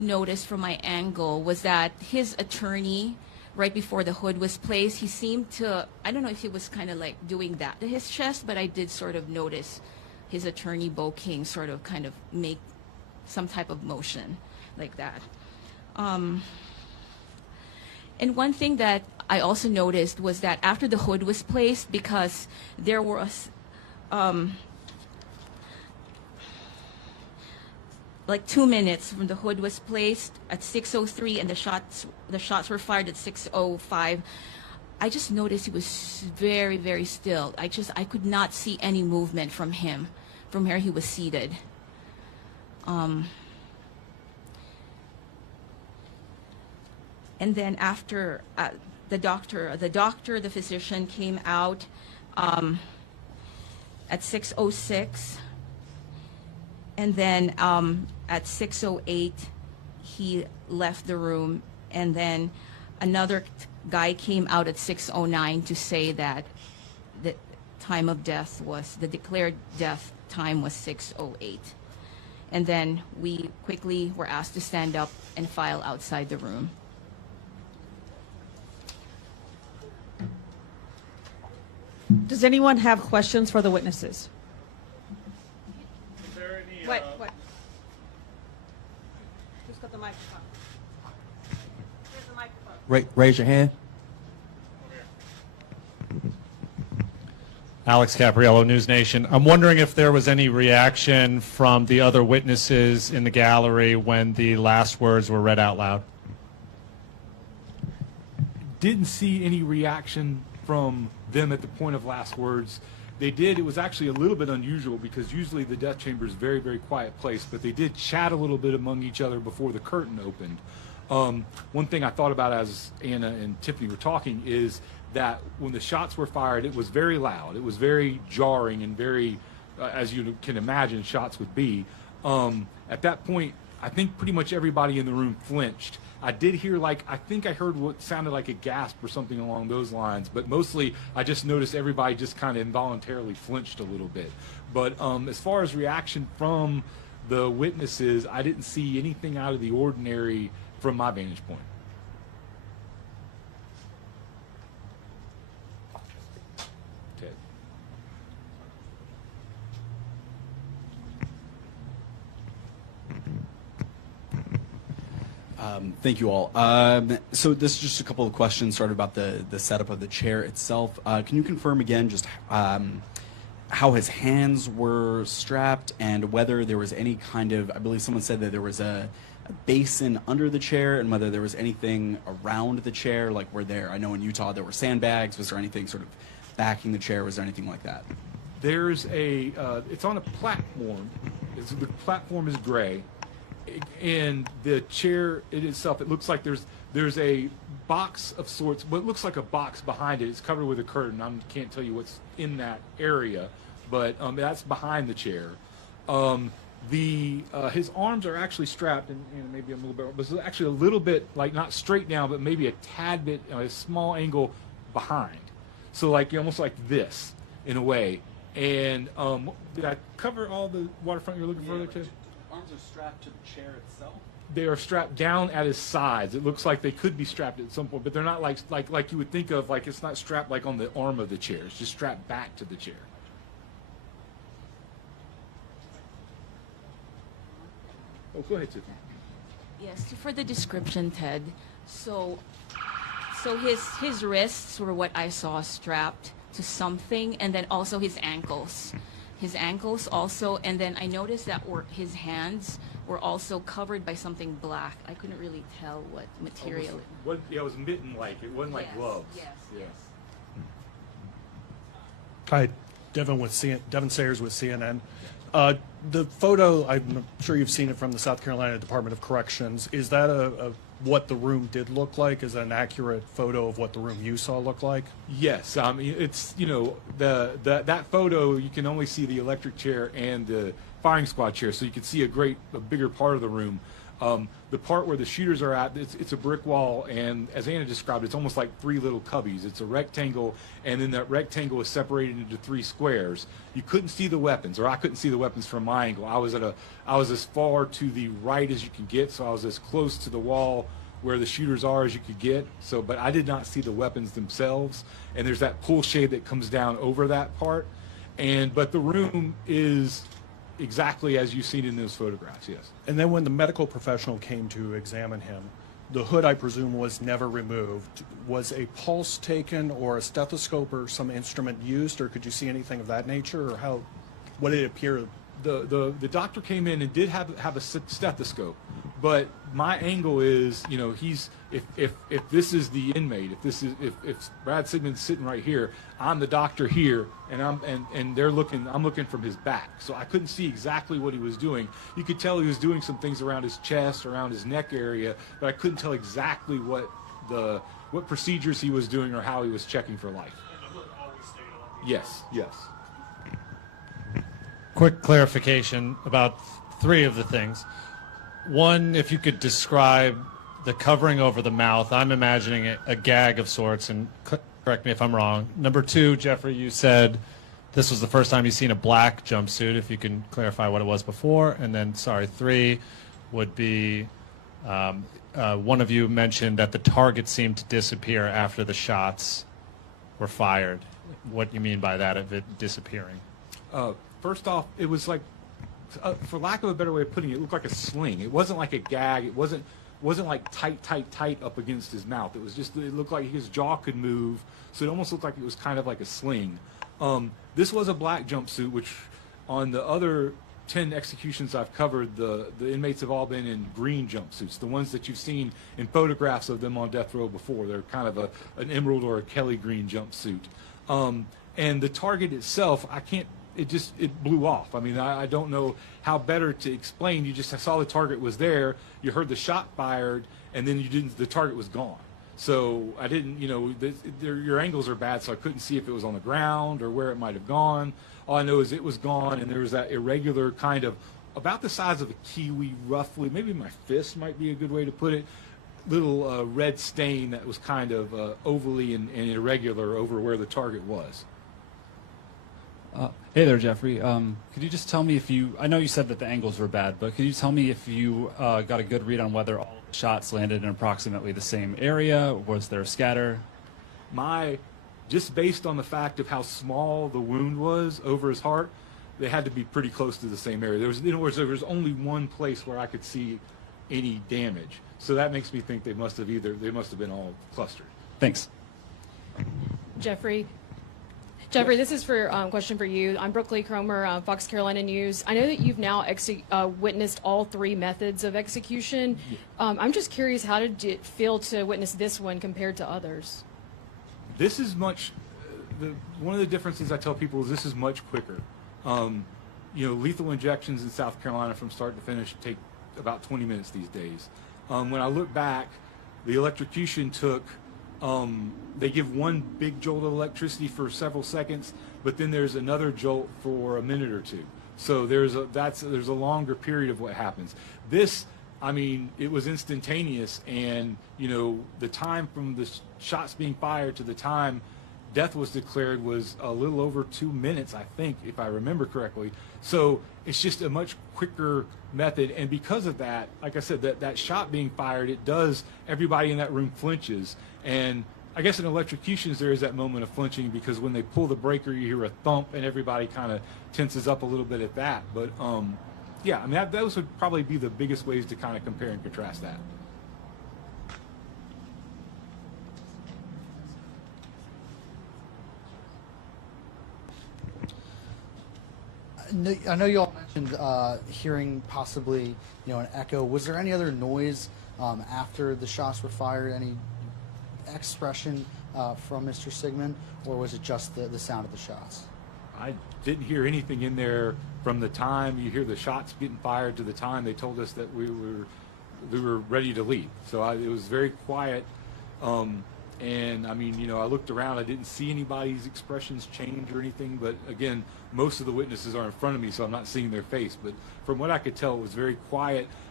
noticed from my angle was that his attorney, right before the hood was placed, he seemed to, I don't know if he was kind of like doing that to his chest, but I did sort of notice his attorney, Bo King, sort of kind of make some type of motion like that. And one thing that I also noticed was that after the hood was placed, because there was like 2 minutes from the hood was placed at 6:03 and the shots were fired at 6:05, I just noticed he was very, very still. I could not see any movement from him from where he was seated. And then after the physician came out at 6:06, and then at 6:08 he left the room, and then another guy came out at 6:09 to say that the time of death was, the declared death time was 6:08. And then we quickly were asked to stand up and file outside the room. Does anyone have questions for the witnesses? Is there any, What? Who's got the microphone? Here's the microphone. Raise your hand. Alex Capriello, News Nation. I'm wondering if there was any reaction from the other witnesses in the gallery when the last words were read out loud. Didn't see any reaction from them at the point of last words. They did. It was actually a little bit unusual because usually the death chamber is a very, very quiet place, but they did chat a little bit among each other before the curtain opened. One thing I thought about as Anna and Tiffany were talking is that when the shots were fired, it was very loud. It was very jarring and very, as you can imagine, shots would be. At that point, I think pretty much everybody in the room flinched. I did hear, I think I heard what sounded like a gasp or something along those lines, but mostly I just noticed everybody just kind of involuntarily flinched a little bit. But as far as reaction from the witnesses, I didn't see anything out of the ordinary from my vantage point. Ted. Thank you all. So this is just a couple of questions sort of about the setup of the chair itself. Can you confirm again just how his hands were strapped and whether there was any kind of, I believe someone said that there was a basin under the chair, and whether there was anything around the chair, like were there, I know in Utah there were sandbags, was there anything sort of backing the chair, was there anything like that? There's a, it's on a platform. The platform is gray. And the chair in itself, it looks like there's a box of sorts, what looks like a box behind it. It's covered with a curtain. I can't tell you what's in that area, but that's behind the chair. His arms are actually strapped, and maybe I'm a little bit, but it's actually a little bit, like not straight down, but maybe a tad bit, a small angle behind. So like almost like this in a way. And did I cover all the waterfront you're looking for there, too? Arms are strapped to the chair itself? They are strapped down at his sides. It looks like they could be strapped at some point, but they're not like you would think of, like it's not strapped like on the arm of the chair. It's just strapped back to the chair. Oh, go ahead, Tiffany. Yes, for the description, Ted. So his wrists were what I saw strapped to something, and then also his ankles. His ankles also, and then I noticed that his hands were also covered by something black. I couldn't really tell what material. It was mitten-like. It wasn't like gloves. Yes, yes. Hi, Devin Sayers with CNN. The photo, I'm sure you've seen it from the South Carolina Department of Corrections. Is that what the room did look like? Is that an accurate photo of what the room you saw looked like? Yes, it's that photo you can only see the electric chair and the firing squad chair, so you can see a bigger part of the room. The part where the shooters are at, it's a brick wall, and as Anna described, it's almost like 3 little cubbies. It's a rectangle, and then that rectangle is separated into 3 squares. You couldn't see the weapons, or I couldn't see the weapons from my angle. I was as far to the right as you could get, so I was as close to the wall where the shooters are as you could get. So, but I did not see the weapons themselves, and there's that pull shade that comes down over that part. But the room is exactly as you've seen in those photographs, yes. And then when the medical professional came to examine him, the hood, I presume, was never removed. Was a pulse taken or a stethoscope or some instrument used, or could you see anything of that nature, or how, what did it appear? The doctor came in and did have a stethoscope, but my angle is, you know, if this is the inmate, if Brad Sigmon's sitting right here, I'm the doctor here, and I'm looking from his back, so I couldn't see exactly what he was doing. You could tell he was doing some things around his chest, around his neck area, but I couldn't tell exactly what procedures he was doing or how he was checking for life. Yes, yes. Quick clarification about 3 of the things. One, if you could describe the covering over the mouth. I'm imagining a gag of sorts, and correct me if I'm wrong. Number 2, Jeffrey, you said this was the first time you've seen a black jumpsuit. If you can clarify what it was before. And then, sorry, 3 would be one of you mentioned that the target seemed to disappear after the shots were fired. What do you mean by that, of it disappearing? First off, it was like, for lack of a better way of putting it, it looked like a sling. It wasn't like a gag. It wasn't like tight up against his mouth. It was just, it looked like his jaw could move, so it almost looked like it was kind of like a sling. This was a black jumpsuit, which on the other 10 executions I've covered, the inmates have all been in green jumpsuits, the ones that you've seen in photographs of them on death row before. They're kind of an emerald or a Kelly green jumpsuit. And the target itself, it blew off. I mean, I don't know how better to explain. You just saw the target was there, you heard the shot fired, and then the target was gone. So I didn't, your angles are bad, so I couldn't see if it was on the ground or where it might have gone. All I know is it was gone, and there was that irregular kind of, about the size of a kiwi, roughly, maybe my fist might be a good way to put it, little red stain that was kind of ovally and irregular over where the target was. Hey there, Jeffrey. Could you just tell me I know you said that the angles were bad, but could you tell me if you got a good read on whether all the shots landed in approximately the same area? Was there a scatter? Just based on the fact of how small the wound was over his heart, they had to be pretty close to the same area. There was only one place where I could see any damage. So that makes me think they must have been all clustered. Thanks. Jeffrey, this is for question for you. I'm Brooke Lee Cromer, Fox Carolina News. I know that you've now witnessed all 3 methods of execution. I'm just curious, how did it feel to witness this one compared to others? This is much. One of the differences I tell people is this is much quicker. Lethal injections in South Carolina from start to finish take about 20 minutes these days. When I look back, the electrocution took. They give one big jolt of electricity for several seconds, but then there's another jolt for a minute or 2. So there's a longer period of what happens. This, I mean, it was instantaneous, and the time from the shots being fired to the time death was declared was a little over 2 minutes, I think, if I remember correctly. So it's just a much quicker method, and because of that, like I said, that shot being fired, everybody in that room flinches. And I guess in electrocutions there is that moment of flinching, because when they pull the breaker you hear a thump and everybody kind of tenses up a little bit at that. But yeah, I mean, those would probably be the biggest ways to kind of compare and contrast that. I know you all mentioned hearing possibly, an echo. Was there any other noise after the shots were fired? Any expression from Mr. Sigmon, or was it just the sound of the shots? I didn't hear anything in there from the time you hear the shots getting fired to the time they told us that we were ready to leave. So it was very quiet. And I mean, I looked around, I didn't see anybody's expressions change or anything, but again, most of the witnesses are in front of me, so I'm not seeing their face. But from what I could tell, it was very quiet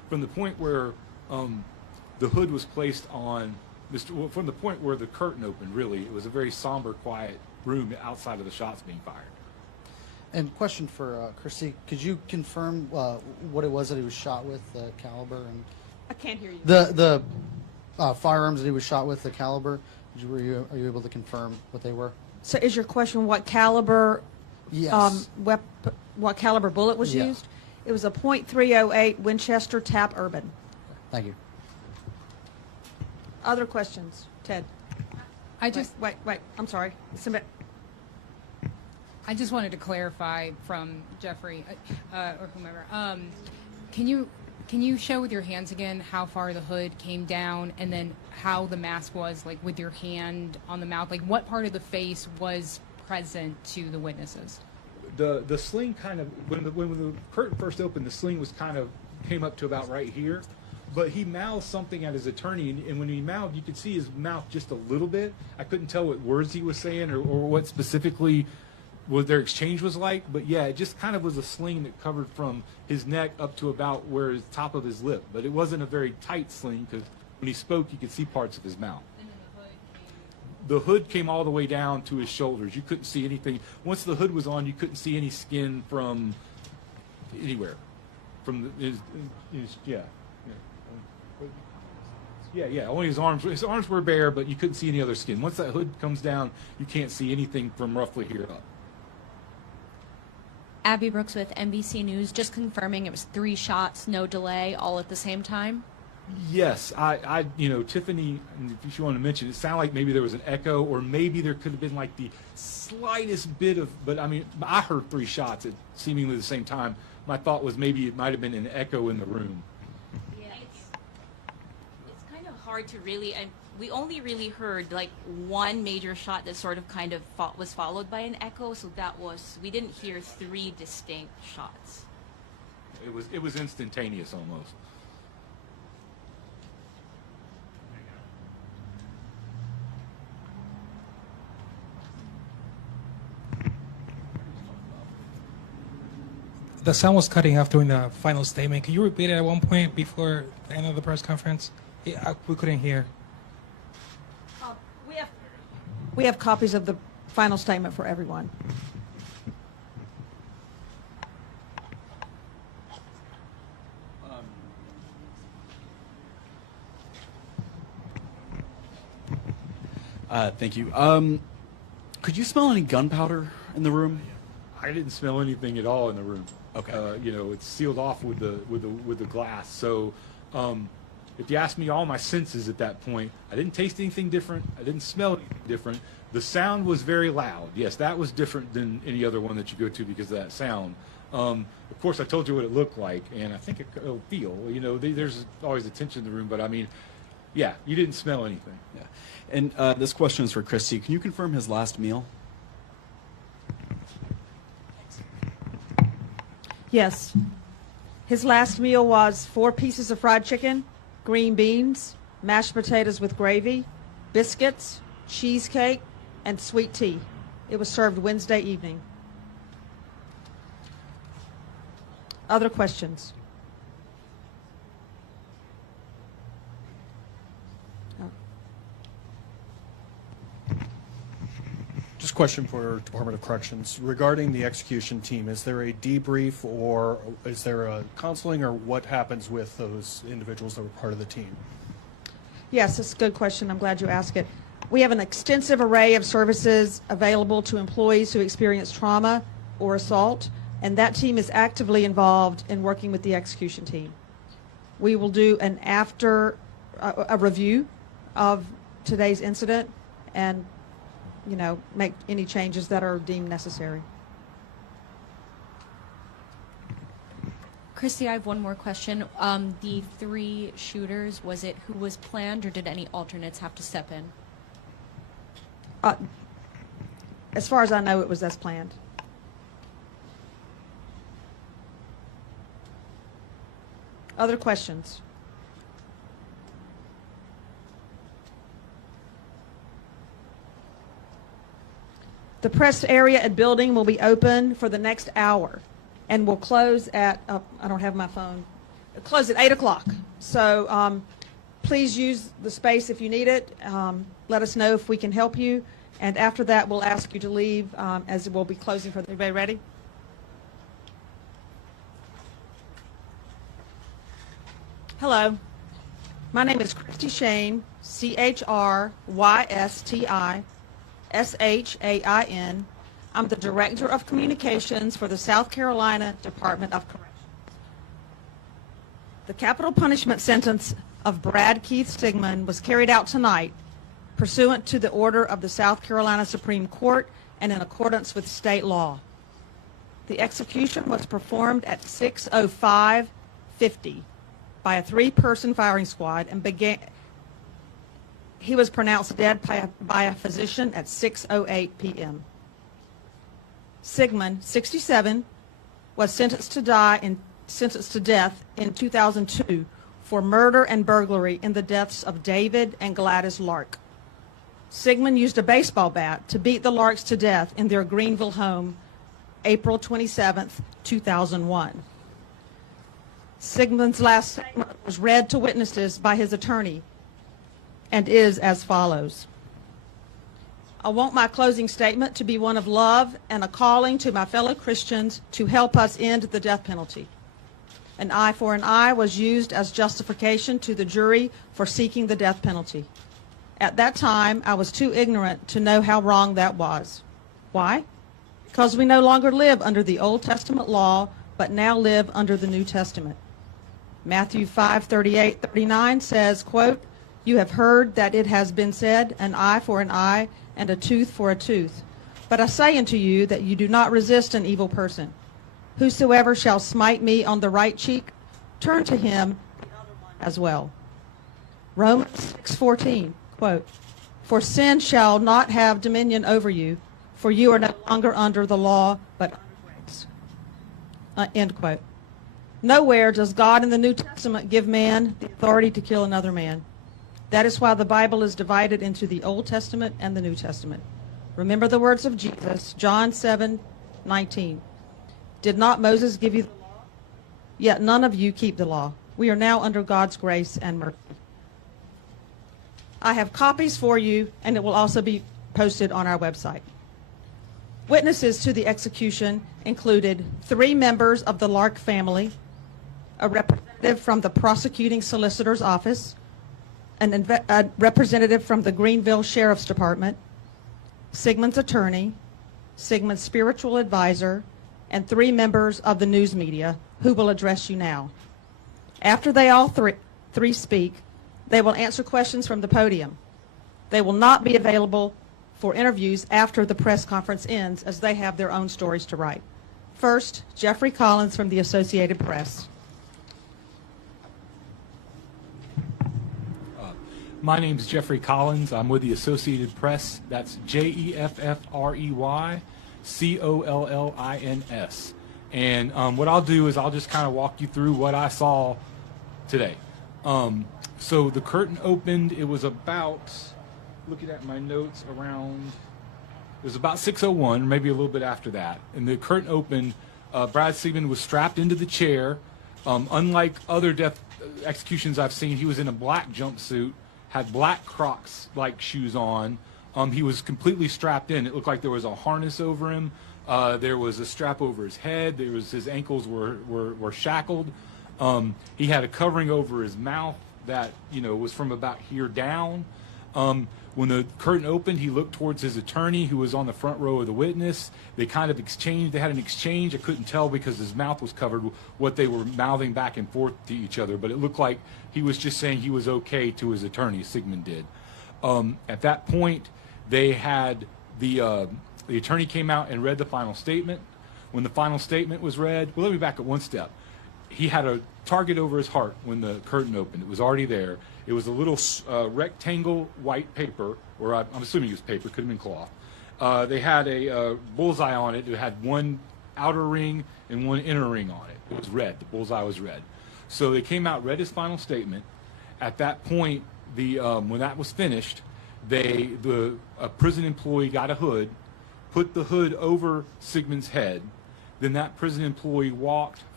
from the point where the hood was placed on well, from the point where the curtain opened, really, it was a very somber, quiet room outside of the shots being fired. And question for Christy, could you confirm what it was that he was shot with, the caliber, and I can't hear you. the firearms that he was shot with, the caliber? Are you able to confirm what they were? So is your question what caliber Yes. what caliber bullet was Yeah. used? It was a .308 Winchester Tap Urban. Thank you. Other questions? Ted? I just Wait, I'm sorry. Submit. I just wanted to clarify from Jeffrey or whomever. Can you show with your hands again how far the hood came down, and then how the mask was, like with your hand on the mouth? Like what part of the face was present to the witnesses? The sling kind of, when the curtain first opened, the sling was kind of came up to about right here, but he mouthed something at his attorney, and when he mouthed, you could see his mouth just a little bit. I couldn't tell what words he was saying or what specifically what their exchange was like, but yeah, it just kind of was a sling that covered from his neck up to about where his top of his lip, but it wasn't a very tight sling because when he spoke, you could see parts of his mouth. The hood came all the way down to his shoulders. You couldn't see anything. Once the hood was on, you couldn't see any skin from anywhere. From his yeah. Only his arms. His arms were bare, but you couldn't see any other skin. Once that hood comes down, you can't see anything from roughly here up. Abby Brooks with NBC News, just confirming it was 3 shots, no delay, all at the same time. Yes, I Tiffany, if you want to mention, it sounded like maybe there was an echo, or maybe there could have been like the slightest bit of, but I mean, I heard 3 shots at seemingly the same time. My thought was maybe it might have been an echo in the room. Yeah, it's kind of hard to really, and we only really heard like one major shot that sort of kind of was followed by an echo, so we didn't hear 3 distinct shots. It was instantaneous almost. The sound was cutting off during the final statement. Can you repeat it at one point before the end of the press conference? We couldn't hear. We have copies of the final statement for everyone. Thank you. Could you smell any gunpowder in the room? I didn't smell anything at all in the room. Okay. It's sealed off with the glass. So, if you ask me all my senses at that point, I didn't taste anything different. I didn't smell anything different. The sound was very loud. Yes, that was different than any other one that you go to because of that sound. Of course, I told you what it looked like, and I think it'll feel. There's always a tension in the room, but I mean, yeah, you didn't smell anything. Yeah. And this question is for Christy. Can you confirm his last meal? Yes. His last meal was 4 pieces of fried chicken, green beans, mashed potatoes with gravy, biscuits, cheesecake, and sweet tea. It was served Wednesday evening. Other questions? Just a question for Department of Corrections. Regarding the execution team, is there a debrief or is there a counseling, or what happens with those individuals that were part of the team? Yes, it's a good question. I'm glad you asked it. We have an extensive array of services available to employees who experience trauma or assault, and that team is actively involved in working with the execution team. We will do an a review of today's incident and make any changes that are deemed necessary. Christy, I have one more question. The 3 shooters, was it who was planned, or did any alternates have to step in? As far as I know, it was as planned. Other questions? The press area and building will be open for the next hour and will close at, I don't have my phone, close at 8 o'clock. So please use the space if you need it. Let us know if we can help you. And after that, we'll ask you to leave as we'll be closing for the... Everybody ready? Hello. My name is Christy Shane, CHRYSTI I'm the Director of Communications for the South Carolina Department of Corrections. The capital punishment sentence of Brad Keith Sigmon was carried out tonight pursuant to the order of the South Carolina Supreme Court and in accordance with state law. The execution was performed at 6:05:50 by a 3-person firing squad and began. He was pronounced dead by a physician at 6:08 p.m. Sigmon, 67, was sentenced to death in 2002 for murder and burglary in the deaths of David and Gladys Lark. Sigmon used a baseball bat to beat the Larks to death in their Greenville home, April 27, 2001. Sigmon's last statement was read to witnesses by his attorney and is as follows. I want my closing statement to be one of love and a calling to my fellow Christians to help us end the death penalty. An eye for an eye was used as justification to the jury for seeking the death penalty. At that time, I was too ignorant to know how wrong that was. Why? Because we no longer live under the Old Testament law, but now live under the New Testament. Matthew 5:38-39 says, quote, "You have heard that it has been said, an eye for an eye and a tooth for a tooth. But I say unto you that you do not resist an evil person. Whosoever shall smite me on the right cheek, turn to him the other one as well." Romans 6:14, quote, "For sin shall not have dominion over you, for you are no longer under the law, but under grace." End quote. Nowhere does God in the New Testament give man the authority to kill another man. That is why the Bible is divided into the Old Testament and the New Testament. Remember the words of Jesus, John 7:19. "Did not Moses give you the law? Yet none of you keep the law. We are now under God's grace and mercy." I have copies for you, and it will also be posted on our website. Witnesses to the execution included 3 members of the Lark family, a representative from the prosecuting solicitor's office, a representative from the Greenville Sheriff's Department, Sigmon's attorney, Sigmon's spiritual advisor, and 3 members of the news media who will address you now. After they all three speak, they will answer questions from the podium. They will not be available for interviews after the press conference ends, as they have their own stories to write. First, Jeffrey Collins from the Associated Press. My name's Jeffrey Collins. I'm with the Associated Press. That's JEFFREYCOLLINS. And what I'll do is I'll just kind of walk you through what I saw today. So the curtain opened. It was about, looking at my notes, it was about 6:01, maybe a little bit after that. And the curtain opened. Brad Sigmon was strapped into the chair. Unlike other death executions I've seen, he was in a black jumpsuit, had black Crux like shoes on. He was completely strapped in. It looked like there was a harness over him. There was a strap over his head. His ankles were shackled. He had a covering over his mouth that was from about here down. When the curtain opened, he looked towards his attorney, who was on the front row of the witness. They kind of exchanged. They had an exchange. I couldn't tell because his mouth was covered what they were mouthing back and forth to each other, but it looked like he was just saying he was okay to his attorney. Sigmon did. At that point, they had the attorney came out and read the final statement. When the final statement was read, well, let me back up one step. He had a target over his heart when the curtain opened. It was already there. It was a little rectangle white paper, or I'm assuming it was paper, could have been cloth. They had a bullseye on it. It had one outer ring and one inner ring on it. It was red. The bullseye was red. So they came out, read his final statement. At that point, when that was finished, a prison employee got a hood, put the hood over Sigmon's head. Then that prison employee walked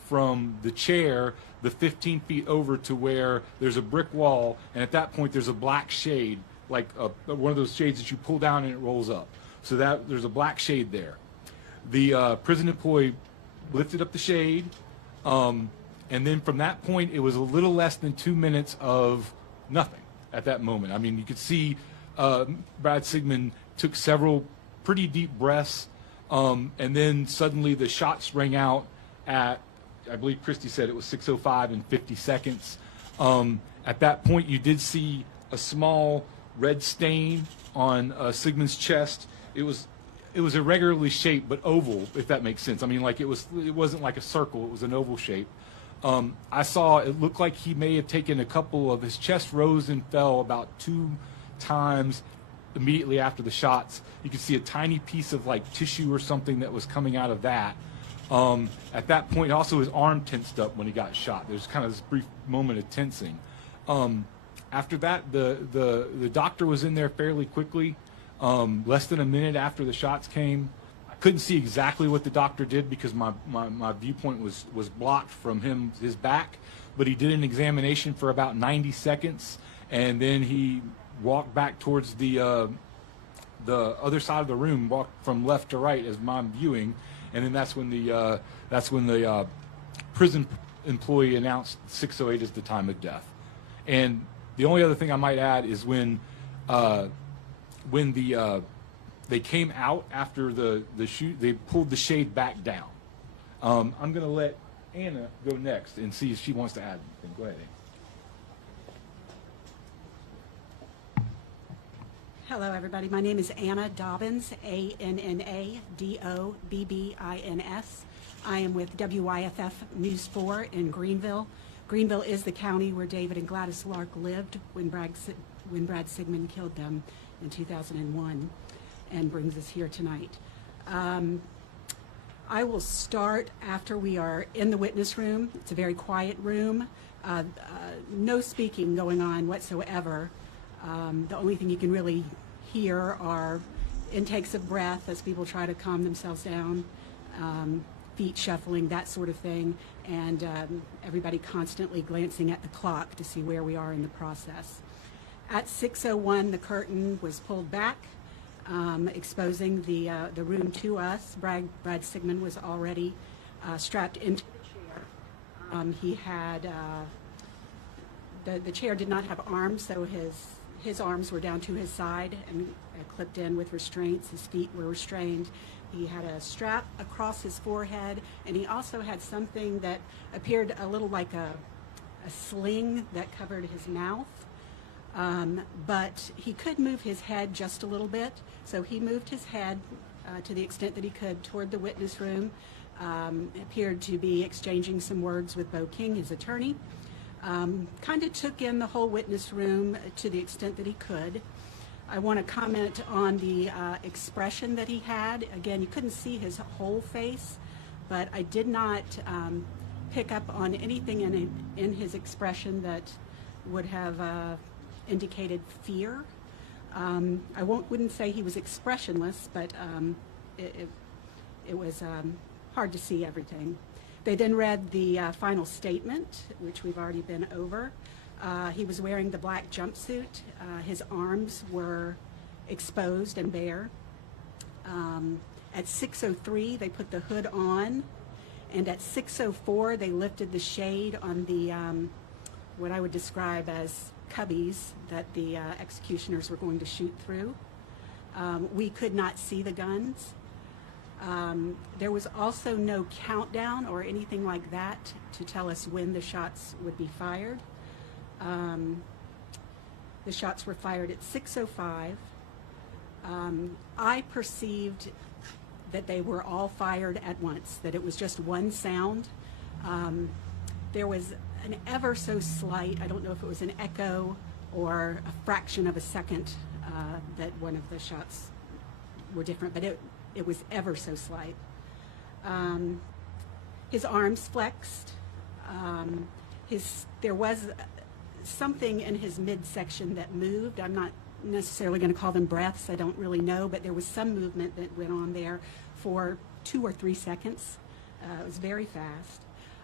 from the chair the 15 feet over to where there's a brick wall, and at that point there's a black shade, like one of those shades that you pull down and it rolls up. So that there's a black shade there. The prison employee lifted up the shade, and then from that point it was a little less than 2 minutes of nothing at that moment. I mean, you could see Brad Sigmon took several pretty deep breaths, and then suddenly the shots rang out at, I believe Christy said it was 6:05 and 50 seconds. At that point, you did see a small red stain on Sigmon's chest. It was irregularly shaped, but oval, if that makes sense. I mean, like it wasn't like a circle; it was an oval shape. I saw it looked like he may have taken a couple of his chest rose and fell about 2 times immediately after the shots. You could see a tiny piece of like tissue or something that was coming out of that. At that point, also his arm tensed up when he got shot. There's kind of this brief moment of tensing. After that, the doctor was in there fairly quickly, less than a minute after the shots came. I couldn't see exactly what the doctor did because my viewpoint was blocked from his back, but he did an examination for about 90 seconds, and then he walked back towards the other side of the room, walked from left to right as I'm viewing, and then that's when the prison employee announced 6:08 as the time of death. And the only other thing I might add is when they came out after the shoot, they pulled the shade back down. I'm going to let Anna go next and see if she wants to add anything. Go ahead, Anna. Hello, everybody. My name is Anna Dobbins, ANNA-DOBBINS. I am with WYFF News 4 in Greenville. Greenville is the county where David and Gladys Lark lived when Brad Sigmon killed them in 2001, and brings us here tonight. I will start after we are in the witness room. It's a very quiet room. No speaking going on whatsoever. The only thing you can really hear are intakes of breath as people try to calm themselves down, feet shuffling, that sort of thing, and everybody constantly glancing at the clock to see where we are in the process. At 6:01, the curtain was pulled back, exposing the room to us. Brad Sigmon was already strapped into the chair. He had the chair did not have arms, so his arms were down to his side and clipped in with restraints. His feet were restrained. He had a strap across his forehead, and he also had something that appeared a little like a sling that covered his mouth. But he could move his head just a little bit, so he moved his head to the extent that he could toward the witness room, appeared to be exchanging some words with Bo King, his attorney. Kind of took in the whole witness room to the extent that he could. I want to comment on the expression that he had. Again, you couldn't see his whole face, but I did not pick up on anything in his expression that would have indicated fear. I wouldn't say he was expressionless, but it was hard to see everything. They then read the final statement, which we've already been over. He was wearing the black jumpsuit. His arms were exposed and bare. At 6:03, they put the hood on, and at 6:04, they lifted the shade on the what I would describe as cubbies that the executioners were going to shoot through. We could not see the guns. There was also no countdown or anything like that to tell us when the shots would be fired. The shots were fired at 6:05. I perceived that they were all fired at once, that it was just one sound. There was an ever so slight, I don't know if it was an echo or a fraction of a second that one of the shots were different, but it was ever so slight. His arms flexed. There was something in his midsection that moved. I'm not necessarily going to call them breaths. I don't really know, but there was some movement that went on there for 2 or 3 seconds. It was very fast.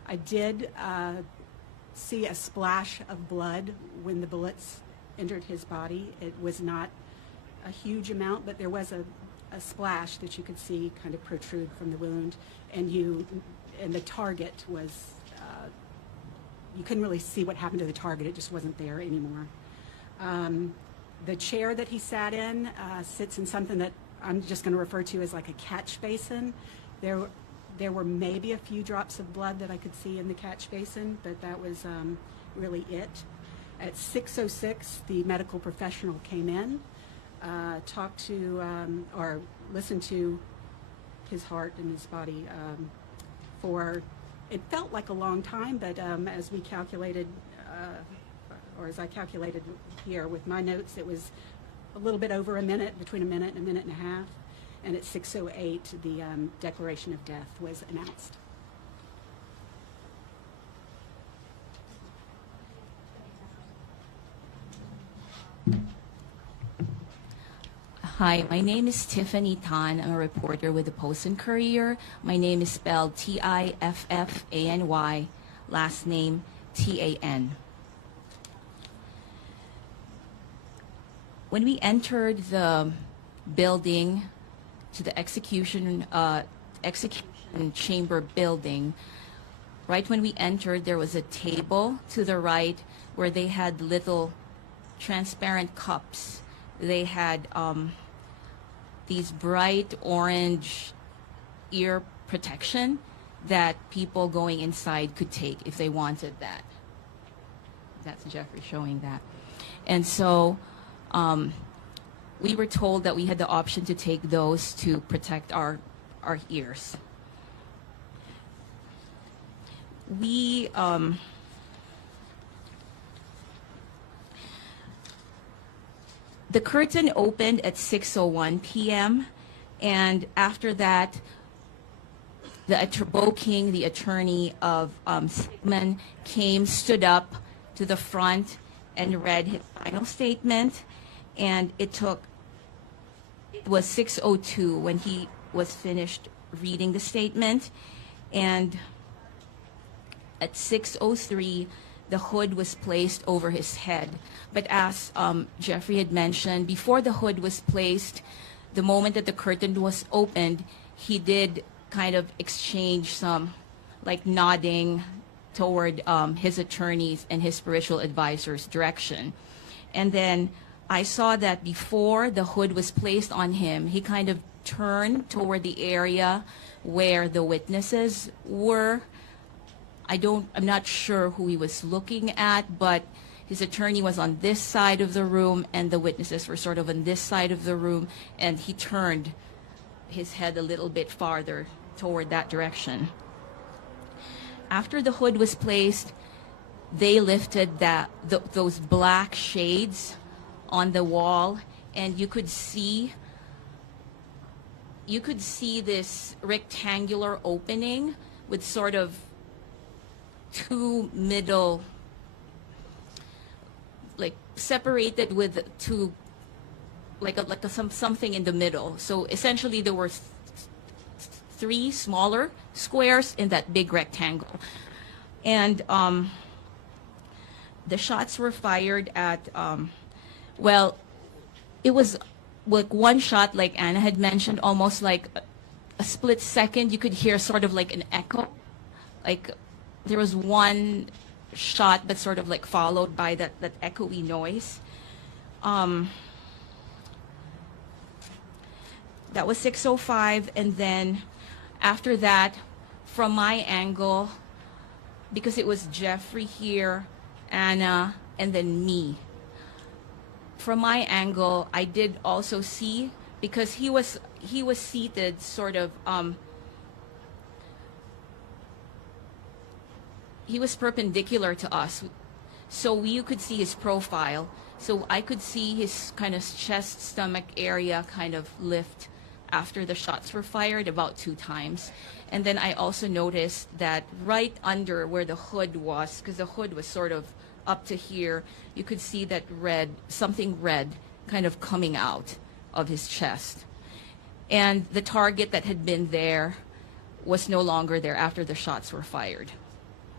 I did see a splash of blood when the bullets entered his body. It was not a huge amount, but there was a splash that you could see kind of protrude from the wound, and the target was, you couldn't really see what happened to the target. It just wasn't there anymore. The chair that he sat in sits in something that I'm just going to refer to as like a catch basin. There were maybe a few drops of blood that I could see in the catch basin, but that was really it. At 6:06, the medical professional came in, talked to or listened to his heart and his body for, it felt like a long time, but as we calculated, or as I calculated here with my notes, it was a little bit over a minute, between a minute and a half. And at 6:08, the declaration of death was announced. Hi, my name is Tiffany Tan. I'm a reporter with the Post and Courier. My name is spelled Tiffany, last name Tan. When we entered the building, to the execution chamber building, right when we entered, there was a table to the right where they had little transparent cups. They had these bright orange ear protection that people going inside could take if they wanted that. That's Jeffrey showing that. And so we were told that we had the option to take those to protect our ears. We the curtain opened at 6:01 p.m. and after that, Bo King, the attorney of Sigmon, stood up to the front and read his final statement. And it was 6:02 when he was finished reading the statement. And at 6:03, the hood was placed over his head. But as Jeffrey had mentioned, before the hood was placed, the moment that the curtain was opened, he did kind of exchange some like nodding toward his attorneys and his spiritual advisor's direction. And then I saw that before the hood was placed on him, he kind of turned toward the area where the witnesses were. I'm not sure who he was looking at, but his attorney was on this side of the room and the witnesses were sort of on this side of the room, and he turned his head a little bit farther toward that direction. After the hood was placed, they lifted those black shades on the wall, and you could see this rectangular opening with sort of two middle, like separated with two, something in the middle. So essentially there were three smaller squares in that big rectangle. And the shots were fired at well, it was like one shot, like Anna had mentioned, almost like a split second. You could hear sort of like an echo. Like there was one shot, but sort of like followed by that echoey noise. That was 6:05, and then after that, from my angle, because it was Jeffrey here, Anna, and then me. From my angle, I did also see, because he was seated sort of, he was perpendicular to us, so you could see his profile. So I could see his kind of chest, stomach area kind of lift after the shots were fired about 2 times. And then I also noticed that right under where the hood was, because the hood was sort of up to here, you could see that something red kind of coming out of his chest. And the target that had been there was no longer there after the shots were fired.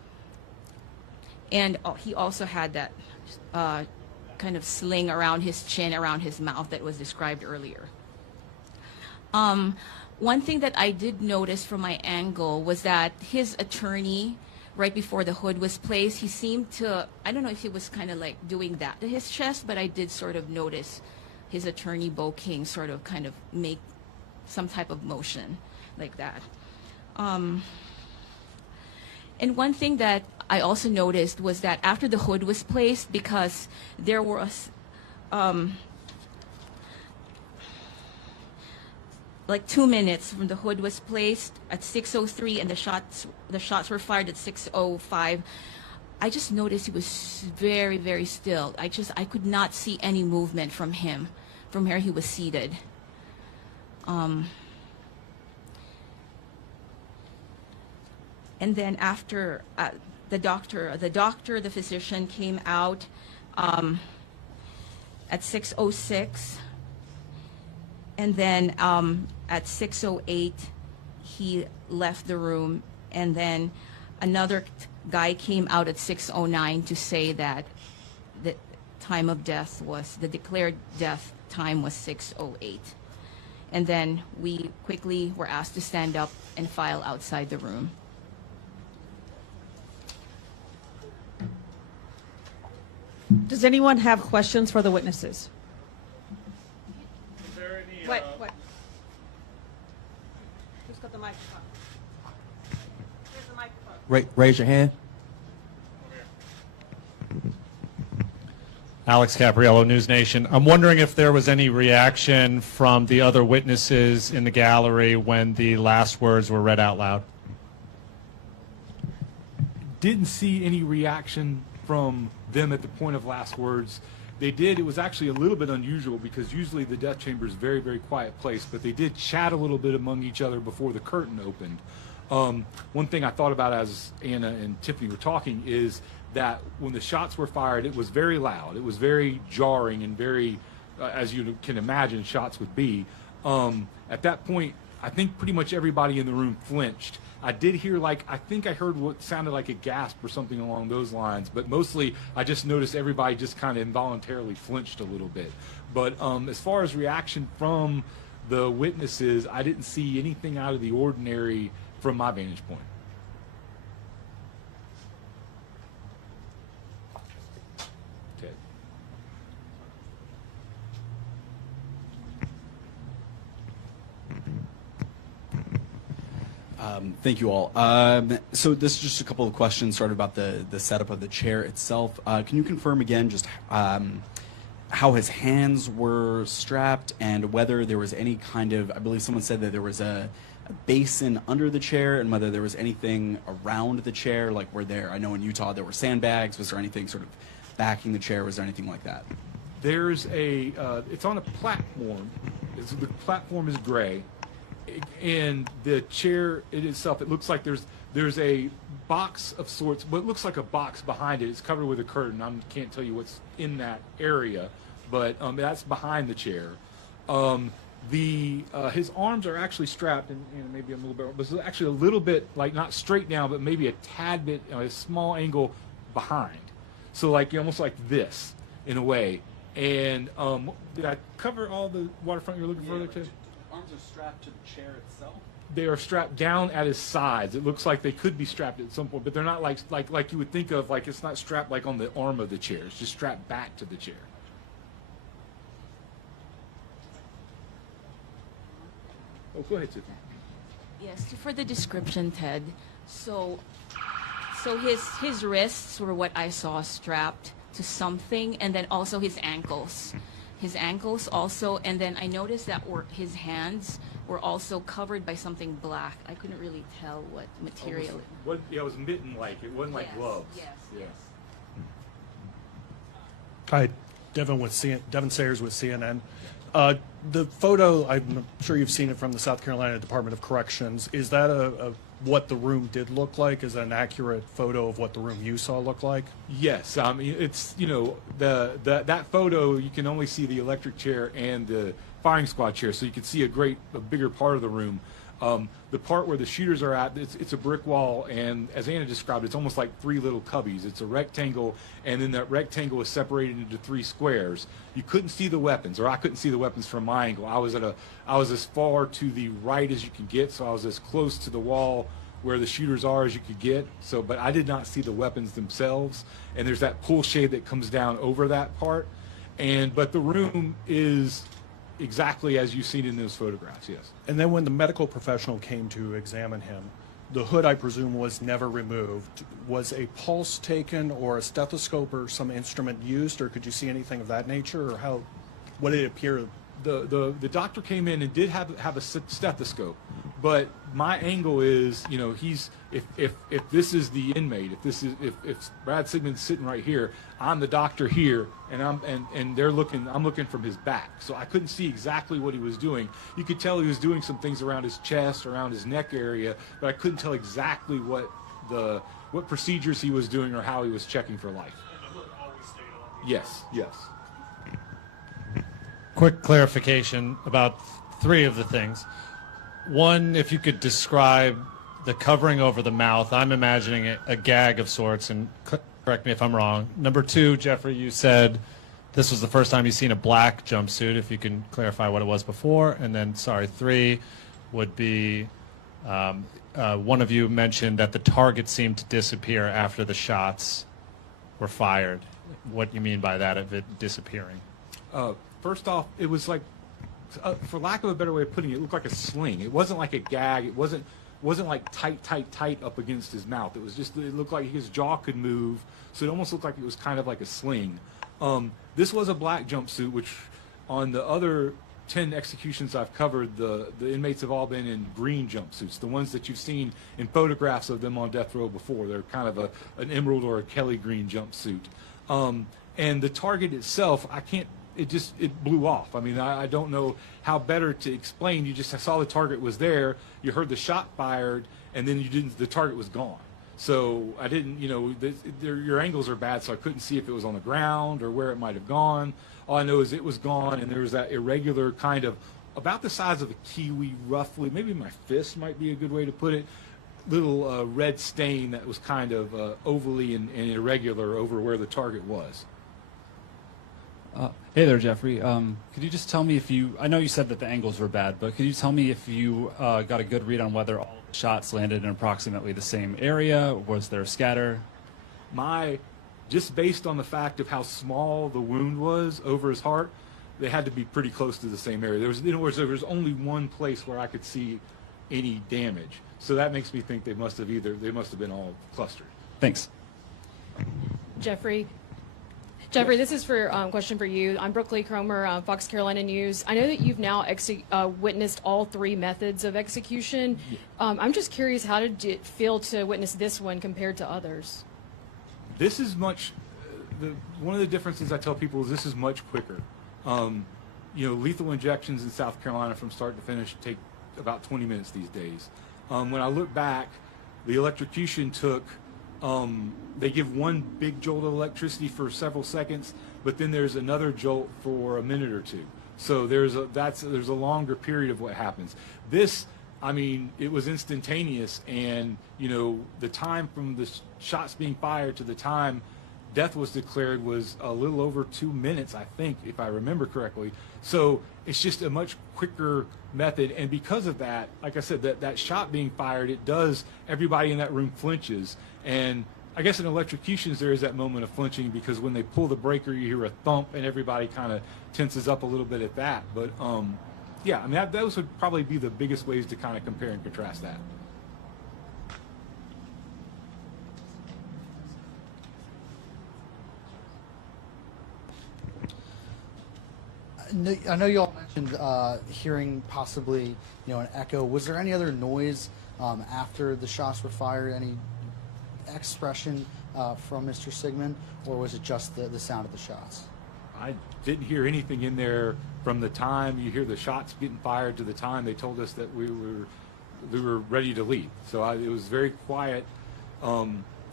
And he also had that kind of sling around his chin, around his mouth that was described earlier. One thing that I did notice from my angle was that his attorney, right before the hood was placed, he seemed to, I don't know if he was kind of like doing that to his chest, but I did sort of notice his attorney, Bo King, sort of kind of make some type of motion like that. And one thing that I also noticed was that after the hood was placed, because there was like 2 minutes from the hood was placed at 6:03 and the shots were fired at 6:05. I just noticed he was very, very still. I could not see any movement from him from where he was seated. And then after the physician came out at 6:06. And then at 6:08, he left the room, and then another guy came out at 6:09 to say that the time of death was, the declared death time was 6:08. And then we quickly were asked to stand up and file outside the room. Does anyone have questions for the witnesses? What? Who's got the microphone? Here's the microphone. Raise your hand. Alex Capriello, News Nation. I'm wondering if there was any reaction from the other witnesses in the gallery when the last words were read out loud. Didn't see any reaction from them at the point of last words. They did. It was actually a little bit unusual because usually the death chamber is a very, very quiet place, but they did chat a little bit among each other before the curtain opened. One thing I thought about as Anna and Tiffany were talking is that when the shots were fired, it was very loud. It was very jarring and very, as you can imagine, shots would be. At that point, I think pretty much everybody in the room flinched. I did hear, I think I heard what sounded like a gasp or something along those lines, but mostly I just noticed everybody just kind of involuntarily flinched a little bit. But as far as reaction from the witnesses, I didn't see anything out of the ordinary from my vantage point. Ted. Thank you all. So this is just a couple of questions sort of about the setup of the chair itself. Can you confirm again just how his hands were strapped and whether there was any kind of, I believe someone said that there was a basin under the chair and whether there was anything around the chair, like were there, I know in Utah there were sandbags, was there anything sort of backing the chair, was there anything like that? There's it's on a platform. The platform is gray. And the chair in itself, it looks like there's a box of sorts, what looks like a box behind it. It's covered with a curtain. I can't tell you what's in that area, but that's behind the chair. His arms are actually strapped, and maybe a little bit, but it's actually a little bit, like not straight down, but maybe a tad bit, a small angle behind. So almost like this, in a way. And did I cover all the waterfront you're looking for there, too? Arms are strapped to the chair itself? They are strapped down at his sides. It looks like they could be strapped at some point, but they're not like you would think of, like it's not strapped like on the arm of the chair. It's just strapped back to the chair. Oh, go ahead, Tiffany. Yes, for the description, Ted. So his wrists were what I saw strapped to something, and then also his ankles. His ankles also, and then I noticed that his hands were also covered by something black. I couldn't really tell what material. It was mitten-like. It wasn't like gloves. Yes. Hi, Devin Sayers with CNN. The photo, I'm sure you've seen it from the South Carolina Department of Corrections. Is that what the room did look like? Is that an accurate photo of what the room you saw looked like? Yes, I mean it's that photo you can only see the electric chair and the firing squad chair, so you can see a bigger part of the room. The part where the shooters are at, it's a brick wall, and as Anna described, it's almost like 3 little cubbies. It's a rectangle, and then that rectangle is separated into 3 squares. You couldn't see the weapons, or I couldn't see the weapons from my angle. I was as far to the right as you could get, so I was as close to the wall where the shooters are as you could get. So, but I did not see the weapons themselves, and there's that pull shade that comes down over that part. But the room is exactly as you've seen in those photographs, yes. And then when the medical professional came to examine him, the hood, I presume, was never removed. Was a pulse taken or a stethoscope or some instrument used, or could you see anything of that nature, or what did it appear? The doctor came in and did have a stethoscope, but my angle is, if this is the inmate, if Brad Sigmon's sitting right here, I'm the doctor here, and I'm looking from his back, so I couldn't see exactly what he was doing. You could tell he was doing some things around his chest, around his neck area, but I couldn't tell exactly what procedures he was doing or how he was checking for life. And the hood always stayed on. Yes. Quick clarification about 3 of the things. One, if you could describe the covering over the mouth, I'm imagining a gag of sorts, and correct me if I'm wrong. Number 2, Jeffrey, you said this was the first time you've seen a black jumpsuit, if you can clarify what it was before. And then, 3 would be one of you mentioned that the target seemed to disappear after the shots were fired. What do you mean by that, of it disappearing? First off, it was like, for lack of a better way of putting it, it looked like a sling. It wasn't like a gag. It wasn't like tight up against his mouth. It was just, it looked like his jaw could move, so it almost looked like it was kind of like a sling. This was a black jumpsuit, which on the other 10 executions I've covered, the inmates have all been in green jumpsuits, the ones that you've seen in photographs of them on death row before. They're kind of an emerald or a Kelly green jumpsuit. And the target itself, it blew off. I mean, I don't know how better to explain. You just saw the target was there, you heard the shot fired, and then the target was gone. So I didn't, your angles are bad, so I couldn't see if it was on the ground or where it might have gone. All I know is it was gone, and there was that irregular kind of, about the size of a kiwi roughly, maybe my fist might be a good way to put it, little red stain that was kind of ovally and irregular over where the target was. Hey there, Jeffrey. Could you just tell me I know you said that the angles were bad, but could you tell me if you got a good read on whether all the shots landed in approximately the same area? Was there a scatter? Just based on the fact of how small the wound was over his heart, they had to be pretty close to the same area. There was only one place where I could see any damage. So that makes me think they must have been all clustered. Thanks. Jeffrey, this is for question for you. I'm Brooke Lee Cromer, Fox Carolina News. I know that you've now witnessed all 3 methods of execution. I'm just curious, how did it feel to witness this one compared to others? This is much. One of the differences I tell people is this is much quicker. Lethal injections in South Carolina from start to finish take about 20 minutes these days. When I look back, the electrocution took. They give one big jolt of electricity for several seconds, but then there's another jolt for a minute or 2. So there's a longer period of what happens. This, I mean, it was instantaneous, and the time from the shots being fired to the time death was declared was a little over 2 minutes, I think, if I remember correctly. So it's just a much quicker method, and because of that, like I said, that shot being fired, everybody in that room flinches. And I guess in electrocutions there is that moment of flinching, because when they pull the breaker you hear a thump and everybody kind of tenses up a little bit at that. But yeah, I mean, those would probably be the biggest ways to kind of compare and contrast that. I know you all mentioned hearing possibly, an echo. Was there any other noise after the shots were fired? Any expression from Mr. Sigmon, or was it just the sound of the shots? I didn't hear anything in there from the time you hear the shots getting fired to the time they told us that we were ready to leave. So it was very quiet.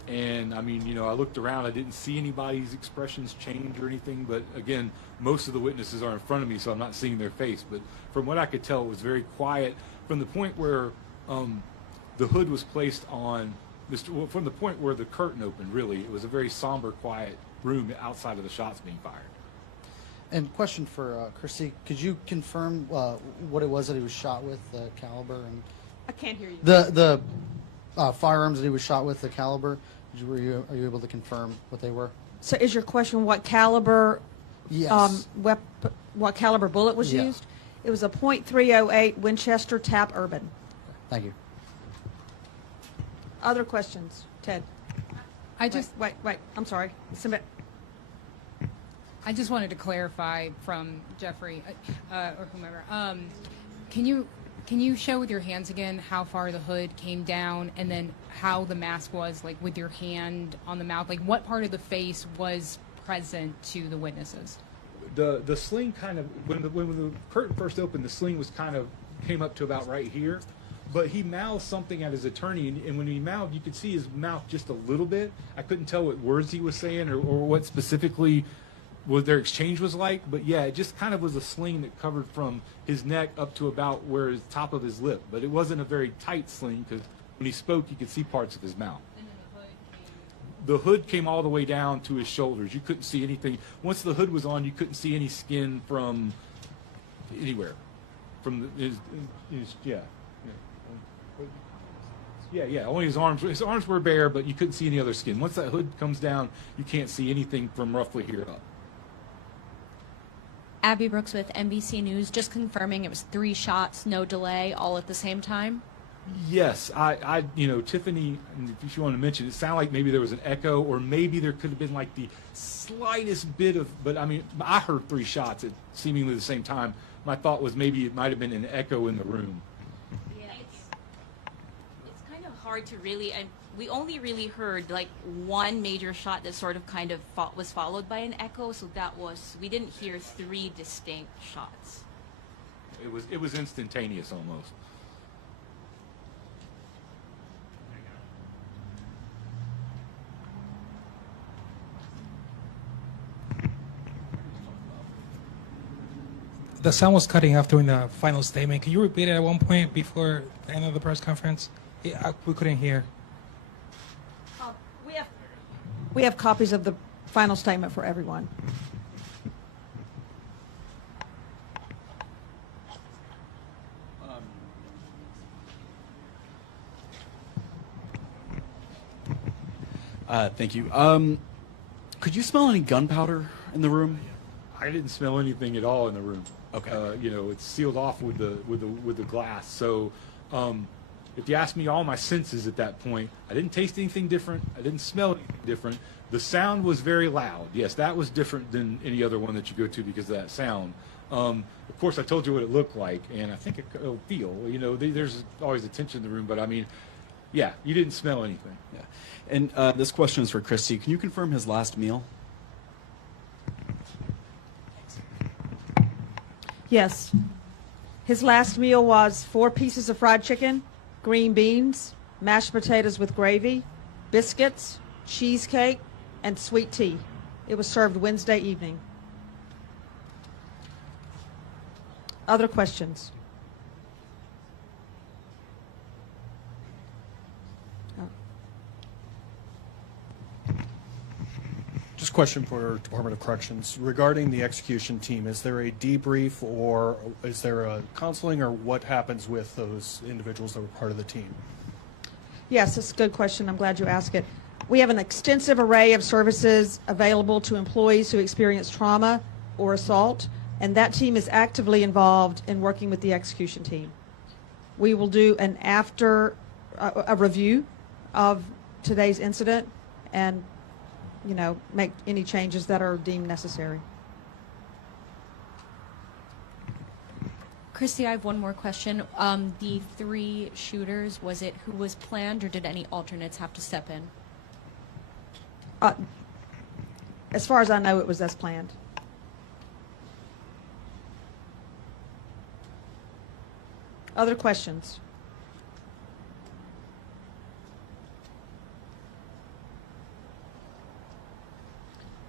And I mean, you know, I looked around, I didn't see anybody's expressions change or anything, but again, most of the witnesses are in front of me, so I'm not seeing their face. But from what I could tell, it was very quiet from the point where the hood was placed on well, from the point where the curtain opened, really. It was a very somber, quiet room outside of the shots being fired. And question for Christy, could you confirm what it was that he was shot with, the caliber? And I can't hear you. the firearms that he was shot with, the caliber, are you able to confirm what they were? So is your question what caliber Yes. what caliber bullet was Yeah. used? It was a .308 Winchester Tap Urban. Thank you. Other questions? Ted? I just Wait, I'm sorry. Submit. I just wanted to clarify from Jeffrey or whomever. Can you show with your hands again how far the hood came down, and then how the mask was, like with your hand on the mouth? Like what part of the face was present to the witnesses? The sling kind of, when the curtain first opened, the sling was kind of came up to about right here. But he mouthed something at his attorney, and when he mouthed, you could see his mouth just a little bit. I couldn't tell what words he was saying or what specifically what their exchange was like. But yeah, it just kind of was a sling that covered from his neck up to about where his top of his lip. But it wasn't a very tight sling, because when he spoke, you could see parts of his mouth. The hood came all the way down to his shoulders. You couldn't see anything. Once the hood was on, you couldn't see any skin from anywhere. From his yeah. Yeah, only his arms. His arms were bare, but you couldn't see any other skin. Once that hood comes down, you can't see anything from roughly here up. Abby Brooks with NBC News, just confirming it was 3 shots, no delay, all at the same time. Yes, I Tiffany, if you want to mention, it sounded like maybe there was an echo, or maybe there could have been like the slightest bit of, but I mean, I heard 3 shots at seemingly the same time. My thought was maybe it might have been an echo in the room. It's kind of hard to really, and we only really heard like one major shot that sort of kind of was followed by an echo, so we didn't hear 3 distinct shots. It was instantaneous almost. The sound was cutting off during the final statement. Can you repeat it at one point before the end of the press conference? We couldn't hear. We have copies of the final statement for everyone. Thank you. Could you smell any gunpowder in the room? I didn't smell anything at all in the room. Okay. It's sealed off with the glass. So, if you ask me all my senses at that point, I didn't taste anything different. I didn't smell anything different. The sound was very loud. Yes, that was different than any other one that you go to because of that sound. Of course, I told you what it looked like, and I think it'll feel. There's always a tension in the room, but I mean, yeah, you didn't smell anything. Yeah. And this question is for Christy. Can you confirm his last meal? Yes. His last meal was 4 pieces of fried chicken, green beans, mashed potatoes with gravy, biscuits, cheesecake, and sweet tea. It was served Wednesday evening. Other questions? Just a question for Department of Corrections. Regarding the execution team, is there a debrief or is there a counseling, or what happens with those individuals that were part of the team? Yes, that's a good question. I'm glad you asked it. We have an extensive array of services available to employees who experience trauma or assault, and that team is actively involved in working with the execution team. We will do an a review of today's incident and make any changes that are deemed necessary. Christy, I have one more question. The 3 shooters, was it who was planned, or did any alternates have to step in? As far as I know, it was as planned. Other questions?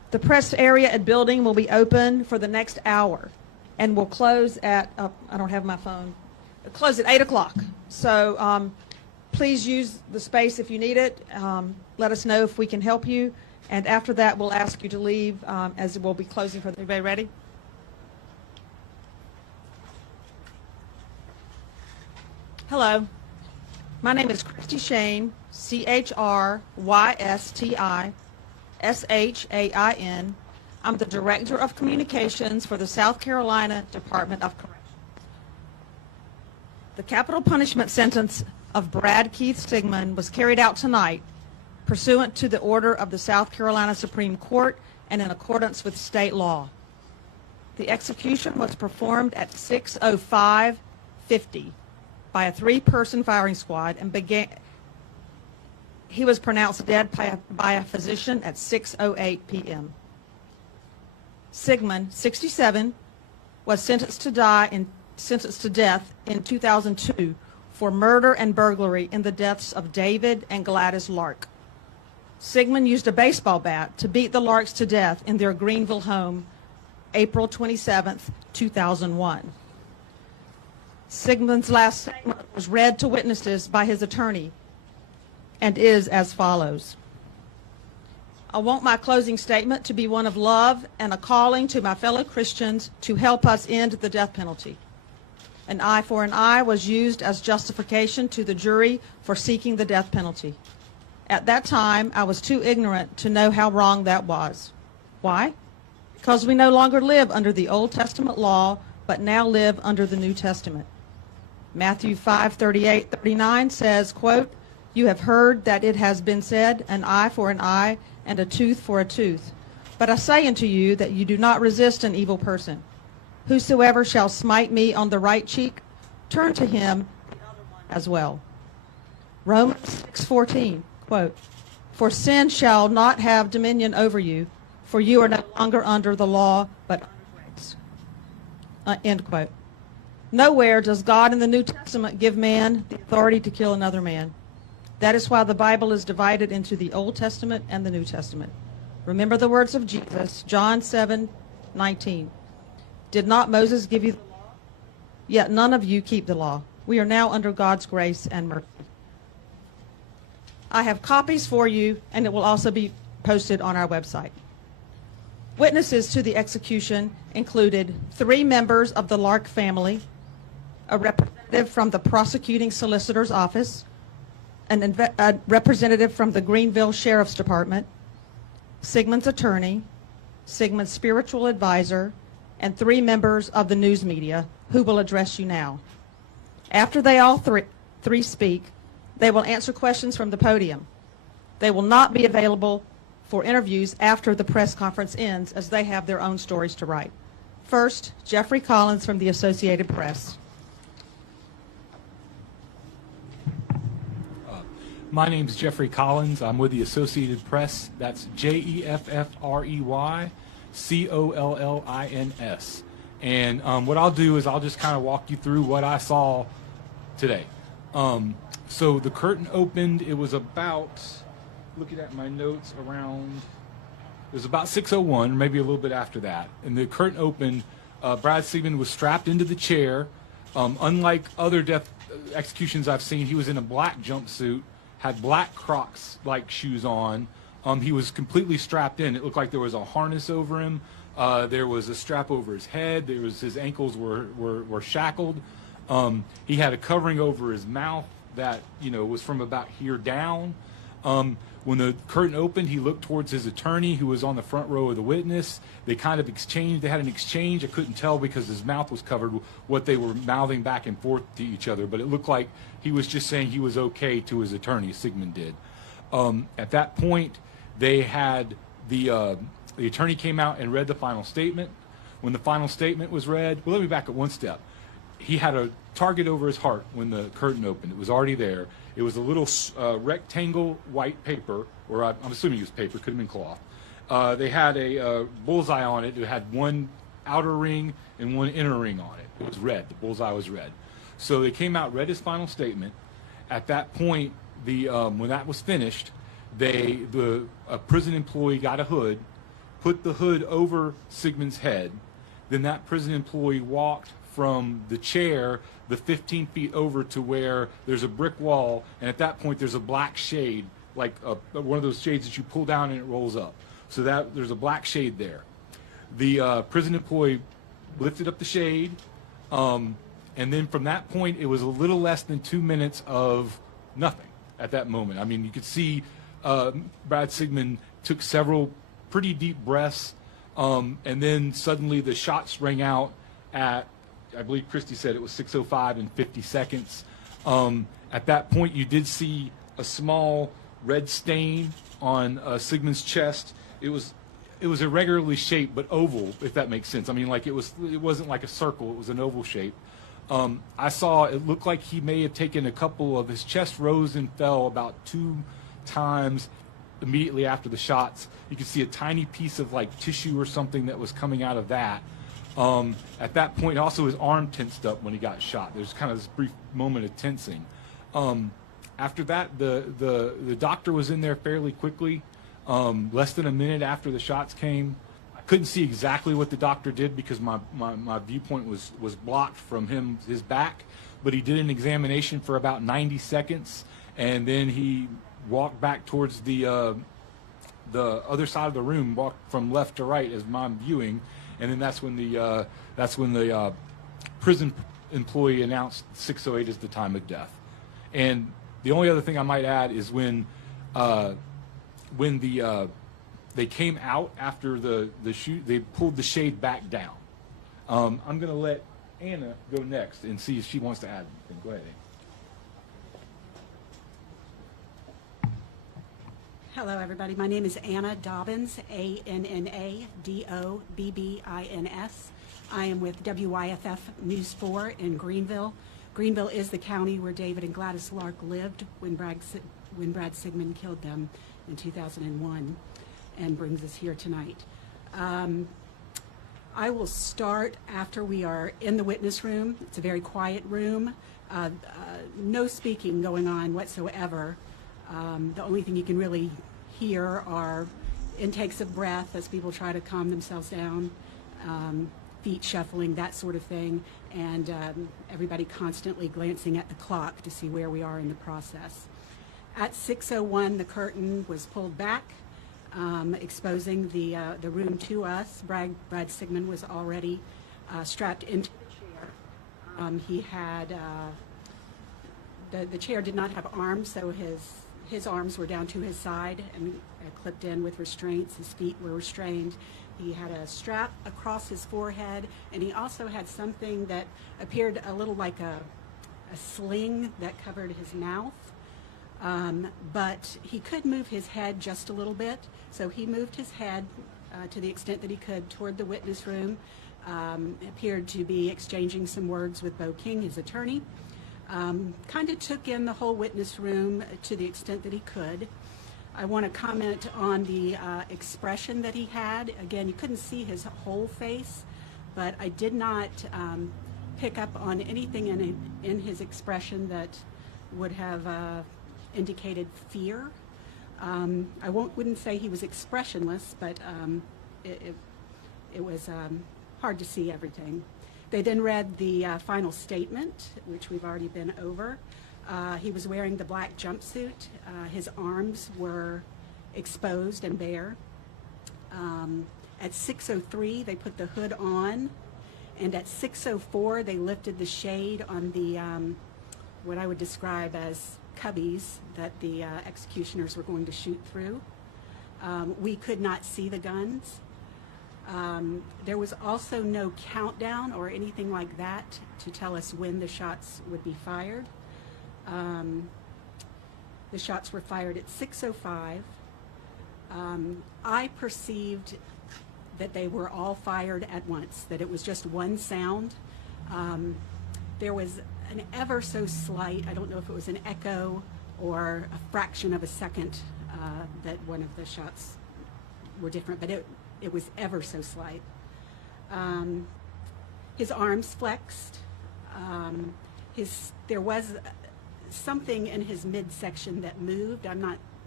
The press area and building will be open for the next hour and will close at, I don't have my phone, close at 8 o'clock. So please use the space if you need it. Let us know if we can help you. And after that, we'll ask you to leave as we'll be closing for the, everybody ready? Hello. My name is Christy Shane, CHRYSTI I'm the Director of Communications for the South Carolina Department of Corrections. The capital punishment sentence of Brad Keith Sigmon was carried out tonight pursuant to the order of the South Carolina Supreme Court and in accordance with state law. The execution was performed at 6:05:50 by a 3-person firing squad and he was pronounced dead by a physician at 6:08 p.m. Sigmon, 67, was sentenced to death in 2002 for murder and burglary in the deaths of David and Gladys Lark. Sigmon used a baseball bat to beat the Larks to death in their Greenville home April 27, 2001. Sigmon's last statement was read to witnesses by his attorney and is as follows. I want my closing statement to be one of love and a calling to my fellow Christians to help us end the death penalty. An eye for an eye was used as justification to the jury for seeking the death penalty. At that time, I was too ignorant to know how wrong that was. Why? Because we no longer live under the Old Testament law, but now live under the New Testament. Matthew 5:38-39 says, quote, "You have heard that it has been said, an eye for an eye and a tooth for a tooth. But I say unto you that you do not resist an evil person. Whosoever shall smite me on the right cheek, turn to him the other one as well." Romans 6:14, quote, "For sin shall not have dominion over you, for you are no longer under the law, but under grace." End quote. Nowhere does God in the New Testament give man the authority to kill another man. That is why the Bible is divided into the Old Testament and the New Testament. Remember the words of Jesus, John 7:19. Did not Moses give you the law? Yet none of you keep the law. We are now under God's grace and mercy. I have copies for you, and it will also be posted on our website. Witnesses to the execution included 3 members of the Lark family, a representative from the prosecuting solicitor's office, a representative from the Greenville Sheriff's Department, Sigmon's attorney, Sigmon's spiritual advisor, and 3 members of the news media who will address you now. After they all three speak, they will answer questions from the podium. They will not be available for interviews after the press conference ends, as they have their own stories to write. First, Jeffrey Collins from the Associated Press. My name's Jeffrey Collins. I'm with the Associated Press. That's JEFFREYCOLLINS. And what I'll do is I'll just kind of walk you through what I saw today. So the curtain opened. It was about, looking at my notes, around, it was about 6:01, maybe a little bit after that. And the curtain opened. Brad Sigmon was strapped into the chair. Unlike other death executions I've seen, he was in a black jumpsuit, had black Crux-like shoes on. He was completely strapped in. It looked like there was a harness over him. There was a strap over his head. His ankles were shackled. He had a covering over his mouth that was from about here down. When the curtain opened, he looked towards his attorney, who was on the front row of the witness. They kind of exchanged. They had an exchange. I couldn't tell because his mouth was covered what they were mouthing back and forth to each other, but it looked like he was just saying he was okay to his attorney. Sigmon did. At that point, they had the attorney came out and read the final statement. When the final statement was read, well, let me back up one step. He had a target over his heart when the curtain opened. It was already there. It was a little rectangle white paper, or I'm assuming it was paper, could have been cloth. They had a bullseye on it. It had one outer ring and one inner ring on it. It was red. The bullseye was red. So they came out, read his final statement. At that point, when that was finished, a prison employee got a hood, put the hood over Sigmon's head. Then that prison employee walked from the chair the 15 feet over to where there's a brick wall, and at that point there's a black shade, like one of those shades that you pull down and it rolls up. So that there's a black shade there. The prison employee lifted up the shade, and then from that point it was a little less than 2 minutes of nothing at that moment. I mean, you could see Brad Sigmon took several pretty deep breaths, and then suddenly the shots rang out at, I believe Christy said it was 6:05 and 50 seconds. At that point, you did see a small red stain on Sigmon's chest. It was irregularly shaped, but oval, if that makes sense. I mean, like it wasn't like a circle; it was an oval shape. I saw it looked like he may have taken a couple of his chest rose and fell about 2 times immediately after the shots. You could see a tiny piece of like tissue or something that was coming out of that. At that point, also his arm tensed up when he got shot. There's kind of this brief moment of tensing. After that, the doctor was in there fairly quickly, less than a minute after the shots came. I couldn't see exactly what the doctor did because my viewpoint was blocked from his back, but he did an examination for about 90 seconds, and then he walked back towards the other side of the room, walked from left to right as I'm viewing, and then that's when the prison employee announced 6:08 as the time of death. And the only other thing I might add is when they came out after the shoot, they pulled the shade back down. I'm going to let Anna go next and see if she wants to add anything. Go ahead, Anna. Hello, everybody. My name is Anna Dobbins, ANNADOBBINS. I am with WYFF News 4 in Greenville. Greenville is the county where David and Gladys Lark lived when Brad Sigmon killed them in 2001, and brings us here tonight. I will start after we are in the witness room. It's a very quiet room. No speaking going on whatsoever. The only thing you can really hear are intakes of breath as people try to calm themselves down, feet shuffling, that sort of thing, and everybody constantly glancing at the clock to see where we are in the process. At 6:01, the curtain was pulled back, exposing the room to us. Brad Sigmon was already strapped into the chair. He had the chair did not have arms, so his arms were down to his side and clipped in with restraints. His feet were restrained. He had a strap across his forehead, and he also had something that appeared a little like a sling that covered his mouth. But he could move his head just a little bit, so he moved his head to the extent that he could toward the witness room, appeared to be exchanging some words with Bo King, his attorney. Kind of took in the whole witness room to the extent that he could. I want to comment on the expression that he had. Again, you couldn't see his whole face, but I did not pick up on anything in his expression that would have indicated fear. I wouldn't say he was expressionless, but it was hard to see everything. They then read the final statement, which we've already been over. He was wearing the black jumpsuit. His arms were exposed and bare. At 6:03, they put the hood on, and at 6:04, they lifted the shade on the what I would describe as cubbies that the executioners were going to shoot through. We could not see the guns. There was also no countdown or anything like that to tell us when the shots would be fired. The shots were fired at 6:05. I perceived that they were all fired at once, that it was just one sound. There was an ever so slight, I don't know if it was an echo or a fraction of a second that one of the shots were different, but it was ever so slight. His arms flexed. There was something in his midsection that moved. I'm not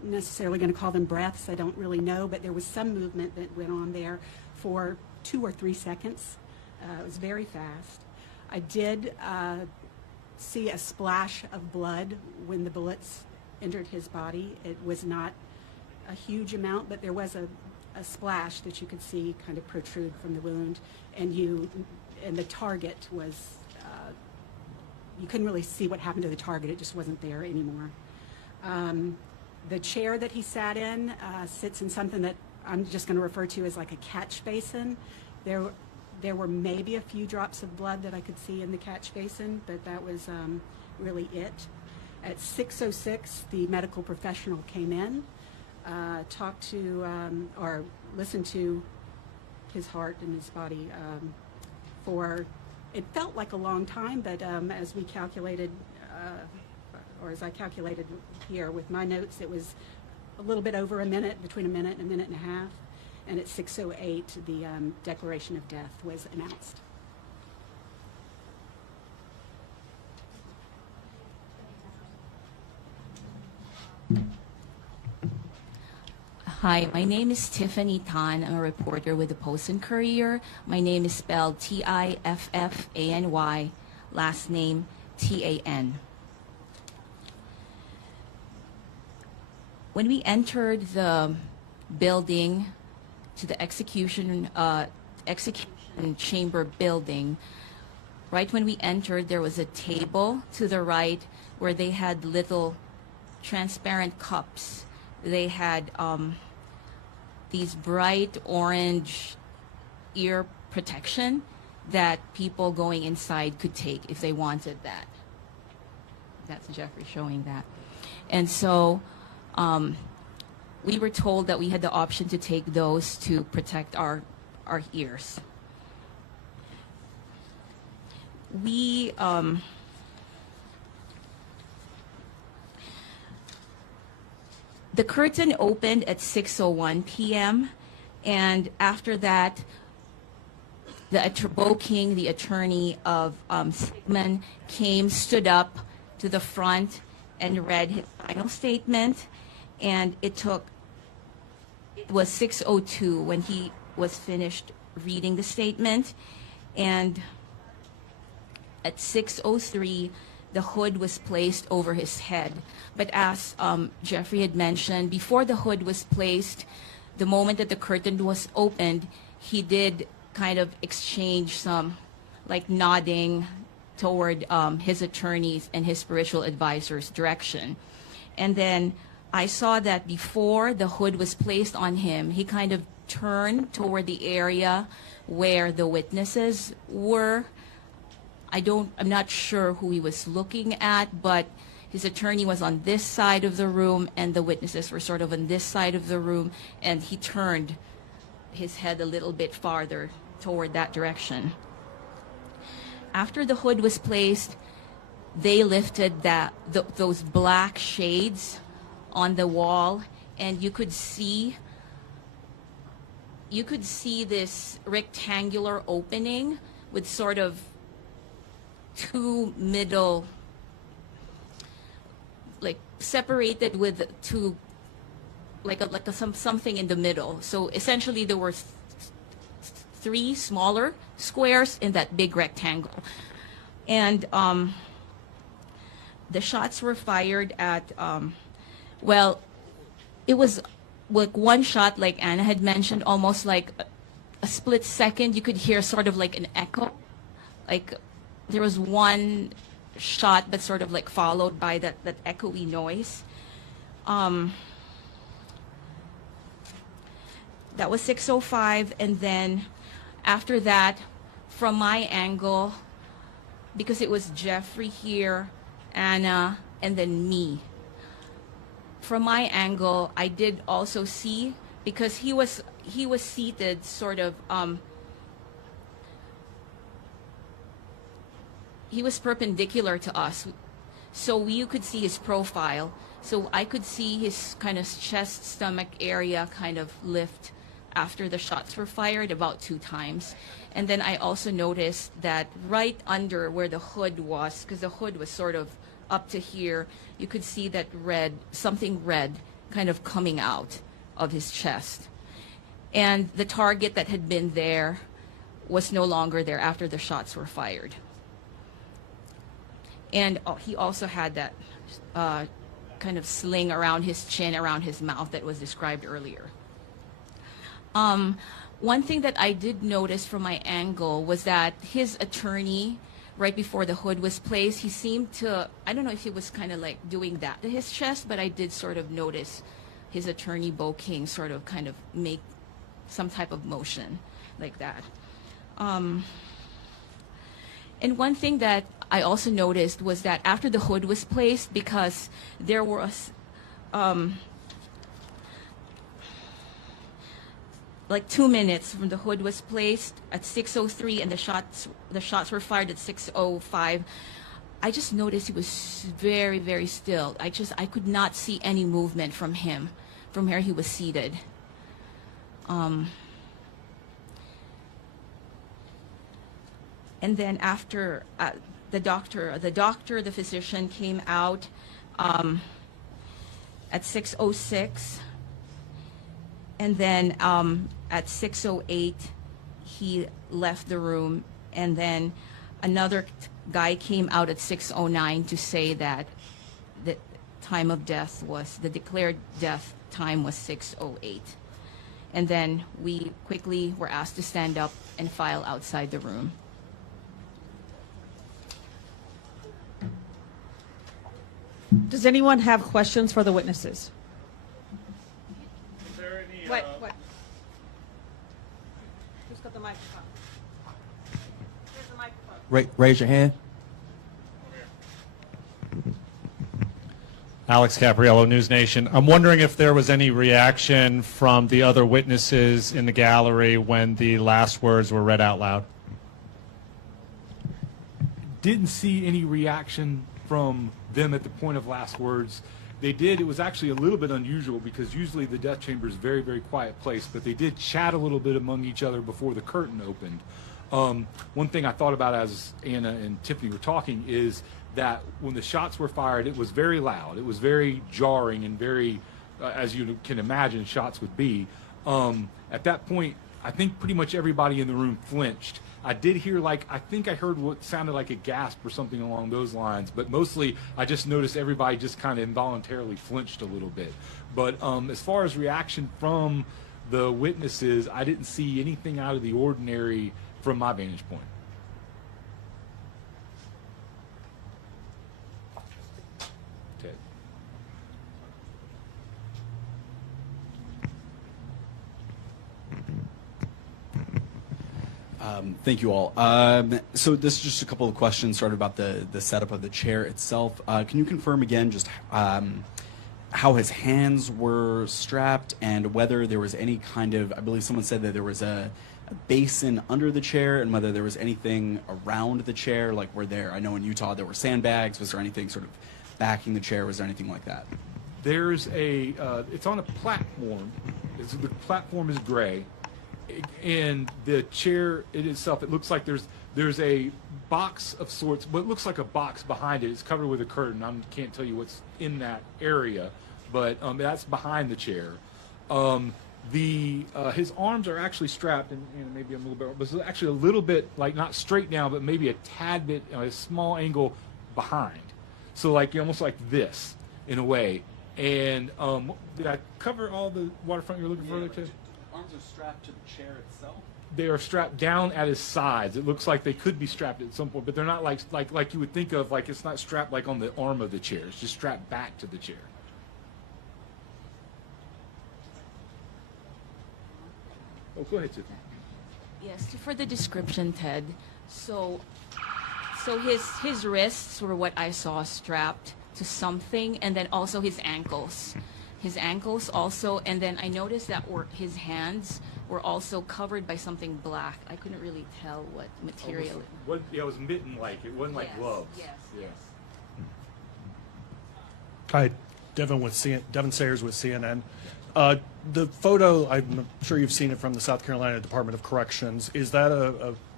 necessarily going to call them breaths. I don't really know, but there was some movement that went on there for 2 or 3 seconds. It was very fast. I did see a splash of blood when the bullets entered his body. It was not a huge amount, but there was a splash that you could see kind of protrude from the wound, and the target was, you couldn't really see what happened to the target. It just wasn't there anymore. The chair that he sat in sits in something that I'm just going to refer to as like a catch basin. There were maybe a few drops of blood that I could see in the catch basin, but that was really it. At 6:06, the medical professional came in, talked to or listened to his heart and his body for, it felt like a long time, but as we calculated, or as I calculated here with my notes, it was a little bit over a minute, between a minute and a half. And at 6:08, the declaration of death was announced. Hi, my name is Tiffany Tan. I'm a reporter with the Post and Courier. My name is spelled Tiffany, last name Tan. When we entered the building, to the execution chamber building, right when we entered, there was a table to the right where they had little transparent cups. They had these bright orange ear protection that people going inside could take if they wanted that. That's Jeffrey showing that. And so we were told that we had the option to take those to protect our ears. We the curtain opened at 6:01 p.m. and after that, Bo King, the attorney of Sigmon, stood up to the front and read his final statement. And it was 6:02 when he was finished reading the statement. And at 6:03, the hood was placed over his head. But as Jeffrey had mentioned, before the hood was placed, the moment that the curtain was opened, he did kind of exchange some like nodding toward his attorneys and his spiritual advisor's direction. And then I saw that before the hood was placed on him, he kind of turned toward the area where the witnesses were. I'm not sure who he was looking at, but his attorney was on this side of the room and the witnesses were sort of on this side of the room, and he turned his head a little bit farther toward that direction. After the hood was placed, they lifted those black shades on the wall, and you could see this rectangular opening with sort of two middle, like separated with two, something in the middle. So essentially there were three smaller squares in that big rectangle. And the shots were fired at, well, it was like one shot, like Anna had mentioned, almost like a split second. You could hear sort of like an echo. Like there was one shot, but sort of like followed by that echoey noise. That was 6:05, and then after that, from my angle, because it was Jeffrey here, Anna, and then me. From my angle, I did also see, because he was seated sort of, he was perpendicular to us, so you could see his profile. So I could see his kind of chest, stomach area kind of lift after the shots were fired about 2 times. And then I also noticed that right under where the hood was, because the hood was sort of up to here, you could see that something red kind of coming out of his chest. And the target that had been there was no longer there after the shots were fired. And he also had that kind of sling around his chin, around his mouth that was described earlier. One thing that I did notice from my angle was that his attorney, right before the hood was placed, he seemed to, I don't know if he was kind of like doing that to his chest, but I did sort of notice his attorney, Bo King, sort of kind of make some type of motion like that. And one thing that I also noticed was that after the hood was placed, because there was like 2 minutes from the hood was placed at 6:03 and the shots were fired at 6:05, I just noticed he was very, very still. I could not see any movement from him from where he was seated. And then after the physician came out at 6:06, and then at 6:08 he left the room, and then another guy came out at 6:09 to say that the time of death was, the declared death time was 6:08. And then we quickly were asked to stand up and file outside the room. Does anyone have questions for the witnesses? Is there any, What? Who's got the microphone? Here's the microphone. Raise your hand. Alex Capriello, News Nation. I'm wondering if there was any reaction from the other witnesses in the gallery when the last words were read out loud. Didn't see any reaction from them at the point of last words. They did. It was actually a little bit unusual because usually the death chamber is a very, very quiet place, but they did chat a little bit among each other before the curtain opened. One thing I thought about as Anna and Tiffany were talking is that when the shots were fired, it was very loud. It was very jarring and very, as you can imagine, shots would be. At that point, I think pretty much everybody in the room flinched. I did hear, I think I heard what sounded like a gasp or something along those lines, but mostly I just noticed everybody just kind of involuntarily flinched a little bit. But as far as reaction from the witnesses, I didn't see anything out of the ordinary from my vantage point. Ted. Thank you all. So this is just a couple of questions sort of about the setup of the chair itself. Can you confirm again just how his hands were strapped and whether there was any kind of, I believe someone said that there was a basin under the chair, and whether there was anything around the chair, like were there, I know in Utah there were sandbags, was there anything sort of backing the chair, was there anything like that? There's a, it's on a platform. The platform is gray. And the chair in itself, it looks like there's a box of sorts, what looks like a box behind it. It's covered with a curtain. I can't tell you what's in that area, but that's behind the chair. His arms are actually strapped, and maybe I'm a little bit, but it's actually a little bit, like not straight down, but maybe a tad bit, a small angle behind. So almost like this, in a way. And did I cover all the waterfront you were looking for there, too? Arms are strapped to the chair itself? They are strapped down at his sides. It looks like they could be strapped at some point, but they're not like you would think of, like it's not strapped like on the arm of the chair. It's just strapped back to the chair. Oh, go ahead, Tiffany. Yes, for the description, Ted. So his wrists were what I saw strapped to something, and then also his ankles. His ankles also, and then I noticed that his hands were also covered by something black. I couldn't really tell what material. It was mitten-like. It wasn't like gloves. Yes. Hi, Devin Sayers with CNN. The photo, I'm sure you've seen it from the South Carolina Department of Corrections. Is that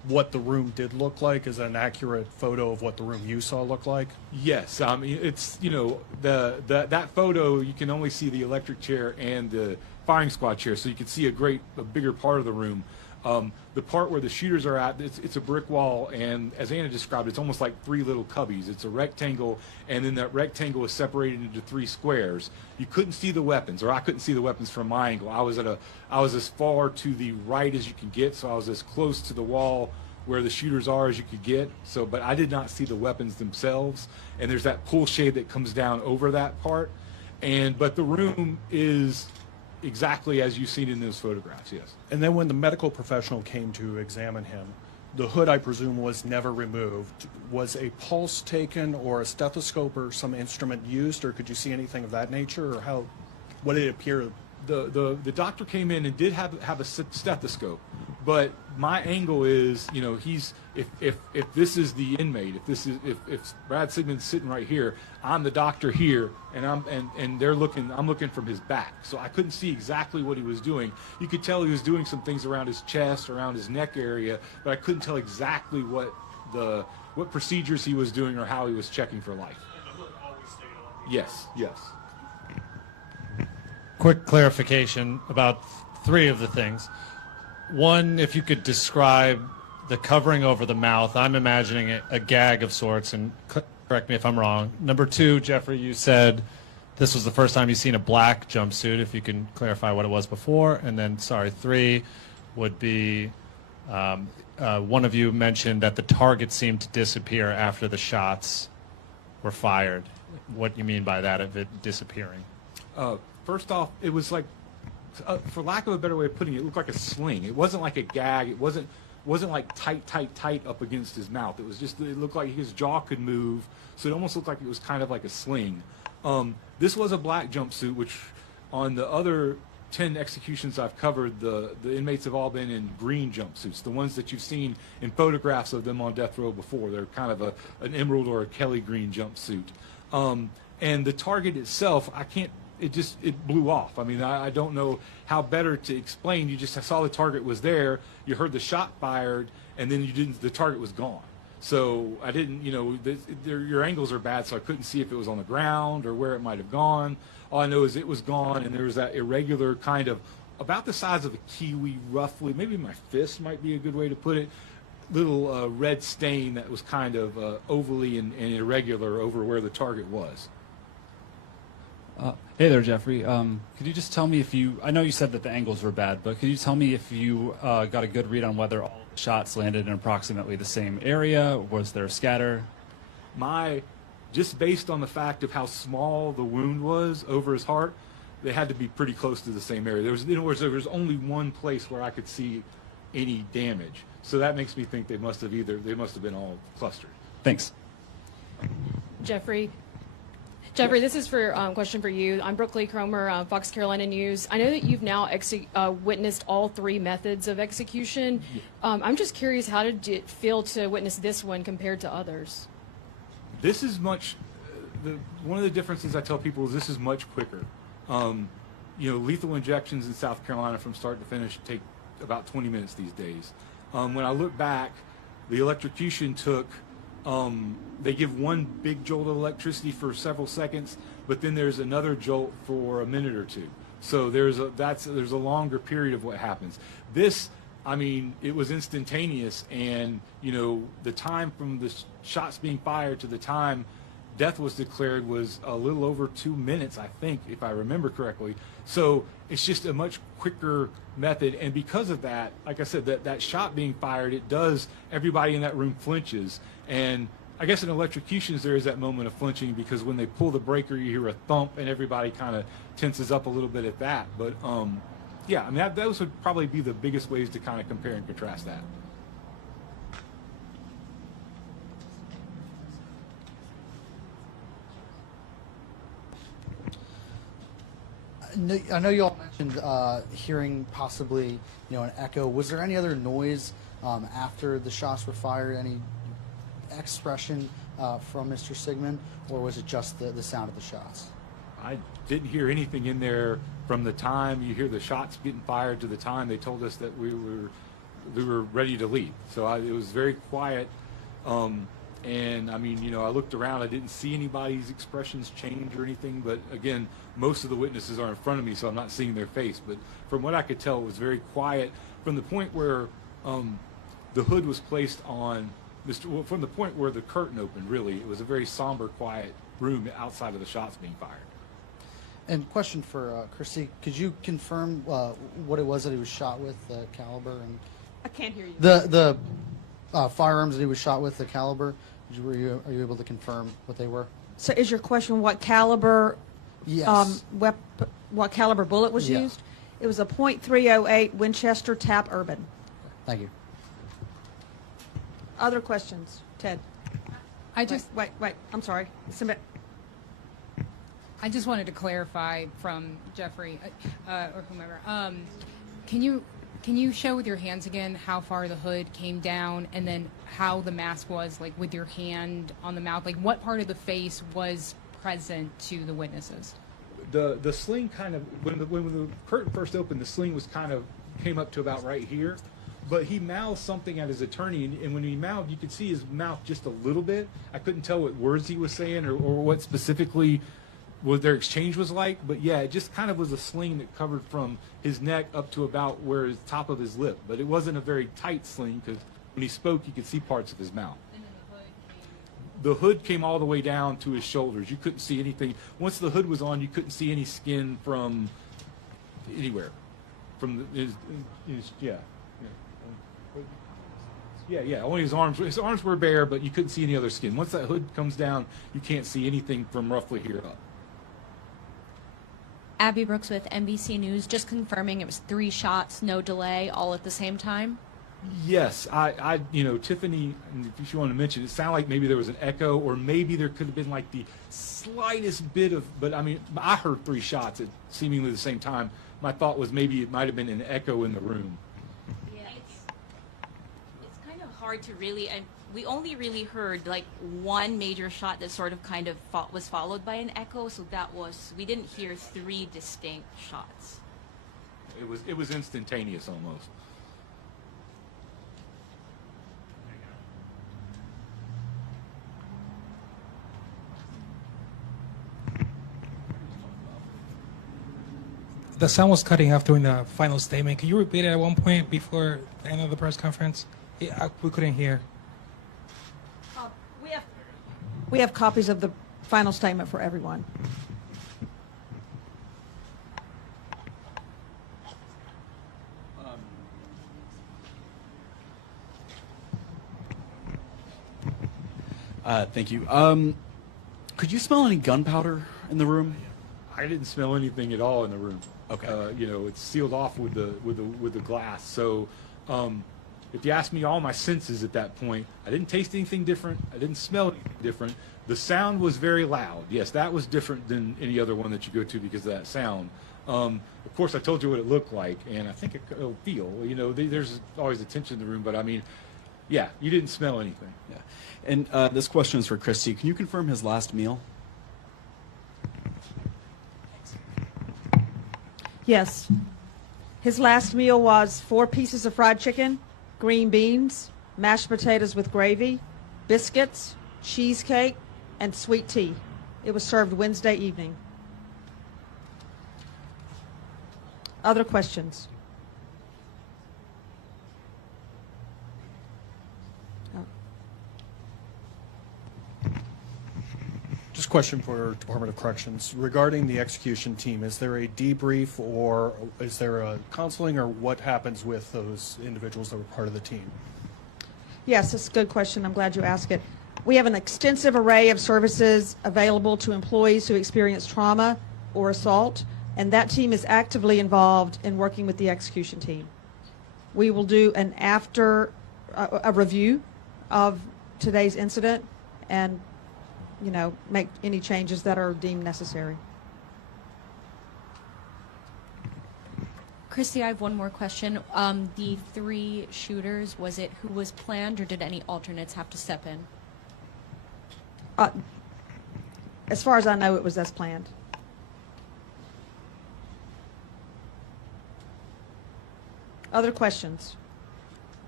what the room did look like? Is that an accurate photo of what the room you saw looked like? Yes, it's that photo you can only see the electric chair and the firing squad chair, so you can see a bigger part of the room. The part where the shooters are at, it's a brick wall, and as Anna described, it's almost like 3 little cubbies. It's a rectangle, and then that rectangle is separated into 3 squares. You couldn't see the weapons, or I couldn't see the weapons from my angle. I was as far to the right as you could get, so I was as close to the wall where the shooters are as you could get. So, but I did not see the weapons themselves, and there's that pull shade that comes down over that part. But the room is exactly as you've seen in those photographs, yes. And then when the medical professional came to examine him, the hood, I presume, was never removed. Was a pulse taken or a stethoscope or some instrument used, or could you see anything of that nature, or what did it appear? The doctor came in and did have a stethoscope, but my angle is, if this is the inmate, if Brad Sigmon's sitting right here, I'm the doctor here, and I'm looking from his back, so I couldn't see exactly what he was doing. You could tell he was doing some things around his chest, around his neck area, but I couldn't tell exactly what procedures he was doing or how he was checking for life. Yes. Quick clarification about 3 of the things. One, if you could describe the covering over the mouth, I'm imagining a gag of sorts, and correct me if I'm wrong. Number 2, Jeffrey, you said this was the first time you've seen a black jumpsuit, if you can clarify what it was before. And then, 3 would be one of you mentioned that the target seemed to disappear after the shots were fired. What do you mean by that, of it disappearing? First off, it was like, for lack of a better way of putting it, it looked like a sling. It wasn't like a gag. It wasn't like tight up against his mouth. It was just, it looked like his jaw could move, so it almost looked like it was kind of like a sling. This was a black jumpsuit, which on the other 10 executions I've covered, the inmates have all been in green jumpsuits, the ones that you've seen in photographs of them on death row before. They're kind of an emerald or a Kelly green jumpsuit. And the target itself, it blew off. I mean, I don't know how better to explain. You just saw the target was there, you heard the shot fired, and then the target was gone. So I didn't, your angles are bad, so I couldn't see if it was on the ground or where it might have gone. All I know is it was gone, and there was that irregular kind of, about the size of a kiwi roughly, maybe my fist might be a good way to put it, little red stain that was kind of ovally and irregular over where the target was. Hey there, Jeffrey. Could you just tell me I know you said that the angles were bad, but could you tell me if you got a good read on whether all the shots landed in approximately the same area? Was there a scatter? Just based on the fact of how small the wound was over his heart, they had to be pretty close to the same area. There was only one place where I could see any damage. So that makes me think they must have been all clustered. Thanks. Jeffrey, this is for question for you. I'm Brooke Lee Cromer, Fox Carolina News. I know that you've now witnessed all 3 methods of execution. I'm just curious, how did it feel to witness this one compared to others? This is much. One of the differences I tell people is this is much quicker. Lethal injections in South Carolina from start to finish take about 20 minutes these days. When I look back, the electrocution took. They give one big jolt of electricity for several seconds, but then there's another jolt for a minute or 2. So there's a longer period of what happens. This, it was instantaneous, and the time from the shots being fired to the time death was declared was a little over 2 minutes, I think, if I remember correctly. So it's just a much quicker method, and because of that, like I said, that shot being fired, everybody in that room flinches. And I guess in electrocutions there is that moment of flinching, because when they pull the breaker you hear a thump and everybody kind of tenses up a little bit at that. But those would probably be the biggest ways to kind of compare and contrast that. I know you all mentioned hearing possibly, an echo. Was there any other noise after the shots were fired? Any expression from Mr. Sigmon, or was it just the sound of the shots? I didn't hear anything in there from the time you hear the shots getting fired to the time they told us that we were ready to leave. So it was very quiet. And I mean, you know, I looked around, I didn't see anybody's expressions change or anything, but again, most of the witnesses are in front of me, so I'm not seeing their face. But from what I could tell, it was very quiet from the point where the hood was placed on from the point where the curtain opened, really. It was a very somber, quiet room outside of the shots being fired. And question for Christy, could you confirm what it was that he was shot with, the caliber? And I can't hear you. the firearms that he was shot with, the caliber, are you able to confirm what they were? So is your question what caliber Yes. what caliber bullet was Yeah. used? It was a .308 Winchester Tap Urban. Thank you. Other questions? Ted? I just Wait, I'm sorry. Submit. I just wanted to clarify from Jeffrey or whomever. Can you show with your hands again how far the hood came down, and then how the mask was, like with your hand on the mouth? Like what part of the face was present to the witnesses? The sling kind of, when the curtain first opened, the sling was kind of came up to about right here. But he mouthed something at his attorney, and when he mouthed, you could see his mouth just a little bit. I couldn't tell what words he was saying or what specifically what their exchange was like. But yeah, it just kind of was a sling that covered from his neck up to about where his top of his lip. But it wasn't a very tight sling, because when he spoke, you could see parts of his mouth. The hood came all the way down to his shoulders. You couldn't see anything. Once the hood was on, you couldn't see any skin from anywhere. From his yeah. Only his arms. His arms were bare, but you couldn't see any other skin. Once that hood comes down, you can't see anything from roughly here up. Abby Brooks with NBC News, just confirming it was 3 shots, no delay, all at the same time. Yes, I Tiffany, if you want to mention, it sounded like maybe there was an echo, or maybe there could have been like the slightest bit of, but I mean, I heard 3 shots at seemingly the same time. My thought was maybe it might have been an echo in the room. Yeah, it's kind of hard to really, and we only really heard like one major shot that sort of kind of was followed by an echo, so we didn't hear 3 distinct shots. It was instantaneous almost. The sound was cutting off during the final statement. Can you repeat it at one point before the end of the press conference? We couldn't hear. We have copies of the final statement for everyone. Thank you. Could you smell any gunpowder in the room? I didn't smell anything at all in the room. Okay. It's sealed off with the glass. So, if you ask me all my senses at that point, I didn't taste anything different. I didn't smell anything different. The sound was very loud. Yes, that was different than any other one that you go to because of that sound. Of course, I told you what it looked like, and I think it'll feel. There's always a tension in the room, but I mean, yeah, you didn't smell anything. Yeah. And this question is for Christy. Can you confirm his last meal? Yes. His last meal was 4 pieces of fried chicken, green beans, mashed potatoes with gravy, biscuits, cheesecake, and sweet tea. It was served Wednesday evening. Other questions? Just a question for Department of Corrections. Regarding the execution team, is there a debrief or is there a counseling, or what happens with those individuals that were part of the team? Yes, it's a good question. I'm glad you asked it. We have an extensive array of services available to employees who experience trauma or assault, and that team is actively involved in working with the execution team. We will do an a review of today's incident and make any changes that are deemed necessary. Christy, I have one more question. The 3 shooters, was it who was planned, or did any alternates have to step in? As far as I know, it was as planned. Other questions?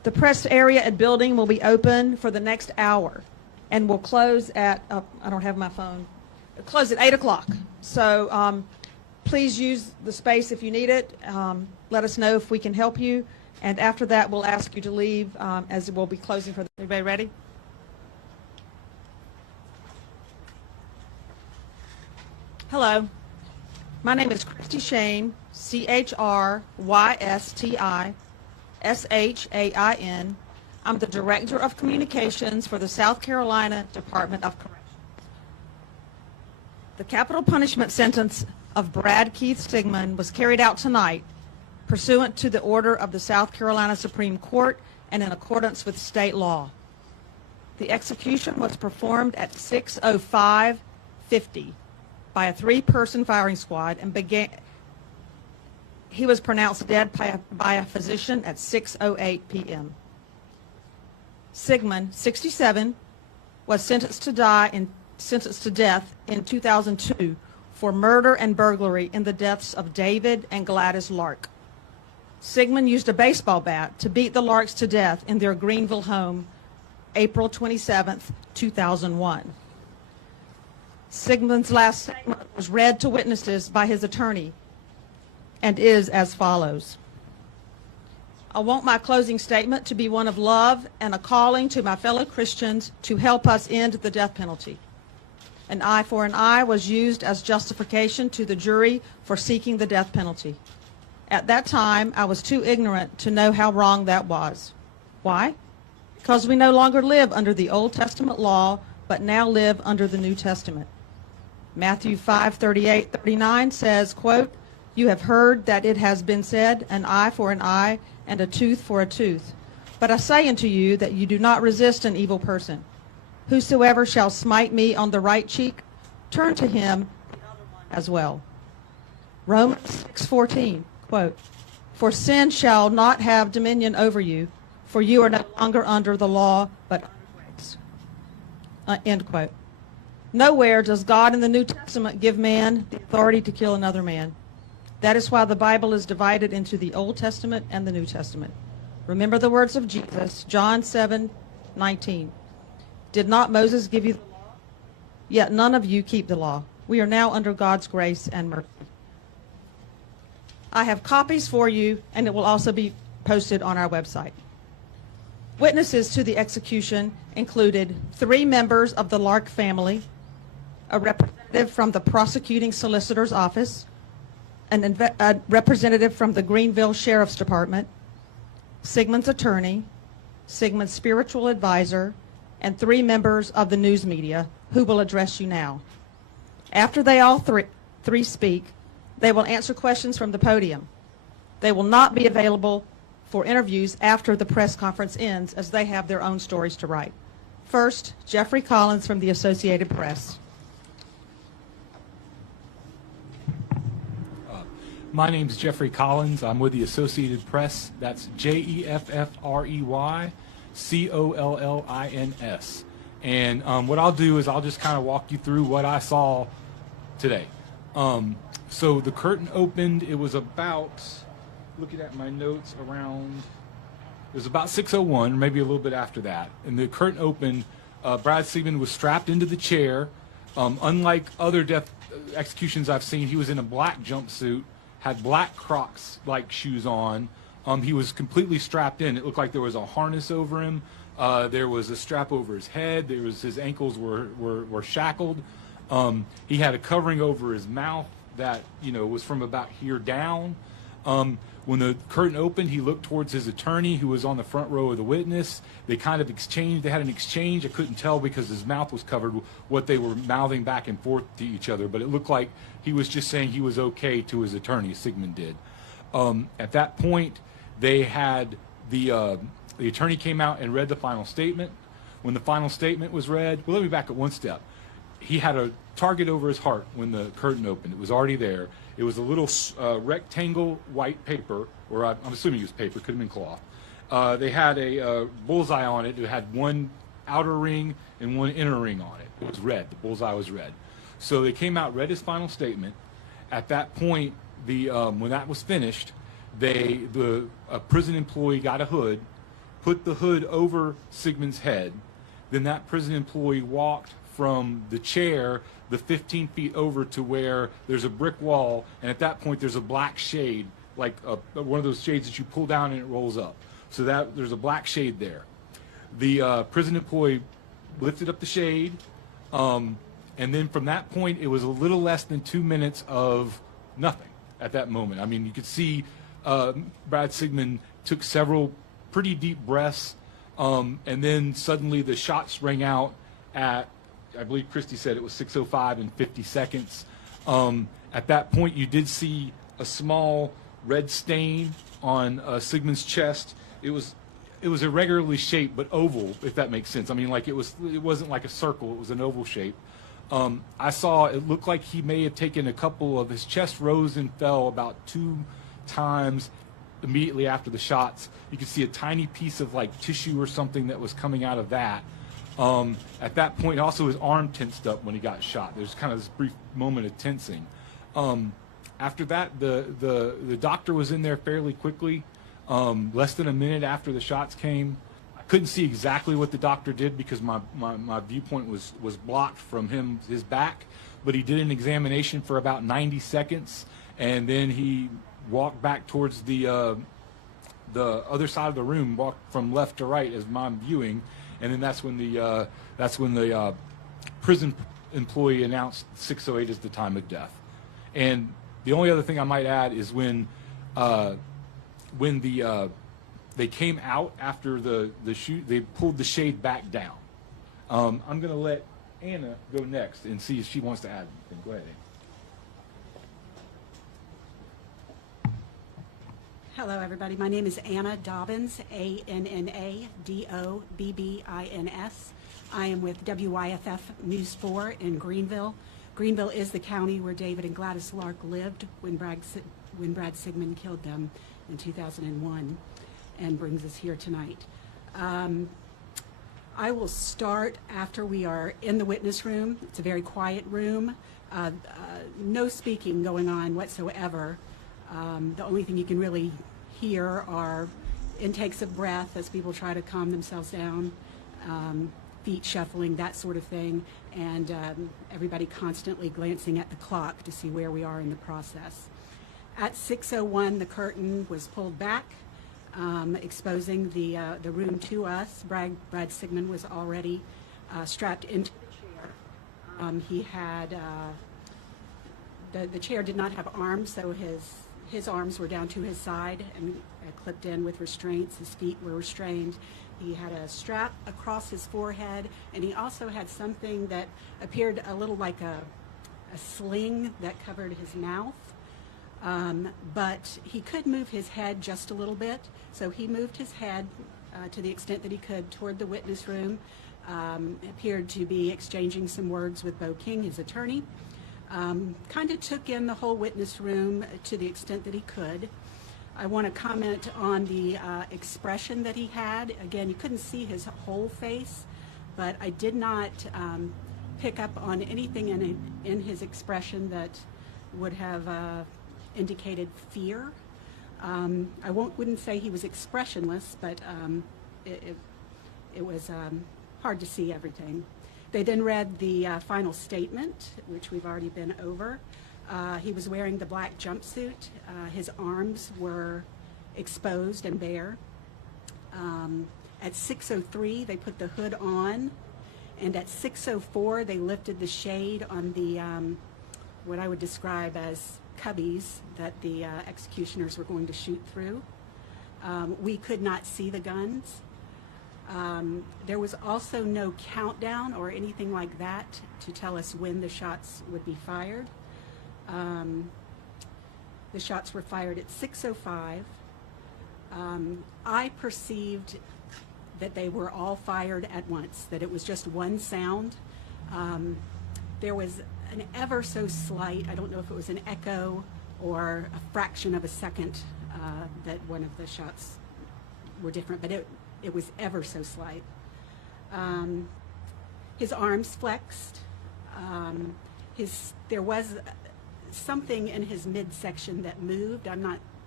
The press area and building will be open for the next hour and will close at, I don't have my phone, close at 8 o'clock. So please use the space if you need it. Let us know if we can help you. And after that, we'll ask you to leave as it will be closing for the, everybody ready? Hello. My name is Christy Shane, CHRYSTI I'm the Director of Communications for the South Carolina Department of Corrections. The capital punishment sentence of Brad Keith Sigmon was carried out tonight pursuant to the order of the South Carolina Supreme Court and in accordance with state law. The execution was performed at 6:05:50 by a 3-person firing squad and began. He was pronounced dead by a physician at 6:08 p.m. Sigmon, 67, was sentenced to death in 2002 for murder and burglary in the deaths of David and Gladys Lark. Sigmon used a baseball bat to beat the Larks to death in their Greenville home, April 27, 2001. Sigmon's last statement was read to witnesses by his attorney and is as follows. I want my closing statement to be one of love and a calling to my fellow Christians to help us end the death penalty. An eye for an eye was used as justification to the jury for seeking the death penalty. At that time, I was too ignorant to know how wrong that was. Why? Because we no longer live under the Old Testament law, but now live under the New Testament. Matthew 5:38-39 says, quote, "You have heard that it has been said, an eye for an eye and a tooth for a tooth. But I say unto you that you do not resist an evil person. Whosoever shall smite me on the right cheek, turn to him the other one as well." Romans 6:14, quote, "For sin shall not have dominion over you, for you are no longer under the law, but under grace." End quote. Nowhere does God in the New Testament give man the authority to kill another man. That is why the Bible is divided into the Old Testament and the New Testament. Remember the words of Jesus, John 7:19. Did not Moses give you the law? Yet none of you keep the law. We are now under God's grace and mercy. I have copies for you, and it will also be posted on our website. Witnesses to the execution included 3 members of the Lark family, a representative from the prosecuting solicitor's office, a representative from the Greenville Sheriff's Department, Sigmon's attorney, Sigmon's spiritual advisor, and 3 members of the news media who will address you now. After they all three speak, they will answer questions from the podium. They will not be available for interviews after the press conference ends, as they have their own stories to write. First, Jeffrey Collins from the Associated Press. My name's Jeffrey Collins. I'm with the Associated Press. That's JEFFREYCOLLINS. And what I'll do is I'll just kind of walk you through what I saw today. So the curtain opened. It was about, looking at my notes, around, it was about 6:01, maybe a little bit after that. And the curtain opened. Brad Sigmon was strapped into the chair. Unlike other death executions I've seen, he was in a black jumpsuit, had black Crux like shoes on. He was completely strapped in. It looked like there was a harness over him. There was a strap over his head. There was, his ankles were shackled. He had a covering over his mouth that, you know, was from about here down. When the curtain opened, he looked towards his attorney, who was on the front row of the witness. They kind of exchanged. They had an exchange. I couldn't tell because his mouth was covered what they were mouthing back and forth to each other, but it looked like he was just saying he was okay to his attorney. Sigmon did. At that point, they had the attorney came out and read the final statement. When the final statement was read, well, let me back up one step. He had a target over his heart when the curtain opened. It was already there. It was a little rectangle white paper, or I'm assuming it was paper, could have been cloth. They had a bullseye on it. It had one outer ring and one inner ring on it. It was red. The bullseye was red. So they came out, read his final statement. At that point, when that was finished, a prison employee got a hood, put the hood over Sigmon's head. Then that prison employee walked from the chair the 15 feet over to where there's a brick wall, and at that point there's a black shade, like one of those shades that you pull down and it rolls up. So that there's a black shade there. The prison employee lifted up the shade, and then from that point it was a little less than 2 minutes of nothing at that moment. I mean, you could see Brad Sigmon took several pretty deep breaths, and then suddenly the shots rang out at, I believe Christy said it was 6:05 and 50 seconds. At that point, you did see a small red stain on Sigmon's chest. It was irregularly shaped, but oval, if that makes sense. I mean, like it wasn't like a circle; it was an oval shape. I saw it looked like he may have taken a couple of his chest rose and fell about 2 times immediately after the shots. You could see a tiny piece of like tissue or something that was coming out of that. At that point, also his arm tensed up when he got shot. There's kind of this brief moment of tensing. After that, the doctor was in there fairly quickly, less than a minute after the shots came. I couldn't see exactly what the doctor did because my viewpoint was blocked from his back, but he did an examination for about 90 seconds, and then he walked back towards the other side of the room, walked from left to right as I'm viewing, and then that's when the prison employee announced 6:08 as the time of death. And the only other thing I might add is when they came out after the shoot, they pulled the shade back down. I'm going to let Anna go next and see if she wants to add anything. Go ahead, Anna. Hello, everybody. My name is Anna Dobbins, ANNA-DOBBINS. I am with WYFF News 4 in Greenville. Greenville is the county where David and Gladys Lark lived when Brad Sigmon killed them in 2001, and brings us here tonight. I will start after we are in the witness room. It's a very quiet room. No speaking going on whatsoever. The only thing you can really hear are intakes of breath as people try to calm themselves down, feet shuffling, that sort of thing, and everybody constantly glancing at the clock to see where we are in the process. At 6:01, the curtain was pulled back, exposing the room to us. Brad Sigmon was already strapped into the chair. He had the chair did not have arms, so his arms were down to his side and clipped in with restraints. His feet were restrained. He had a strap across his forehead, and he also had something that appeared a little like a sling that covered his mouth. But he could move his head just a little bit, so he moved his head to the extent that he could toward the witness room, appeared to be exchanging some words with Bo King, his attorney. Kind of took in the whole witness room to the extent that he could. I want to comment on the expression that he had. Again, you couldn't see his whole face, but I did not pick up on anything in his expression that would have indicated fear. I wouldn't say he was expressionless, but it was hard to see everything. They then read the final statement, which we've already been over. He was wearing the black jumpsuit. His arms were exposed and bare. At 6:03, they put the hood on, and at 6:04, they lifted the shade on the what I would describe as cubbies that the executioners were going to shoot through. We could not see the guns. There was also no countdown or anything like that to tell us when the shots would be fired. The shots were fired at 6:05. I perceived that they were all fired at once, that it was just one sound. There was an ever so slight, I don't know if it was an echo or a fraction of a second that one of the shots were different, but it was ever so slight. His arms flexed. There was something in his midsection that moved. I'm not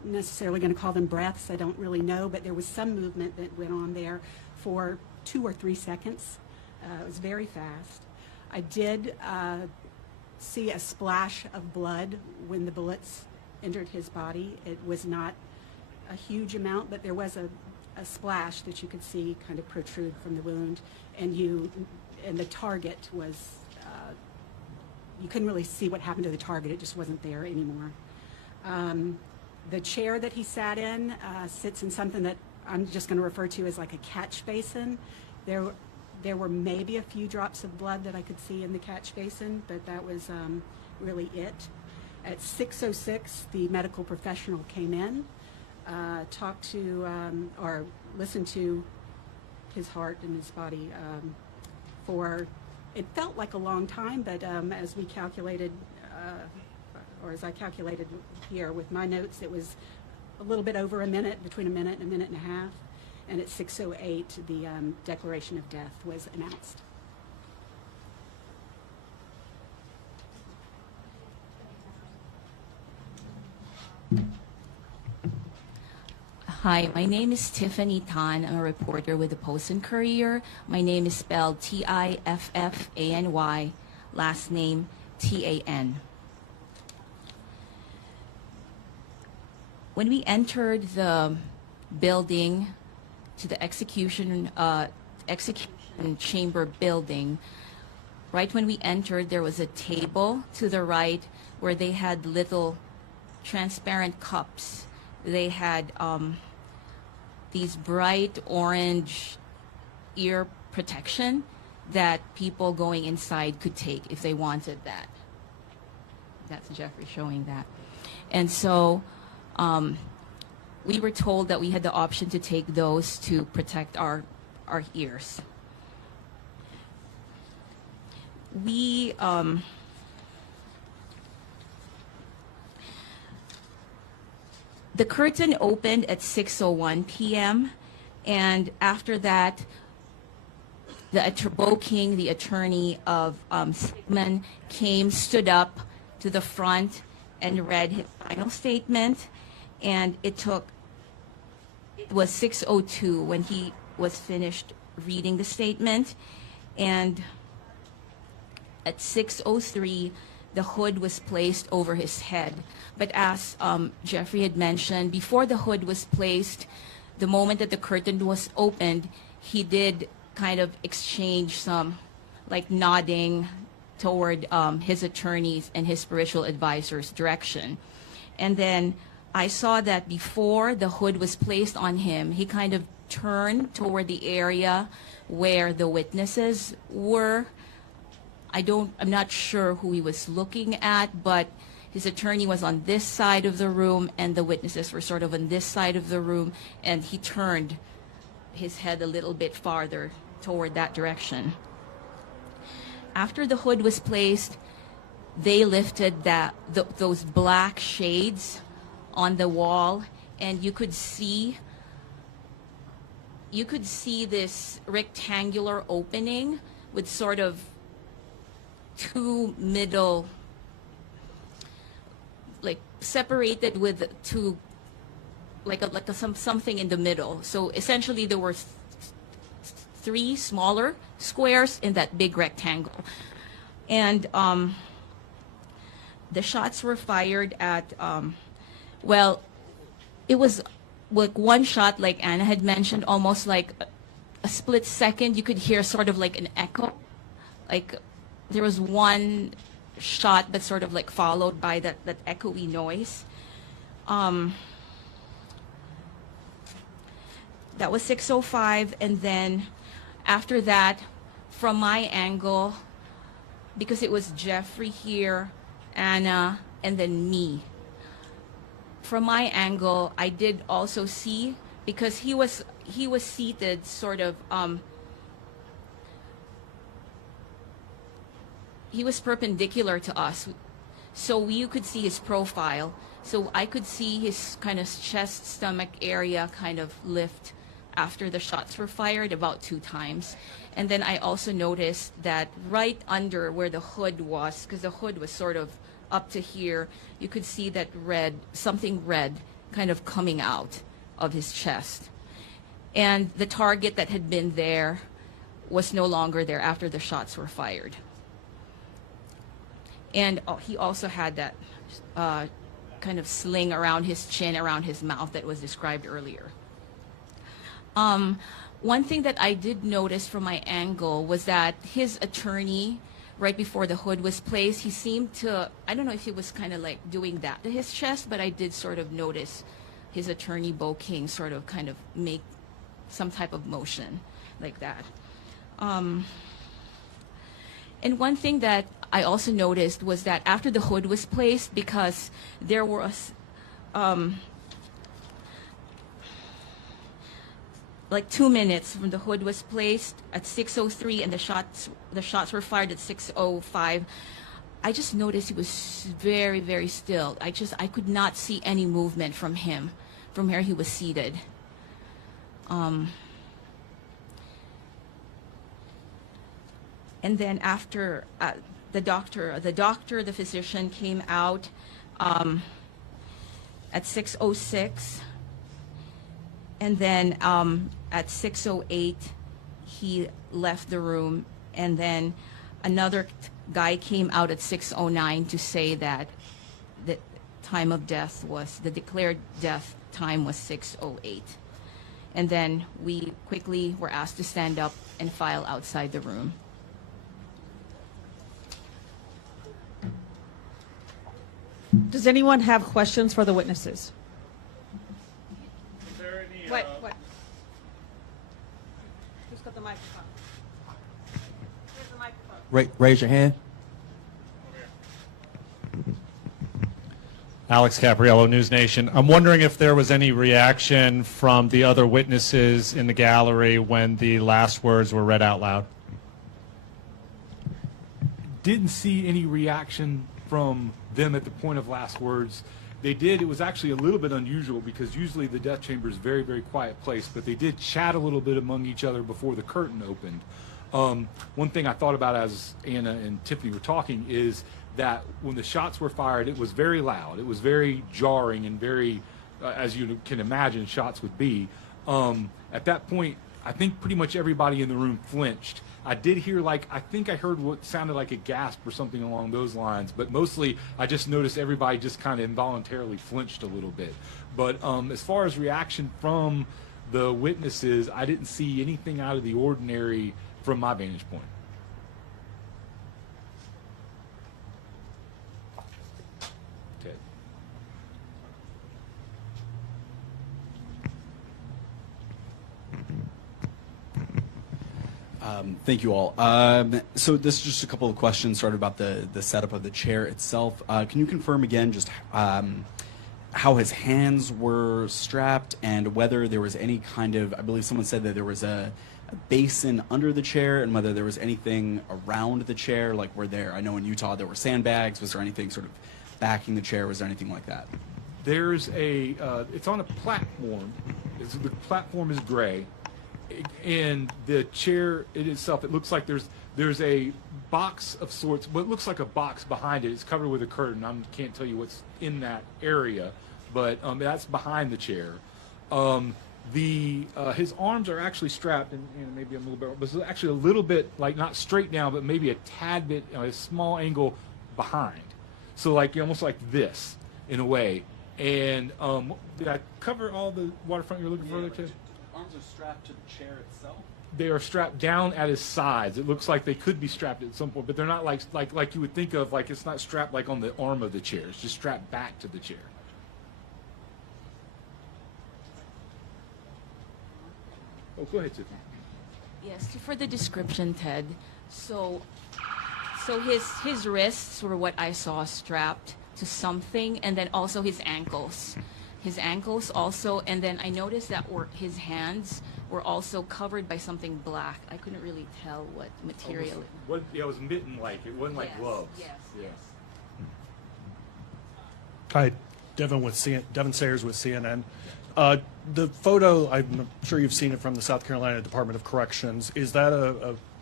necessarily going to call them breaths. I don't really know, but there was some movement that went on there for 2 or 3 seconds. It was very fast. I did see a splash of blood when the bullets entered his body. It was not a huge amount, but there was a splash that you could see kind of protrude from the wound, and the target was, you couldn't really see what happened to the target. It just wasn't there anymore. The chair that he sat in sits in something that I'm just going to refer to as like a catch basin. There were maybe a few drops of blood that I could see in the catch basin, but that was really it. At 6:06, the medical professional came in, talked to or listened to his heart and his body for, it felt like a long time, but as we calculated, or as I calculated here with my notes, it was a little bit over a minute, between a minute and a half. And at 6:08, the declaration of death was announced. Hi, my name is Tiffany Tan. I'm a reporter with the Post and Courier. My name is spelled Tiffany, last name Tan. When we entered the building, to the execution chamber building, right when we entered, there was a table to the right where they had little transparent cups. They had these bright orange ear protection that people going inside could take if they wanted that. That's Jeffrey showing that. And so we were told that we had the option to take those to protect our ears. We the curtain opened at 6:01 p.m. and after that, Bo King, the attorney of Sigmon, stood up to the front and read his final statement, and it was 6:02 when he was finished reading the statement, and at 6:03 the hood was placed over his head. But as Jeffrey had mentioned, before the hood was placed, the moment that the curtain was opened, he did kind of exchange some like nodding toward his attorneys and his spiritual advisors' direction. And then I saw that before the hood was placed on him, he kind of turned toward the area where the witnesses were. I'm not sure who he was looking at, but his attorney was on this side of the room and the witnesses were sort of on this side of the room, and he turned his head a little bit farther toward that direction. After the hood was placed, they lifted those black shades on the wall, and you could see this rectangular opening with sort of two middle, like separated with two, something in the middle. So essentially there were three smaller squares in that big rectangle. And the shots were fired at, well, it was like one shot, like Anna had mentioned, almost like a split second. You could hear sort of like an echo. Like there was one shot but sort of like followed by that echoey noise. That was 6:05, and then after that, from my angle, because it was Jeffrey here, Anna, and then me. From my angle, I did also see, because he was seated sort of, he was perpendicular to us, so you could see his profile. So I could see his kind of chest, stomach area kind of lift after the shots were fired about 2 times. And then I also noticed that right under where the hood was, because the hood was sort of up to here, you could see that something red kind of coming out of his chest. And the target that had been there was no longer there after the shots were fired. And he also had that kind of sling around his chin, around his mouth that was described earlier. One thing that I did notice from my angle was that his attorney, right before the hood was placed, he seemed to, I don't know if he was kind of like doing that to his chest, but I did sort of notice his attorney, Bo King, sort of kind of make some type of motion like that. And one thing that I also noticed was that after the hood was placed, because there was like 2 minutes from the hood was placed at 6:03 and the shots were fired at 6:05, I just noticed he was very, very still. I could not see any movement from him from where he was seated. And then after the physician came out at 6:06, and then at 6:08 he left the room, and then another guy came out at 6:09 to say that the time of death was, the declared death time was 6:08. And then we quickly were asked to stand up and file outside the room. Does anyone have questions for the witnesses? Is there any, What? Who's got the microphone? Here's the microphone. Raise your hand. Alex Capriello, News Nation. I'm wondering if there was any reaction from the other witnesses in the gallery when the last words were read out loud. Didn't see any reaction from them at the point of last words. They did. It was actually a little bit unusual because usually the death chamber is a very, very quiet place, but they did chat a little bit among each other before the curtain opened. One thing I thought about as Anna and Tiffany were talking is that when the shots were fired, it was very loud. It was very jarring and very, as you can imagine, shots would be. At that point, I think pretty much everybody in the room flinched. I did hear, I think I heard what sounded like a gasp or something along those lines, but mostly I just noticed everybody just kind of involuntarily flinched a little bit. But as far as reaction from the witnesses, I didn't see anything out of the ordinary from my vantage point. Ted. Thank you all. So this is just a couple of questions sort of about the setup of the chair itself. Can you confirm again just how his hands were strapped and whether there was any kind of, I believe someone said that there was a basin under the chair, and whether there was anything around the chair, like were there, I know in Utah there were sandbags, was there anything sort of backing the chair, was there anything like that? There's a, it's on a platform. The platform is gray. And the chair in itself, it looks like there's a box of sorts, what looks like a box behind it. It's covered with a curtain. I can't tell you what's in that area, but that's behind the chair. His arms are actually strapped, and maybe I'm a little bit, but it's actually a little bit, like not straight down, but maybe a tad bit, a small angle behind. So like almost like this in a way. And did I cover all the waterfront you're looking for there, Ted? Arms are strapped to the chair itself? They are strapped down at his sides. It looks like they could be strapped at some point, but they're not like you would think of, like it's not strapped like on the arm of the chair. It's just strapped back to the chair. Oh, go ahead, Tiffany. Yes, for the description, Ted. So his wrists were what I saw strapped to something, and then also his ankles. His ankles also, and then I noticed that his hands were also covered by something black. I couldn't really tell what material. It was mitten-like. It wasn't like gloves. Yes. Hi, Devin Sayers with CNN. The photo, I'm sure you've seen it from the South Carolina Department of Corrections. Is that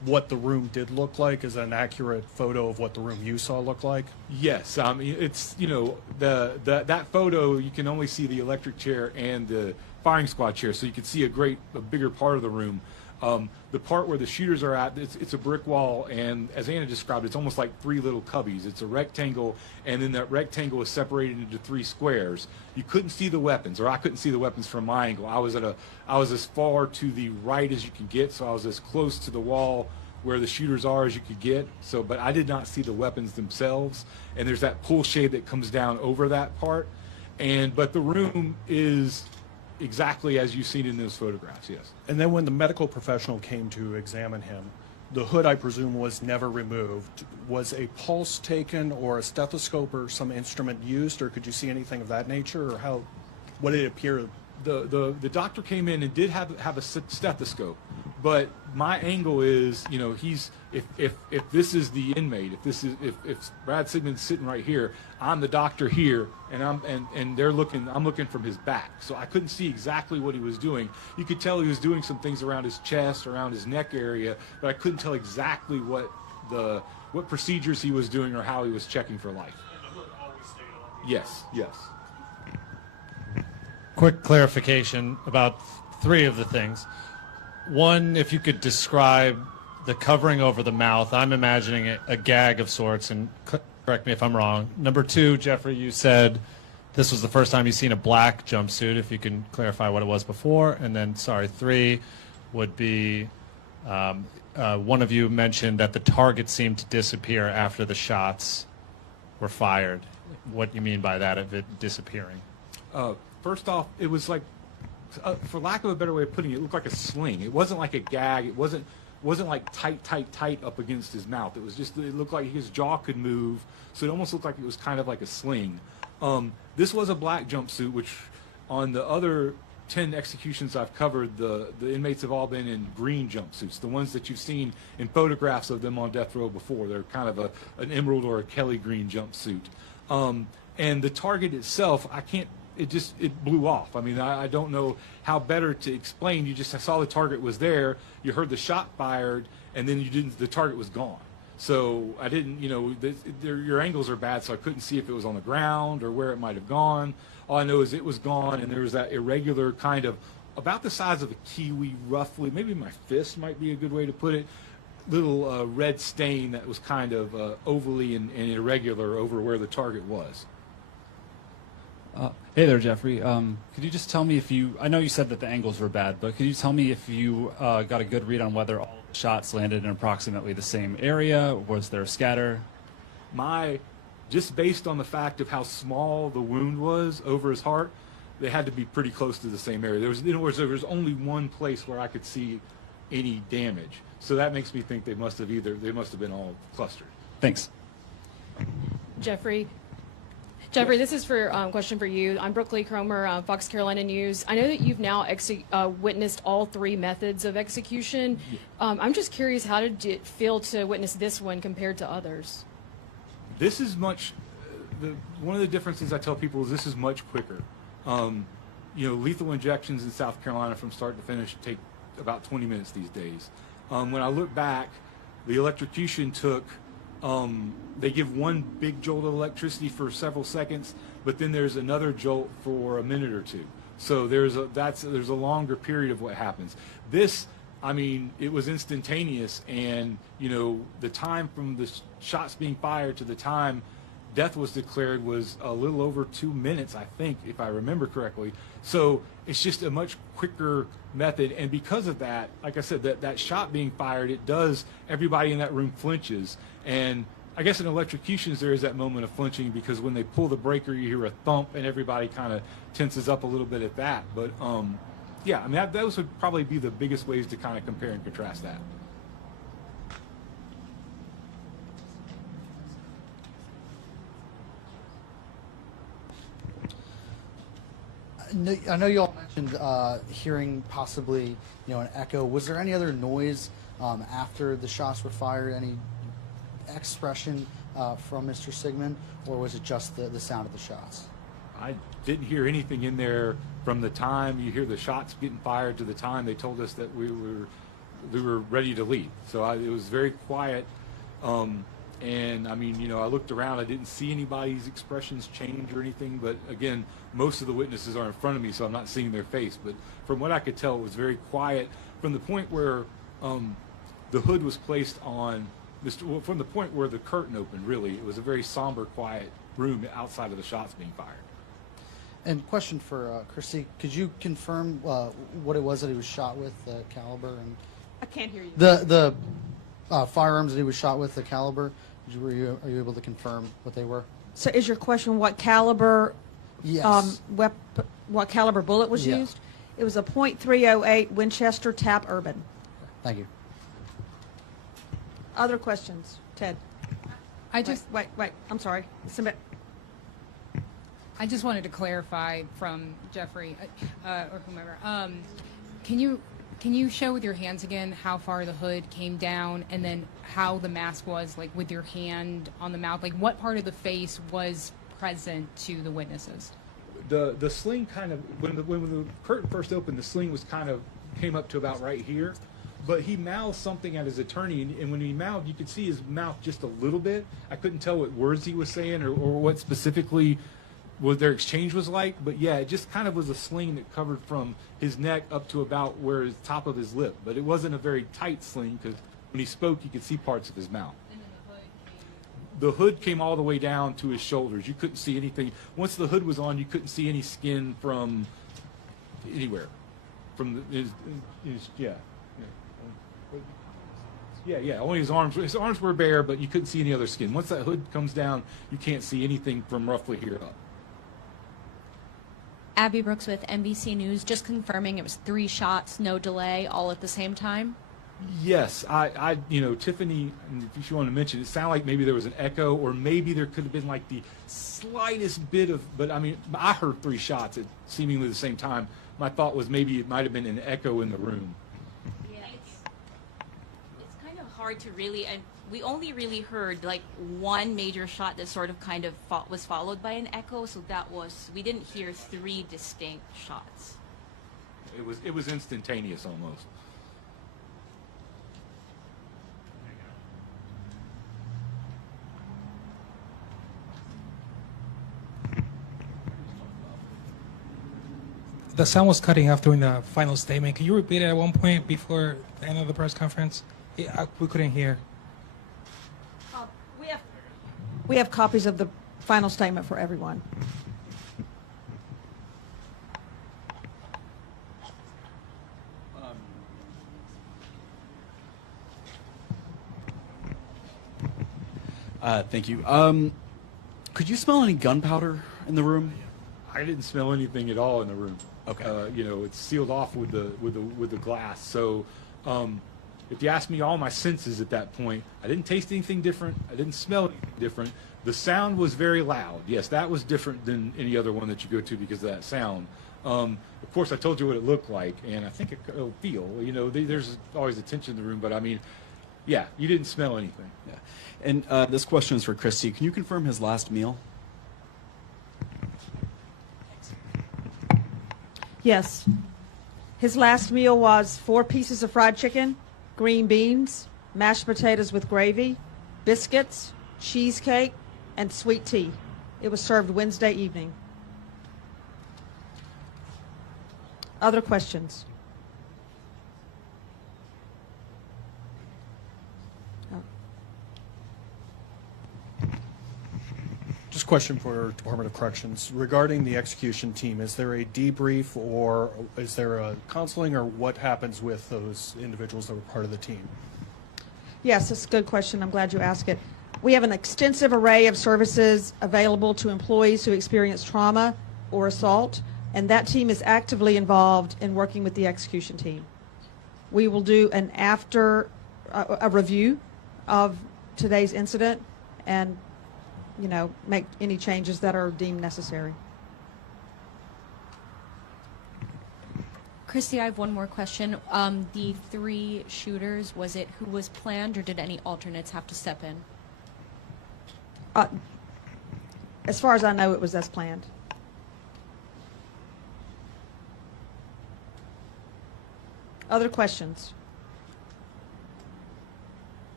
what the room did look like? Is that an accurate photo of what the room you saw looked like? Yes, it's that photo you can only see the electric chair and the firing squad chair, so you can see a bigger part of the room. The part where the shooters are at, it's a brick wall, and as Anna described, it's almost like three little cubbies. It's a rectangle, and then that rectangle is separated into three squares. You couldn't see the weapons, or I couldn't see the weapons from my angle. I was as far to the right as you can get, so I was as close to the wall where the shooters are as you could get. So, but I did not see the weapons themselves, and there's that pull shade that comes down over that part. But the room is exactly as you've seen in those photographs, yes. And then when the medical professional came to examine him, the hood, I presume, was never removed. Was a pulse taken or a stethoscope or some instrument used, or could you see anything of that nature, or what did it appear? The doctor came in and did have a stethoscope, but my angle is, if this is the inmate, if Brad Sigmon's sitting right here, I'm the doctor here, and I'm looking from his back, so I couldn't see exactly what he was doing. You could tell he was doing some things around his chest, around his neck area, but I couldn't tell exactly what procedures he was doing or how he was checking for life. Yes. Quick clarification about three of the things. One, if you could describe the covering over the mouth, I'm imagining a gag of sorts, and correct me if I'm wrong. Number two, Jeffrey, you said this was the first time you've seen a black jumpsuit, if you can clarify what it was before. And then, three would be one of you mentioned that the target seemed to disappear after the shots were fired. What do you mean by that, of it disappearing? First off, it was like, for lack of a better way of putting it, it looked like a sling. It wasn't like a gag. It wasn't like tight up against his mouth. It was just, it looked like his jaw could move, so it almost looked like it was kind of like a sling. This was a black jumpsuit, which on the other 10 executions I've covered, the inmates have all been in green jumpsuits, the ones that you've seen in photographs of them on death row before. They're kind of an emerald or a Kelly green jumpsuit. And the target itself, it blew off. I mean, I don't know how better to explain. You just saw the target was there, you heard the shot fired, and then the target was gone. So I didn't, your angles are bad, so I couldn't see if it was on the ground or where it might have gone. All I know is it was gone, and there was that irregular kind of, about the size of a kiwi roughly, maybe my fist might be a good way to put it, little red stain that was kind of ovally and irregular over where the target was. Hey there, Jeffrey. Could you just tell me I know you said that the angles were bad, but could you tell me if you got a good read on whether all the shots landed in approximately the same area? Was there a scatter? Just based on the fact of how small the wound was over his heart, they had to be pretty close to the same area. There was only one place where I could see any damage. So that makes me think they must have been all clustered. Thanks. Jeffrey, this is for question for you. I'm Brooke Lee Cromer, Fox Carolina News. I know that you've now witnessed all three methods of execution. I'm just curious, how did it feel to witness this one compared to others? This is much. One of the differences I tell people is this is much quicker. Lethal injections in South Carolina from start to finish take about 20 minutes these days. When I look back, the electrocution took. They give one big jolt of electricity for several seconds, but then there's another jolt for a minute or two. So there's a longer period of what happens. This, it was instantaneous, and the time from the shots being fired to the time death was declared was a little over 2 minutes, I think, if I remember correctly. So it's just a much quicker method, and because of that, like I said, that shot being fired, everybody in that room flinches. And I guess in electrocutions there is that moment of flinching, because when they pull the breaker you hear a thump and everybody kind of tenses up a little bit at that. But those would probably be the biggest ways to kind of compare and contrast that. I know you all mentioned hearing possibly, an echo. Was there any other noise after the shots were fired? Any expression from Mr. Sigmon, or was it just the sound of the shots? I didn't hear anything in there from the time you hear the shots getting fired to the time they told us that we were ready to leave. So it was very quiet. And I mean, I looked around. I didn't see anybody's expressions change or anything. But again, most of the witnesses are in front of me, so I'm not seeing their face. But from what I could tell, it was very quiet from the point where the hood was placed on from the point where the curtain opened. Really, it was a very somber, quiet room outside of the shots being fired. And question for Christy, could you confirm what it was that he was shot with, the caliber, and I can't hear you. the firearms that he was shot with, the caliber? Are you able to confirm what they were? So is your question what caliber Yes. what caliber bullet was Yeah. used? It was a .308 Winchester Tap Urban. Thank you. Other questions? Ted? I just Wait, I'm sorry. Submit. I just wanted to clarify from Jeffrey or whomever. Can you show with your hands again how far the hood came down, and then how the mask was, like with your hand on the mouth? Like what part of the face was present to the witnesses? The sling kind of when the curtain first opened, the sling was kind of came up to about right here. But he mouthed something at his attorney, and when he mouthed, you could see his mouth just a little bit. I couldn't tell what words he was saying or what specifically what their exchange was like. But yeah, it just kind of was a sling that covered from his neck up to about where his top of his lip. But it wasn't a very tight sling because when he spoke, you could see parts of his mouth. The hood came all the way down to his shoulders. You couldn't see anything. Once the hood was on, you couldn't see any skin from anywhere. From his yeah. Yeah, only his arms. His arms were bare, but you couldn't see any other skin. Once that hood comes down, you can't see anything from roughly here up. Abby Brooks with NBC News, just confirming it was 3 shots, no delay, all at the same time. Yes, I Tiffany, if you want to mention, it sounded like maybe there was an echo, or maybe there could have been like the slightest bit of, but I mean, I heard 3 shots at seemingly the same time. My thought was maybe it might have been an echo in the room. Yeah, it's kind of hard to really, and we only really heard like one major shot that sort of kind of was followed by an echo. So we didn't hear 3 distinct shots. It was instantaneous almost. The sound was cutting off during the final statement. Can you repeat it at one point before the end of the press conference? We couldn't hear. We have copies of the final statement for everyone. Thank you. Could you smell any gunpowder in the room? I didn't smell anything at all in the room. Okay. It's sealed off with the glass. So, if you ask me all my senses at that point, I didn't taste anything different. I didn't smell anything different. The sound was very loud. Yes, that was different than any other one that you go to because of that sound. Of course, I told you what it looked like, and I think it'll feel. There's always a tension in the room, but I mean, yeah, you didn't smell anything. Yeah. And this question is for Christy. Can you confirm his last meal? Yes. His last meal was 4 pieces of fried chicken, green beans, mashed potatoes with gravy, biscuits, cheesecake, and sweet tea. It was served Wednesday evening. Other questions? Just a question for Department of Corrections. Regarding the execution team, is there a debrief or is there a counseling, or what happens with those individuals that were part of the team? Yes, that's a good question. I'm glad you asked it. We have an extensive array of services available to employees who experience trauma or assault, and that team is actively involved in working with the execution team. We will do an a review of today's incident and make any changes that are deemed necessary. Christy, I have one more question. The 3 shooters, was it who was planned, or did any alternates have to step in? As far as I know, it was as planned. Other questions?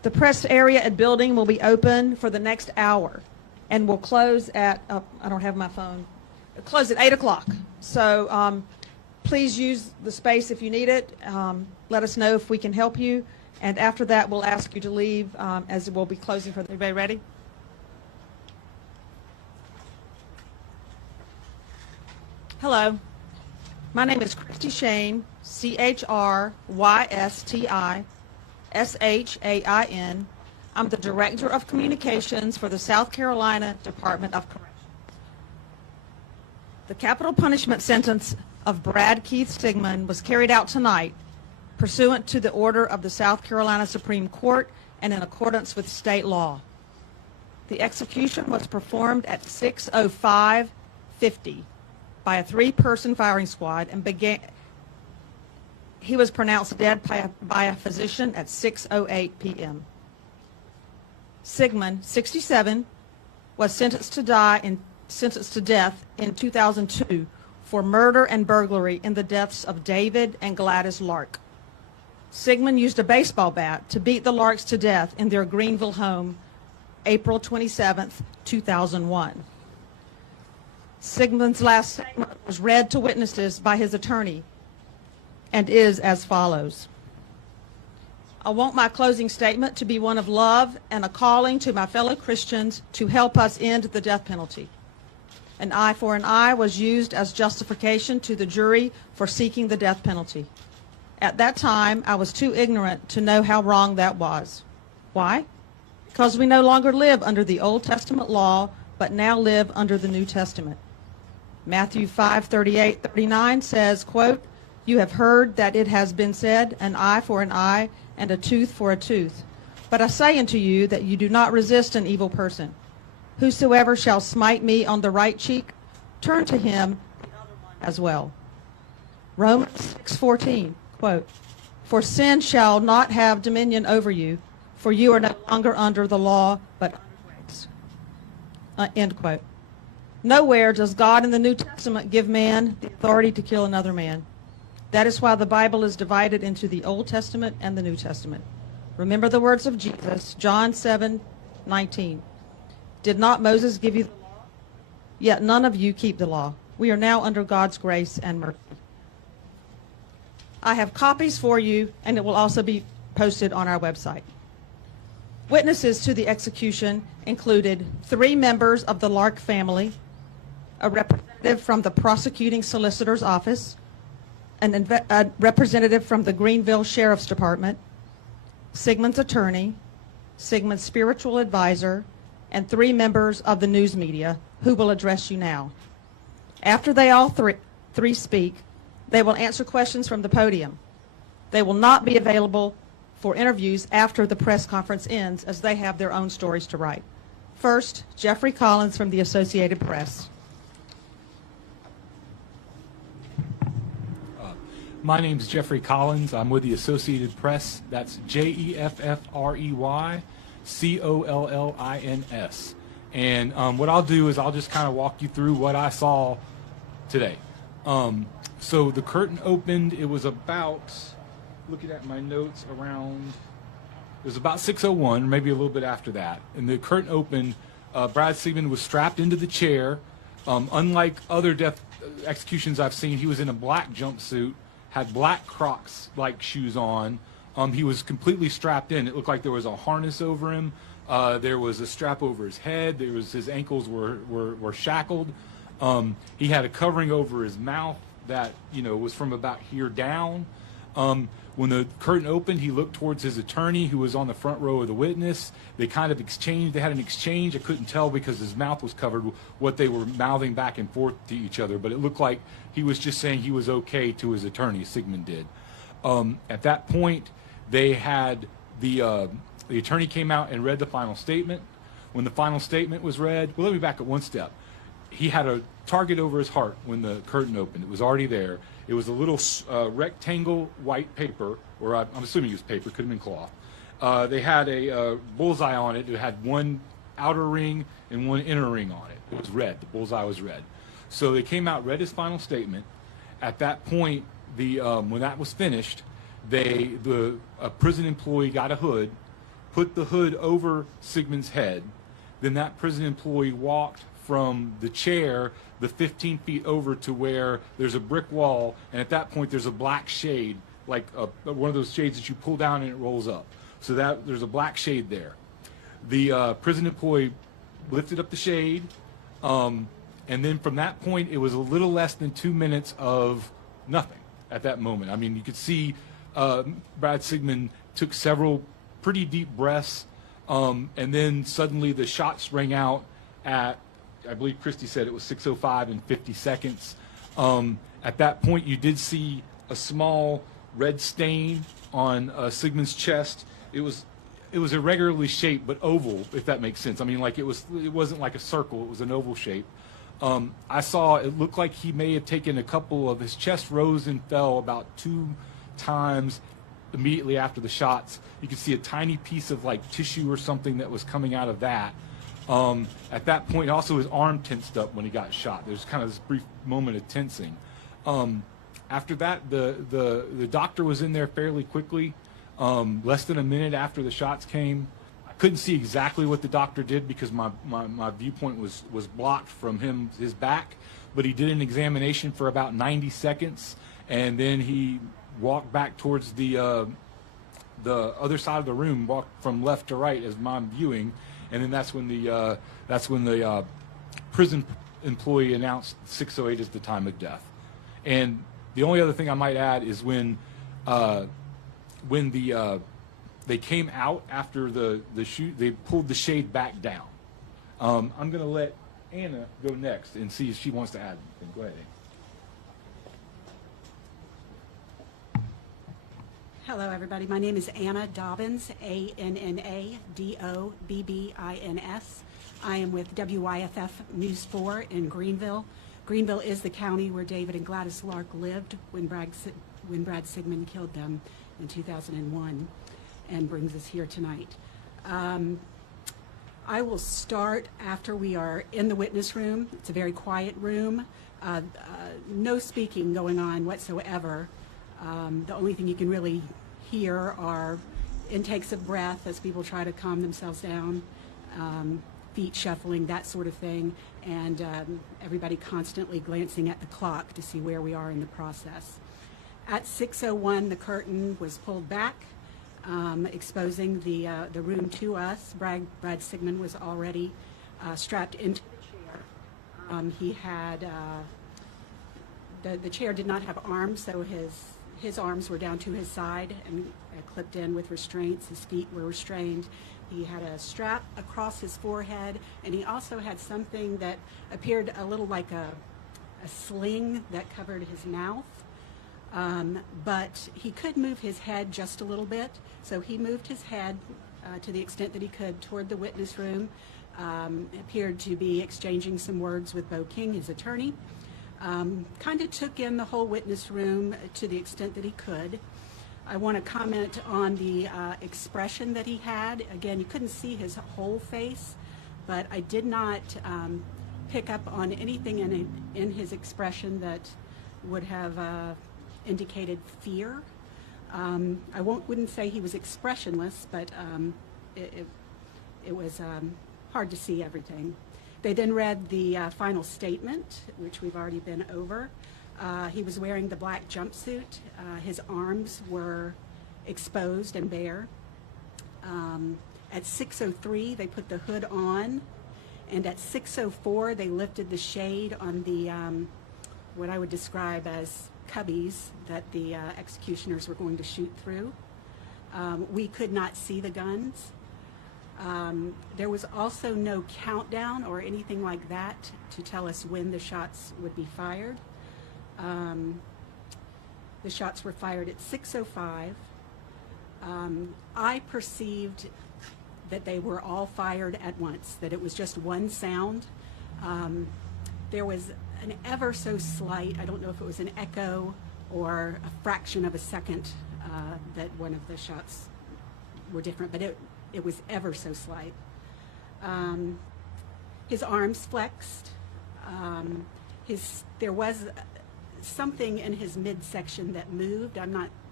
The press area and building will be open for the next hour and will close at, I don't have my phone, close at 8 o'clock. So please use the space if you need it. Let us know if we can help you. And after that, we'll ask you to leave as we'll be closing for the, everybody ready? Hello. My name is Christy Shane, CHRYSTISHAIN. I'm the Director of Communications for the South Carolina Department of Corrections. The capital punishment sentence of Brad Keith Sigmon was carried out tonight pursuant to the order of the South Carolina Supreme Court and in accordance with state law. The execution was performed at 6:05:50 by a 3-person firing squad and began. He was pronounced dead by a physician at 6:08 p.m. Sigmon, 67, was sentenced to death in 2002 for murder and burglary in the deaths of David and Gladys Lark. Sigmon used a baseball bat to beat the Larks to death in their Greenville home, April 27, 2001. Sigmon's last statement was read to witnesses by his attorney and is as follows. I want my closing statement to be one of love and a calling to my fellow Christians to help us end the death penalty. An eye for an eye was used as justification to the jury for seeking the death penalty. At that time, I was too ignorant to know how wrong that was. Why? Because we no longer live under the Old Testament law, but now live under the New Testament. Matthew 5:38-39 says, quote, "You have heard that it has been said, an eye for an eye and a tooth for a tooth. But I say unto you that you do not resist an evil person. Whosoever shall smite me on the right cheek, turn to him the other one as well." Romans 6:14, quote, "For sin shall not have dominion over you, for you are no longer under the law, but under grace." End quote. Nowhere does God in the New Testament give man the authority to kill another man. That is why the Bible is divided into the Old Testament and the New Testament. Remember the words of Jesus, John 7:19. Did not Moses give you the law? Yet none of you keep the law. We are now under God's grace and mercy. I have copies for you, and it will also be posted on our website. Witnesses to the execution included 3 members of the Lark family, a representative from the prosecuting solicitor's office, a representative from the Greenville Sheriff's Department, Sigmon's attorney, Sigmon's spiritual advisor, and 3 members of the news media who will address you now. After they all three speak, they will answer questions from the podium. They will not be available for interviews after the press conference ends, as they have their own stories to write. First, Jeffrey Collins from the Associated Press. My name's Jeffrey Collins. I'm with the Associated Press. That's JEFFREYCOLLINS. And what I'll do is I'll just kind of walk you through what I saw today. So the curtain opened. It was about, looking at my notes, around, it was about 6:01, maybe a little bit after that. And the curtain opened. Brad Sigmon was strapped into the chair. Unlike other death executions I've seen, he was in a black jumpsuit, had black Crux like shoes on. He was completely strapped in. It looked like there was a harness over him. There was a strap over his head. There was, his ankles were shackled. He had a covering over his mouth that, you know, was from about here down. When the curtain opened, he looked towards his attorney, who was on the front row of the witness. They kind of exchanged. They had an exchange. I couldn't tell because his mouth was covered what they were mouthing back and forth to each other, but it looked like he was just saying he was okay to his attorney. Sigmon did. At that point, they had the attorney came out and read the final statement. When the final statement was read, well, let me back up one step. He had a target over his heart when the curtain opened. It was already there. It was a little rectangle white paper, or I'm assuming it was paper, could have been cloth. They had a bullseye on it. It had one outer ring and one inner ring on it. It was red. The bullseye was red. So they came out, read his final statement. At that point, when that was finished, a prison employee got a hood, put the hood over Sigmon's head. Then that prison employee walked from the chair the 15 feet over to where there's a brick wall, and at that point there's a black shade, like one of those shades that you pull down and it rolls up. So that there's a black shade there. The prison employee lifted up the shade, and then from that point it was a little less than 2 minutes of nothing at that moment. I mean, you could see Brad Sigmon took several pretty deep breaths, and then suddenly the shots rang out at, I believe Christy said it was 6:05 and 50 seconds. At that point, you did see a small red stain on Sigmon's chest. It was irregularly shaped, but oval, if that makes sense. I mean, like it wasn't like a circle; it was an oval shape. I saw it looked like he may have taken a couple of his chest rose and fell about 2 times immediately after the shots. You could see a tiny piece of like tissue or something that was coming out of that. At that point, also his arm tensed up when he got shot. There's kind of this brief moment of tensing. After that, the doctor was in there fairly quickly, less than a minute after the shots came. I couldn't see exactly what the doctor did because my viewpoint was blocked from his back, but he did an examination for about 90 seconds, and then he walked back towards the other side of the room, walked from left to right as I'm viewing, and then that's when the prison employee announced 6:08 as the time of death. And the only other thing I might add is when they came out after the shoot, they pulled the shade back down. I'm going to let Anna go next and see if she wants to add anything. Go ahead, Anna. Hello, everybody. My name is Anna Dobbins, ANNADOBBINS. I am with WYFF News 4 in Greenville. Greenville is the county where David and Gladys Lark lived when Brad Sigmon killed them in 2001, and brings us here tonight. I will start after we are in the witness room. It's a very quiet room. No speaking going on whatsoever. The only thing you can really hear are intakes of breath as people try to calm themselves down, feet shuffling, that sort of thing, and everybody constantly glancing at the clock to see where we are in the process. At 6:01, the curtain was pulled back, exposing the room to us. Brad Sigmon was already strapped into the chair. He had the chair did not have arms, so his arms were down to his side and clipped in with restraints. His feet were restrained. He had a strap across his forehead, and he also had something that appeared a little like a sling that covered his mouth. But he could move his head just a little bit, so he moved his head to the extent that he could toward the witness room, appeared to be exchanging some words with Bo King, his attorney. Kind of took in the whole witness room to the extent that he could. I want to comment on the expression that he had. Again, you couldn't see his whole face, but I did not pick up on anything in his expression that would have indicated fear. I wouldn't say he was expressionless, but it was hard to see everything. They then read the final statement, which we've already been over. He was wearing the black jumpsuit. His arms were exposed and bare. At 6:03, they put the hood on, and at 6:04, they lifted the shade on the what I would describe as cubbies that the executioners were going to shoot through. We could not see the guns. There was also no countdown or anything like that to tell us when the shots would be fired. The shots were fired at 6:05. I perceived that they were all fired at once, that it was just one sound. There was an ever so slight, I don't know if it was an echo or a fraction of a second that one of the shots were different, but it was ever so slight. His arms flexed. There was something in his midsection that moved. I'm not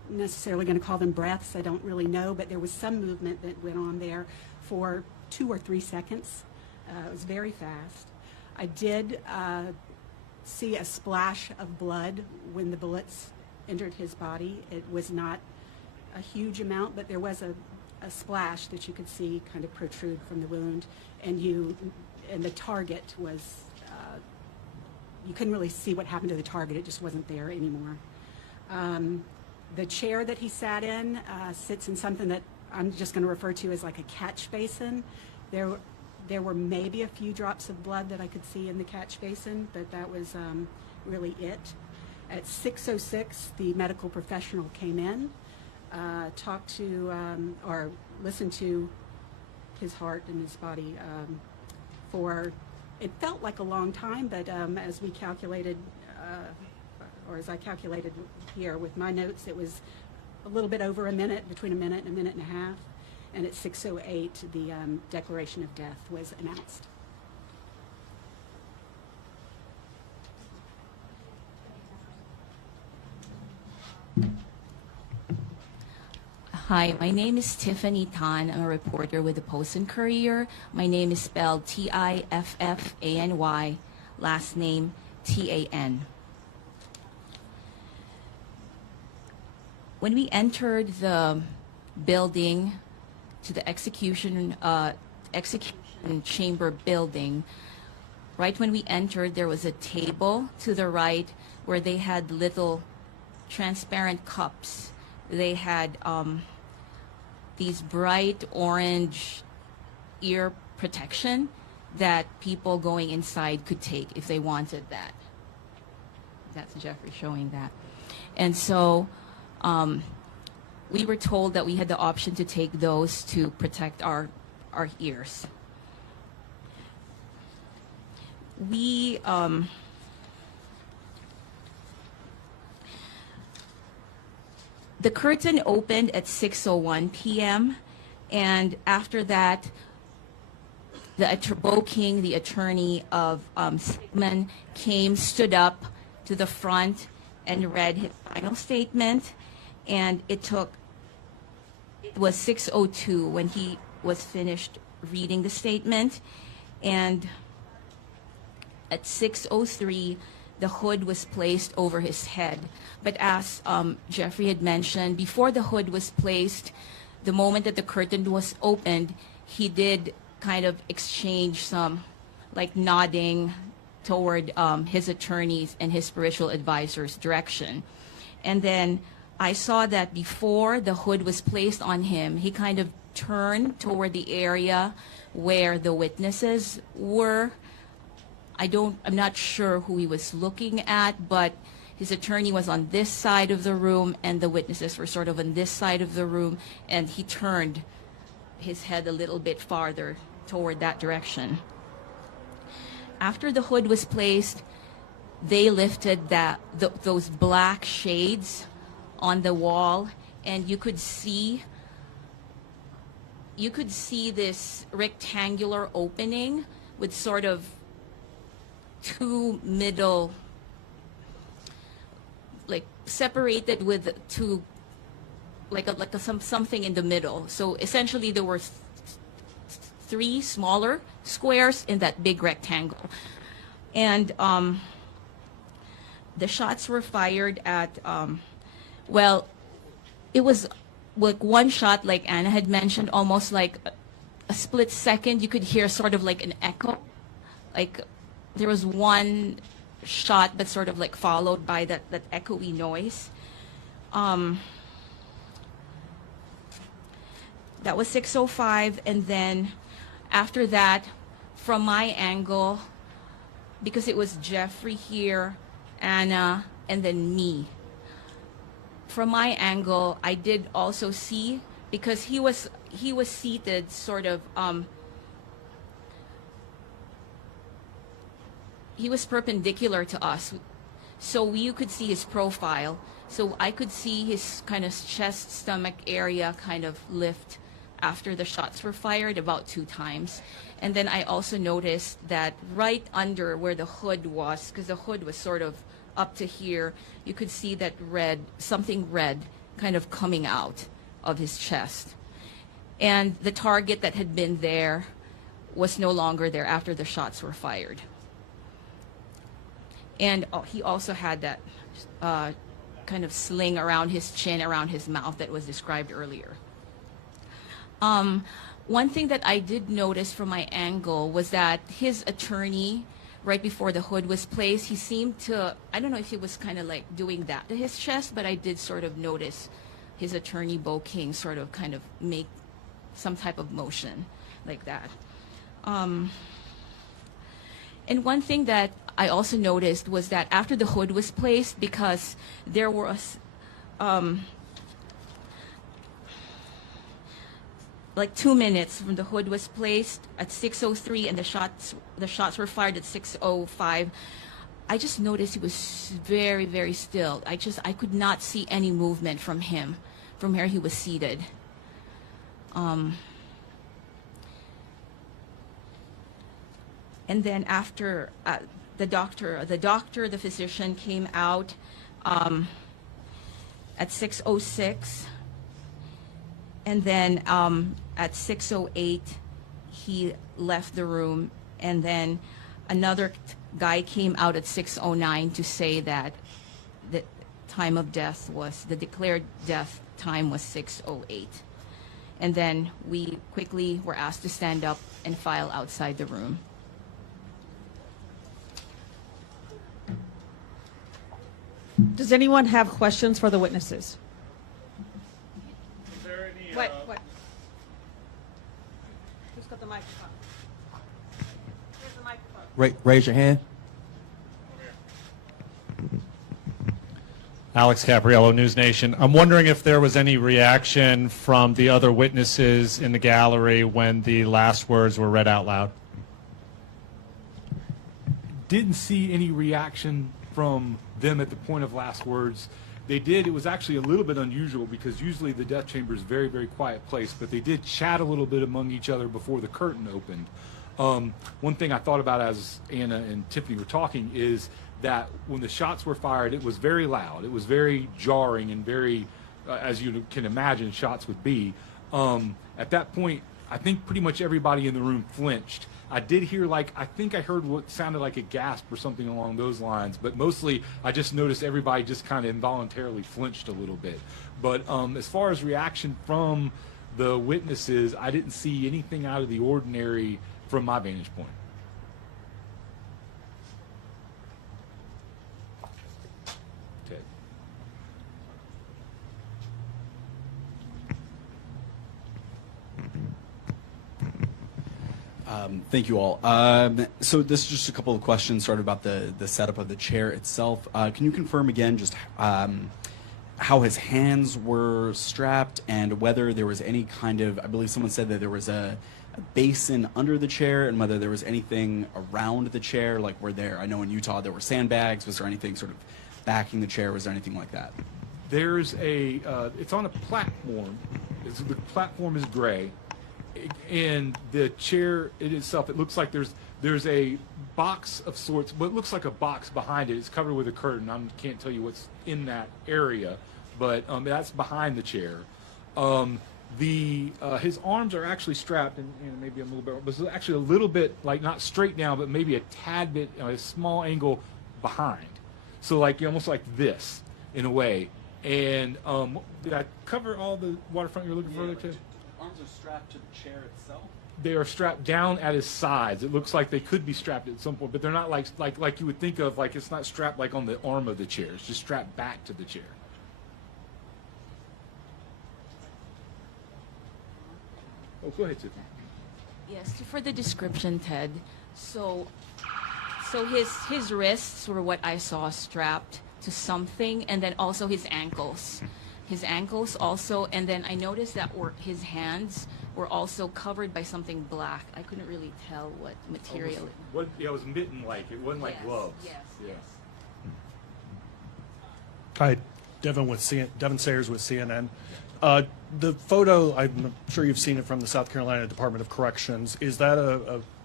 necessarily going to call them breaths. I don't really know, but there was some movement that went on there for 2 or 3 seconds. It was very fast. I did see a splash of blood when the bullets entered his body. It was not a huge amount, but there was a splash that you could see kind of protrude from the wound, and the target was, you couldn't really see what happened to the target. It just wasn't there anymore. The chair that he sat in sits in something that I'm just going to refer to as like a catch basin. There were maybe a few drops of blood that I could see in the catch basin, but that was really it. At 6:06, the medical professional came in, talked to or listened to his heart and his body for, it felt like a long time, but as we calculated, or as I calculated here with my notes, it was a little bit over a minute, between a minute and a half. And at 6:08, the declaration of death was announced. Hi, my name is Tiffany Tan. I'm a reporter with the Post and Courier. My name is spelled Tiffany, last name Tan. When we entered the building, to the execution chamber building, right when we entered, there was a table to the right where they had little transparent cups. They had these bright orange ear protection that people going inside could take if they wanted that. That's Jeffrey showing that. And so we were told that we had the option to take those to protect our ears. We the curtain opened at 6:01 p.m. and after that, Bo King, the attorney of Sigmon, stood up to the front and read his final statement, and it was 6:02 when he was finished reading the statement, and at 6:03 the hood was placed over his head. But as Jeffrey had mentioned, before the hood was placed, the moment that the curtain was opened, he did kind of exchange some like nodding toward his attorneys and his spiritual advisor's direction. And then I saw that before the hood was placed on him, he kind of turned toward the area where the witnesses were. I'm not sure who he was looking at, but his attorney was on this side of the room and the witnesses were sort of on this side of the room, and he turned his head a little bit farther toward that direction. After the hood was placed, they lifted those black shades on the wall, and you could see this rectangular opening with sort of two middle, like separated with two, something in the middle. So essentially there were three smaller squares in that big rectangle. And the shots were fired at, well, it was like one shot, like Anna had mentioned, almost like a split second. You could hear sort of like an echo. Like there was one shot, but sort of like followed by that echoey noise. That was 6:05, and then after that, from my angle, because it was Jeffrey here, Anna, and then me. From my angle, I did also see, because he was seated sort of, he was perpendicular to us, so you could see his profile. So I could see his kind of chest, stomach area kind of lift after the shots were fired about 2 times. And then I also noticed that right under where the hood was, because the hood was sort of up to here, you could see that something red kind of coming out of his chest. And the target that had been there was no longer there after the shots were fired. And he also had that kind of sling around his chin, around his mouth that was described earlier. One thing that I did notice from my angle was that his attorney, right before the hood was placed, he seemed to, I don't know if he was kind of like doing that to his chest, but I did sort of notice his attorney, Bo King, sort of kind of make some type of motion like that. And one thing that I also noticed was that after the hood was placed, because there was like 2 minutes from the hood was placed at 6:03 and the shots were fired at 6:05, I just noticed he was very, very still. I could not see any movement from him from where he was seated. And then after the physician came out at 6:06, and then at 6:08 he left the room, and then another guy came out at 6:09 to say that the time of death was, the declared death time was 6:08. And then we quickly were asked to stand up and file outside the room. Does anyone have questions for the witnesses? Is there any, What? Who's got the microphone? Here's the microphone. Raise your hand. Alex Capriello, News Nation. I'm wondering if there was any reaction from the other witnesses in the gallery when the last words were read out loud. Didn't see any reaction from them at the point of last words. They did. It was actually a little bit unusual because usually the death chamber is a very, very quiet place, but they did chat a little bit among each other before the curtain opened. One thing I thought about as Anna and Tiffany were talking is that when the shots were fired, it was very loud. It was very jarring and very, as you can imagine, shots would be. At that point, I think pretty much everybody in the room flinched. I did hear, I think I heard what sounded like a gasp or something along those lines, but mostly I just noticed everybody just kind of involuntarily flinched a little bit. But as far as reaction from the witnesses, I didn't see anything out of the ordinary from my vantage point. Ted. Thank you all. So this is just a couple of questions sort of about the setup of the chair itself. Can you confirm again just how his hands were strapped and whether there was any kind of, I believe someone said that there was a basin under the chair, and whether there was anything around the chair, like were there, I know in Utah there were sandbags, was there anything sort of backing the chair, was there anything like that? There's it's on a platform. The platform is gray. And the chair in itself, it looks like there's a box of sorts, what looks like a box behind it. It's covered with a curtain. I can't tell you what's in that area, but that's behind the chair. His arms are actually strapped, and maybe a little bit, but it's actually a little bit, like not straight down, but maybe a tad bit, a small angle behind. So almost like this, in a way. And did I cover all the waterfront you were looking for there, too? Arms are strapped to the chair itself? They are strapped down at his sides. It looks like they could be strapped at some point, but they're not like you would think of, like it's not strapped like on the arm of the chair. It's just strapped back to the chair. Oh, go ahead, Tiffany. Yes, for the description, Ted. So his wrists were what I saw strapped to something, and then also his ankles. His ankles also, and then I noticed that his hands were also covered by something black. I couldn't really tell what material. It was mitten-like. It wasn't like gloves. Yes. Yeah. Hi, Devin Sayers with CNN. The photo, I'm sure you've seen it from the South Carolina Department of Corrections. Is that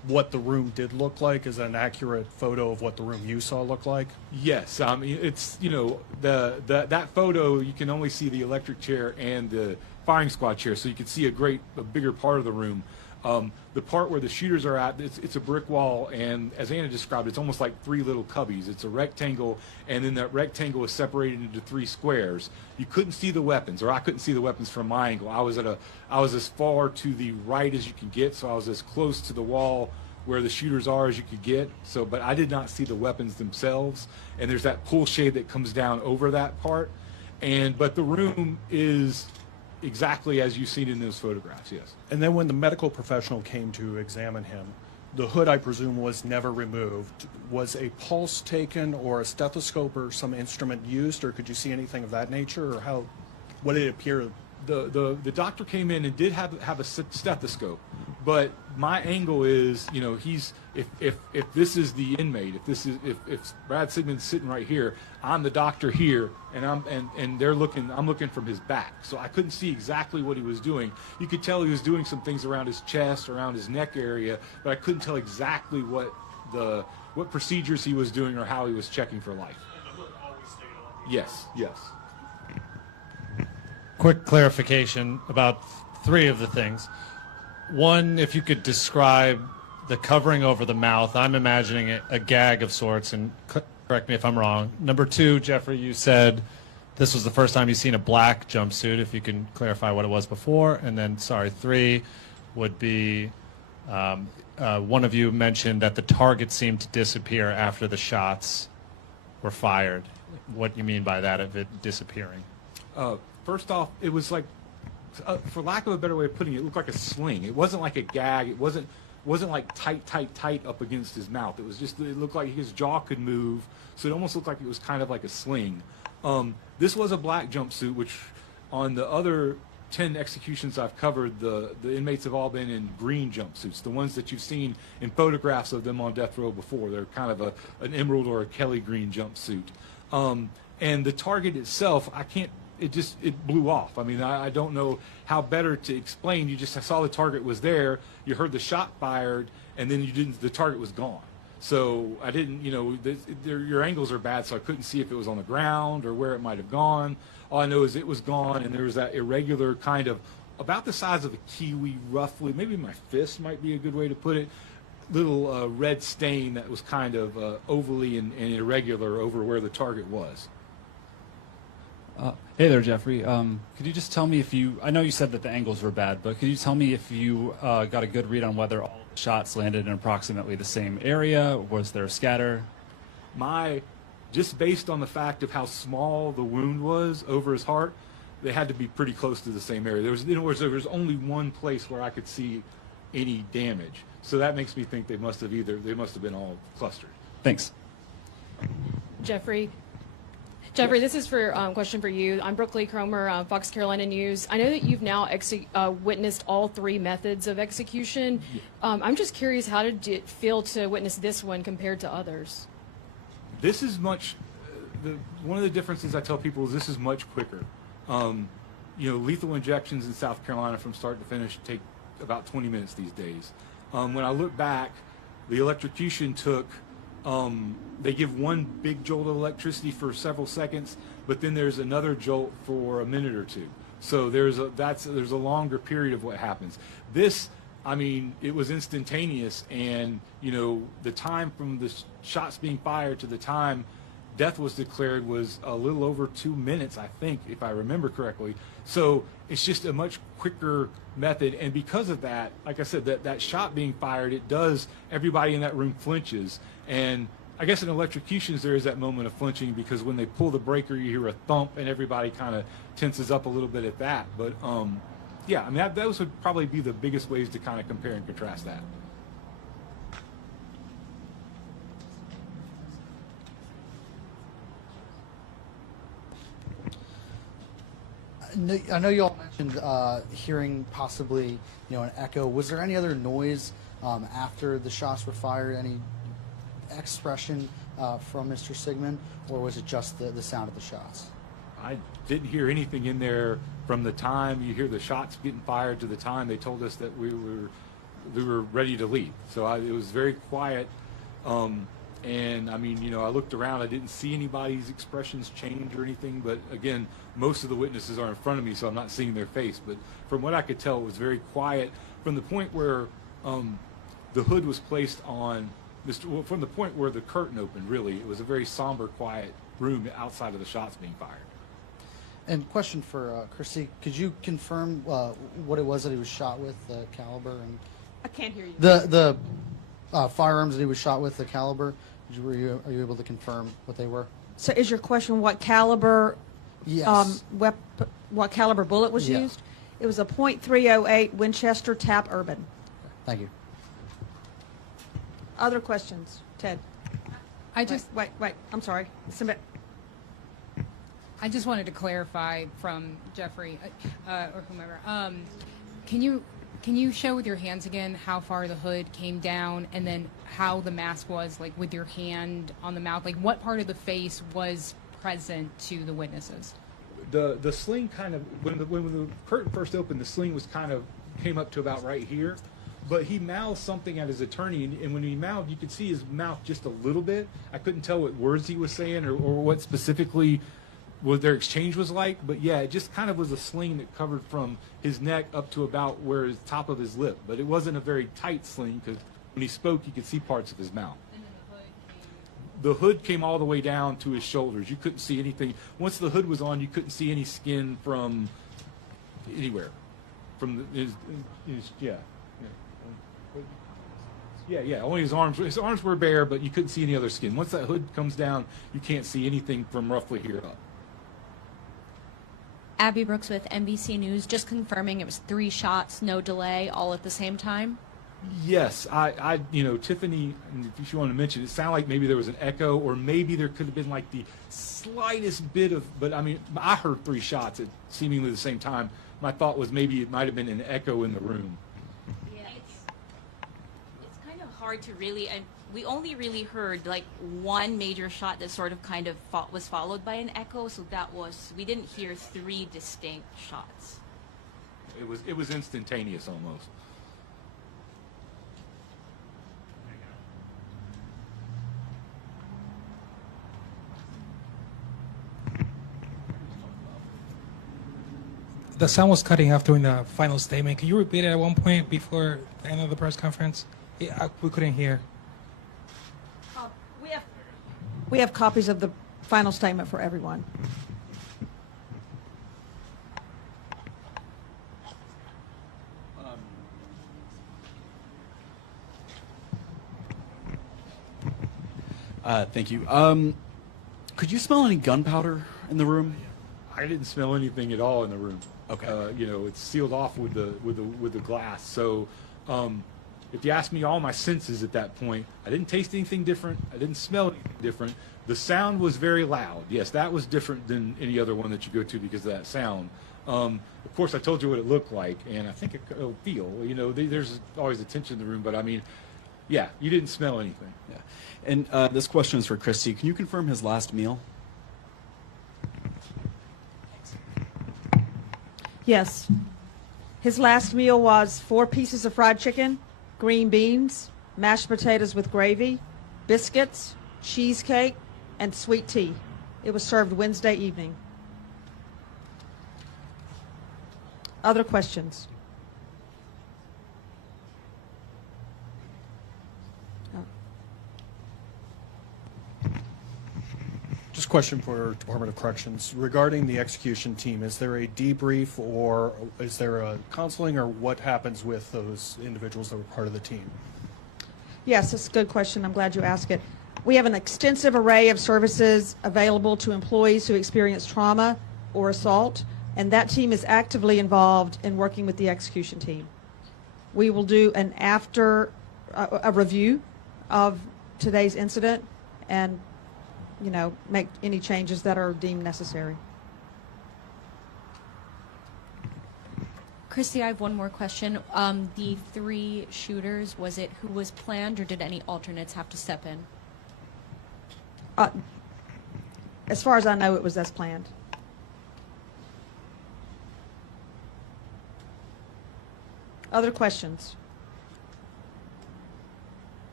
what the room did look like? Is that an accurate photo of what the room you saw looked like? Yes, it's that photo you can only see the electric chair and the firing squad chair, so you can see a bigger part of the room. The part where the shooters are at, it's a brick wall, and as Anna described, it's almost like three little cubbies. It's a rectangle, and then that rectangle is separated into three squares. You couldn't see the weapons, or I couldn't see the weapons from my angle. I was as far to the right as you can get, so I was as close to the wall where the shooters are as you could get. So, but I did not see the weapons themselves, and there's that pull shade that comes down over that part. But the room is exactly as you've seen in those photographs, yes. And then when the medical professional came to examine him, the hood, I presume, was never removed. Was a pulse taken or a stethoscope or some instrument used, or could you see anything of that nature, or what did it appear? The doctor came in and did have a stethoscope, but my angle is, if this is the inmate, if Brad Sigmon's sitting right here, I'm the doctor here, and I'm looking from his back, so I couldn't see exactly what he was doing. You could tell he was doing some things around his chest, around his neck area, but I couldn't tell exactly what procedures he was doing or how he was checking for life. Yes. Quick clarification about three of the things. One, if you could describe the covering over the mouth, I'm imagining a gag of sorts, and correct me if I'm wrong. Number two, Jeffrey, you said this was the first time you've seen a black jumpsuit, if you can clarify what it was before. And then, three would be one of you mentioned that the target seemed to disappear after the shots were fired. What do you mean by that, of it disappearing? First off, it was like, for lack of a better way of putting it, it looked like a sling. It wasn't like a gag. It wasn't like tight up against his mouth. It was just, it looked like his jaw could move, so it almost looked like it was kind of like a sling. This was a black jumpsuit, which on the other 10 executions I've covered, the inmates have all been in green jumpsuits, the ones that you've seen in photographs of them on death row before. They're kind of an emerald or a Kelly green jumpsuit. And the target itself, it blew off. I mean, I don't know how better to explain. You just saw the target was there, you heard the shot fired, and then the target was gone. So I didn't, your angles are bad, so I couldn't see if it was on the ground or where it might have gone. All I know is it was gone, and there was that irregular kind of, about the size of a kiwi roughly, maybe my fist might be a good way to put it, little red stain that was kind of ovally and irregular over where the target was. Hey there, Jeffrey. Could you just tell me I know you said that the angles were bad, but could you tell me if you got a good read on whether all the shots landed in approximately the same area? Was there a scatter? Just based on the fact of how small the wound was over his heart, they had to be pretty close to the same area. There was only one place where I could see any damage. So that makes me think they must have been all clustered. Thanks. Jeffrey, this is for question for you. I'm Brooke Lee Cromer, Fox Carolina News. I know that you've now witnessed all three methods of execution. I'm just curious, how did it feel to witness this one compared to others? This is much. One of the differences I tell people is this is much quicker. Lethal injections in South Carolina from start to finish take about 20 minutes these days. When I look back, the electrocution took. They give one big jolt of electricity for several seconds, but then there's another jolt for a minute or two. So there's a longer period of what happens. This, it was instantaneous, and the time from the shots being fired to the time death was declared was a little over 2 minutes, I think, if I remember correctly. So it's just a much quicker method, and because of that, like I said, that shot being fired, everybody in that room flinches. And I guess in electrocutions there is that moment of flinching, because when they pull the breaker you hear a thump and everybody kind of tenses up a little bit at that. But those would probably be the biggest ways to kind of compare and contrast that. I know you all mentioned hearing possibly, an echo. Was there any other noise after the shots were fired? Any expression from Mr. Sigmon, or was it just the sound of the shots? I didn't hear anything in there from the time you hear the shots getting fired to the time they told us that we were were ready to leave. So it was very quiet. And I mean, I looked around. I didn't see anybody's expressions change or anything. But again, most of the witnesses are in front of me, so I'm not seeing their face. But from what I could tell, it was very quiet from the point where the hood was placed on from the point where the curtain opened. Really, it was a very somber, quiet room outside of the shots being fired. And question for Chrissy, could you confirm what it was that he was shot with, the caliber, and I can't hear you. the firearms that he was shot with, the caliber? Are you able to confirm what they were? So is your question what caliber Yes. what caliber bullet was Yeah. used? It was a .308 Winchester Tap Urban. Thank you. Other questions? Ted? I just Wait, I'm sorry. Submit. I just wanted to clarify from Jeffrey or whomever. Can you show with your hands again how far the hood came down, and then how the mask was, like with your hand on the mouth? Like what part of the face was present to the witnesses? The sling kind of when the curtain first opened, the sling was kind of came up to about right here. But he mouthed something at his attorney, and when he mouthed, you could see his mouth just a little bit. I couldn't tell what words he was saying or what specifically what their exchange was like. But yeah, it just kind of was a sling that covered from his neck up to about where his top of his lip. But it wasn't a very tight sling because when he spoke, you could see parts of his mouth. The hood came all the way down to his shoulders. You couldn't see anything. Once the hood was on, you couldn't see any skin from anywhere. From his yeah. Yeah, only his arms. His arms were bare, but you couldn't see any other skin. Once that hood comes down, you can't see anything from roughly here up. Abby Brooks with NBC News, just confirming it was 3 shots, no delay, all at the same time. Yes, I Tiffany, if you want to mention, it sounded like maybe there was an echo, or maybe there could have been like the slightest bit of, but I mean, I heard 3 shots at seemingly the same time. My thought was maybe it might have been an echo in the room. It's kind of hard to really, and we only really heard like one major shot that sort of kind of was followed by an echo. So we didn't hear 3 distinct shots. It was instantaneous almost. The sound was cutting off during the final statement. Can you repeat it at one point before the end of the press conference? We couldn't hear. We have copies of the final statement for everyone. Thank you. Could you smell any gunpowder in the room? I didn't smell anything at all in the room. Okay. It's sealed off with the glass. So, if you ask me all my senses at that point, I didn't taste anything different. I didn't smell anything different. The sound was very loud. Yes, that was different than any other one that you go to because of that sound. Of course, I told you what it looked like, and I think it'll feel. There's always a tension in the room, but I mean, yeah, you didn't smell anything. Yeah. And this question is for Christy. Can you confirm his last meal? Yes. His last meal was 4 pieces of fried chicken, green beans, mashed potatoes with gravy, biscuits, cheesecake, and sweet tea. It was served Wednesday evening. Other questions? Just a question for Department of Corrections. Regarding the execution team, is there a debrief or is there a counseling, or what happens with those individuals that were part of the team? Yes, that's a good question. I'm glad you asked it. We have an extensive array of services available to employees who experience trauma or assault, and that team is actively involved in working with the execution team. We will do an a review of today's incident and make any changes that are deemed necessary. Christy, I have one more question. The 3 shooters, was it who was planned, or did any alternates have to step in? As far as I know, it was as planned. Other questions?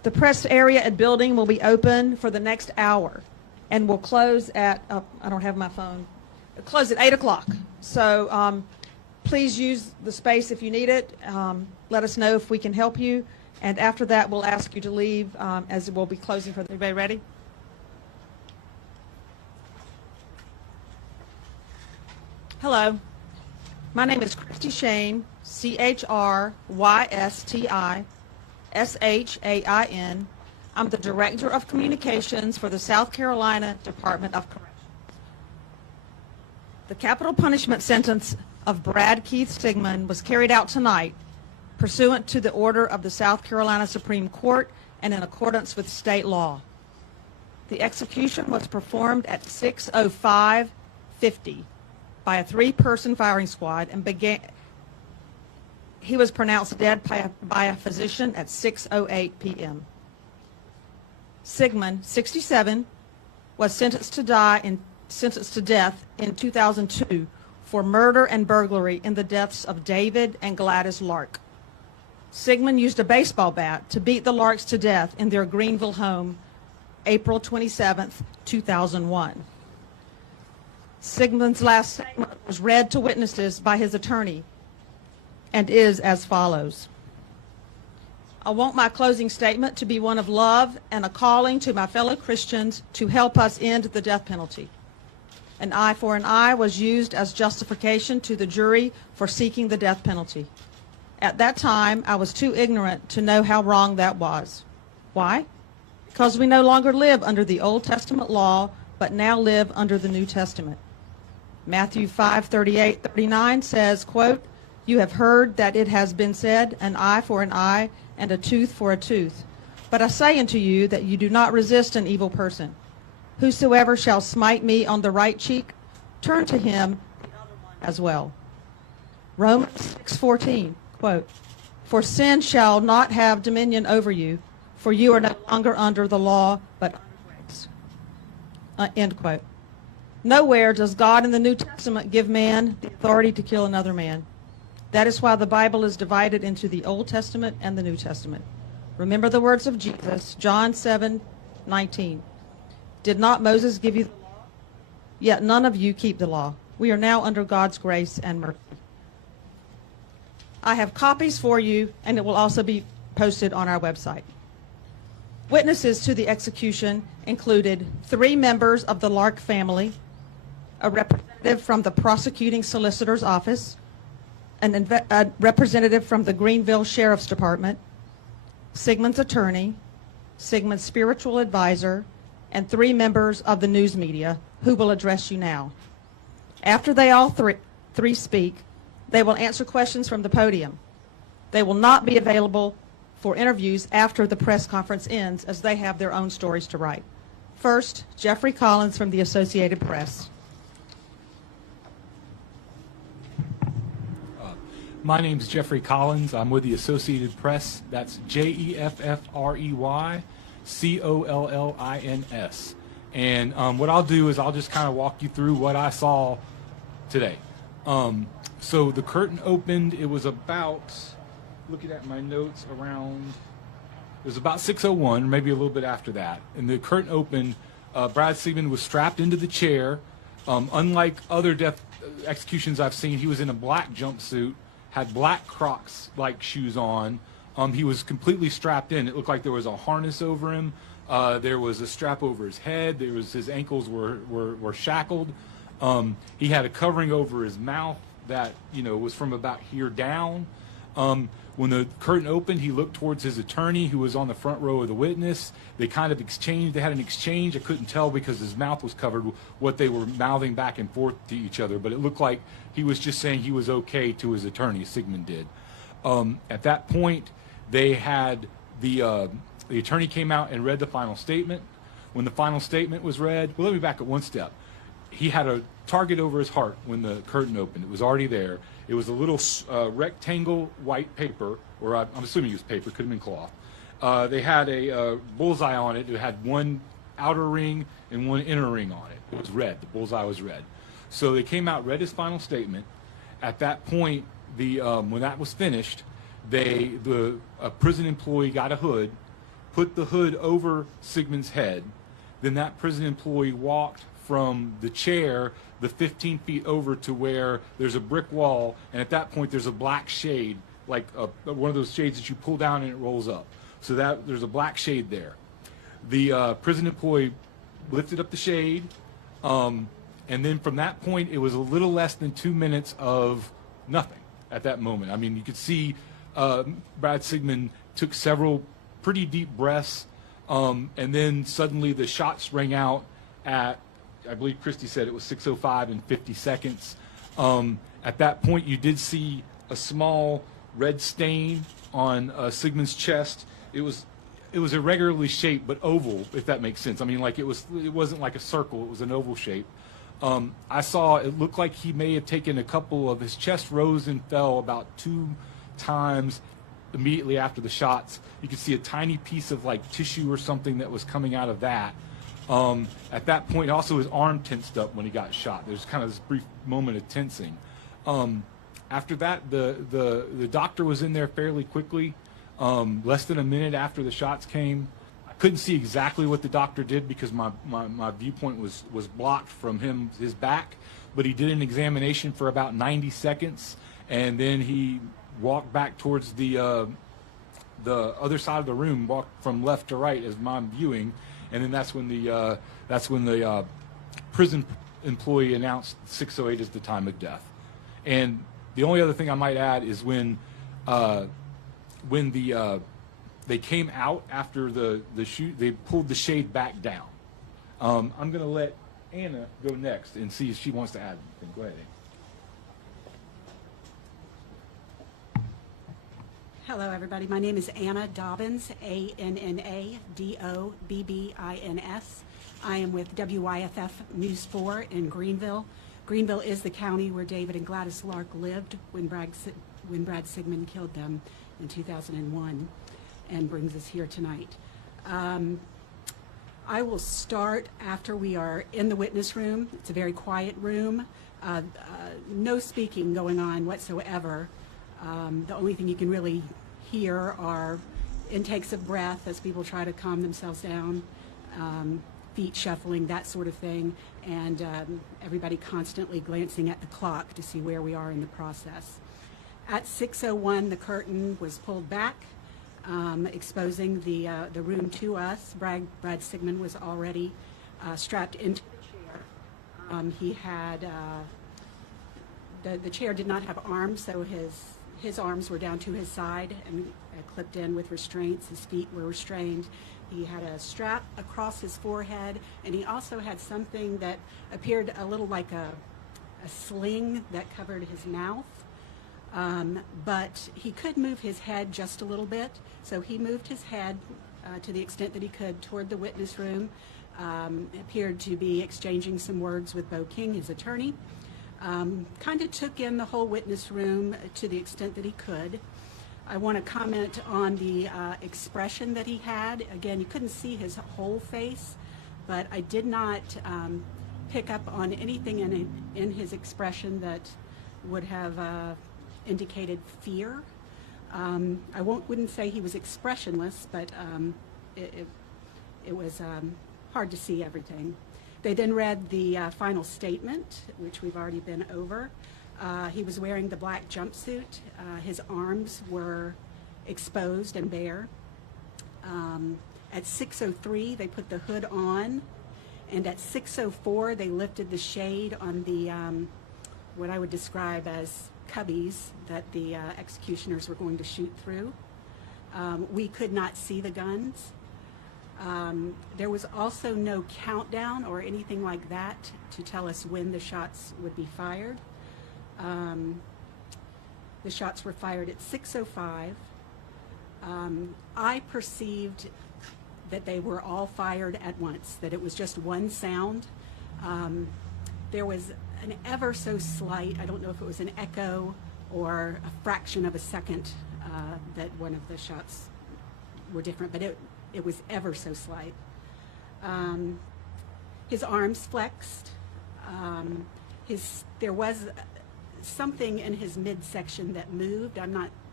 The press area and building will be open for the next hour and will close at, I don't have my phone, close at 8 o'clock. So please use the space if you need it. Let us know if we can help you. And after that, we'll ask you to leave as we'll be closing for the, everybody ready? Hello. My name is Christy Shane, CHRYSTI I'm the Director of Communications for the South Carolina Department of Corrections. The capital punishment sentence of Brad Keith Sigmon was carried out tonight pursuant to the order of the South Carolina Supreme Court and in accordance with state law. The execution was performed at 6:05:50 by a 3-person firing squad and he was pronounced dead by a physician at 6:08 p.m. Sigmon, 67, was sentenced to death in 2002 for murder and burglary in the deaths of David and Gladys Lark. Sigmon used a baseball bat to beat the Larks to death in their Greenville home April 27, 2001. Sigmon's last statement was read to witnesses by his attorney and is as follows. I want my closing statement to be one of love and a calling to my fellow Christians to help us end the death penalty. An eye for an eye was used as justification to the jury for seeking the death penalty. At that time, I was too ignorant to know how wrong that was. Why? Because we no longer live under the Old Testament law, but now live under the New Testament. Matthew 5:38-39 says, quote, "You have heard that it has been said, an eye for an eye and a tooth for a tooth. But I say unto you that you do not resist an evil person. Whosoever shall smite me on the right cheek, turn to him the other one as well." Romans 6:14, quote, "For sin shall not have dominion over you, for you are no longer under the law, but under grace." End quote. Nowhere does God in the New Testament give man the authority to kill another man. That is why the Bible is divided into the Old Testament and the New Testament. Remember the words of Jesus, John 7:19. Did not Moses give you the law? Yet none of you keep the law. We are now under God's grace and mercy. I have copies for you, and it will also be posted on our website. Witnesses to the execution included 3 members of the Lark family, a representative from the prosecuting solicitor's office, a representative from the Greenville Sheriff's Department, Sigmon's attorney, Sigmon's spiritual advisor, and 3 members of the news media who will address you now. After they all three speak, they will answer questions from the podium. They will not be available for interviews after the press conference ends, as they have their own stories to write. First, Jeffrey Collins from the Associated Press. My name's Jeffrey Collins. I'm with the Associated Press. That's JEFFREYCOLLINS. And what I'll do is I'll just kind of walk you through what I saw today. So the curtain opened. It was about, looking at my notes, it was about 6:01, maybe a little bit after that. And the curtain opened. Brad Sigmon was strapped into the chair. Unlike other death executions I've seen, he was in a black jumpsuit, had black Crux-like shoes on. He was completely strapped in. It looked like there was a harness over him. There was a strap over his head. His ankles were shackled. He had a covering over his mouth that was from about here down. When the curtain opened, he looked towards his attorney, who was on the front row of the witness. They kind of exchanged. They had an exchange. I couldn't tell because his mouth was covered what they were mouthing back and forth to each other, but it looked like he was just saying he was okay to his attorney. Sigmon did. At that point, they had the attorney came out and read the final statement. When the final statement was read, well, let me back up one step. He had a target over his heart when the curtain opened. It was already there. It was a little rectangle white paper, or I'm assuming it was paper, could have been cloth. They had a bullseye on it. It had one outer ring and one inner ring on it. It was red. The bullseye was red. So they came out, read his final statement. At that point, when that was finished, a prison employee got a hood, put the hood over Sigmon's head. Then that prison employee walked from the chair the 15 feet over to where there's a brick wall, and at that point there's a black shade, like one of those shades that you pull down and it rolls up. So that there's a black shade there. The prison employee lifted up the shade, and then from that point it was a little less than 2 minutes of nothing at that moment. I mean, you could see Brad Sigmon took several pretty deep breaths, and then suddenly the shots rang out at, I believe Christy said it was 6:05 and 50 seconds. At that point, you did see a small red stain on Sigmon's chest. It was irregularly shaped, but oval, if that makes sense. I mean, like it wasn't like a circle; it was an oval shape. I saw it looked like he may have taken a couple of his chest rose and fell about 2 times immediately after the shots. You could see a tiny piece of like tissue or something that was coming out of that. At that point, also his arm tensed up when he got shot. There's kind of this brief moment of tensing. After that, the doctor was in there fairly quickly, less than a minute after the shots came. I couldn't see exactly what the doctor did because my viewpoint was blocked from his back, but he did an examination for about 90 seconds, and then he walked back towards the other side of the room, walked from left to right as I'm viewing, and then that's when the prison employee announced 6:08 as the time of death. And the only other thing I might add is when they came out after the shoot, they pulled the shade back down. I'm going to let Anna go next and see if she wants to add anything. Go ahead, Anna. Hello, everybody. My name is Anna Dobbins, ANNADOBBINS. I am with WYFF News 4 in Greenville. Greenville is the county where David and Gladys Lark lived when Brad Sigmon killed them in 2001, and brings us here tonight. I will start after we are in the witness room. It's a very quiet room. No speaking going on whatsoever. The only thing you can really hear are intakes of breath as people try to calm themselves down, feet shuffling, that sort of thing, and everybody constantly glancing at the clock to see where we are in the process. At 6:01, the curtain was pulled back, exposing the room to us. Brad Sigmon was already strapped into the chair. He had the chair did not have arms, so his arms were down to his side and clipped in with restraints. His feet were restrained. He had a strap across his forehead, and he also had something that appeared a little like a sling that covered his mouth. But he could move his head just a little bit, so he moved his head to the extent that he could toward the witness room, appeared to be exchanging some words with Bo King, his attorney. Kind of took in the whole witness room to the extent that he could. I want to comment on the expression that he had. Again, you couldn't see his whole face, but I did not pick up on anything in his expression that would have indicated fear. I wouldn't say he was expressionless, but it was hard to see everything. They then read the final statement, which we've already been over. He was wearing the black jumpsuit. His arms were exposed and bare. At 6:03, they put the hood on, and at 6:04, they lifted the shade on the what I would describe as cubbies that the executioners were going to shoot through. We could not see the guns. There was also no countdown or anything like that to tell us when the shots would be fired. The shots were fired at 6:05. I perceived that they were all fired at once, that it was just one sound. There was an ever so slight, I don't know if it was an echo or a fraction of a second that one of the shots were different, but it was ever so slight. His arms flexed. There was something in his midsection that moved. I'm not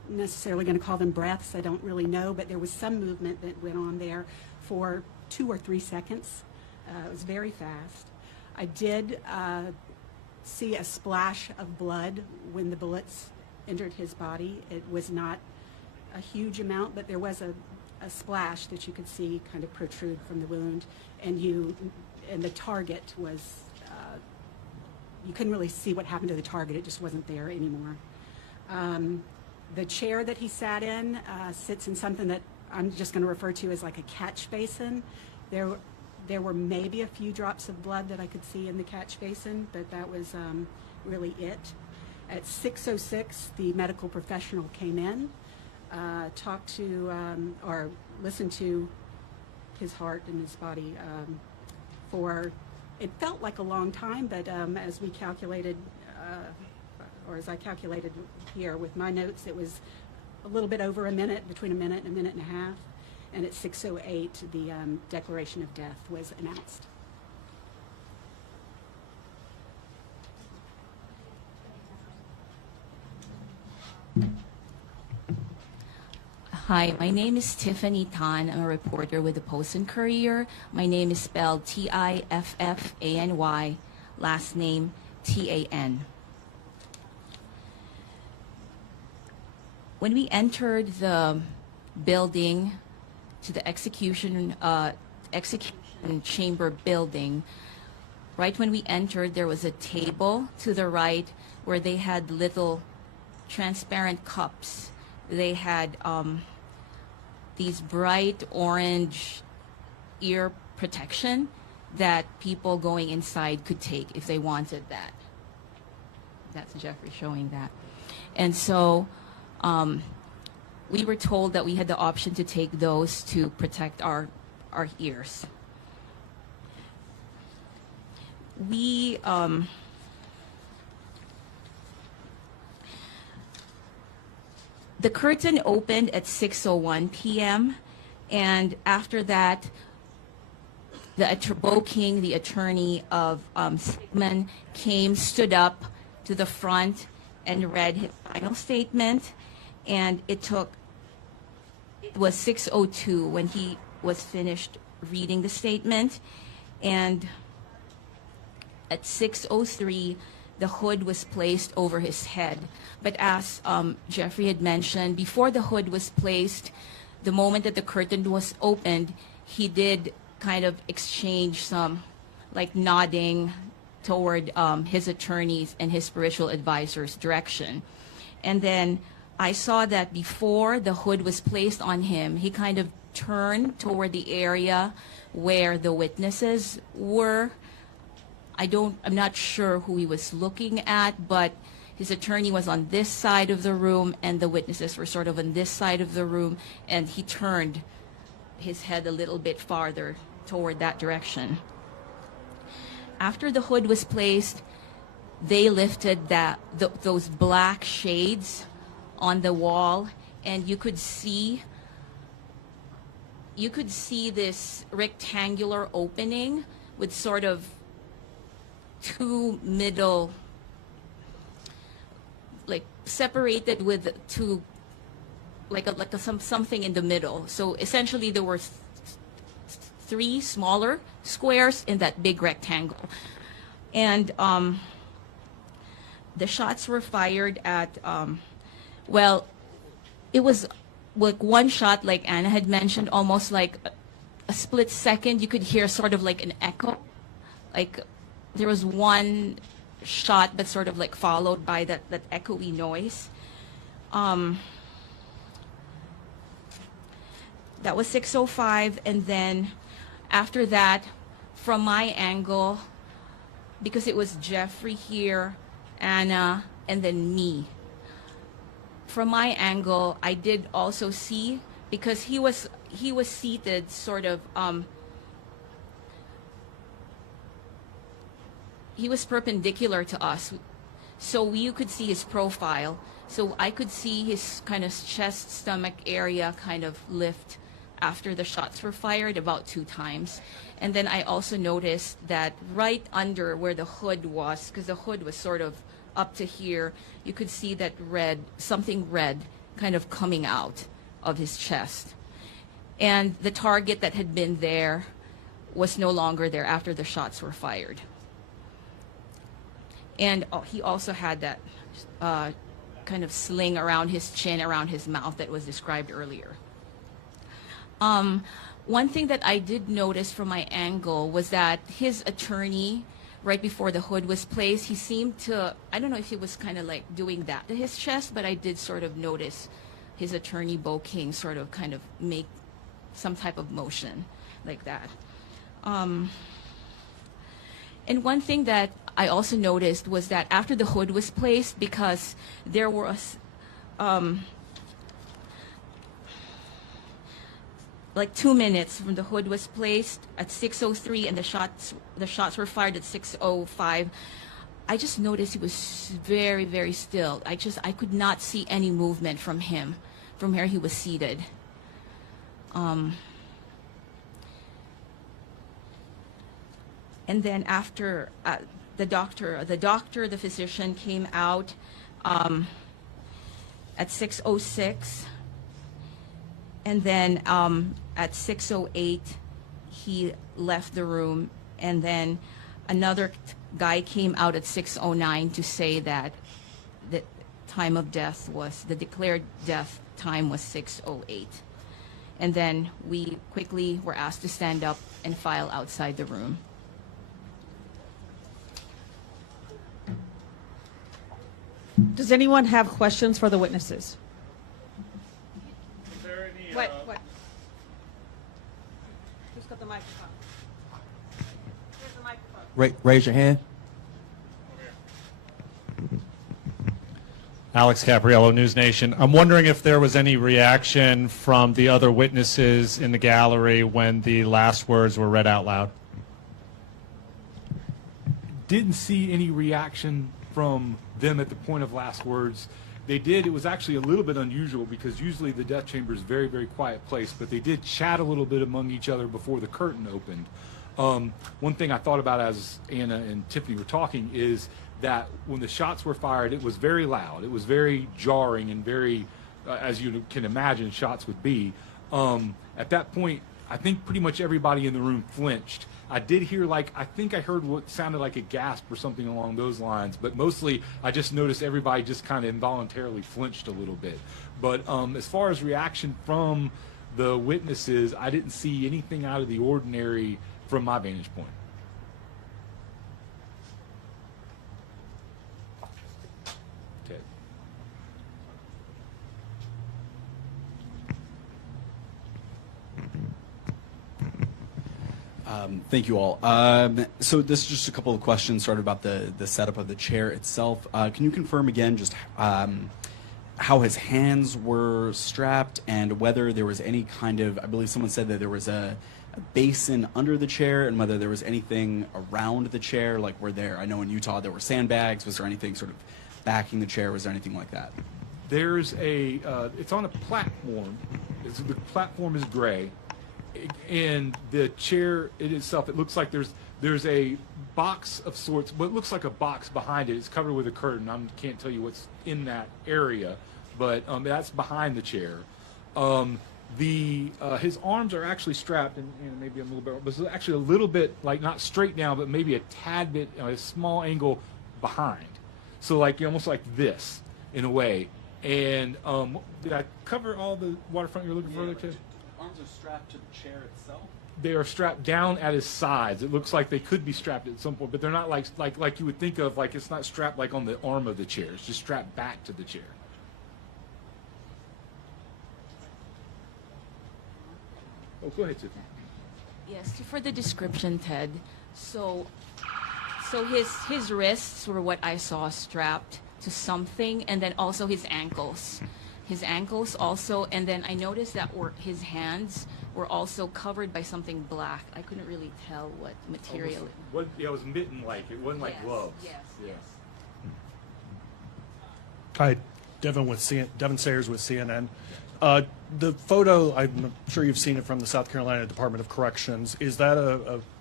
necessarily going to call them breaths. I don't really know, but there was some movement that went on there for 2 or 3 seconds. It was very fast. I did see a splash of blood when the bullets entered his body. It was not a huge amount, but there was a splash that you could see kind of protrude from the wound, and the target was, you couldn't really see what happened to the target. It just wasn't there anymore. The chair that he sat in sits in something that I'm just going to refer to as like a catch basin. There were maybe a few drops of blood that I could see in the catch basin, but that was really it. At 6:06, the medical professional came in, talked to or listened to his heart and his body for, it felt like a long time, but as we calculated, or as I calculated here with my notes, it was a little bit over a minute, between a minute and a half. And at 6:08, the declaration of death was announced. Hi, my name is Tiffany Tan. I'm a reporter with the Post and Courier. My name is spelled Tiffany, last name Tan. When we entered the building to the execution chamber building, right when we entered, there was a table to the right where they had little transparent cups. They had these bright orange ear protection that people going inside could take if they wanted that. That's Jeffrey showing that. And so we were told that we had the option to take those to protect our ears. We the curtain opened at 6:01 p.m. and after that, Bo King, the attorney of Sigmon, stood up to the front and read his final statement. And it was 6:02 when he was finished reading the statement. And at 6:03, the hood was placed over his head. But as Jeffrey had mentioned, before the hood was placed, the moment that the curtain was opened, he did kind of exchange some like nodding toward his attorneys and his spiritual advisor's direction. And then I saw that before the hood was placed on him, he kind of turned toward the area where the witnesses were. I'm not sure who he was looking at, but his attorney was on this side of the room and the witnesses were sort of on this side of the room, and he turned his head a little bit farther toward that direction. After the hood was placed, they lifted those black shades on the wall, and you could see this rectangular opening with sort of two middle, like separated with two, something in the middle. So essentially there were three smaller squares in that big rectangle. And the shots were fired at, well, it was like one shot, like Anna had mentioned, almost like a split second. You could hear sort of like an echo. Like there was one shot, but sort of like followed by that echoey noise. That was 6:05, and then after that, from my angle, because it was Jeffrey here, Anna, and then me. From my angle, I did also see, because he was seated sort of, he was perpendicular to us, so you could see his profile. So I could see his kind of chest, stomach area kind of lift after the shots were fired about 2 times. And then I also noticed that right under where the hood was, because the hood was sort of up to here, you could see that something red kind of coming out of his chest. And the target that had been there was no longer there after the shots were fired. And he also had that kind of sling around his chin, around his mouth that was described earlier. One thing that I did notice from my angle was that his attorney, right before the hood was placed, he seemed to, I don't know if he was kind of like doing that to his chest, but I did sort of notice his attorney, Bo King, sort of kind of make some type of motion like that. And one thing that I also noticed was that after the hood was placed, because there was like 2 minutes from the hood was placed at 6:03 and the shots were fired at 6:05, I just noticed he was very, very still. I could not see any movement from him from where he was seated. And then after the physician came out at 6:06, and then at 6:08 he left the room, and then another guy came out at 6:09 to say that the time of death was, the declared death time was 6:08. And then we quickly were asked to stand up and file outside the room. Does anyone have questions for the witnesses? Is there any, What? Who's got the microphone? Here's the microphone. Raise your hand. Alex Capriello, News Nation. I'm wondering if there was any reaction from the other witnesses in the gallery when the last words were read out loud. Didn't see any reaction from them at the point of last words. They did. It was actually a little bit unusual because usually the death chamber is a very, very quiet place, but they did chat a little bit among each other before the curtain opened. One thing I thought about as Anna and Tiffany were talking is that when the shots were fired, it was very loud. It was very jarring and very, as you can imagine, shots would be. At that point, I think pretty much everybody in the room flinched. I did hear, I think I heard what sounded like a gasp or something along those lines, but mostly I just noticed everybody just kind of involuntarily flinched a little bit. But as far as reaction from the witnesses, I didn't see anything out of the ordinary from my vantage point. Ted. Thank you all. So this is just a couple of questions started about the setup of the chair itself. Can you confirm again just how his hands were strapped and whether there was any kind of, I believe someone said that there was a basin under the chair, and whether there was anything around the chair, like were there, I know in Utah there were sandbags, was there anything sort of backing the chair, was there anything like that? There's it's on a platform. The platform is gray. And the chair in itself, it looks like there's a box of sorts, what looks like a box behind it. It's covered with a curtain. I can't tell you what's in that area, but that's behind the chair. His arms are actually strapped, and maybe a little bit, but it's actually a little bit, not straight down, but maybe a tad bit, a small angle behind. So almost like this, in a way. And did I cover all the waterfront you're looking for there, Ted? Arms are strapped to the chair itself? They are strapped down at his sides. It looks like they could be strapped at some point, but they're not like you would think of, it's not strapped on the arm of the chair. It's just strapped back to the chair. Oh, go ahead, Tiffany. Yes, for the description, Ted. So his wrists were what I saw strapped to something, and then also his ankles. His ankles also, and then I noticed that his hands were also covered by something black. I couldn't really tell what material. It was mitten-like. It wasn't like gloves. Yes. Hi, Devin Sayers with CNN. The photo, I'm sure you've seen it from the South Carolina Department of Corrections. Is that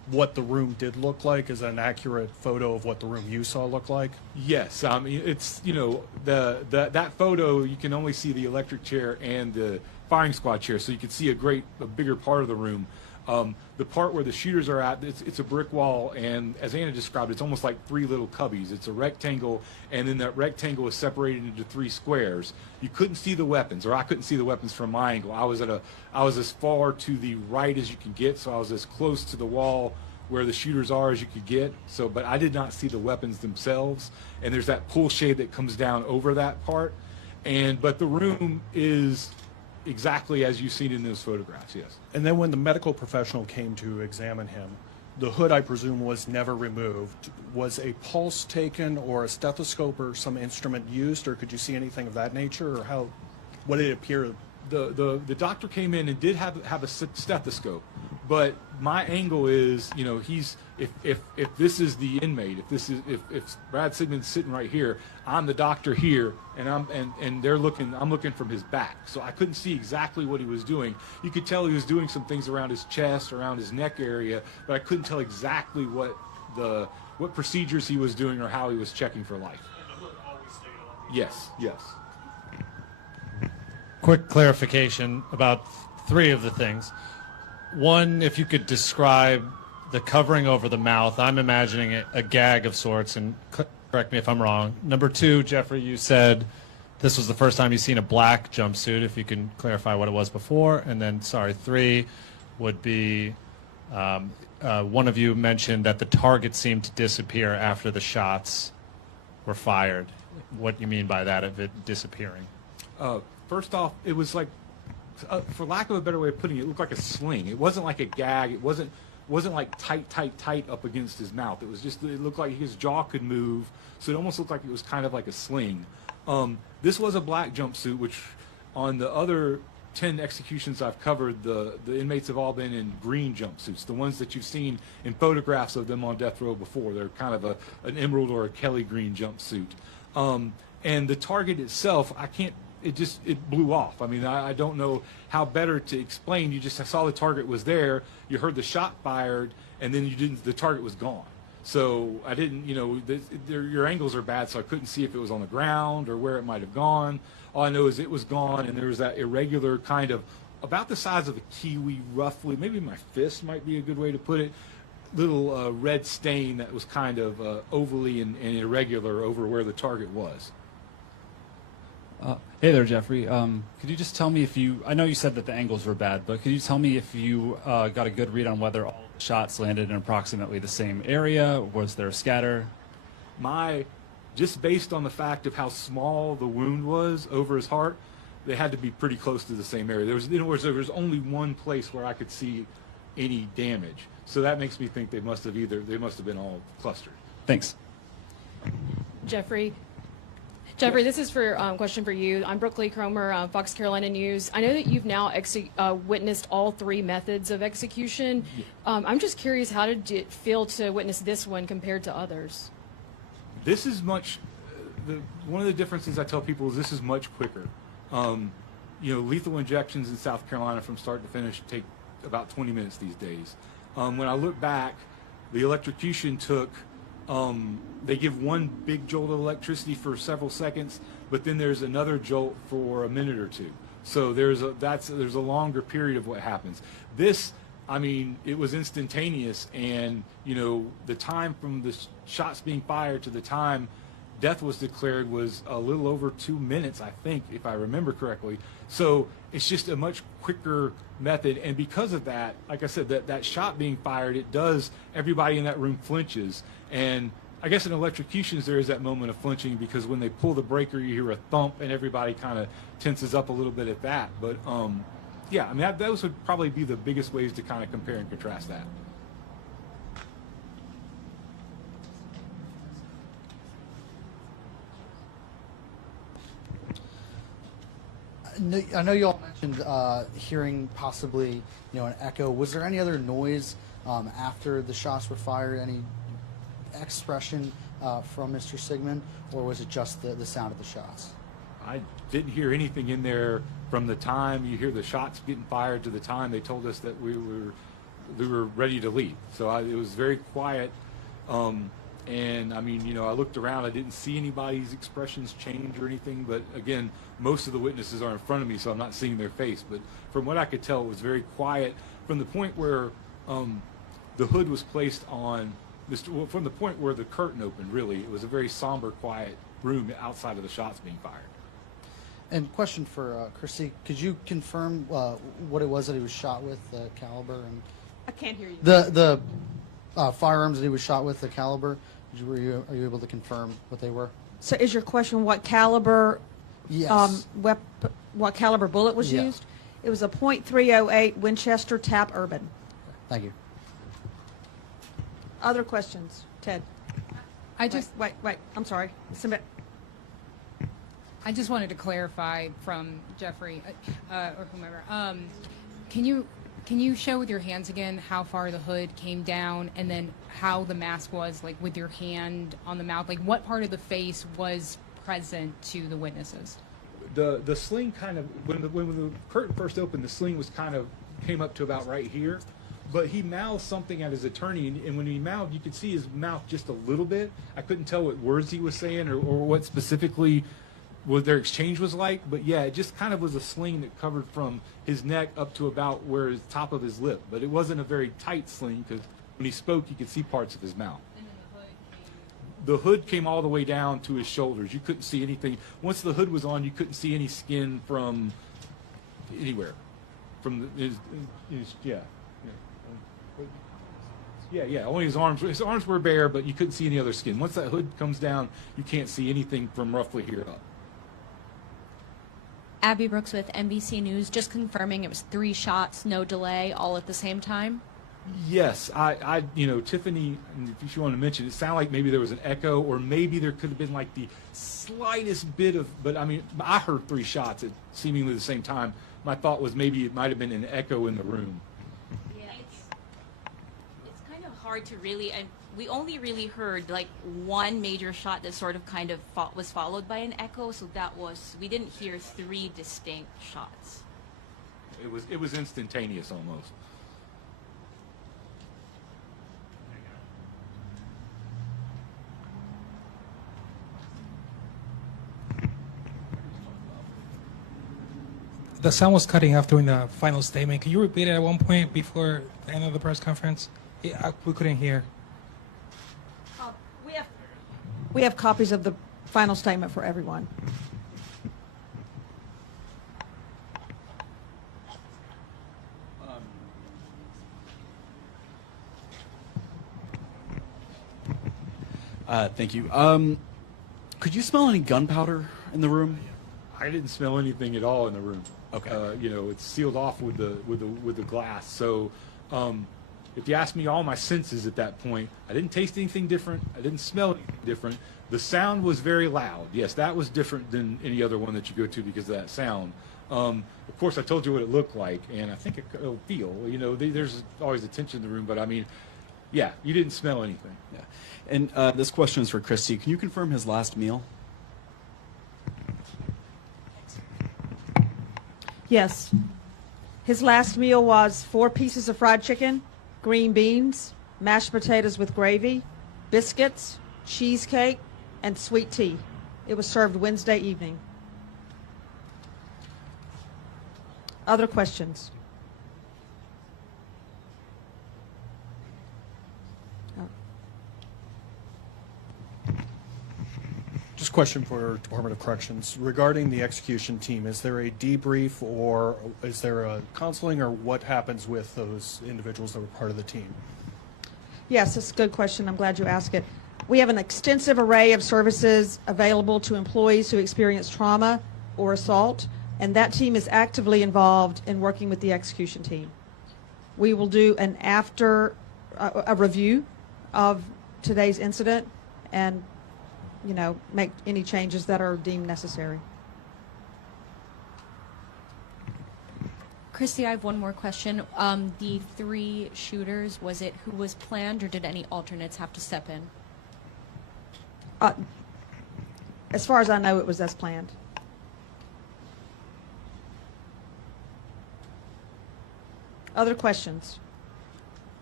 what the room did look like? Is that an accurate photo of what the room you saw looked like? Yes, I mean it's that photo you can only see the electric chair and the firing squad chair, so you can see a bigger part of the room. The part where the shooters are at, it's a brick wall, and as Anna described, it's almost like three little cubbies. It's a rectangle, and then that rectangle is separated into three squares. You couldn't see the weapons, or I couldn't see the weapons from my angle. I was as far to the right as you could get, so I was as close to the wall where the shooters are as you could get. So, but I did not see the weapons themselves, and there's that pull shade that comes down over that part. But the room is exactly as you've seen in those photographs, yes. And then when the medical professional came to examine him, the hood, I presume, was never removed. Was a pulse taken or a stethoscope or some instrument used, or could you see anything of that nature, or what did it appear? The doctor came in and did have a stethoscope, but my angle is, if this is the inmate, if Brad Sigmon's sitting right here, I'm the doctor here, and I'm looking from his back, so I couldn't see exactly what he was doing. You could tell he was doing some things around his chest, around his neck area, but I couldn't tell exactly what procedures he was doing or how he was checking for life. Yes. Quick clarification about three of the things. One, if you could describe the covering over the mouth, I'm imagining a gag of sorts, and correct me if I'm wrong. Number two, Jeffrey, you said this was the first time you've seen a black jumpsuit, if you can clarify what it was before. And then, three would be one of you mentioned that the target seemed to disappear after the shots were fired. What do you mean by that, of it disappearing? First off, it was like, for lack of a better way of putting it, it looked like a sling. It wasn't like a gag. It wasn't like tight up against his mouth. It was just, it looked like his jaw could move, so it almost looked like it was kind of like a sling. This was a black jumpsuit, which on the other 10 executions I've covered, the inmates have all been in green jumpsuits, the ones that you've seen in photographs of them on death row before. They're kind of an emerald or a Kelly green jumpsuit. And the target itself, it blew off. I mean, I don't know how better to explain. You just saw the target was there, you heard the shot fired, and then the target was gone. So I didn't, your angles are bad, so I couldn't see if it was on the ground or where it might have gone. All I know is it was gone, and there was that irregular kind of, about the size of a kiwi roughly, maybe my fist might be a good way to put it, little red stain that was kind of ovally and irregular over where the target was. Hey there, Jeffrey. Could you just tell me I know you said that the angles were bad, but could you tell me if you got a good read on whether all the shots landed in approximately the same area? Was there a scatter? Just based on the fact of how small the wound was over his heart, they had to be pretty close to the same area. There was only one place where I could see any damage. So that makes me think they must have been all clustered. Thanks. Jeffrey, this is for question for you. I'm Brooke Lee Cromer, Fox Carolina News. I know that you've now witnessed all three methods of execution. I'm just curious, how did it feel to witness this one compared to others? This is much. One of the differences I tell people is this is much quicker. Lethal injections in South Carolina from start to finish take about 20 minutes these days. When I look back, the electrocution took. They give one big jolt of electricity for several seconds, but then there's another jolt for a minute or two. So there's a longer period of what happens. This, I mean, it was instantaneous, and the time from the shots being fired to the time death was declared was a little over 2 minutes, I think, if I remember correctly. So it's just a much quicker method, and because of that, like I said, that shot being fired, everybody in that room flinches. And I guess in electrocutions there is that moment of flinching, because when they pull the breaker you hear a thump and everybody kind of tenses up a little bit at that. But yeah, I mean, those would probably be the biggest ways to kind of compare and contrast that. I know you all mentioned hearing possibly, an echo. Was there any other noise after the shots were fired? Any expression from Mr. Sigmon, or was it just the sound of the shots? I didn't hear anything in there from the time you hear the shots getting fired to the time they told us that were ready to leave. So it was very quiet. And I mean, you know, I looked around, I didn't see anybody's expressions change or anything, but again, most of the witnesses are in front of me, so I'm not seeing their face. But from what I could tell, it was very quiet from the point where the hood was placed on, from the point where the curtain opened, really. It was a very somber, quiet room outside of the shots being fired. And question for Christy, could you confirm what it was that he was shot with, the caliber? And I can't hear you. the firearms that he was shot with, the caliber, are you able to confirm what they were? So is your question what caliber Yes. what caliber bullet was Yeah. used? It was a .308 Winchester Tap Urban. Thank you. Other questions? Ted? I just Wait, I'm sorry. Submit. I just wanted to clarify from Jeffrey or whomever. Can you show with your hands again how far the hood came down, and then how the mask was, like with your hand on the mouth? Like what part of the face was present to the witnesses? The sling kind of, when the curtain first opened, the sling was kind of came up to about right here. But he mouthed something at his attorney, and when he mouthed, you could see his mouth just a little bit. I couldn't tell what words he was saying or what specifically what their exchange was like. But yeah, it just kind of was a sling that covered from his neck up to about where his top of his lip. But it wasn't a very tight sling, because when he spoke, you could see parts of his mouth. The hood came all the way down to his shoulders. You couldn't see anything. Once the hood was on, you couldn't see any skin from anywhere. From his yeah. Yeah, only his arms. His arms were bare, but you couldn't see any other skin. Once that hood comes down, you can't see anything from roughly here up. Abby Brooks with NBC News, just confirming it was 3 shots, no delay, all at the same time. Yes, I Tiffany, if you want to mention, it sounded like maybe there was an echo, or maybe there could have been like the slightest bit of, but I mean, I heard 3 shots at seemingly the same time. My thought was maybe it might have been an echo in the room. Yeah, it's kind of hard to really, and we only really heard like one major shot that sort of kind of was followed by an echo, so we didn't hear 3 distinct shots. It was instantaneous almost. The sound was cutting off during the final statement. Can you repeat it at one point before the end of the press conference? We couldn't hear. We have copies of the final statement for everyone. Thank you. Could you smell any gunpowder in the room? I didn't smell anything at all in the room. Okay. It's sealed off with the glass. So, if you ask me all my senses at that point, I didn't taste anything different. I didn't smell anything different. The sound was very loud. Yes, that was different than any other one that you go to because of that sound. Of course, I told you what it looked like, and I think it'll feel. There's always a tension in the room, but I mean, yeah, you didn't smell anything. Yeah. And this question is for Christy. Can you confirm his last meal? Yes. His last meal was 4 pieces of fried chicken, green beans, mashed potatoes with gravy, biscuits, cheesecake, and sweet tea. It was served Wednesday evening. Other questions? Just a question for Department of Corrections. Regarding the execution team, is there a debrief or is there a counseling, or what happens with those individuals that were part of the team? Yes, that's a good question. I'm glad you asked it. We have an extensive array of services available to employees who experience trauma or assault, and that team is actively involved in working with the execution team. We will do an a review of today's incident and make any changes that are deemed necessary. Christy, I have one more question. The 3 shooters, was it who was planned, or did any alternates have to step in? As far as I know, it was as planned. Other questions?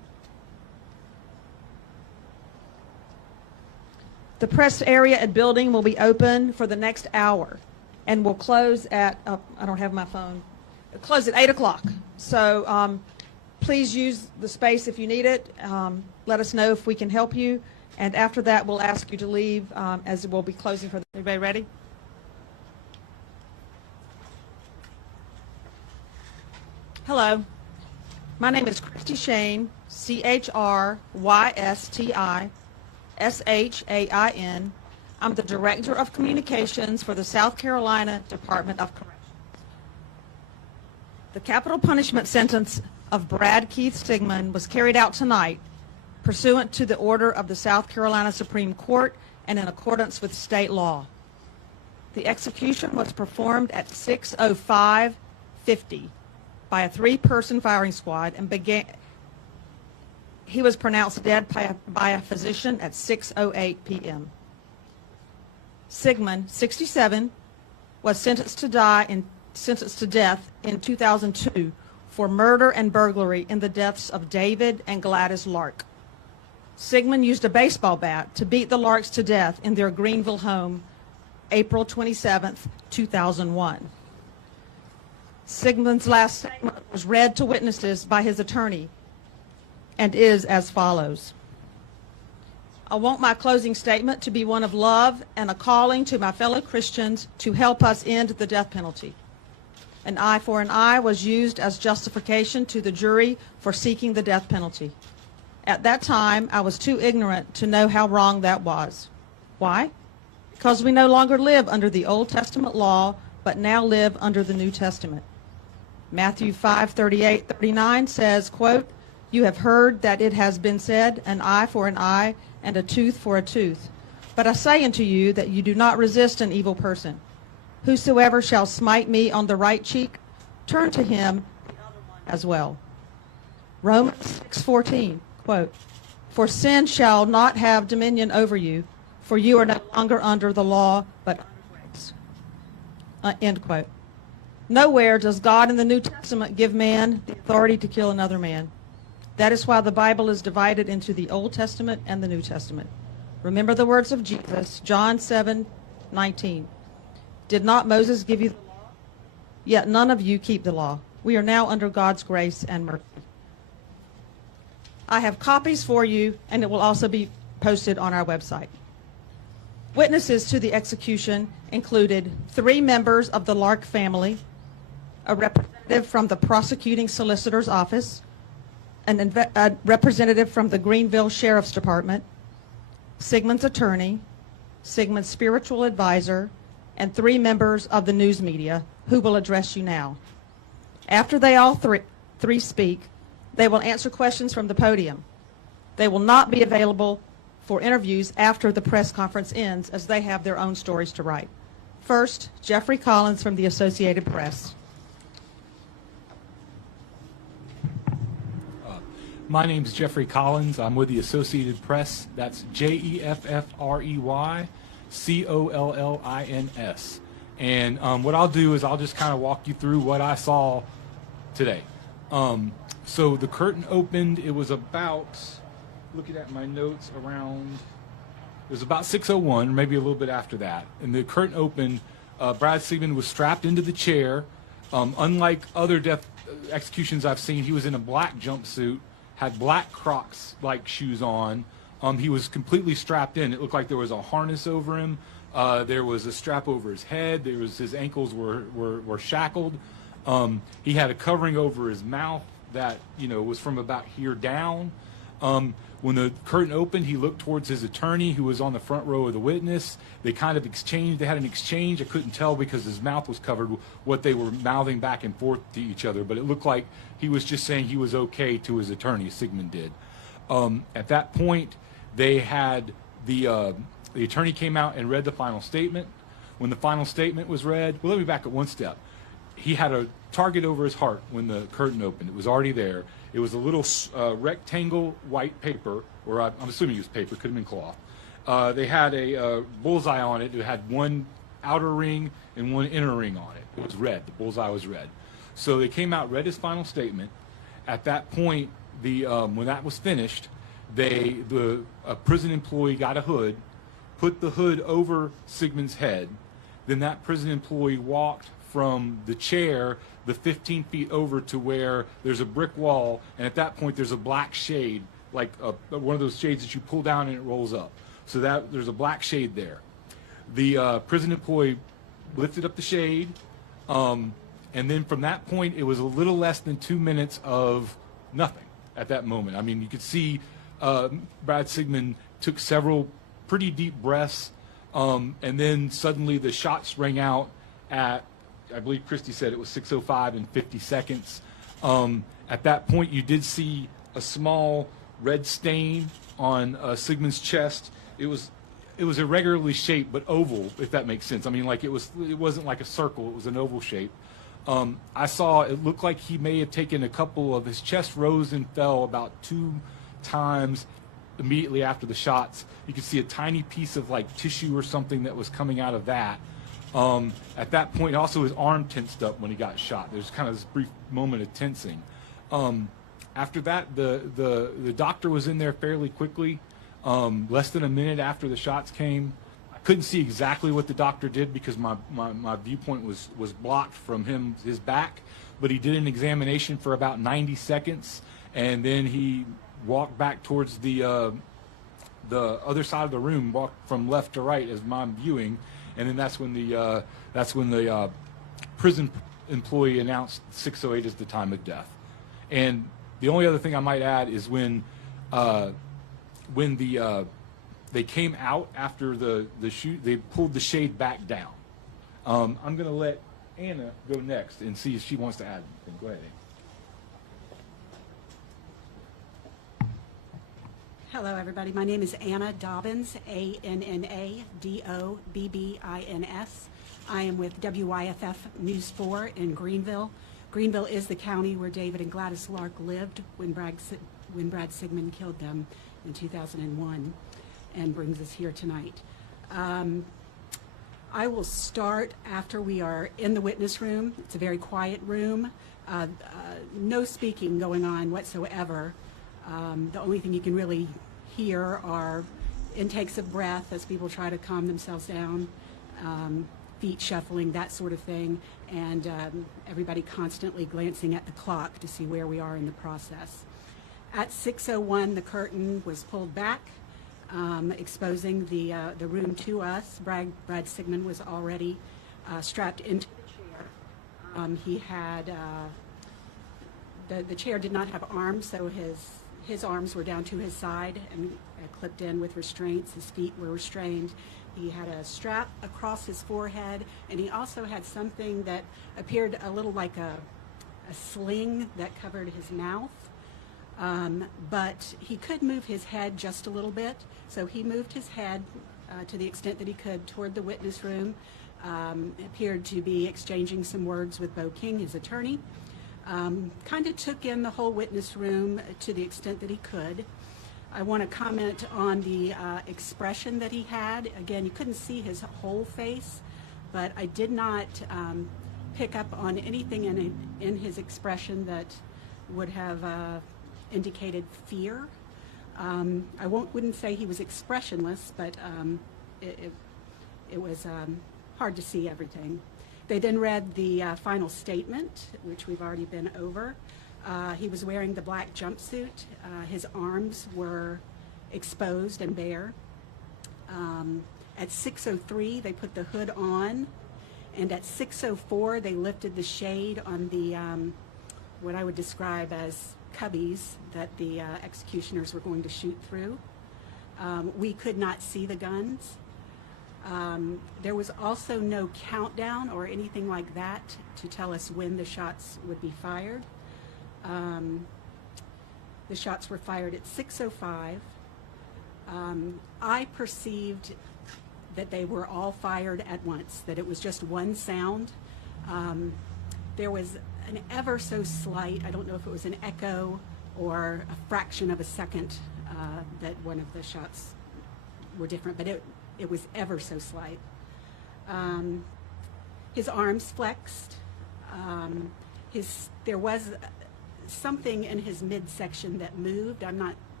The press area and building will be open for the next hour and will close at, I don't have my phone, close at 8 o'clock. So please use the space if you need it. Let us know if we can help you. And after that, we'll ask you to leave as we'll be closing for the, everybody ready? Hello. My name is Christy Shane, CHRYSTI I'm the Director of Communications for the South Carolina Department of Corrections. The capital punishment sentence of Brad Keith Sigmon was carried out tonight pursuant to the order of the South Carolina Supreme Court and in accordance with state law. The execution was performed at 6:05:50 by a 3-person firing squad and began. He was pronounced dead by a physician at 6:08 p.m. Sigmon, 67, was sentenced to death in 2002 for murder and burglary in the deaths of David and Gladys Lark. Sigmon used a baseball bat to beat the Larks to death in their Greenville home, April 27, 2001. Sigmon's last statement was read to witnesses by his attorney and is as follows. I want my closing statement to be one of love and a calling to my fellow Christians to help us end the death penalty. An eye for an eye was used as justification to the jury for seeking the death penalty. At that time, I was too ignorant to know how wrong that was. Why? Because we no longer live under the Old Testament law, but now live under the New Testament. Matthew 5:38-39 says, quote, "You have heard that it has been said, an eye for an eye and a tooth for a tooth. But I say unto you that you do not resist an evil person. Whosoever shall smite me on the right cheek, turn to him the other one as well." Romans 6:14, quote, "For sin shall not have dominion over you, for you are no longer under the law, but under grace." End quote. Nowhere does God in the New Testament give man the authority to kill another man. That is why the Bible is divided into the Old Testament and the New Testament. Remember the words of Jesus, John 7:19. Did not Moses give you the law? Yet none of you keep the law. We are now under God's grace and mercy. I have copies for you, and it will also be posted on our website. Witnesses to the execution included 3 members of the Lark family, a representative from the prosecuting solicitor's office, a representative from the Greenville Sheriff's Department, Sigmon's attorney, Sigmon's spiritual advisor, and 3 members of the news media who will address you now. After they all three speak, they will answer questions from the podium. They will not be available for interviews after the press conference ends, as they have their own stories to write. First, Jeffrey Collins from the Associated Press. My name's Jeffrey Collins. I'm with the Associated Press. That's JEFFREYCOLLINS. And what I'll do is I'll just kind of walk you through what I saw today. So the curtain opened. It was about, looking at my notes, around, it was about 6:01, maybe a little bit after that. And the curtain opened. Brad Sigmon was strapped into the chair. Unlike other death executions I've seen, he was in a black jumpsuit, had black Crux like shoes on. He was completely strapped in. It looked like there was a harness over him. There was a strap over his head. There was, his ankles were shackled. He had a covering over his mouth that, you know, was from about here down. When the curtain opened, he looked towards his attorney, who was on the front row of the witness. They kind of exchanged. They had an exchange. I couldn't tell because his mouth was covered what they were mouthing back and forth to each other, but it looked like he was just saying he was okay to his attorney. Sigmon did. At that point, they had the attorney came out and read the final statement. When the final statement was read, well, let me back up one step. He had a target over his heart when the curtain opened. It was already there. It was a little rectangle white paper, or I'm assuming it was paper, could have been cloth. They had a bullseye on it. It had one outer ring and one inner ring on it. It was red. The bullseye was red. So they came out, read his final statement. At that point, when that was finished, a prison employee got a hood, put the hood over Sigmon's head. Then that prison employee walked from the chair the 15 feet over to where there's a brick wall, and at that point there's a black shade, like one of those shades that you pull down and it rolls up. So that there's a black shade there. The prison employee lifted up the shade, and then from that point it was a little less than 2 minutes of nothing at that moment. I mean, you could see Brad Sigmon took several pretty deep breaths, and then suddenly the shots rang out at, I believe Christy said it was 6:05 and 50 seconds. At that point, you did see a small red stain on Sigmon's chest. It was irregularly shaped, but oval, if that makes sense. I mean, like it wasn't like a circle; it was an oval shape. I saw it looked like he may have taken a couple of his chest rose and fell about 2 times immediately after the shots. You could see a tiny piece of like tissue or something that was coming out of that. At that point, also his arm tensed up when he got shot. There's kind of this brief moment of tensing. After that, the doctor was in there fairly quickly, less than a minute after the shots came. I couldn't see exactly what the doctor did because my viewpoint was blocked from his back, but he did an examination for about 90 seconds, and then he walked back towards the other side of the room, walked from left to right as I'm viewing, and then that's when the prison employee announced 6:08 as the time of death. And the only other thing I might add is when they came out after the shoot, they pulled the shade back down. I'm going to let Anna go next and see if she wants to add anything. Go ahead, Anna. Hello, everybody. My name is Anna Dobbins, ANNA-DOBBINS. I am with WYFF News 4 in Greenville. Greenville is the county where David and Gladys Lark lived when Brad Sigmon killed them in 2001, and brings us here tonight. I will start after we are in the witness room. It's a very quiet room. No speaking going on whatsoever. The only thing you can really hear are intakes of breath as people try to calm themselves down, feet shuffling, that sort of thing, and everybody constantly glancing at the clock to see where we are in the process. At 6:01, the curtain was pulled back, exposing the room to us. Brad Sigmon was already strapped into the chair. He had the chair did not have arms, so his arms were down to his side and clipped in with restraints. His feet were restrained. He had a strap across his forehead, and he also had something that appeared a little like a sling that covered his mouth. But he could move his head just a little bit, so he moved his head to the extent that he could toward the witness room, appeared to be exchanging some words with Bo King, his attorney. Kind of took in the whole witness room to the extent that he could. I want to comment on the expression that he had. Again, you couldn't see his whole face, but I did not pick up on anything in his expression that would have indicated fear. I wouldn't say he was expressionless, but it was hard to see everything. They then read the final statement, which we've already been over. He was wearing the black jumpsuit. His arms were exposed and bare. At 6:03, they put the hood on, and at 6:04, they lifted the shade on the what I would describe as cubbies that the executioners were going to shoot through. We could not see the guns. There was also no countdown or anything like that to tell us when the shots would be fired. The shots were fired at 6:05. I perceived that they were all fired at once, that it was just one sound. There was an ever so slight, I don't know if it was an echo or a fraction of a second that one of the shots were different, but it was ever so slight. His arms flexed. There was something in his midsection that moved. I'm not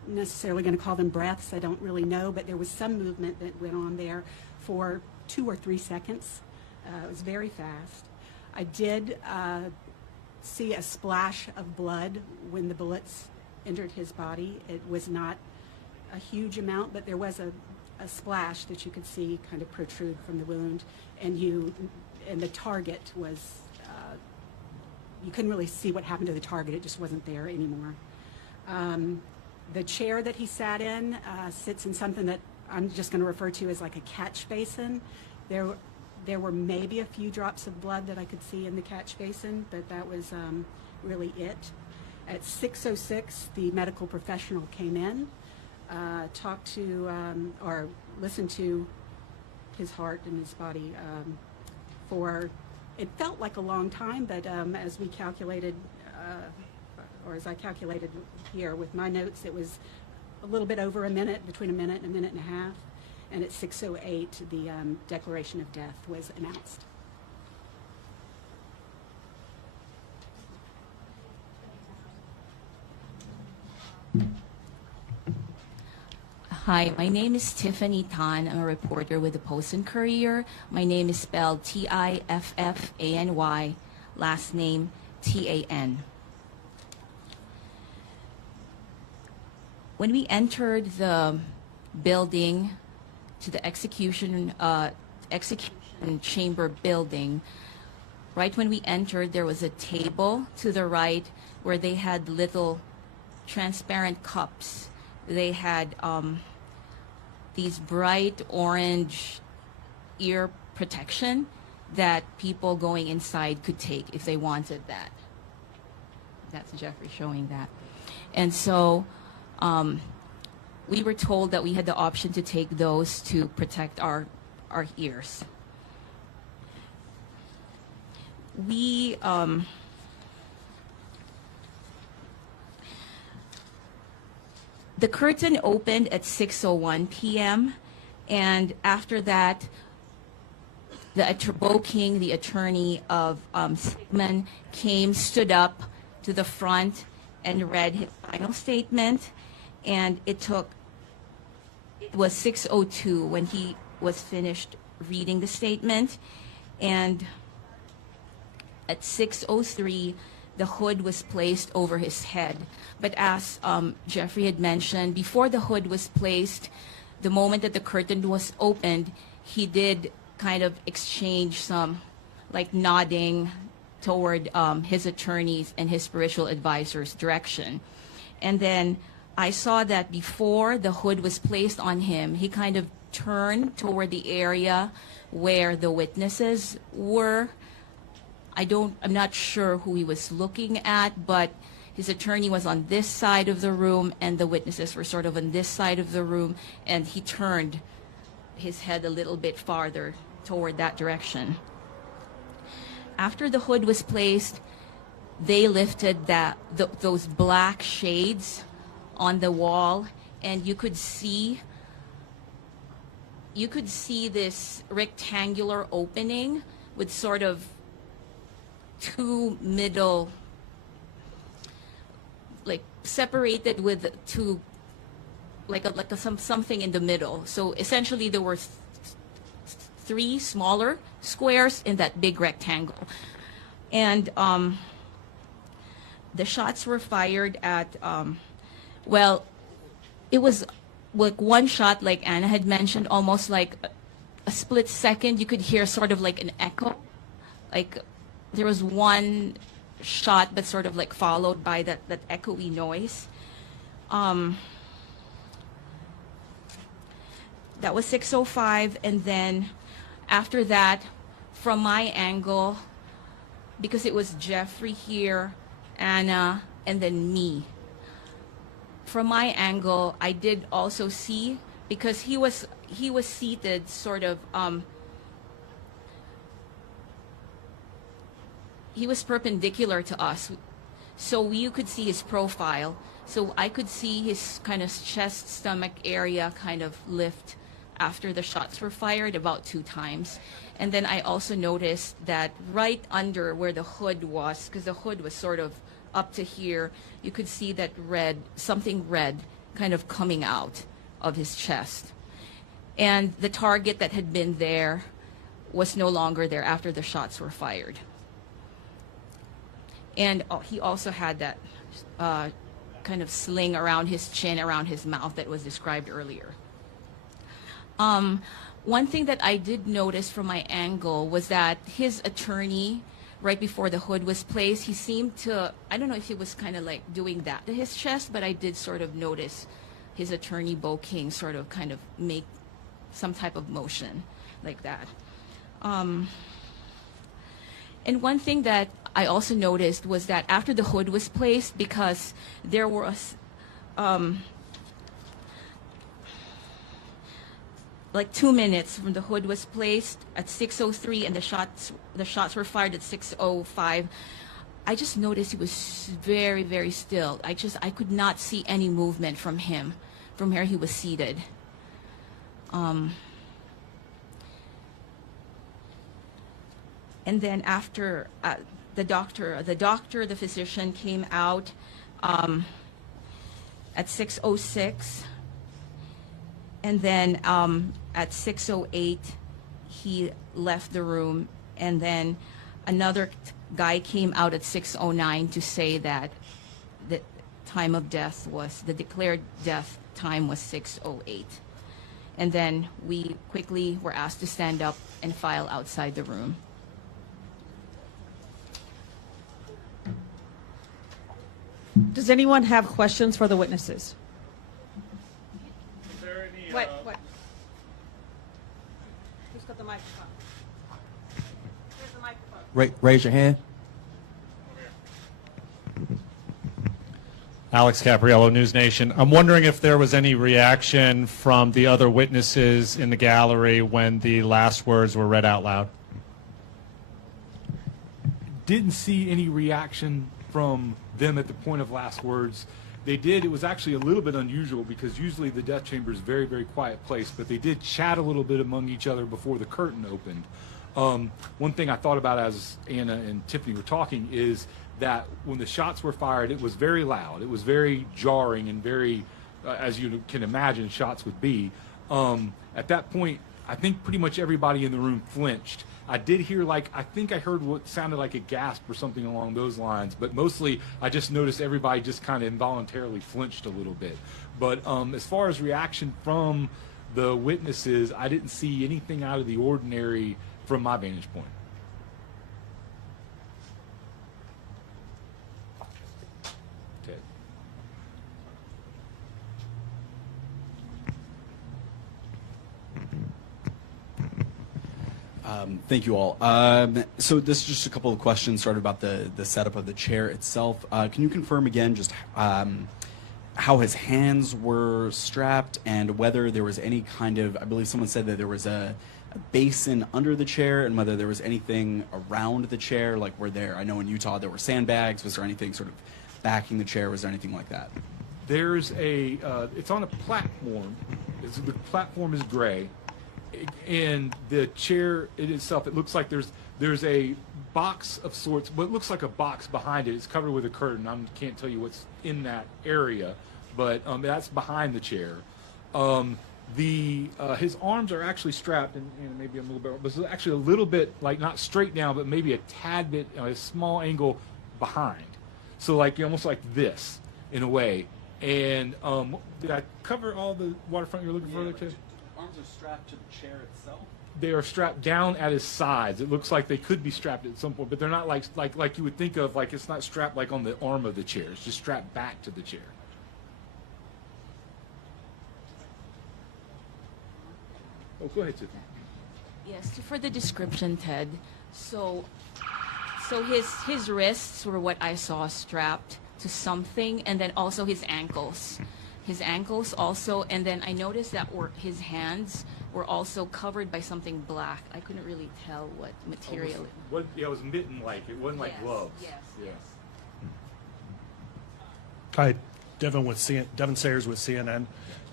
necessarily going to call them breaths. I don't really know, but there was some movement that went on there for 2 or 3 seconds. It was very fast. I did see a splash of blood when the bullets entered his body. It was not a huge amount, but there was a splash that you could see kind of protrude from the wound, and the target was, you couldn't really see what happened to the target. It just wasn't there anymore. The chair that he sat in sits in something that I'm just going to refer to as like a catch basin. There were maybe a few drops of blood that I could see in the catch basin, but that was really it. At 6:06, the medical professional came in, talked to or listened to his heart and his body for, it felt like a long time, but as we calculated, or as I calculated here with my notes, it was a little bit over a minute, between a minute and a half. And at 6:08, the declaration of death was announced. Hi, my name is Tiffany Tan. I'm a reporter with the Post and Courier. My name is spelled Tiffany, last name Tan. When we entered the building, to the execution chamber building, right when we entered, there was a table to the right where they had little transparent cups. They had these bright orange ear protection that people going inside could take if they wanted that. That's Jeffrey showing that. And so we were told that we had the option to take those to protect our ears. We the curtain opened at 6:01 p.m. and after that, Bo King, the attorney of Sigmon, stood up to the front and read his final statement, and it was 6:02 when he was finished reading the statement, and at 6:03 the hood was placed over his head. But as Jeffrey had mentioned, before the hood was placed, the moment that the curtain was opened, he did kind of exchange some like nodding toward his attorneys and his spiritual advisors' direction. And then I saw that before the hood was placed on him, he kind of turned toward the area where the witnesses were. I'm not sure who he was looking at, but his attorney was on this side of the room and the witnesses were sort of on this side of the room, and he turned his head a little bit farther toward that direction. After the hood was placed, they lifted those black shades on the wall, and you could see this rectangular opening with sort of two middle, like separated with two, something in the middle. So essentially there were three smaller squares in that big rectangle. And the shots were fired at, well, it was like one shot, like Anna had mentioned, almost like a split second. You could hear sort of like an echo. Like there was one shot, but sort of like followed by that echoey noise. That was 6:05, and then after that, from my angle, because it was Jeffrey here, Anna, and then me. From my angle, I did also see, because he was seated sort of, he was perpendicular to us, so you could see his profile. So I could see his kind of chest, stomach area kind of lift after the shots were fired about 2 times. And then I also noticed that right under where the hood was, because the hood was sort of up to here, you could see that something red kind of coming out of his chest. And the target that had been there was no longer there after the shots were fired. And he also had that kind of sling around his chin, around his mouth that was described earlier. One thing that I did notice from my angle was that his attorney, right before the hood was placed, he seemed to, I don't know if he was kind of like doing that to his chest, but I did sort of notice his attorney, Bo King, sort of kind of make some type of motion like that. And one thing that I also noticed was that after the hood was placed, because there was like 2 minutes from the hood was placed at 6:03 and the shots were fired at 6:05, I just noticed he was very, very still. I could not see any movement from him from where he was seated. And then after the physician came out at 6:06, and then at 6:08 he left the room, and then another guy came out at 6:09 to say that the time of death was, the declared death time was 6:08. And then we quickly were asked to stand up and file outside the room. Does anyone have questions for the witnesses? Is there any, What? Who's got the microphone? Here's the microphone. Raise your hand. Alex Capriello, News Nation. I'm wondering if there was any reaction from the other witnesses in the gallery when the last words were read out loud. Didn't see any reaction from them at the point of last words. They did. It was actually a little bit unusual because usually the death chamber is a very, very quiet place, but they did chat a little bit among each other before the curtain opened. One thing I thought about as Anna and Tiffany were talking is that when the shots were fired, it was very loud. It was very jarring and very, as you can imagine, shots would be. At that point, I think pretty much everybody in the room flinched. I did hear, I think I heard what sounded like a gasp or something along those lines, but mostly I just noticed everybody just kind of involuntarily flinched a little bit. But as far as reaction from the witnesses, I didn't see anything out of the ordinary from my vantage point. Ted. Thank you all. So this is just a couple of questions sort of about the setup of the chair itself. Can you confirm again just how his hands were strapped and whether there was any kind of, I believe someone said that there was a basin under the chair, and whether there was anything around the chair, like were there, I know in Utah there were sandbags, was there anything sort of backing the chair, was there anything like that? There's a, it's on a platform. The platform is gray. And the chair in itself, it looks like there's a box of sorts, what looks like a box behind it. It's covered with a curtain. I can't tell you what's in that area, but that's behind the chair. His arms are actually strapped, and maybe a little bit, but it's actually a little bit, like not straight down, but maybe a tad bit, a small angle behind. So like almost like this in a way. And did I cover all the waterfront you're looking for there, too? Arms are strapped to the chair itself? They are strapped down at his sides. It looks like they could be strapped at some point, but they're not like you would think of, like it's not strapped like on the arm of the chair. It's just strapped back to the chair. Oh, go ahead, Tiffany. Yes, for the description, Ted. So his wrists were what I saw strapped to something, and then also his ankles. His ankles also, and then I noticed that his hands were also covered by something black. I couldn't really tell what material. It was mitten-like. It wasn't like gloves. Yes. Hi, Devin Sayers with CNN.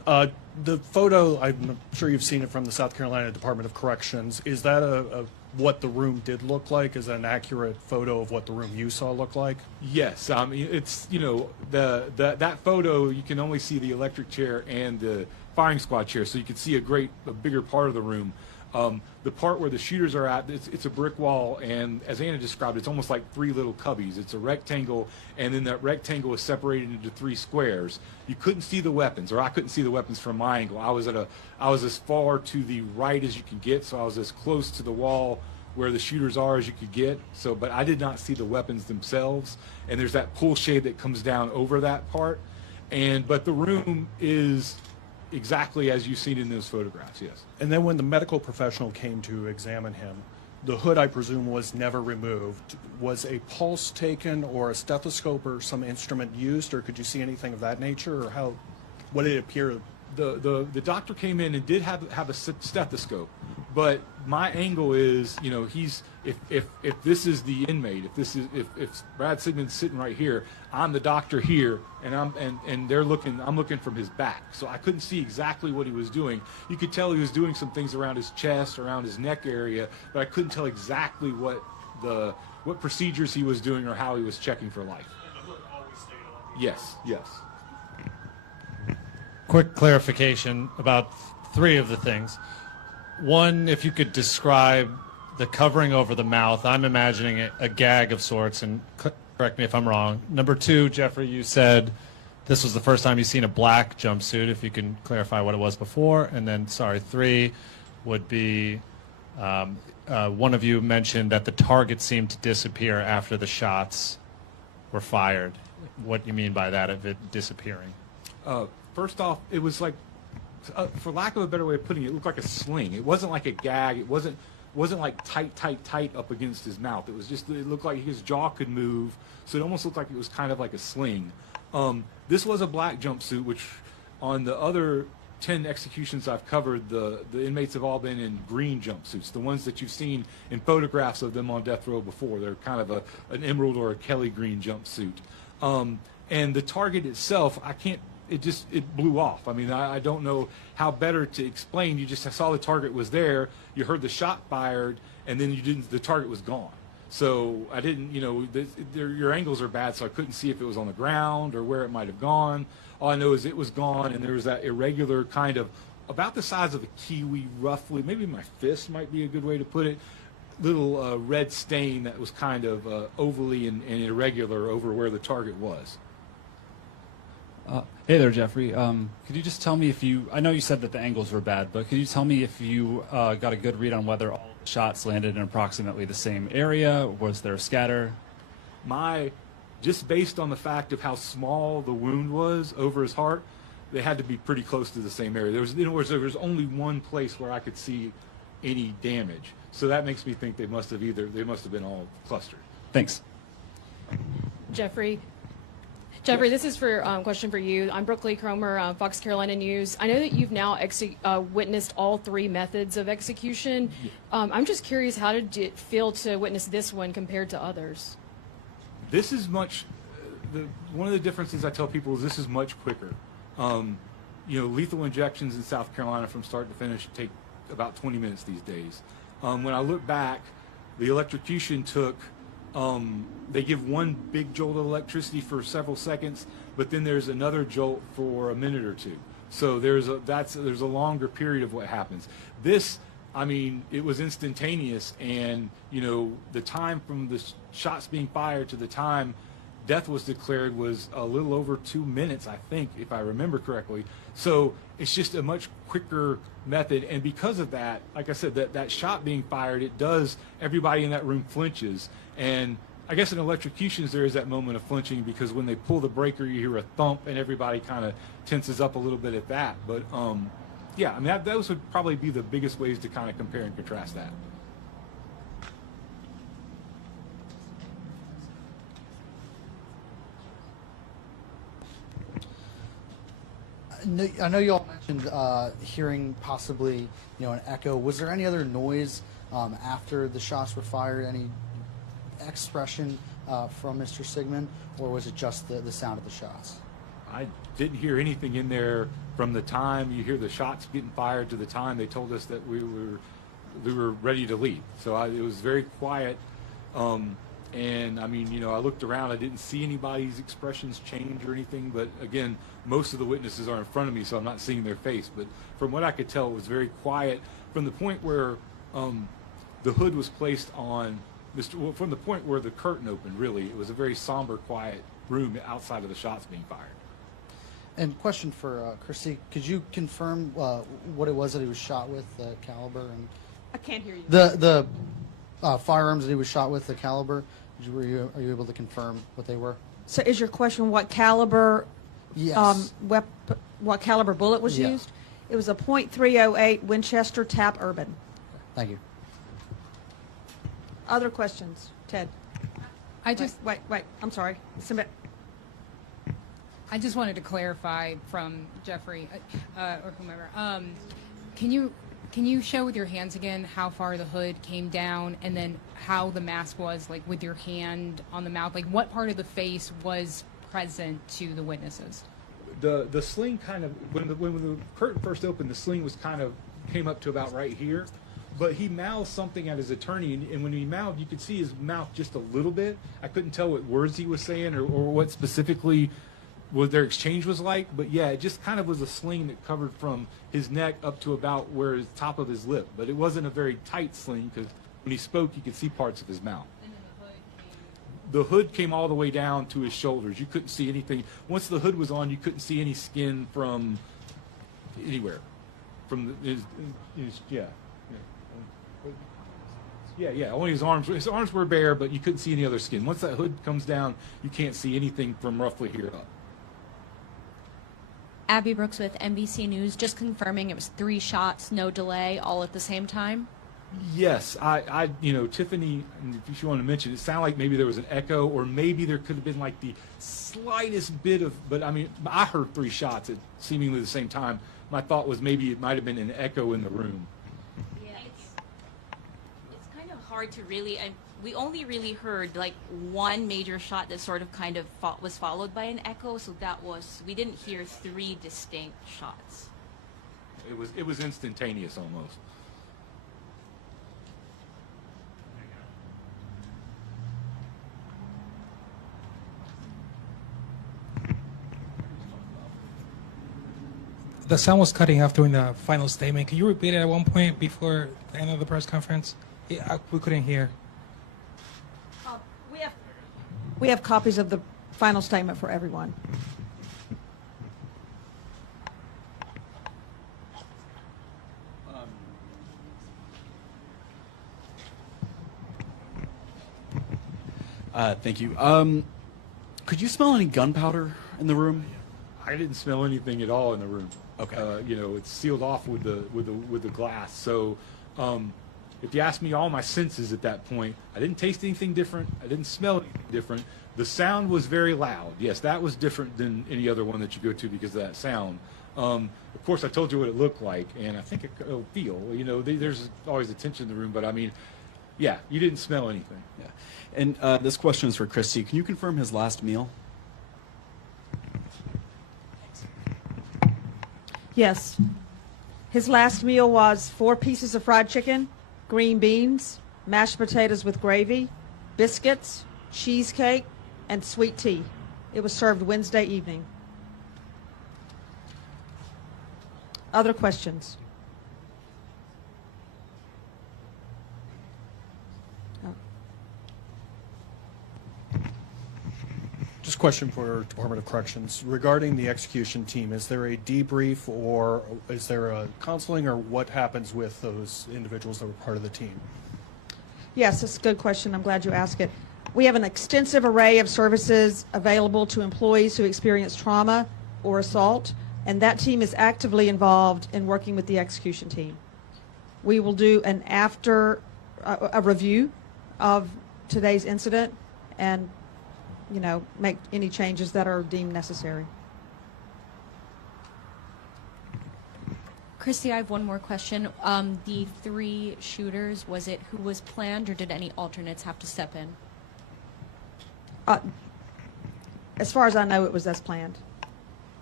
The photo, I'm sure you've seen it from the South Carolina Department of Corrections. Is that what the room did look like? Is that an accurate photo of what the room you saw look like? Yes, it's that photo you can only see the electric chair and the firing squad chair, so you can see a bigger part of the room. The part where the shooters are at, it's a brick wall, and as Anna described, it's almost like three little cubbies. It's a rectangle, and then that rectangle is separated into three squares. You couldn't see the weapons, or I couldn't see the weapons from my angle. I was as far to the right as you could get, so I was as close to the wall where the shooters are as you could get. So, but I did not see the weapons themselves, and there's that pull shade that comes down over that part. But the room is exactly as you've seen in those photographs, yes. And then when the medical professional came to examine him, the hood, I presume, was never removed. Was a pulse taken or a stethoscope or some instrument used, or could you see anything of that nature, or what did it appear? The doctor came in and did have a stethoscope, but my angle is, if this is the inmate, if Brad Sigmon's sitting right here, I'm the doctor here, and I'm looking from his back, so I couldn't see exactly what he was doing. You could tell he was doing some things around his chest, around his neck area, but I couldn't tell exactly what procedures he was doing or how he was checking for life. And the hood always stayed on? Yes. Quick clarification about three of the things. One, if you could describe the covering over the mouth, I'm imagining a gag of sorts, and correct me if I'm wrong. Number two, Jeffrey, you said this was the first time you've seen a black jumpsuit, if you can clarify what it was before. And then, three would be one of you mentioned that the target seemed to disappear after the shots were fired. What do you mean by that, of it disappearing? First off, it was like, for lack of a better way of putting it, it looked like a sling. It wasn't like a gag. It wasn't like tight up against his mouth. It was just, it looked like his jaw could move, so it almost looked like it was kind of like a sling. This was a black jumpsuit, which on the other 10 executions I've covered, the inmates have all been in green jumpsuits, the ones that you've seen in photographs of them on death row before. They're kind of an emerald or a Kelly green jumpsuit. And the target itself, it blew off. I mean, I don't know how better to explain. You just saw the target was there, you heard the shot fired, and then the target was gone. So I didn't, your angles are bad, so I couldn't see if it was on the ground or where it might have gone. All I know is it was gone, and there was that irregular kind of, about the size of a kiwi roughly, maybe my fist might be a good way to put it, little red stain that was kind of ovally and irregular over where the target was. Hey there, Jeffrey. Could you just tell me I know you said that the angles were bad, but could you tell me if you got a good read on whether all the shots landed in approximately the same area? Was there a scatter? Just based on the fact of how small the wound was over his heart, they had to be pretty close to the same area. There was only one place where I could see any damage. So that makes me think they must have been all clustered. Thanks. Jeffrey, this is for question for you. I'm Brooke Lee Cromer, Fox Carolina News. I know that you've now witnessed all three methods of execution. I'm just curious, how did it feel to witness this one compared to others? This is much. One of the differences I tell people is this is much quicker. Lethal injections in South Carolina from start to finish take about 20 minutes these days. When I look back, the electrocution took. They give one big jolt of electricity for several seconds, but then there's another jolt for a minute or two. So there's a longer period of what happens. This, it was instantaneous, and the time from the shots being fired to the time death was declared was a little over 2 minutes, I think, if I remember correctly. So it's just a much quicker method, and because of that, like I said, that shot being fired, everybody in that room flinches. And I guess in electrocutions there is that moment of flinching, because when they pull the breaker you hear a thump and everybody kind of tenses up a little bit at that. But those would probably be the biggest ways to kind of compare and contrast that. I know you all mentioned hearing possibly, an echo. Was there any other noise after the shots were fired? Any expression from Mr. Sigmon, or was it just the sound of the shots? I didn't hear anything in there from the time you hear the shots getting fired to the time they told us that we were ready to leave. So it was very quiet. And I mean, I looked around, I didn't see anybody's expressions change or anything, but again, most of the witnesses are in front of me, so I'm not seeing their face. But from what I could tell, it was very quiet from the point where the hood was placed on from the point where the curtain opened, really. It was a very somber, quiet room outside of the shots being fired. And question for Christy, could you confirm what it was that he was shot with, the caliber? And I can't hear you. The firearms that he was shot with, the caliber, are you able to confirm what they were? So is your question what caliber Yes. what caliber bullet was Yeah. used? It was a .308 Winchester Tap Urban. Thank you. Other questions? Ted? I just Wait, I'm sorry. Submit. I just wanted to clarify from Jeffrey or whomever. Can you show with your hands again how far the hood came down, and then how the mask was, like with your hand on the mouth? Like what part of the face was present to the witnesses? The sling kind of, when the curtain first opened, the sling was kind of came up to about right here. But he mouthed something at his attorney, and when he mouthed, you could see his mouth just a little bit. I couldn't tell what words he was saying or what specifically what their exchange was like. But yeah, it just kind of was a sling that covered from his neck up to about where his top of his lip. But it wasn't a very tight sling, because when he spoke, you could see parts of his mouth. And then the hood came all the way down to his shoulders. You couldn't see anything. Once the hood was on, you couldn't see any skin from anywhere. From his yeah. Yeah, only his arms. His arms were bare, but you couldn't see any other skin. Once that hood comes down, you can't see anything from roughly here up. Abby Brooks with NBC News, just confirming it was 3 shots, no delay, all at the same time? Yes, I Tiffany, if you want to mention, it sounded like maybe there was an echo, or maybe there could have been like the slightest bit of, but I mean, I heard 3 shots at seemingly the same time. My thought was maybe it might have been an echo in the room. It's kind of hard to really, and we only really heard like one major shot that sort of kind of was followed by an echo, so we didn't hear 3 distinct shots. It was instantaneous almost. The sound was cutting off during the final statement. Can you repeat it at one point before the end of the press conference? We couldn't hear. We have copies of the final statement for everyone. Thank you. Could you smell any gunpowder in the room? I didn't smell anything at all in the room. Okay. It's sealed off with the glass. So, if you ask me all my senses at that point, I didn't taste anything different. I didn't smell anything different. The sound was very loud. Yes, that was different than any other one that you go to because of that sound. Of course, I told you what it looked like, and I think it'll feel. There's always a tension in the room, but I mean, yeah, you didn't smell anything. Yeah. And this question is for Christy. Can you confirm his last meal? Yes. His last meal was 4 pieces of fried chicken, green beans, mashed potatoes with gravy, biscuits, cheesecake, and sweet tea. It was served Wednesday evening. Other questions? Just a question for Department of Corrections. Regarding the execution team, is there a debrief or is there a counseling, or what happens with those individuals that were part of the team? Yes, that's a good question. I'm glad you asked it. We have an extensive array of services available to employees who experience trauma or assault, and that team is actively involved in working with the execution team. We will do an a review of today's incident and make any changes that are deemed necessary. Christy, I have one more question. The 3 shooters, was it who was planned, or did any alternates have to step in? As far as I know, it was as planned.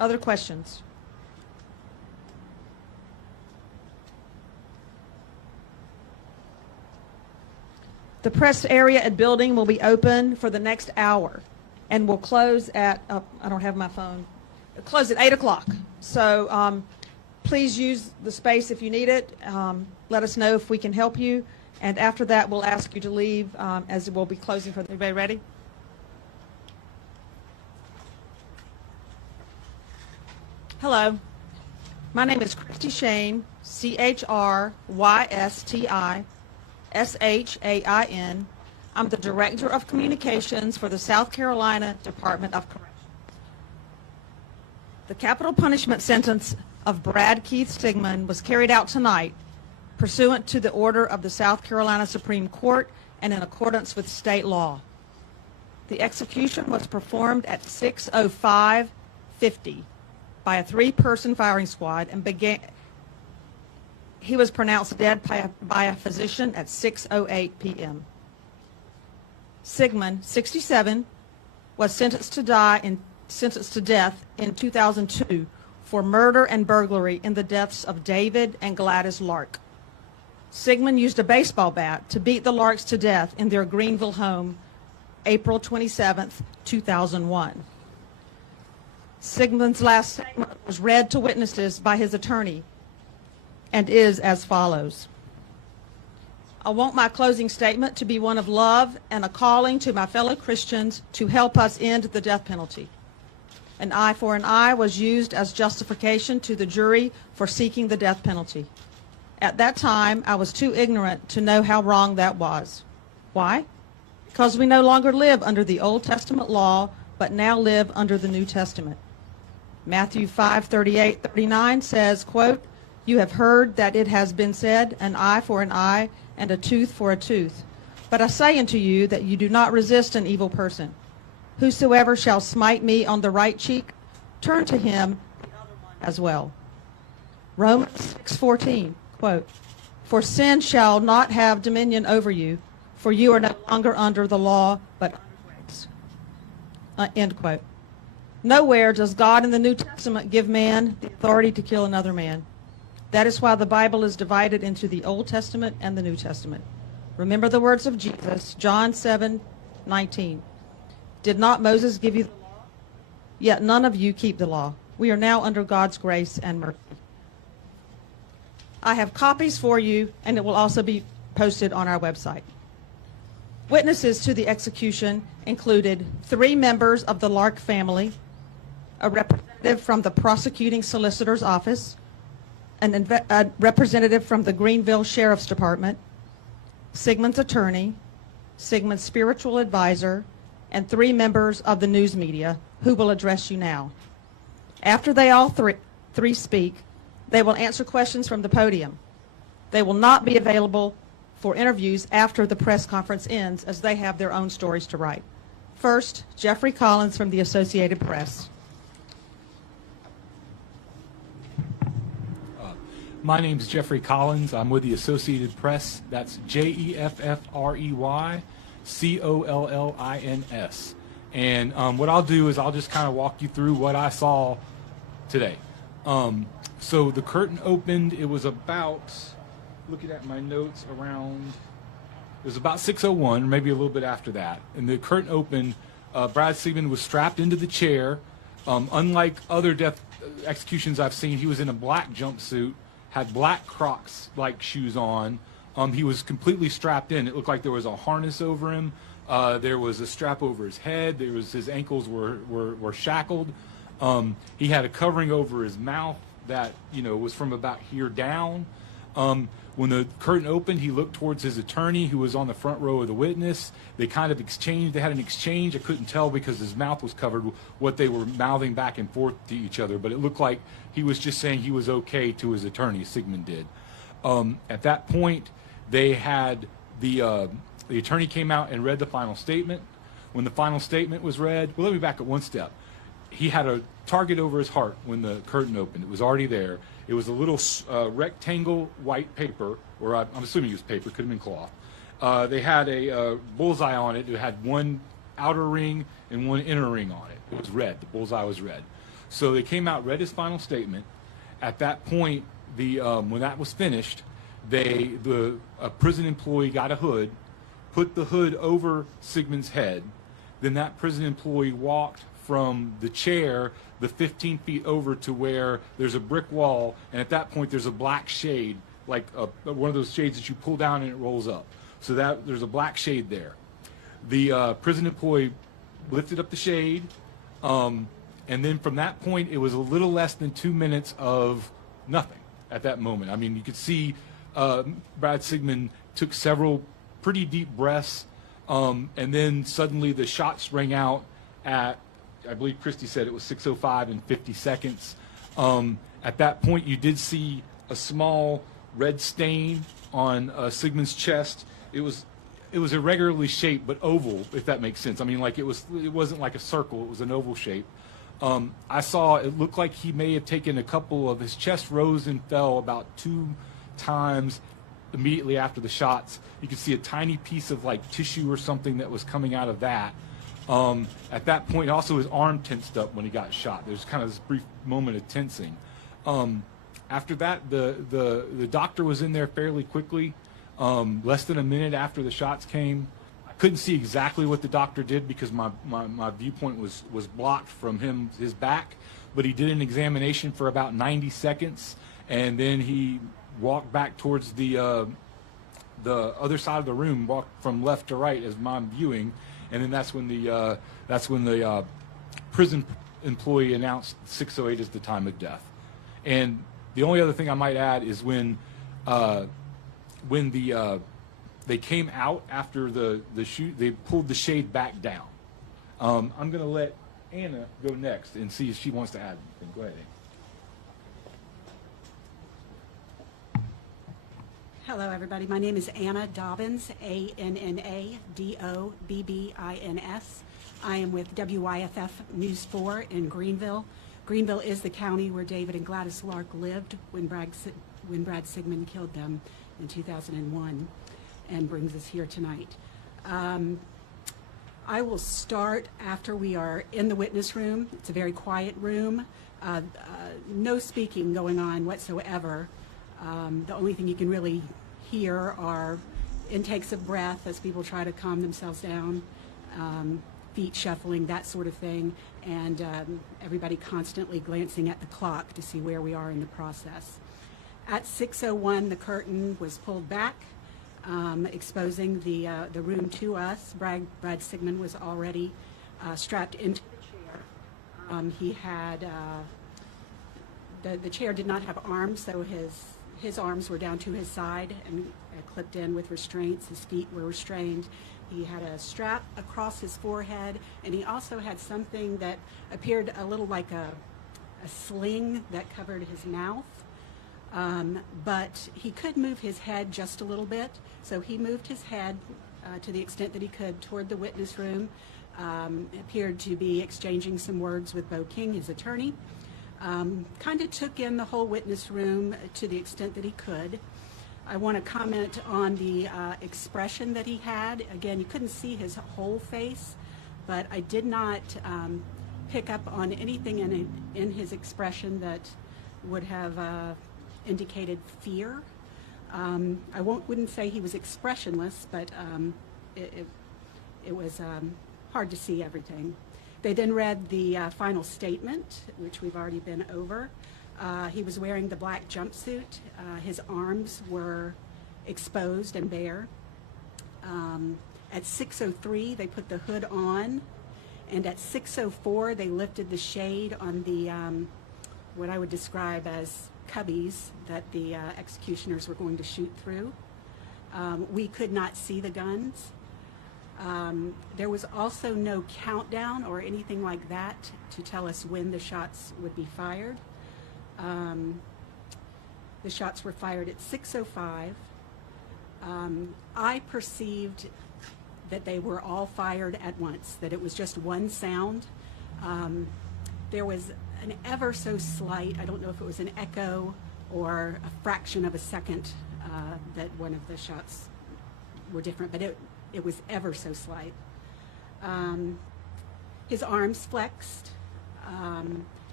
Other questions? The press area and building will be open for the next hour and will close at, I don't have my phone, close at 8 o'clock. So please use the space if you need it. Let us know if we can help you. And after that, we'll ask you to leave as it will be closing for everybody. Ready? Hello. My name is Christy Shane, CHRYSTI I'm the Director of Communications for the South Carolina Department of Corrections. The capital punishment sentence of Brad Keith Sigmon was carried out tonight pursuant to the order of the South Carolina Supreme Court and in accordance with state law. The execution was performed at 6:05:50 by a 3-person firing squad and began. He was pronounced dead by a physician at 6:08 p.m. Sigmon, 67, was sentenced to death in 2002 for murder and burglary in the deaths of David and Gladys Lark. Sigmon used a baseball bat to beat the Larks to death in their Greenville home, April 27, 2001. Sigmon's last statement was read to witnesses by his attorney and is as follows. I want my closing statement to be one of love and a calling to my fellow Christians to help us end the death penalty. An eye for an eye was used as justification to the jury for seeking the death penalty. At that time, I was too ignorant to know how wrong that was. Why? Because we no longer live under the Old Testament law, but now live under the New Testament. Matthew 5:38-39 says, quote, "You have heard that it has been said, an eye for an eye and a tooth for a tooth. But I say unto you that you do not resist an evil person. Whosoever shall smite me on the right cheek, turn to him the other one as well." Romans 6:14, quote, "For sin shall not have dominion over you, for you are no longer under the law, but under grace." End quote. Nowhere does God in the New Testament give man the authority to kill another man. That is why the Bible is divided into the Old Testament and the New Testament. Remember the words of Jesus, John 7:19. Did not Moses give you the law? Yet none of you keep the law. We are now under God's grace and mercy. I have copies for you, and it will also be posted on our website. Witnesses to the execution included 3 members of the Lark family, a representative from the prosecuting solicitor's office, a representative from the Greenville Sheriff's Department, Sigmon's attorney, Sigmon's spiritual advisor, and 3 members of the news media who will address you now. After they all three speak, they will answer questions from the podium. They will not be available for interviews after the press conference ends, as they have their own stories to write. First, Jeffrey Collins from the Associated Press. My name's Jeffrey Collins. I'm with the Associated Press. That's JEFFREYCOLLINS. And what I'll do is I'll just kind of walk you through what I saw today. So the curtain opened. It was about, looking at my notes, it was about 6:01, maybe a little bit after that. And the curtain opened. Brad Sigmon was strapped into the chair. Unlike other death executions I've seen, he was in a black jumpsuit, had black Crux like shoes on. He was completely strapped in. It looked like there was a harness over him. There was a strap over his head. His ankles were shackled. He had a covering over his mouth that was from about here down. When the curtain opened, he looked towards his attorney, who was on the front row of the witness. They kind of exchanged. They had an exchange. I couldn't tell because his mouth was covered what they were mouthing back and forth to each other, but it looked like he was just saying he was okay to his attorney. Sigmon did. At that point, they had the attorney came out and read the final statement. When the final statement was read, well, let me back up one step. He had a target over his heart when the curtain opened. It was already there. It was a little rectangle white paper, or I'm assuming it was paper, could have been cloth. They had a bullseye on it. It had one outer ring and one inner ring on it. It was red. The bullseye was red. So they came out, read his final statement. At that point, when that was finished, a prison employee got a hood, put the hood over Sigmon's head. Then that prison employee walked from the chair the 15 feet over to where there's a brick wall, and at that point there's a black shade, like one of those shades that you pull down and it rolls up. So that there's a black shade there. The prison employee lifted up the shade, and then from that point it was a little less than 2 minutes of nothing at that moment. I mean, you could see Brad Sigmon took several pretty deep breaths, and then suddenly the shots rang out at, I believe Christy said it was 6:05 and 50 seconds. At that point, you did see a small red stain on Sigmon's chest. It was irregularly shaped, but oval, if that makes sense. I mean, like it wasn't like a circle; it was an oval shape. I saw it looked like he may have taken a couple of his chest rose and fell about 2 times immediately after the shots. You could see a tiny piece of like tissue or something that was coming out of that. At that point, also his arm tensed up when he got shot. There's kind of this brief moment of tensing. After that, the doctor was in there fairly quickly, less than a minute after the shots came. I couldn't see exactly what the doctor did because my viewpoint was blocked from his back, but he did an examination for about 90 seconds, and then he walked back towards the other side of the room, walked from left to right as I'm viewing, and then that's when the prison employee announced 6:08 as the time of death. And the only other thing I might add is when they came out after the shoot, they pulled the shade back down. I'm going to let Anna go next and see if she wants to add anything. Go ahead, Anna. Hello, everybody. My name is Anna Dobbins, ANNADOBBINS. I am with WYFF News 4 in Greenville. Greenville is the county where David and Gladys Lark lived when Brad Sigmon killed them in 2001, and brings us here tonight. I will start after we are in the witness room. It's a very quiet room. No speaking going on whatsoever. The only thing you can really hear are intakes of breath as people try to calm themselves down, feet shuffling, that sort of thing, and everybody constantly glancing at the clock to see where we are in the process. At 6:01, the curtain was pulled back, exposing the room to us. Brad Sigmon was already strapped into the chair. He had the chair did not have arms, so his arms were down to his side and clipped in with restraints. His feet were restrained. He had a strap across his forehead, and he also had something that appeared a little like a sling that covered his mouth. But he could move his head just a little bit, so he moved his head to the extent that he could toward the witness room, appeared to be exchanging some words with Bo King, his attorney. Kind of took in the whole witness room to the extent that he could. I want to comment on the expression that he had. Again, you couldn't see his whole face, but I did not pick up on anything in his expression that would have indicated fear. I wouldn't say he was expressionless, but it was hard to see everything. They then read the final statement, which we've already been over. He was wearing the black jumpsuit. His arms were exposed and bare. At 6:03, they put the hood on, and at 6:04, they lifted the shade on the what I would describe as cubbies that the executioners were going to shoot through. We could not see the guns. There was also no countdown or anything like that to tell us when the shots would be fired. The shots were fired at 6:05. I perceived that they were all fired at once, that it was just one sound. There was an ever so slight, I don't know if it was an echo or a fraction of a second that one of the shots were different, but it was ever so slight. His arms flexed.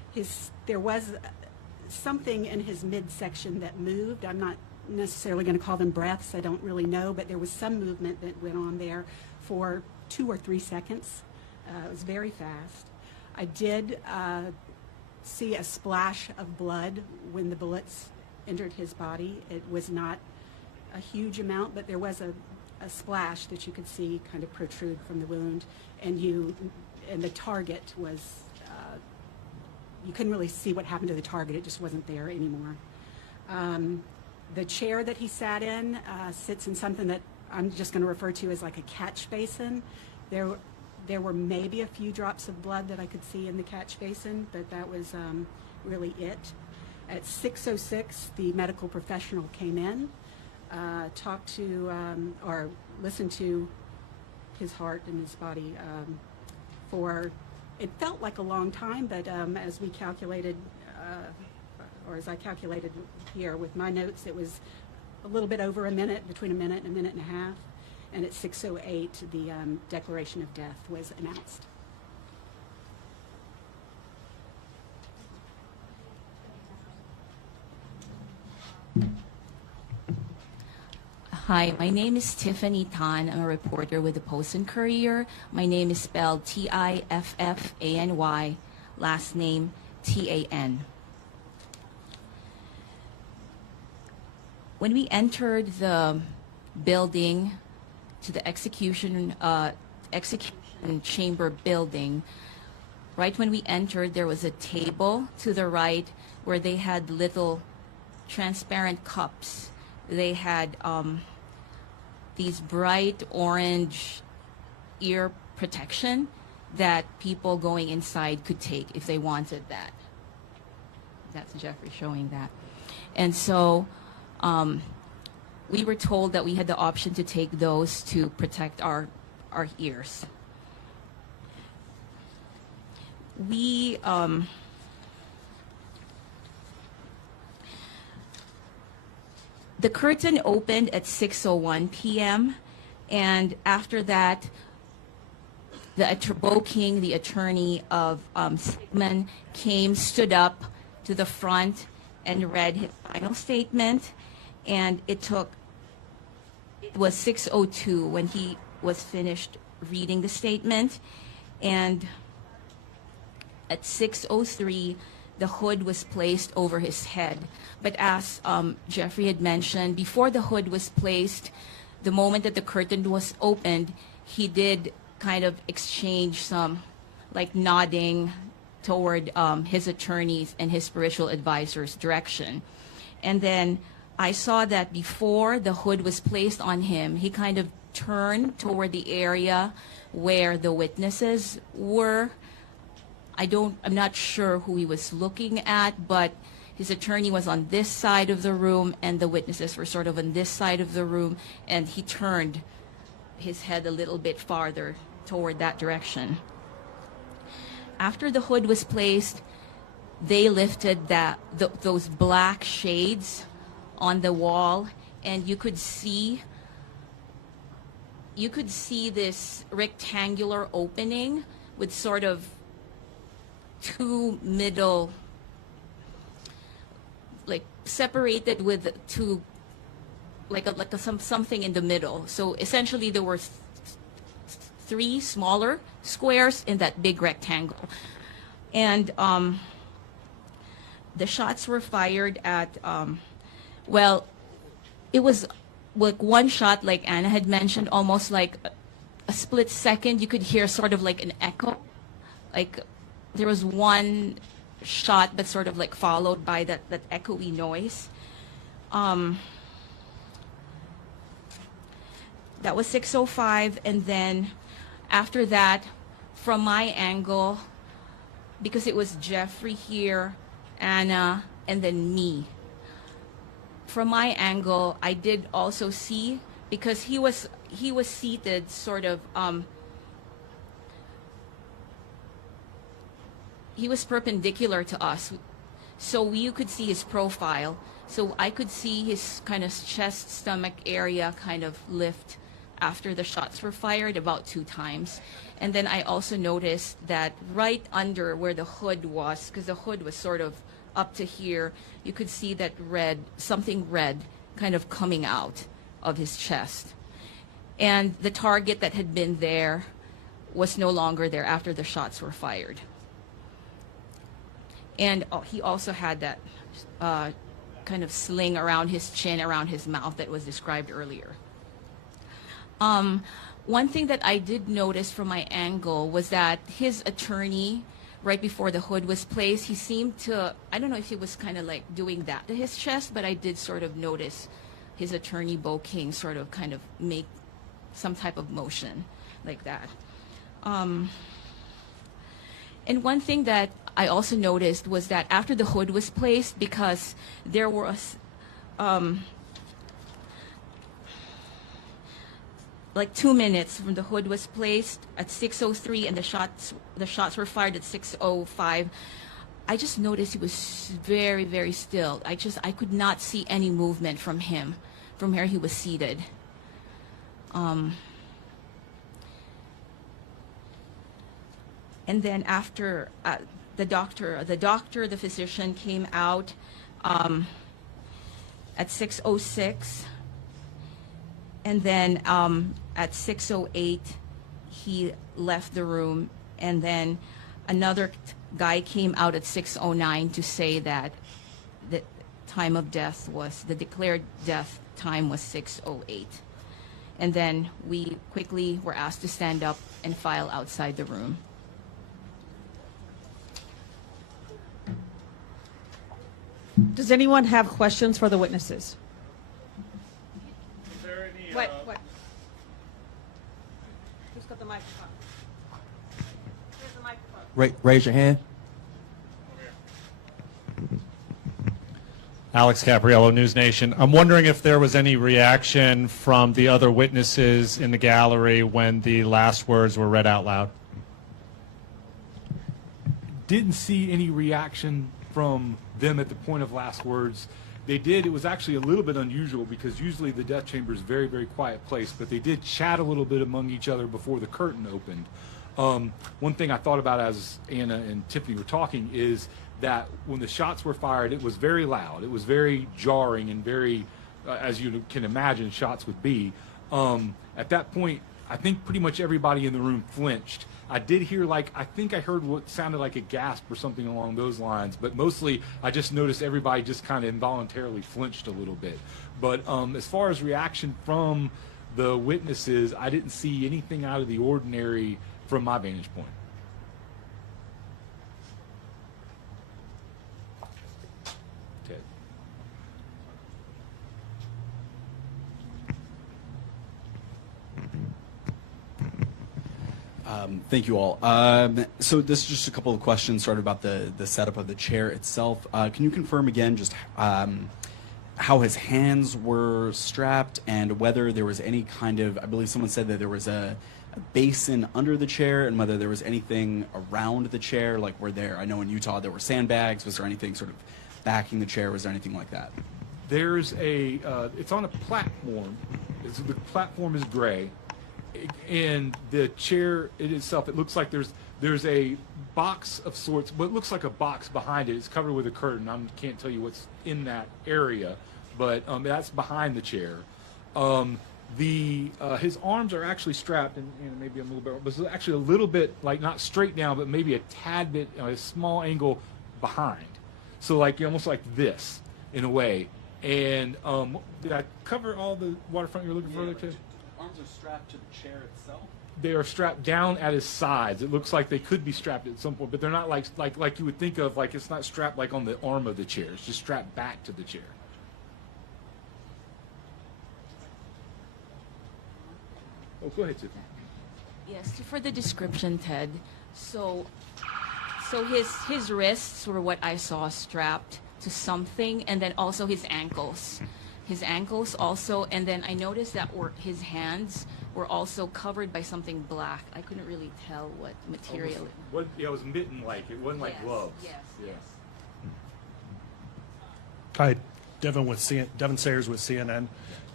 there was something in his midsection that moved. I'm not necessarily going to call them breaths. I don't really know, but there was some movement that went on there for 2 or 3 seconds. It was very fast. I did see a splash of blood when the bullets entered his body. It was not a huge amount, but there was a splash that you could see kind of protrude from the wound, and the target was, you couldn't really see what happened to the target. It just wasn't there anymore. The chair that he sat in sits in something that I'm just going to refer to as like a catch basin. There were maybe a few drops of blood that I could see in the catch basin, but that was really it. At 6:06, the medical professional came in, talked to or listened to his heart and his body for, it felt like a long time, but as we calculated, or as I calculated here with my notes, it was a little bit over a minute, between a minute and a half. And at 6:08, the declaration of death was announced. Hi, my name is Tiffany Tan. I'm a reporter with the Post and Courier. My name is spelled Tiffany, last name Tan. When we entered the building, to the execution chamber building, right when we entered, there was a table to the right where they had little transparent cups. They had these bright orange ear protection that people going inside could take if they wanted that. That's Jeffrey showing that. And so we were told that we had the option to take those to protect our ears. We the curtain opened at 6:01 p.m. and after that, Bo King, the attorney of Sigmon, stood up to the front and read his final statement. And it was 6:02 when he was finished reading the statement. And at 6:03, the hood was placed over his head. But as Jeffrey had mentioned, before the hood was placed, the moment that the curtain was opened, he did kind of exchange some like nodding toward his attorneys and his spiritual advisor's direction. And then I saw that before the hood was placed on him, he kind of turned toward the area where the witnesses were. I'm not sure who he was looking at, but his attorney was on this side of the room and the witnesses were sort of on this side of the room, and he turned his head a little bit farther toward that direction. After the hood was placed, they lifted those black shades on the wall, and you could see this rectangular opening with sort of two middle, like separated with two, something in the middle. So essentially there were three smaller squares in that big rectangle. And the shots were fired at, well, it was like one shot, like Anna had mentioned, almost like a split second. You could hear sort of like an echo. Like there was one shot, but sort of like followed by that echoey noise. That was 6:05, and then after that, from my angle, because it was Jeffrey here, Anna, and then me. From my angle, I did also see, because he was seated sort of, he was perpendicular to us, so you could see his profile. So I could see his kind of chest, stomach area kind of lift after the shots were fired, about 2 times. And then I also noticed that right under where the hood was, because the hood was sort of up to here, you could see that something red kind of coming out of his chest. And the target that had been there was no longer there after the shots were fired. And he also had that kind of sling around his chin, around his mouth that was described earlier. One thing that I did notice from my angle was that his attorney, right before the hood was placed, he seemed to, I don't know if he was kind of like doing that to his chest, but I did sort of notice his attorney, Bo King, sort of kind of make some type of motion like that. And one thing that I also noticed was that after the hood was placed, because there was like 2 minutes from the hood was placed at 6:03 and the shots were fired at 6:05, I just noticed he was very, very still. I could not see any movement from him from where he was seated. And then after the physician came out at 6:06, and then at 6:08 he left the room, and then another guy came out at 6:09 to say that the time of death was, the declared death time was 6:08. And then we quickly were asked to stand up and file outside the room. Does anyone have questions for the witnesses? Is there any, What? Who's got the microphone? Here's the microphone. Raise your hand. Alex Capriello, News Nation. I'm wondering if there was any reaction from the other witnesses in the gallery when the last words were read out loud. Didn't see any reaction from them at the point of last words. They did. It was actually a little bit unusual because usually the death chamber is a very, very quiet place, but they did chat a little bit among each other before the curtain opened. One thing I thought about as Anna and Tiffany were talking is that when the shots were fired, it was very loud. It was very jarring and very, as you can imagine, shots would be. At that point, I think pretty much everybody in the room flinched. I did hear, I think I heard what sounded like a gasp or something along those lines, but mostly I just noticed everybody just kind of involuntarily flinched a little bit. But as far as reaction from the witnesses, I didn't see anything out of the ordinary from my vantage point. Ted. Thank you all. So this is just a couple of questions sort of about the setup of the chair itself. Can you confirm again just how his hands were strapped and whether there was any kind of, I believe someone said that there was a basin under the chair, and whether there was anything around the chair, like were there, I know in Utah there were sandbags, was there anything sort of backing the chair, was there anything like that? There's it's on a platform. The platform is gray. And the chair in itself, it looks like there's a box of sorts, what looks like a box behind it. It's covered with a curtain. I can't tell you what's in that area, but that's behind the chair. His arms are actually strapped, and maybe a little bit, but it's actually a little bit, like not straight down, but maybe a tad bit, a small angle behind. So almost like this, in a way. And did I cover all the waterfront you were looking for there, too? Arms are strapped to the chair itself? They are strapped down at his sides. It looks like they could be strapped at some point, but they're not like you would think of, like it's not strapped like on the arm of the chair. It's just strapped back to the chair. Oh, go ahead, Tiffany. Yes, for the description, Ted. So his wrists were what I saw strapped to something, and then also his ankles. His ankles also, and then I noticed that his hands were also covered by something black. I couldn't really tell what material. It was mitten-like. It wasn't like gloves. Yes. Hi, Devin Sayers with CNN.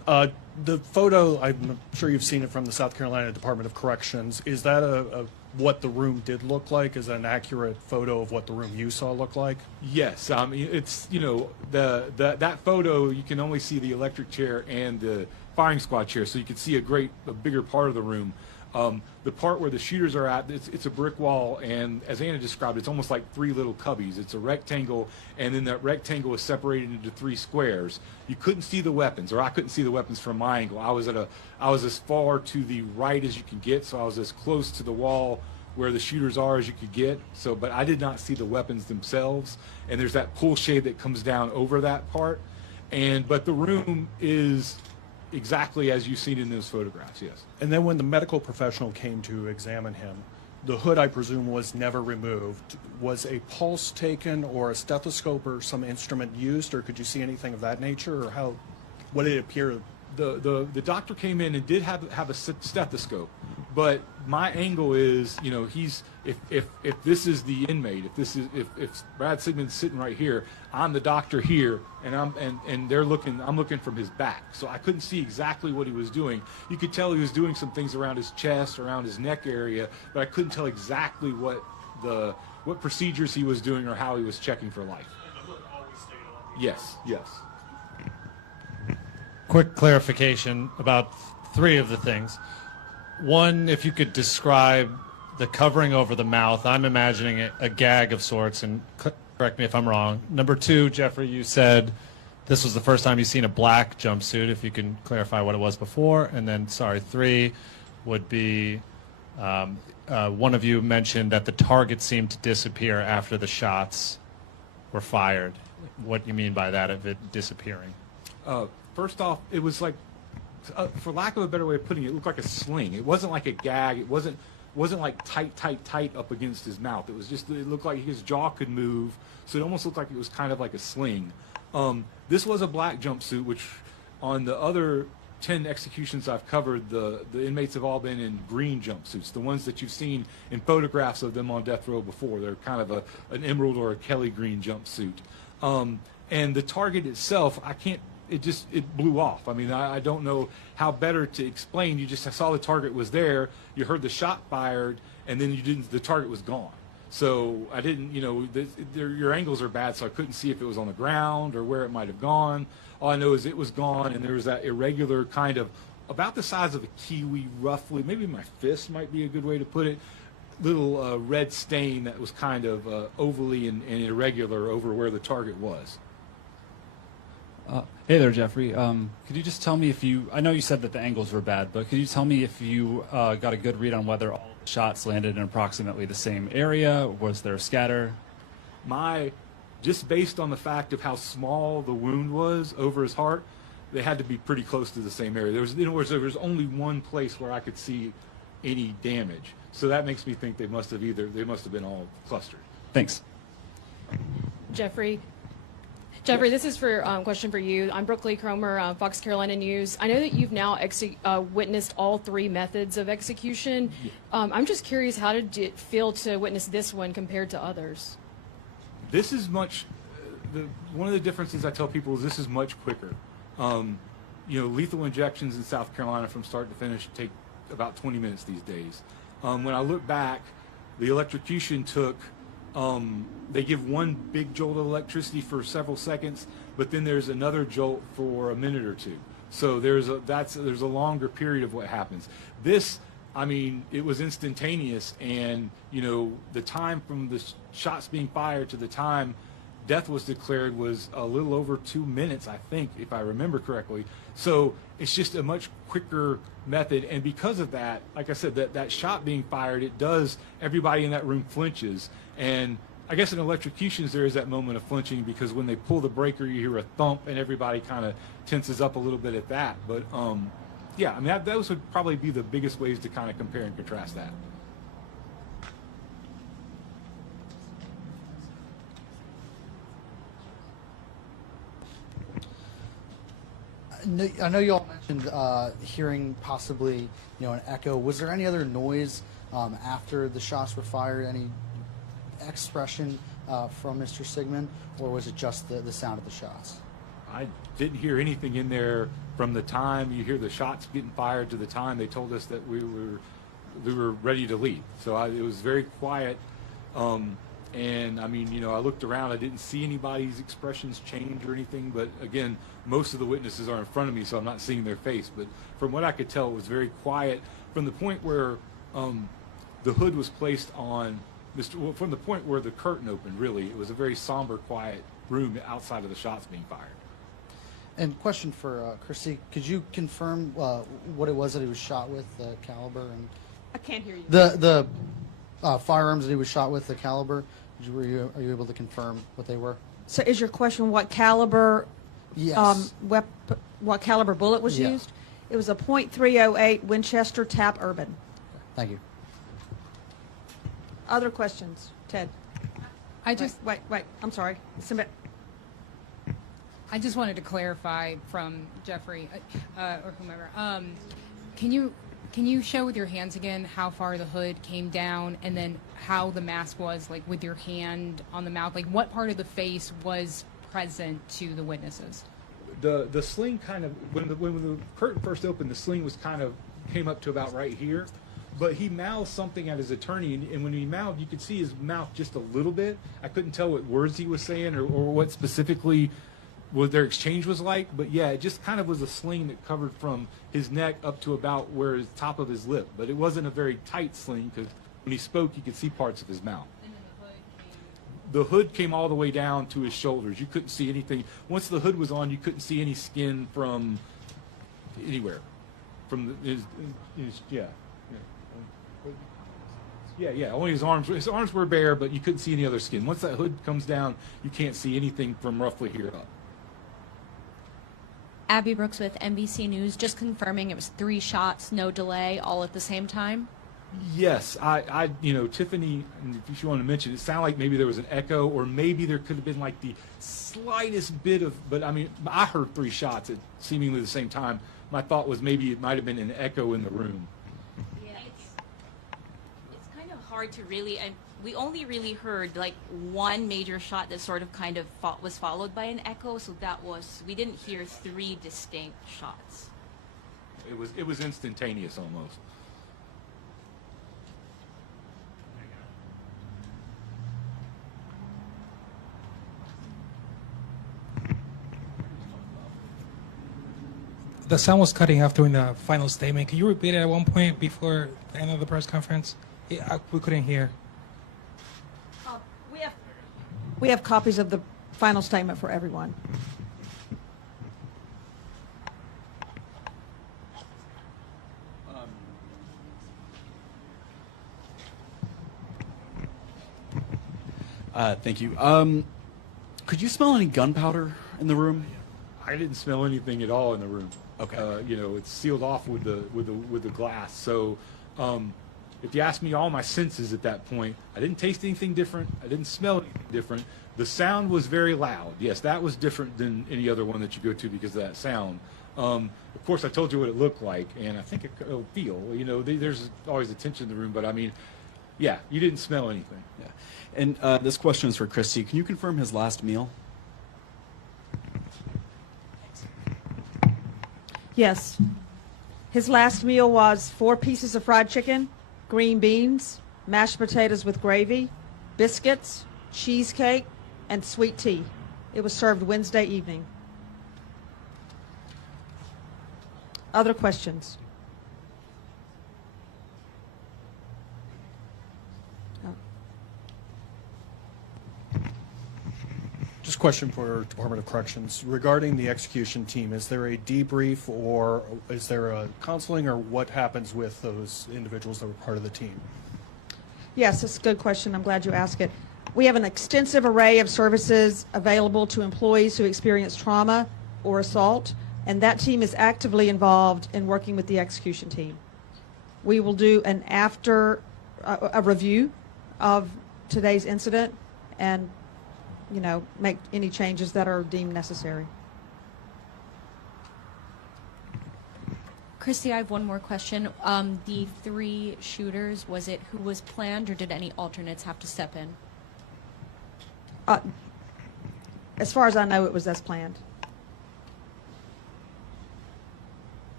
The photo, I'm sure you've seen it from the South Carolina Department of Corrections. Is that what the room did look like? Is that an accurate photo of what the room you saw look like? Yes, it's that photo you can only see the electric chair and the firing squad chair, so you can see a bigger part of the room. The part where the shooters are at, it's a brick wall, and as Anna described, it's almost like three little cubbies. It's a rectangle, and then that rectangle is separated into three squares. You couldn't see the weapons, or I couldn't see the weapons from my angle. I was as far to the right as you could get, so I was as close to the wall where the shooters are as you could get. So, but I did not see the weapons themselves, and there's that pull shade that comes down over that part. But the room is exactly as you've seen in those photographs, yes. And then when the medical professional came to examine him, the hood, I presume, was never removed. Was a pulse taken or a stethoscope or some instrument used, or could you see anything of that nature, or what did it appear? The doctor came in and did have a stethoscope, but my angle is, if this is the inmate, if Brad Sigmon's sitting right here, I'm the doctor here, and I'm looking from his back, so I couldn't see exactly what he was doing. You could tell he was doing some things around his chest, around his neck area, but I couldn't tell exactly what procedures he was doing or how he was checking for life. Yes. Quick clarification about three of the things. One, if you could describe the covering over the mouth, I'm imagining a gag of sorts, and correct me if I'm wrong. Number two, Jeffrey, you said this was the first time you've seen a black jumpsuit, if you can clarify what it was before. And then, three would be one of you mentioned that the target seemed to disappear after the shots were fired. What do you mean by that, of it disappearing? First off, it was like, for lack of a better way of putting it, it looked like a sling. It wasn't like a gag. It wasn't like tight up against his mouth. It was just, it looked like his jaw could move, so it almost looked like it was kind of like a sling. This was a black jumpsuit, which on the other 10 executions I've covered, the inmates have all been in green jumpsuits, the ones that you've seen in photographs of them on death row before. They're kind of an emerald or a Kelly green jumpsuit. And the target itself, it blew off. I mean, I don't know how better to explain. You just saw the target was there, you heard the shot fired, and then the target was gone. So I didn't, your angles are bad, so I couldn't see if it was on the ground or where it might have gone. All I know is it was gone, and there was that irregular kind of, about the size of a kiwi roughly, maybe my fist might be a good way to put it, little red stain that was kind of ovally and irregular over where the target was. Hey there, Jeffrey. Could you just tell me I know you said that the angles were bad, but could you tell me if you got a good read on whether all the shots landed in approximately the same area? Was there a scatter? Just based on the fact of how small the wound was over his heart, they had to be pretty close to the same area. There was only one place where I could see any damage. So that makes me think they must have been all clustered. Thanks. Jeffrey, this is for question for you. I'm Brooke Lee Cromer, Fox Carolina News. I know that you've now witnessed all three methods of execution. Yeah. I'm just curious, how did it feel to witness this one compared to others? This is much. One of the differences I tell people is this is much quicker. Lethal injections in South Carolina from start to finish take about 20 minutes these days. When I look back, the electrocution took. They give one big jolt of electricity for several seconds, but then there's another jolt for a minute or two. So there's a longer period of what happens. This, it was instantaneous, and the time from the shots being fired to the time death was declared was a little over 2 minutes, I think, if I remember correctly. So it's just a much quicker method, and because of that, like I said, that shot being fired, everybody in that room flinches. And I guess in electrocutions there is that moment of flinching, because when they pull the breaker you hear a thump and everybody kind of tenses up a little bit at that. But those would probably be the biggest ways to kind of compare and contrast that. I know you all mentioned hearing possibly, an echo. Was there any other noise after the shots were fired? Any expression from Mr. Sigmon, or was it just the sound of the shots? I didn't hear anything in there from the time you hear the shots getting fired to the time they told us that we were ready to leave. So it was very quiet. And I mean, I looked around, I didn't see anybody's expressions change or anything, but again, most of the witnesses are in front of me, so I'm not seeing their face. But from what I could tell, it was very quiet from the point where the hood was placed on from the point where the curtain opened, really. It was a very somber, quiet room outside of the shots being fired. And question for Christy, could you confirm what it was that he was shot with, the caliber, and I can't hear you. the firearms that he was shot with, the caliber? Are you able to confirm what they were? So is your question what caliber Yes. what caliber bullet was Yeah. used? It was a .308 Winchester Tap Urban. Thank you. Other questions? Ted? I just Wait, I'm sorry. Submit. I just wanted to clarify from Jeffrey or whomever. Can you show with your hands again how far the hood came down, and then how the mask was, like with your hand on the mouth? Like what part of the face was present to the witnesses? The sling kind of, when the curtain first opened, the sling was kind of came up to about right here. But he mouthed something at his attorney, and when he mouthed, you could see his mouth just a little bit. I couldn't tell what words he was saying or what specifically what their exchange was like. But yeah, it just kind of was a sling that covered from his neck up to about where his top of his lip. But it wasn't a very tight sling, because when he spoke, you could see parts of his mouth. The hood came all the way down to his shoulders. You couldn't see anything. Once the hood was on, you couldn't see any skin from anywhere. From his yeah. Yeah, only his arms. His arms were bare, but you couldn't see any other skin. Once that hood comes down, you can't see anything from roughly here up. Abby Brooks with NBC News, just confirming it was 3 shots, no delay, all at the same time. Yes, I Tiffany, if you want to mention, it sounded like maybe there was an echo, or maybe there could have been like the slightest bit of, but I mean, I heard 3 shots at seemingly the same time. My thought was maybe it might have been an echo in the room. It's kind of hard to really, and we only really heard like one major shot that sort of kind of was followed by an echo, so we didn't hear 3 distinct shots. It was instantaneous almost. The sound was cutting off during the final statement. Can you repeat it at one point before the end of the press conference? We couldn't hear. We have copies of the final statement for everyone. Thank you. Could you smell any gunpowder in the room? I didn't smell anything at all in the room. Okay. It's sealed off with the glass. So, if you ask me all my senses at that point, I didn't taste anything different. I didn't smell anything different. The sound was very loud. Yes, that was different than any other one that you go to because of that sound. Of course, I told you what it looked like, and I think it'll feel. There's always a tension in the room, but I mean, yeah, you didn't smell anything. Yeah. And this question is for Christy. Can you confirm his last meal? Yes. His last meal was 4 pieces of fried chicken, green beans, mashed potatoes with gravy, biscuits, cheesecake, and sweet tea. It was served Wednesday evening. Other questions? Just a question for Department of Corrections. Regarding the execution team, is there a debrief or is there a counseling, or what happens with those individuals that were part of the team? Yes, that's a good question. I'm glad you asked it. We have an extensive array of services available to employees who experience trauma or assault, and that team is actively involved in working with the execution team. We will do an a review of today's incident and make any changes that are deemed necessary. Christy, I have one more question. The 3 shooters, was it who was planned, or did any alternates have to step in? As far as I know, it was as planned.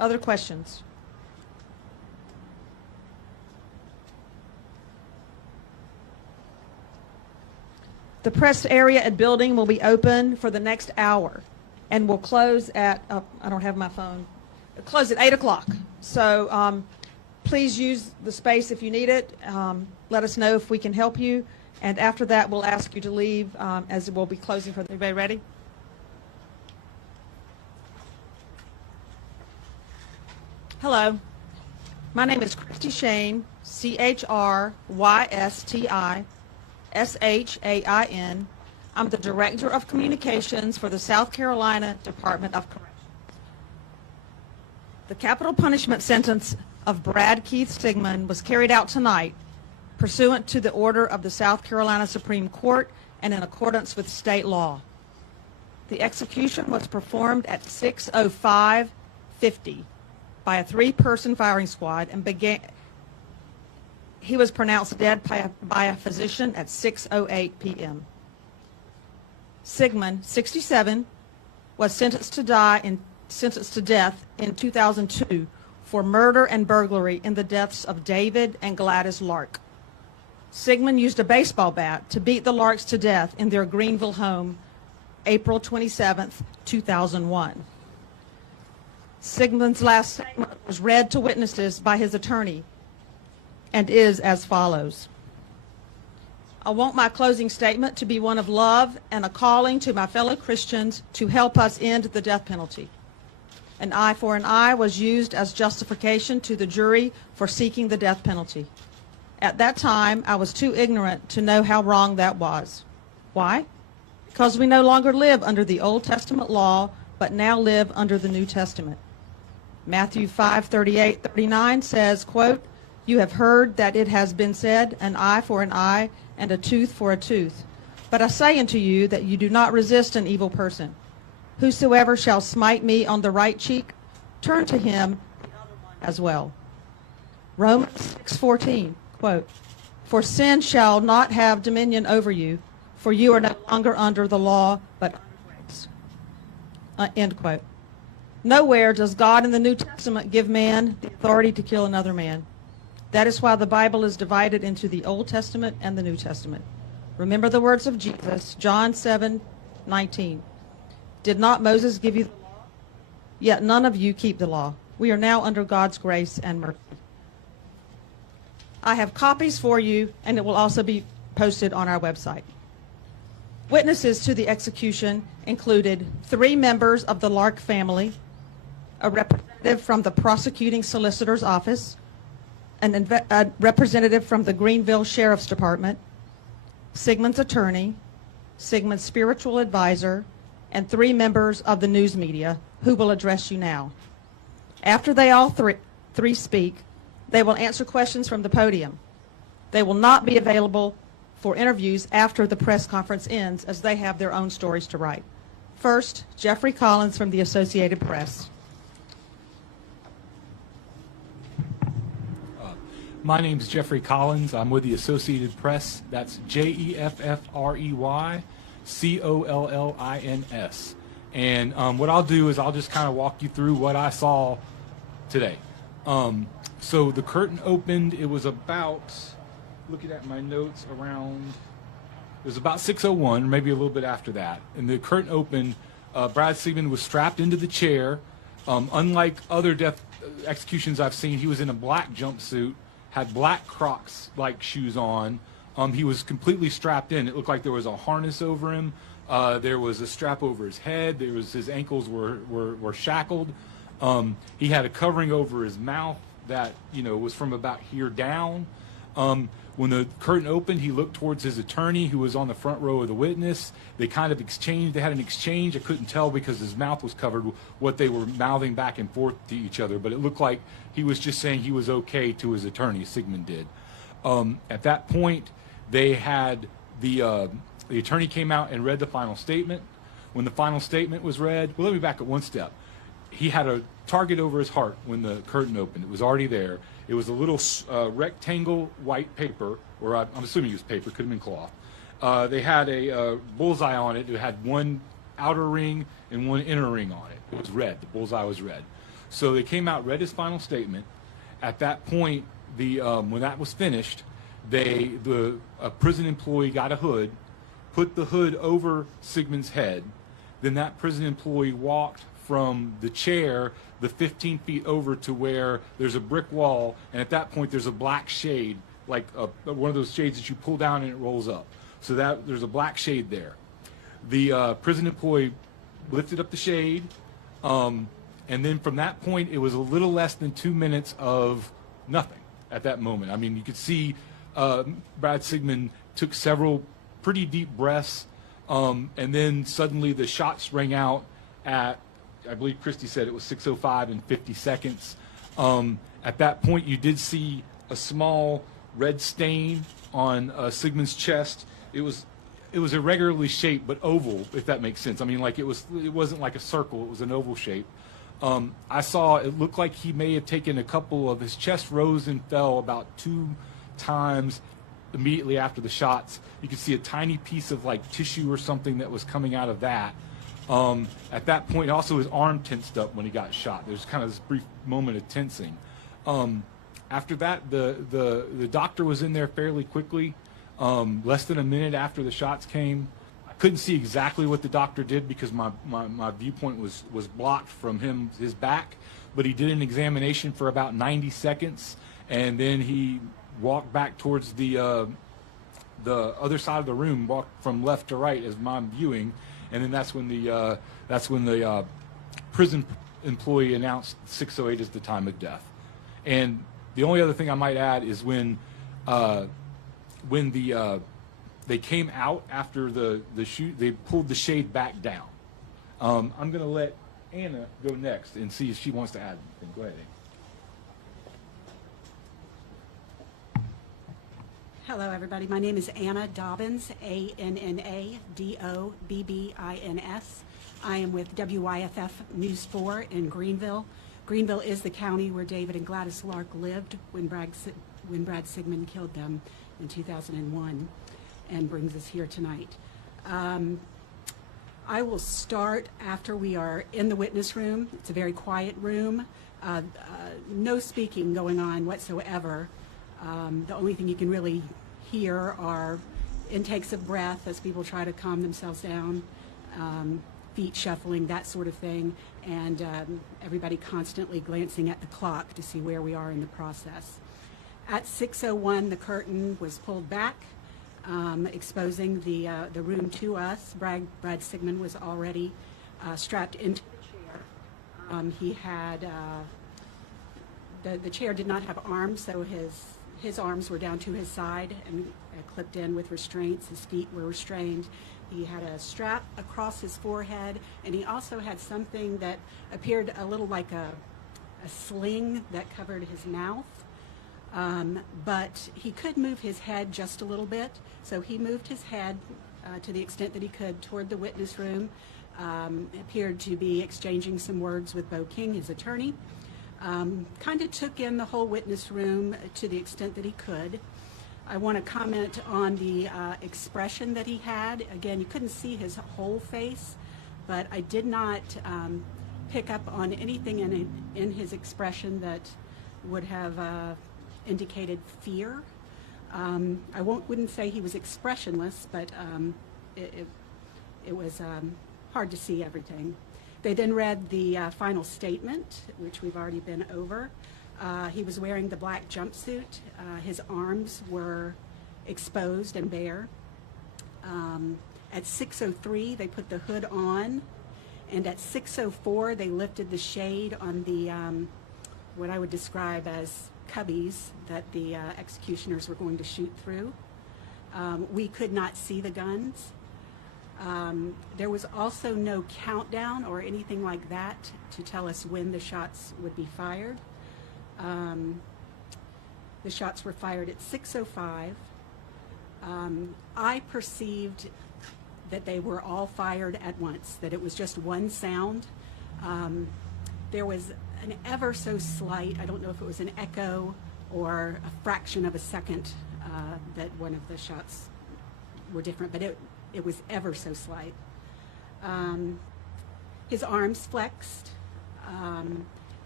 Other questions? The press area and building will be open for the next hour and will close at, I don't have my phone, close at 8 o'clock. So please use the space if you need it. Let us know if we can help you. And after that, we'll ask you to leave as we'll be closing for the, everybody ready? Hello. My name is Christy Shane, CHRYSTI. I'm the Director of Communications for the South Carolina Department of Corrections. The capital punishment sentence of Brad Keith Sigmon was carried out tonight pursuant to the order of the South Carolina Supreme Court and in accordance with state law. The execution was performed at 6:05:50 by a 3-person firing squad and began. He was pronounced dead by a physician at 6:08 p.m. Sigmon, 67, was sentenced to death in 2002 for murder and burglary in the deaths of David and Gladys Lark. Sigmon used a baseball bat to beat the Larks to death in their Greenville home, April 27, 2001. Sigmon's last statement was read to witnesses by his attorney and is as follows. I want my closing statement to be one of love and a calling to my fellow Christians to help us end the death penalty. An eye for an eye was used as justification to the jury for seeking the death penalty. At that time, I was too ignorant to know how wrong that was. Why? Because we no longer live under the Old Testament law, but now live under the New Testament. Matthew 5:38-39 says, quote, "You have heard that it has been said, an eye for an eye and a tooth for a tooth. But I say unto you that you do not resist an evil person. Whosoever shall smite me on the right cheek, turn to him the other one as well." Romans 6:14, quote, "For sin shall not have dominion over you, for you are no longer under the law, but under grace." End quote. Nowhere does God in the New Testament give man the authority to kill another man. That is why the Bible is divided into the Old Testament and the New Testament. Remember the words of Jesus, John 7:19. Did not Moses give you the law? Yet none of you keep the law. We are now under God's grace and mercy. I have copies for you, and it will also be posted on our website. Witnesses to the execution included 3 members of the Lark family, a representative from the prosecuting solicitor's office, a representative from the Greenville Sheriff's Department, Sigmon's attorney, Sigmon's spiritual advisor, and 3 members of the news media who will address you now. After they all three speak, they will answer questions from the podium. They will not be available for interviews after the press conference ends, as they have their own stories to write. First, Jeffrey Collins from the Associated Press. My name's Jeffrey Collins. I'm with the Associated Press. That's JEFFREYCOLLINS. And what I'll do is I'll just kind of walk you through what I saw today. So the curtain opened. It was about, looking at my notes, it was about 6:01, maybe a little bit after that. And the curtain opened. Brad Sigmon was strapped into the chair. Unlike other death executions I've seen, he was in a black jumpsuit, had black Crux-like shoes on. He was completely strapped in. It looked like there was a harness over him. There was a strap over his head. His ankles were shackled. He had a covering over his mouth that was from about here down. When the curtain opened, he looked towards his attorney, who was on the front row of the witness. They kind of exchanged. They had an exchange. I couldn't tell because his mouth was covered what they were mouthing back and forth to each other, but it looked like he was just saying he was okay to his attorney. Sigmon did. At that point, they had the attorney came out and read the final statement. When the final statement was read, well, let me back up one step. He had a target over his heart when the curtain opened. It was already there. It was a little rectangle white paper, or I'm assuming it was paper, could have been cloth. They had a bullseye on it. It had one outer ring and one inner ring on it. It was red. The bullseye was red. So they came out, read his final statement. At that point, when that was finished, a prison employee got a hood, put the hood over Sigmon's head. Then that prison employee walked from the chair the 15 feet over to where there's a brick wall, and at that point there's a black shade, like one of those shades that you pull down and it rolls up. So that there's a black shade there. The prison employee lifted up the shade, and then from that point it was a little less than 2 minutes of nothing at that moment. I mean, you could see Brad Sigmon took several pretty deep breaths, and then suddenly the shots rang out at, I believe Christy said it was 6:05 and 50 seconds. At that point, you did see a small red stain on Sigmon's chest. It was irregularly shaped, but oval, if that makes sense. I mean, like it wasn't like a circle; it was an oval shape. I saw it looked like he may have taken a couple of his chest rose and fell about 2 times immediately after the shots. You could see a tiny piece of like tissue or something that was coming out of that. At that point, also his arm tensed up when he got shot. There's kind of this brief moment of tensing. After that, the doctor was in there fairly quickly, less than a minute after the shots came. I couldn't see exactly what the doctor did because my viewpoint was blocked from his back, but he did an examination for about 90 seconds, and then he walked back towards the other side of the room, walked from left to right as I'm viewing, and then that's when the prison employee announced 6:08 as the time of death. And the only other thing I might add is when they came out after the shoot, they pulled the shade back down. I'm going to let Anna go next and see if she wants to add anything. Go ahead, Anna. Hello, everybody. My name is Anna Dobbins, ANNA-DOBBINS. I am with WYFF News 4 in Greenville. Greenville is the county where David and Gladys Lark lived when Brad Sigmon killed them in 2001, and brings us here tonight. I will start after we are in the witness room. It's a very quiet room. No speaking going on whatsoever. The only thing you can really hear are intakes of breath as people try to calm themselves down, feet shuffling, that sort of thing, and everybody constantly glancing at the clock to see where we are in the process. At 6:01, the curtain was pulled back, exposing the room to us. Brad Sigmon was already strapped into the chair. He had the chair did not have arms, so his arms were down to his side and clipped in with restraints. His feet were restrained. He had a strap across his forehead, and he also had something that appeared a little like a sling that covered his mouth. But he could move his head just a little bit, so he moved his head to the extent that he could toward the witness room, appeared to be exchanging some words with Bo King, his attorney. Kind of took in the whole witness room to the extent that he could. I want to comment on the expression that he had. Again, you couldn't see his whole face, but I did not pick up on anything in his expression that would have indicated fear. I wouldn't say he was expressionless, but it was hard to see everything. They then read the final statement, which we've already been over. He was wearing the black jumpsuit. His arms were exposed and bare. At 6:03, they put the hood on, and at 6:04, they lifted the shade on the what I would describe as cubbies that the executioners were going to shoot through. We could not see the guns. There was also no countdown or anything like that to tell us when the shots would be fired. The shots were fired at 6:05. I perceived that they were all fired at once, that it was just one sound. There was an ever so slight, I don't know if it was an echo or a fraction of a second that one of the shots were different, but it was ever so slight. His arms flexed.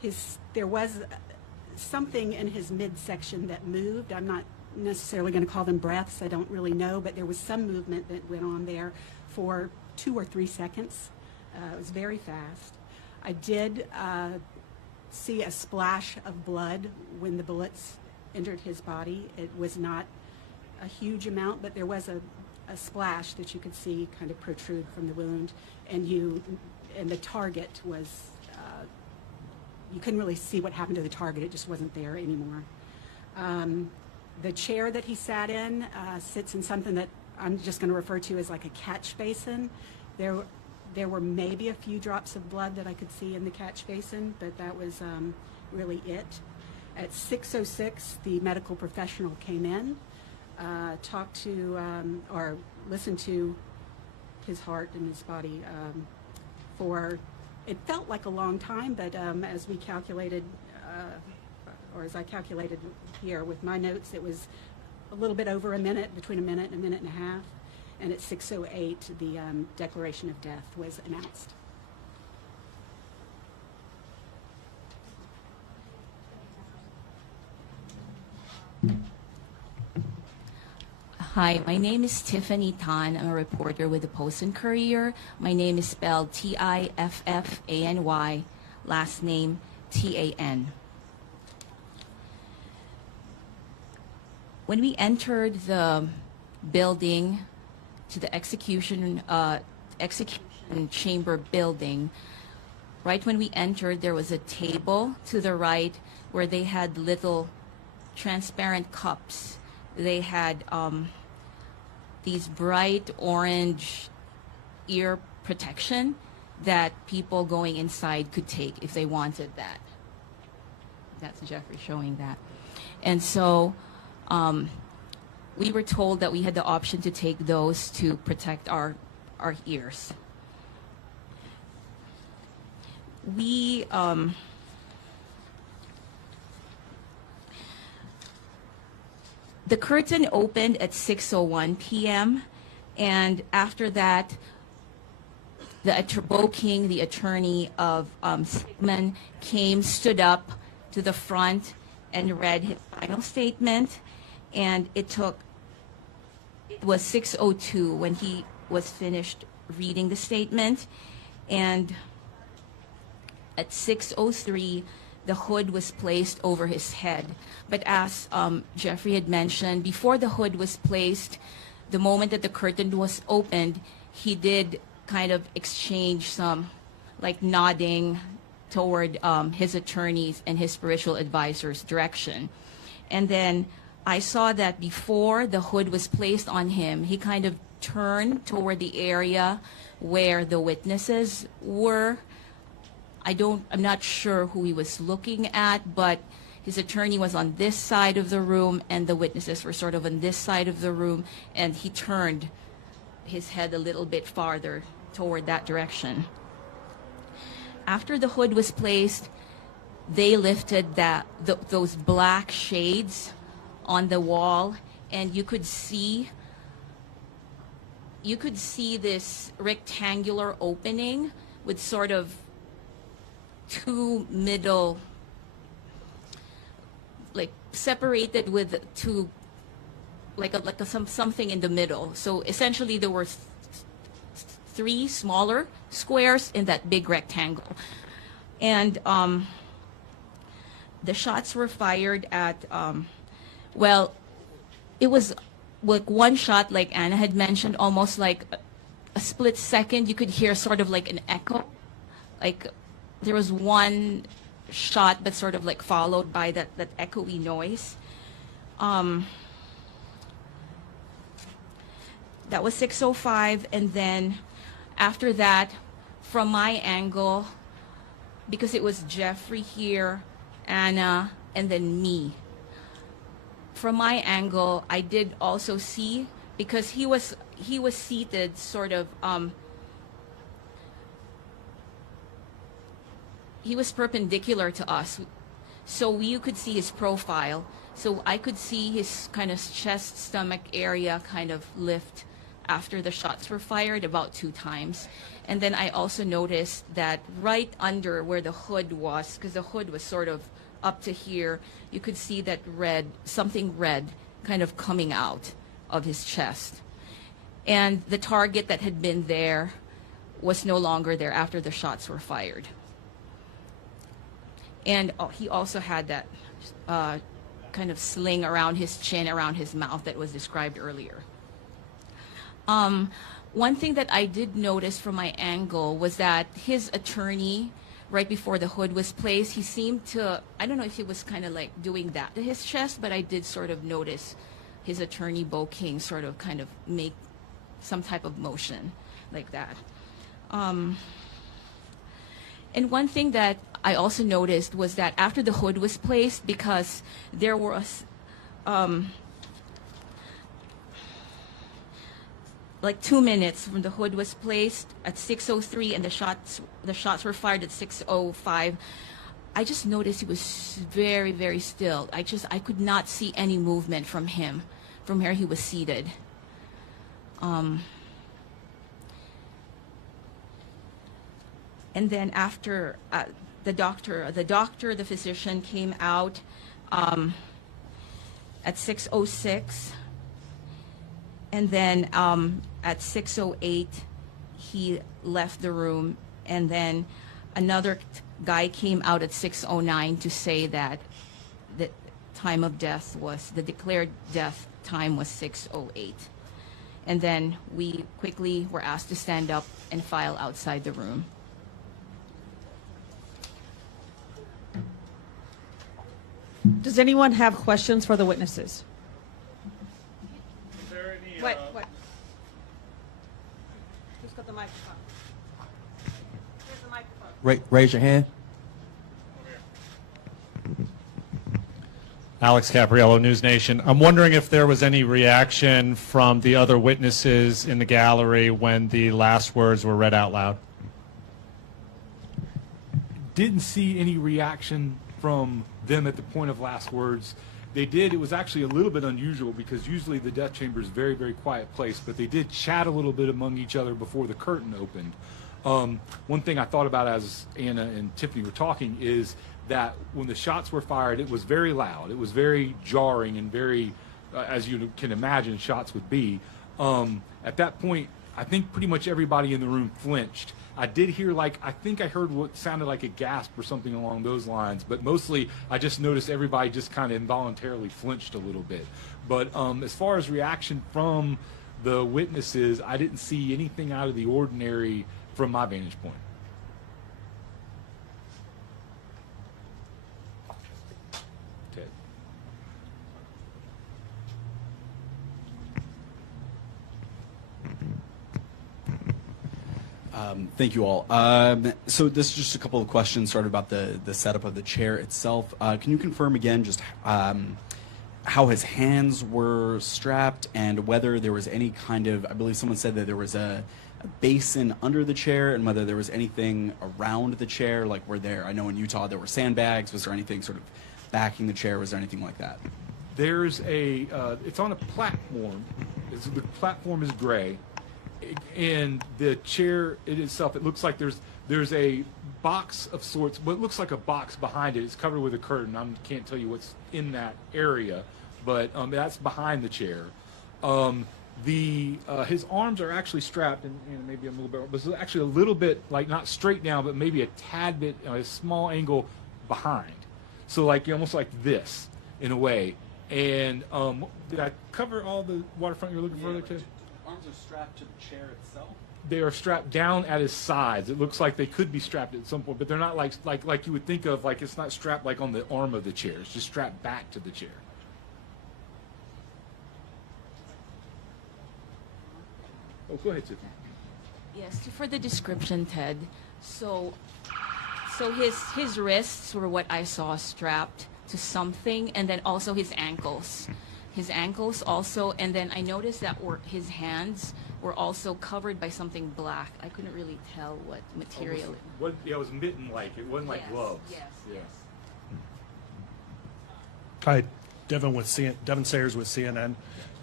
there was something in his midsection that moved. I'm not necessarily going to call them breaths. I don't really know, but there was some movement that went on there for 2 or 3 seconds. It was very fast. I did see a splash of blood when the bullets entered his body. It was not a huge amount, but there was a splash that you could see kind of protrude from the wound, and the target was, you couldn't really see what happened to the target. It just wasn't there anymore. The chair that he sat in sits in something that I'm just going to refer to as like a catch basin. There were maybe a few drops of blood that I could see in the catch basin, but that was really it. At 6:06, the medical professional came in, talked to or listened to his heart and his body for, it felt like a long time, but as we calculated, or as I calculated here with my notes, it was a little bit over a minute, between a minute and a half. And at 6:08, the declaration of death was announced. Hi, my name is Tiffany Tan. I'm a reporter with the Post and Courier. My name is spelled Tiffany, last name Tan. When we entered the building to the execution chamber building, right when we entered, there was a table to the right where they had little transparent cups. They had these bright orange ear protection that people going inside could take if they wanted that. That's Jeffrey showing that. And so we were told that we had the option to take those to protect our ears. We the curtain opened at 6:01 p.m. and after that, Bo King, the attorney of Sigmon, stood up to the front and read his final statement. And it was 6:02 when he was finished reading the statement. And at 6:03, the hood was placed over his head. But as Jeffrey had mentioned, before the hood was placed, the moment that the curtain was opened, he did kind of exchange some like nodding toward his attorneys and his spiritual advisor's direction. And then I saw that before the hood was placed on him, he kind of turned toward the area where the witnesses were. I'm not sure who he was looking at, but his attorney was on this side of the room and the witnesses were sort of on this side of the room, and he turned his head a little bit farther toward that direction. After the hood was placed, they lifted those black shades on the wall, and you could see this rectangular opening with sort of two middle, like separated with two, something in the middle. So essentially there were three smaller squares in that big rectangle. And the shots were fired at, well, it was like one shot, like Anna had mentioned, almost like a split second. You could hear sort of like an echo. Like there was one shot, but sort of like followed by that echoey noise. That was 6:05, and then after that, from my angle, because it was Jeffrey here, Anna, and then me. From my angle, I did also see, because he was seated sort of, he was perpendicular to us, so you could see his profile. So I could see his kind of chest, stomach area kind of lift after the shots were fired, about 2 times. And then I also noticed that right under where the hood was, because the hood was sort of up to here, you could see that something red kind of coming out of his chest. And the target that had been there was no longer there after the shots were fired. And he also had that kind of sling around his chin, around his mouth that was described earlier. One thing that I did notice from my angle was that his attorney, right before the hood was placed, he seemed to, I don't know if he was kind of like doing that to his chest, but I did sort of notice his attorney, Bo King, sort of kind of make some type of motion like that. And one thing that I also noticed was that after the hood was placed, because there was like 2 minutes when the hood was placed at 6:03 and the shots were fired at 6:05, I just noticed he was very, very still. I could not see any movement from him, from where he was seated. And then after the physician came out at 6:06, and then at 6:08 he left the room, and then another guy came out at 6:09 to say that the time of death was, the declared death time was 6:08. And then we quickly were asked to stand up and file outside the room. Does anyone have questions for the witnesses? Is there any, What? Who's got the microphone? Here's the microphone. Raise your hand. Alex Capriello, News Nation. I'm wondering if there was any reaction from the other witnesses in the gallery when the last words were read out loud. Didn't see any reaction from them at the point of last words. They did. It was actually a little bit unusual because usually the death chamber is a very, very quiet place, but they did chat a little bit among each other before the curtain opened. One thing I thought about as Anna and Tiffany were talking is that when the shots were fired, it was very loud. It was very jarring and very, as you can imagine, shots would be. At that point, I think pretty much everybody in the room flinched. I did hear, I think I heard what sounded like a gasp or something along those lines, but mostly I just noticed everybody just kind of involuntarily flinched a little bit. But as far as reaction from the witnesses, I didn't see anything out of the ordinary from my vantage point. Ted. Thank you all. So this is just a couple of questions sort of about the setup of the chair itself. Can you confirm again just how his hands were strapped and whether there was any kind of, I believe someone said that there was a basin under the chair, and whether there was anything around the chair, like were there, I know in Utah there were sandbags, was there anything sort of backing the chair, was there anything like that? There's it's on a platform. The platform is gray. And the chair itself, it looks like there's a box of sorts, what looks like a box behind it. It's covered with a curtain. I can't tell you what's in that area, but that's behind the chair. His arms are actually strapped, and maybe I'm a little bit, but it's actually a little bit, not straight down, but maybe a tad bit, a small angle behind. So almost like this, in a way. And did I cover all the waterfront you were looking for there, too? Arms are strapped to the chair itself? They are strapped down at his sides. It looks like they could be strapped at some point, but they're not like you would think of, it's not strapped on the arm of the chair. It's just strapped back to the chair. Oh, go ahead, Tiffany. Yes, for the description, Ted. So his wrists were what I saw strapped to something, and then also his ankles. His ankles also, and then I noticed that his hands were also covered by something black. I couldn't really tell what material. It was mitten-like. It wasn't like gloves. Yes. Hi, Devin Sayers with CNN.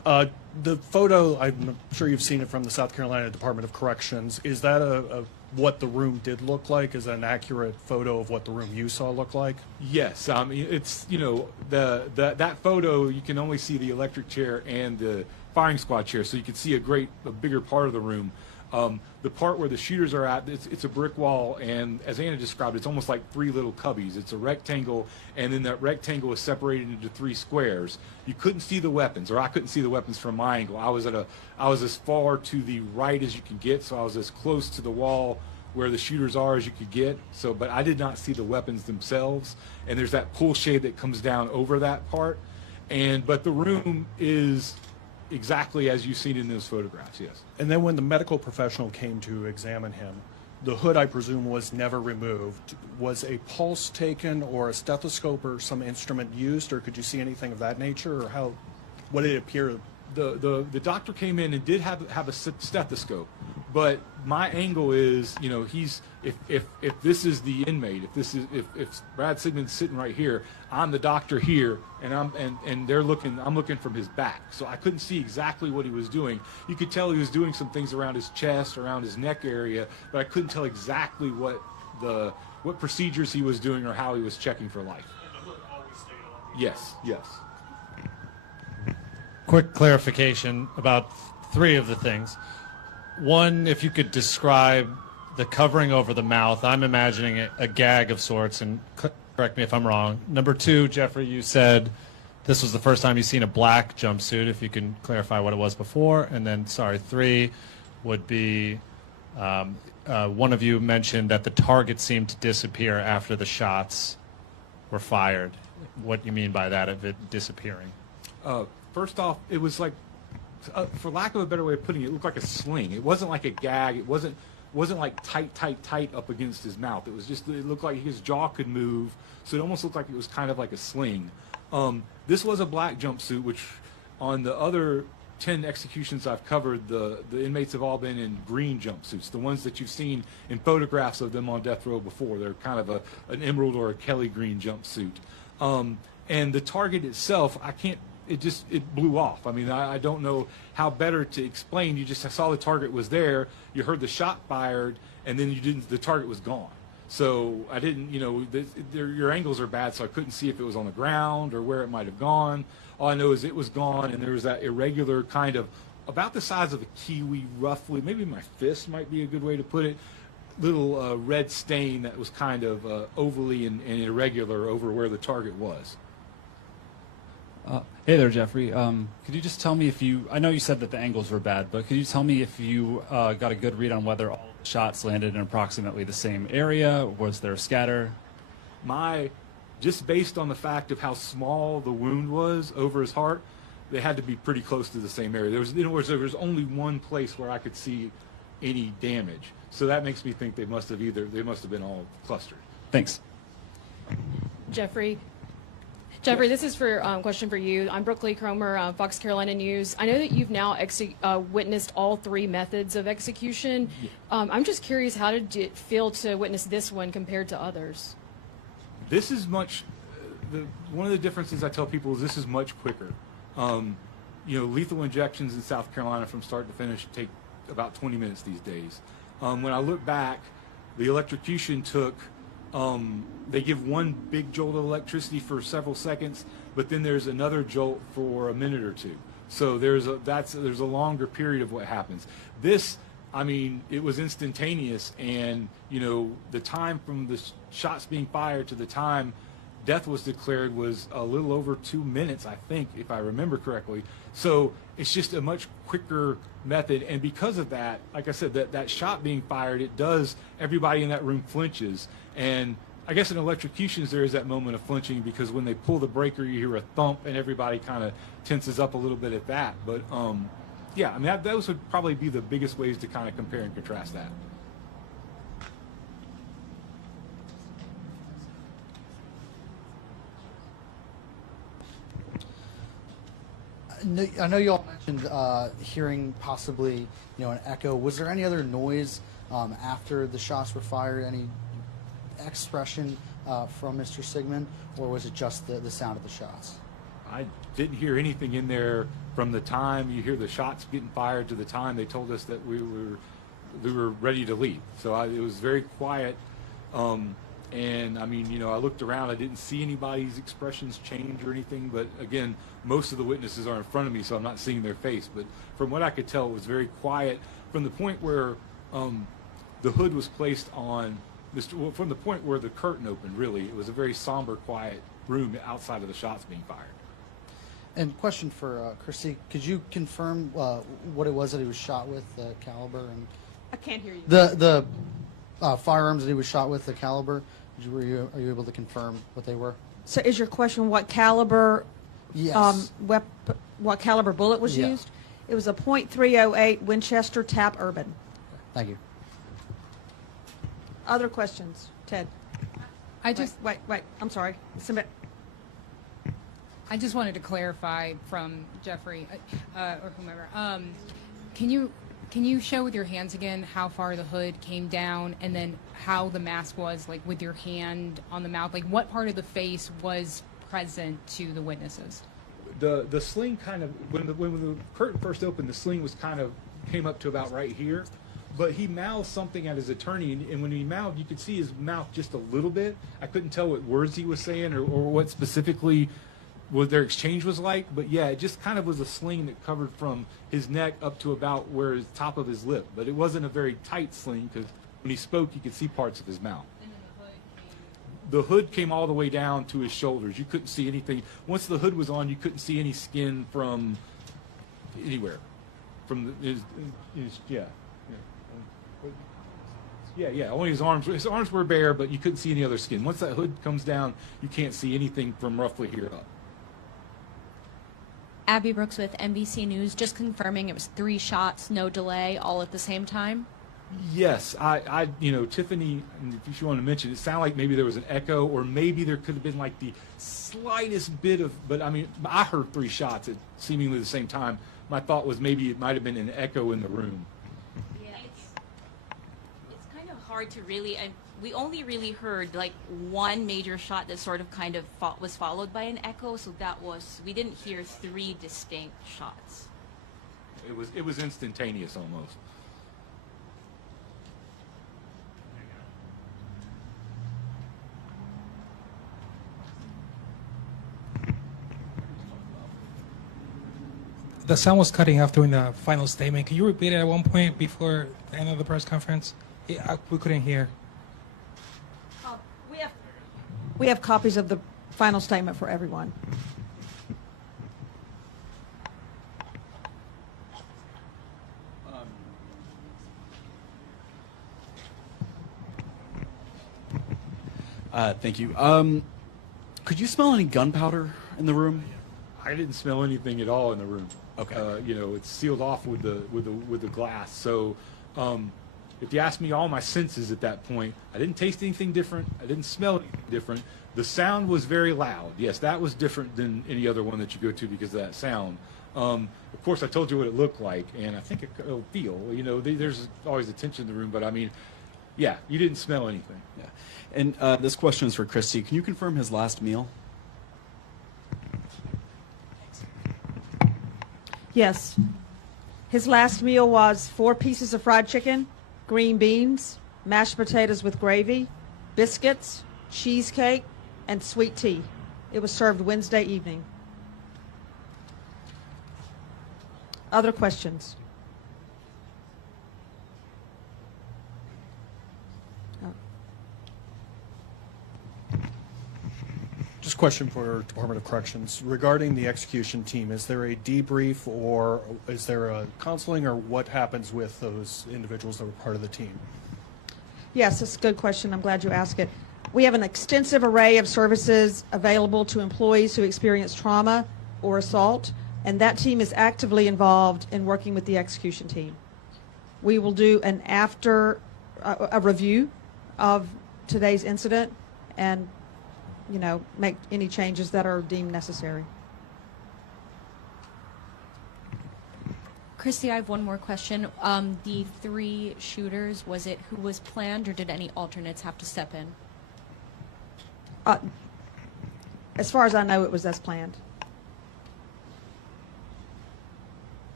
The photo, I'm sure you've seen it from the South Carolina Department of Corrections. Is that what the room did look like? Is that an accurate photo of what the room you saw look like? Yes, it's that photo you can only see the electric chair and the firing squad chair, so you can see a bigger part of the room. The part where the shooters are at, it's a brick wall, and as Anna described, it's almost like three little cubbies. It's a rectangle, and then that rectangle is separated into three squares. You couldn't see the weapons, or I couldn't see the weapons from my angle. I was as far to the right as you can get, so I was as close to the wall where the shooters are as you could get. So, but I did not see the weapons themselves, and there's that pull shade that comes down over that part. But the room is exactly as you've seen in those photographs, yes. And then when the medical professional came to examine him, the hood, I presume, was never removed. Was a pulse taken or a stethoscope or some instrument used, or could you see anything of that nature, or what did it appear? The doctor came in and did have a stethoscope, but my angle is, if this is the inmate, if Brad Sigmon's sitting right here, I'm the doctor here, and I'm looking from his back, so I couldn't see exactly what he was doing. You could tell he was doing some things around his chest, around his neck area, but I couldn't tell exactly what procedures he was doing or how he was checking for life. Yes. Quick clarification about three of the things. One, if you could describe the covering over the mouth, I'm imagining a gag of sorts, and correct me if I'm wrong. Number two, Jeffrey, you said this was the first time you've seen a black jumpsuit, if you can clarify what it was before. And then, three would be one of you mentioned that the target seemed to disappear after the shots were fired. What do you mean by that, of it disappearing? First off, it was like, for lack of a better way of putting it, it looked like a sling. It wasn't like a gag. It wasn't like tight up against his mouth. It was just, it looked like his jaw could move, so it almost looked like it was kind of like a sling. This was a black jumpsuit, which on the other 10 executions I've covered, the inmates have all been in green jumpsuits, the ones that you've seen in photographs of them on death row before. They're kind of an emerald or a Kelly green jumpsuit. And the target itself, it blew off. I mean, I don't know how better to explain. You just saw the target was there, you heard the shot fired, and then the target was gone. So I didn't, your angles are bad, so I couldn't see if it was on the ground or where it might have gone. All I know is it was gone, and there was that irregular kind of, about the size of a kiwi roughly, maybe my fist might be a good way to put it, little red stain that was kind of ovally and irregular over where the target was. Hey there, Jeffrey. Could you just tell me I know you said that the angles were bad, but could you tell me if you got a good read on whether all the shots landed in approximately the same area? Was there a scatter? Just based on the fact of how small the wound was over his heart, they had to be pretty close to the same area. There was only one place where I could see any damage. So that makes me think they must have been all clustered. Thanks. Jeffrey, this is for question for you. I'm Brooke Lee Cromer, Fox Carolina News. I know that you've now witnessed all three methods of execution. I'm just curious, how did it feel to witness this one compared to others? This is much. One of the differences I tell people is this is much quicker. Lethal injections in South Carolina from start to finish take about 20 minutes these days. When I look back, the electrocution took. They give one big jolt of electricity for several seconds, but then there's another jolt for a minute or two. So there's a longer period of what happens. This, it was instantaneous, and the time from the shots being fired to the time death was declared was a little over 2 minutes, I think, if I remember correctly. So it's just a much quicker method, and because of that, like I said, that shot being fired, everybody in that room flinches. And I guess in electrocutions there is that moment of flinching, because when they pull the breaker you hear a thump and everybody kind of tenses up a little bit at that. But those would probably be the biggest ways to kind of compare and contrast that. I know you all mentioned hearing possibly, an echo. Was there any other noise after the shots were fired? Any expression from Mr. Sigmon, or was it just the sound of the shots? I didn't hear anything in there from the time you hear the shots getting fired to the time they told us that we were ready to leave. So it was very quiet. And I mean, you know, I looked around, I didn't see anybody's expressions change or anything, but again, most of the witnesses are in front of me, so I'm not seeing their face. But from what I could tell, it was very quiet from the point where the hood was placed on, from the point where the curtain opened, really. It was a very somber, quiet room outside of the shots being fired. And question for Christy, could you confirm what it was that he was shot with, the caliber? And I can't hear you. The firearms that he was shot with, the caliber, are you able to confirm what they were? So is your question what caliber Yes. what caliber bullet was Yeah. used? It was a .308 Winchester Tap Urban. Thank you. Other questions? Ted? I just Wait, I'm sorry. Submit. I just wanted to clarify from Jeffrey or whomever. Can you show with your hands again how far the hood came down, and then how the mask was, like with your hand on the mouth? Like what part of the face was present to the witnesses? The sling kind of, when the curtain first opened, the sling was kind of came up to about right here. But he mouthed something at his attorney, and when he mouthed, you could see his mouth just a little bit. I couldn't tell what words he was saying or what specifically what their exchange was like. But yeah, it just kind of was a sling that covered from his neck up to about where his top of his lip. But it wasn't a very tight sling, because when he spoke, you could see parts of his mouth. The hood came all the way down to his shoulders. You couldn't see anything. Once the hood was on, you couldn't see any skin from anywhere. From his yeah. Yeah, only his arms. His arms were bare, but you couldn't see any other skin. Once that hood comes down, you can't see anything from roughly here up. Abby Brooks with NBC News, just confirming it was 3 shots, no delay, all at the same time. Yes, I Tiffany, if you want to mention, it sounded like maybe there was an echo, or maybe there could have been like the slightest bit of, but I mean, I heard 3 shots at seemingly the same time. My thought was maybe it might have been an echo in the room. Yeah, it's kind of hard to really, and we only really heard like one major shot that sort of kind of was followed by an echo, so we didn't hear 3 distinct shots. It was instantaneous almost. The sound was cutting off during the final statement. Can you repeat it at one point before the end of the press conference? We couldn't hear. We have copies of the final statement for everyone. Thank you. Could you smell any gunpowder in the room? I didn't smell anything at all in the room. Okay. It's sealed off with the glass. So, if you ask me all my senses at that point, I didn't taste anything different. I didn't smell anything different. The sound was very loud. Yes, that was different than any other one that you go to because of that sound. Of course, I told you what it looked like, and I think it'll feel. There's always a tension in the room, but I mean, yeah, you didn't smell anything. Yeah. And this question is for Christy. Can you confirm his last meal? Yes. His last meal was 4 pieces of fried chicken, green beans, mashed potatoes with gravy, biscuits, cheesecake, and sweet tea. It was served Wednesday evening. Other questions? Just a question for Department of Corrections. Regarding the execution team, is there a debrief or is there a counseling, or what happens with those individuals that were part of the team? Yes, that's a good question. I'm glad you asked it. We have an extensive array of services available to employees who experience trauma or assault, and that team is actively involved in working with the execution team. We will do an a review of today's incident and make any changes that are deemed necessary. Christy, I have one more question. The 3 shooters, was it who was planned, or did any alternates have to step in? As far as I know, it was as planned.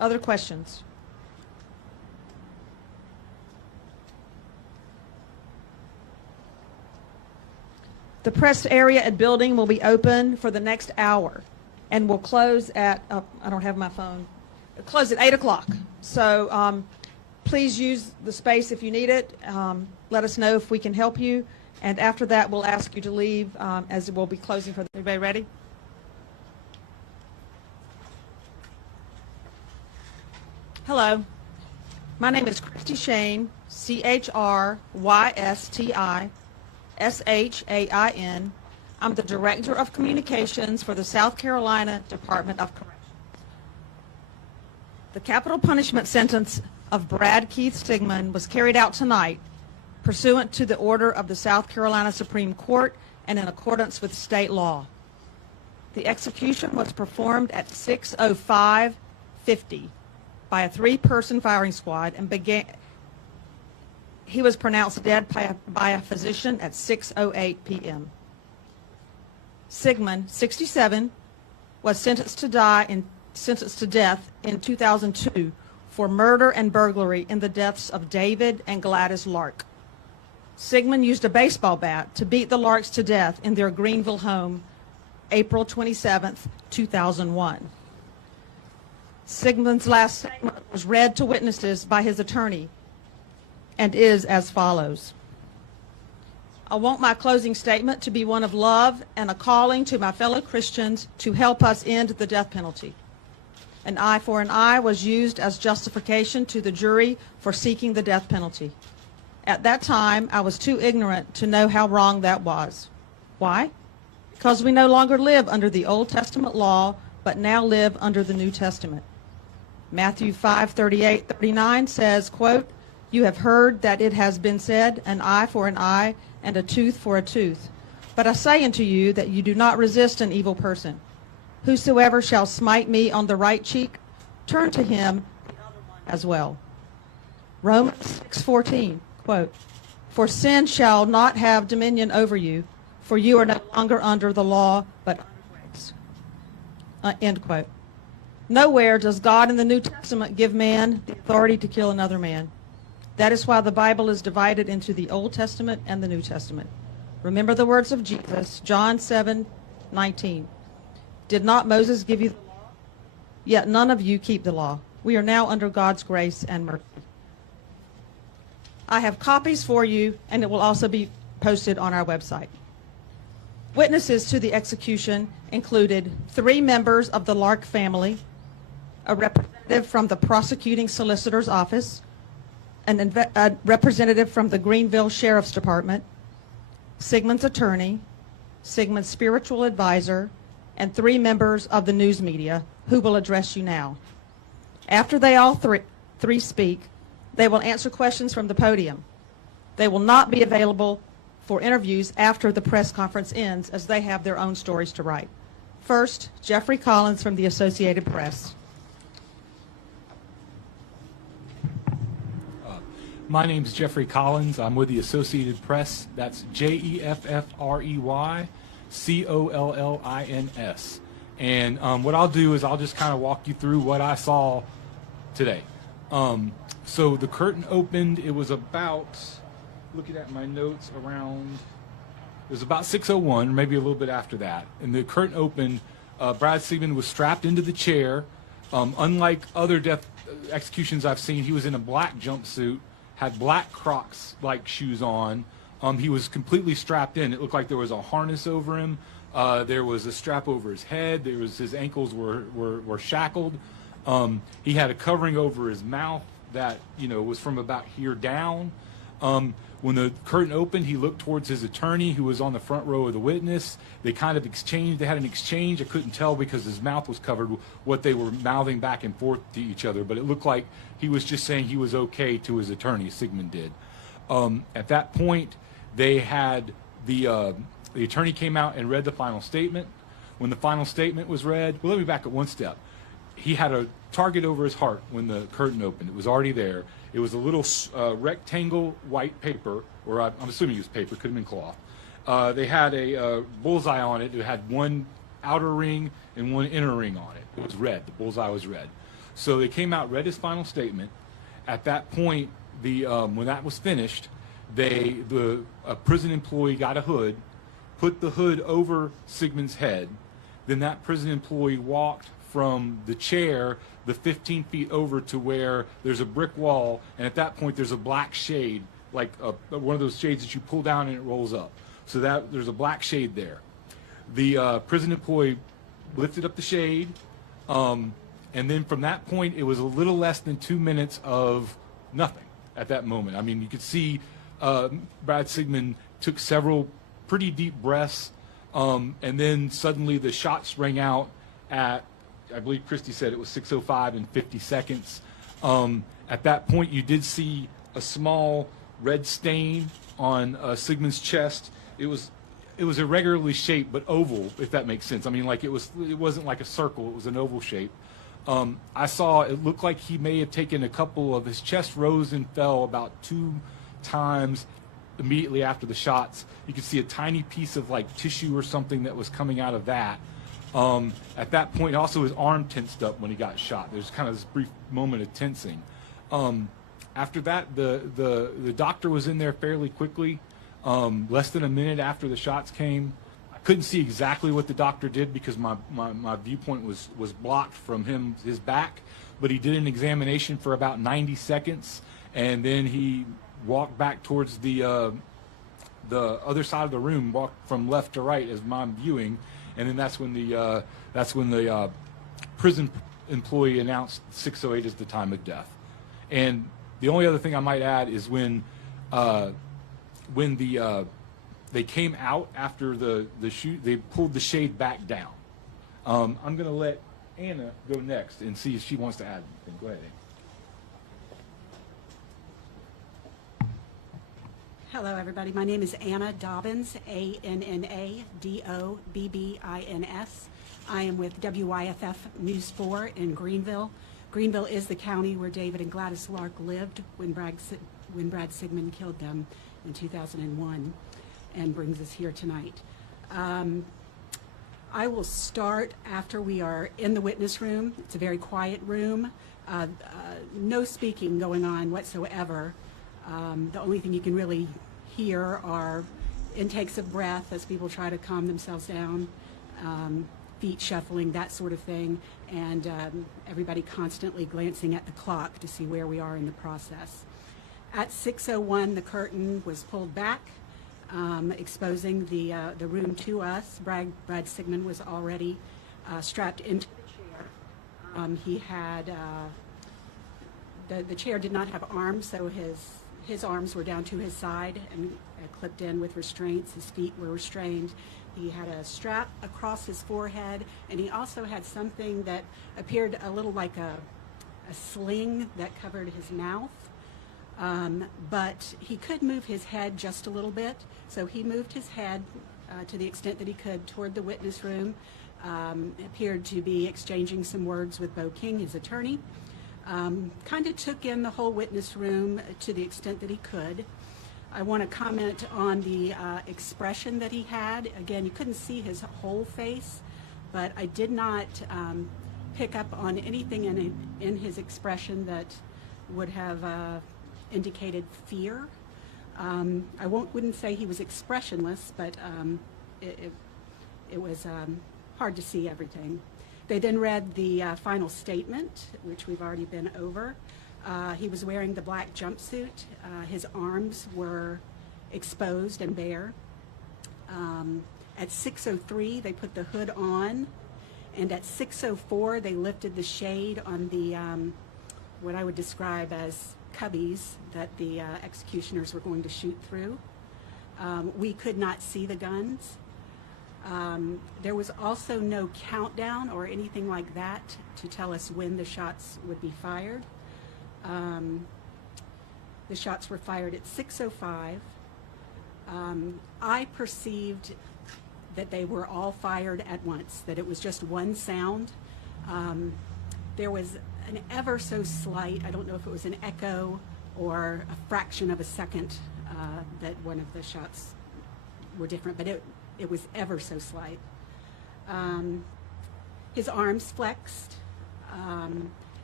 Other questions? The press area and building will be open for the next hour and will close at, I don't have my phone, close at 8 o'clock. So please use the space if you need it. Let us know if we can help you. And after that, we'll ask you to leave as we'll be closing for the, everybody ready? Hello. My name is Christy Shane, CHRYSTI. I'm the Director of Communications for the South Carolina Department of Corrections. The capital punishment sentence of Brad Keith Sigmon was carried out tonight pursuant to the order of the South Carolina Supreme Court and in accordance with state law. The execution was performed at 6:05:50 by a 3-person firing squad and began. He was pronounced dead by a physician at 6:08 p.m. Sigmon, 67, was sentenced to death in 2002 for murder and burglary in the deaths of David and Gladys Lark. Sigmon used a baseball bat to beat the Larks to death in their Greenville home, April 27, 2001. Sigmon's last statement was read to witnesses by his attorney and is as follows. I want my closing statement to be one of love and a calling to my fellow Christians to help us end the death penalty. An eye for an eye was used as justification to the jury for seeking the death penalty. At that time, I was too ignorant to know how wrong that was. Why? Because we no longer live under the Old Testament law, but now live under the New Testament. Matthew 5:38-39 says, quote, "You have heard that it has been said, an eye for an eye and a tooth for a tooth. But I say unto you that you do not resist an evil person. Whosoever shall smite me on the right cheek, turn to him the other one as well." Romans 6:14, quote, "For sin shall not have dominion over you, for you are no longer under the law, but under grace." End quote. Nowhere does God in the New Testament give man the authority to kill another man. That is why the Bible is divided into the Old Testament and the New Testament. Remember the words of Jesus, John 7:19. Did not Moses give you the law? Yet none of you keep the law. We are now under God's grace and mercy. I have copies for you, and it will also be posted on our website. Witnesses to the execution included 3 members of the Lark family, a representative from the prosecuting solicitor's office, a representative from the Greenville Sheriff's Department, Sigmon's attorney, Sigmon's spiritual advisor, and 3 members of the news media who will address you now. After they all three speak, they will answer questions from the podium. They will not be available for interviews after the press conference ends, as they have their own stories to write. First, Jeffrey Collins from the Associated Press. My name's Jeffrey Collins. I'm with the Associated Press. That's JEFFREYCOLLINS. And what I'll do is I'll just kind of walk you through what I saw today. So the curtain opened. It was about, looking at my notes, around, it was about 6:01, maybe a little bit after that. And the curtain opened. Brad Sigmon was strapped into the chair. Unlike other death executions I've seen, he was in a black jumpsuit, had black Crux like shoes on. He was completely strapped in. It looked like there was a harness over him. There was a strap over his head. His ankles were shackled. He had a covering over his mouth that was from about here down. When the curtain opened, he looked towards his attorney, who was on the front row of the witness. They kind of exchanged. They had an exchange. I couldn't tell because his mouth was covered what they were mouthing back and forth to each other, but it looked like he was just saying he was okay to his attorney. Sigmon did. At that point, they had the attorney came out and read the final statement. When the final statement was read, well, let me back up one step. He had a target over his heart when the curtain opened. It was already there. It was a little rectangle white paper, or I'm assuming it was paper, could have been cloth. They had a bullseye on it. It had one outer ring and one inner ring on it. It was red. The bullseye was red. So they came out, read his final statement. At that point, when that was finished, a prison employee got a hood, put the hood over Sigmon's head. Then that prison employee walked from the chair the 15 feet over to where there's a brick wall, and at that point there's a black shade, like one of those shades that you pull down and it rolls up. So that there's a black shade there. The prison employee lifted up the shade, and then from that point it was a little less than 2 minutes of nothing at that moment. I mean, you could see Brad Sigmon took several pretty deep breaths, and then suddenly the shots rang out at, I believe Christy said it was 6:05 and 50 seconds. At that point, you did see a small red stain on Sigmon's chest. It was irregularly shaped, but oval, if that makes sense. I mean, like it wasn't like a circle; it was an oval shape. I saw it looked like he may have taken a couple of his chest rose and fell about 2 times immediately after the shots. You could see a tiny piece of like tissue or something that was coming out of that. At that point, also his arm tensed up when he got shot. There's kind of this brief moment of tensing. After that, the doctor was in there fairly quickly, less than a minute after the shots came. I couldn't see exactly what the doctor did because my viewpoint was blocked from his back, but he did an examination for about 90 seconds, and then he walked back towards the other side of the room, walked from left to right as I'm viewing, and then that's when the prison employee announced 6:08 as the time of death. And the only other thing I might add is when they came out after the shoot, they pulled the shade back down. I'm going to let Anna go next and see if she wants to add anything. Go ahead, Anna. Hello, everybody. My name is Anna Dobbins, ANNA-DOBBINS. I am with WYFF News 4 in Greenville. Greenville is the county where David and Gladys Lark lived when Brad Sigmon killed them in 2001, and brings us here tonight. I will start after we are in the witness room. It's a very quiet room. No speaking going on whatsoever. The only thing you can really hear are intakes of breath as people try to calm themselves down, feet shuffling, that sort of thing, and everybody constantly glancing at the clock to see where we are in the process. At 6:01, the curtain was pulled back, exposing the room to us. Brad Sigmon was already strapped into the chair. He had the chair did not have arms, so his arms were down to his side and clipped in with restraints. His feet were restrained. He had a strap across his forehead, and he also had something that appeared a little like a sling that covered his mouth. But he could move his head just a little bit, so he moved his head to the extent that he could toward the witness room, appeared to be exchanging some words with Bo King, his attorney. Kind of took in the whole witness room to the extent that he could. I want to comment on the expression that he had. Again, you couldn't see his whole face, but I did not pick up on anything in his expression that would have indicated fear. I wouldn't say he was expressionless, but it was hard to see everything. They then read the final statement, which we've already been over. He was wearing the black jumpsuit. His arms were exposed and bare. At 6:03, they put the hood on, and at 6:04, they lifted the shade on the what I would describe as cubbies that the executioners were going to shoot through. We could not see the guns. There was also no countdown or anything like that to tell us when the shots would be fired. The shots were fired at 6:05. I perceived that they were all fired at once, that it was just one sound. There was an ever so slight, I don't know if it was an echo or a fraction of a second that one of the shots were different, but it was ever so slight. His arms flexed.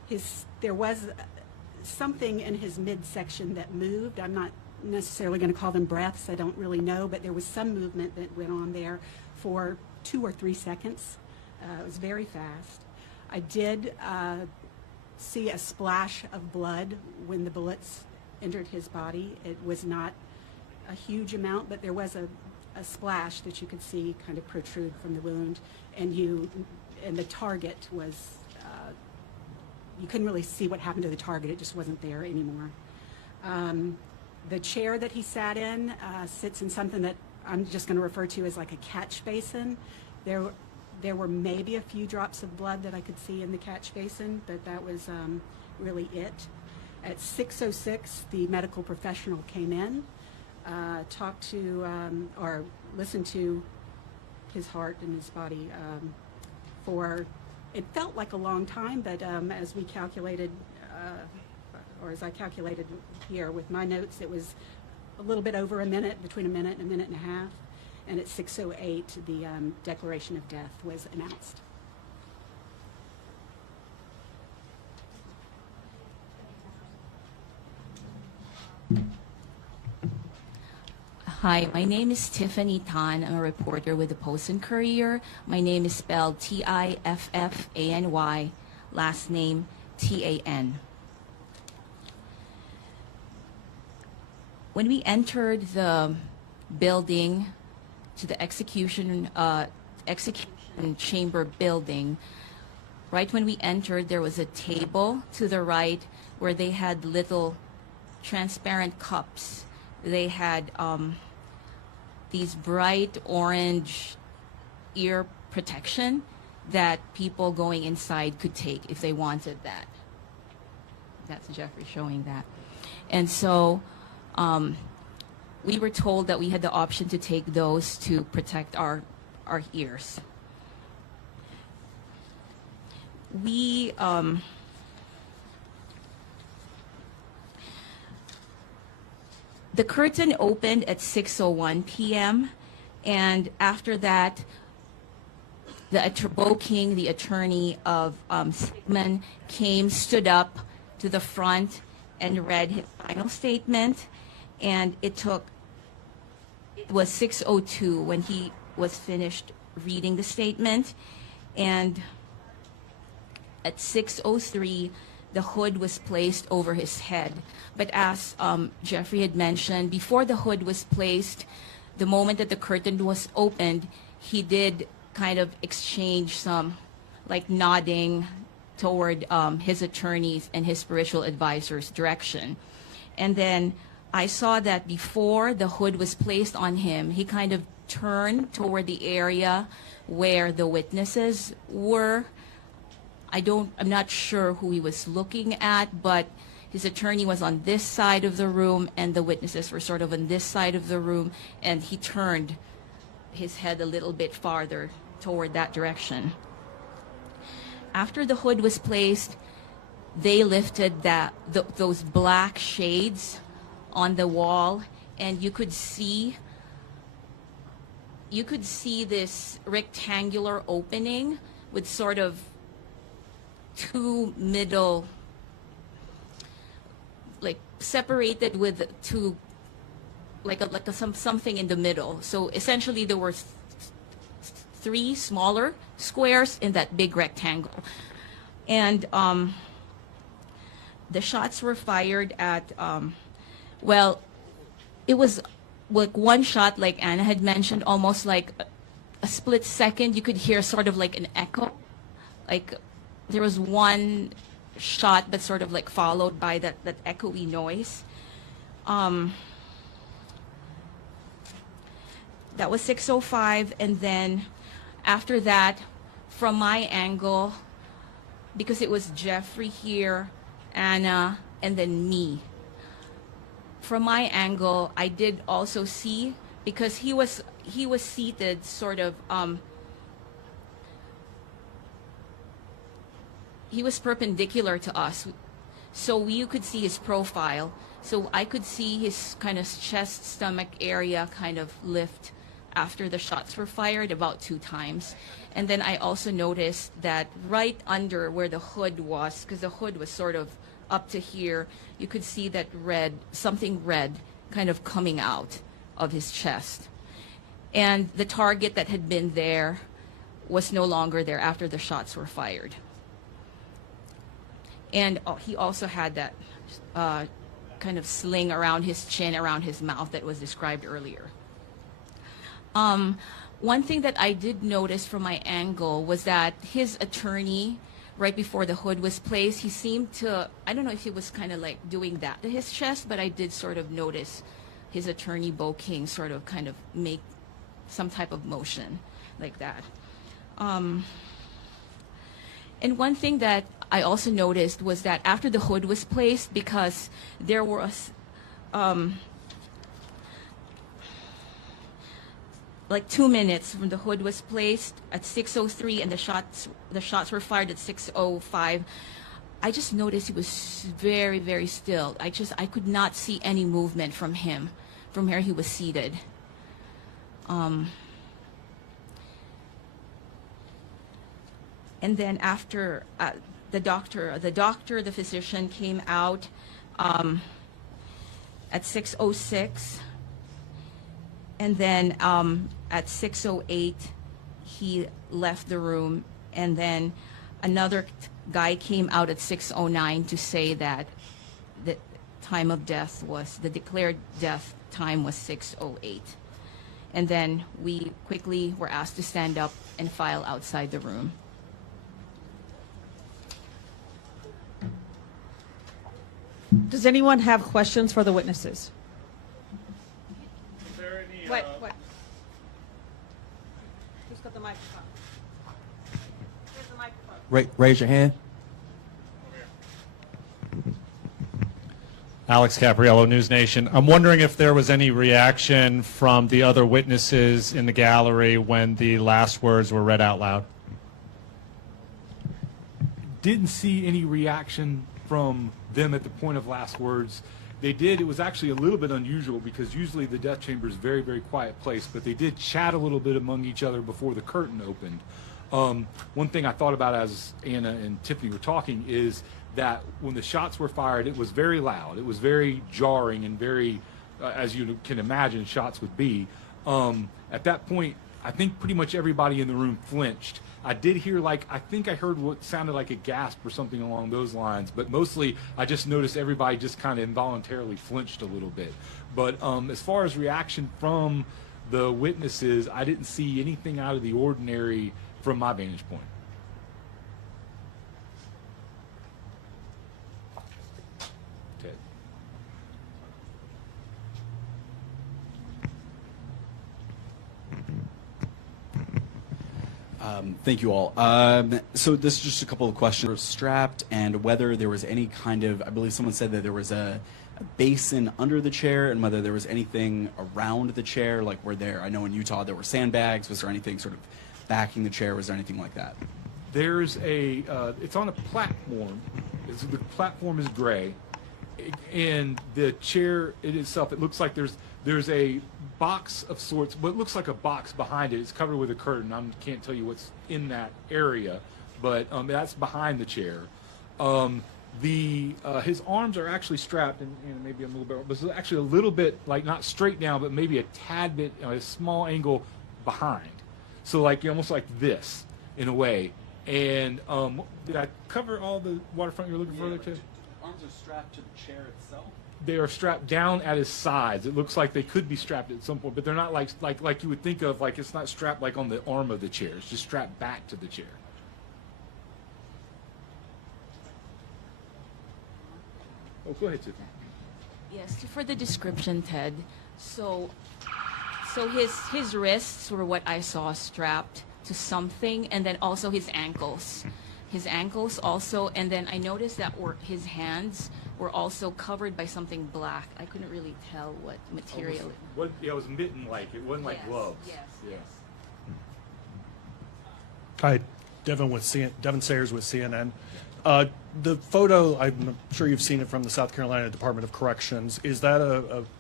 there was something in his midsection that moved. I'm not necessarily going to call them breaths. I don't really know, but there was some movement that went on there for 2 or 3 seconds. It was very fast. I did see a splash of blood when the bullets entered his body. It was not a huge amount, but there was a splash that you could see kind of protrude from the wound, and the target was, you couldn't really see what happened to the target. It just wasn't there anymore. The chair that he sat in sits in something that I'm just going to refer to as like a catch basin. There were maybe a few drops of blood that I could see in the catch basin, but that was really it. At 6:06, the medical professional came in, talked to or listened to his heart and his body for, it felt like a long time, but as we calculated, or as I calculated here with my notes, it was a little bit over a minute, between a minute and a half. And at 6:08, the declaration of death was announced. Hi, my name is Tiffany Tan. I'm a reporter with the Post and Courier. My name is spelled Tiffany, last name Tan. When we entered the building, to the execution chamber building, right when we entered, there was a table to the right where they had little transparent cups. They had these bright orange ear protection that people going inside could take if they wanted that. That's Jeffrey showing that. And so we were told that we had the option to take those to protect our ears. We the curtain opened at 6:01 p.m. and after that, Bo King, the attorney of Sigmon, stood up to the front and read his final statement, and it was 6:02 when he was finished reading the statement, and at 6:03 the hood was placed over his head. But as Jeffrey had mentioned, before the hood was placed, the moment that the curtain was opened, he did kind of exchange some like nodding toward his attorneys and his spiritual advisor's direction. And then I saw that before the hood was placed on him, he kind of turned toward the area where the witnesses were. I'm not sure who he was looking at, but his attorney was on this side of the room and the witnesses were sort of on this side of the room, and he turned his head a little bit farther toward that direction. After the hood was placed, they lifted those black shades on the wall, and you could see this rectangular opening with sort of two middle, like separated with two, something in the middle. So essentially there were three smaller squares in that big rectangle. And the shots were fired at, well, it was like one shot, like Anna had mentioned, almost like a split second. You could hear sort of like an echo. Like there was one shot, but sort of like followed by that echoey noise. That was 6:05, and then after that, from my angle, because it was Jeffrey here, Anna, and then me. From my angle, I did also see, because he was seated sort of, he was perpendicular to us, so you could see his profile. So I could see his kind of chest, stomach area kind of lift after the shots were fired, about 2 times. And then I also noticed that right under where the hood was, because the hood was sort of up to here, you could see that something red kind of coming out of his chest. And the target that had been there was no longer there after the shots were fired. And he also had that kind of sling around his chin, around his mouth that was described earlier. One thing that I did notice from my angle was that his attorney, right before the hood was placed, he seemed to, I don't know if he was kind of like doing that to his chest, but I did sort of notice his attorney, Bo King, sort of kind of make some type of motion like that. And one thing that I also noticed was that after the hood was placed, because there was like 2 minutes when the hood was placed at 6:03 and the shots were fired at 6:05, I just noticed he was very, very still. I could not see any movement from him, from where he was seated. And then after the physician came out at 6:06, and then at 6:08 he left the room, and then another guy came out at 6:09 to say that the time of death was, the declared death time was 6:08. And then we quickly were asked to stand up and file outside the room. Does anyone have questions for the witnesses? Is there any, What? Who's got the microphone? Here's the microphone. Raise your hand. Alex Capriello, News Nation. I'm wondering if there was any reaction from the other witnesses in the gallery when the last words were read out loud. Didn't see any reaction from them at the point of last words. They did. It was actually a little bit unusual because usually the death chamber is a very, very quiet place, but they did chat a little bit among each other before the curtain opened. One thing I thought about as Anna and Tiffany were talking is that when the shots were fired, it was very loud. It was very jarring and very, as you can imagine, shots would be. At that point, I think pretty much everybody in the room flinched. I did hear, I think I heard what sounded like a gasp or something along those lines, but mostly I just noticed everybody just kind of involuntarily flinched a little bit. But as far as reaction from the witnesses, I didn't see anything out of the ordinary from my vantage point. Okay. Thank you all. So this is just a couple of questions. Strapped, and whether there was any kind of, I believe someone said that there was a basin under the chair, and whether there was anything around the chair, like were there, I know in Utah there were sandbags, was there anything sort of backing the chair, was there anything like that? There's a, it's on a platform. The platform is gray, and the chair itself, it looks like there's a box of sorts, what looks like a box behind it. It's covered with a curtain. I can't tell you what's in that area, but that's behind the chair. His arms are actually strapped, and maybe a little bit, but it's actually a little bit, like not straight down, but maybe a tad bit, a small angle behind. So almost like this, in a way. And did I cover all the waterfront you're looking for there, too? Arms are strapped to the chair itself? They are strapped down at his sides. It looks like they could be strapped at some point, but they're not like you would think of, it's not strapped like on the arm of the chair. It's just strapped back to the chair. Oh, go ahead, Tiffany. Yes, for the description, Ted. So his wrists were what I saw strapped to something, and then also his ankles. His ankles also, and then I noticed that his hands were also covered by something black. I couldn't really tell what material. It was mitten-like. It wasn't like gloves. Yes. Hi, Devin Sayers with CNN. The photo, I'm sure you've seen it from the South Carolina Department of Corrections. Is that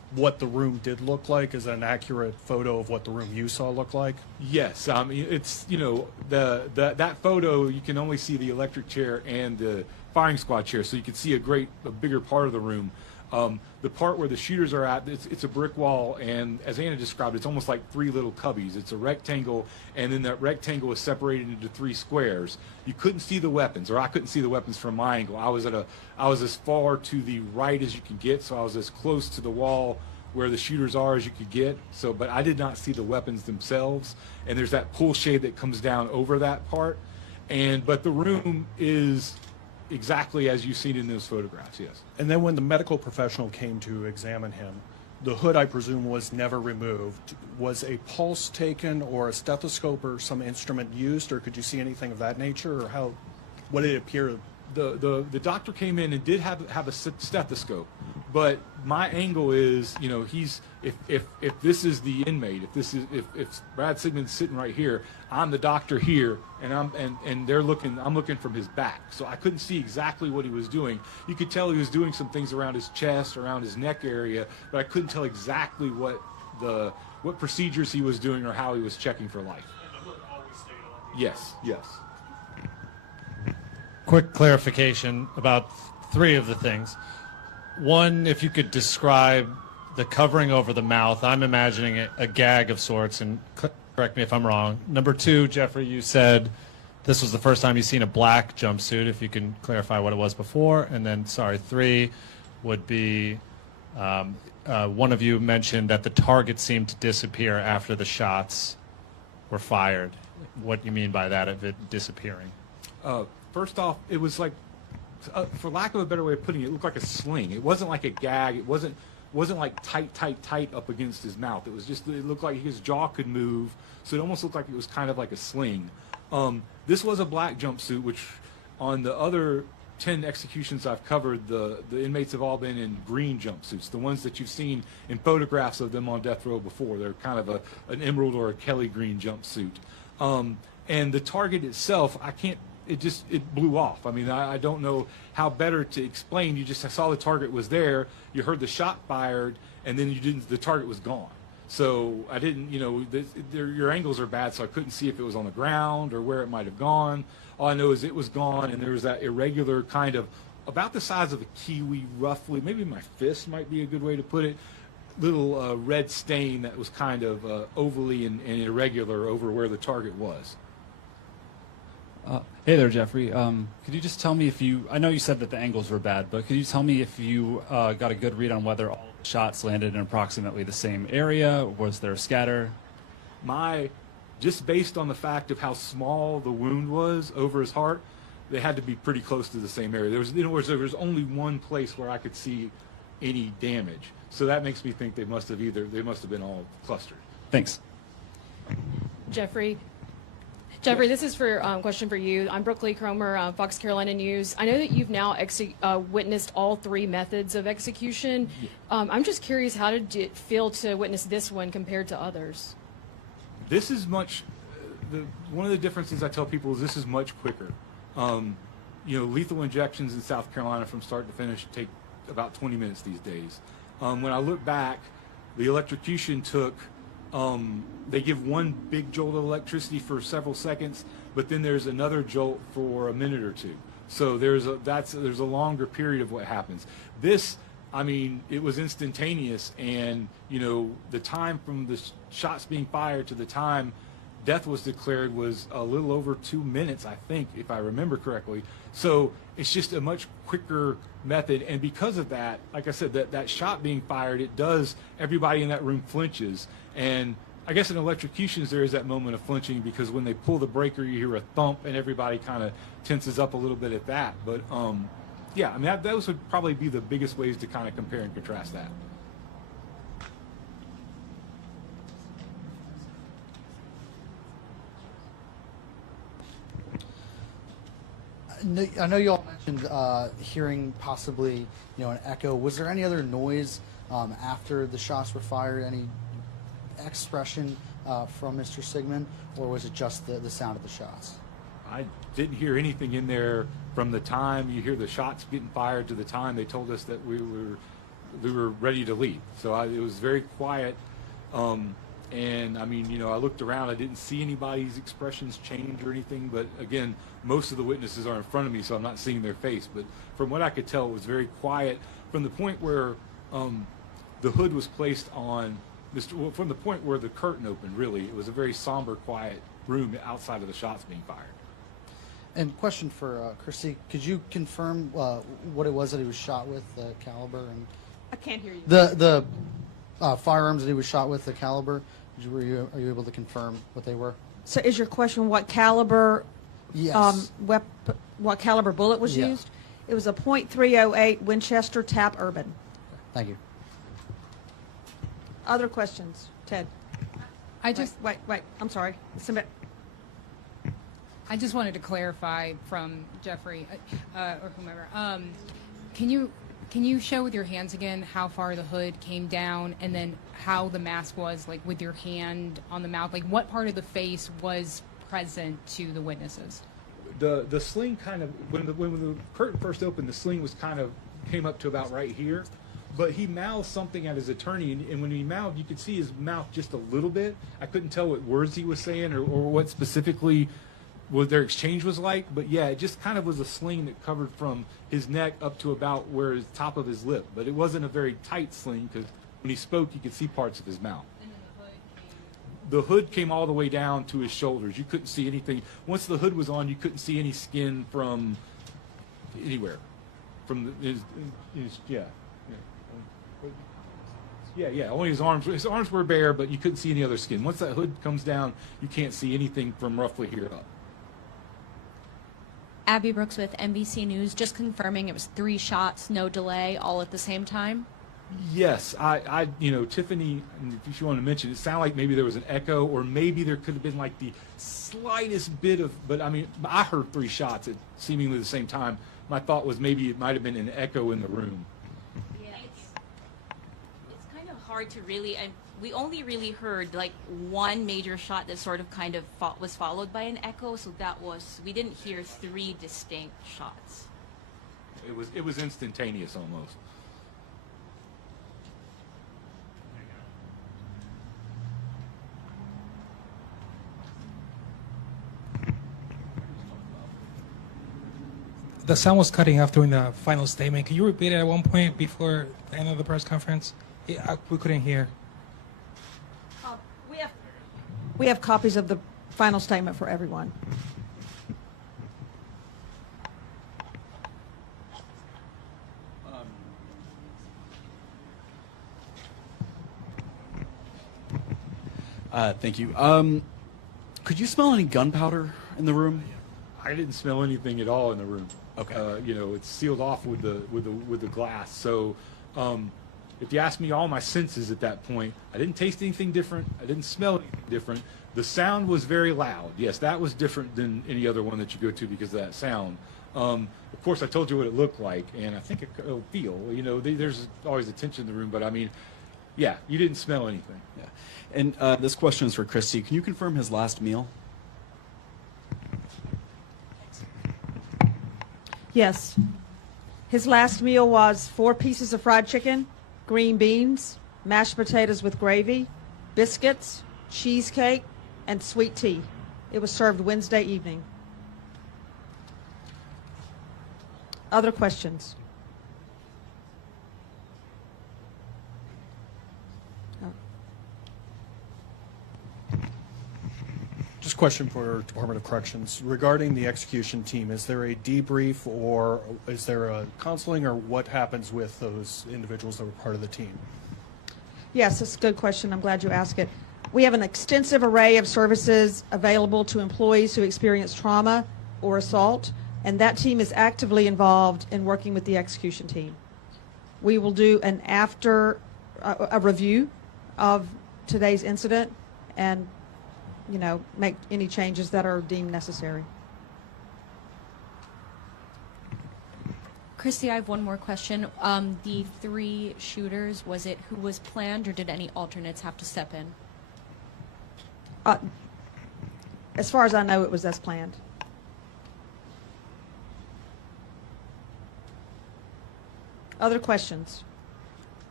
what the room did look like? Is that an accurate photo of what the room you saw look like? Yes, it's that photo you can only see the electric chair and the firing squad chair, so you can see a bigger part of the room. The part where the shooters are at, it's a brick wall, and as Anna described, it's almost like three little cubbies. It's a rectangle, and then that rectangle is separated into three squares. You couldn't see the weapons, or I couldn't see the weapons from my angle. I was as far to the right as you could get, so I was as close to the wall where the shooters are as you could get. So, but I did not see the weapons themselves, and there's that pull shade that comes down over that part. But the room is exactly as you've seen in those photographs, yes. And then when the medical professional came to examine him, the hood, I presume, was never removed. Was a pulse taken or a stethoscope or some instrument used, or could you see anything of that nature, or what did it appear? The doctor came in and did have a stethoscope, but my angle is, if this is the inmate, if Brad Sigmon's sitting right here, I'm the doctor here, and I'm looking from his back, so I couldn't see exactly what he was doing. You could tell he was doing some things around his chest, around his neck area, but I couldn't tell exactly what procedures he was doing or how he was checking for life. Yes. Quick clarification about three of the things. One, if you could describe the covering over the mouth, I'm imagining a gag of sorts, and correct me if I'm wrong. Number two, Jeffrey, you said this was the first time you've seen a black jumpsuit, if you can clarify what it was before. And then, three would be one of you mentioned that the target seemed to disappear after the shots were fired. What do you mean by that, of it disappearing? First off, it was like, for lack of a better way of putting it, it looked like a sling. It wasn't like a gag. It wasn't like tight up against his mouth. It was just, it looked like his jaw could move, so it almost looked like it was kind of like a sling. This was a black jumpsuit, which on the other 10 executions I've covered, the inmates have all been in green jumpsuits, the ones that you've seen in photographs of them on death row before. They're kind of an emerald or a Kelly green jumpsuit. And the target itself, it blew off. I mean, I don't know how better to explain. I saw the target was there, you heard the shot fired, and then the target was gone. So I didn't, your angles are bad, so I couldn't see if it was on the ground or where it might have gone. All I know is it was gone, and there was that irregular kind of, about the size of a kiwi roughly, maybe my fist might be a good way to put it, little red stain that was kind of ovally and irregular over where the target was. Hey there, Jeffrey. Could you just tell me I know you said that the angles were bad, but could you tell me if you got a good read on whether all the shots landed in approximately the same area? Was there a scatter? Just based on the fact of how small the wound was over his heart, they had to be pretty close to the same area. There was only one place where I could see any damage. So that makes me think they must have been all clustered. Thanks. Jeffrey, this is for question for you. I'm Brooke Lee Cromer, Fox Carolina News. I know that you've now witnessed all three methods of execution. I'm just curious, how did it feel to witness this one compared to others? This is much. One of the differences I tell people is this is much quicker. Lethal injections in South Carolina from start to finish take about 20 minutes these days. When I look back, the electrocution took. They give one big jolt of electricity for several seconds, but then there's another jolt for a minute or two. So there's a longer period of what happens. This, it was instantaneous, and the time from the shots being fired to the time death was declared was a little over 2 minutes, I think, if I remember correctly. So it's just a much quicker method, and because of that, like I said, that shot being fired, everybody in that room flinches. And I guess in electrocutions there is that moment of flinching, because when they pull the breaker you hear a thump and everybody kind of tenses up a little bit at that. But those would probably be the biggest ways to kind of compare and contrast that. I know you all mentioned hearing possibly, an echo. Was there any other noise after the shots were fired? Any expression from Mr. Sigmon, or was it just the sound of the shots? I didn't hear anything in there from the time you hear the shots getting fired to the time they told us that we were we were ready to leave. So it was very quiet. And I mean, you know, I looked around, I didn't see anybody's expressions change or anything, but again, most of the witnesses are in front of me, so I'm not seeing their face. But from what I could tell, it was very quiet from the point where the hood was placed on well, from the point where the curtain opened, really. It was a very somber, quiet room outside of the shots being fired. And question for Christy, could you confirm what it was that he was shot with, the caliber? And I can't hear you. the firearms that he was shot with, the caliber, are you able to confirm what they were? So is your question what caliber? Yes. What caliber bullet was Yeah. used? It was a .308 Winchester Tap Urban. Thank you. Other questions, Ted? I just wait. I'm sorry. Submit. I just wanted to clarify from Jeffrey or whomever. Can you show with your hands again how far the hood came down, and then how the mask was, like with your hand on the mouth? Like what part of the face was present to the witnesses? The sling kind of, when the curtain first opened, the sling was kind of came up to about right here. But he mouthed something at his attorney, and when he mouthed, you could see his mouth just a little bit. I couldn't tell what words he was saying or what specifically what their exchange was like. But yeah, it just kind of was a sling that covered from his neck up to about where his top of his lip. But it wasn't a very tight sling, because when he spoke, you could see parts of his mouth. And then the hood came. The hood came all the way down to his shoulders. You couldn't see anything. Once the hood was on, you couldn't see any skin from anywhere. From his yeah. Yeah, only his arms. His arms were bare, but you couldn't see any other skin. Once that hood comes down, you can't see anything from roughly here up. Abby Brooks with NBC News, just confirming it was 3 shots, no delay, all at the same time? Yes, I you know, Tiffany, if you want to mention, it sounded like maybe there was an echo, or maybe there could have been like the slightest bit of, but I mean, I heard 3 shots at seemingly the same time. My thought was maybe it might have been an echo in the room. It's kind of hard to really, and we only really heard like one major shot that sort of kind of was followed by an echo, so that was, we didn't hear 3 distinct shots. It was instantaneous almost. The sound was cutting off during the final statement. Can you repeat it at one point before the end of the press conference? We couldn't hear. We have copies of the final statement for everyone. Thank you. Could you smell any gunpowder in the room? I didn't smell anything at all in the room. Okay. You know, it's sealed off with the glass. So, if you ask me all my senses at that point, I didn't taste anything different. I didn't smell anything different. The sound was very loud. Yes, that was different than any other one that you go to because of that sound. Of course, I told you what it looked like, and I think it'll feel. You know, there's always a tension in the room, but I mean, yeah, you didn't smell anything. Yeah. And this question is for Christy. Can you confirm his last meal? Yes. His last meal was 4 pieces of fried chicken, green beans, mashed potatoes with gravy, biscuits, cheesecake, and sweet tea. It was served Wednesday evening. Other questions? Just a question for Department of Corrections. Regarding the execution team, is there a debrief or is there a counseling, or what happens with those individuals that were part of the team? Yes, that's a good question. I'm glad you asked it. We have an extensive array of services available to employees who experience trauma or assault, and that team is actively involved in working with the execution team. We will do an a review of today's incident and, you know, make any changes that are deemed necessary. Christy, I have one more question. The 3 shooters, was it who was planned, or did any alternates have to step in? As far as I know, it was as planned. Other questions?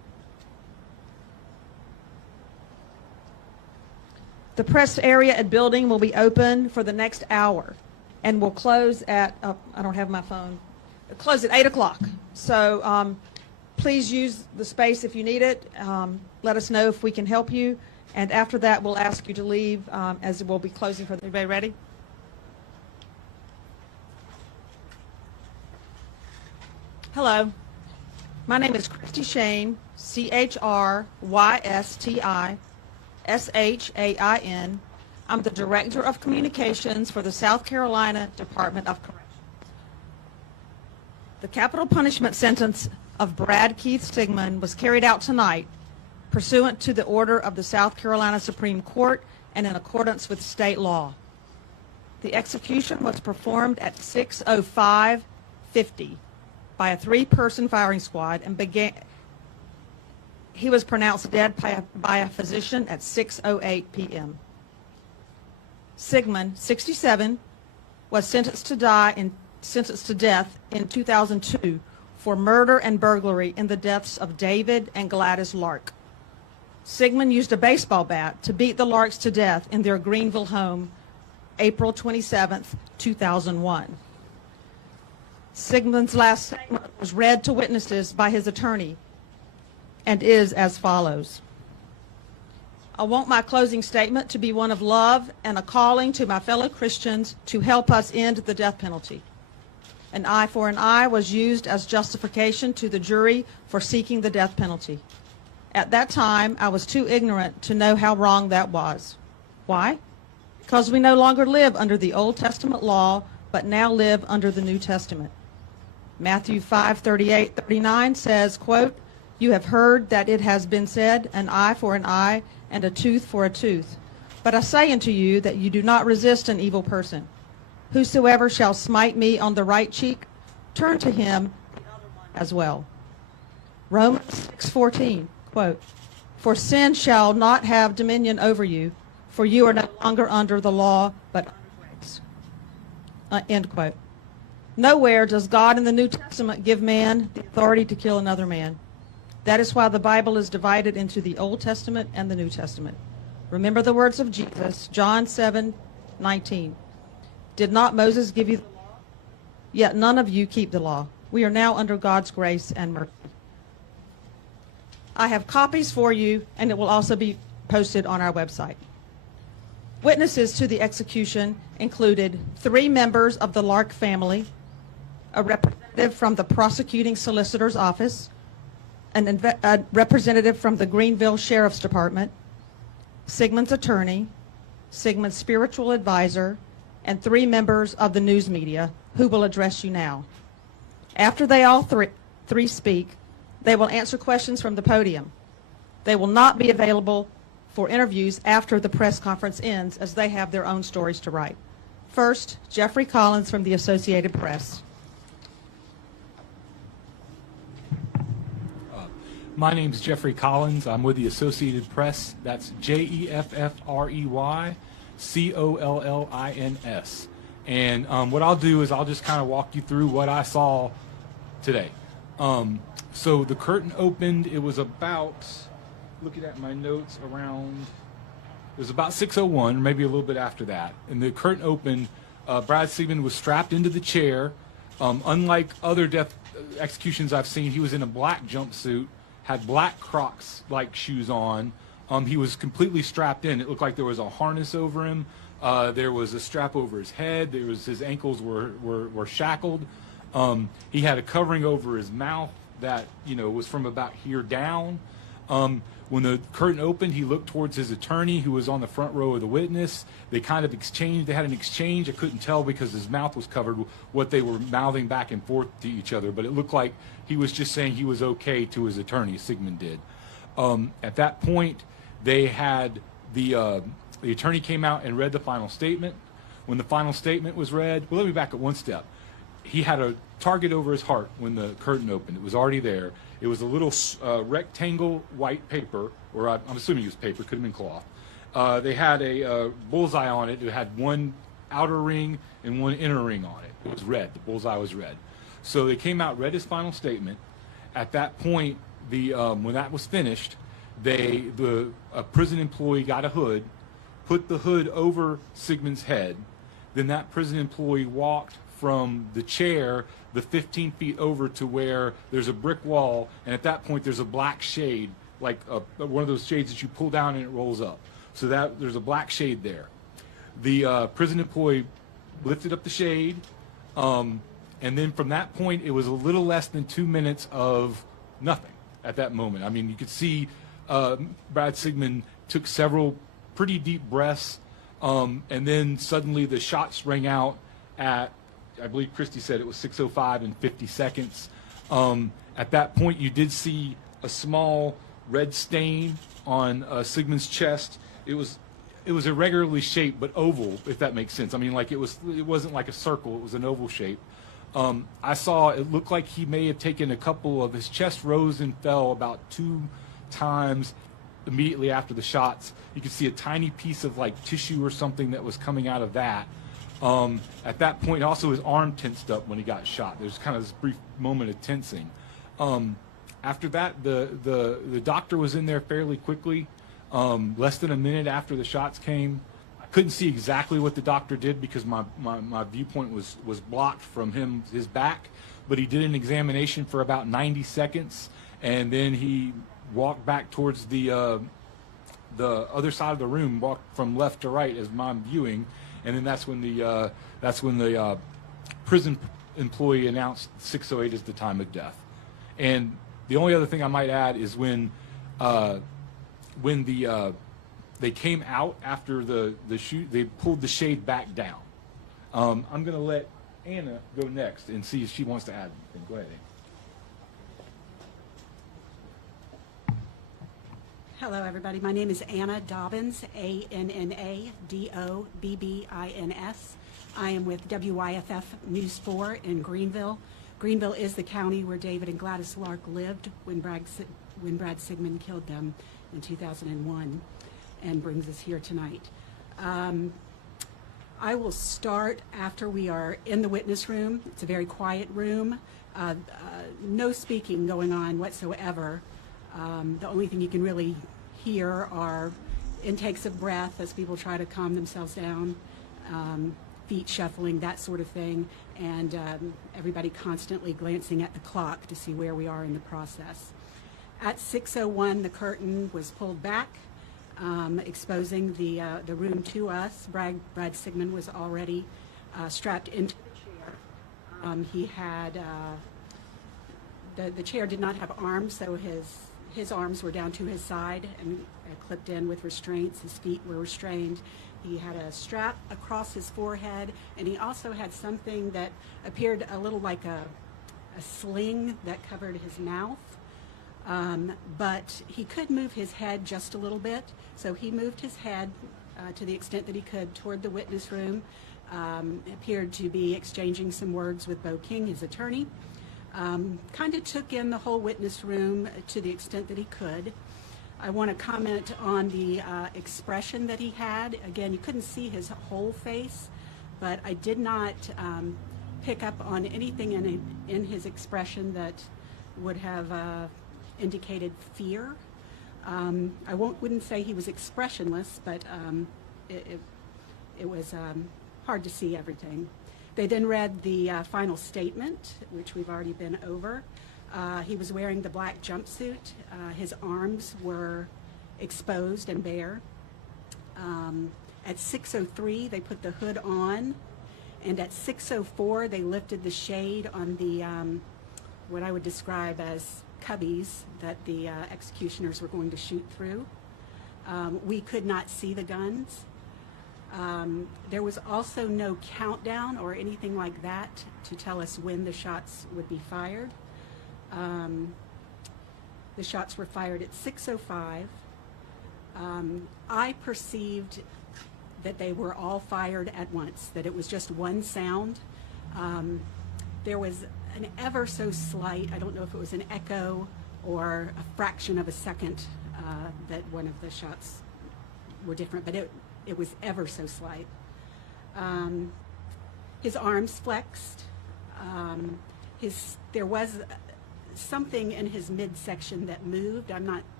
The press area and building will be open for the next hour and will close at, I don't have my phone, close at 8 o'clock. So please use the space if you need it. Let us know if we can help you. And after that, we'll ask you to leave as we'll be closing for the, everybody ready? Hello. My name is Christy Shane, CHRYSTISHAIN. I'm the Director of Communications for the South Carolina Department of Corrections. The capital punishment sentence of Brad Keith Sigmon was carried out tonight pursuant to the order of the South Carolina Supreme Court and in accordance with state law. The execution was performed at 6:05:50 by a 3-person firing squad and began. He was pronounced dead by a physician at 6:08 p.m. Sigmon, 67, was sentenced to death in 2002 for murder and burglary in the deaths of David and Gladys Lark. Sigmon used a baseball bat to beat the Larks to death in their Greenville home, April 27, 2001. Sigmon's last statement was read to witnesses by his attorney and is as follows. I want my closing statement to be one of love and a calling to my fellow Christians to help us end the death penalty. An eye for an eye was used as justification to the jury for seeking the death penalty. At that time, I was too ignorant to know how wrong that was. Why? Because we no longer live under the Old Testament law, but now live under the New Testament. Matthew 5:38-39 says, quote, "You have heard that it has been said, an eye for an eye and a tooth for a tooth. But I say unto you that you do not resist an evil person. Whosoever shall smite me on the right cheek, turn to him the other one as well." Romans 6:14, quote, "For sin shall not have dominion over you, for you are no longer under the law, but under grace." End quote. Nowhere does God in the New Testament give man the authority to kill another man. That is why the Bible is divided into the Old Testament and the New Testament. Remember the words of Jesus, John 7:19. Did not Moses give you the law? Yet none of you keep the law. We are now under God's grace and mercy. I have copies for you, and it will also be posted on our website. Witnesses to the execution included 3 members of the Lark family, a representative from the prosecuting solicitor's office, a representative from the Greenville Sheriff's Department, Sigmon's attorney, Sigmon's spiritual advisor, and 3 members of the news media who will address you now. After they all three speak, they will answer questions from the podium. They will not be available for interviews after the press conference ends, as they have their own stories to write. First, Jeffrey Collins from the Associated Press. My name's Jeffrey Collins. I'm with the Associated Press. That's JEFFREYCOLLINS. And what I'll do is I'll just kind of walk you through what I saw today. So the curtain opened. It was about, looking at my notes, around, it was about 6:01, maybe a little bit after that. And the curtain opened. Brad Sigmon was strapped into the chair. Unlike other death executions I've seen, he was in a black jumpsuit, had black Crux like shoes on. He was completely strapped in. It looked like there was a harness over him. There was a strap over his head. His ankles were shackled. He had a covering over his mouth that was from about here down. When the curtain opened, he looked towards his attorney, who was on the front row of the witness. They kind of exchanged. They had an exchange. I couldn't tell because his mouth was covered what they were mouthing back and forth to each other, but it looked like he was just saying he was okay to his attorney. Sigmon did. At that point, they had the attorney came out and read the final statement. When the final statement was read, well, let me back up one step. He had a target over his heart when the curtain opened. It was already there. It was a little rectangle white paper, or I'm assuming it was paper, could have been cloth. They had a bullseye on it. It had one outer ring and one inner ring on it. It was red. The bullseye was red. So they came out, read his final statement. At that point, when that was finished, a prison employee got a hood, put the hood over Sigmon's head. Then that prison employee walked from the chair the 15 feet over to where there's a brick wall, and at that point there's a black shade, like one of those shades that you pull down and it rolls up. So that there's a black shade there. The prison employee lifted up the shade, and then from that point it was a little less than 2 minutes of nothing at that moment. I mean, you could see Brad Sigmon took several pretty deep breaths, and then suddenly the shots rang out at, I believe Christy said it was 6:05 and 50 seconds. At that point, you did see a small red stain on Sigmon's chest. It was irregularly shaped, but oval, if that makes sense. I mean, like it wasn't like a circle; it was an oval shape. I saw it looked like he may have taken a couple of his chest rose and fell about 2 times immediately after the shots. You could see a tiny piece of like tissue or something that was coming out of that. At that point, also his arm tensed up when he got shot. There's kind of this brief moment of tensing. After that, the doctor was in there fairly quickly, less than a minute after the shots came. I couldn't see exactly what the doctor did because my viewpoint was blocked from his back, but he did an examination for about 90 seconds, and then he walked back towards the other side of the room, walked from left to right as I'm viewing, and then that's when the prison employee announced 6:08 as the time of death. And the only other thing I might add is when they came out after the shoot, they pulled the shade back down. I'm going to let Anna go next and see if she wants to add anything. Go ahead, Anna. Hello, everybody. My name is Anna Dobbins, ANNA-DOBBINS. I am with WYFF News 4 in Greenville. Greenville is the county where David and Gladys Lark lived when Brad Sigmon killed them in 2001, and brings us here tonight. I will start after we are in the witness room. It's a very quiet room. No speaking going on whatsoever. The only thing you can really hear are intakes of breath as people try to calm themselves down, feet shuffling, that sort of thing, and everybody constantly glancing at the clock to see where we are in the process. At 6:01, the curtain was pulled back, exposing the room to us. Brad Sigmon was already strapped into the chair. He had the chair did not have arms, so his arms were down to his side and clipped in with restraints. His feet were restrained. He had a strap across his forehead, and he also had something that appeared a little like a sling that covered his mouth. But he could move his head just a little bit, so he moved his head to the extent that he could toward the witness room. Appeared to be exchanging some words with Bo King, his attorney. Kind of took in the whole witness room to the extent that he could. I want to comment on the expression that he had. Again, you couldn't see his whole face, but I did not pick up on anything in his expression that would have indicated fear. I wouldn't say he was expressionless, but it was hard to see everything. They then read the final statement, which we've already been over. He was wearing the black jumpsuit. His arms were exposed and bare. At 6:03, they put the hood on, and at 6:04, they lifted the shade on the what I would describe as cubbies that the executioners were going to shoot through. We could not see the guns. There was also no countdown or anything like that to tell us when the shots would be fired. The shots were fired at 6:05. I perceived that they were all fired at once, that it was just one sound. There was an ever so slight, I don't know if it was an echo or a fraction of a second that one of the shots were different, but it was ever so slight. His arms flexed. There was something in his midsection that moved. I'm not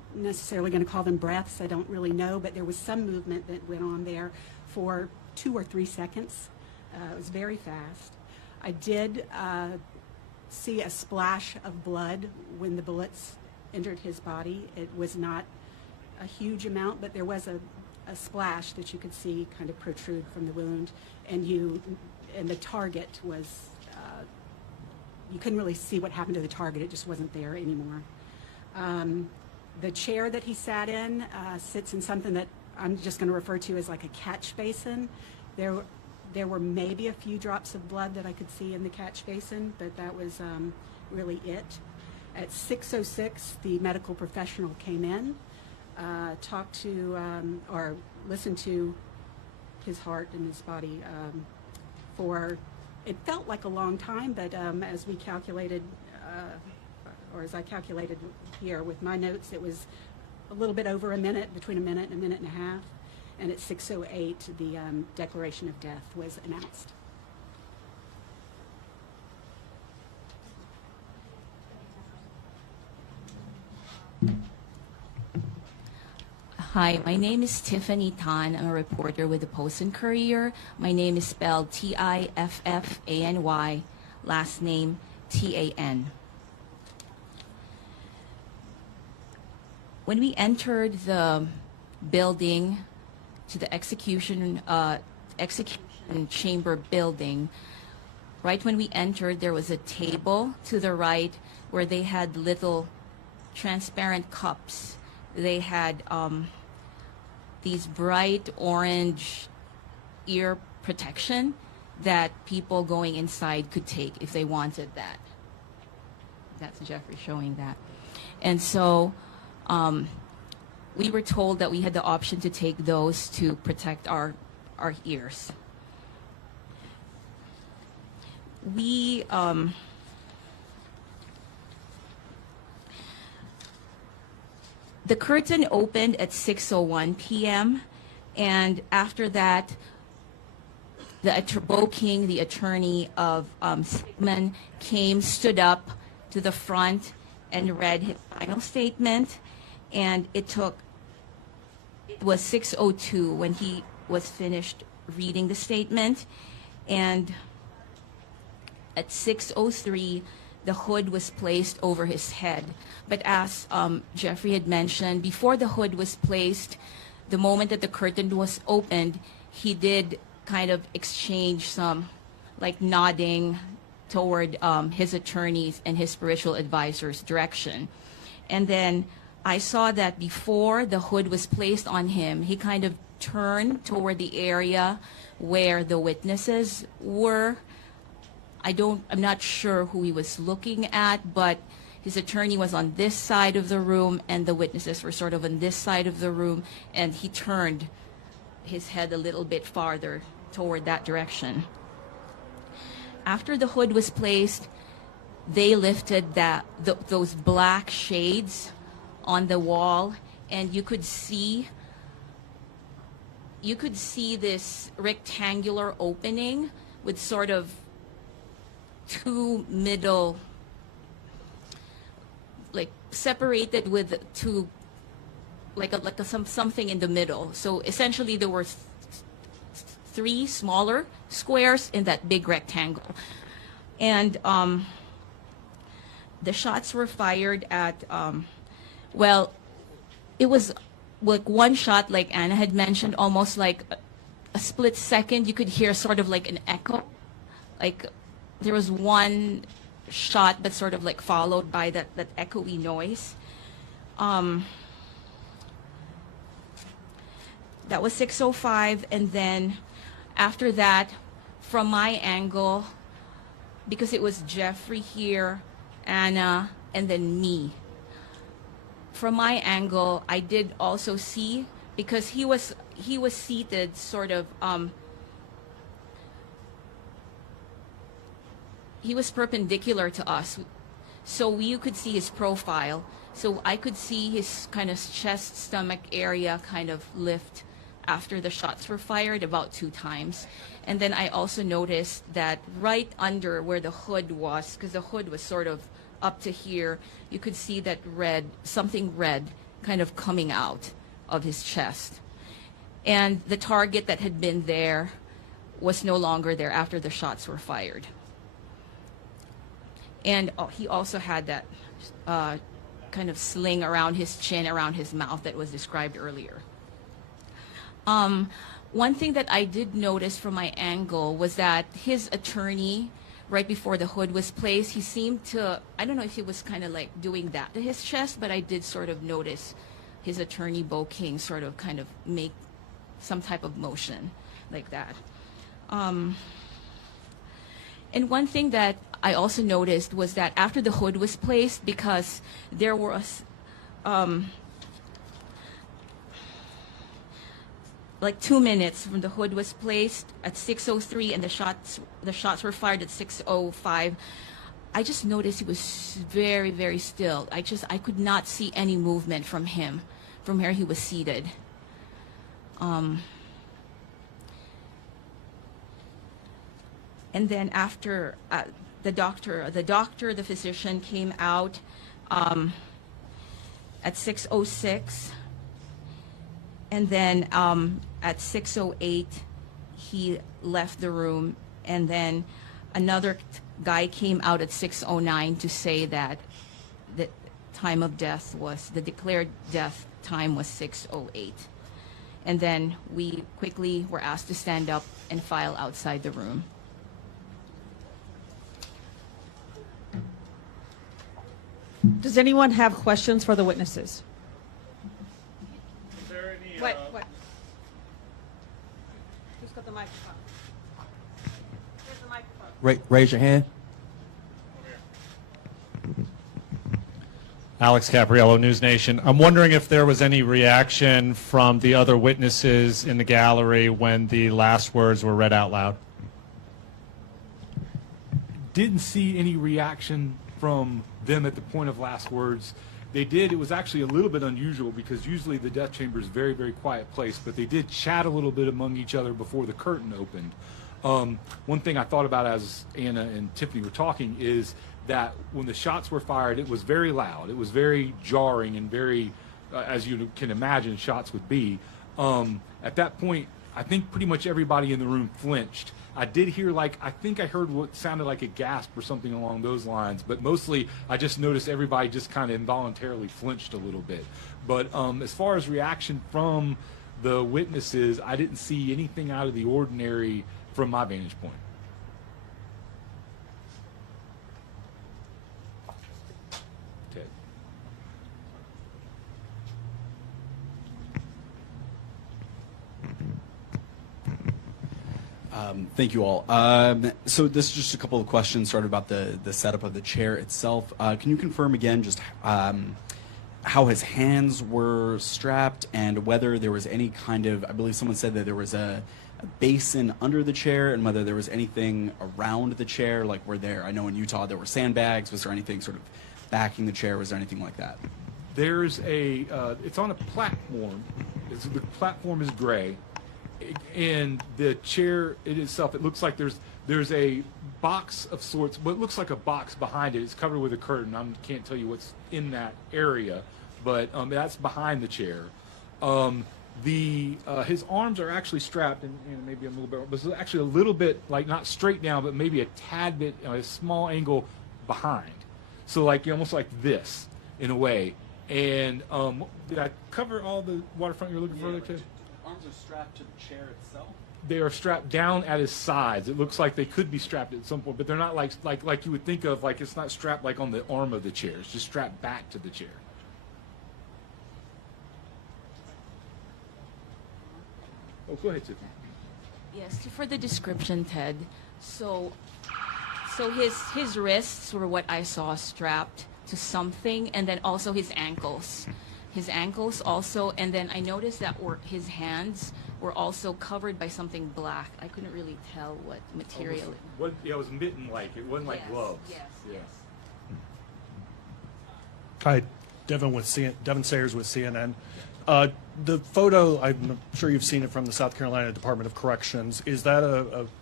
necessarily going to call them breaths. I don't really know, but there was some movement that went on there for 2 or 3 seconds. It was very fast. I did see a splash of blood when the bullets entered his body. It was not a huge amount, but there was a splash that you could see kind of protrude from the wound, and the target was, you couldn't really see what happened to the target. It just wasn't there anymore. The chair that he sat in sits in something that I'm just going to refer to as like a catch basin. There were maybe a few drops of blood that I could see in the catch basin, but that was really it. At 6:06, the medical professional came in, talked to or listened to his heart and his body for, it felt like a long time, but as we calculated, or as I calculated here with my notes, it was a little bit over a minute, between a minute and a half. And at 6:08, the declaration of death was announced. Hi, my name is Tiffany Tan. I'm a reporter with the Post and Courier. My name is spelled Tiffany, last name Tan. When we entered the building to the execution chamber building, right when we entered, there was a table to the right where they had little transparent cups. They had these bright orange ear protection that people going inside could take if they wanted that. That's Jeffrey showing that. And so we were told that we had the option to take those to protect our ears. We the curtain opened at 6:01 p.m. and after that, Bo King, the attorney of Sigmon, stood up to the front and read his final statement. And it was 6:02 when he was finished reading the statement. And at 6:03, the hood was placed over his head. But as Jeffrey had mentioned, before the hood was placed, the moment that the curtain was opened, he did kind of exchange some like nodding toward his attorneys and his spiritual advisor's direction. And then I saw that before the hood was placed on him, he kind of turned toward the area where the witnesses were. I'm not sure who he was looking at, but his attorney was on this side of the room and the witnesses were sort of on this side of the room, and he turned his head a little bit farther toward that direction. After the hood was placed, they lifted those black shades on the wall, and you could see this rectangular opening with sort of two middle, like separated with two, something in the middle. So essentially there were three smaller squares in that big rectangle. And the shots were fired at, well, it was like one shot, like Anna had mentioned, almost like a split second. You could hear sort of like an echo. Like there was one shot, but sort of like followed by that echoey noise. That was 6:05, and then after that, from my angle, because it was Jeffrey here, Anna, and then me. From my angle, I did also see, because he was seated sort of, he was perpendicular to us, so you could see his profile. So I could see his kind of chest, stomach area kind of lift after the shots were fired about 2 times. And then I also noticed that right under where the hood was, because the hood was sort of up to here, you could see that something red kind of coming out of his chest. And the target that had been there was no longer there after the shots were fired. And he also had that kind of sling around his chin, around his mouth that was described earlier. One thing that I did notice from my angle was that his attorney, right before the hood was placed, he seemed to, I don't know if he was kind of like doing that to his chest, but I did sort of notice his attorney, Bo King, sort of kind of make some type of motion like that. And one thing that I also noticed was that after the hood was placed, because there was like 2 minutes from the hood was placed at 6:03 and the shots were fired at 6:05, I just noticed he was very, very still. I could not see any movement from him, from where he was seated. And then after the physician came out at 6:06, and then at 6:08 he left the room, and then another guy came out at 6:09 to say that the time of death was, the declared death time was 6:08. And then we quickly were asked to stand up and file outside the room. Does anyone have questions for the witnesses? Is there any, What? Who's got the microphone? Here's the microphone. Raise your hand. Alex Capriello, News Nation. I'm wondering if there was any reaction from the other witnesses in the gallery when the last words were read out loud. Didn't see any reaction from them at the point of last words. They did. It was actually a little bit unusual because usually the death chamber is a very, very quiet place, but they did chat a little bit among each other before the curtain opened. One thing I thought about as Anna and Tiffany were talking is that when the shots were fired, it was very loud. It was very jarring and very, as you can imagine, shots would be. At that point, I think pretty much everybody in the room flinched. I did hear, I think I heard what sounded like a gasp or something along those lines, but mostly I just noticed everybody just kind of involuntarily flinched a little bit. But as far as reaction from the witnesses, I didn't see anything out of the ordinary from my vantage point. Okay. Thank you all. So this is just a couple of questions sort of about the setup of the chair itself. Can you confirm again just how his hands were strapped and whether there was any kind of, I believe someone said that there was a basin under the chair, and whether there was anything around the chair, like were there, I know in Utah there were sandbags, was there anything sort of backing the chair, was there anything like that? There's a, it's on a platform. The platform is gray. And the chair itself, it looks like there's a box of sorts, what looks like a box behind it. It's covered with a curtain. I can't tell you what's in that area, but that's behind the chair. His arms are actually strapped, and maybe a little bit, but it's actually a little bit, like not straight down, but maybe a tad bit, a small angle behind. So like almost like this in a way. And did I cover all the waterfront you're looking for there, too? Arms are strapped to the chair itself? They are strapped down at his sides. It looks like they could be strapped at some point, but they're not like you would think of, like it's not strapped like on the arm of the chair. It's just strapped back to the chair. Oh, go ahead, Tiffany. Yes, for the description, Ted. So his wrists were what I saw strapped to something, and then also his ankles. His ankles also, and then I noticed that his hands were also covered by something black. I couldn't really tell what material. It was mitten-like. It wasn't like gloves. Yes, yes. Hi, Devin Sayers with CNN. The photo, I'm sure you've seen it from the South Carolina Department of Corrections. Is that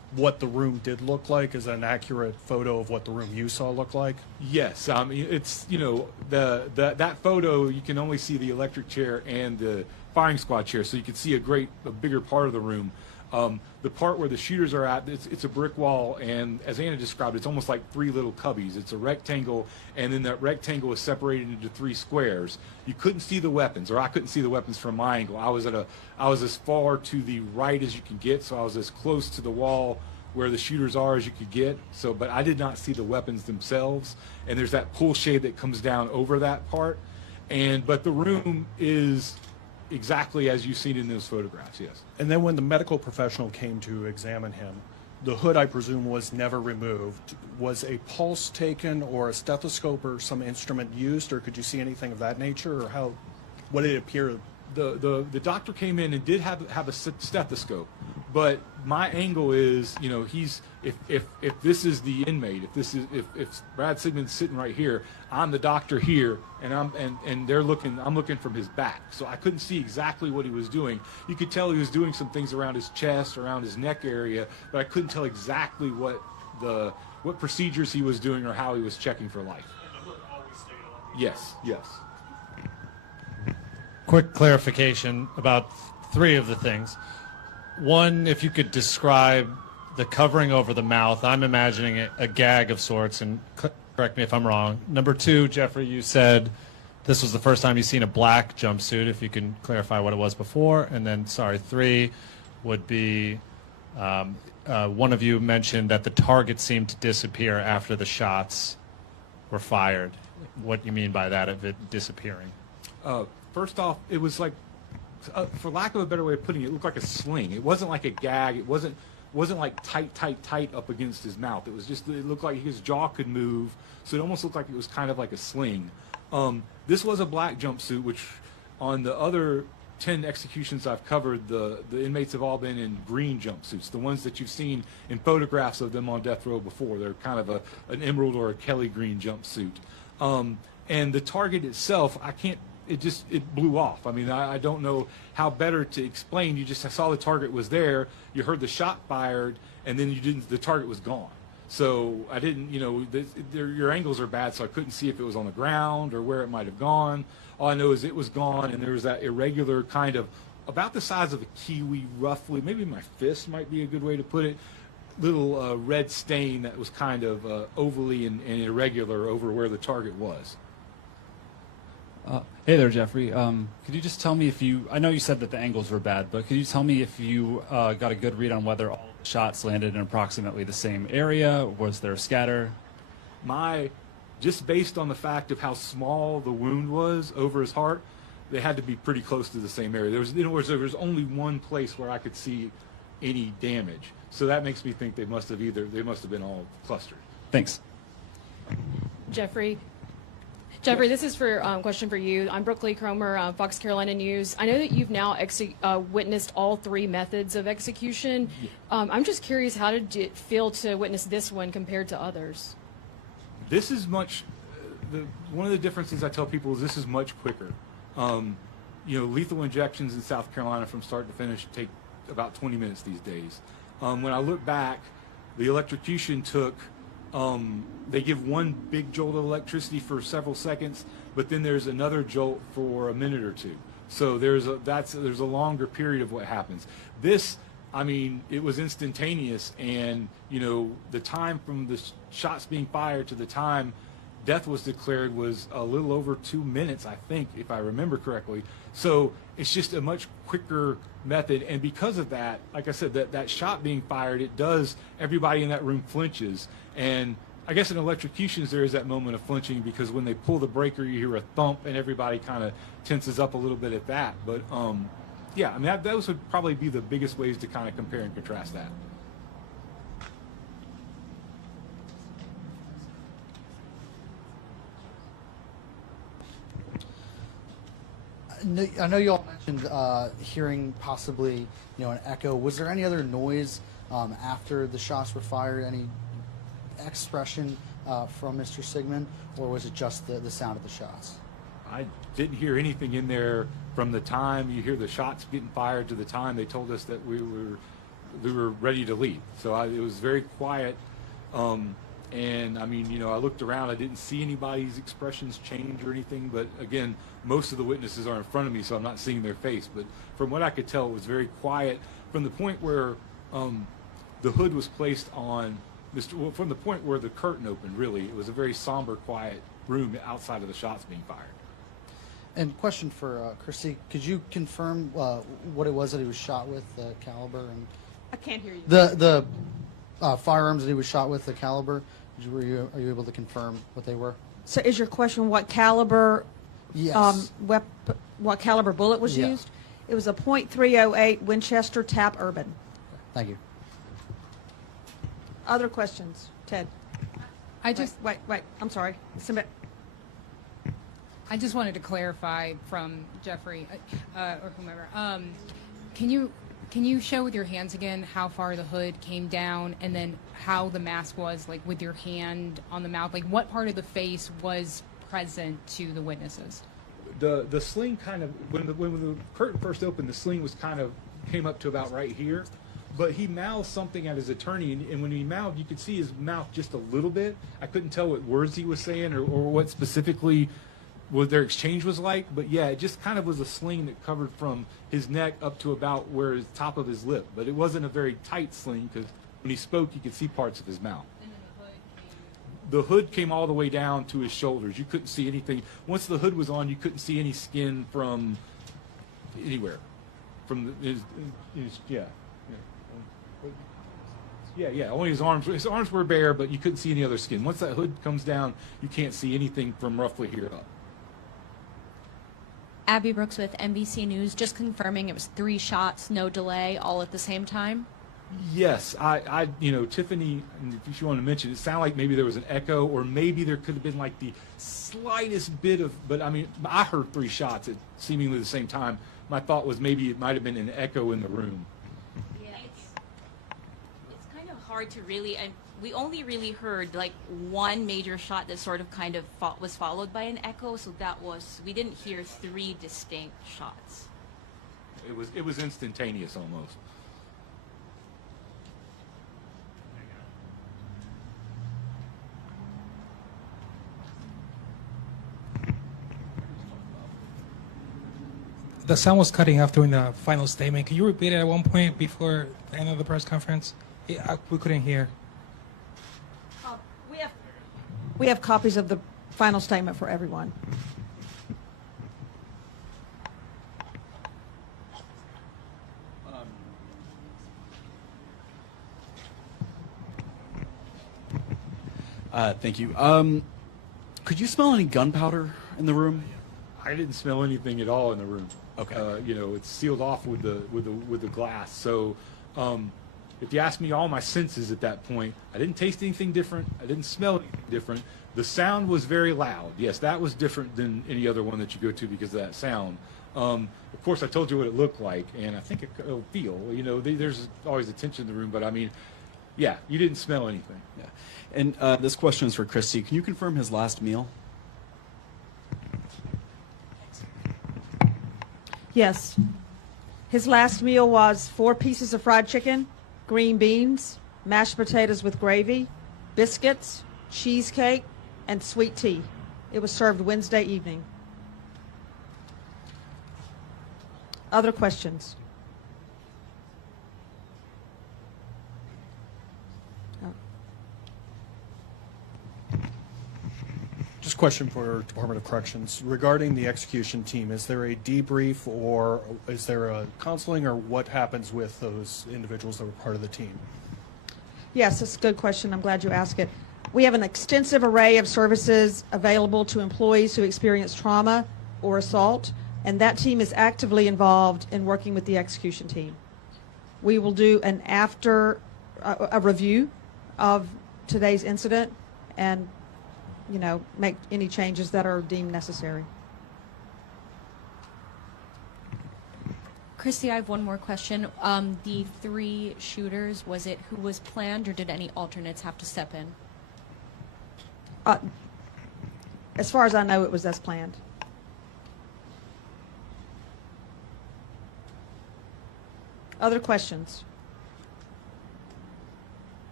what the room did look like? Is that an accurate photo of what the room you saw looked like? Yes, it's that photo you can only see the electric chair and the firing squad chair, so you can see a bigger part of the room. The part where the shooters are at, it's a brick wall, and as Anna described, it's almost like three little cubbies. It's a rectangle, and then that rectangle is separated into three squares. You couldn't see the weapons, or I couldn't see the weapons from my angle. I was as far to the right as you could get, so I was as close to the wall where the shooters are as you could get. So, but I did not see the weapons themselves, and there's that pull shade that comes down over that part. But the room is exactly as you've seen in those photographs, yes. And then when the medical professional came to examine him, the hood, I presume, was never removed. Was a pulse taken or a stethoscope or some instrument used, or could you see anything of that nature, or what did it appear? The doctor came in and did have a stethoscope, but my angle is, if this is the inmate, if Brad Sigmon's sitting right here, I'm the doctor here, and I'm looking from his back, so I couldn't see exactly what he was doing. You could tell he was doing some things around his chest, around his neck area, but I couldn't tell exactly what procedures he was doing or how he was checking for life. Yes. Quick clarification about three of the things. One, if you could describe the covering over the mouth, I'm imagining a gag of sorts, and correct me if I'm wrong. Number two, Jeffrey, you said this was the first time you've seen a black jumpsuit, if you can clarify what it was before. And then, three would be one of you mentioned that the target seemed to disappear after the shots were fired. What do you mean by that, of it disappearing? First off, it was like, for lack of a better way of putting it, it looked like a sling. It wasn't like a gag. It wasn't like tight up against his mouth. It was just, it looked like his jaw could move, so it almost looked like it was kind of like a sling. This was a black jumpsuit, which on the other 10 executions I've covered, the inmates have all been in green jumpsuits, the ones that you've seen in photographs of them on death row before. They're kind of an emerald or a Kelly green jumpsuit. And the target itself, it blew off. I mean, I don't know how better to explain. I saw the target was there, you heard the shot fired, and then the target was gone. So I didn't, your angles are bad, so I couldn't see if it was on the ground or where it might have gone. All I know is it was gone, and there was that irregular kind of, about the size of a kiwi roughly, maybe my fist might be a good way to put it, little red stain that was kind of ovally and irregular over where the target was. Hey there, Jeffrey. Could you just tell me I know you said that the angles were bad, but could you tell me if you got a good read on whether all the shots landed in approximately the same area? Was there a scatter? Just based on the fact of how small the wound was over his heart, they had to be pretty close to the same area. There was only one place where I could see any damage. So that makes me think they must have been all clustered. Thanks. Jeffrey, this is for question for you. I'm Brooke Lee Cromer, Fox Carolina News. I know that you've now witnessed all three methods of execution. I'm just curious, how did it feel to witness this one compared to others? This is much. One of the differences I tell people is this is much quicker. Lethal injections in South Carolina from start to finish take about 20 minutes these days. When I look back, the electrocution took. They give one big jolt of electricity for several seconds, but then there's another jolt for a minute or two. So there's a longer period of what happens. This, it was instantaneous, and the time from the shots being fired to the time death was declared was a little over 2 minutes, I think, if I remember correctly. So it's just a much quicker method, and because of that, like I said, that shot being fired, everybody in that room flinches. And I guess in electrocutions there is that moment of flinching, because when they pull the breaker you hear a thump and everybody kind of tenses up a little bit at that. But those would probably be the biggest ways to kind of compare and contrast that. I know you all mentioned hearing possibly, an echo. Was there any other noise after the shots were fired? Any expression from Mr. Sigmon, or was it just the sound of the shots? I didn't hear anything in there from the time you hear the shots getting fired to the time they told us that we were we were ready to leave. So it was very quiet. And I mean, you know, I looked around, I didn't see anybody's expressions change or anything, but again, most of the witnesses are in front of me, so I'm not seeing their face. But from what I could tell, it was very quiet from the point where the hood was placed on well, from the point where the curtain opened, really. It was a very somber, quiet room outside of the shots being fired. And question for Christy, could you confirm what it was that he was shot with, the caliber? And I can't hear you. The firearms that he was shot with, the caliber, are you able to confirm what they were? So is your question what caliber Yes. what caliber bullet was Yeah. used? It was a .308 Winchester Tap Urban. Thank you. Other questions? Ted? I just Wait, I'm sorry. Submit. I just wanted to clarify from Jeffrey or whomever. Can you show with your hands again how far the hood came down, and then how the mask was, like with your hand on the mouth? Like what part of the face was present to the witnesses? The sling kind of, when the curtain first opened, the sling was kind of came up to about right here. But he mouthed something at his attorney, and when he mouthed, you could see his mouth just a little bit. I couldn't tell what words he was saying or what specifically what their exchange was like. But yeah, it just kind of was a sling that covered from his neck up to about where his top of his lip. But it wasn't a very tight sling, because when he spoke, you could see parts of his mouth. And then the hood came. The hood came all the way down to his shoulders. You couldn't see anything. Once the hood was on, you couldn't see any skin from anywhere. From his yeah. Only his arms. His arms were bare, but you couldn't see any other skin. Once that hood comes down, you can't see anything from roughly here up. Abby Brooks with NBC News, just confirming it was 3 shots, no delay, all at the same time. Yes, I Tiffany, if you want to mention, it sounded like maybe there was an echo, or maybe there could have been like the slightest bit of, but I mean, I heard 3 shots at seemingly the same time. My thought was maybe it might have been an echo in the room. Yeah, it's kind of hard to really, and we only really heard like one major shot that sort of kind of was followed by an echo, so we didn't hear 3 distinct shots. It was instantaneous almost. The sound was cutting off during the final statement. Can you repeat it at one point before the end of the press conference? We couldn't hear. We have copies of the final statement for everyone. Thank you. Could you smell any gunpowder in the room? I didn't smell anything at all in the room. Okay. It's sealed off with the glass. So, if you ask me all my senses at that point, I didn't taste anything different. I didn't smell anything different. The sound was very loud. Yes, that was different than any other one that you go to because of that sound. Of course, I told you what it looked like, and I think it'll feel. There's always a tension in the room, but I mean, yeah, you didn't smell anything. Yeah. And this question is for Christy. Can you confirm his last meal? Yes. His last meal was 4 pieces of fried chicken, green beans, mashed potatoes with gravy, biscuits, cheesecake, and sweet tea. It was served Wednesday evening. Other questions? Just a question for Department of Corrections. Regarding the execution team, is there a debrief or is there a counseling, or what happens with those individuals that were part of the team? Yes, that's a good question. I'm glad you asked it. We have an extensive array of services available to employees who experience trauma or assault, and that team is actively involved in working with the execution team. We will do an a review of today's incident and make any changes that are deemed necessary. Christy, I have one more question. The 3 shooters, was it who was planned, or did any alternates have to step in? As far as I know, it was as planned. Other questions?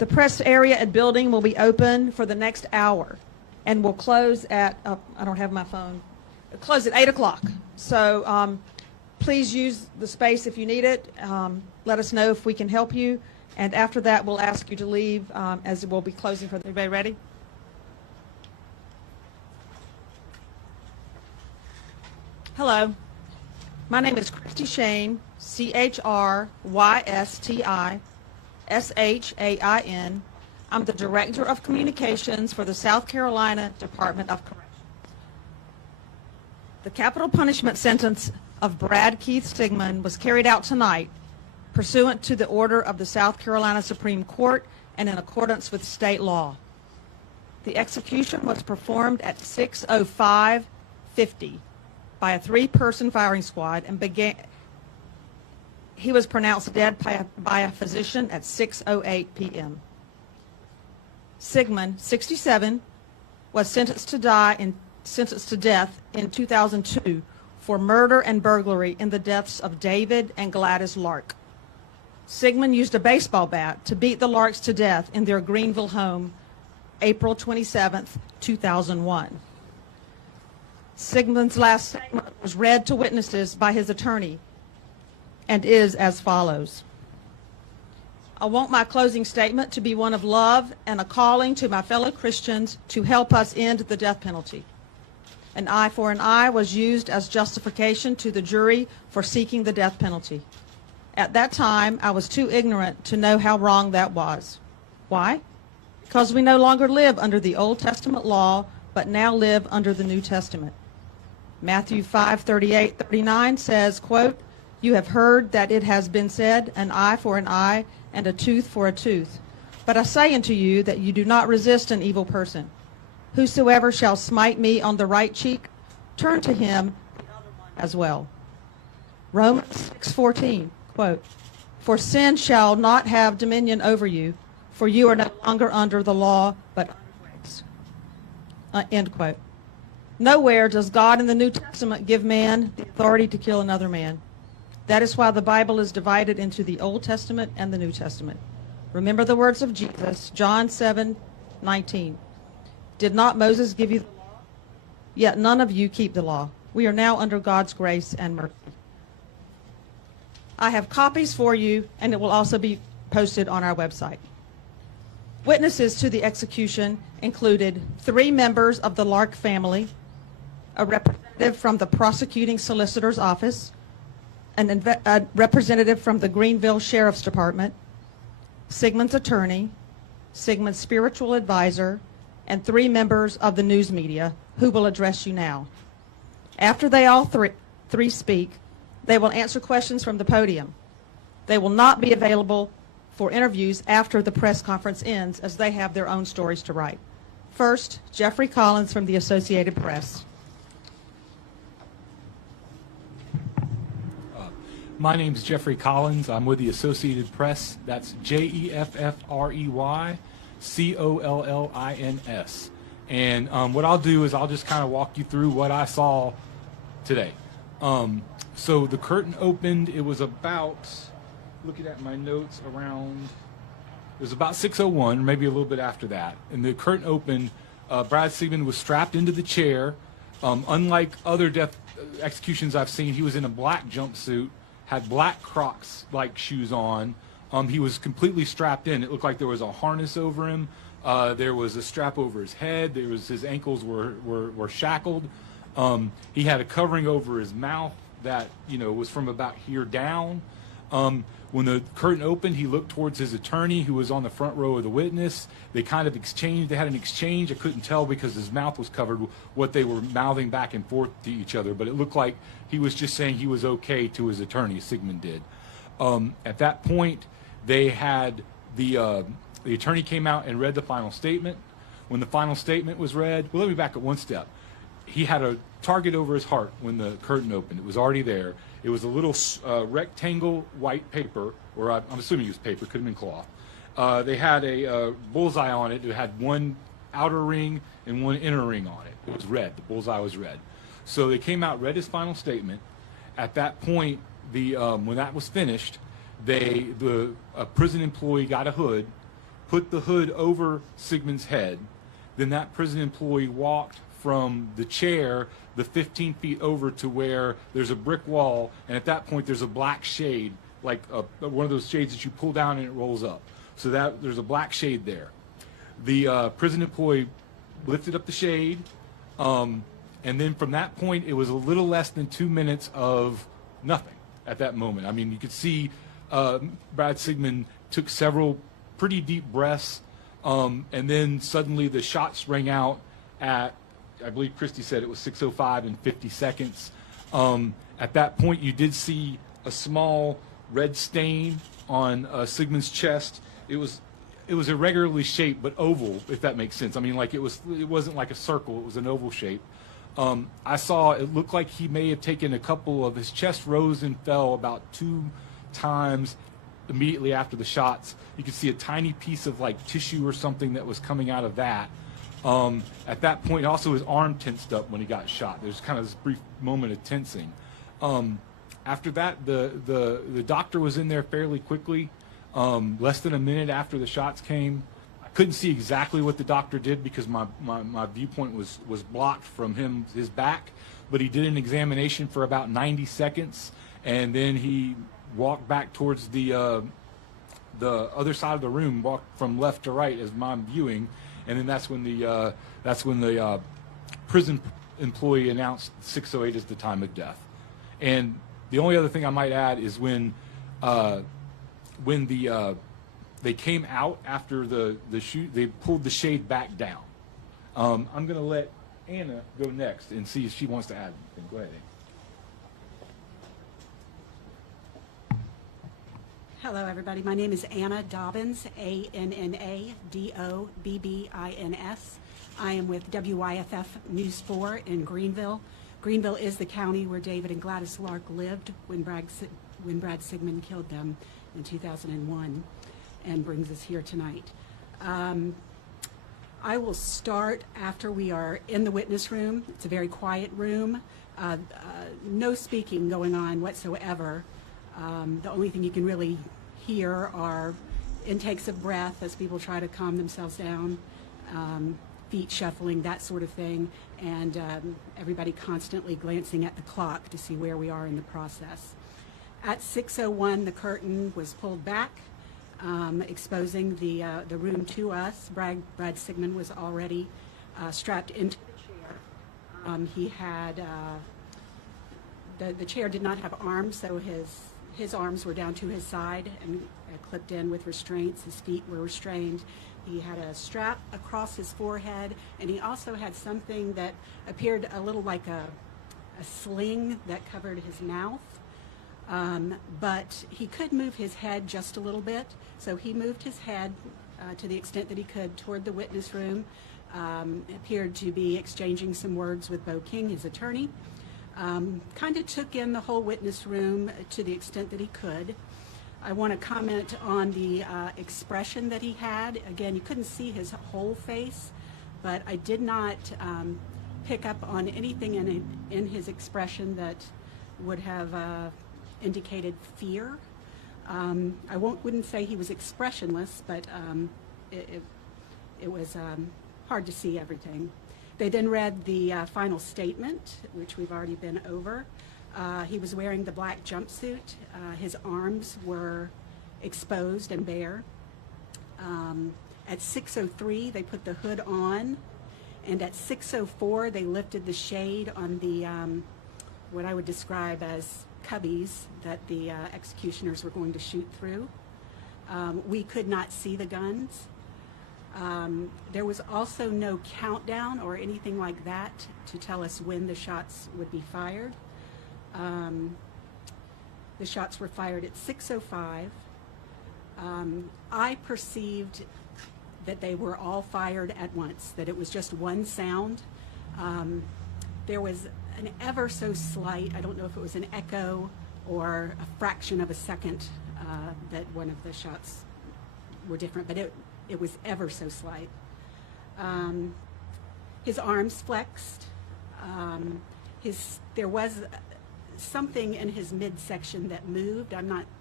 The press area and building will be open for the next hour and will close at, I don't have my phone, close at 8 o'clock. So please use the space if you need it. Let us know if we can help you. And after that, we'll ask you to leave as we'll be closing for the, everybody ready? Hello. My name is Christy Shane, CHRYSTISHAIN. I'm the Director of Communications for the South Carolina Department of Corrections. The capital punishment sentence of Brad Keith Sigmon was carried out tonight pursuant to the order of the South Carolina Supreme Court and in accordance with state law. The execution was performed at 6:05:50 by a 3-person firing squad and he was pronounced dead by a physician at 6:08 p.m. Sigmon, 67, was sentenced to death in 2002 for murder and burglary in the deaths of David and Gladys Lark. Sigmon used a baseball bat to beat the Larks to death in their Greenville home, April 27, 2001. Sigmon's last statement was read to witnesses by his attorney and is as follows. I want my closing statement to be one of love and a calling to my fellow Christians to help us end the death penalty. An eye for an eye was used as justification to the jury for seeking the death penalty. At that time, I was too ignorant to know how wrong that was. Why? Because we no longer live under the Old Testament law, but now live under the New Testament. Matthew 5:38-39 says, quote, "You have heard that it has been said, an eye for an eye and a tooth for a tooth. But I say unto you that you do not resist an evil person. Whosoever shall smite me on the right cheek, turn to him the other one as well." Romans 6:14, quote, "For sin shall not have dominion over you, for you are no longer under the law, but under grace." End quote. Nowhere does God in the New Testament give man the authority to kill another man. That is why the Bible is divided into the Old Testament and the New Testament. Remember the words of Jesus, John 7:19. Did not Moses give you the law? Yet none of you keep the law. We are now under God's grace and mercy. I have copies for you, and it will also be posted on our website. Witnesses to the execution included 3 members of the Lark family, a representative from the prosecuting solicitor's office, a representative from the Greenville Sheriff's Department, Sigmon's attorney, Sigmon's spiritual advisor, and 3 members of the news media who will address you now. After they all three speak, they will answer questions from the podium. They will not be available for interviews after the press conference ends, as they have their own stories to write. First, Jeffrey Collins from the Associated Press. My name's Jeffrey Collins. I'm with the Associated Press. That's JEFFREYCOLLINS. And what I'll do is I'll just kind of walk you through what I saw today. So the curtain opened. It was about, looking at my notes, around, it was about 6:01, maybe a little bit after that. And the curtain opened. Brad Sigmon was strapped into the chair. Unlike other death executions I've seen, he was in a black jumpsuit, had black Crux like shoes on. He was completely strapped in. It looked like there was a harness over him. There was a strap over his head. His ankles were shackled. He had a covering over his mouth that was from about here down. When the curtain opened, he looked towards his attorney, who was on the front row of the witness. They kind of exchanged. They had an exchange. I couldn't tell because his mouth was covered what they were mouthing back and forth to each other, but it looked like he was just saying he was okay to his attorney. Sigmon did. At that point, they had the attorney came out and read the final statement. When the final statement was read, well, let me back up one step. He had a target over his heart when the curtain opened. It was already there. It was a little rectangle white paper, or I'm assuming it was paper, could have been cloth. They had a bullseye on it. It had one outer ring and one inner ring on it. It was red. The bullseye was red. So they came out, read his final statement. At that point, when that was finished, a prison employee got a hood, put the hood over Sigmon's head. Then that prison employee walked from the chair the 15 feet over to where there's a brick wall, and at that point there's a black shade, like one of those shades that you pull down and it rolls up. So that there's a black shade there. The prison employee lifted up the shade, and then from that point it was a little less than 2 minutes of nothing at that moment. I mean, you could see Brad Sigmon took several pretty deep breaths, and then suddenly the shots rang out at, I believe Christy said it was 6:05 and 50 seconds. At that point, you did see a small red stain on Sigmon's chest. It was irregularly shaped, but oval, if that makes sense. I mean, like it wasn't like a circle; it was an oval shape. I saw it looked like he may have taken a couple of his chest rose and fell about 2 times immediately after the shots. You could see a tiny piece of like tissue or something that was coming out of that. At that point, also his arm tensed up when he got shot. There's kind of this brief moment of tensing. After that, the doctor was in there fairly quickly, less than a minute after the shots came. I couldn't see exactly what the doctor did because my viewpoint was blocked from his back, but he did an examination for about 90 seconds, and then he walked back towards the other side of the room, walked from left to right as I'm viewing. And then that's when the prison employee announced 6:08 as the time of death. And the only other thing I might add is when they came out after the shoot, they pulled the shade back down. I'm going to let Anna go next and see if she wants to add anything. Go ahead, Anna. Hello, everybody. My name is Anna Dobbins, ANNA-DOBBINS. I am with WYFF News 4 in Greenville. Greenville is the county where David and Gladys Lark lived when Brad Sigmon killed them in 2001, and brings us here tonight. I will start after we are in the witness room. It's a very quiet room. No speaking going on whatsoever. The only thing you can really hear are intakes of breath as people try to calm themselves down, feet shuffling, that sort of thing, and everybody constantly glancing at the clock to see where we are in the process. At 6:01, the curtain was pulled back, exposing the room to us. Brad Sigmon was already strapped into the chair. He had the chair did not have arms, so his arms were down to his side and clipped in with restraints. His feet were restrained. He had a strap across his forehead, and he also had something that appeared a little like a sling that covered his mouth. But he could move his head just a little bit, so he moved his head to the extent that he could toward the witness room. Appeared to be exchanging some words with Bo King, his attorney. Kind of took in the whole witness room to the extent that he could. I want to comment on the expression that he had. Again, you couldn't see his whole face, but I did not pick up on anything in his expression that would have indicated fear. I wouldn't say he was expressionless, but it was hard to see everything. They then read the final statement, which we've already been over. He was wearing the black jumpsuit. His arms were exposed and bare. At 6:03, they put the hood on, and at 6:04, they lifted the shade on the what I would describe as cubbies that the executioners were going to shoot through. We could not see the guns. There was also no countdown or anything like that to tell us when the shots would be fired. The shots were fired at 6:05. I perceived that they were all fired at once, that it was just one sound. There was an ever so slight, I don't know if it was an echo or a fraction of a second that one of the shots were different, but it was ever so slight. His arms flexed. There was something in his midsection that moved. I'm not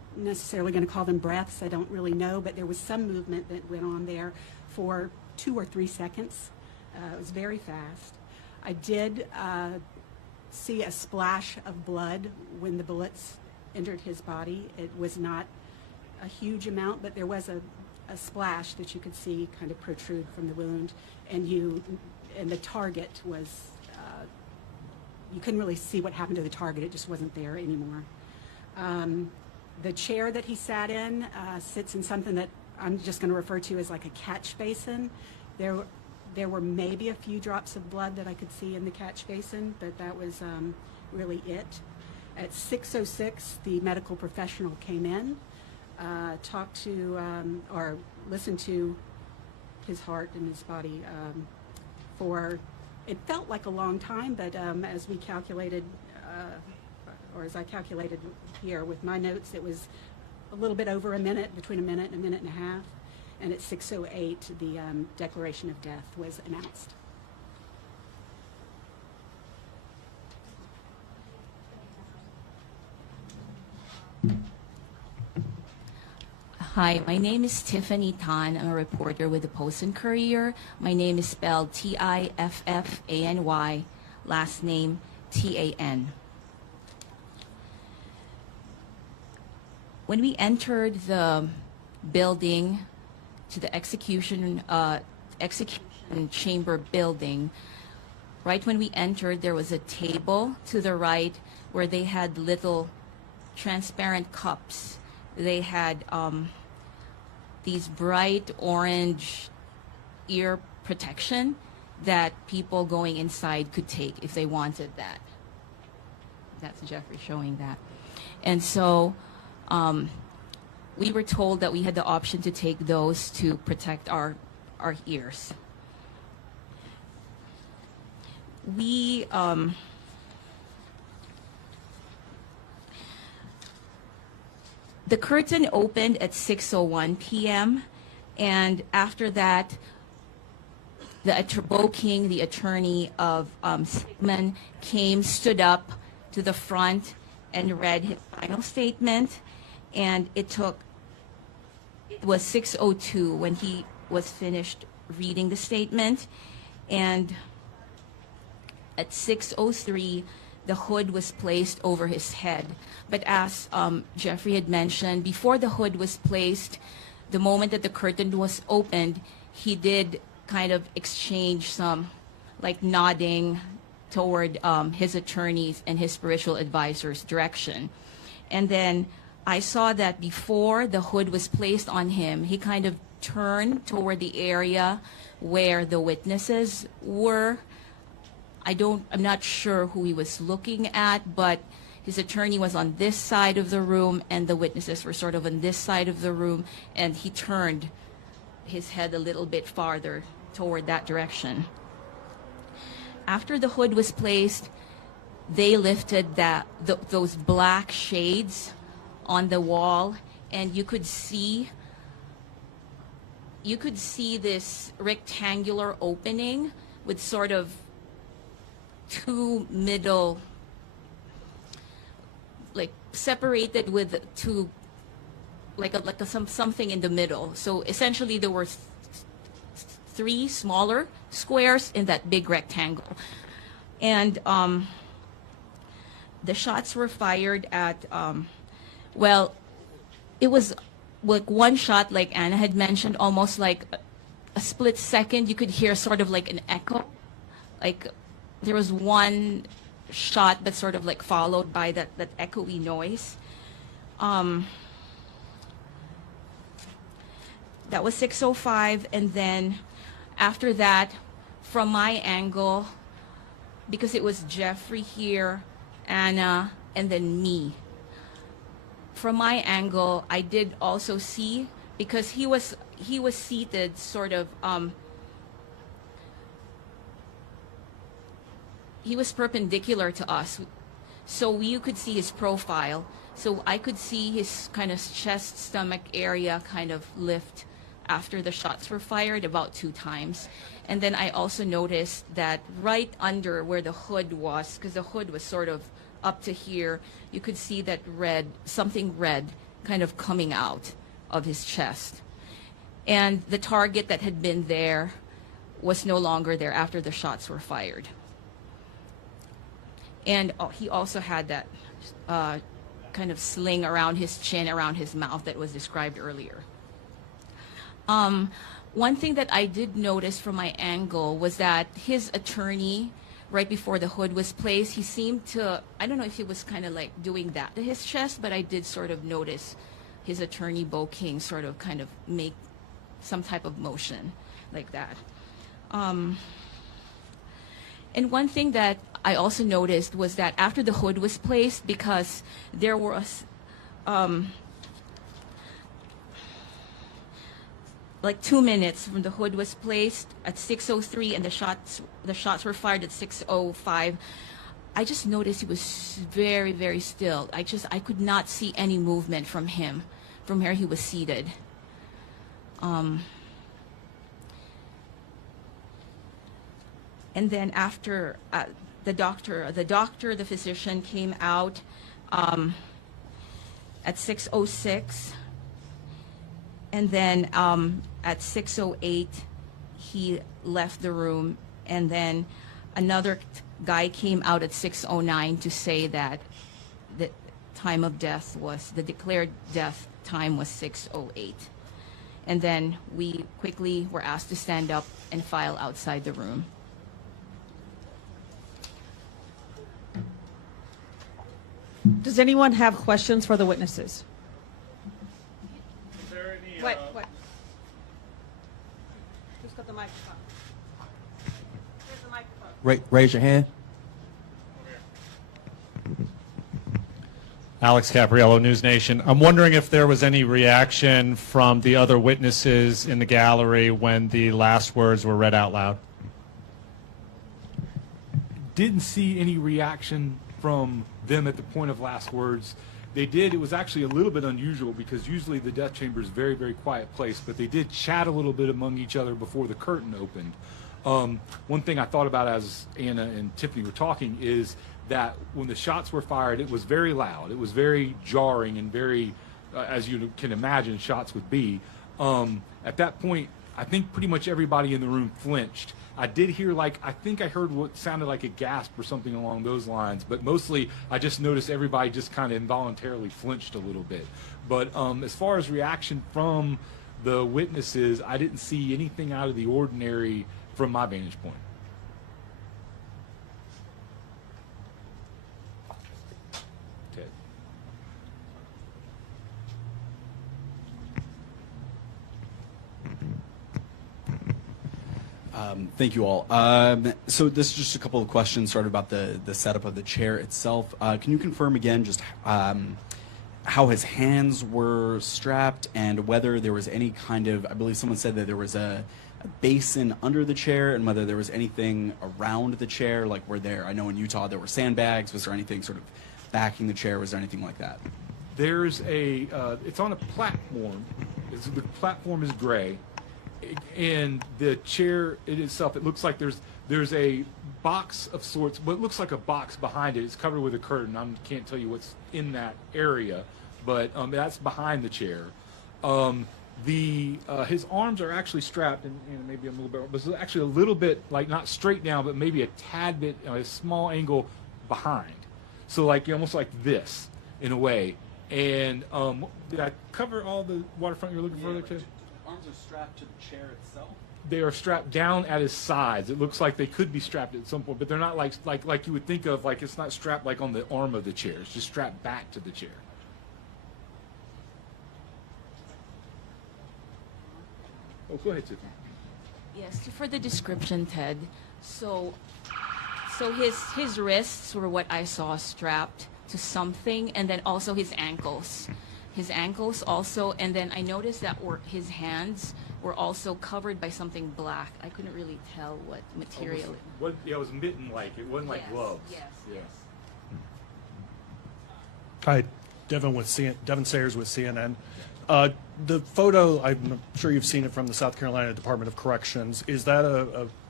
necessarily going to call them breaths. I don't really know, but there was some movement that went on there for 2 or 3 seconds. It was very fast. I did see a splash of blood when the bullets entered his body. It was not a huge amount, but there was a splash that you could see kind of protrude from the wound, and the target was, you couldn't really see what happened to the target. It just wasn't there anymore. The chair that he sat in sits in something that I'm just going to refer to as like a catch basin. There were maybe a few drops of blood that I could see in the catch basin, but that was really it. At 6:06, the medical professional came in, talked to or listened to his heart and his body for, it felt like a long time, but as we calculated, or as I calculated here with my notes, it was a little bit over a minute, between a minute and a half. And at 6:08, the declaration of death was announced. Hi, my name is Tiffany Tan. I'm a reporter with the Post and Courier. My name is spelled Tiffany, last name Tan. When we entered the building to the execution chamber building, right when we entered, there was a table to the right where they had little transparent cups. They had these bright orange ear protection that people going inside could take if they wanted that. That's Jeffrey showing that. And so we were told that we had the option to take those to protect our ears. We the curtain opened at 6:01 p.m. and after that, Bo King, the attorney of Sigmon, stood up to the front and read his final statement. And it was 6:02 when he was finished reading the statement. And at 6:03, the hood was placed over his head. But as Jeffrey had mentioned, before the hood was placed, the moment that the curtain was opened, he did kind of exchange some like nodding toward his attorneys and his spiritual advisor's direction. And then I saw that before the hood was placed on him, he kind of turned toward the area where the witnesses were. I'm not sure who he was looking at, but his attorney was on this side of the room and the witnesses were sort of on this side of the room, and he turned his head a little bit farther toward that direction. After the hood was placed, they lifted those black shades on the wall, and you could see this rectangular opening with sort of two middle, like separated with two, something in the middle. So essentially there were three smaller squares in that big rectangle. And the shots were fired at, well, it was like one shot, like Anna had mentioned, almost like a split second. You could hear sort of like an echo. Like there was one shot, but sort of like followed by that echoey noise. That was 6:05, and then after that, from my angle, because it was Jeffrey here, Anna, and then me. From my angle, I did also see, because he was seated sort of, he was perpendicular to us, so you could see his profile. So I could see his kind of chest, stomach area kind of lift after the shots were fired about 2 times. And then I also noticed that right under where the hood was, because the hood was sort of up to here, you could see that something red kind of coming out of his chest. And the target that had been there was no longer there after the shots were fired. And he also had that kind of sling around his chin, around his mouth that was described earlier. One thing that I did notice from my angle was that his attorney, right before the hood was placed, he seemed to, I don't know if he was kind of like doing that to his chest, but I did sort of notice his attorney, Bo King, sort of kind of make some type of motion like that. And one thing that I also noticed was that after the hood was placed, because there was like 2 minutes from the hood was placed at 6:03 and the shots were fired at 6:05. I just noticed he was very, very still. I could not see any movement from him, from where he was seated. And then after the physician came out at 6:06, and then at 6:08 he left the room, and then another guy came out at 6:09 to say that the time of death was, the declared death time was 6:08. And then we quickly were asked to stand up and file outside the room. Does anyone have questions for the witnesses? Is there any, What? Who's got the microphone? Here's the microphone. Raise your hand. Alex Capriello, News Nation. I'm wondering if there was any reaction from the other witnesses in the gallery when the last words were read out loud. Didn't see any reaction from them at the point of last words. They did. It was actually a little bit unusual because usually the death chamber is a very, very quiet place, but they did chat a little bit among each other before the curtain opened. One thing I thought about as Anna and Tiffany were talking is that when the shots were fired, it was very loud. It was very jarring and very, as you can imagine, shots would be. At that point, I think pretty much everybody in the room flinched. I did hear, I think I heard what sounded like a gasp or something along those lines, but mostly I just noticed everybody just kind of involuntarily flinched a little bit. But as far as reaction from the witnesses, I didn't see anything out of the ordinary from my vantage point. Okay. Thank you all. So this is just a couple of questions sort of about the setup of the chair itself. Can you confirm again just how his hands were strapped and whether there was any kind of, I believe someone said that there was a basin under the chair, and whether there was anything around the chair, like were there, I know in Utah there were sandbags, was there anything sort of backing the chair, was there anything like that? There's a, it's on a platform. The platform is gray. And the chair in itself, it looks like there's a box of sorts, what looks like a box behind it. It's covered with a curtain. I can't tell you what's in that area, but that's behind the chair. His arms are actually strapped, and maybe I'm a little bit, but it's actually a little bit, like not straight down, but maybe a tad bit, a small angle behind. So like almost like this in a way. And did I cover all the waterfront you're looking for there too? Arms are strapped to the chair itself? They are strapped down at his sides. It looks like they could be strapped at some point, but they're not like you would think of, like it's not strapped like on the arm of the chair. It's just strapped back to the chair. Oh, go ahead, Tiffany. Yes, for the description, Ted. So his wrists were what I saw strapped to something, and then also his ankles. His ankles also, and then I noticed that his hands were also covered by something black. I couldn't really tell what material. It was mitten-like. It wasn't like gloves. Yes, yes. Hi, Devin Sayers with CNN. The photo, I'm sure you've seen it from the South Carolina Department of Corrections. Is that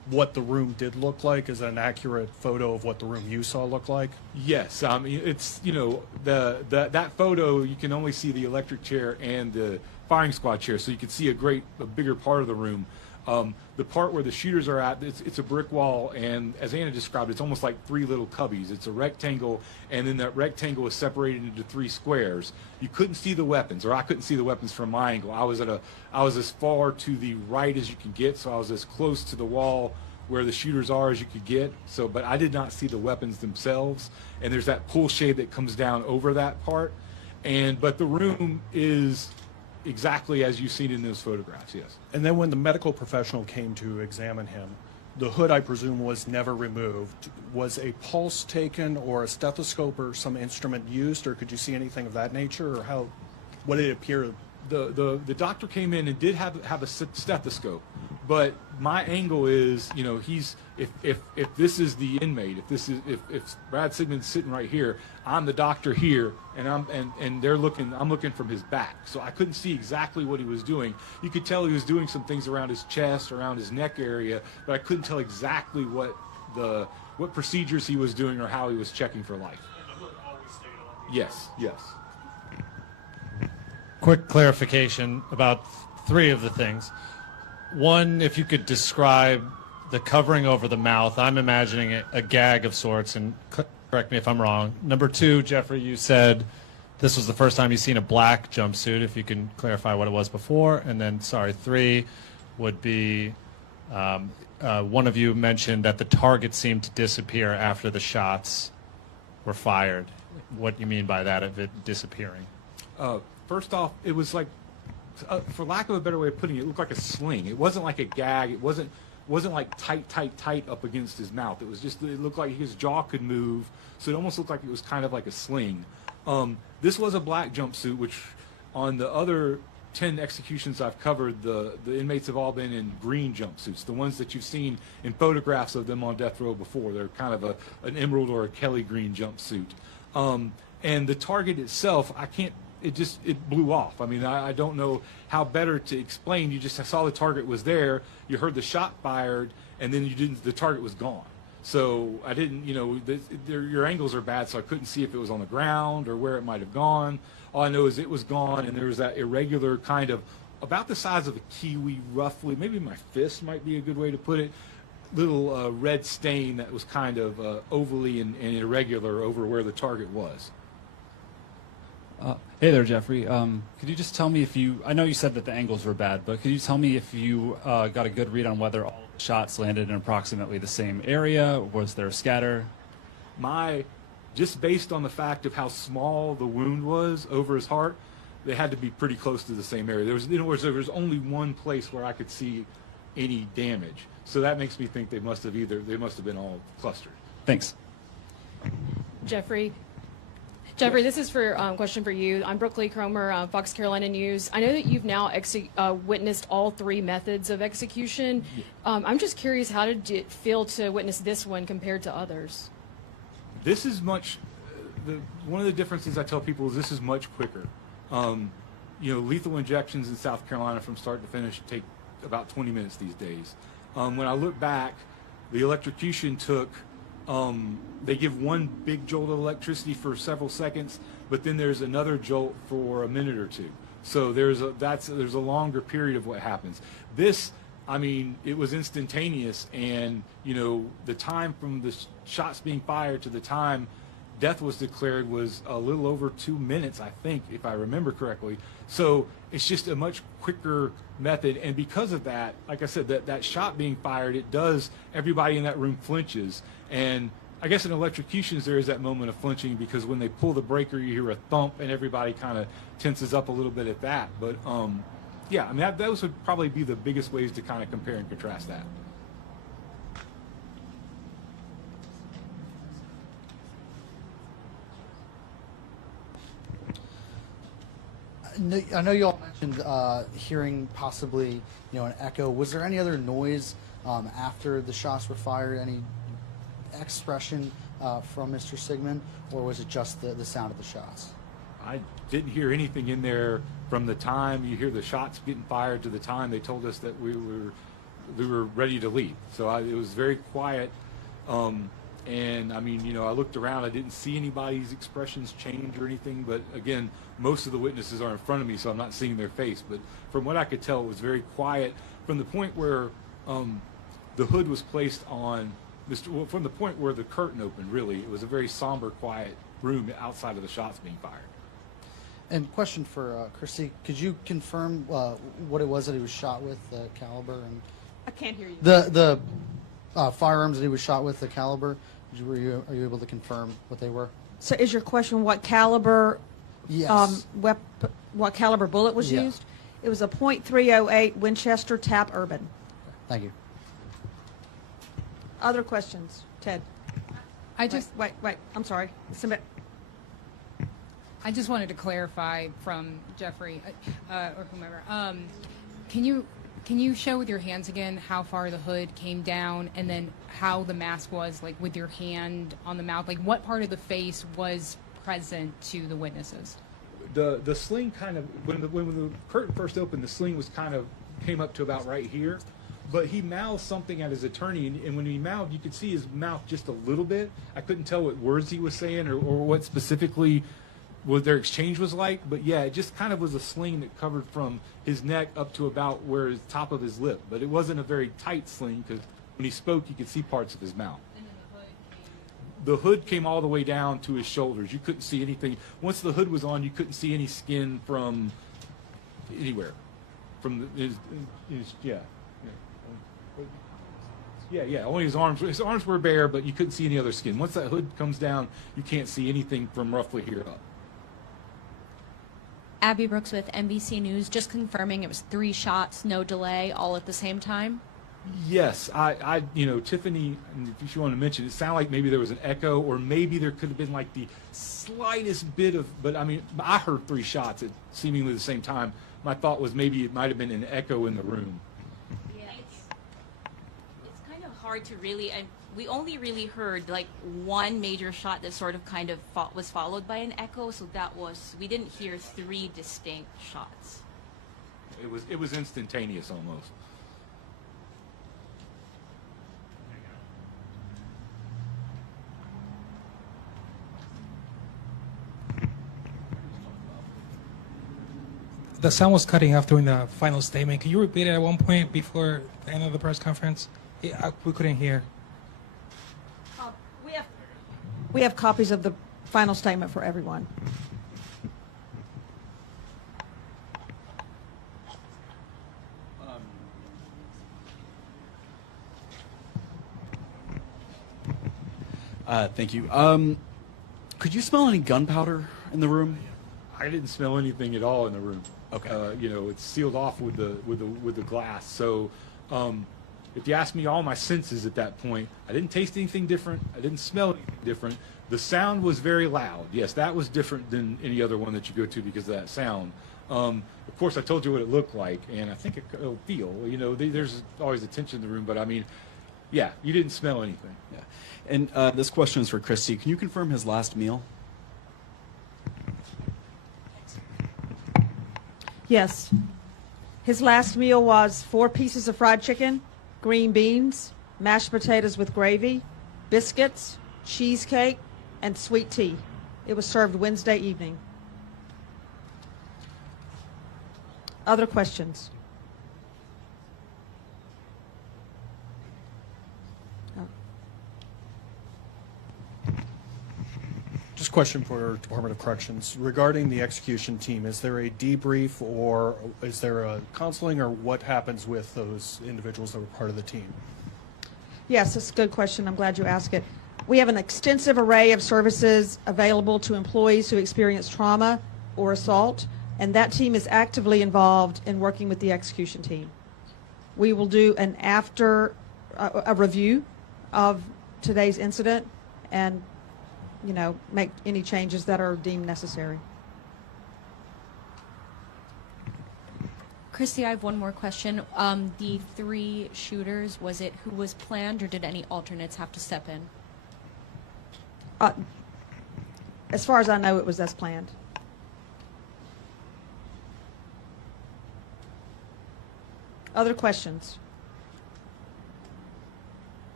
what the room did look like? Is that an accurate photo of what the room you saw look like? Yes, it's that photo you can only see the electric chair and the firing squad chair, so you can see a bigger part of the room. The part where the shooters are at, it's a brick wall, and as Anna described, it's almost like three little cubbies. It's a rectangle, and then that rectangle is separated into three squares. You couldn't see the weapons, or I couldn't see the weapons from my angle. I was as far to the right as you could get, so I was as close to the wall where the shooters are as you could get. So, but I did not see the weapons themselves, and there's that pull shade that comes down over that part. But the room is exactly as you've seen in those photographs, yes. And then when the medical professional came to examine him, the hood, I presume, was never removed. Was a pulse taken or a stethoscope or some instrument used, or could you see anything of that nature, or what did it appear? The doctor came in and did have a stethoscope, but my angle is, if this is the inmate, if Brad Sigmon's sitting right here, I'm the doctor here, and I'm looking from his back, so I couldn't see exactly what he was doing. You could tell he was doing some things around his chest, around his neck area, but I couldn't tell exactly what procedures he was doing or how he was checking for life. And the hood always stayed on? Yes. Quick clarification about three of the things. One, if you could describe the covering over the mouth. I'm imagining a gag of sorts, and correct me if I'm wrong. Number two, Jeffrey, you said this was the first time you've seen a black jumpsuit. If you can clarify what it was before. And then, three would be one of you mentioned that the target seemed to disappear after the shots were fired. What do you mean by that, of it disappearing? First off, it was like, for lack of a better way of putting it, it looked like a sling. It wasn't like a gag. It wasn't like tight up against his mouth. It was just, it looked like his jaw could move, so it almost looked like it was kind of like a sling. This was a black jumpsuit, which on the other 10 executions I've covered, the inmates have all been in green jumpsuits, the ones that you've seen in photographs of them on death row before. They're kind of an emerald or a Kelly green jumpsuit. And the target itself, it blew off. I mean, I don't know how better to explain. You just saw the target was there, you heard the shot fired, and then the target was gone. So I didn't, your angles are bad, so I couldn't see if it was on the ground or where it might have gone. All I know is it was gone, and there was that irregular kind of, about the size of a kiwi roughly, maybe my fist might be a good way to put it, little red stain that was kind of ovally and irregular over where the target was. Hey there, Jeffrey. Could you just tell me I know you said that the angles were bad, but could you tell me if you got a good read on whether all the shots landed in approximately the same area? Was there a scatter? Just based on the fact of how small the wound was over his heart, they had to be pretty close to the same area. There was only one place where I could see any damage. So that makes me think they must have been all clustered. Thanks. Jeffrey, this is for question for you. I'm Brooke Lee Cromer, Fox Carolina News. I know that you've now witnessed all three methods of execution. I'm just curious, how did it feel to witness this one compared to others? This is much. One of the differences I tell people is this is much quicker. Lethal injections in South Carolina from start to finish take about 20 minutes these days. When I look back, the electrocution took. They give one big jolt of electricity for several seconds, but then there's another jolt for a minute or two. So there's a longer period of what happens. This, it was instantaneous, and the time from the shots being fired to the time death was declared was a little over 2 minutes, I think, if I remember correctly. So it's just a much quicker method, and because of that, like I said, that shot being fired, everybody in that room flinches. And I guess in electrocutions there is that moment of flinching, because when they pull the breaker you hear a thump and everybody kind of tenses up a little bit at that. But those would probably be the biggest ways to kind of compare and contrast that. I know you all mentioned hearing possibly, an echo. Was there any other noise after the shots were fired? Any expression from Mr. Sigmon, or was it just the sound of the shots? I didn't hear anything in there from the time you hear the shots getting fired to the time they told us that we were we were ready to leave. So it was very quiet. And I mean, you know, I looked around, I didn't see anybody's expressions change or anything, but again, most of the witnesses are in front of me, so I'm not seeing their face. But from what I could tell, it was very quiet from the point where the hood was placed on well, from the point where the curtain opened, really. It was a very somber, quiet room outside of the shots being fired. And question for Christy, could you confirm what it was that he was shot with, the caliber? And I can't hear you. The firearms that he was shot with, the caliber, are you able to confirm what they were? So is your question what caliber, Yes. what caliber bullet was Yeah. used? It was a .308 Winchester Tap Urban. Thank you. Other questions? Ted? I just Wait, I'm sorry. Submit. I just wanted to clarify from Jeffrey or whomever. Can you show with your hands again how far the hood came down, and then how the mask was, like with your hand on the mouth? Like what part of the face was present to the witnesses? The sling kind of, when the curtain first opened, the sling was kind of came up to about right here. But he mouthed something at his attorney, and when he mouthed, you could see his mouth just a little bit. I couldn't tell what words he was saying or what specifically what their exchange was like. But yeah, it just kind of was a sling that covered from his neck up to about where his top of his lip. But it wasn't a very tight sling, because when he spoke, you could see parts of his mouth. And then the hood came. The hood came all the way down to his shoulders. You couldn't see anything. Once the hood was on, you couldn't see any skin from anywhere. From his yeah. Yeah. Only his arms. His arms were bare, but you couldn't see any other skin. Once that hood comes down, you can't see anything from roughly here up. Abby Brooks with NBC News, just confirming it was 3 shots, no delay, all at the same time. Yes, I Tiffany, if you want to mention, it sounded like maybe there was an echo, or maybe there could have been like the slightest bit of, but I mean, I heard 3 shots at seemingly the same time. My thought was maybe it might have been an echo in the room. It's kind of hard to really, and we only really heard like one major shot that sort of kind of was followed by an echo, so we didn't hear 3 distinct shots. It was instantaneous almost. The sound was cutting off during the final statement. Can you repeat it at one point before the end of the press conference? We couldn't hear. We have copies of the final statement for everyone. Thank you. Could you smell any gunpowder in the room? I didn't smell anything at all in the room. Okay. It's sealed off with the glass. So, if you ask me all my senses at that point, I didn't taste anything different. I didn't smell anything different. The sound was very loud. Yes, that was different than any other one that you go to because of that sound. Of course, I told you what it looked like, and I think it'll feel. There's always a tension in the room, but I mean, yeah, you didn't smell anything. Yeah. And this question is for Christy. Can you confirm his last meal? Yes. His last meal was 4 pieces of fried chicken, green beans, mashed potatoes with gravy, biscuits, cheesecake, and sweet tea. It was served Wednesday evening. Other questions? Just a question for Department of Corrections. Regarding the execution team, is there a debrief or is there a counseling, or what happens with those individuals that were part of the team? Yes, that's a good question. I'm glad you asked it. We have an extensive array of services available to employees who experience trauma or assault, and that team is actively involved in working with the execution team. We will do an a review of today's incident and make any changes that are deemed necessary. Christy, I have one more question. The 3 shooters, was it who was planned, or did any alternates have to step in? As far as I know, it was as planned. Other questions?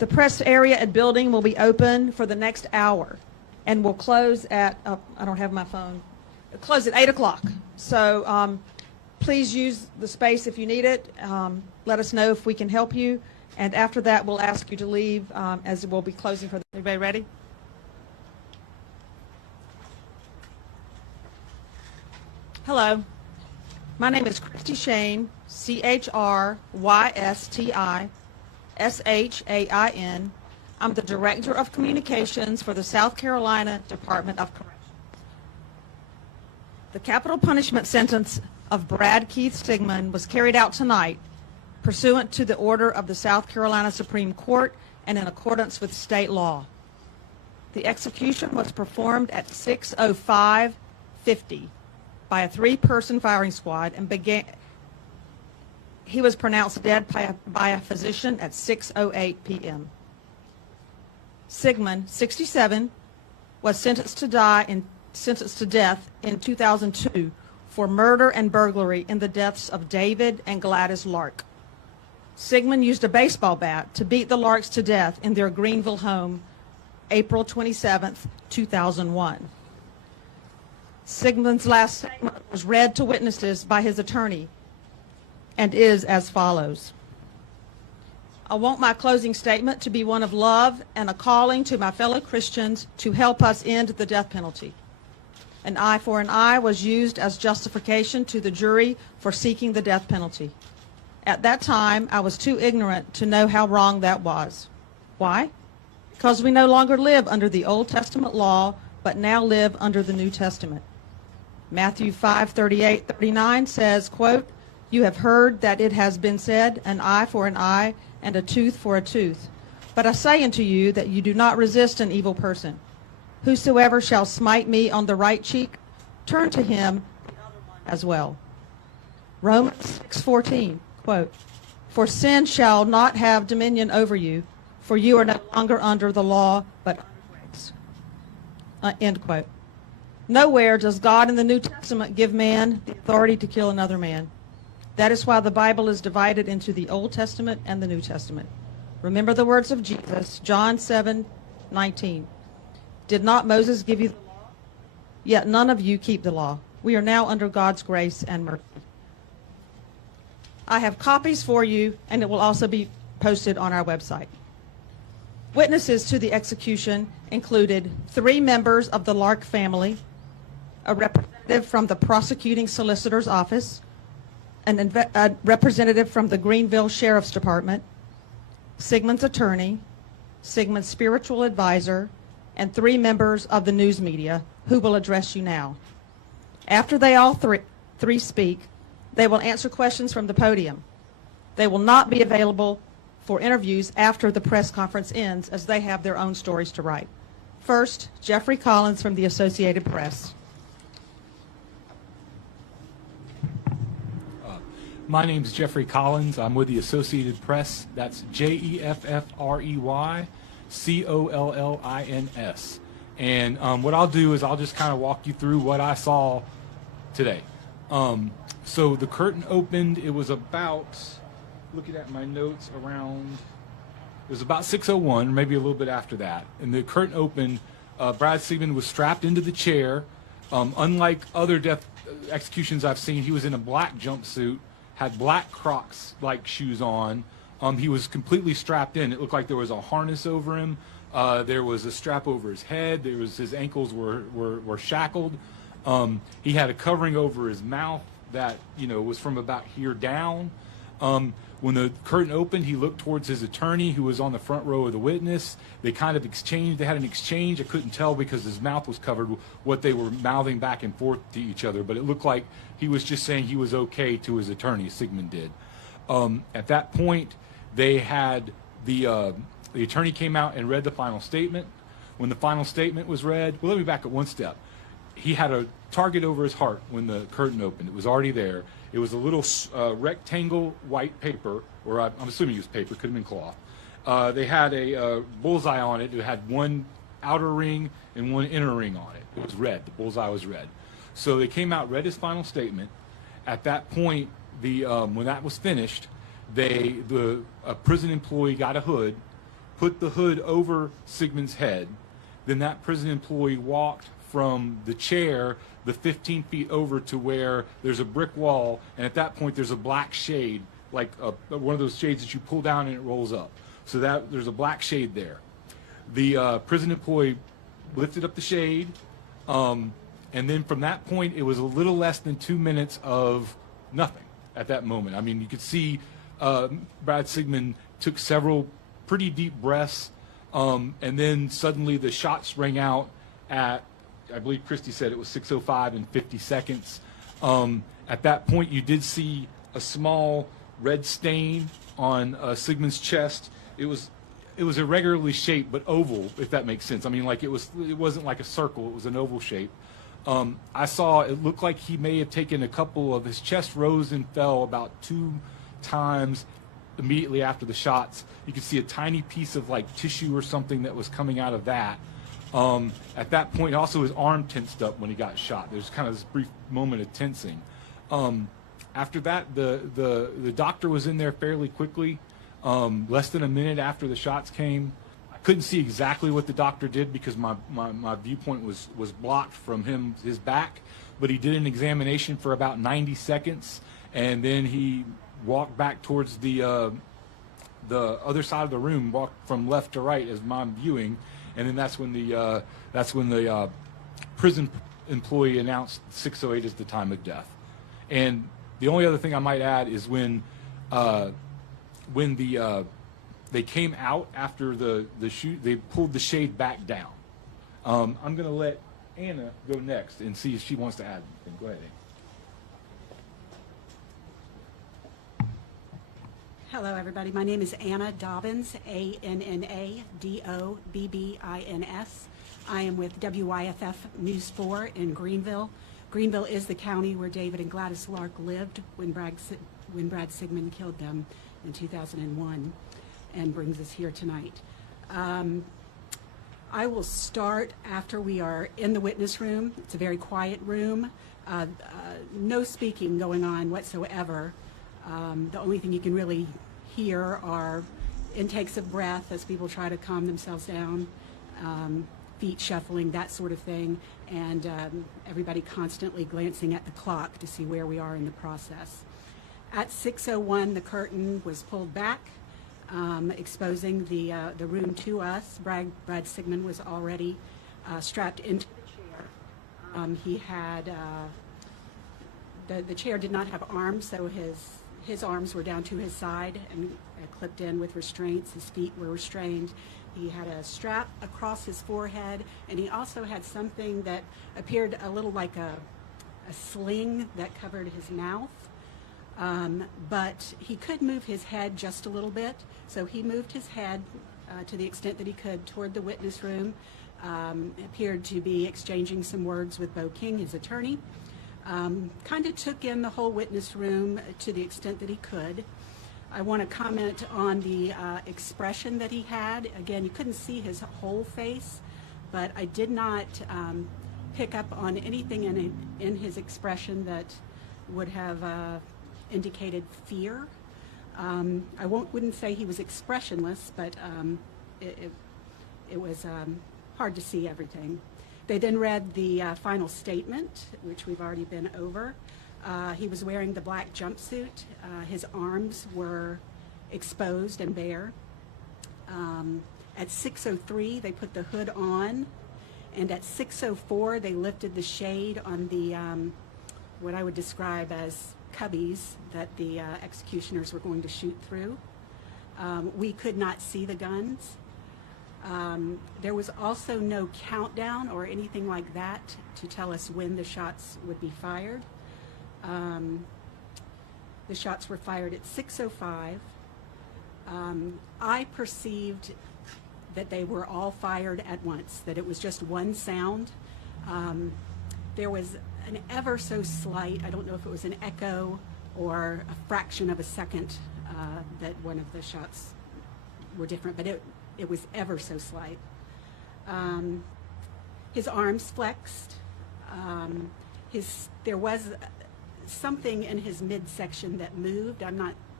The press area and building will be open for the next hour and will close at, I don't have my phone, close at 8 o'clock. So please use the space if you need it. Let us know if we can help you. And after that, we'll ask you to leave as we'll be closing for the, everybody ready? Hello. My name is Christy Shane, CHRYSTISHAIN. I'm the Director of Communications for the South Carolina Department of Corrections. The capital punishment sentence of Brad Keith Sigmon was carried out tonight pursuant to the order of the South Carolina Supreme Court and in accordance with state law. The execution was performed at 6:05:50 by a 3-person firing squad and began. He was pronounced dead by a physician at 6:08 p.m. Sigmon, 67, was sentenced to death in 2002 for murder and burglary in the deaths of David and Gladys Lark. Sigmon used a baseball bat to beat the Larks to death in their Greenville home, April 27, 2001. Sigmon's last statement was read to witnesses by his attorney and is as follows. I want my closing statement to be one of love and a calling to my fellow Christians to help us end the death penalty. An eye for an eye was used as justification to the jury for seeking the death penalty. At that time, I was too ignorant to know how wrong that was. Why? Because we no longer live under the Old Testament law, but now live under the New Testament. Matthew 5:38-39 says, quote, "You have heard that it has been said, an eye for an eye and a tooth for a tooth. But I say unto you that you do not resist an evil person. Whosoever shall smite me on the right cheek, turn to him the other one as well." Romans 6:14, quote, "For sin shall not have dominion over you, for you are no longer under the law, but under grace." End quote. Nowhere does God in the New Testament give man the authority to kill another man. That is why the Bible is divided into the Old Testament and the New Testament. Remember the words of Jesus, John 7:19. Did not Moses give you the law? Yet none of you keep the law. We are now under God's grace and mercy. I have copies for you, and it will also be posted on our website. Witnesses to the execution included 3 members of the Lark family, a representative from the prosecuting solicitor's office, a representative from the Greenville Sheriff's Department, Sigmon's attorney, Sigmon's spiritual advisor, and 3 members of the news media who will address you now. After they all three speak, they will answer questions from the podium. They will not be available for interviews after the press conference ends, as they have their own stories to write. First, Jeffrey Collins from the Associated Press. My name is Jeffrey Collins. I'm with the Associated Press. That's JEFFREYCOLLINS. And what I'll do is I'll just kind of walk you through what I saw today. So the curtain opened. It was about, looking at my notes, around, it was about 6:01, maybe a little bit after that. And the curtain opened. Brad Sigmon was strapped into the chair. Unlike other death executions I've seen, he was in a black jumpsuit, had black Crux like shoes on. He was completely strapped in. It looked like there was a harness over him. There was a strap over his head. His ankles were shackled. He had a covering over his mouth that was from about here down. When the curtain opened, he looked towards his attorney, who was on the front row of the witness. They kind of exchanged. They had an exchange. I couldn't tell because his mouth was covered what they were mouthing back and forth to each other, but it looked like he was just saying he was okay to his attorney. Sigmon did. At that point, they had the attorney came out and read the final statement. When the final statement was read, well, let me back up one step. He had a target over his heart when the curtain opened. It was already there. It was a little rectangle white paper, or I'm assuming it was paper, could have been cloth. They had a bullseye on it. It had one outer ring and one inner ring on it. It was red. The bullseye was red. So they came out, read his final statement. At that point, when that was finished, a prison employee got a hood, put the hood over Sigmon's head. Then that prison employee walked from the chair the 15 feet over to where there's a brick wall, and at that point there's a black shade, like one of those shades that you pull down and it rolls up. So that there's a black shade there. The prison employee lifted up the shade, and then from that point it was a little less than 2 minutes of nothing at that moment. I mean, you could see Brad Sigmon took several pretty deep breaths, and then suddenly the shots rang out at, I believe Christy said it was 6:05 and 50 seconds. At that point, you did see a small red stain on Sigmon's chest. It was irregularly shaped, but oval, if that makes sense. I mean, like it wasn't like a circle; it was an oval shape. I saw it looked like he may have taken a couple of his chest rose and fell about 2 times immediately after the shots. You could see a tiny piece of like tissue or something that was coming out of that. At that point, also his arm tensed up when he got shot. There's kind of this brief moment of tensing. After that, the doctor was in there fairly quickly, less than a minute after the shots came. I couldn't see exactly what the doctor did because my viewpoint was blocked from his back, but he did an examination for about 90 seconds, and then he walked back towards the other side of the room, walked from left to right as I'm viewing, and then that's when the prison employee announced 6:08 as the time of death. And the only other thing I might add is when they came out after the shoot, they pulled the shade back down. I'm going to let Anna go next and see if she wants to add anything. Go ahead, Anna. Hello, everybody. My name is Anna Dobbins, ANNA-DOBBINS. I am with WYFF News 4 in Greenville. Greenville is the county where David and Gladys Lark lived when Brad Sigmon killed them in 2001, and brings us here tonight. I will start after we are in the witness room. It's a very quiet room. No speaking going on whatsoever. The only thing you can really hear are intakes of breath as people try to calm themselves down, feet shuffling, that sort of thing, and everybody constantly glancing at the clock to see where we are in the process. At 6:01, the curtain was pulled back, exposing the room to us. Brad Sigmon was already strapped into the chair. He had the chair did not have arms, so his arms were down to his side and clipped in with restraints. His feet were restrained. He had a strap across his forehead, and he also had something that appeared a little like a sling that covered his mouth. But he could move his head just a little bit, so he moved his head to the extent that he could toward the witness room, appeared to be exchanging some words with Bo King, his attorney. Kind of took in the whole witness room to the extent that he could. I want to comment on the expression that he had. Again, you couldn't see his whole face, but I did not pick up on anything in his expression that would have indicated fear. I wouldn't say he was expressionless, but it was hard to see everything. They then read the final statement, which we've already been over. He was wearing the black jumpsuit. His arms were exposed and bare. At 6:03, they put the hood on, and at 6:04, they lifted the shade on the what I would describe as cubbies that the executioners were going to shoot through. We could not see the guns. There was also no countdown or anything like that to tell us when the shots would be fired. The shots were fired at 6:05. I perceived that they were all fired at once, that it was just one sound. There was an ever so slight, I don't know if it was an echo or a fraction of a second that one of the shots were different, but it was ever so slight. His arms flexed. There was something in his midsection that moved. I'm not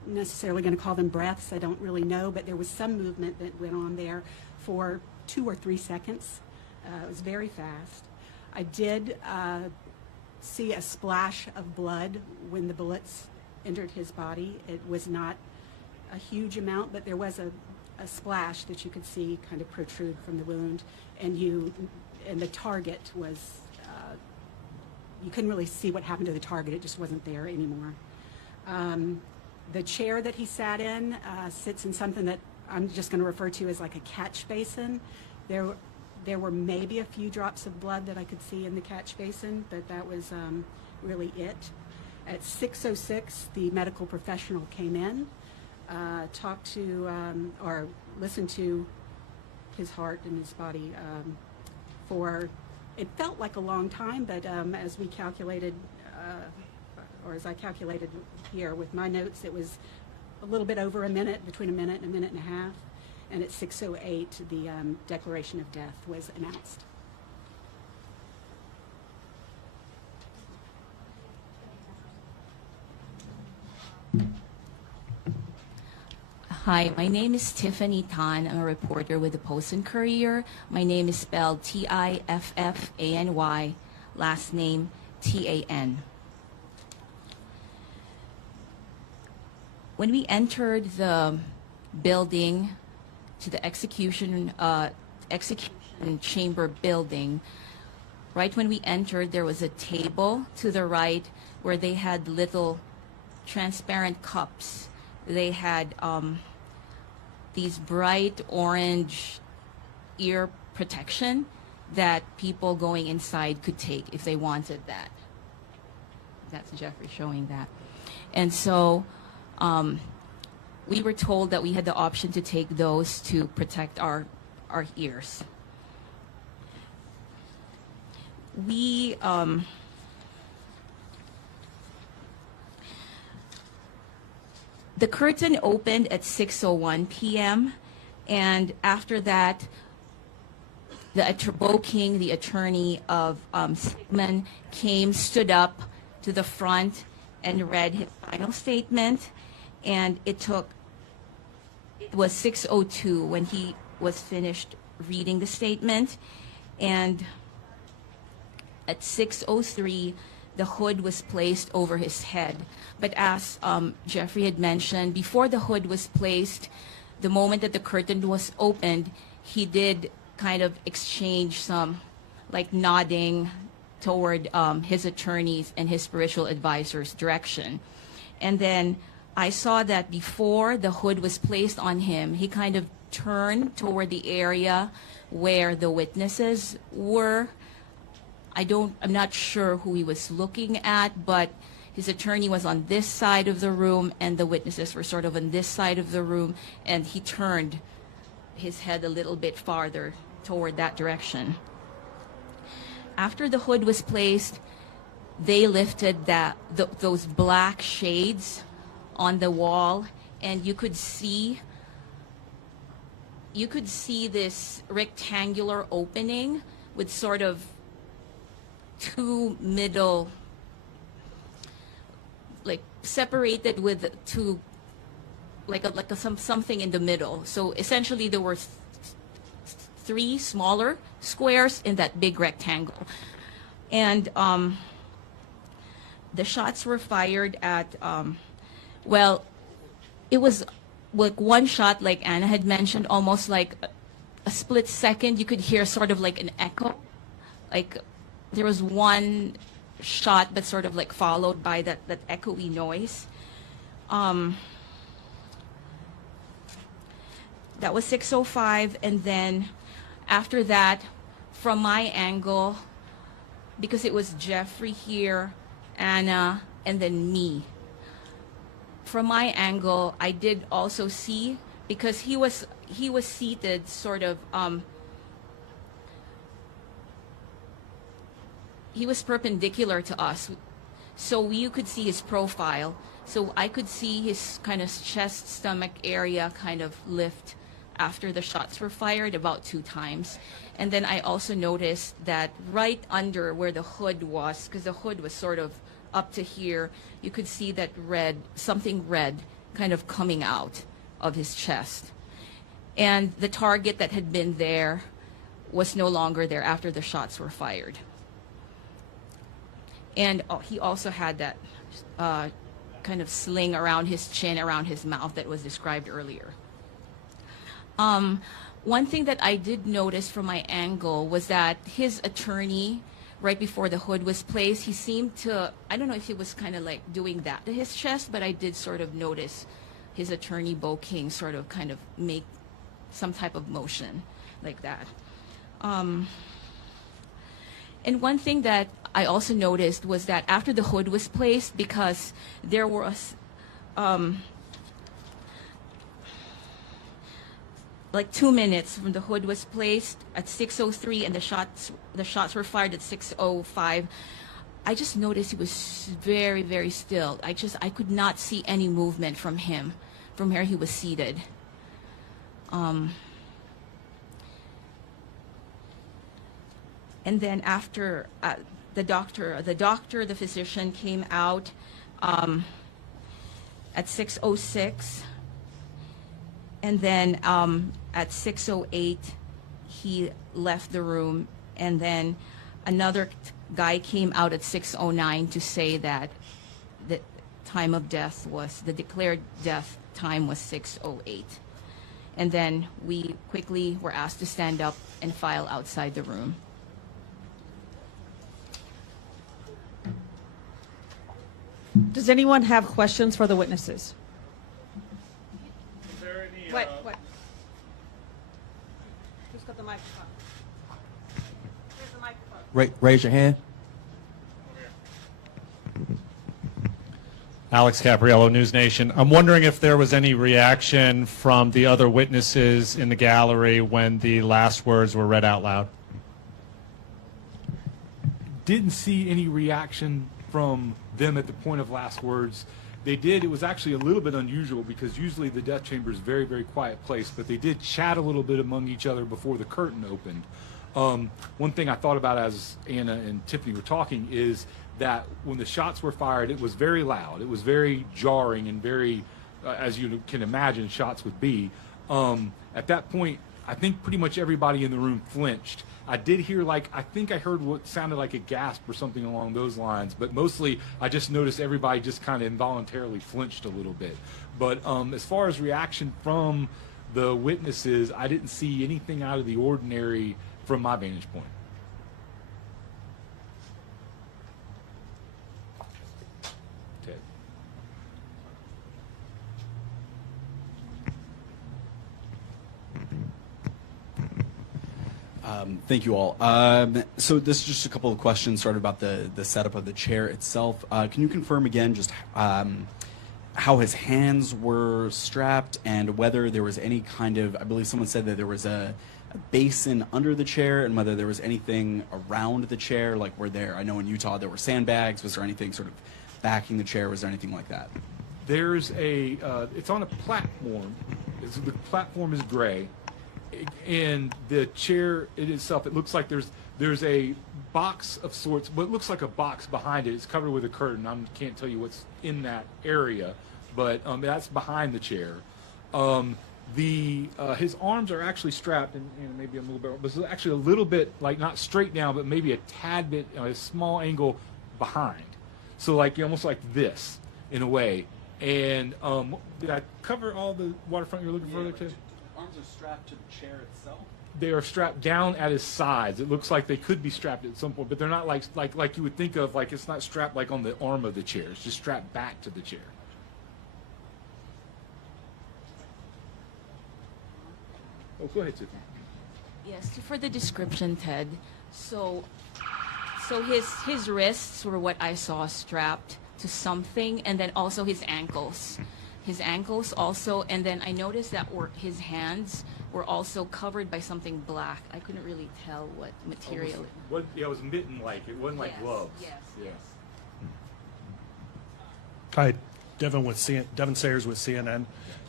necessarily going to call them breaths. I don't really know, but there was some movement that went on there for 2 or 3 seconds. It was very fast. I did see a splash of blood when the bullets entered his body. It was not a huge amount, but there was a splash that you could see kind of protrude from the wound, and the target was, you couldn't really see what happened to the target. It just wasn't there anymore. The chair that he sat in sits in something that I'm just going to refer to as like a catch basin. There were maybe a few drops of blood that I could see in the catch basin, but that was really it. At 6:06, the medical professional came in, talked to or listened to his heart and his body for, it felt like a long time, but as we calculated, or as I calculated here with my notes, it was a little bit over a minute, between a minute and a half. And at 6:08, the declaration of death was announced. Hi, my name is Tiffany Tan. I'm a reporter with the Post and Courier. My name is spelled Tiffany, last name Tan. When we entered the building to the execution chamber building, right when we entered, there was a table to the right where they had little transparent cups. They had these bright orange ear protection that people going inside could take if they wanted that. That's Jeffrey showing that. And so we were told that we had the option to take those to protect our ears. We the curtain opened at 6:01 p.m. and after that, Bo King, the attorney of Sigmon, stood up to the front and read his final statement. And it was 6:02 when he was finished reading the statement. And at 6:03, the hood was placed over his head. But as Jeffrey had mentioned, before the hood was placed, the moment that the curtain was opened, he did kind of exchange some like nodding toward his attorneys and his spiritual advisor's direction. And then I saw that before the hood was placed on him, he kind of turned toward the area where the witnesses were. I'm not sure who he was looking at, but his attorney was on this side of the room and the witnesses were sort of on this side of the room, and he turned his head a little bit farther toward that direction. After the hood was placed, they lifted those black shades on the wall, and you could see this rectangular opening with sort of two middle, like separated with two, something in the middle. So essentially there were three smaller squares in that big rectangle. And the shots were fired at, well, it was like one shot, like Anna had mentioned, almost like a split second. You could hear sort of like an echo. Like there was one shot but sort of like followed by that echoey noise. That was 6:05, and then after that, from my angle, because it was Jeffrey here, Anna, and then me. From my angle, I did also see, because he was seated sort of, he was perpendicular to us, so you could see his profile. So I could see his kind of chest, stomach area kind of lift after the shots were fired about 2 times. And then I also noticed that right under where the hood was, because the hood was sort of up to here, you could see that something red kind of coming out of his chest. And the target that had been there was no longer there after the shots were fired. And he also had that kind of sling around his chin, around his mouth that was described earlier. One thing that I did notice from my angle was that his attorney, right before the hood was placed, he seemed to, I don't know if he was kind of like doing that to his chest, but I did sort of notice his attorney, Bo King, sort of kind of make some type of motion like that. And one thing that I also noticed was that after the hood was placed, because there was like 2 minutes when the hood was placed at 6:03 and the shots were fired at 6:05, I just noticed he was very, very still. I could not see any movement from him, from where he was seated. And then after the physician came out at 6:06, and then at 6:08 he left the room, and then another guy came out at 6:09 to say that the time of death was, the declared death time was 6:08. And then we quickly were asked to stand up and file outside the room. Does anyone have questions for the witnesses? Is there any, What? Who's got the microphone? Here's the microphone. Raise your hand. Alex Capriello, News Nation. I'm wondering if there was any reaction from the other witnesses in the gallery when the last words were read out loud. Didn't see any reaction from them at the point of last words. They did. It was actually a little bit unusual because usually the death chamber is a very, very quiet place, but they did chat a little bit among each other before the curtain opened. One thing I thought about as Anna and Tiffany were talking is that when the shots were fired, it was very loud. It was very jarring and very, as you can imagine, shots would be. At that point, I think pretty much everybody in the room flinched. I did hear, I think I heard what sounded like a gasp or something along those lines, but mostly I just noticed everybody just kind of involuntarily flinched a little bit. But as far as reaction from the witnesses, I didn't see anything out of the ordinary from my vantage point. Okay. Thank you all. So this is just a couple of questions sort of about the setup of the chair itself. Can you confirm again just how his hands were strapped and whether there was any kind of, I believe someone said that there was a basin under the chair, and whether there was anything around the chair, like were there, I know in Utah there were sandbags, was there anything sort of backing the chair, was there anything like that? There's a, it's on a platform. The platform is gray. And the chair itself, it looks like there's a box of sorts, but it looks like a box behind it. It's covered with a curtain. I can't tell you what's in that area, but that's behind the chair. His arms are actually strapped, and maybe a little bit, but it's actually a little bit, like not straight down, but maybe a tad bit, a small angle behind. So almost like this, in a way. And did I cover all the waterfront you're looking for there, too? Arms are strapped to the chair itself? They are strapped down at his sides. It looks like they could be strapped at some point, but they're not like you would think of, like it's not strapped like on the arm of the chair. It's just strapped back to the chair. Oh, go ahead, Tiffany. Yes, for the description, Ted. So his wrists were what I saw strapped to something, and then also his ankles. His ankles also, and then I noticed that his hands were also covered by something black. I couldn't really tell what material. It was mitten-like. It wasn't like gloves. Yes. Hi, Devin Sayers with CNN.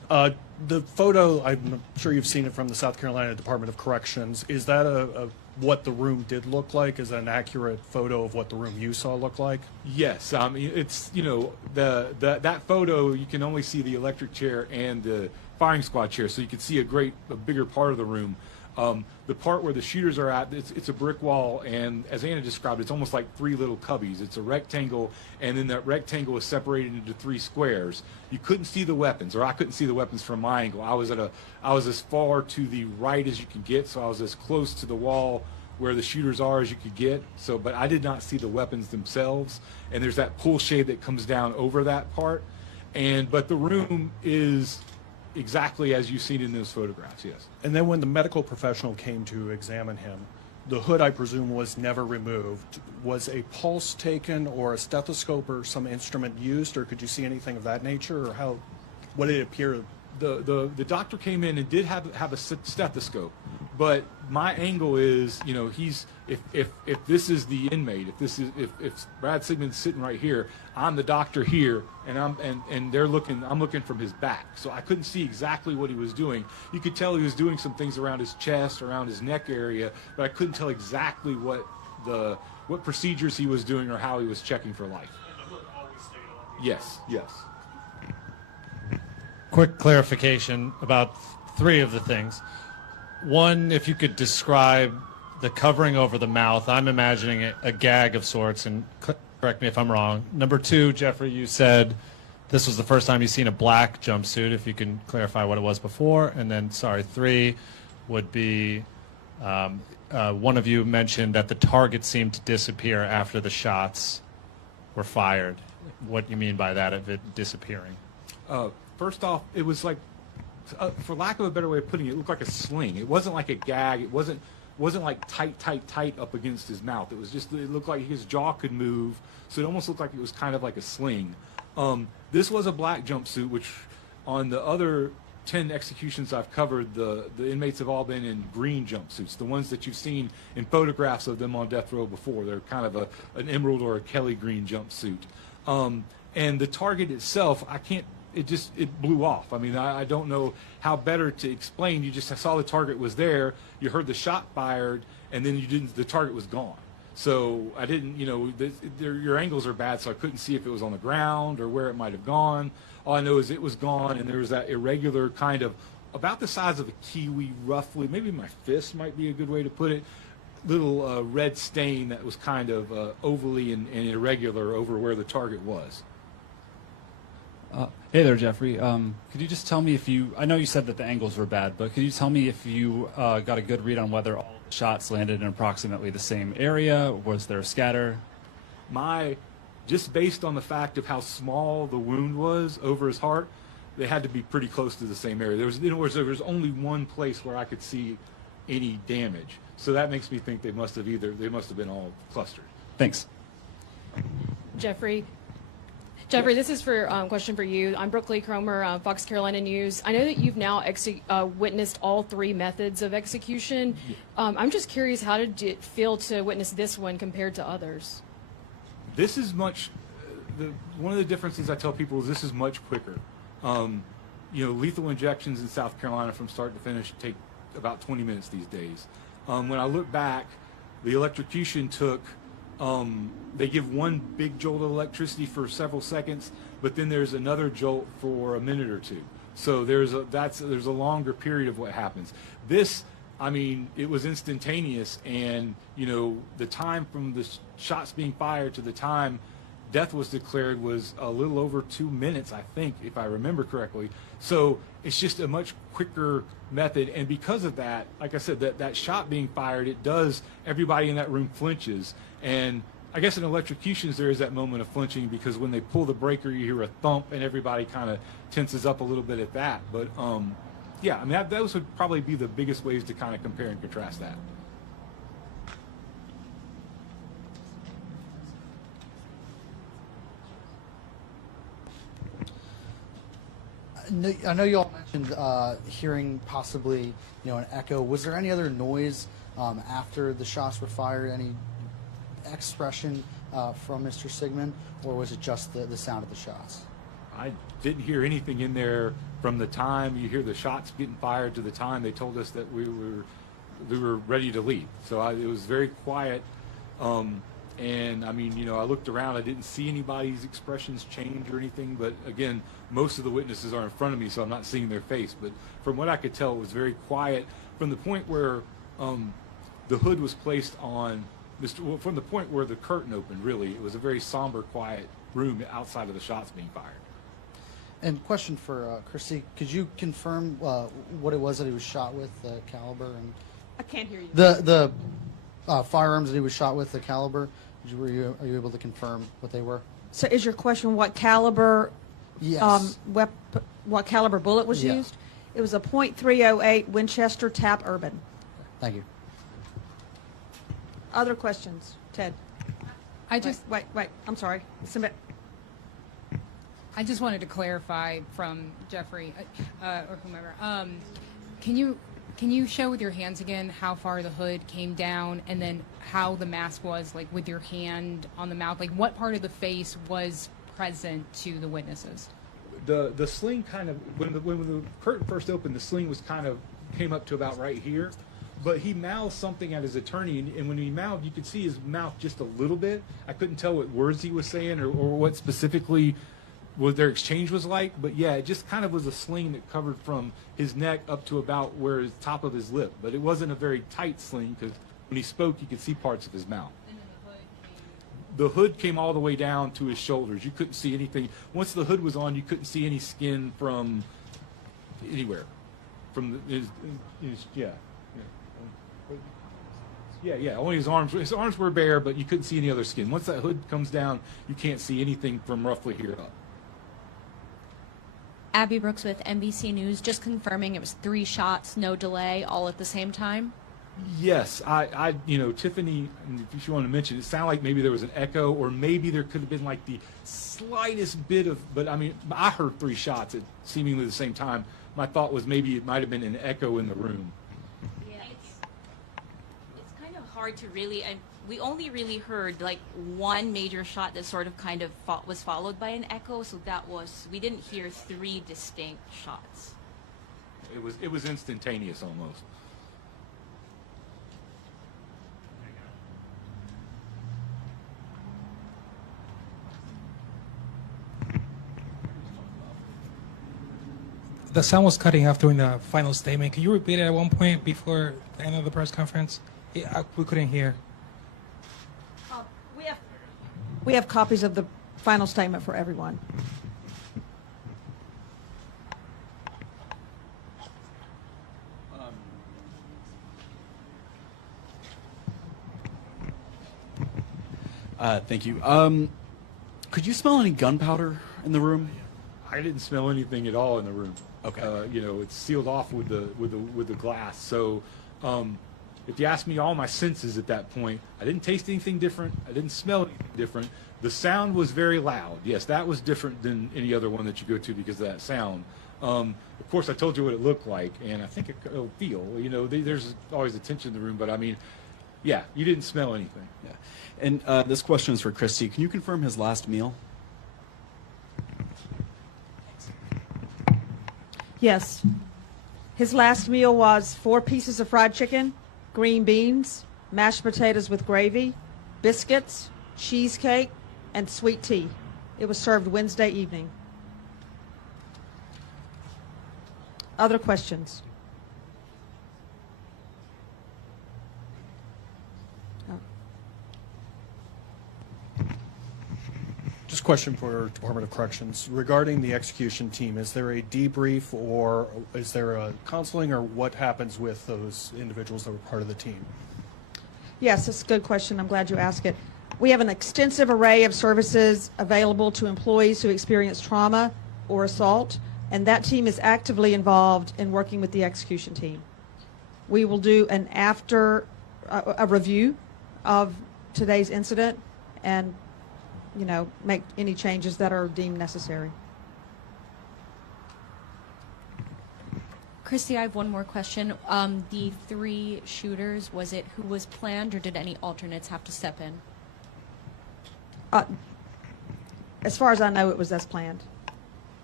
The photo, I'm sure you've seen it from the South Carolina Department of Corrections. Is that what the room did look like? Is that an accurate photo of what the room you saw look like? Yes, it's that photo you can only see the electric chair and the firing squad chair, so you can see a bigger part of the room. The part where the shooters are at, it's a brick wall, and as Anna described, it's almost like three little cubbies. It's a rectangle, and then that rectangle is separated into three squares. You couldn't see the weapons, or I couldn't see the weapons from my angle. I was as far to the right as you could get, so I was as close to the wall where the shooters are as you could get. So, but I did not see the weapons themselves, and there's that pull shade that comes down over that part. But the room is exactly as you've seen in those photographs, yes. And then when the medical professional came to examine him, the hood, I presume, was never removed. Was a pulse taken or a stethoscope or some instrument used, or could you see anything of that nature, or what did it appear? The doctor came in and did have a stethoscope, but my angle is, if this is the inmate, if Brad Sigmon's sitting right here, I'm the doctor here, and I'm looking from his back, so I couldn't see exactly what he was doing. You could tell he was doing some things around his chest, around his neck area, but I couldn't tell exactly what procedures he was doing or how he was checking for life. Yes. Quick clarification about three of the things. One, if you could describe the covering over the mouth, I'm imagining a gag of sorts, and correct me if I'm wrong. Number two, Jeffrey, you said this was the first time you've seen a black jumpsuit, if you can clarify what it was before. And then, three would be one of you mentioned that the target seemed to disappear after the shots were fired. What do you mean by that, of it disappearing? First off, it was like, for lack of a better way of putting it, it looked like a sling. It wasn't like a gag. It wasn't like tight up against his mouth. It was just, it looked like his jaw could move, so it almost looked like it was kind of like a sling. This was a black jumpsuit, which on the other 10 executions I've covered, the inmates have all been in green jumpsuits, the ones that you've seen in photographs of them on death row before. They're kind of an emerald or a Kelly green jumpsuit. And the target itself, it blew off. I mean, I don't know how better to explain. I saw the target was there, you heard the shot fired, and then the target was gone. So I didn't, your angles are bad, so I couldn't see if it was on the ground or where it might have gone. All I know is it was gone, and there was that irregular kind of, about the size of a kiwi roughly, maybe my fist might be a good way to put it, little red stain that was kind of ovally and irregular over where the target was. Hey there, Jeffrey. Could you just tell me I know you said that the angles were bad, but could you tell me if you got a good read on whether all the shots landed in approximately the same area? Was there a scatter? Just based on the fact of how small the wound was over his heart, they had to be pretty close to the same area. There was only one place where I could see any damage. So that makes me think they must have been all clustered. Thanks. Jeffrey, this is for question for you. I'm Brooke Lee Cromer, Fox Carolina News. I know that you've now witnessed all three methods of execution. I'm just curious, how did it feel to witness this one compared to others? This is much. One of the differences I tell people is this is much quicker. Lethal injections in South Carolina from start to finish take about 20 minutes these days. When I look back, the electrocution took. They give one big jolt of electricity for several seconds, but then there's another jolt for a minute or two. So there's a longer period of what happens. This, it was instantaneous, and the time from the shots being fired to the time death was declared was a little over 2 minutes, I think, if I remember correctly. So it's just a much quicker method, and because of that, like I said, that shot being fired, everybody in that room flinches. And I guess in electrocutions there is that moment of flinching, because when they pull the breaker you hear a thump and everybody kind of tenses up a little bit at that. But those would probably be the biggest ways to kind of compare and contrast that. I know you all mentioned hearing possibly, an echo. Was there any other noise after the shots were fired? Any expression from Mr. Sigmon, or was it just the sound of the shots? I didn't hear anything in there from the time you hear the shots getting fired to the time they told us that we were ready to leave. So it was very quiet. And I mean, you know, I looked around, I didn't see anybody's expressions change or anything, but again, most of the witnesses are in front of me, so I'm not seeing their face. But from what I could tell, it was very quiet from the point where the hood was placed on from the point where the curtain opened. Really, it was a very somber, quiet room outside of the shots being fired. And question for Christy, could you confirm what it was that he was shot with, the caliber, and I can't hear you. the firearms that he was shot with, the caliber? Are you able to confirm what they were? So is your question what caliber? Yes. What caliber bullet was Yeah. used? It was a .308 Winchester Tap Urban. Thank you. Other questions, Ted? I just wait. I'm sorry. Submit. I just wanted to clarify from Jeffrey or whomever. Can you show with your hands again how far the hood came down, and then how the mask was, like with your hand on the mouth? Like what part of the face was present to the witnesses? The sling kind of, when the curtain first opened, the sling was kind of came up to about right here, but he mouthed something at his attorney, and when he mouthed, you could see his mouth just a little bit. I couldn't tell what words he was saying or what specifically what their exchange was like, but yeah, it just kind of was a sling that covered from his neck up to about where his top of his lip, but it wasn't a very tight sling because when he spoke, you could see parts of his mouth. The hood came all the way down to his shoulders. You couldn't see anything. Once the hood was on, you couldn't see any skin from anywhere. From his only his arms. His arms were bare, but you couldn't see any other skin. Once that hood comes down, you can't see anything from roughly here up. Abby Brooks with NBC News, just confirming it was 3 shots, no delay, all at the same time. Yes, I Tiffany, if you want to mention, it sounded like maybe there was an echo, or maybe there could have been like the slightest bit of, but I mean, I heard 3 shots at seemingly the same time. My thought was maybe it might have been an echo in the room. Yeah, it's kind of hard to really, and we only really heard like one major shot that sort of kind of was followed by an echo, so we didn't hear 3 distinct shots. It was instantaneous almost. The sound was cutting off during the final statement. Can you repeat it at one point before the end of the press conference? We couldn't hear. We have copies of the final statement for everyone. Thank you. Could you smell any gunpowder in the room? I didn't smell anything at all in the room. Okay. It's sealed off with the glass. So, if you ask me all my senses at that point, I didn't taste anything different. I didn't smell anything different. The sound was very loud. Yes, that was different than any other one that you go to because of that sound. Of course, I told you what it looked like, and I think it'll feel. There's always a tension in the room, but I mean, yeah, you didn't smell anything. Yeah. And this question is for Christy. Can you confirm his last meal? Yes. His last meal was 4 pieces of fried chicken, green beans, mashed potatoes with gravy, biscuits, cheesecake, and sweet tea. It was served Wednesday evening. Other questions? Just a question for Department of Corrections. Regarding the execution team, is there a debrief or is there a counseling, or what happens with those individuals that were part of the team? Yes, that's a good question. I'm glad you asked it. We have an extensive array of services available to employees who experience trauma or assault, and that team is actively involved in working with the execution team. We will do an a review of today's incident and make any changes that are deemed necessary. Christy, I have one more question. The 3 shooters, was it who was planned, or did any alternates have to step in? As far as I know, it was as planned.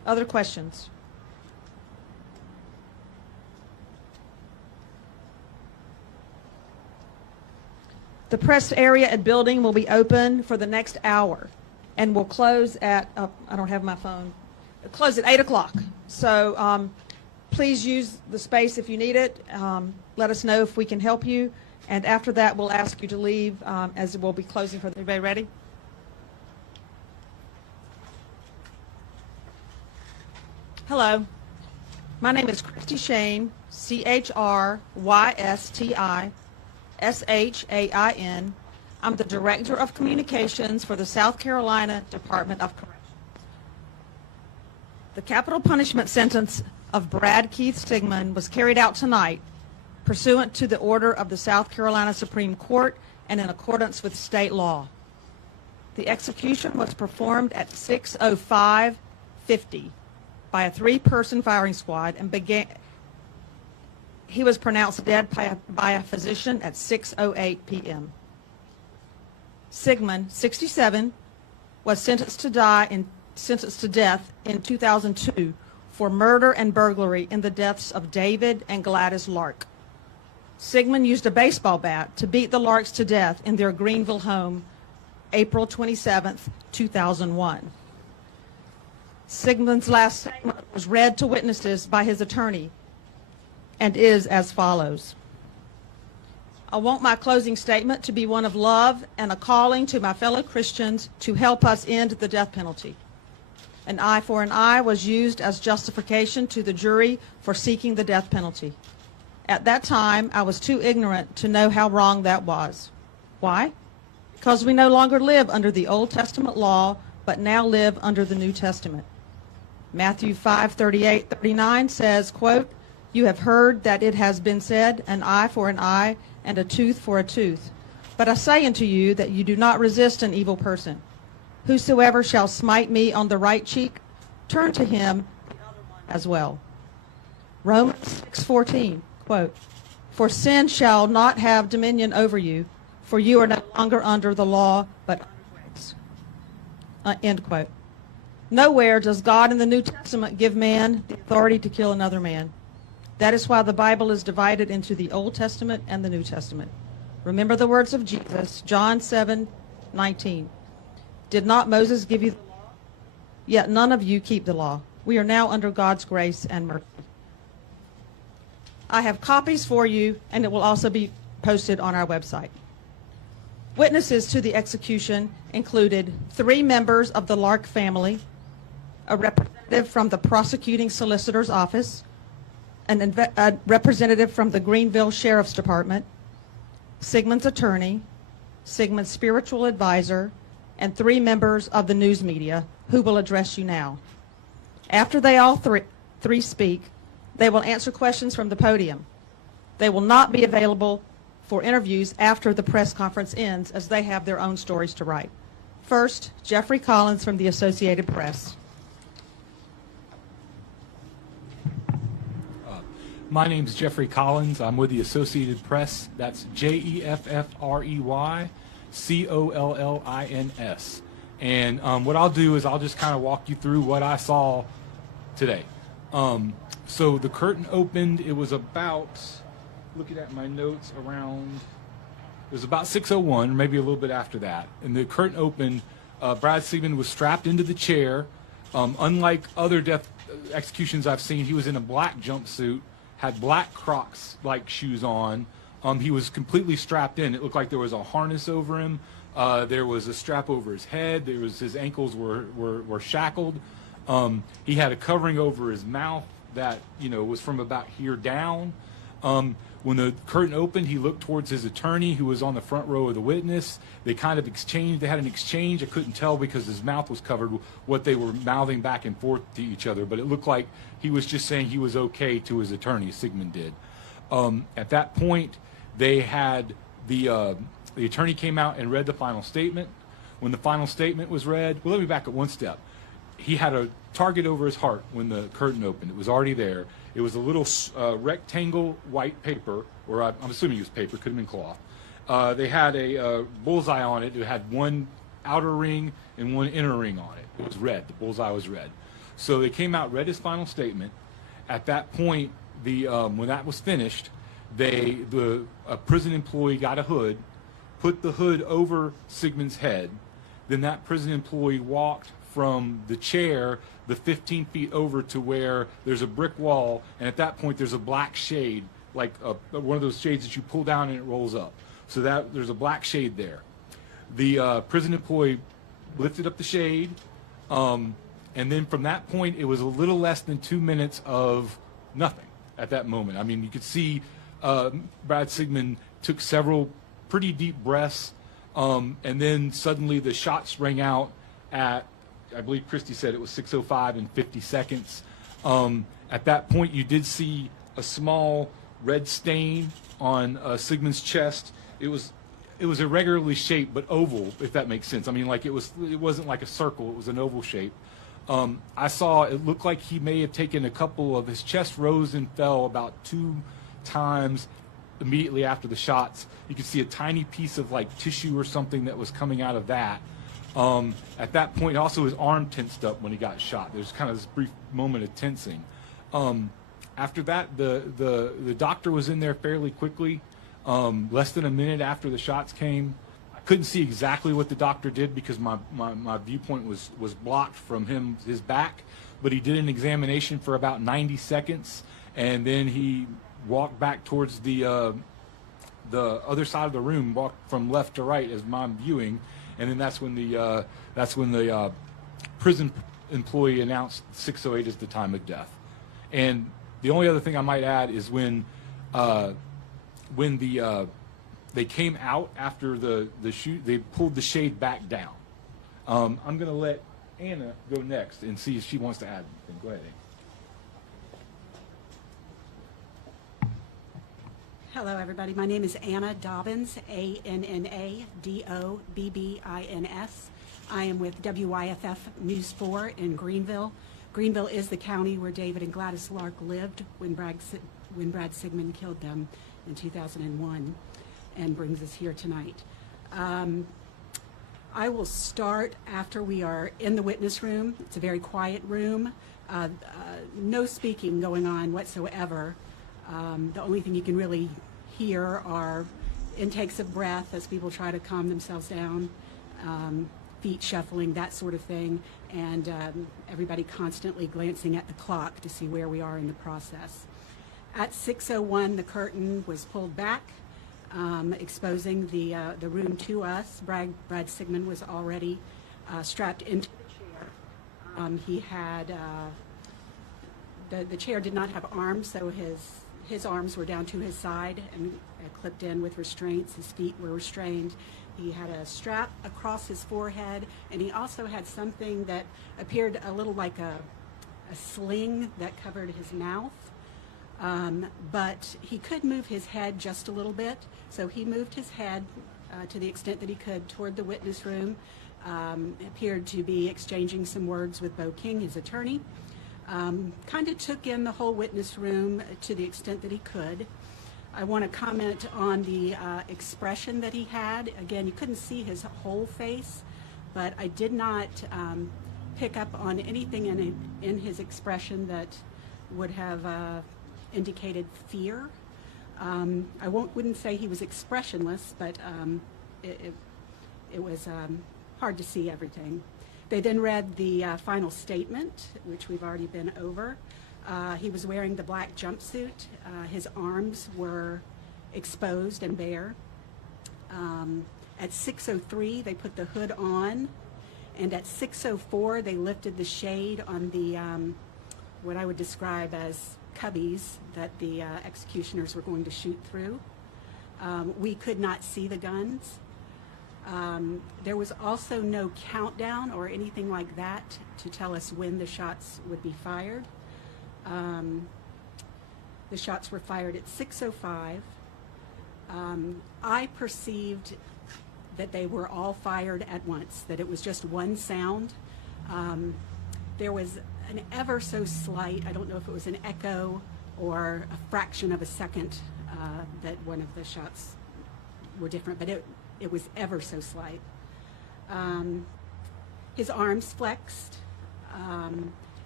Other questions? The press area and building will be open for the next hour and will close at, I don't have my phone, close at 8 o'clock. So please use the space if you need it. Let us know if we can help you. And after that, we'll ask you to leave as we'll be closing for everybody ready? Hello. My name is Christy Shane, CHRYSTI SHAIN. I'm the Director of Communications for the South Carolina Department of Corrections. The capital punishment sentence of Brad Keith Sigmon was carried out tonight pursuant to the order of the South Carolina Supreme Court and in accordance with state law. The execution was performed at 6:05:50 by a 3-person firing squad and began. He was pronounced dead by a physician at 6:08 p.m. Sigmon, 67, was sentenced to death in 2002 for murder and burglary in the deaths of David and Gladys Lark. Sigmon used a baseball bat to beat the Larks to death in their Greenville home, April 27, 2001. Sigmon's last statement was read to witnesses by his attorney and is as follows. I want my closing statement to be one of love and a calling to my fellow Christians to help us end the death penalty. An eye for an eye was used as justification to the jury for seeking the death penalty. At that time, I was too ignorant to know how wrong that was. Why? Because we no longer live under the Old Testament law, but now live under the New Testament. Matthew 5:38-39 says, quote, "You have heard that it has been said, an eye for an eye and a tooth for a tooth. But I say unto you that you do not resist an evil person. Whosoever shall smite me on the right cheek, turn to him the other one as well." Romans 6:14, quote, "For sin shall not have dominion over you, for you are no longer under the law, but under grace." End quote. Nowhere does God in the New Testament give man the authority to kill another man. That is why the Bible is divided into the Old Testament and the New Testament. Remember the words of Jesus, John 7:19. Did not Moses give you the law? Yet none of you keep the law. We are now under God's grace and mercy. I have copies for you, and it will also be posted on our website. Witnesses to the execution included 3 members of the Lark family, a representative from the prosecuting solicitor's office, a representative from the Greenville Sheriff's Department, Sigmon's attorney, Sigmon's spiritual advisor, and 3 members of the news media who will address you now. After they all three speak, they will answer questions from the podium. They will not be available for interviews after the press conference ends, as they have their own stories to write. First, Jeffrey Collins from the Associated Press. My name's Jeffrey Collins. I'm with the Associated Press. That's JEFFREYCOLLINS. And what I'll do is I'll just kind of walk you through what I saw today. So the curtain opened. It was about, looking at my notes, around, it was about 6:01, maybe a little bit after that. And the curtain opened. Brad Sigmon was strapped into the chair. Unlike other death executions I've seen, he was in a black jumpsuit, had black Crux like shoes on. He was completely strapped in. It looked like there was a harness over him. There was a strap over his head. There was, his ankles were shackled. He had a covering over his mouth that, you know, was from about here down. When the curtain opened, he looked towards his attorney, who was on the front row of the witness. They kind of exchanged. They had an exchange. I couldn't tell because his mouth was covered what they were mouthing back and forth to each other, but it looked like he was just saying he was okay to his attorney, Sigmon did. At that point, they had the attorney came out and read the final statement. When the final statement was read, well, let me back up one step. He had a target over his heart when the curtain opened. It was already there. It was a little rectangle white paper, or I'm assuming it was paper, could have been cloth. They had a bullseye on it. It had one outer ring and one inner ring on it. It was red. The bullseye was red. So they came out, read his final statement. At that point, when that was finished, a prison employee got a hood, put the hood over Sigmon's head. Then that prison employee walked from the chair the 15 feet over to where there's a brick wall, and at that point there's a black shade, like one of those shades that you pull down and it rolls up. So that there's a black shade there. The prison employee lifted up the shade, and then from that point it was a little less than 2 minutes of nothing at that moment. I mean, you could see Brad Sigmon took several pretty deep breaths, and then suddenly the shots rang out at, I believe Christy said it was 6:05 and 50 seconds. At that point, you did see a small red stain on Sigmon's chest. It was irregularly shaped, but oval, if that makes sense. I mean, like it wasn't like a circle; it was an oval shape. I saw it looked like he may have taken a couple of his chest rose and fell about 2 times immediately after the shots. You could see a tiny piece of like tissue or something that was coming out of that. At that point, also his arm tensed up when he got shot. There's kind of this brief moment of tensing. After that, the doctor was in there fairly quickly, less than a minute after the shots came. I couldn't see exactly what the doctor did because my viewpoint was blocked from his back, but he did an examination for about 90 seconds, and then he walked back towards the other side of the room, walked from left to right as I'm viewing, and then that's when the prison employee announced 6:08 as the time of death. And the only other thing I might add is when they came out after the shoot, they pulled the shade back down. I'm going to let Anna go next and see if she wants to add anything. Go ahead, Anna. Hello, everybody. My name is Anna Dobbins, ANNADOBBINS. I am with WYFF News 4 in Greenville. Greenville is the county where David and Gladys Lark lived when Brad Sigmon killed them in 2001, and brings us here tonight. I will start after we are in the witness room. It's a very quiet room. No speaking going on whatsoever. The only thing you can really hear are intakes of breath as people try to calm themselves down, feet shuffling, that sort of thing, and everybody constantly glancing at the clock to see where we are in the process. At 6:01, the curtain was pulled back, exposing the room to us. Brad Sigmon was already strapped into the chair. He had the chair did not have arms, so his arms were down to his side and clipped in with restraints. His feet were restrained. He had a strap across his forehead, and he also had something that appeared a little like a sling that covered his mouth. But he could move his head just a little bit, so he moved his head to the extent that he could toward the witness room, appeared to be exchanging some words with Bo King, his attorney. Kind of took in the whole witness room to the extent that he could. I want to comment on the expression that he had. Again, you couldn't see his whole face, but I did not pick up on anything in his expression that would have indicated fear. I wouldn't say he was expressionless, but it was hard to see everything. They then read the final statement, which we've already been over. He was wearing the black jumpsuit. His arms were exposed and bare. At 6:03, they put the hood on, and at 6:04, they lifted the shade on the what I would describe as cubbies that the executioners were going to shoot through. We could not see the guns. There was also no countdown or anything like that to tell us when the shots would be fired. The shots were fired at 6:05. I perceived that they were all fired at once, that it was just one sound. There was an ever so slight, I don't know if it was an echo or a fraction of a second that one of the shots were different, but it was ever so slight. His arms flexed.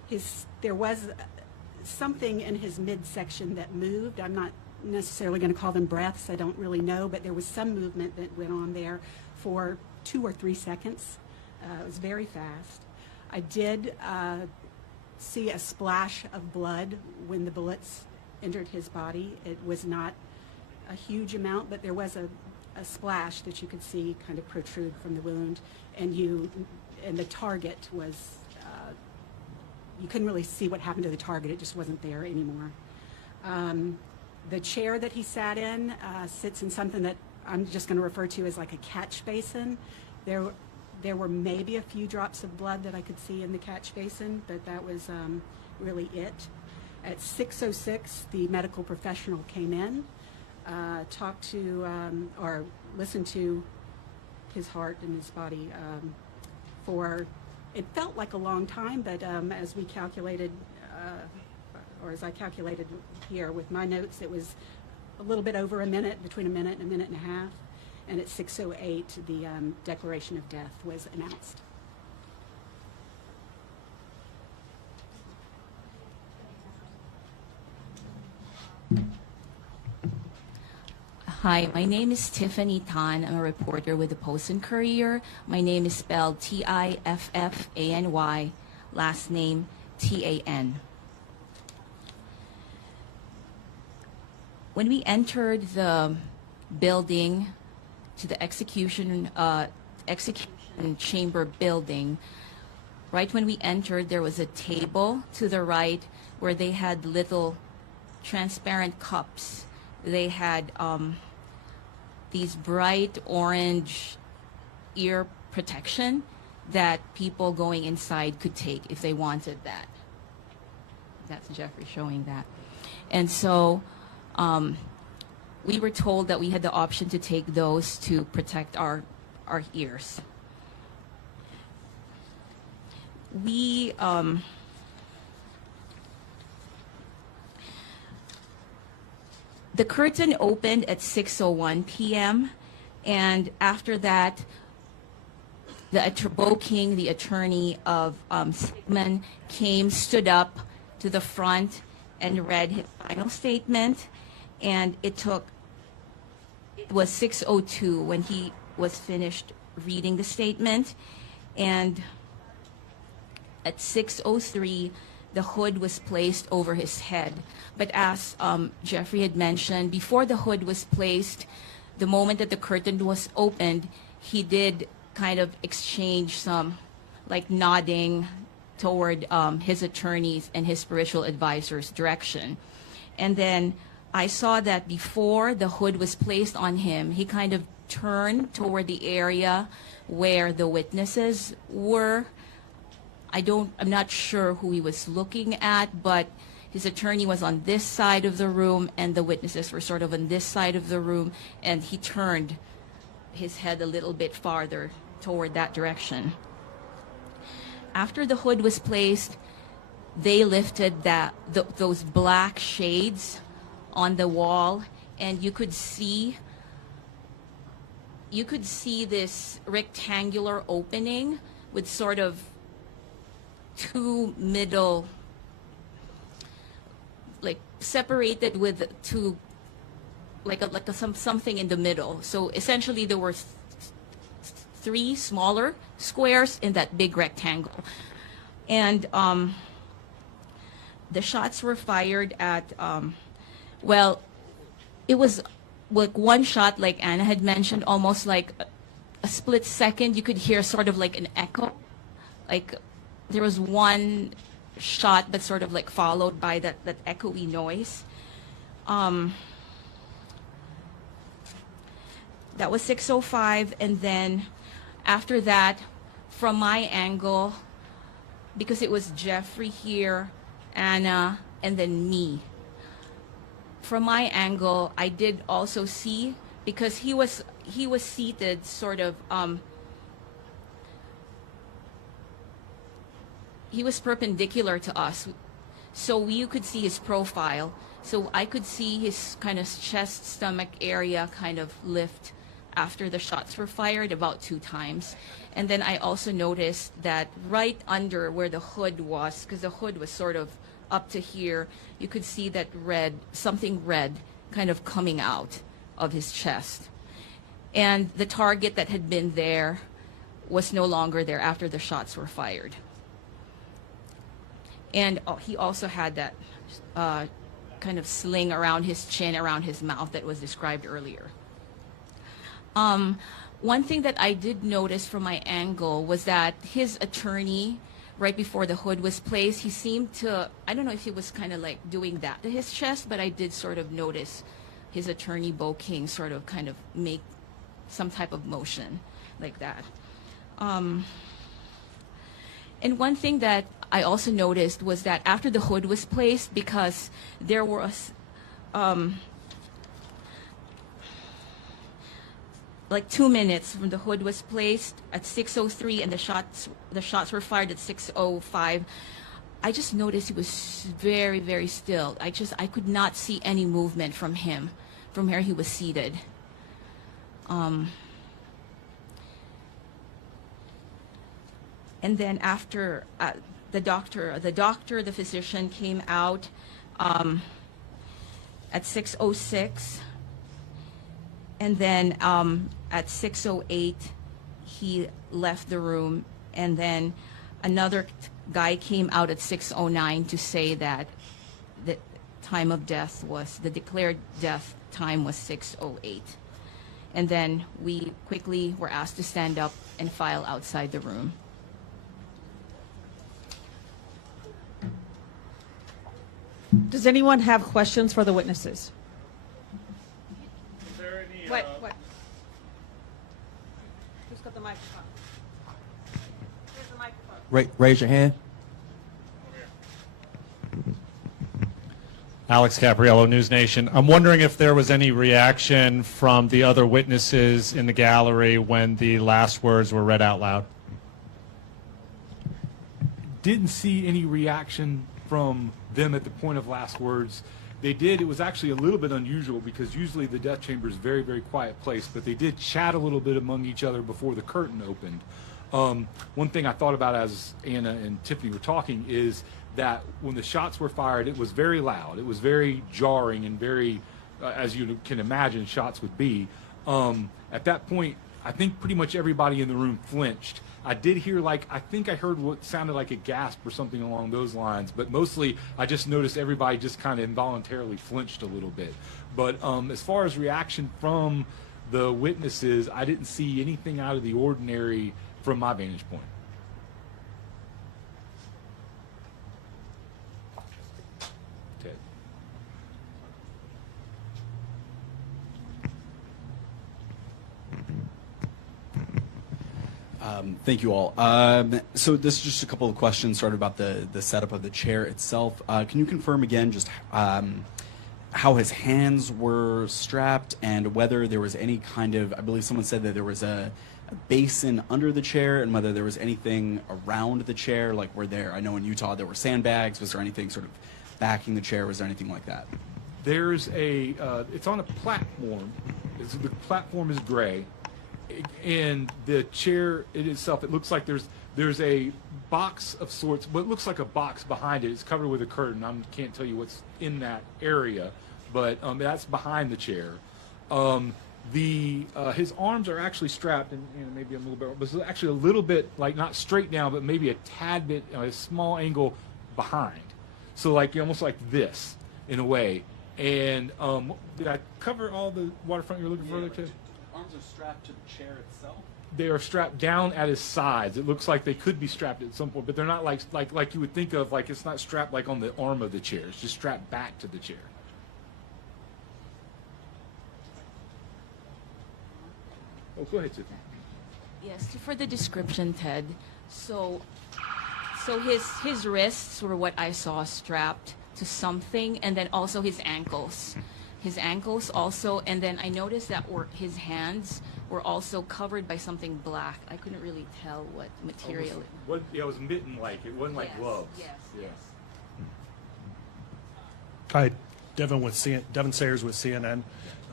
there was something in his midsection that moved. I'm not necessarily going to call them breaths. I don't really know, but there was some movement that went on there for 2 or 3 seconds. It was very fast. I did see a splash of blood when the bullets entered his body. It was not a huge amount, but there was a splash that you could see kind of protrude from the wound, and the target was, you couldn't really see what happened to the target. It just wasn't there anymore. The chair that he sat in sits in something that I'm just going to refer to as like a catch basin. There were maybe a few drops of blood that I could see in the catch basin, but that was really it. At 6:06, the medical professional came in, talked to or listened to his heart and his body for, it felt like a long time, but as we calculated, or as I calculated here with my notes, it was a little bit over a minute, between a minute and a half. And at 6:08, the declaration of death was announced. Hi, my name is Tiffany Tan. I'm a reporter with the Post and Courier. My name is spelled Tiffany, last name Tan. When we entered the building, to the execution chamber building, right when we entered, there was a table to the right where they had little transparent cups. They had these bright orange ear protection that people going inside could take if they wanted that. That's Jeffrey showing that. And so we were told that we had the option to take those to protect our ears. We the curtain opened at 6:01 p.m. and after that, Bo King, the attorney of Sigmon, stood up to the front and read his final statement, and it was 6:02 when he was finished reading the statement, and at 6:03 the hood was placed over his head. But as Jeffrey had mentioned, before the hood was placed, the moment that the curtain was opened, he did kind of exchange some like nodding toward his attorneys and his spiritual advisor's direction. And then I saw that before the hood was placed on him, he kind of turned toward the area where the witnesses were. I'm not sure who he was looking at, but his attorney was on this side of the room and the witnesses were sort of on this side of the room, and he turned his head a little bit farther toward that direction. After the hood was placed, they lifted those black shades on the wall, and you could see this rectangular opening with sort of two middle, like separated with two, something in the middle. So essentially there were 3 smaller squares in that big rectangle. And the shots were fired at, well, it was like one shot, like Anna had mentioned, almost like a split second. You could hear sort of like an echo. Like there was one shot, but sort of like followed by that echoey noise. That was 6:05, and then after that, from my angle, because it was Jeffrey here, Anna, and then me. From my angle, I did also see, because he was seated sort of, he was perpendicular to us, so you could see his profile. So I could see his kind of chest, stomach area kind of lift after the shots were fired, about 2 times. And then I also noticed that right under where the hood was, because the hood was sort of up to here, you could see that something red kind of coming out of his chest. And the target that had been there was no longer there after the shots were fired. And he also had that kind of sling around his chin, around his mouth that was described earlier. One thing that I did notice from my angle was that his attorney, right before the hood was placed, he seemed to, I don't know if he was kind of like doing that to his chest, but I did sort of notice his attorney, Bo King, sort of kind of make some type of motion like that. And one thing that I also noticed was that after the hood was placed, because there was like 2 minutes from the hood was placed at 6:03 and the shots were fired at 6:05, I just noticed he was very, very still. I could not see any movement from him from where he was seated. And then after the physician came out at 6:06, and then at 6:08 he left the room, and then another guy came out at 6:09 to say that the time of death was, the declared death time was 6:08. And then we quickly were asked to stand up and file outside the room. Does anyone have questions for the witnesses? Is there any, What? Who's got the microphone? Here's the microphone. Raise your hand. Alex Capriello, News Nation. I'm wondering if there was any reaction from the other witnesses in the gallery when the last words were read out loud. Didn't see any reaction from them at the point of last words. They did. It was actually a little bit unusual because usually the death chamber is a very, very quiet place, but they did chat a little bit among each other before the curtain opened. One thing I thought about as Anna and Tiffany were talking is that when the shots were fired, it was very loud. It was very jarring and very, as you can imagine, shots would be. At that point, I think pretty much everybody in the room flinched. I did hear, I think I heard what sounded like a gasp or something along those lines, but mostly I just noticed everybody just kind of involuntarily flinched a little bit. But as far as reaction from the witnesses, I didn't see anything out of the ordinary from my vantage point. Ted. Thank you all. So this is just a couple of questions sort of about the setup of the chair itself. Can you confirm again just how his hands were strapped and whether there was any kind of, I believe someone said that there was a basin under the chair, and whether there was anything around the chair, like were there, I know in Utah there were sandbags, was there anything sort of backing the chair, was there anything like that? There's it's on a platform. The platform is gray. And the chair in itself, it looks like there's a box of sorts, but it looks like a box behind it. It's covered with a curtain. I can't tell you what's in that area, but that's behind the chair. His arms are actually strapped, and maybe a little bit, but it's actually a little bit, like not straight down, but maybe a tad bit, a small angle behind. So almost like this, in a way. And did I cover all the waterfront you're looking for there, too? Arms are strapped to the chair itself? They are strapped down at his sides. It looks like they could be strapped at some point, but they're not like you would think of, like it's not strapped like on the arm of the chair. It's just strapped back to the chair. Oh, go ahead, Tiffany. Yes, for the description, Ted. So his wrists were what I saw strapped to something, and then also his ankles. His ankles also, and then I noticed that his hands were also covered by something black. I couldn't really tell what material. It was mitten-like. It wasn't like gloves. Yes. Hi, Devin Sayers with CNN.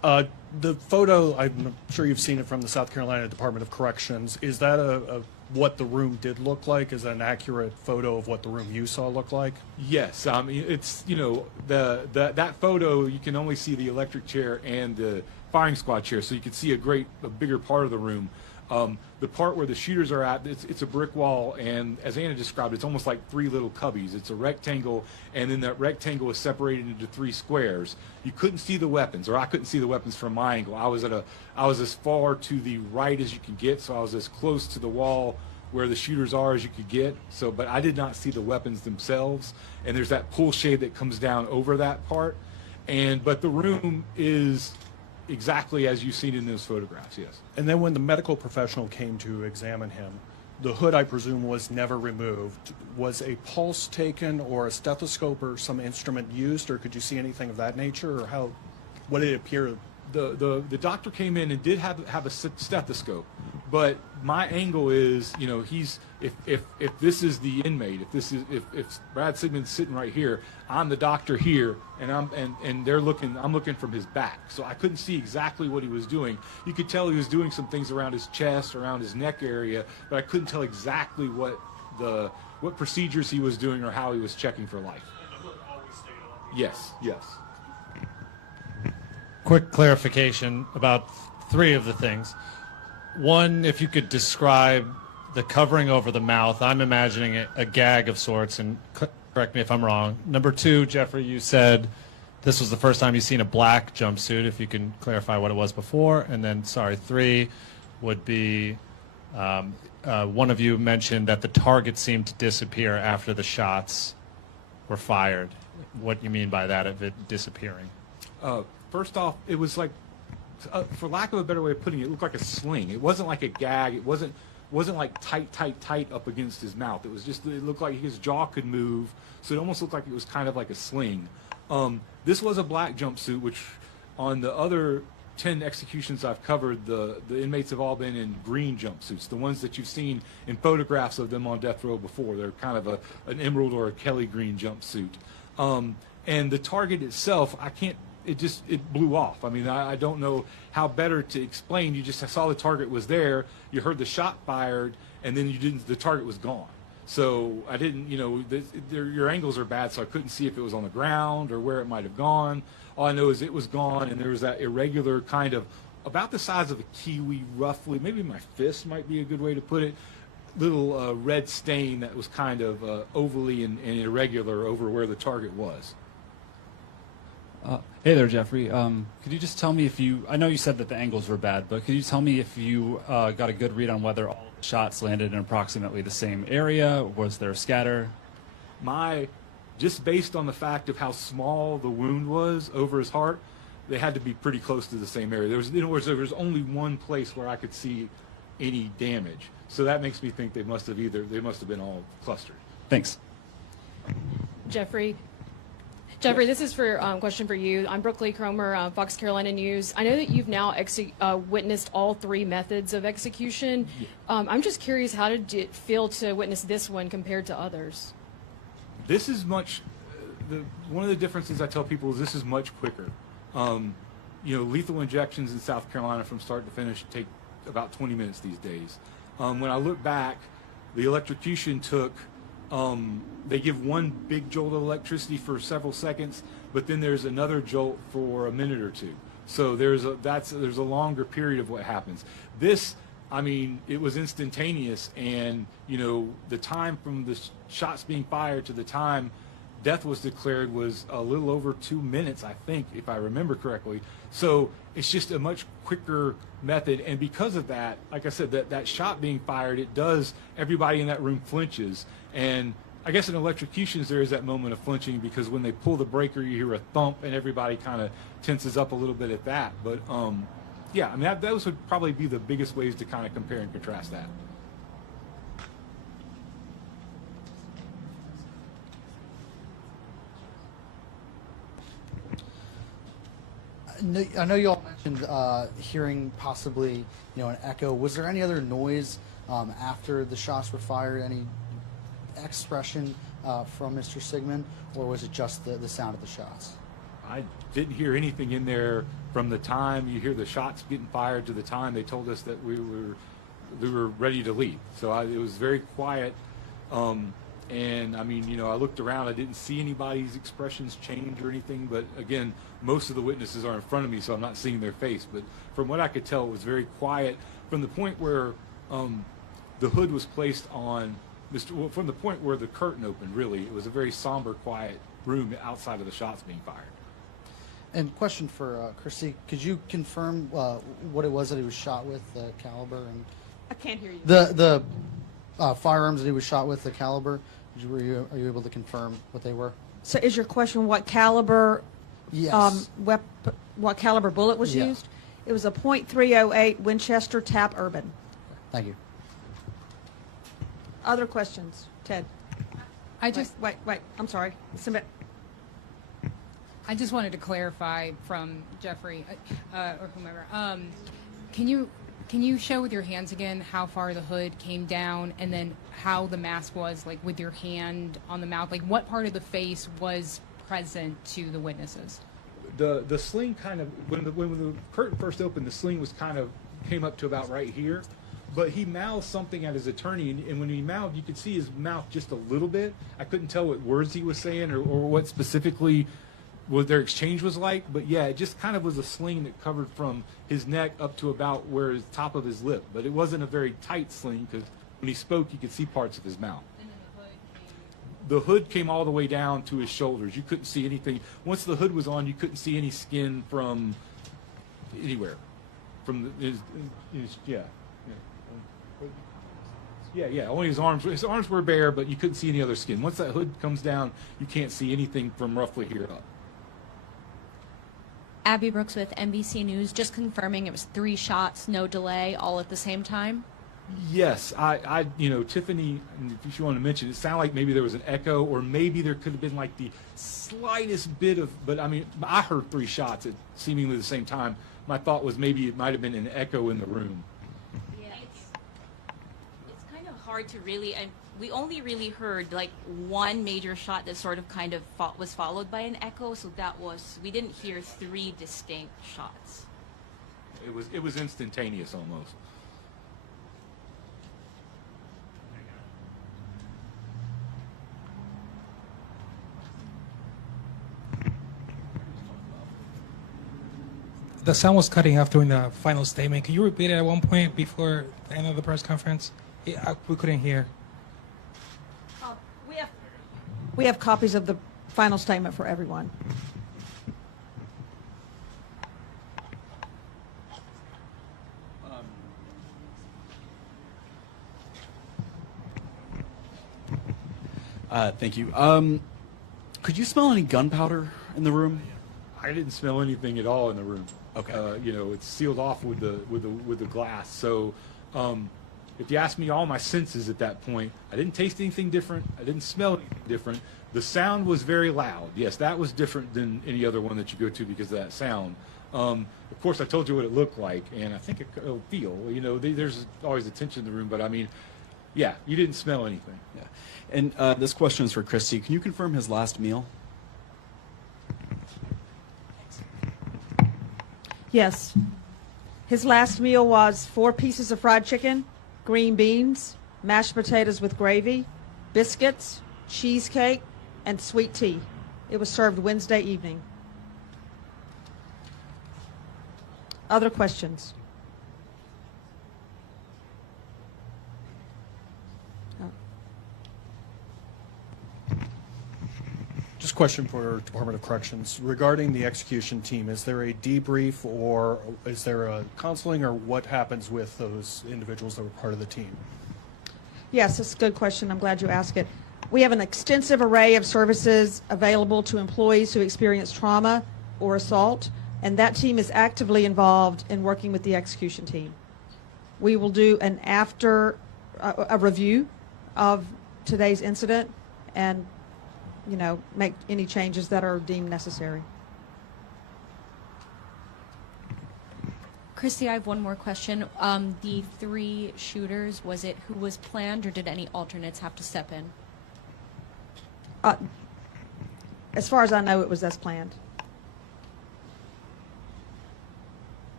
The photo, I'm sure you've seen it from the South Carolina Department of Corrections. Is that what the room did look like? Is that an accurate photo of what the room you saw look like? Yes, it's that photo you can only see the electric chair and the firing squad chair, so you can see a bigger part of the room. The part where the shooters are at, it's a brick wall, and as Anna described, it's almost like three little cubbies. It's a rectangle, and then that rectangle is separated into three squares. You couldn't see the weapons, or I couldn't see the weapons from my angle. I was as far to the right as you could get, so I was as close to the wall where the shooters are as you could get. So, but I did not see the weapons themselves. And there's that pull shade that comes down over that part. But the room is exactly as you've seen in those photographs, yes. And then when the medical professional came to examine him, the hood, I presume, was never removed. Was a pulse taken or a stethoscope or some instrument used, or could you see anything of that nature, or what did it appear? The doctor came in and did have a stethoscope, but my angle is, if this is the inmate, if Brad Sigmon's sitting right here, I'm the doctor here, and I'm looking from his back, so I couldn't see exactly what he was doing. You could tell he was doing some things around his chest, around his neck area, but I couldn't tell exactly what procedures he was doing or how he was checking for life. And the hood always stayed on? Yes. Quick clarification about three of the things. One, if you could describe the covering over the mouth, I'm imagining a gag of sorts, and correct me if I'm wrong. Number two, Jeffrey, you said this was the first time you've seen a black jumpsuit, if you can clarify what it was before. And then, three would be one of you mentioned that the target seemed to disappear after the shots were fired. What you mean by that, of it disappearing? First off, it was like, for lack of a better way of putting it, it looked like a sling. It wasn't like a gag. It wasn't like tight up against his mouth. It looked like his jaw could move, so it almost looked like it was kind of like a sling. This was a black jumpsuit, which on the other 10 executions I've covered, the inmates have all been in green jumpsuits, the ones that you've seen in photographs of them on death row before. They're kind of an emerald or a Kelly green jumpsuit. And the target itself, it blew off. I mean, I don't know how better to explain. You just saw the target was there, you heard the shot fired, and then the target was gone. So I didn't, your angles are bad, so I couldn't see if it was on the ground or where it might have gone. All I know is it was gone, and there was that irregular kind of, about the size of a kiwi roughly, maybe my fist might be a good way to put it, little red stain that was kind of ovally and irregular over where the target was. Hey there, Jeffrey. Could you just tell me I know you said that the angles were bad, but could you tell me if you got a good read on whether all the shots landed in approximately the same area? Was there a scatter? Just based on the fact of how small the wound was over his heart, they had to be pretty close to the same area. There was only one place where I could see any damage. So that makes me think they must have been all clustered. Thanks. Jeffrey, this is for question for you. I'm Brooke Lee Cromer, Fox Carolina News. I know that you've now witnessed all three methods of execution. I'm just curious, how did it feel to witness this one compared to others? This is much. One of the differences I tell people is this is much quicker. Lethal injections in South Carolina from start to finish take about 20 minutes these days. When I look back, the electrocution took. They give one big jolt of electricity for several seconds, but then there's another jolt for a minute or two. So there's a longer period of what happens. This, it was instantaneous, and the time from the shots being fired to the time death was declared was a little over 2 minutes, I think, if I remember correctly. So it's just a much quicker method, and because of that, like I said, that shot being fired, everybody in that room flinches. And I guess in electrocutions there is that moment of flinching, because when they pull the breaker you hear a thump and everybody kind of tenses up a little bit at that. But those would probably be the biggest ways to kind of compare and contrast that. I know you all mentioned hearing possibly, an echo. Was there any other noise after the shots were fired? Any expression from Mr. Sigmon, or was it just the sound of the shots? I didn't hear anything in there from the time you hear the shots getting fired to the time they told us that we were ready to leave. So it was very quiet. And I mean, I looked around, I didn't see anybody's expressions change or anything, but again, most of the witnesses are in front of me, so I'm not seeing their face. But from what I could tell, it was very quiet from the point where the hood was placed on from the point where the curtain opened. Really, it was a very somber, quiet room outside of the shots being fired. And question for Christy, could you confirm what it was that he was shot with, the caliber, and I can't hear you. the firearms that he was shot with, the caliber? Are you able to confirm what they were? So is your question what caliber? Yes. What caliber bullet was Yeah. used? It was a .308 Winchester Tap Urban. Thank you. Other questions, Ted? I just wait. I'm sorry. Submit. I just wanted to clarify from Jeffrey or whomever. Can you show with your hands again how far the hood came down, and then how the mask was, like with your hand on the mouth? Like what part of the face was present to the witnesses? The sling kind of, when the curtain first opened, the sling was came up to about right here. But he mouthed something at his attorney, and when he mouthed, you could see his mouth just a little bit. I couldn't tell what words he was saying or what specifically what their exchange was like. But yeah, it just kind of was a sling that covered from his neck up to about where his top of his lip. But it wasn't a very tight sling, because when he spoke, you could see parts of his mouth. And then the hood came. The hood came all the way down to his shoulders. You couldn't see anything. Once the hood was on, you couldn't see any skin from anywhere. From his yeah. Only his arms. His arms were bare, but you couldn't see any other skin. Once that hood comes down, you can't see anything from roughly here up. Abby Brooks with NBC News, just confirming it was 3 shots, no delay, all at the same time? Yes, I Tiffany, if you want to mention, it sounded like maybe there was an echo, or maybe there could have been like the slightest bit of, but I mean, I heard 3 shots at seemingly the same time. My thought was maybe it might have been an echo in the room. Yeah, it's kind of hard to really, and we only really heard like one major shot that sort of was followed by an echo, so we didn't hear 3 distinct shots. It was instantaneous almost. The sound was cutting off during the final statement. Can you repeat it at one point before the end of the press conference? We couldn't hear. We have copies of the final statement for everyone. Thank you. Could you smell any gunpowder in the room? I didn't smell anything at all in the room. Okay. It's sealed off with the glass. So, if you ask me all my senses at that point, I didn't taste anything different. I didn't smell anything different. The sound was very loud. Yes, that was different than any other one that you go to because of that sound. Of course, I told you what it looked like, and I think it'll feel. There's always a tension in the room, but I mean, yeah, you didn't smell anything. Yeah. And this question is for Christy. Can you confirm his last meal? Yes. His last meal was 4 pieces of fried chicken, green beans, mashed potatoes with gravy, biscuits, cheesecake, and sweet tea. It was served Wednesday evening. Other questions? Just a question for Department of Corrections. Regarding the execution team, is there a debrief or is there a counseling, or what happens with those individuals that were part of the team? Yes, that's a good question. I'm glad you asked it. We have an extensive array of services available to employees who experience trauma or assault, and that team is actively involved in working with the execution team. We will do an a review of today's incident and make any changes that are deemed necessary. Christy, I have one more question. The 3 shooters, was it who was planned, or did any alternates have to step in? As far as I know, it was as planned.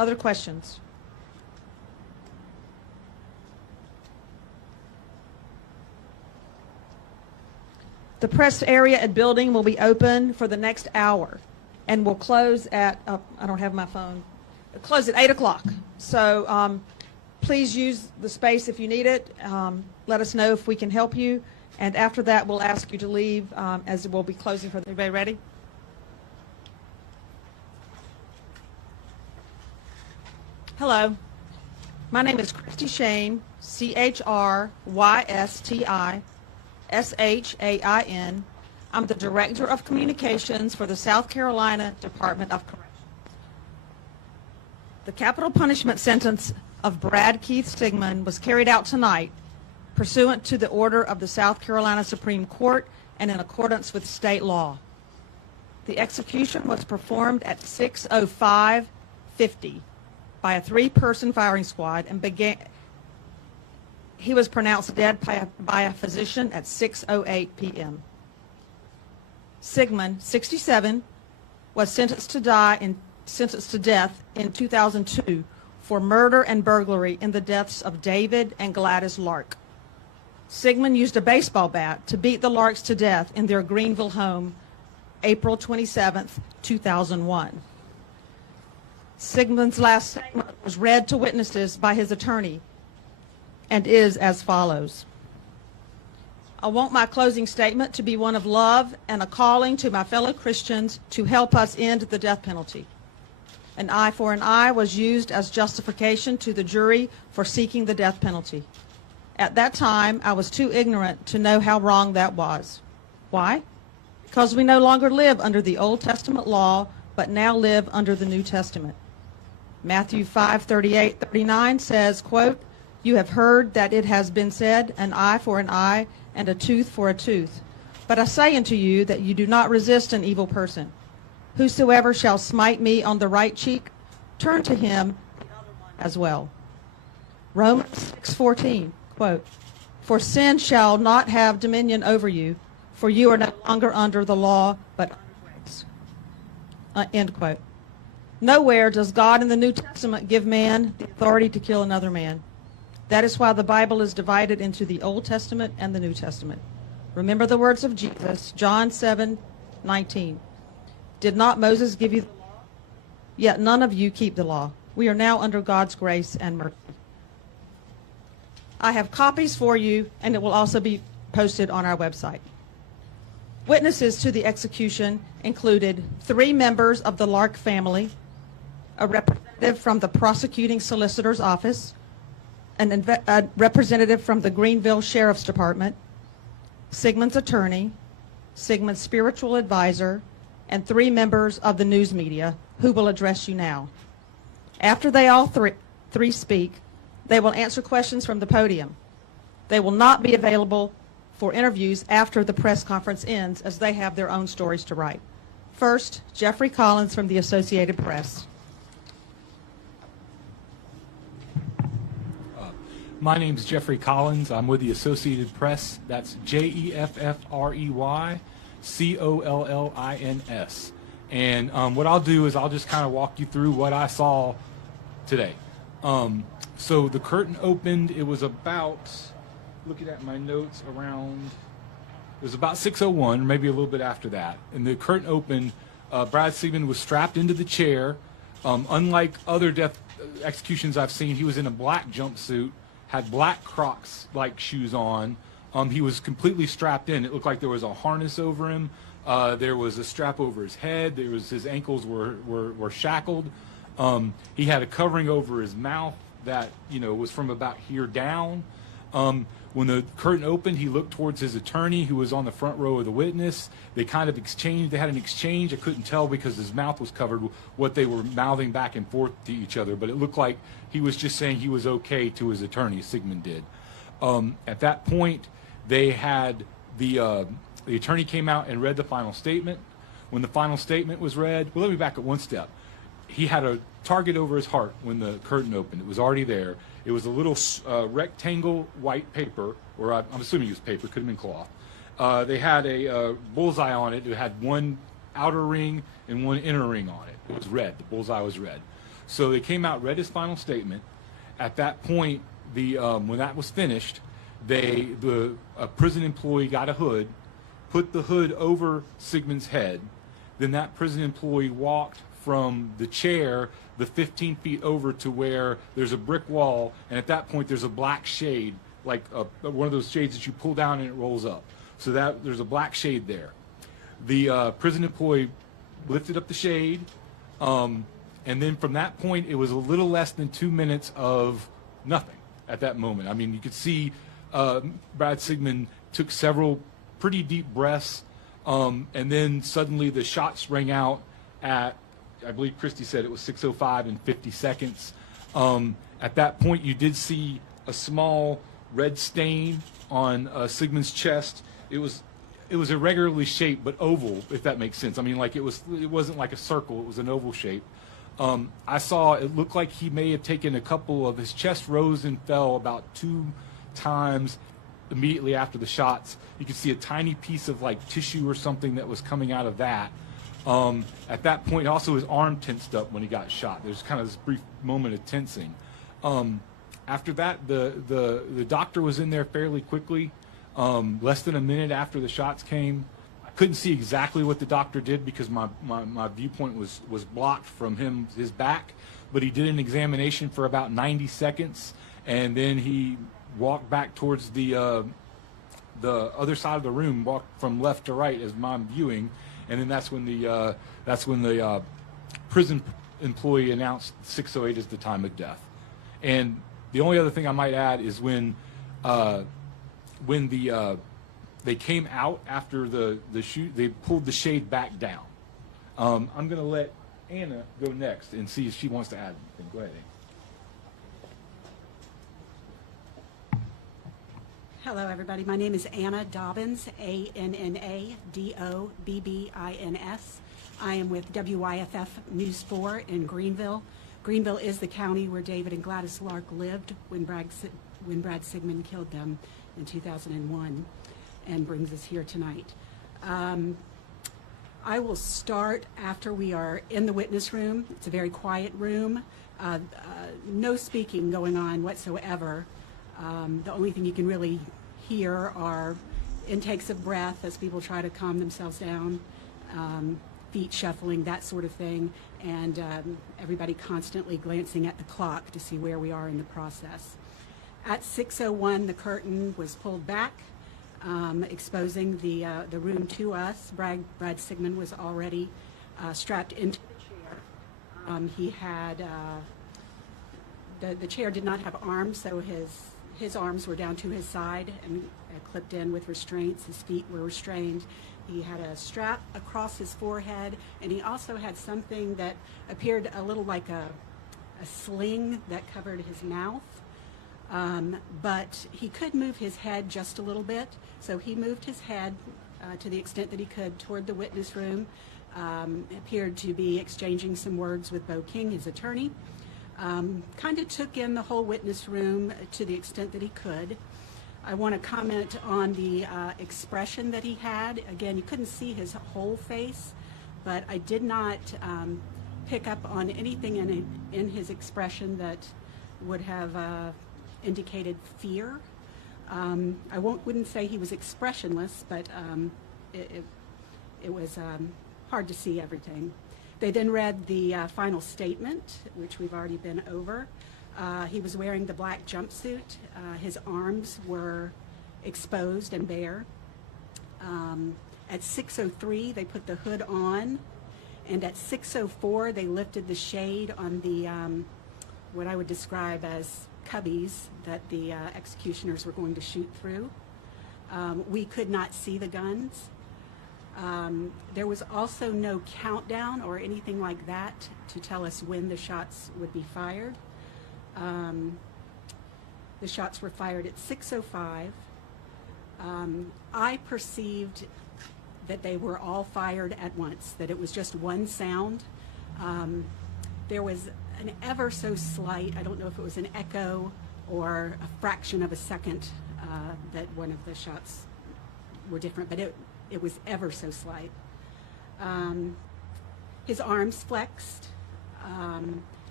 Other questions? The press area and building will be open for the next hour and will close at, I don't have my phone, close at 8 o'clock. So please use the space if you need it. Let us know if we can help you. And after that, we'll ask you to leave as we'll be closing for everybody ready? Hello. My name is Christy Shane, CHRYSTI I'm the Director of Communications for the South Carolina Department of Corrections. The capital punishment sentence of Brad Keith Sigmon was carried out tonight pursuant to the order of the South Carolina Supreme Court and in accordance with state law. The execution was performed at 6:05:50 by a 3-person firing squad and he was pronounced dead by a physician at 6:08 p.m. Sigmon, 67, was sentenced to death in 2002 for murder and burglary in the deaths of David and Gladys Lark. Sigmon used a baseball bat to beat the Larks to death in their Greenville home, April 27, 2001. Sigmon's last statement was read to witnesses by his attorney and is as follows. I want my closing statement to be one of love and a calling to my fellow Christians to help us end the death penalty. An eye for an eye was used as justification to the jury for seeking the death penalty. At that time, I was too ignorant to know how wrong that was. Why? Because we no longer live under the Old Testament law, but now live under the New Testament. Matthew 5:38-39 says, quote, "You have heard that it has been said, an eye for an eye and a tooth for a tooth. But I say unto you that you do not resist an evil person. Whosoever shall smite me on the right cheek, turn to him the other one as well." Romans 6:14, quote, "For sin shall not have dominion over you, for you are no longer under the law, but under grace." End quote. Nowhere does God in the New Testament give man the authority to kill another man. That is why the Bible is divided into the Old Testament and the New Testament. Remember the words of Jesus, John 7:19. Did not Moses give you the law? Yet none of you keep the law. We are now under God's grace and mercy. I have copies for you, and it will also be posted on our website. Witnesses to the execution included 3 members of the Lark family, a representative from the prosecuting solicitor's office, a representative from the Greenville Sheriff's Department, Sigmon's attorney, Sigmon's spiritual advisor, and 3 members of the news media who will address you now. After they all three speak, they will answer questions from the podium. They will not be available for interviews after the press conference ends, as they have their own stories to write. First, Jeffrey Collins from the Associated Press. My name's Jeffrey Collins. I'm with the Associated Press. That's JEFFREYCOLLINS. And what I'll do is I'll just kind of walk you through what I saw today. So the curtain opened. It was about, looking at my notes, it was about 6:01, maybe a little bit after that. And the curtain opened. Brad Sigmon was strapped into the chair. Unlike other death executions I've seen, he was in a black jumpsuit, had black Crux like shoes on. He was completely strapped in. It looked like there was a harness over him. There was a strap over his head. His ankles were shackled. He had a covering over his mouth that was from about here down. When the curtain opened, he looked towards his attorney, who was on the front row of the witness. They kind of exchanged. They had an exchange. I couldn't tell because his mouth was covered what they were mouthing back and forth to each other, but it looked like he was just saying he was okay to his attorney. Sigmon did. At that point, they had the attorney came out and read the final statement. When the final statement was read, well, let me back up one step. He had a target over his heart when the curtain opened. It was already there. It was a little rectangle white paper, or I'm assuming it was paper, could have been cloth. They had a bullseye on it. It had one outer ring and one inner ring on it. It was red. The bullseye was red. So they came out, read his final statement. At that point, when that was finished, a prison employee got a hood, put the hood over Sigmon's head. Then that prison employee walked from the chair the 15 feet over to where there's a brick wall, and at that point there's a black shade, like one of those shades that you pull down and it rolls up. So that there's a black shade there. The prison employee lifted up the shade, and then from that point it was a little less than 2 minutes of nothing at that moment. I mean, you could see Brad Sigmon took several pretty deep breaths, and then suddenly the shots rang out at, I believe Christy said it was 6:05 and 50 seconds. At that point, you did see a small red stain on Sigmon's chest. It was irregularly shaped, but oval, if that makes sense. I mean, like it wasn't like a circle; it was an oval shape. I saw it looked like he may have taken a couple of his chest rose and fell about 2 times immediately after the shots. You could see a tiny piece of like tissue or something that was coming out of that. At that point, also his arm tensed up when he got shot. There's kind of this brief moment of tensing. After that, the doctor was in there fairly quickly, less than a minute after the shots came. I couldn't see exactly what the doctor did because my viewpoint was blocked from his back, but he did an examination for about 90 seconds, and then he walked back towards the other side of the room, walked from left to right as I'm viewing, and then that's when the prison employee announced 6:08 as the time of death. And the only other thing I might add is when they came out after the shoot, they pulled the shade back down. I'm going to let Anna go next and see if she wants to add anything. Go ahead, Anna. Hello, everybody. My name is Anna Dobbins, ANNA-DOBBINS. I am with WYFF News 4 in Greenville. Greenville is the county where David and Gladys Lark lived when Brad Sigmon killed them in 2001, and brings us here tonight. I will start after we are in the witness room. It's a very quiet room. No speaking going on whatsoever. The only thing you can really hear are intakes of breath as people try to calm themselves down, feet shuffling, that sort of thing, and everybody constantly glancing at the clock to see where we are in the process. At 6:01, the curtain was pulled back, exposing the room to us. Brad Sigmon was already strapped into the chair. He had the chair did not have arms, so his arms were down to his side and clipped in with restraints. His feet were restrained. He had a strap across his forehead, and he also had something that appeared a little like a sling that covered his mouth. But he could move his head just a little bit, so he moved his head to the extent that he could toward the witness room, appeared to be exchanging some words with Bo King, his attorney. Kind of took in the whole witness room to the extent that he could. I want to comment on the expression that he had. Again, you couldn't see his whole face, but I did not pick up on anything in his expression that would have indicated fear. I wouldn't say he was expressionless, but it was hard to see everything. They then read the final statement, which we've already been over. He was wearing the black jumpsuit. His arms were exposed and bare. At 6:03, they put the hood on, and at 6:04, they lifted the shade on the what I would describe as cubbies that the executioners were going to shoot through. We could not see the guns. There was also no countdown or anything like that to tell us when the shots would be fired. The shots were fired at 6:05. I perceived that they were all fired at once, that it was just one sound. There was an ever so slight, I don't know if it was an echo or a fraction of a second that one of the shots were different, but it was ever so slight. His arms flexed.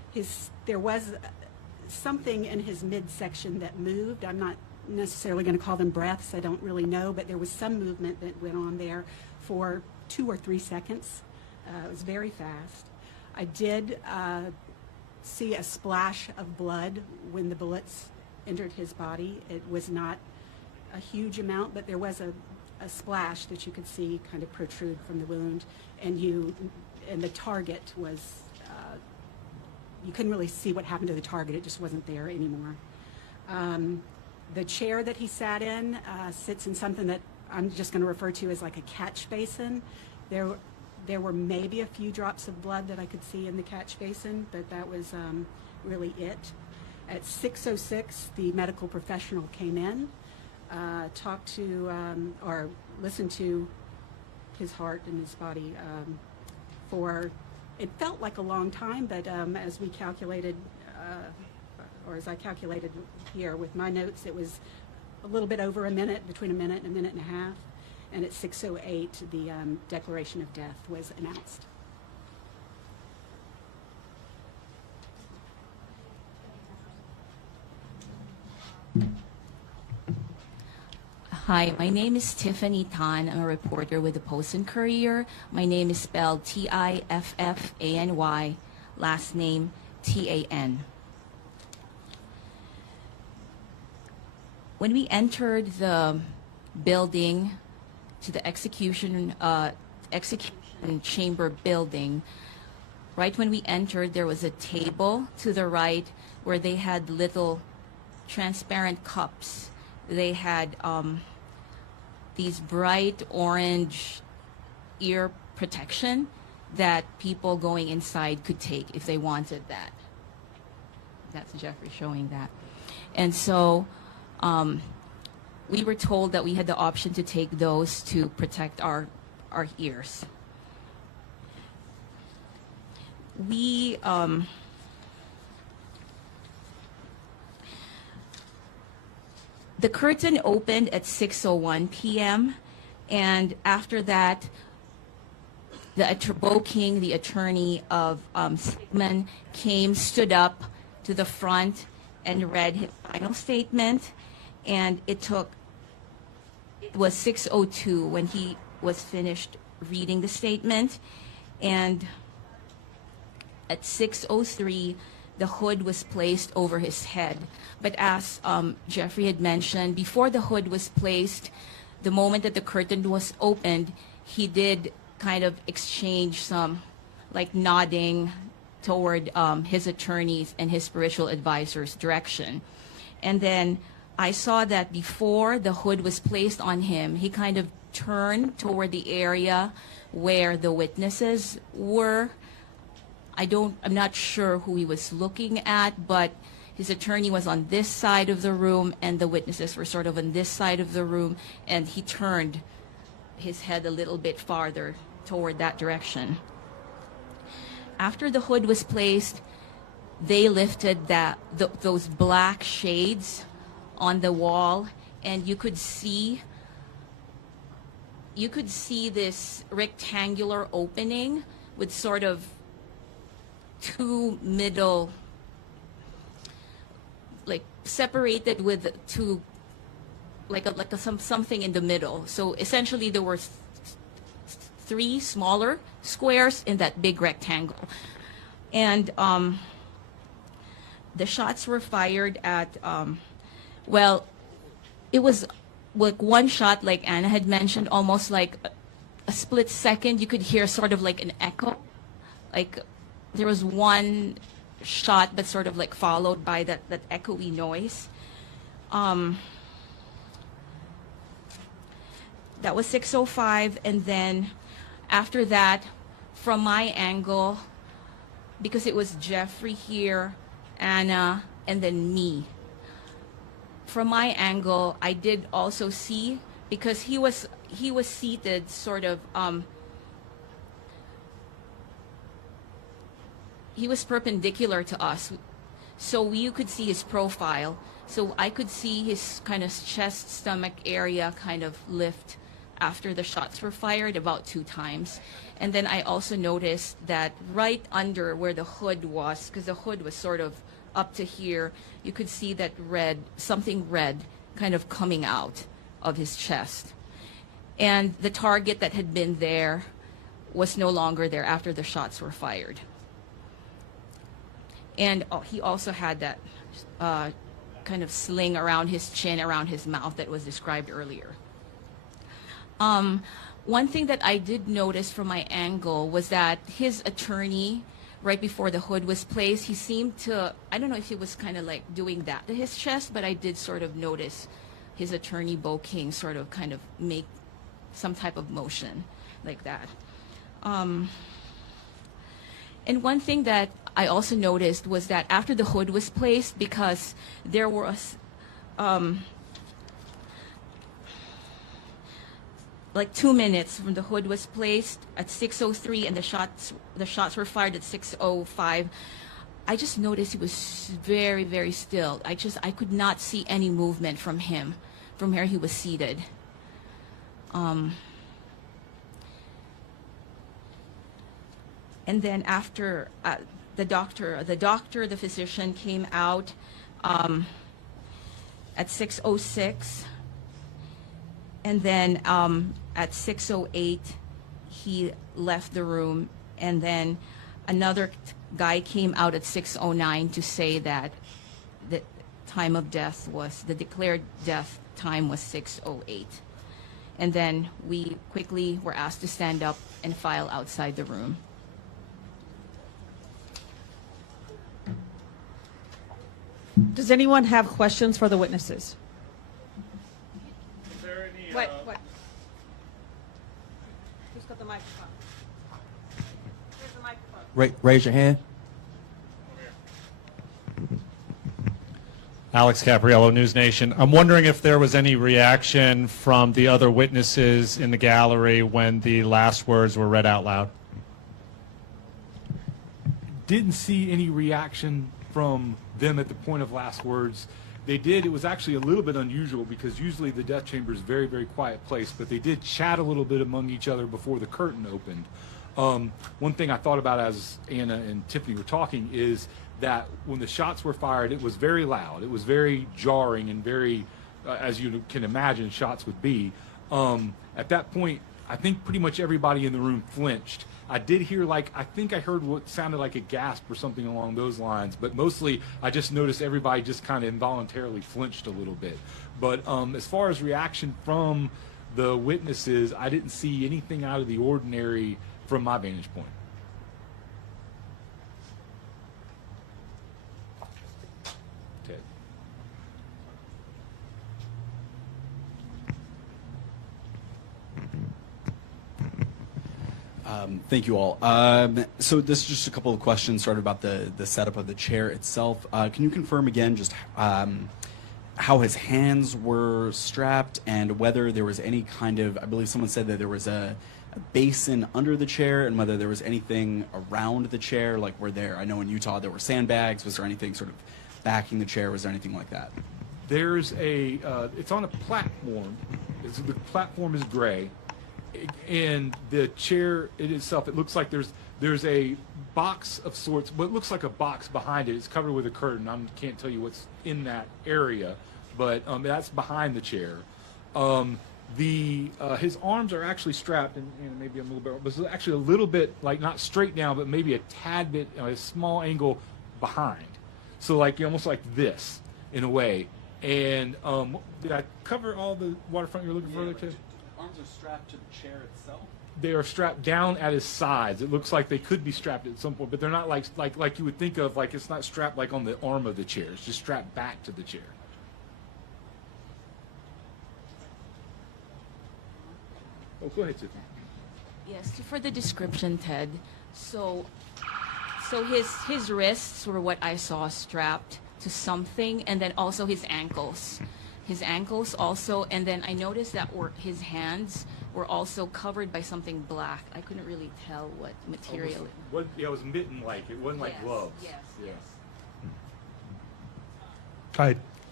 there was something in his midsection that moved. I'm not necessarily going to call them breaths. I don't really know, but there was some movement that went on there for 2 or 3 seconds. It was very fast. I did see a splash of blood when the bullets entered his body. It was not a huge amount, but there was a splash that you could see kind of protrude from the wound, and the target was, you couldn't really see what happened to the target. It just wasn't there anymore. The chair that he sat in sits in something that I'm just going to refer to as like a catch basin. There were maybe a few drops of blood that I could see in the catch basin, but that was really it. At 6:06, the medical professional came in, talked to or listened to his heart and his body for, it felt like a long time, but as we calculated, or as I calculated here with my notes, it was a little bit over a minute, between a minute and a half. And at 6:08, the declaration of death was announced. Hi, my name is Tiffany Tan. I'm a reporter with the Post and Courier. My name is spelled Tiffany, last name Tan. When we entered the building, to the execution chamber building, right when we entered, there was a table to the right where they had little transparent cups. They had these bright orange ear protection that people going inside could take if they wanted that. That's Jeffrey showing that. And so we were told that we had the option to take those to protect our ears. The curtain opened at 6:01 p.m. and after that, Bo King, the attorney of Sigmon, stood up to the front and read his final statement, and it was 6:02 when he was finished reading the statement, and at 6:03 the hood was placed over his head. But as Jeffrey had mentioned, before the hood was placed, the moment that the curtain was opened, he did kind of exchange some like nodding toward his attorneys and his spiritual advisors' direction. And then I saw that before the hood was placed on him, he kind of turned toward the area where the witnesses were. I'm not sure who he was looking at, but his attorney was on this side of the room and the witnesses were sort of on this side of the room, and he turned his head a little bit farther toward that direction. After the hood was placed, they lifted those black shades on the wall, and you could see this rectangular opening with sort of two middle, like separated with two, something in the middle. So essentially there were three smaller squares in that big rectangle. And the shots were fired at, well, it was like one shot, like Anna had mentioned, almost like a split second. You could hear sort of like an echo. Like there was one shot, but sort of like followed by that echoey noise. That was 6:05, and then after that, from my angle, because it was Jeffrey here, Anna, and then me. From my angle, I did also see, because he was seated sort of, he was perpendicular to us, so you could see his profile. So I could see his kind of chest, stomach area kind of lift after the shots were fired, about 2 times. And then I also noticed that right under where the hood was, because the hood was sort of up to here, you could see that something red kind of coming out of his chest. And the target that had been there was no longer there after the shots were fired. And he also had that kind of sling around his chin, around his mouth that was described earlier. One thing that I did notice from my angle was that his attorney, right before the hood was placed, he seemed to, I don't know if he was kind of like doing that to his chest, but I did sort of notice his attorney, Bo King, sort of kind of make some type of motion like that. And one thing that I also noticed was that after the hood was placed, because there was like 2 minutes from the hood was placed at 6:03 and the shots were fired at 6:05, I just noticed he was very, very still. I could not see any movement from him from where he was seated. And then after the physician came out at 6:06, and then at 6:08 he left the room, and then another guy came out at 6:09 to say that the time of death was, the declared death time was 6:08. And then we quickly were asked to stand up and file outside the room. Does anyone have questions for the witnesses? Is there any, What? Who's got the microphone? Here's the microphone. Raise your hand. Alex Capriello, News Nation. I'm wondering if there was any reaction from the other witnesses in the gallery when the last words were read out loud. Didn't see any reaction from them at the point of last words. They did. It was actually a little bit unusual because usually the death chamber is a very, very quiet place, but they did chat a little bit among each other before the curtain opened. One thing I thought about as Anna and Tiffany were talking is that when the shots were fired, it was very loud. It was very jarring and very, as you can imagine, shots would be. At that point, I think pretty much everybody in the room flinched. I did hear, I think I heard what sounded like a gasp or something along those lines, but mostly I just noticed everybody just kind of involuntarily flinched a little bit. But as far as reaction from the witnesses, I didn't see anything out of the ordinary from my vantage point. Okay. Thank you all. So this is just a couple of questions started about the setup of the chair itself. Can you confirm again just how his hands were strapped and whether there was any kind of, I believe someone said that there was a basin under the chair, and whether there was anything around the chair, like I know in Utah there were sandbags, was there anything sort of backing the chair, was there anything like that? There's it's on a platform. The platform is gray. And the chair in itself, it looks like there's a box of sorts, but it looks like a box behind it. It's covered with a curtain. I can't tell you what's in that area, but that's behind the chair. His arms are actually strapped, and maybe a little bit, but it's actually a little bit, not straight down, but maybe a tad bit, a small angle behind. So almost like this, in a way. And did I cover all the waterfront you're looking for there, too? Arms are strapped to the chair itself? They are strapped down at his sides. It looks like they could be strapped at some point, but they're not like you would think of, it's not strapped on the arm of the chair. It's just strapped back to the chair. Oh, go ahead, Tiffany. Yes, for the description, Ted. So his wrists were what I saw strapped to something, and then also his ankles. His ankles also, and then I noticed that his hands were also covered by something black. I couldn't really tell what material. It was mitten-like. It wasn't like gloves. Yes. Yeah. Hi,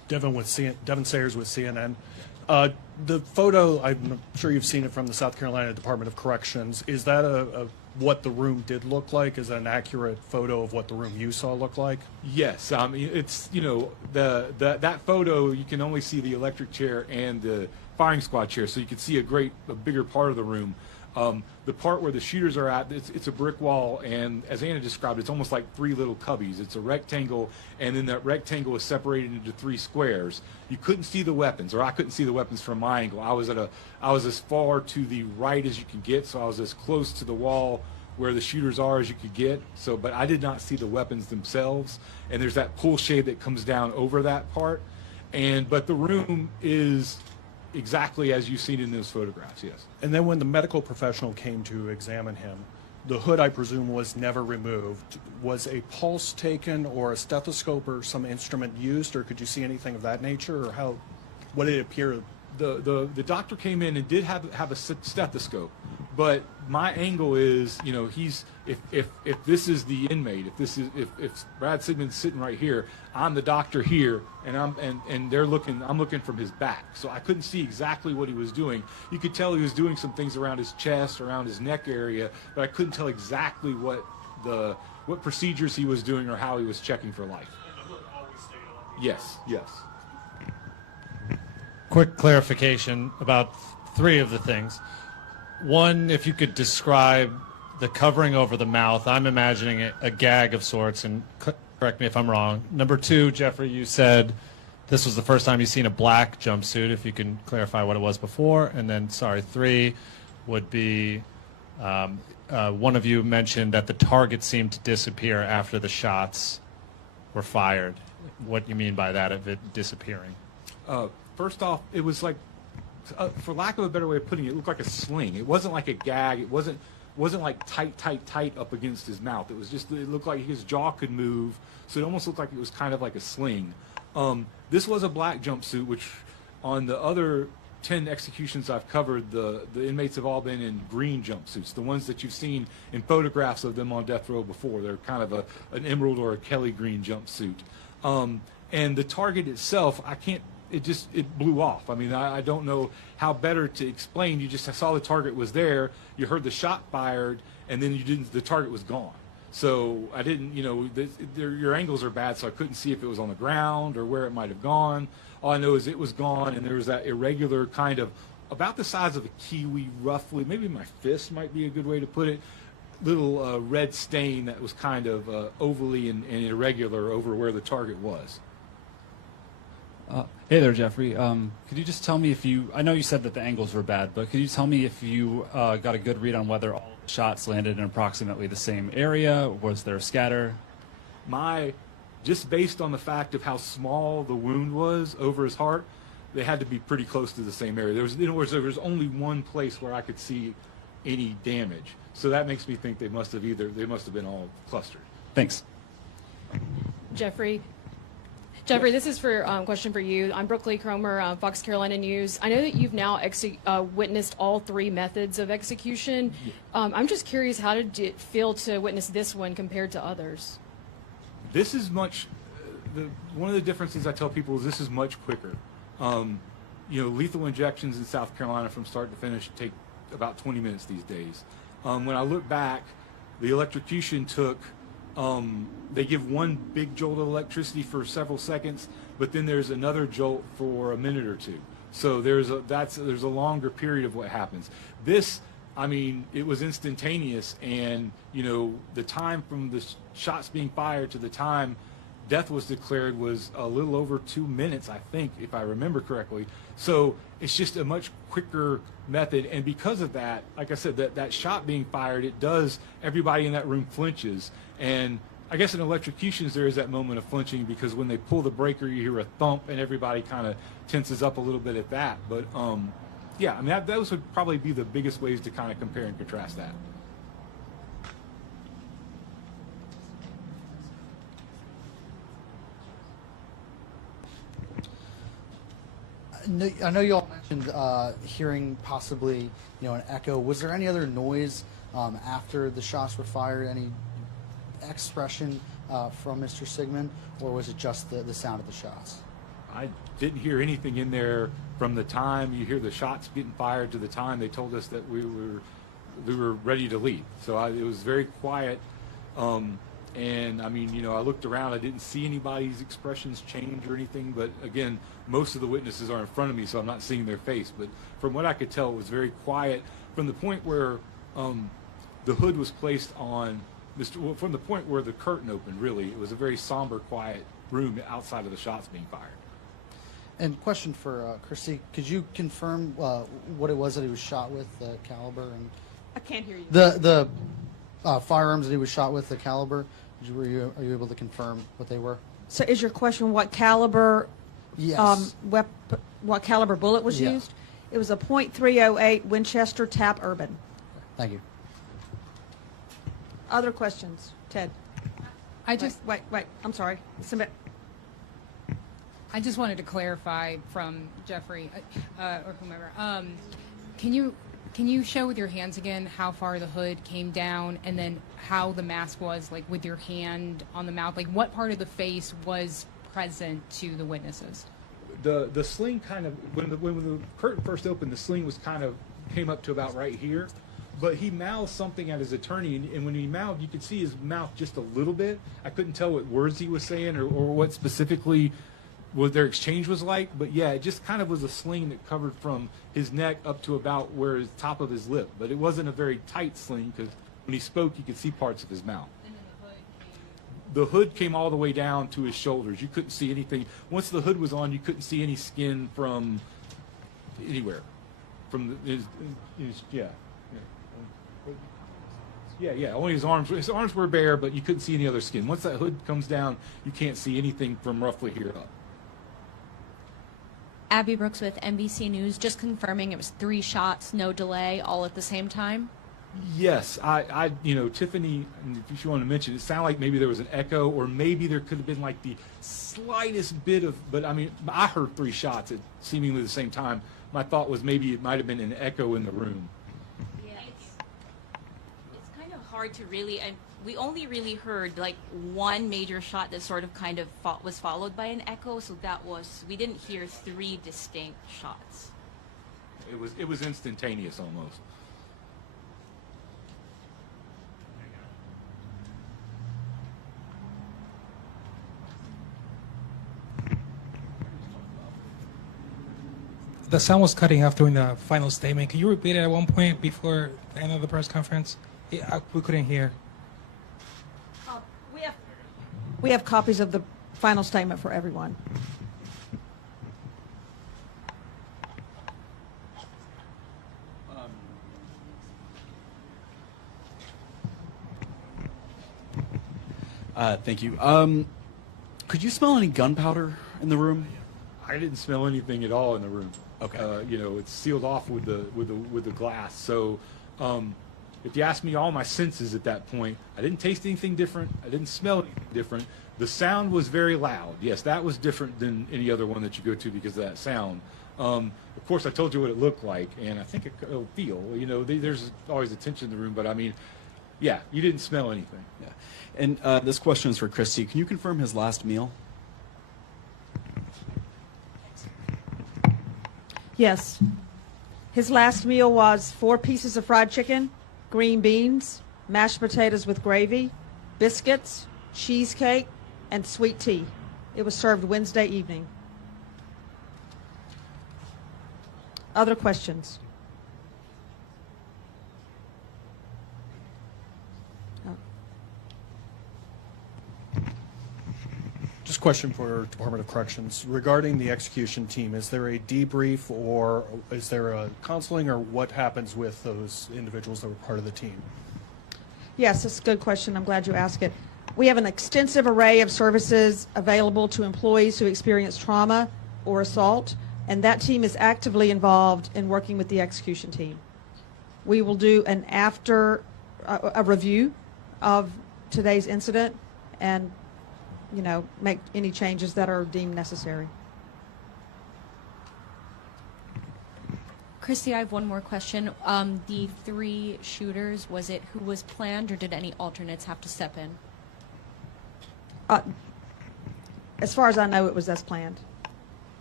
Devin Sayers with CNN. The photo, I'm sure you've seen it from the South Carolina Department of Corrections. Is that what the room did look like? Is that an accurate photo of what the room you saw look like? Yes, it's that photo you can only see the electric chair and the firing squad chair, so you can see a bigger part of the room. The part where the shooters are at, it's a brick wall, and as Anna described, it's almost like three little cubbies. It's a rectangle, and then that rectangle is separated into three squares. You couldn't see the weapons, or I couldn't see the weapons from my angle. I was as far to the right as you could get, so I was as close to the wall where the shooters are as you could get. But I did not see the weapons themselves, and there's that pull shade that comes down over that part. But the room is exactly as you've seen in those photographs, yes. And then when the medical professional came to examine him, the hood, I presume, was never removed. Was a pulse taken or a stethoscope or some instrument used, or could you see anything of that nature, or what did it appear? The doctor came in and did have a stethoscope, but my angle is, if this is the inmate, if Brad Sigmon's sitting right here, I'm the doctor here, and I'm looking from his back, so I couldn't see exactly what he was doing. You could tell he was doing some things around his chest, around his neck area, but I couldn't tell exactly what procedures he was doing or how he was checking for life. And the hood always stayed on? Yes. Quick clarification about three of the things. One, if you could describe the covering over the mouth, I'm imagining a gag of sorts, and correct me if I'm wrong. Number two, Jeffrey, you said this was the first time you've seen a black jumpsuit, if you can clarify what it was before. And then, three would be one of you mentioned that the target seemed to disappear after the shots were fired. What you mean by that, of it disappearing? First off, it was like, for lack of a better way of putting it, it looked like a sling. It wasn't like a gag. It wasn't like tight up against his mouth. It looked like his jaw could move, so it almost looked like it was kind of like a sling. This was a black jumpsuit, which on the other 10 executions I've covered, the inmates have all been in green jumpsuits, the ones that you've seen in photographs of them on death row before. They're kind of an emerald or a Kelly green jumpsuit. And the target itself, it blew off. I mean, I don't know how better to explain. You just saw the target was there, you heard the shot fired, and then the target was gone. So I didn't, your angles are bad, so I couldn't see if it was on the ground or where it might have gone. All I know is it was gone, and there was that irregular kind of, about the size of a kiwi roughly, maybe my fist might be a good way to put it, little red stain that was kind of ovally and irregular over where the target was. Hey there, Jeffrey. Could you just tell me I know you said that the angles were bad, but could you tell me if you got a good read on whether all the shots landed in approximately the same area? Was there a scatter? Just based on the fact of how small the wound was over his heart, they had to be pretty close to the same area. There was only one place where I could see any damage. So that makes me think they must have been all clustered. Thanks. Jeffrey, this is for question for you. I'm Brooklyn Cromer, Fox Carolina News. I know that you've now witnessed all three methods of execution. I'm just curious, how did it feel to witness this one compared to others? This is much. One of the differences I tell people is this is much quicker. Lethal injections in South Carolina from start to finish take about 20 minutes these days. When I look back, the electrocution took. They give one big jolt of electricity for several seconds, but then there's another jolt for a minute or two. So there's a longer period of what happens. This, it was instantaneous, and the time from the shots being fired to the time death was declared was a little over 2 minutes, I think, if I remember correctly. So it's just a much quicker method, and because of that, like I said, that shot being fired, everybody in that room flinches. And I guess in electrocutions there is that moment of flinching, because when they pull the breaker you hear a thump and everybody kind of tenses up a little bit at that. But those would probably be the biggest ways to kind of compare and contrast that. I know you all mentioned hearing possibly, an echo. Was there any other noise after the shots were fired? Any expression from Mr. Sigmon, or was it just the sound of the shots? I didn't hear anything in there from the time you hear the shots getting fired to the time they told us that we were ready to leave. So it was very quiet. And I mean, I looked around, I didn't see anybody's expressions change or anything, but again, most of the witnesses are in front of me, so I'm not seeing their face. But from what I could tell, it was very quiet from the point where the hood was placed on from the point where the curtain opened. Really, it was a very somber, quiet room outside of the shots being fired. And question for Christy, could you confirm what it was that he was shot with, the caliber, and I can't hear you. the firearms that he was shot with, the caliber? Are you able to confirm what they were? So is your question what caliber? Yes. What caliber bullet was Yeah. used? It was a .308 Winchester Tap Urban. Thank you. Other questions, Ted? I just wait. I'm sorry. Submit. I just wanted to clarify from Jeffrey or whomever. Can you show with your hands again how far the hood came down, and then how the mask was, like with your hand on the mouth? Like what part of the face was present to the witnesses? The sling kind of, when the curtain first opened, the sling was came up to about right here. But he mouthed something at his attorney, and when he mouthed, you could see his mouth just a little bit. I couldn't tell what words he was saying or what specifically what their exchange was like. But yeah, it just kind of was a sling that covered from his neck up to about where his top of his lip. But it wasn't a very tight sling, because when he spoke, you could see parts of his mouth. And then the hood came all the way down to his shoulders. You couldn't see anything. Once the hood was on, you couldn't see any skin from anywhere. From his Yeah, only his arms. His arms were bare, but you couldn't see any other skin. Once that hood comes down, you can't see anything from roughly here up. Abby Brooks with NBC News, just confirming it was 3 shots, no delay, all at the same time? Yes, I Tiffany, if you want to mention, it sounded like maybe there was an echo, or maybe there could have been like the slightest bit of, but I mean, I heard 3 shots at seemingly the same time. My thought was maybe it might have been an echo in the room. It's kind of hard to really, and we only really heard like one major shot that sort of was followed by an echo, so we didn't hear 3 distinct shots. It was instantaneous almost. The sound was cutting off during the final statement. Can you repeat it at one point before the end of the press conference? We couldn't hear. We have copies of the final statement for everyone. Thank you. Could you smell any gunpowder in the room? I didn't smell anything at all in the room. Okay. It's sealed off with the glass. So, if you ask me all my senses at that point, I didn't taste anything different. I didn't smell anything different. The sound was very loud. Yes, that was different than any other one that you go to because of that sound. Of course, I told you what it looked like, and I think it'll feel. There's always a tension in the room, but I mean, yeah, you didn't smell anything. Yeah. And this question is for Christy. Can you confirm his last meal? Yes. His last meal was 4 pieces of fried chicken, green beans, mashed potatoes with gravy, biscuits, cheesecake, and sweet tea. It was served Wednesday evening. Other questions? Just a question for Department of Corrections. Regarding the execution team, is there a debrief or is there a counseling, or what happens with those individuals that were part of the team? Yes, that's a good question. I'm glad you asked it. We have an extensive array of services available to employees who experience trauma or assault, and that team is actively involved in working with the execution team. We will do an a review of today's incident and make any changes that are deemed necessary. Christy, I have one more question. The 3 shooters, was it who was planned, or did any alternates have to step in? As far as I know, it was as planned.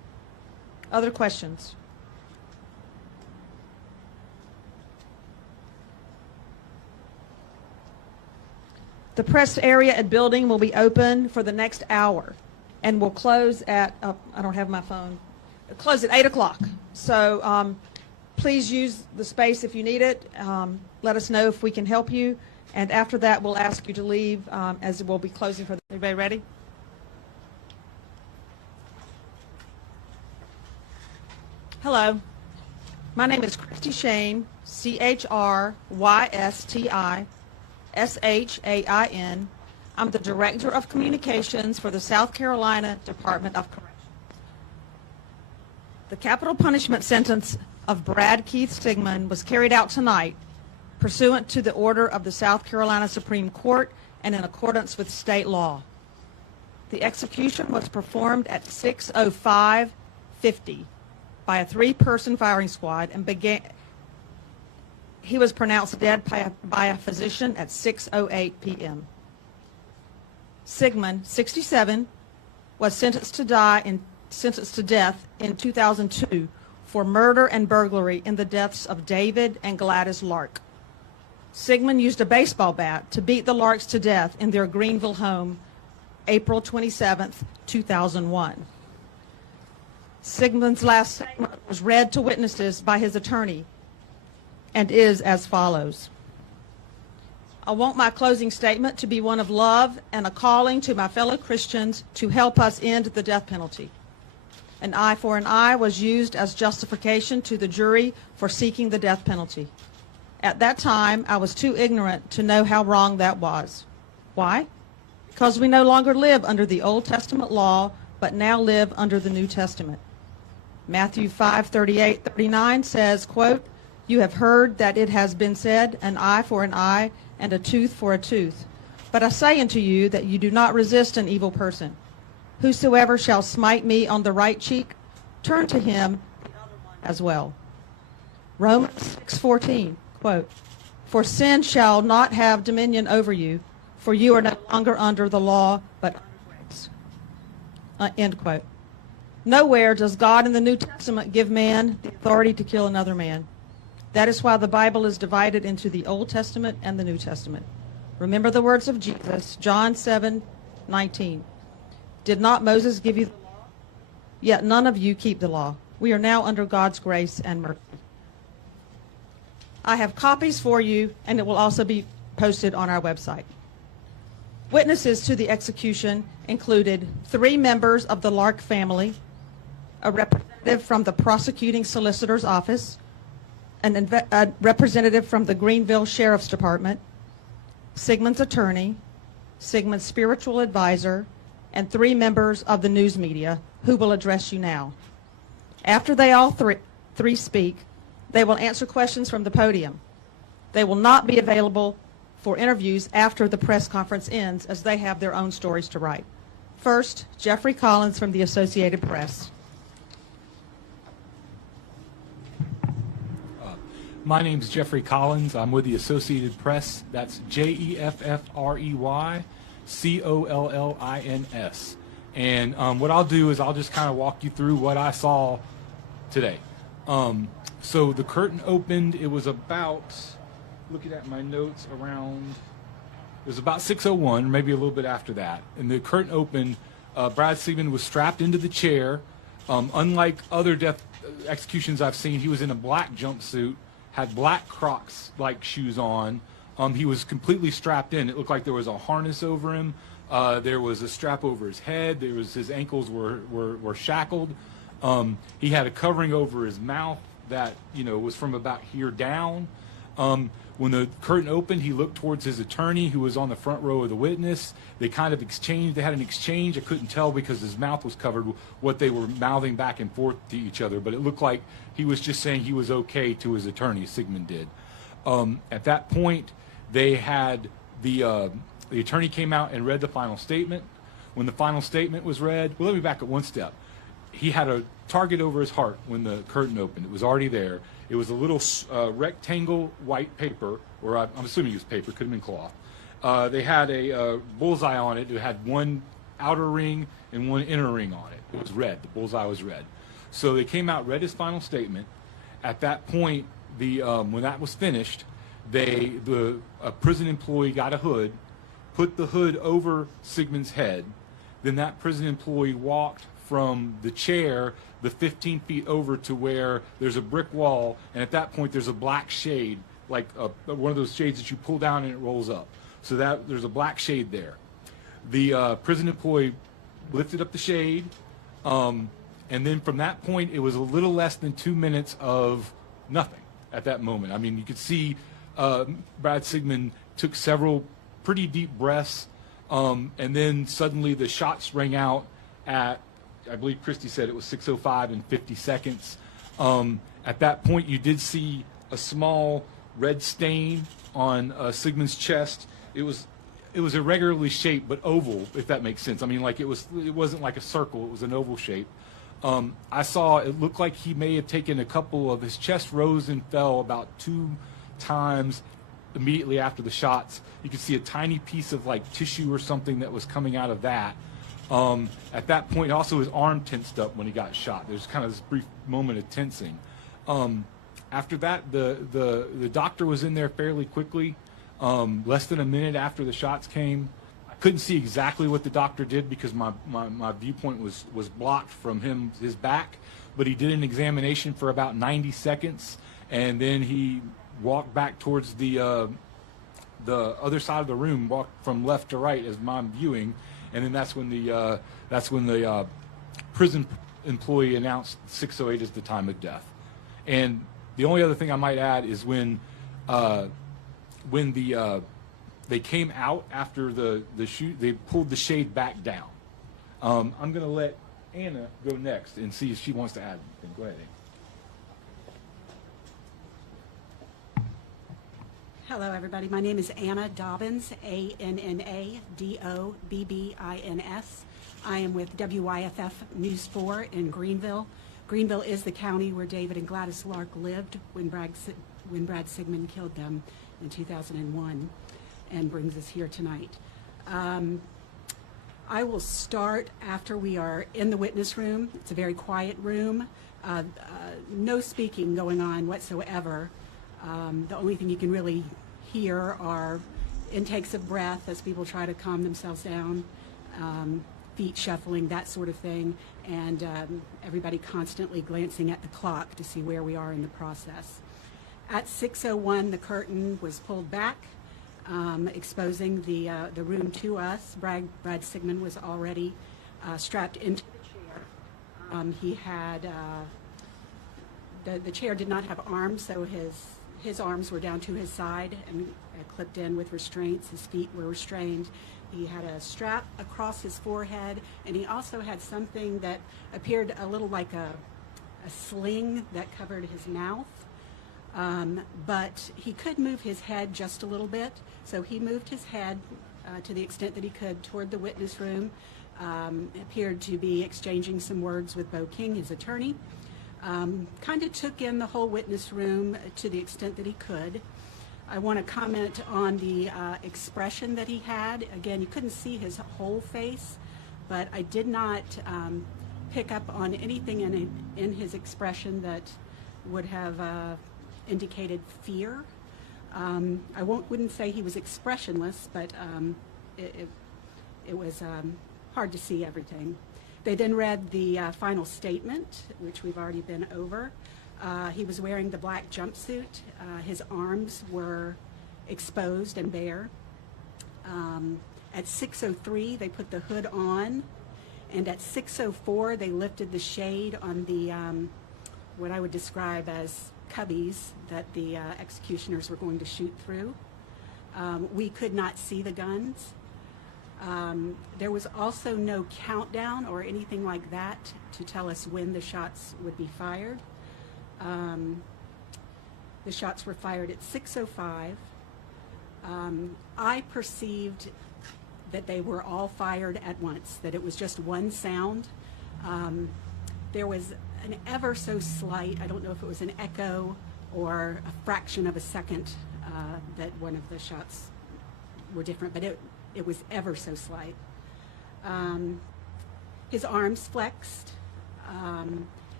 Other questions? The press area and building will be open for the next hour and will close at, I don't have my phone, close at 8 o'clock. So please use the space if you need it. Let us know if we can help you. And after that, we'll ask you to leave as we'll be closing for the, everybody ready? Hello. My name is Christy Shane, CHRYSTI SHAIN. I'm the Director of Communications for the South Carolina Department of Corrections. The capital punishment sentence of Brad Keith Sigmon was carried out tonight pursuant to the order of the South Carolina Supreme Court and in accordance with state law. The execution was performed at 6:05:50 by a 3-person firing squad and began. He was pronounced dead by a physician at 6:08 p.m. Sigmon, 67, was sentenced to death in 2002 for murder and burglary in the deaths of David and Gladys Lark. Sigmon used a baseball bat to beat the Larks to death in their Greenville home, April 27, 2001. Sigmon's last statement was read to witnesses by his attorney and is as follows. I want my closing statement to be one of love and a calling to my fellow Christians to help us end the death penalty. An eye for an eye was used as justification to the jury for seeking the death penalty. At that time, I was too ignorant to know how wrong that was. Why? Because we no longer live under the Old Testament law, but now live under the New Testament. Matthew 5:38-39 says, quote, "You have heard that it has been said, an eye for an eye and a tooth for a tooth. But I say unto you that you do not resist an evil person. Whosoever shall smite me on the right cheek, turn to him the other one as well." Romans 6:14, quote, "For sin shall not have dominion over you, for you are no longer under the law, but under grace." End quote. Nowhere does God in the New Testament give man the authority to kill another man. That is why the Bible is divided into the Old Testament and the New Testament. Remember the words of Jesus, John 7:19. Did not Moses give you the law? Yet none of you keep the law. We are now under God's grace and mercy. I have copies for you, and it will also be posted on our website. Witnesses to the execution included 3 members of the Lark family, a representative from the prosecuting solicitor's office, a representative from the Greenville Sheriff's Department, Sigmon's attorney, Sigmon's spiritual advisor, and 3 members of the news media who will address you now. After they all three speak, they will answer questions from the podium. They will not be available for interviews after the press conference ends, as they have their own stories to write. First, Jeffrey Collins from the Associated Press. My name's Jeffrey Collins. I'm with the Associated Press. That's JEFFREYCOLLINS. And what I'll do is I'll just kind of walk you through what I saw today. So the curtain opened. It was about, looking at my notes, around, it was about 6:01, maybe a little bit after that. And the curtain opened. Brad Sigmon was strapped into the chair. Unlike other death executions I've seen, he was in a black jumpsuit, had black Crux like shoes on. He was completely strapped in. It looked like there was a harness over him. There was a strap over his head. There was, his ankles were shackled. He had a covering over his mouth that, you know, was from about here down. When the curtain opened, he looked towards his attorney, who was on the front row of the witness. They kind of exchanged. They had an exchange. I couldn't tell because his mouth was covered what they were mouthing back and forth to each other, but it looked like he was just saying he was okay to his attorney, Sigmon did. At that point, they had the attorney came out and read the final statement. When the final statement was read, well, let me back up one step. He had a target over his heart when the curtain opened. It was already there. It was a little rectangle white paper, or I'm assuming it was paper, could have been cloth. They had a bullseye on it. It had one outer ring and one inner ring on it. It was red. The bullseye was red. So they came out, read his final statement. At that point, when that was finished, a prison employee got a hood, put the hood over Sigmon's head. Then that prison employee walked from the chair the 15 feet over to where there's a brick wall, and at that point there's a black shade, like one of those shades that you pull down and it rolls up. So that there's a black shade there. The prison employee lifted up the shade, and then from that point it was a little less than 2 minutes of nothing at that moment. I mean, you could see Brad Sigmon took several pretty deep breaths, and then suddenly the shots rang out at, I believe Christy said it was 6:05 and 50 seconds. At that point, you did see a small red stain on Sigmon's chest. It was irregularly shaped, but oval, if that makes sense. I mean, like it wasn't like a circle; it was an oval shape. I saw it looked like he may have taken a couple of his chest rose and fell about 2 times immediately after the shots. You could see a tiny piece of like tissue or something that was coming out of that. At that point, also his arm tensed up when he got shot. There's kind of this brief moment of tensing. After that, the doctor was in there fairly quickly, less than a minute after the shots came. I couldn't see exactly what the doctor did because my viewpoint was blocked from his back, but he did an examination for about 90 seconds, and then he walked back towards the other side of the room, walked from left to right as I'm viewing, and then that's when the prison employee announced 6:08 as the time of death. And the only other thing I might add is when they came out after the shoot, they pulled the shade back down. I'm going to let Anna go next and see if she wants to add anything. Go ahead, Anna. Hello, everybody. My name is Anna Dobbins, ANNADOBBINS. I am with WYFF News 4 in Greenville. Greenville is the county where David and Gladys Lark lived when Brad Sigmon killed them in 2001, and brings us here tonight. I will start after we are in the witness room. It's a very quiet room. No speaking going on whatsoever. The only thing you can really hear are intakes of breath as people try to calm themselves down, feet shuffling, that sort of thing, and everybody constantly glancing at the clock to see where we are in the process. At 6:01, the curtain was pulled back, exposing the room to us. Brad Sigmon was already strapped into the chair. He had the chair did not have arms, so his arms were down to his side and clipped in with restraints. His feet were restrained. He had a strap across his forehead, and he also had something that appeared a little like a sling that covered his mouth. But he could move his head just a little bit, so he moved his head to the extent that he could toward the witness room, appeared to be exchanging some words with Bo King, his attorney. Kind of took in the whole witness room to the extent that he could. I want to comment on the expression that he had. Again, you couldn't see his whole face, but I did not pick up on anything in his expression that would have indicated fear. I wouldn't say he was expressionless, but it was hard to see everything. They then read the final statement, which we've already been over. He was wearing the black jumpsuit. His arms were exposed and bare. At 6:03, they put the hood on, and at 6:04, they lifted the shade on the what I would describe as cubbies that the executioners were going to shoot through. We could not see the guns. There was also no countdown or anything like that to tell us when the shots would be fired. The shots were fired at 6:05. I perceived that they were all fired at once, that it was just one sound. There was an ever so slight, I don't know if it was an echo or a fraction of a second that one of the shots were different, but it was ever so slight. His arms flexed.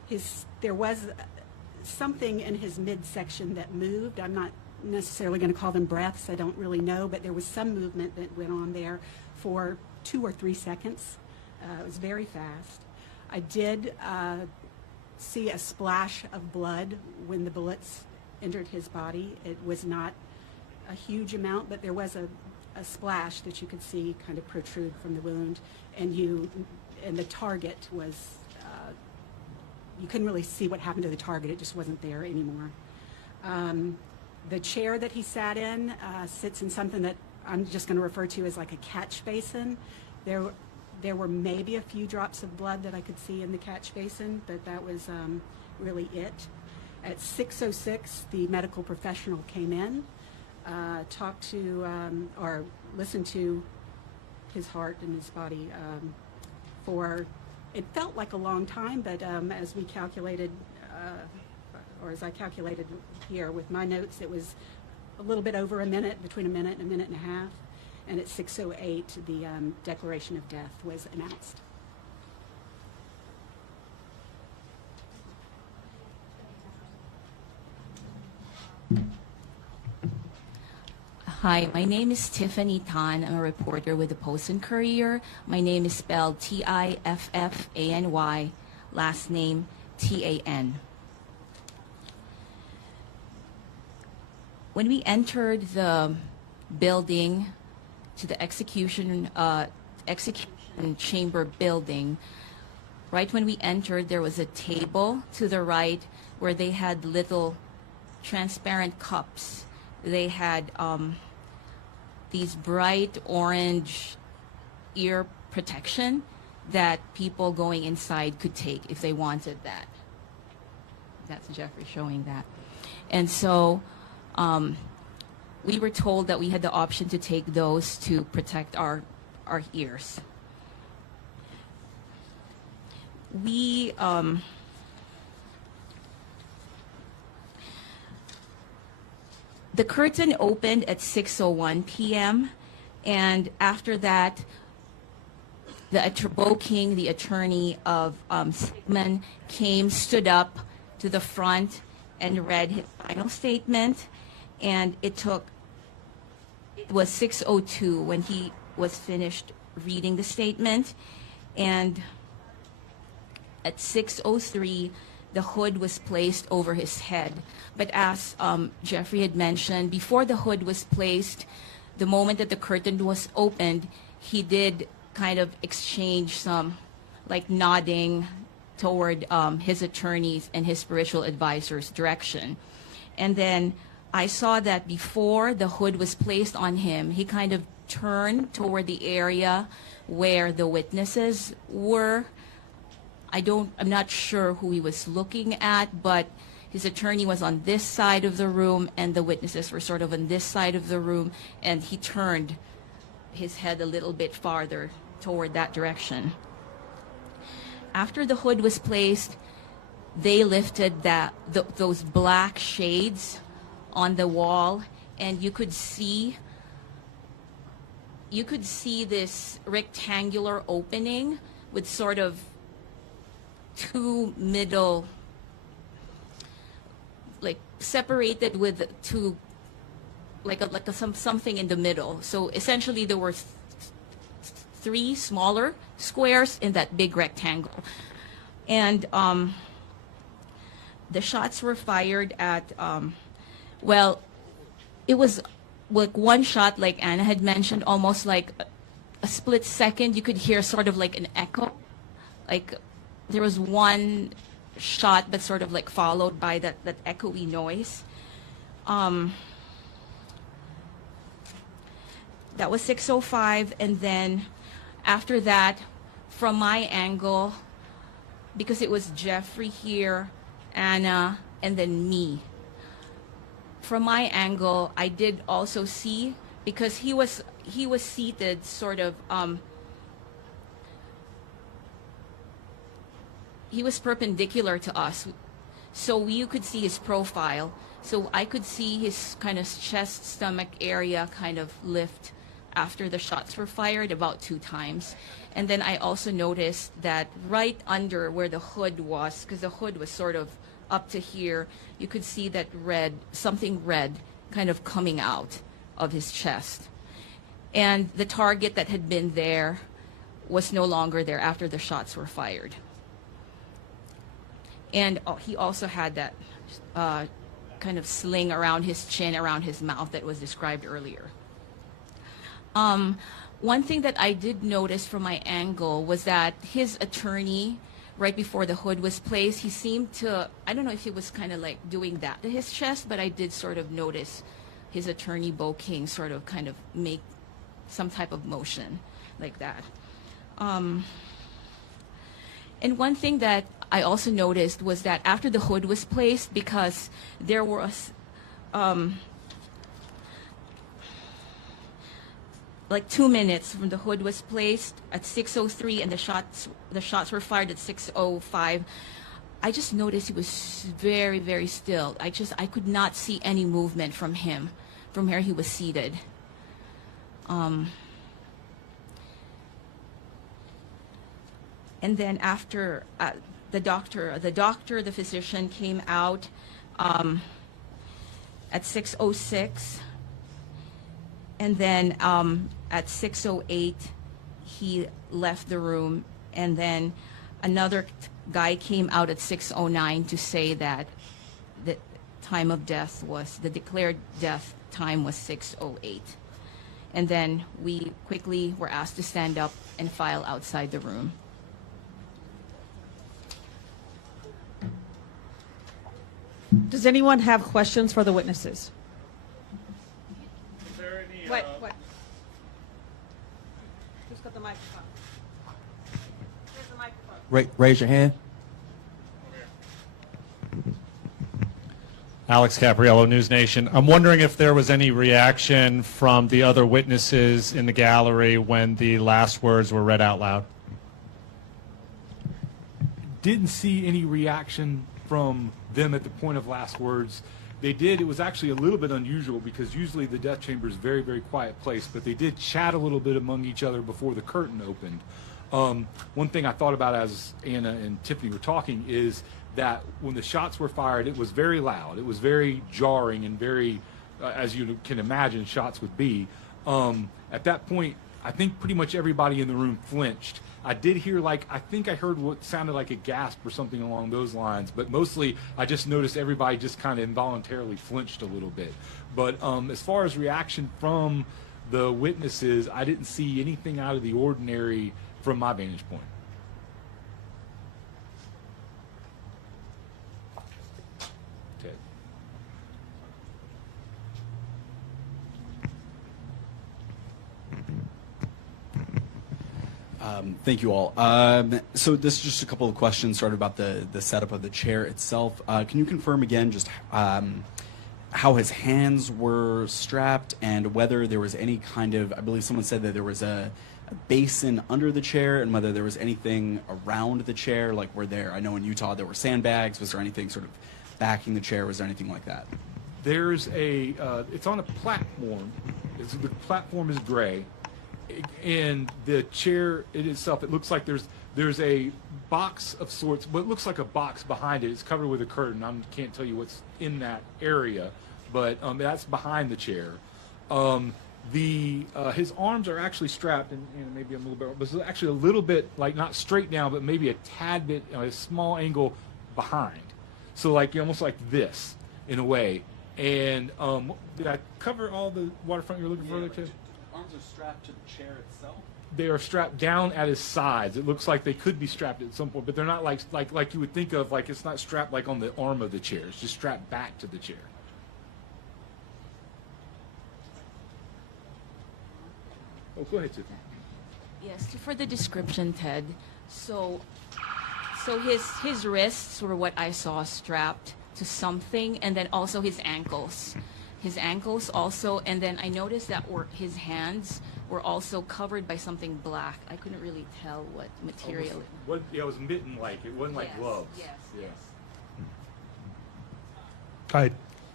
there was something in his midsection that moved. I'm not necessarily going to call them breaths. I don't really know, but there was some movement that went on there for 2 or 3 seconds. It was very fast. I did see a splash of blood when the bullets entered his body. It was not a huge amount, but there was a splash that you could see kind of protrude from the wound, and the target was you couldn't really see what happened to the target. It just wasn't there anymore. The chair that he sat in sits in something that I'm just going to refer to as like a catch basin. There were maybe a few drops of blood that I could see in the catch basin, but that was really it. At 6:06, the medical professional came in, talked to or listened to his heart and his body for, it felt like a long time, but as we calculated, or as I calculated here with my notes, it was a little bit over a minute, between a minute and a half. And at 6:08, the declaration of death was announced. Hi, my name is Tiffany Tan. I'm a reporter with the Post and Courier. My name is spelled Tiffany, last name Tan. When we entered the building to the execution chamber building, right when we entered, there was a table to the right where they had little transparent cups. They had these bright orange ear protection that people going inside could take if they wanted that. That's Jeffrey showing that. And so we were told that we had the option to take those to protect our ears. We the curtain opened at 6:01 p.m. and after that, Bo King, the attorney of Sigmon, stood up to the front and read his final statement, and it was 6:02 when he was finished reading the statement, and at 6:03 the hood was placed over his head. But as Jeffrey had mentioned, before the hood was placed, the moment that the curtain was opened, he did kind of exchange some like nodding toward his attorneys and his spiritual advisor's direction. And then I saw that before the hood was placed on him, he kind of turned toward the area where the witnesses were. I'm not sure who he was looking at, but his attorney was on this side of the room and the witnesses were sort of on this side of the room, and he turned his head a little bit farther toward that direction. After the hood was placed, they lifted those black shades on the wall, and you could see this rectangular opening with sort of two middle, like separated with two, something in the middle. So essentially there were three smaller squares in that big rectangle. And the shots were fired at, well, it was like one shot, like Anna had mentioned, almost like a split second. You could hear sort of like an echo. Like there was one shot, but sort of like followed by that echoey noise. That was 6:05, and then after that, from my angle, because it was Jeffrey here, Anna, and then me. From my angle, I did also see, because he was seated sort of, he was perpendicular to us, so you could see his profile. So I could see his kind of chest, stomach area kind of lift after the shots were fired, about 2 times. And then I also noticed that right under where the hood was, because the hood was sort of up to here, you could see that something red kind of coming out of his chest. And the target that had been there was no longer there after the shots were fired. And he also had that kind of sling around his chin, around his mouth that was described earlier. One thing that I did notice from my angle was that his attorney, right before the hood was placed, he seemed to, I don't know if he was kind of like doing that to his chest, but I did sort of notice his attorney, Bo King, sort of kind of make some type of motion like that. And one thing that I also noticed was that after the hood was placed, because there was like 2 minutes from the hood was placed at 6:03 and the shots were fired at 6:05, I just noticed he was very, very still. I could not see any movement from him from where he was seated. And then after the physician came out at 6:06, and then at 6:08 he left the room, and then another guy came out at 6:09 to say that the time of death was, the declared death time was 6:08. And then we quickly were asked to stand up and file outside the room. Does anyone have questions for the witnesses? Is there any, What? Who's got the microphone? Here's the microphone. Raise your hand. Alex Capriello, News Nation. I'm wondering if there was any reaction from the other witnesses in the gallery when the last words were read out loud. Didn't see any reaction from them at the point of last words. They did. It was actually a little bit unusual because usually the death chamber is a very, very quiet place, but they did chat a little bit among each other before the curtain opened. One thing I thought about as Anna and Tiffany were talking is that when the shots were fired, it was very loud. It was very jarring and very, as you can imagine, shots would be. At that point, I think pretty much everybody in the room flinched. I did hear, I think I heard what sounded like a gasp or something along those lines, but mostly I just noticed everybody just kind of involuntarily flinched a little bit. But as far as reaction from the witnesses, I didn't see anything out of the ordinary from my vantage point. Okay. Thank you all. So this is just a couple of questions started about the setup of the chair itself. Can you confirm again just how his hands were strapped and whether there was any kind of, I believe someone said that there was a basin under the chair, and whether there was anything around the chair, like were there, I know in Utah there were sandbags, was there anything sort of backing the chair, was there anything like that? There's it's on a platform. The platform is gray. And the chair in itself, it looks like there's a box of sorts, but it looks like a box behind it. It's covered with a curtain. I can't tell you what's in that area, but that's behind the chair. His arms are actually strapped, and maybe I'm a little bit, but it's actually a little bit, like not straight down, but maybe a tad bit, a small angle behind. So almost like this, in a way. And did I cover all the waterfront you're looking for there too? Arms are strapped to the chair itself? They are strapped down at his sides. It looks like they could be strapped at some point, but they're not like you would think of, like it's not strapped like on the arm of the chair. It's just strapped back to the chair. Oh, go ahead, Tiffany. Yes, for the description, Ted. So his wrists were what I saw strapped to something, and then also his ankles. His ankles also, and then I noticed that his hands were also covered by something black. I couldn't really tell what material. It was mitten-like. It wasn't like gloves. Yes. Yeah. Hi,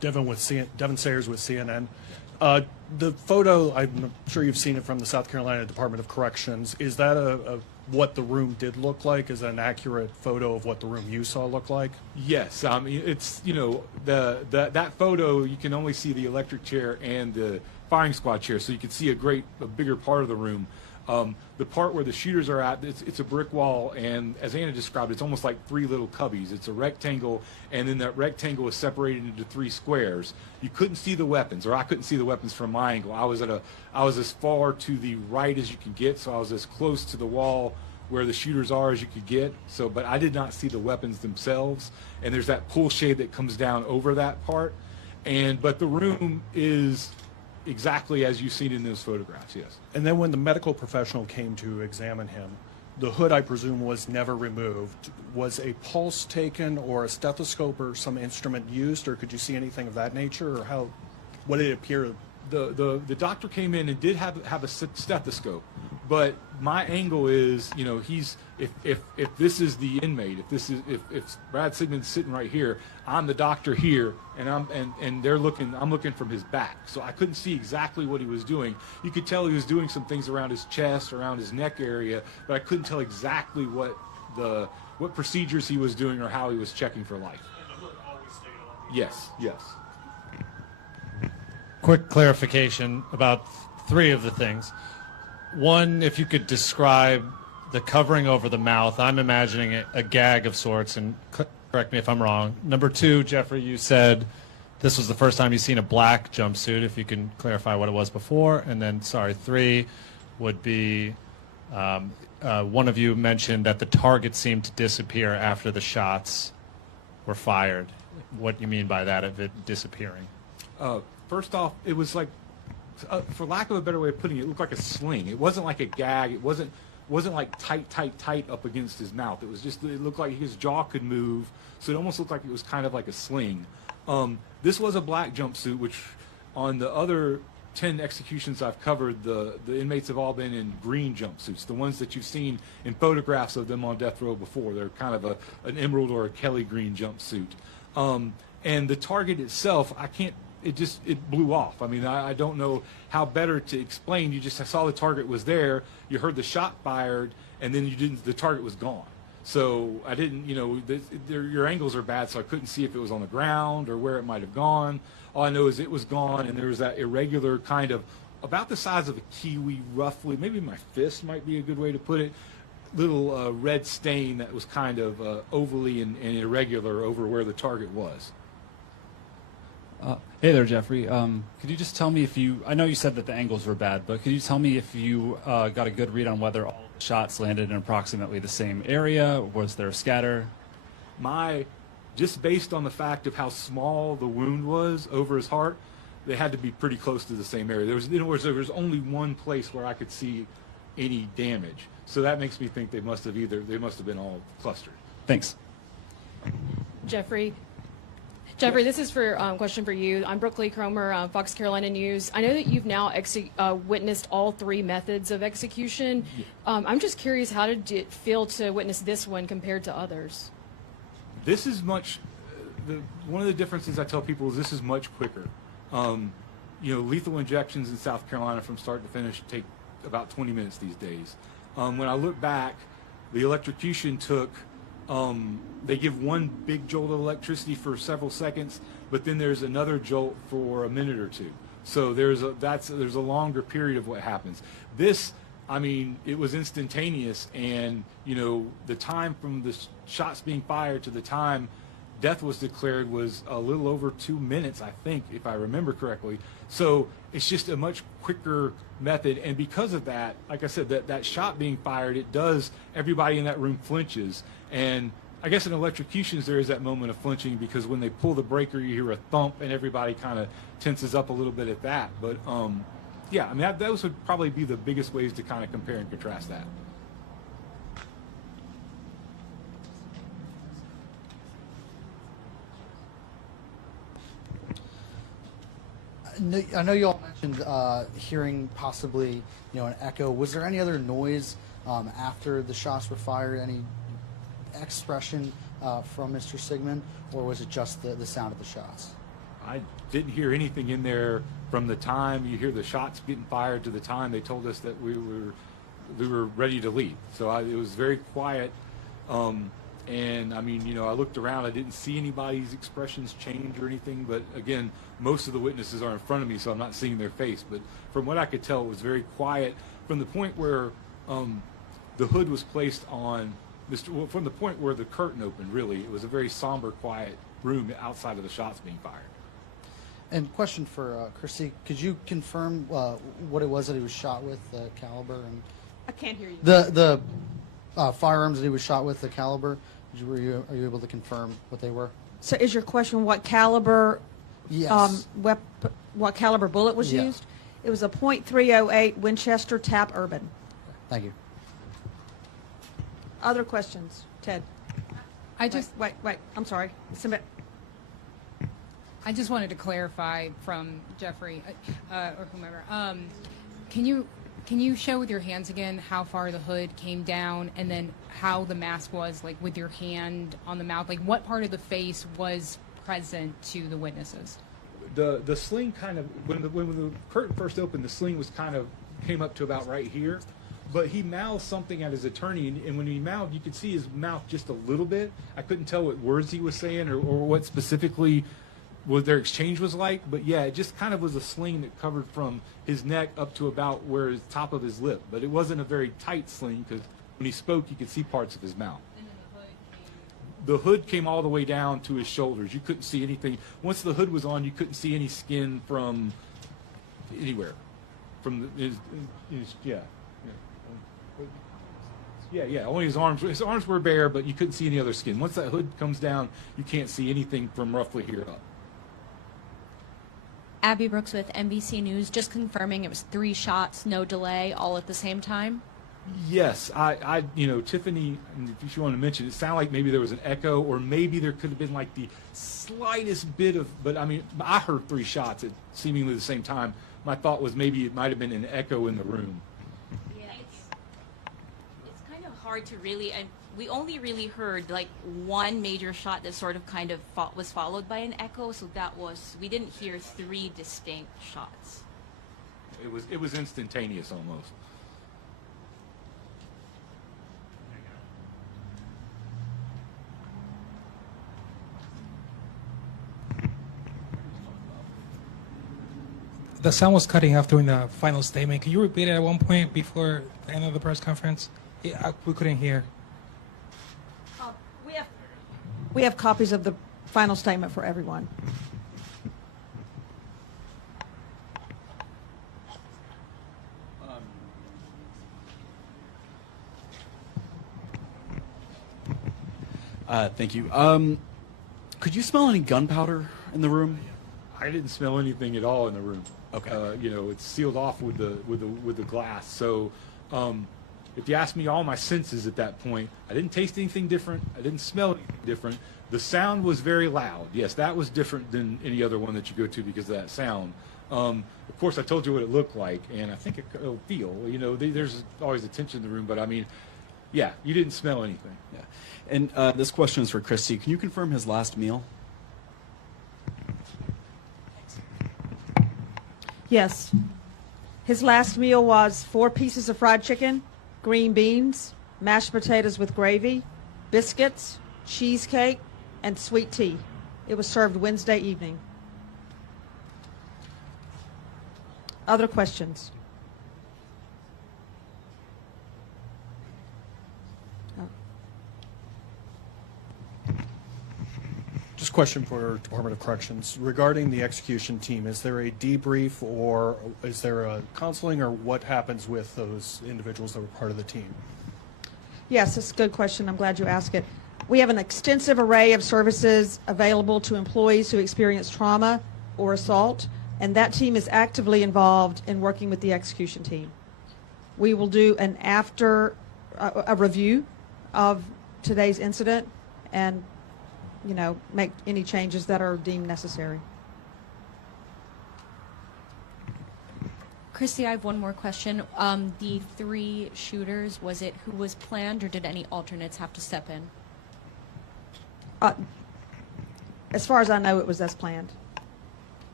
Devin Sayers with CNN. The photo, I'm sure you've seen it from the South Carolina Department of Corrections. Is that what the room did look like? Is that an accurate photo of what the room you saw look like? Yes, it's that photo you can only see the electric chair and the firing squad chair, so you can see a bigger part of the room. The part where the shooters are at, it's a brick wall, and as Anna described, it's almost like three little cubbies. It's a rectangle, and then that rectangle is separated into three squares. You couldn't see the weapons, or I couldn't see the weapons from my angle. I was as far to the right as you could get, so I was as close to the wall where the shooters are as you could get. So, but I did not see the weapons themselves, and there's that pull shade that comes down over that part. But the room is exactly as you've seen in those photographs, yes. And then when the medical professional came to examine him, the hood, I presume, was never removed. Was a pulse taken or a stethoscope or some instrument used, or could you see anything of that nature, or what did it appear? The doctor came in and did have a stethoscope, but my angle is, if this is the inmate, if Brad Sigmon's sitting right here, I'm the doctor here, and I'm looking from his back, so I couldn't see exactly what he was doing. You could tell he was doing some things around his chest, around his neck area, but I couldn't tell exactly what procedures he was doing or how he was checking for life. And the hood always stayed on? Yes. Quick clarification about three of the things. One, if you could describe the covering over the mouth. I'm imagining a gag of sorts, and correct me if I'm wrong. Number two, Jeffrey, you said this was the first time you've seen a black jumpsuit. If you can clarify what it was before. And then, three would be one of you mentioned that the target seemed to disappear after the shots were fired. What you mean by that, of it disappearing? First off, it was like, for lack of a better way of putting it, it looked like a sling. It wasn't like a gag. It wasn't like tight up against his mouth. It looked like his jaw could move, so it almost looked like it was kind of like a sling. This was a black jumpsuit, which on the other 10 executions I've covered, the inmates have all been in green jumpsuits, the ones that you've seen in photographs of them on death row before. They're kind of an emerald or a Kelly green jumpsuit. And the target itself, it blew off. I mean, I don't know how better to explain. I saw the target was there, you heard the shot fired, and then the target was gone. So I didn't, your angles are bad, so I couldn't see if it was on the ground or where it might have gone. All I know is it was gone, and there was that irregular kind of, about the size of a kiwi roughly, maybe my fist might be a good way to put it, little red stain that was kind of ovally and irregular over where the target was. Hey there, Jeffrey. Could you just tell me I know you said that the angles were bad, but could you tell me if you got a good read on whether all the shots landed in approximately the same area? Was there a scatter? Just based on the fact of how small the wound was over his heart, they had to be pretty close to the same area. There was only one place where I could see any damage. So that makes me think they must have been all clustered. Thanks. Jeffrey, this is for question for you. I'm Brooke Lee Cromer, Fox Carolina News. I know that you've now witnessed all three methods of execution. I'm just curious, how did it feel to witness this one compared to others? This is much. One of the differences I tell people is this is much quicker. Lethal injections in South Carolina from start to finish take about 20 minutes these days. When I look back, the electrocution took. They give one big jolt of electricity for several seconds, but then there's another jolt for a minute or two. So there's a longer period of what happens. This, it was instantaneous, and the time from the shots being fired to the time death was declared was a little over 2 minutes, I think, if I remember correctly. So it's just a much quicker method, and because of that, like I said, that shot being fired, everybody in that room flinches. And I guess in electrocutions there is that moment of flinching, because when they pull the breaker you hear a thump and everybody kind of tenses up a little bit at that. But those would probably be the biggest ways to kind of compare and contrast that. I know you all mentioned hearing possibly, an echo. Was there any other noise after the shots were fired? Any expression from Mr. Sigmon, or was it just the sound of the shots? I didn't hear anything in there from the time you hear the shots getting fired to the time they told us that we were ready to leave. So it was very quiet. And I mean, you know, I looked around, I didn't see anybody's expressions change or anything, but again, most of the witnesses are in front of me, so I'm not seeing their face. But from what I could tell, it was very quiet from the point where the hood was placed on from the point where the curtain opened. Really, it was a very somber, quiet room outside of the shots being fired. And question for Chrissy, could you confirm what it was that he was shot with, the caliber, and I can't hear you. the firearms that he was shot with, the caliber? Are you able to confirm what they were? So is your question what caliber? Yes. What caliber bullet was Yeah. used? It was a .308 Winchester Tap Urban. Thank you. Other questions, Ted? I just wait. I'm sorry. Submit. I just wanted to clarify from Jeffrey or whomever. Can you show with your hands again how far the hood came down, and then how the mask was, like with your hand on the mouth? Like what part of the face was present to the witnesses? The sling kind of, when the curtain first opened, the sling was kind of came up to about right here, but he mouthed something at his attorney, and when he mouthed, you could see his mouth just a little bit. I couldn't tell what words he was saying or what specifically what their exchange was like, but yeah, it just kind of was a sling that covered from his neck up to about where his top of his lip, but it wasn't a very tight sling because when he spoke, you could see parts of his mouth. The hood came all the way down to his shoulders. You couldn't see anything. Once the hood was on, you couldn't see any skin from anywhere. From his only his arms. His arms were bare, but you couldn't see any other skin. Once that hood comes down, you can't see anything from roughly here up. Abby Brooks with NBC News, just confirming it was 3 shots, no delay, all at the same time? Yes, I Tiffany, if you want to mention, it sounded like maybe there was an echo, or maybe there could have been like the slightest bit of, but I mean, I heard 3 shots at seemingly the same time. My thought was maybe it might have been an echo in the room. Yeah, it's kind of hard to really, and we only really heard like one major shot that sort of kind of was followed by an echo, so we didn't hear 3 distinct shots. It was instantaneous almost. The sound was cutting off during the final statement. Can you repeat it at one point before the end of the press conference? We couldn't hear. We have copies of the final statement for everyone. Thank you. Could you smell any gunpowder in the room? I didn't smell anything at all in the room. Okay. It's sealed off with the glass. So, if you ask me all my senses at that point, I didn't taste anything different. I didn't smell anything different. The sound was very loud. Yes, that was different than any other one that you go to because of that sound. Of course, I told you what it looked like, and I think it'll feel. There's always a tension in the room, but I mean, yeah, you didn't smell anything. Yeah. And this question is for Christy. Can you confirm his last meal? Yes. His last meal was 4 pieces of fried chicken, green beans, mashed potatoes with gravy, biscuits, cheesecake, and sweet tea. It was served Wednesday evening. Other questions? Just a question for Department of Corrections. Regarding the execution team, is there a debrief or is there a counseling, or what happens with those individuals that were part of the team? Yes, that's a good question. I'm glad you asked it. We have an extensive array of services available to employees who experience trauma or assault, and that team is actively involved in working with the execution team. We will do an a review of today's incident and make any changes that are deemed necessary. Christy, I have one more question. The 3 shooters, was it who was planned, or did any alternates have to step in? As far as I know, it was as planned.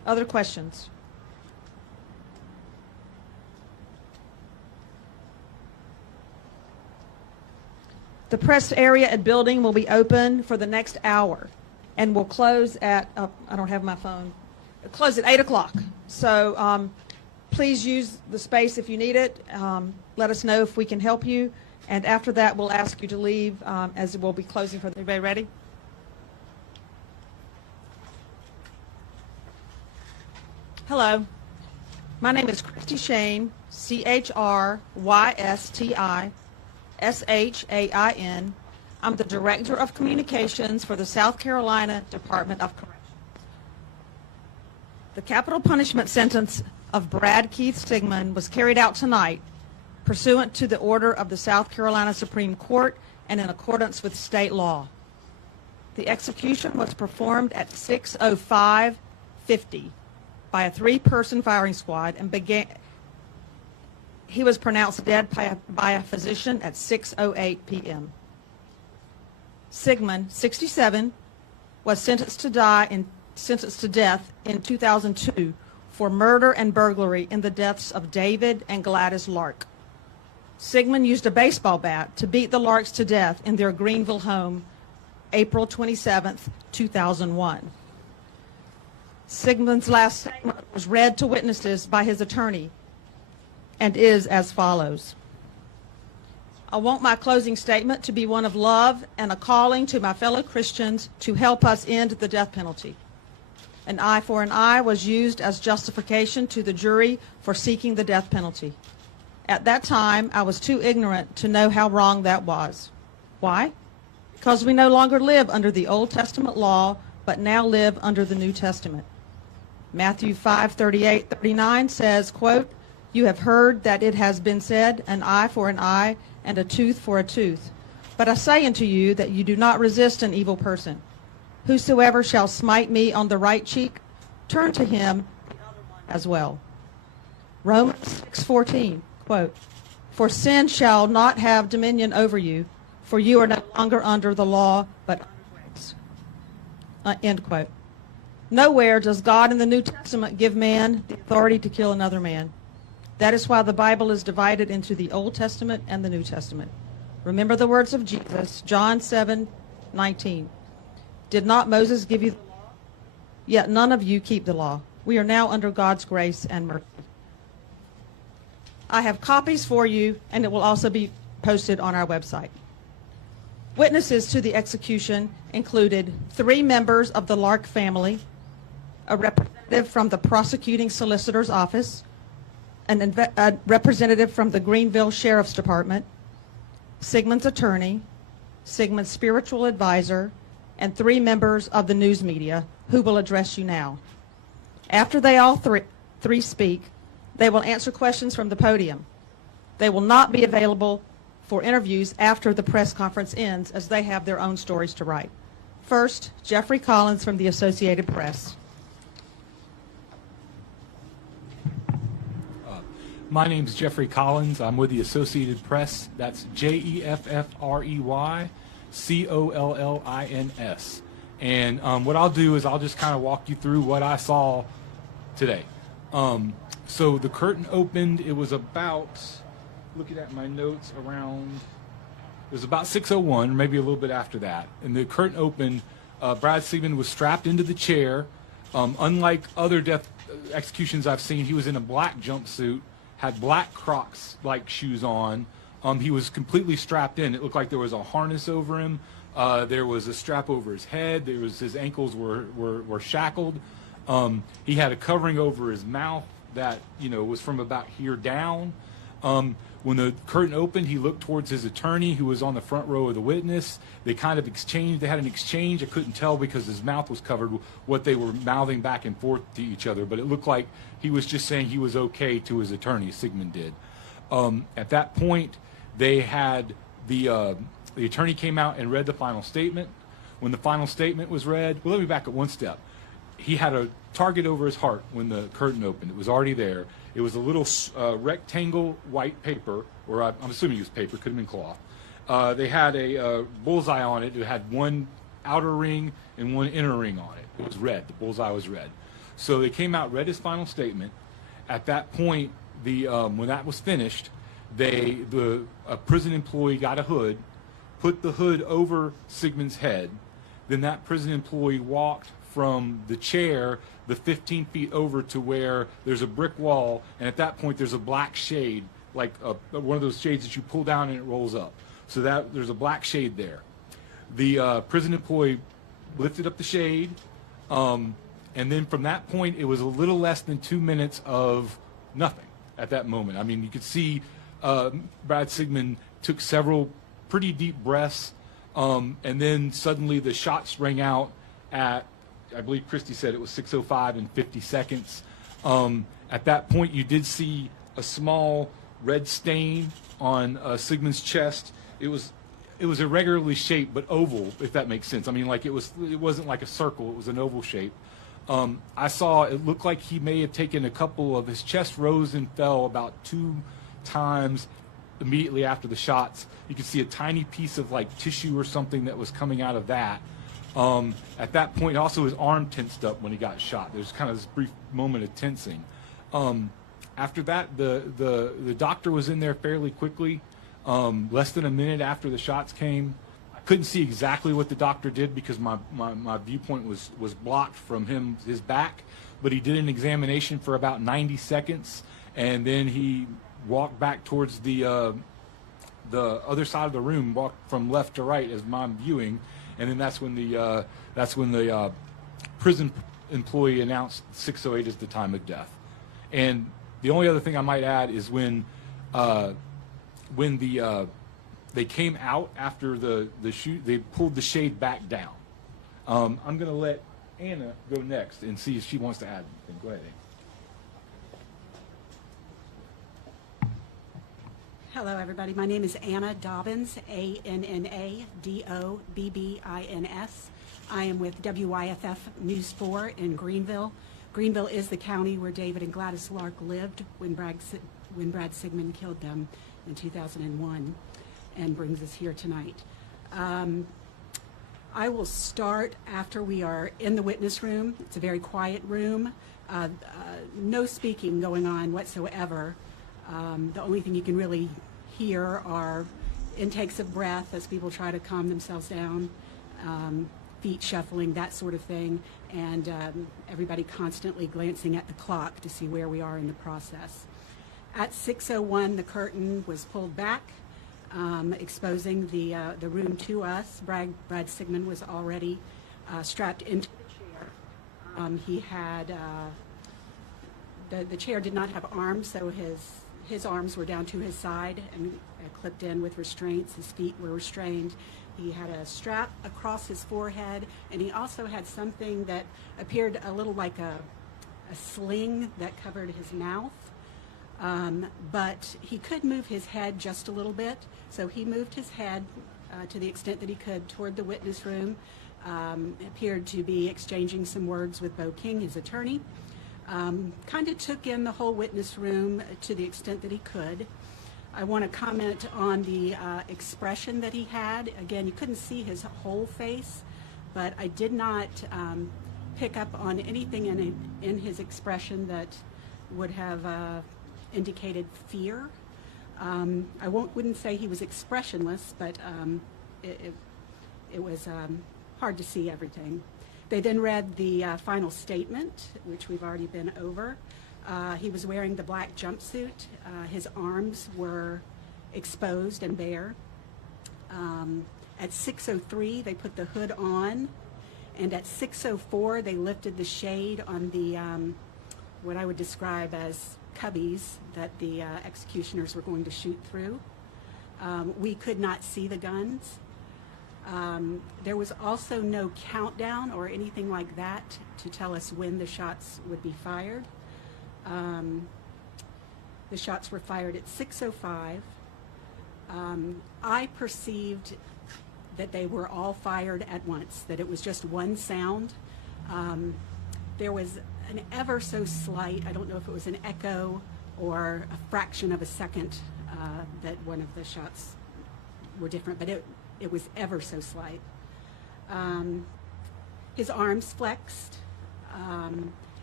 Other questions? The press area and building will be open for the next hour and will close at, I don't have my phone, close at 8 o'clock. So please use the space if you need it. Let us know if we can help you. And after that, we'll ask you to leave as we'll be closing for the, everybody ready? Hello. My name is Christy Shane, CHRYSTI SHAIN. I'm the Director of Communications for the South Carolina Department of Corrections. The capital punishment sentence of Brad Keith Sigmon was carried out tonight pursuant to the order of the South Carolina Supreme Court and in accordance with state law. The execution was performed at 6:05:50 by a 3-person firing squad and began. He was pronounced dead by a physician at 6:08 p.m. Sigmon, 67, was sentenced to death in 2002 for murder and burglary in the deaths of David and Gladys Lark. Sigmon used a baseball bat to beat the Larks to death in their Greenville home, April 27, 2001. Sigmon's last statement was read to witnesses by his attorney and is as follows. I want my closing statement to be one of love and a calling to my fellow Christians to help us end the death penalty. An eye for an eye was used as justification to the jury for seeking the death penalty. At that time, I was too ignorant to know how wrong that was. Why? Because we no longer live under the Old Testament law, but now live under the New Testament. Matthew 5:38-39 says, quote, "You have heard that it has been said, an eye for an eye and a tooth for a tooth. But I say unto you that you do not resist an evil person. Whosoever shall smite me on the right cheek, turn to him the other one as well." Romans 6:14, quote, "For sin shall not have dominion over you, for you are no longer under the law, but under grace." End quote. Nowhere does God in the New Testament give man the authority to kill another man. That is why the Bible is divided into the Old Testament and the New Testament. Remember the words of Jesus, John 7:19. Did not Moses give you the law? Yet none of you keep the law. We are now under God's grace and mercy. I have copies for you, and it will also be posted on our website. Witnesses to the execution included 3 members of the Lark family, a representative from the prosecuting solicitor's office, a representative from the Greenville Sheriff's Department, Sigmon's attorney, Sigmon's spiritual advisor, and 3 members of the news media who will address you now. After they all three speak, they will answer questions from the podium. They will not be available for interviews after the press conference ends, as they have their own stories to write. First, Jeffrey Collins from the Associated Press. My name's Jeffrey Collins. I'm with the Associated Press. That's JEFFREYCOLLINS. And what I'll do is I'll just kind of walk you through what I saw today. So the curtain opened. It was about, looking at my notes, around, it was about 6:01, maybe a little bit after that. And the curtain opened. Brad Sigmon was strapped into the chair. Unlike other death executions I've seen, he was in a black jumpsuit, had black Crux like shoes on. He was completely strapped in. It looked like there was a harness over him. There was a strap over his head. There was, his ankles were shackled. He had a covering over his mouth that, you know, was from about here down. When the curtain opened, he looked towards his attorney, who was on the front row of the witness. They kind of exchanged. They had an exchange. I couldn't tell because his mouth was covered what they were mouthing back and forth to each other, but it looked like he was just saying he was okay to his attorney. Sigmon did. At that point, they had the attorney came out and read the final statement. When the final statement was read, well, let me back up one step. He had a target over his heart when the curtain opened. It was already there. It was a little rectangle white paper, or I'm assuming it was paper, could have been cloth. They had a bullseye on it. It had one outer ring and one inner ring on it. It was red. The bullseye was red. So they came out, read his final statement. At that point, when that was finished, a prison employee got a hood, put the hood over Sigmon's head. Then that prison employee walked from the chair the 15 feet over to where there's a brick wall, and at that point there's a black shade, like one of those shades that you pull down and it rolls up. So that there's a black shade there. The prison employee lifted up the shade, and then from that point it was a little less than 2 minutes of nothing at that moment. I mean, you could see Brad Sigmon took several pretty deep breaths, and then suddenly the shots rang out at, I believe Christy said it was 6:05 and 50 seconds. At that point, you did see a small red stain on Sigmon's chest. It was irregularly shaped, but oval, if that makes sense. I mean, like it wasn't like a circle; it was an oval shape. I saw it looked like he may have taken a couple of his chest rose and fell about 2 times immediately after the shots. You could see a tiny piece of like tissue or something that was coming out of that. At that point, also his arm tensed up when he got shot. There's kind of this brief moment of tensing. After that, the doctor was in there fairly quickly, less than a minute after the shots came. I couldn't see exactly what the doctor did because my viewpoint was blocked from his back, but he did an examination for about 90 seconds, and then he walked back towards the other side of the room, walked from left to right as I'm viewing, and then that's when the prison employee announced 6:08 as the time of death. And the only other thing I might add is when they came out after the shoot, they pulled the shade back down. I'm going to let Anna go next and see if she wants to add anything. Go ahead, Anna. Hello, everybody. My name is Anna Dobbins, ANNADOBBINS. I am with WYFF News 4 in Greenville. Greenville is the county where David and Gladys Lark lived when Brad Sigmon killed them in 2001, and brings us here tonight. I will start after we are in the witness room. It's a very quiet room. No speaking going on whatsoever. The only thing you can really hear are intakes of breath as people try to calm themselves down, feet shuffling, that sort of thing, and everybody constantly glancing at the clock to see where we are in the process. At 6:01, the curtain was pulled back, exposing the room to us. Brad Sigmon was already strapped into the chair. He had the chair did not have arms, so his arms were down to his side and clipped in with restraints. His feet were restrained. He had a strap across his forehead, and he also had something that appeared a little like a sling that covered his mouth. But he could move his head just a little bit, so he moved his head to the extent that he could toward the witness room, appeared to be exchanging some words with Bo King, his attorney. Kind of took in the whole witness room to the extent that he could. I want to comment on the expression that he had. Again, you couldn't see his whole face, but I did not pick up on anything in his expression that would have indicated fear. I wouldn't say he was expressionless, but it was hard to see everything. They then read the final statement, which we've already been over. He was wearing the black jumpsuit. His arms were exposed and bare. At 6:03, they put the hood on, and at 6:04, they lifted the shade on the what I would describe as cubbies that the executioners were going to shoot through. We could not see the guns. There was also no countdown or anything like that to tell us when the shots would be fired. The shots were fired at 6:05. I perceived that they were all fired at once, that it was just one sound. There was an ever so slight, I don't know if it was an echo or a fraction of a second that one of the shots were different, but it was ever so slight. His arms flexed.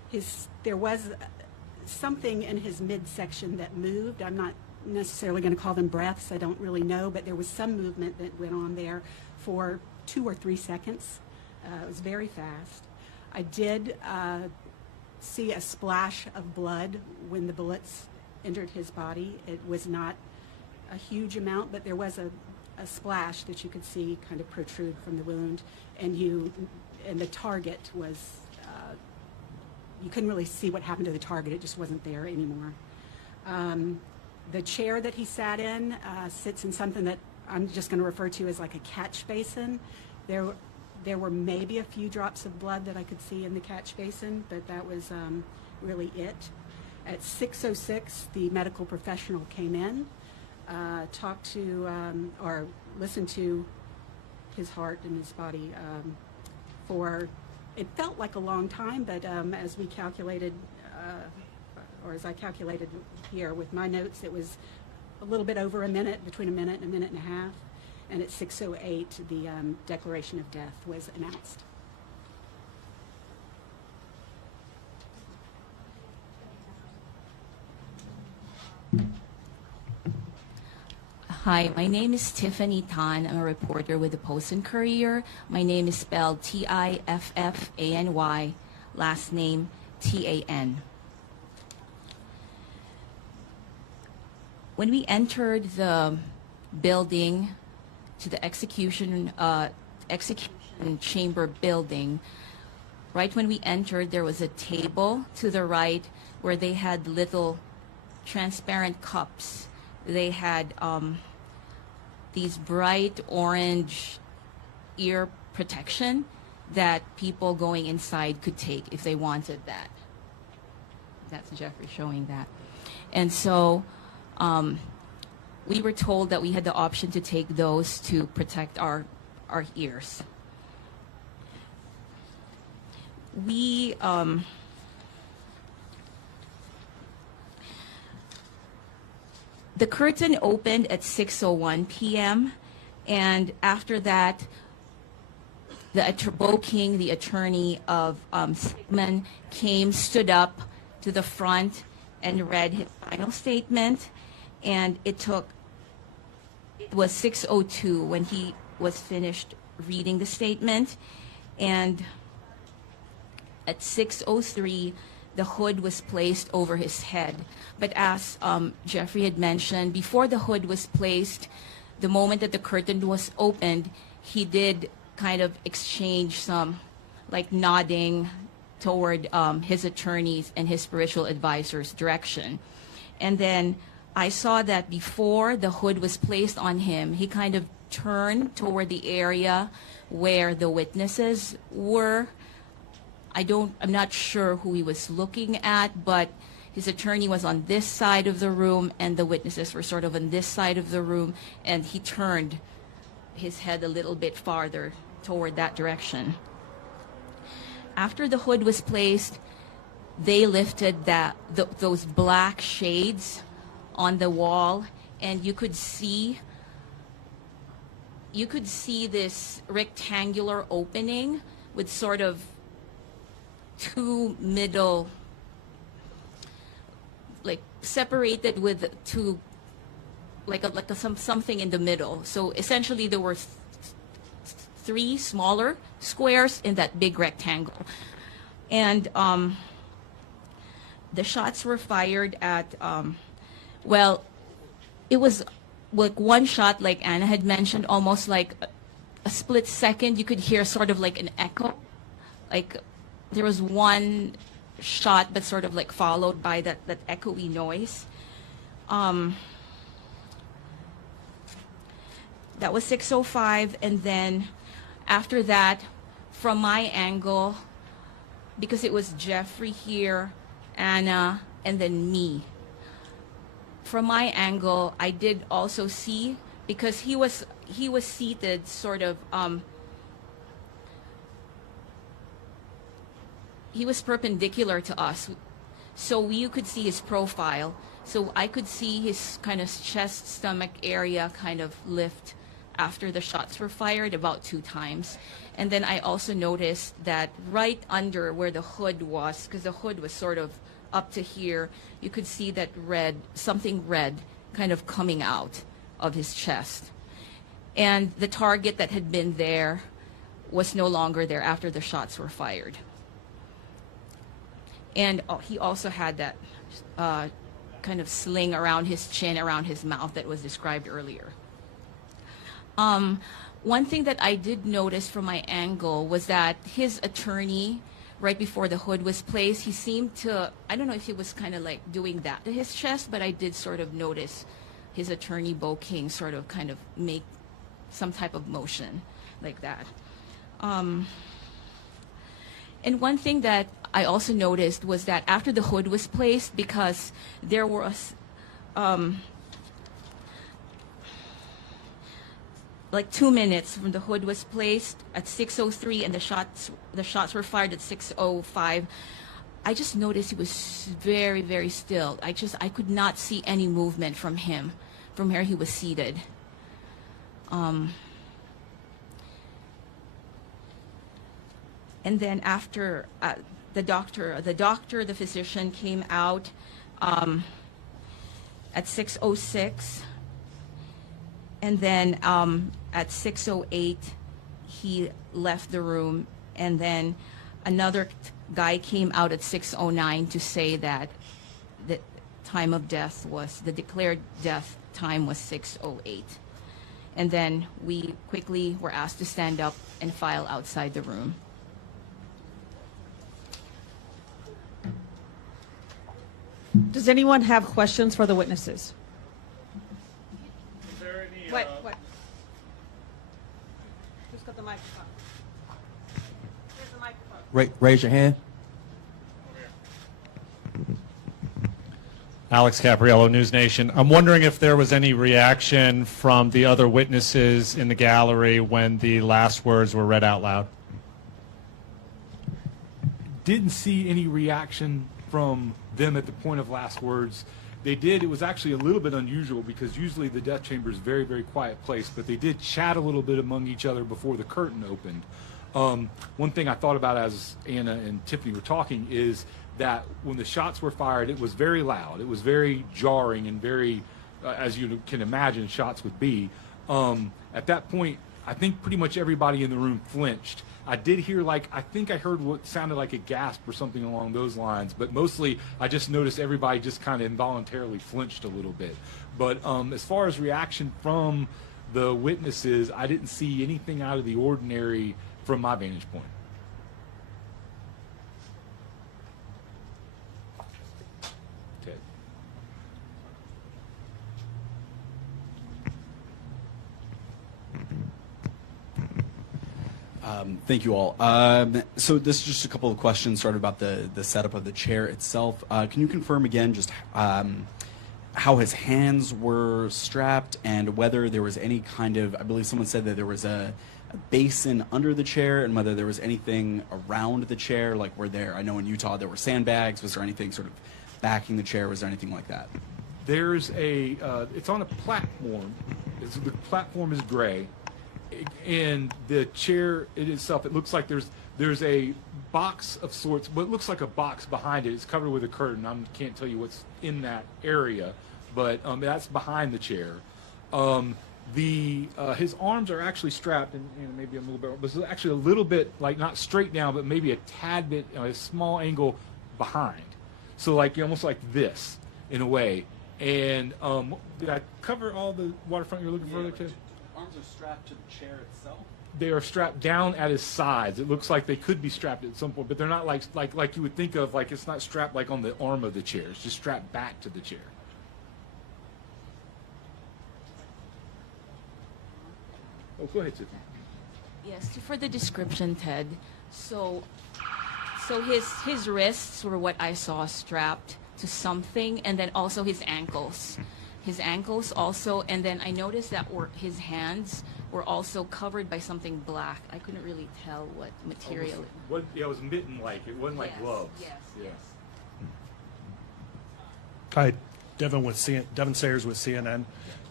there was something in his midsection that moved. I'm not necessarily going to call them breaths. I don't really know, but there was some movement that went on there for 2 or 3 seconds. It was very fast. I did see a splash of blood when the bullets entered his body. It was not a huge amount, but there was a splash that you could see kind of protrude from the wound, and the target was, you couldn't really see what happened to the target. It just wasn't there anymore. The chair that he sat in sits in something that I'm just going to refer to as like a catch basin. There were maybe a few drops of blood that I could see in the catch basin, but that was really it. At 6:06, the medical professional came in, talked to or listened to his heart and his body for, it felt like a long time, but as we calculated, or as I calculated here with my notes, it was a little bit over a minute, between a minute and a half. And at 6:08, the declaration of death was announced. Hi, my name is Tiffany Tan. I'm a reporter with the Post and Courier. My name is spelled Tiffany, last name Tan. When we entered the building, to the execution chamber building, right when we entered, there was a table to the right where they had little transparent cups. They had these bright orange ear protection that people going inside could take if they wanted that. That's Jeffrey showing that. And so we were told that we had the option to take those to protect our ears. We the curtain opened at 6:01 p.m. and after that, Bo King, the attorney of Sigmon, stood up to the front and read his final statement, and it was 6:02 when he was finished reading the statement, and at 6:03 the hood was placed over his head. But as Jeffrey had mentioned, before the hood was placed, the moment that the curtain was opened, he did kind of exchange some like nodding toward his attorneys and his spiritual advisor's direction. And then I saw that before the hood was placed on him, he kind of turned toward the area where the witnesses were. I'm not sure who he was looking at, but his attorney was on this side of the room and the witnesses were sort of on this side of the room, and he turned his head a little bit farther toward that direction. After the hood was placed, they lifted those black shades on the wall, and you could see this rectangular opening with sort of two middle, like separated with two, something in the middle. So essentially there were 3 smaller squares in that big rectangle. And the shots were fired at, well, it was like one shot, like Anna had mentioned, almost like a split second. You could hear sort of like an echo. Like there was one shot, but sort of like followed by that echoey noise. That was 6:05, and then after that, from my angle, because it was Jeffrey here, Anna, and then me. From my angle, I did also see, because he was seated sort of, he was perpendicular to us, so you could see his profile. So I could see his kind of chest, stomach area kind of lift after the shots were fired, about 2 times. And then I also noticed that right under where the hood was, because the hood was sort of up to here, you could see that something red kind of coming out of his chest. And the target that had been there was no longer there after the shots were fired. And he also had that kind of sling around his chin, around his mouth that was described earlier. One thing that I did notice from my angle was that his attorney, right before the hood was placed, he seemed to, I don't know if he was kind of like doing that to his chest, but I did sort of notice his attorney, Bo King, sort of kind of make some type of motion like that. And one thing that I also noticed was that after the hood was placed, because there was like 2 minutes from the hood was placed at 6:03 and the shots were fired at 6:05, I just noticed he was very, very still. I could not see any movement from him from where he was seated. And then after the physician came out at 6:06, and then at 6:08 he left the room, and then another guy came out at 6:09 to say that the time of death was, the declared death time was 6:08. And then we quickly were asked to stand up and file outside the room. Does anyone have questions for the witnesses? Is there any, What? Who's got the microphone? Here's the microphone. Raise your hand. Alex Capriello, News Nation. I'm wondering if there was any reaction from the other witnesses in the gallery when the last words were read out loud. Didn't see any reaction from them at the point of last words. They did. It was actually a little bit unusual because usually the death chamber is a very, very quiet place, but they did chat a little bit among each other before the curtain opened. One thing I thought about as Anna and Tiffany were talking is that when the shots were fired, it was very loud. It was very jarring and very, as you can imagine, shots would be. At that point, I think pretty much everybody in the room flinched. I did hear, I think I heard what sounded like a gasp or something along those lines, but mostly I just noticed everybody just kind of involuntarily flinched a little bit. But as far as reaction from the witnesses, I didn't see anything out of the ordinary from my vantage point. Okay. Thank you all. So this is just a couple of questions sort of about the setup of the chair itself. Can you confirm again just how his hands were strapped and whether there was any kind of, I believe someone said that there was a basin under the chair, and whether there was anything around the chair, like were there, I know in Utah there were sandbags, was there anything sort of backing the chair, was there anything like that? There's it's on a platform. The platform is gray. And the chair itself, it looks like there's a box of sorts, but it looks like a box behind it. It's covered with a curtain. I can't tell you what's in that area, but that's behind the chair. His arms are actually strapped, and maybe I'm a little bit, but it's actually a little bit, like not straight down, but maybe a tad bit, a small angle behind. So almost like this, in a way. And did I cover all the waterfront you're looking for there, too? Arms are strapped to the chair itself? They are strapped down at his sides. It looks like they could be strapped at some point, but they're not like you would think of, like it's not strapped like on the arm of the chair. It's just strapped back to the chair. Oh, go ahead, Tiffany. Yes, for the description, Ted. So his wrists were what I saw strapped to something, and then also his ankles. His ankles also, and then I noticed that his hands were also covered by something black. I couldn't really tell what material. It was mitten-like. It wasn't like gloves. Yes. Hi, Devin Sayers with CNN.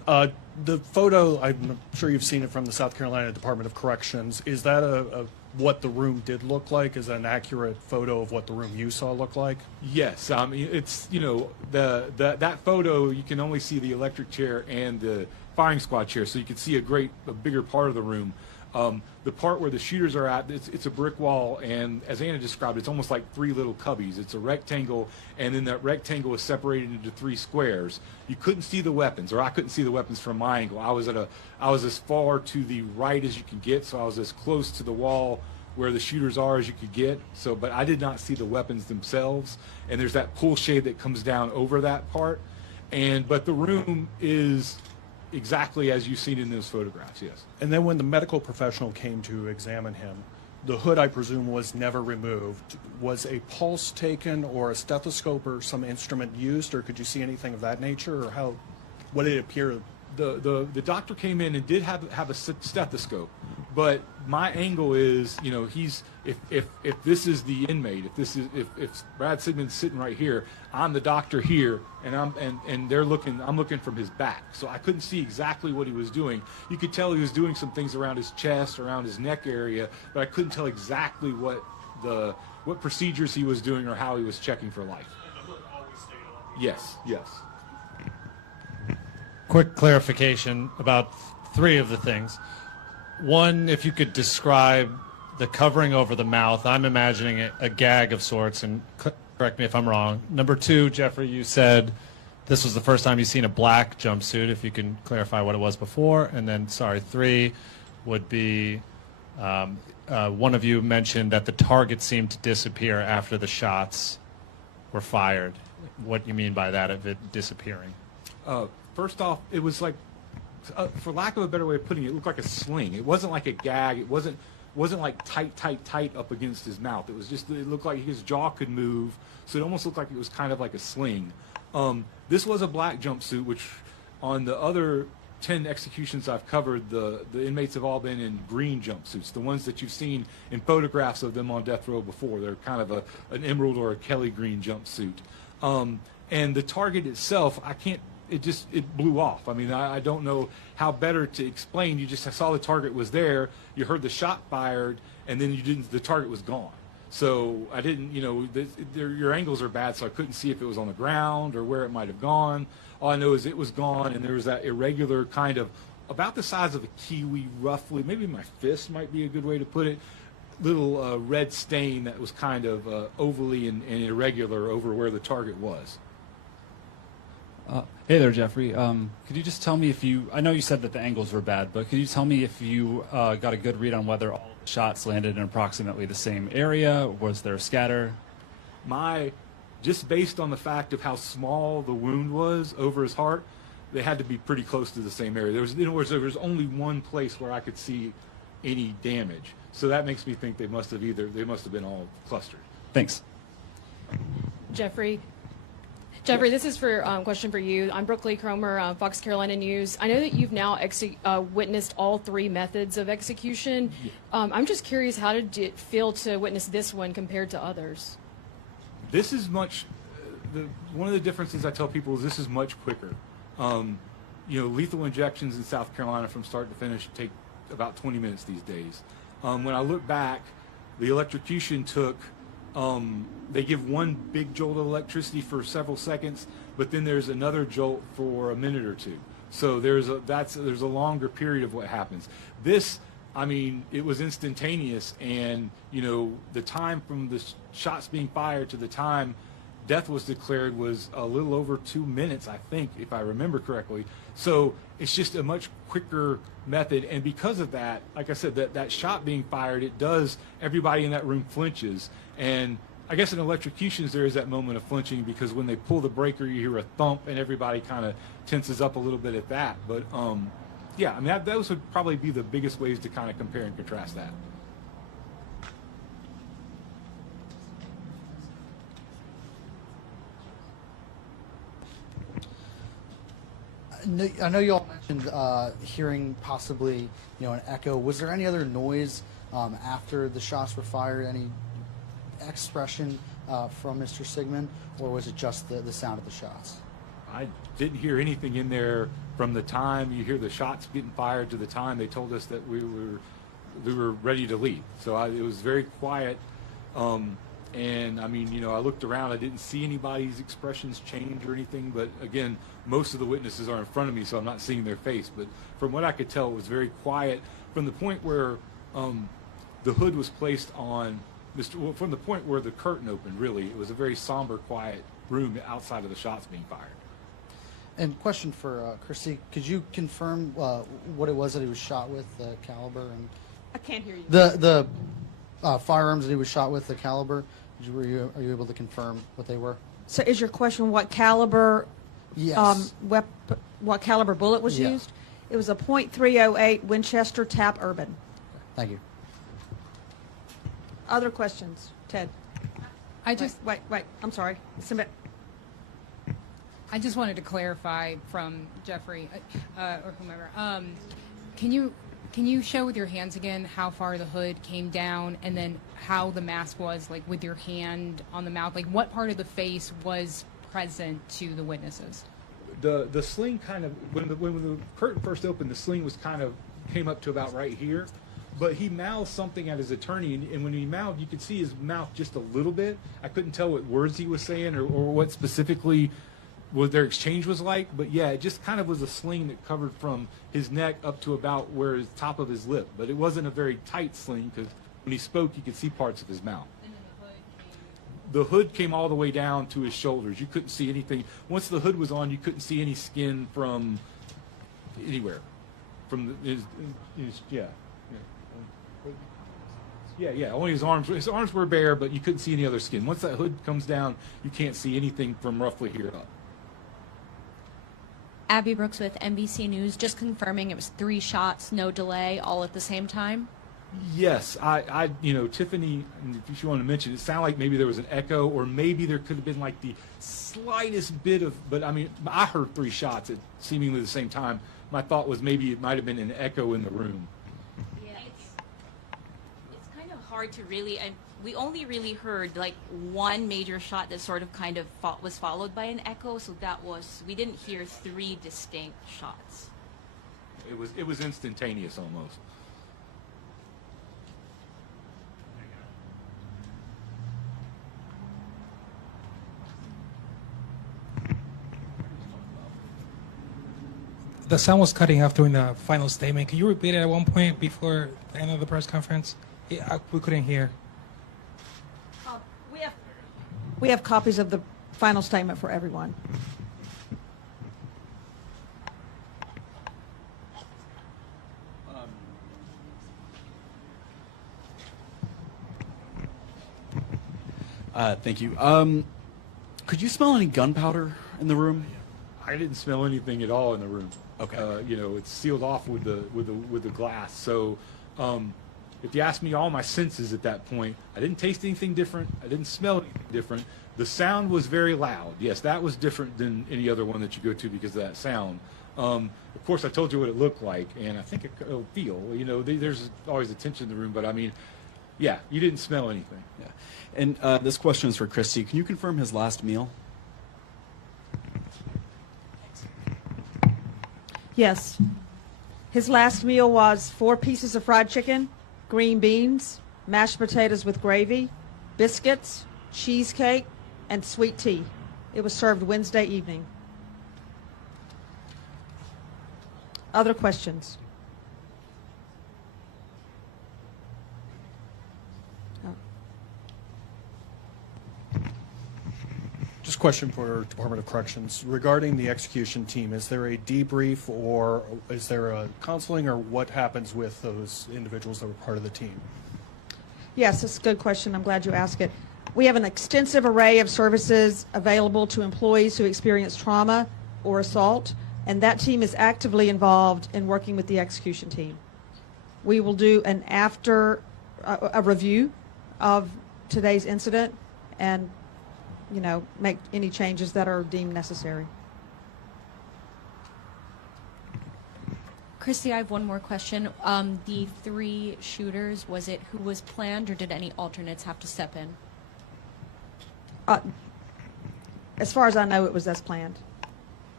The photo, I'm sure you've seen it from the South Carolina Department of Corrections. Is that what the room did look like? Is that an accurate photo of what the room you saw look like? Yes, it's that photo you can only see the electric chair and the firing squad chair, so you can see a bigger part of the room. The part where the shooters are at, it's a brick wall, and as Anna described, it's almost like three little cubbies. It's a rectangle, and then that rectangle is separated into three squares. You couldn't see the weapons, or I couldn't see the weapons from my angle. I was as far to the right as you could get, so I was as close to the wall where the shooters are as you could get. So, but I did not see the weapons themselves, and there's that pull shade that comes down over that part. But the room is exactly as you've seen in those photographs, yes. And then when the medical professional came to examine him, the hood, I presume, was never removed. Was a pulse taken or a stethoscope or some instrument used, or could you see anything of that nature, or what did it appear? The doctor came in and did have a stethoscope, but my angle is, if this is the inmate, if Brad Sigmon's sitting right here, I'm the doctor here, and I'm looking from his back, so I couldn't see exactly what he was doing. You could tell he was doing some things around his chest, around his neck area, but I couldn't tell exactly what procedures he was doing or how he was checking for life. And the hood always stayed on? Yes. Quick clarification about three of the things. One, if you could describe the covering over the mouth, I'm imagining a gag of sorts, and correct me if I'm wrong. Number two, Jeffrey, you said this was the first time you've seen a black jumpsuit, if you can clarify what it was before. And then, three would be one of you mentioned that the target seemed to disappear after the shots were fired. What you mean by that, of it disappearing? First off, it was like, for lack of a better way of putting it, it looked like a sling. It wasn't like a gag. It wasn't like tight up against his mouth. It looked like his jaw could move, so it almost looked like it was kind of like a sling. This was a black jumpsuit, which on the other 10 executions I've covered, the inmates have all been in green jumpsuits, the ones that you've seen in photographs of them on death row before. They're kind of an emerald or a Kelly green jumpsuit. And the target itself, it blew off. I mean, I don't know how better to explain. You just saw the target was there, you heard the shot fired, and then the target was gone. So I didn't, your angles are bad, so I couldn't see if it was on the ground or where it might have gone. All I know is it was gone, and there was that irregular kind of, about the size of a kiwi roughly, maybe my fist might be a good way to put it, little red stain that was kind of ovally and irregular over where the target was. Hey there, Jeffrey. Could you just tell me I know you said that the angles were bad, but could you tell me if you got a good read on whether all the shots landed in approximately the same area? Was there a scatter? Just based on the fact of how small the wound was over his heart, they had to be pretty close to the same area. There was only one place where I could see any damage. So that makes me think they must have been all clustered. Thanks. Jeffrey, this is for question for you. I'm Brooke Lee Cromer, Fox Carolina News. I know that you've now witnessed all three methods of execution. I'm just curious, how did it feel to witness this one compared to others? This is much. One of the differences I tell people is this is much quicker. Lethal injections in South Carolina from start to finish take about 20 minutes these days. When I look back, the electrocution took. They give one big jolt of electricity for several seconds, but then there's another jolt for a minute or two. So there's a longer period of what happens. This, it was instantaneous, and the time from the shots being fired to the time death was declared was a little over 2 minutes, I think, if I remember correctly. So it's just a much quicker method, and because of that, like I said, that shot being fired, everybody in that room flinches. And I guess in electrocutions there is that moment of flinching, because when they pull the breaker you hear a thump and everybody kind of tenses up a little bit at that. But those would probably be the biggest ways to kind of compare and contrast that. I know you all mentioned hearing possibly, an echo. Was there any other noise after the shots were fired? Any expression from Mr. Sigmon, or was it just the sound of the shots? I didn't hear anything in there from the time you hear the shots getting fired to the time they told us that we were ready to leave. So it was very quiet. And I mean, I looked around. I didn't see anybody's expressions change or anything. But again, most of the witnesses are in front of me, so I'm not seeing their face. But from what I could tell, it was very quiet from the point where the hood was placed on from the point where the curtain opened. Really, it was a very somber, quiet room outside of the shots being fired. And question for Christy, could you confirm what it was that he was shot with, the caliber, and I can't hear you. the firearms that he was shot with, the caliber? Are you able to confirm what they were? So is your question what caliber? Yes. What caliber bullet was Yeah. used? It was a .308 Winchester Tap Urban. Thank you. Other questions, Ted? I just wait. I'm sorry. Submit. I just wanted to clarify from Jeffrey or whomever. Can you show with your hands again how far the hood came down, and then how the mask was, like with your hand on the mouth? Like what part of the face was present to the witnesses? The sling kind of when the curtain first opened, the sling was came up to about right here. But he mouthed something at his attorney, and when he mouthed, you could see his mouth just a little bit. I couldn't tell what words he was saying or what specifically what their exchange was like. But yeah, it just kind of was a sling that covered from his neck up to about where his top of his lip. But it wasn't a very tight sling because when he spoke, you could see parts of his mouth. And then the hood came all the way down to his shoulders. You couldn't see anything. Once the hood was on, you couldn't see any skin from anywhere. From his Yeah, only his arms. His arms were bare, but you couldn't see any other skin. Once that hood comes down, you can't see anything from roughly here up. Abby Brooks with NBC News, just confirming it was 3 shots, no delay, all at the same time? Yes, I Tiffany, if you want to mention, it sounded like maybe there was an echo, or maybe there could have been like the slightest bit of, but I mean, I heard 3 shots at seemingly the same time. My thought was maybe it might have been an echo in the room. It's kind of hard to really, and we only really heard like one major shot that sort of was followed by an echo, so we didn't hear 3 distinct shots. It was instantaneous almost. The sound was cutting off during the final statement. Can you repeat it at one point before the end of the press conference? We couldn't hear. We have copies of the final statement for everyone. Thank you. Could you smell any gunpowder in the room? I didn't smell anything at all in the room. Okay. It's sealed off with the glass. So, if you ask me all my senses at that point, I didn't taste anything different. I didn't smell anything different. The sound was very loud. Yes, that was different than any other one that you go to because of that sound. Of course, I told you what it looked like, and I think it'll feel. There's always a tension in the room, but I mean, yeah, you didn't smell anything. Yeah. And this question is for Christy. Can you confirm his last meal? Yes. His last meal was 4 pieces of fried chicken, green beans, mashed potatoes with gravy, biscuits, cheesecake, and sweet tea. It was served Wednesday evening. Other questions? Just a question for Department of Corrections. Regarding the execution team, is there a debrief or is there a counseling, or what happens with those individuals that were part of the team? Yes, that's a good question. I'm glad you asked it. We have an extensive array of services available to employees who experience trauma or assault, and that team is actively involved in working with the execution team. We will do an a review of today's incident and make any changes that are deemed necessary. Christy, I have one more question. The 3 shooters, was it who was planned, or did any alternates have to step in? As far as I know, it was as planned.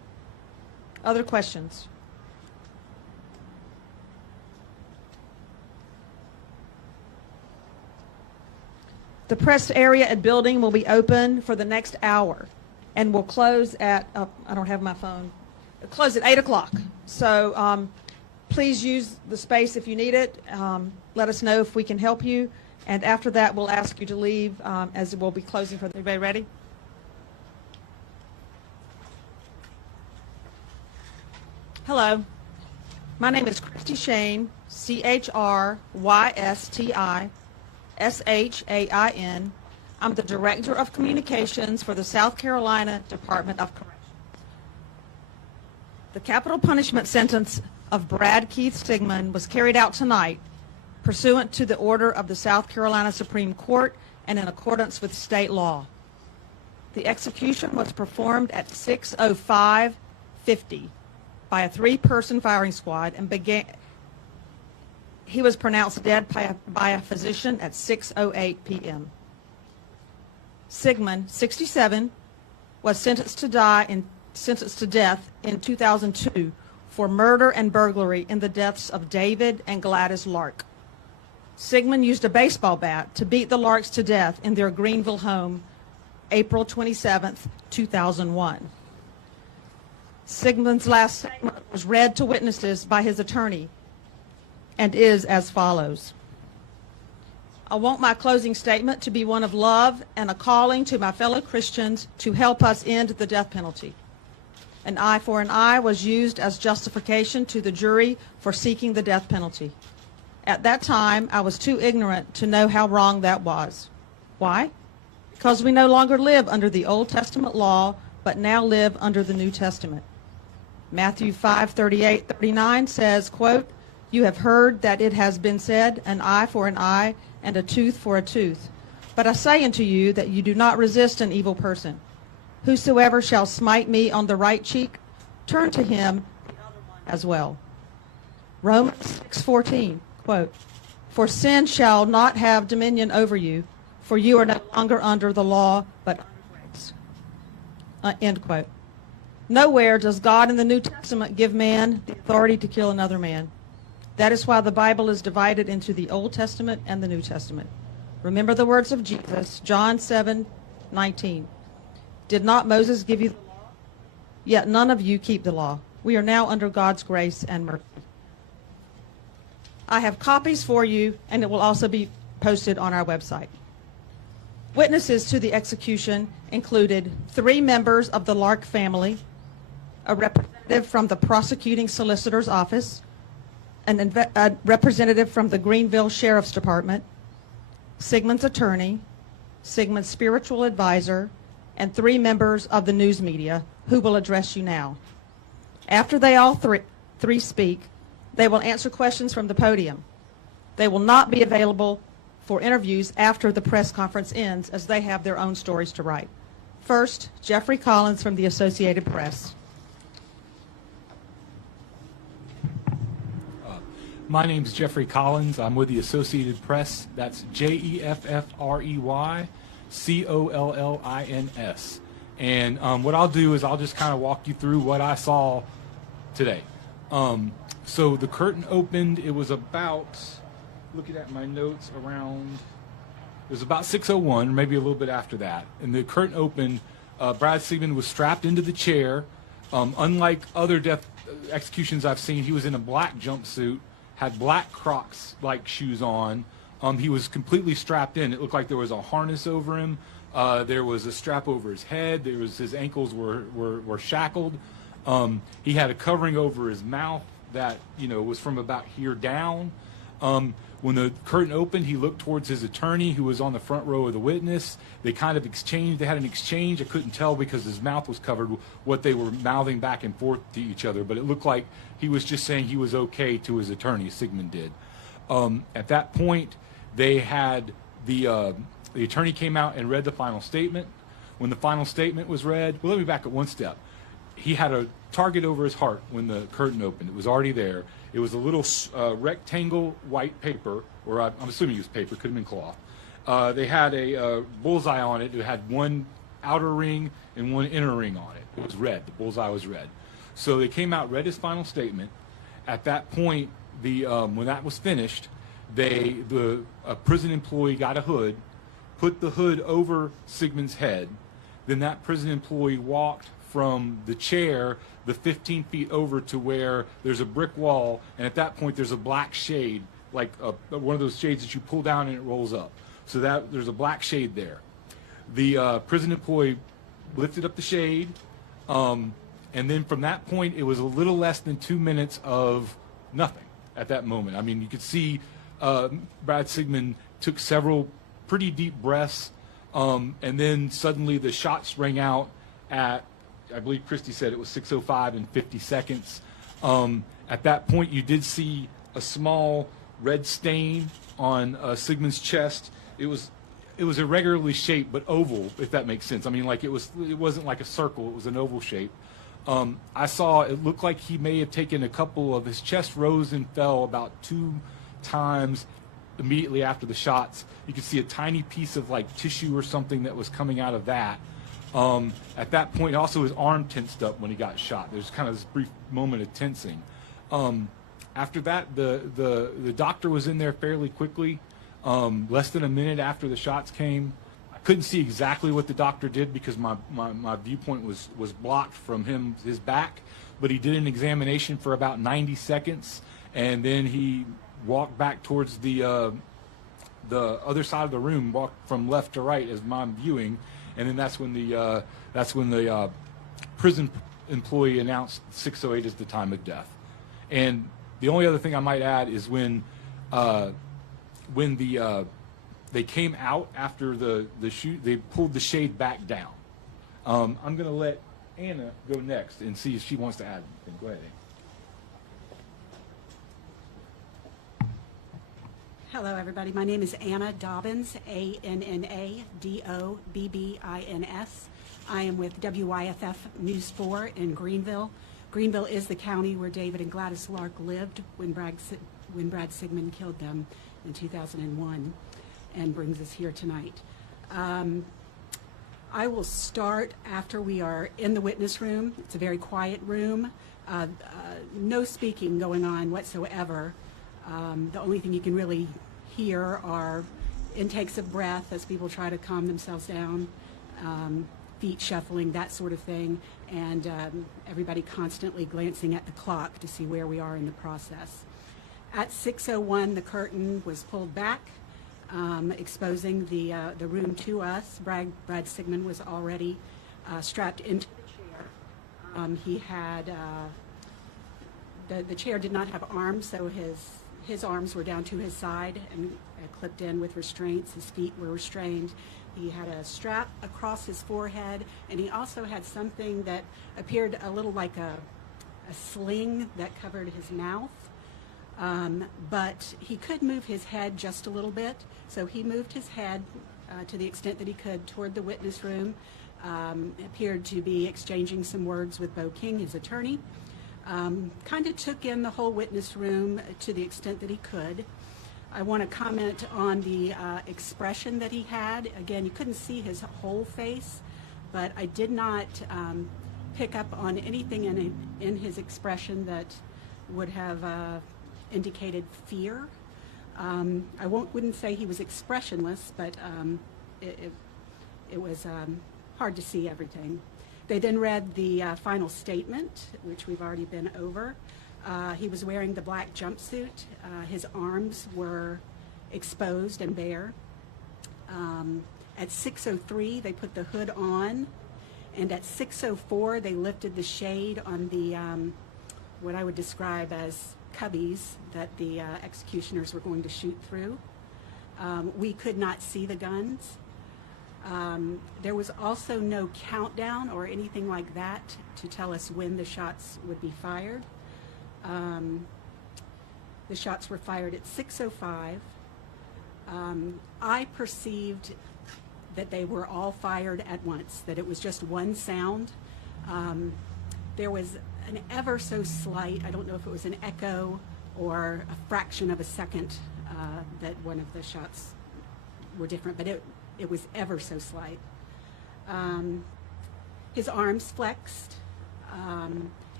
Other questions? The press area and building will be open for the next hour and will close at, I don't have my phone, close at 8 o'clock. So please use the space if you need it. Let us know if we can help you. And after that, we'll ask you to leave as we'll be closing for the, everybody ready? Hello. My name is Christy Shane, CHRYSTI I'm the Director of Communications for the South Carolina Department of Corrections. The capital punishment sentence of Brad Keith Sigmon was carried out tonight pursuant to the order of the South Carolina Supreme Court and in accordance with state law. The execution was performed at 6:05:50 by a three-person firing squad and began. He was pronounced dead by a physician at 6:08 p.m. Sigmon, 67, was sentenced to death in 2002 for murder and burglary in the deaths of David and Gladys Lark. Sigmon used a baseball bat to beat the Larks to death in their Greenville home, April 27, 2001. Sigmon's last statement was read to witnesses by his attorney and is as follows. I want my closing statement to be one of love and a calling to my fellow Christians to help us end the death penalty. An eye for an eye was used as justification to the jury for seeking the death penalty. At that time, I was too ignorant to know how wrong that was. Why? Because we no longer live under the Old Testament law, but now live under the New Testament. Matthew 5:38-39 says, quote, "You have heard that it has been said, an eye for an eye and a tooth for a tooth. But I say unto you that you do not resist an evil person. Whosoever shall smite me on the right cheek, turn to him the other one as well." Romans 6:14, quote, "For sin shall not have dominion over you, for you are no longer under the law, but under grace." End quote. Nowhere does God in the New Testament give man the authority to kill another man. That is why the Bible is divided into the Old Testament and the New Testament. Remember the words of Jesus, John 7:19. Did not Moses give you the law? Yet none of you keep the law. We are now under God's grace and mercy. I have copies for you, and it will also be posted on our website. Witnesses to the execution included 3 members of the Lark family, a representative from the prosecuting solicitor's office, a representative from the Greenville Sheriff's Department, Sigmon's attorney, Sigmon's spiritual advisor, and 3 members of the news media who will address you now. After they all three speak, they will answer questions from the podium. They will not be available for interviews after the press conference ends, as they have their own stories to write. First, Jeffrey Collins from the Associated Press. My name's Jeffrey Collins. I'm with the Associated Press. That's JEFFREYCOLLINS. And what I'll do is I'll just kind of walk you through what I saw today. So the curtain opened. It was about, looking at my notes, around, it was about 6:01, maybe a little bit after that. And the curtain opened. Brad Sigmon was strapped into the chair. Unlike other death executions I've seen, he was in a black jumpsuit, had black Crux like shoes on. He was completely strapped in. It looked like there was a harness over him. There was a strap over his head. There was, his ankles were shackled. He had a covering over his mouth that, was from about here down. When the curtain opened, he looked towards his attorney, who was on the front row of the witness. They kind of exchanged. They had an exchange. I couldn't tell because his mouth was covered what they were mouthing back and forth to each other, but it looked like he was just saying he was okay to his attorney, Sigmon did. At that point, they had the attorney came out and read the final statement. When the final statement was read, well, let me back up one step. He had a target over his heart when the curtain opened. It was already there. It was a little rectangle white paper, or I'm assuming it was paper, could have been cloth. They had a bullseye on it. It had one outer ring and one inner ring on it. It was red. The bullseye was red. So they came out, read his final statement. At that point, when that was finished, a prison employee got a hood, put the hood over Sigmon's head. Then that prison employee walked from the chair the 15 feet over to where there's a brick wall, and at that point there's a black shade, like one of those shades that you pull down and it rolls up. So that there's a black shade there. The prison employee lifted up the shade, and then from that point it was a little less than 2 minutes of nothing at that moment. I mean, you could see Brad Sigmon took several pretty deep breaths, and then suddenly the shots rang out at, I believe Christy said it was 6:05 and 50 seconds. At that point, you did see a small red stain on Sigmon's chest. It was irregularly shaped, but oval, if that makes sense. I mean, like it wasn't like a circle; it was an oval shape. I saw it looked like he may have taken a couple of his chest rose and fell about 2 times immediately after the shots. You could see a tiny piece of like tissue or something that was coming out of that. At that point, also his arm tensed up when he got shot. There's kind of this brief moment of tensing. After that, the doctor was in there fairly quickly, less than a minute after the shots came. I couldn't see exactly what the doctor did because my viewpoint was blocked from his back, but he did an examination for about 90 seconds, and then he walked back towards the other side of the room, walked from left to right as I'm viewing, and then that's when the prison employee announced 6:08 as the time of death. And the only other thing I might add is when they came out after the shoot, they pulled the shade back down. I'm going to let Anna go next and see if she wants to add anything. Go ahead, Anna. Hello, everybody. My name is Anna Dobbins, ANNA-DOBBINS. I am with WYFF News 4 in Greenville. Greenville is the county where David and Gladys Lark lived when Brad Sigmon killed them in 2001, and brings us here tonight. I will start after we are in the witness room. It's a very quiet room. No speaking going on whatsoever. The only thing you can really hear are intakes of breath as people try to calm themselves down, feet shuffling, that sort of thing, and everybody constantly glancing at the clock to see where we are in the process. At 6:01, the curtain was pulled back, exposing the room to us. Brad Sigmon was already strapped into the chair. He had the chair did not have arms, so his arms were down to his side and clipped in with restraints. His feet were restrained. He had a strap across his forehead, and he also had something that appeared a little like a sling that covered his mouth. But he could move his head just a little bit, so he moved his head to the extent that he could toward the witness room, appeared to be exchanging some words with Bo King, his attorney. Kind of took in the whole witness room to the extent that he could. I want to comment on the expression that he had. Again, you couldn't see his whole face, but I did not pick up on anything in his expression that would have indicated fear. I wouldn't say he was expressionless, but it was hard to see everything. They then read the final statement, which we've already been over. He was wearing the black jumpsuit. His arms were exposed and bare. At 6:03, they put the hood on, and at 6:04, they lifted the shade on the what I would describe as cubbies that the executioners were going to shoot through. We could not see the guns. There was also no countdown or anything like that to tell us when the shots would be fired. The shots were fired at 6:05. I perceived that they were all fired at once, that it was just one sound. There was an ever so slight, I don't know if it was an echo or a fraction of a second that one of the shots were different, but it was ever so slight. His arms flexed.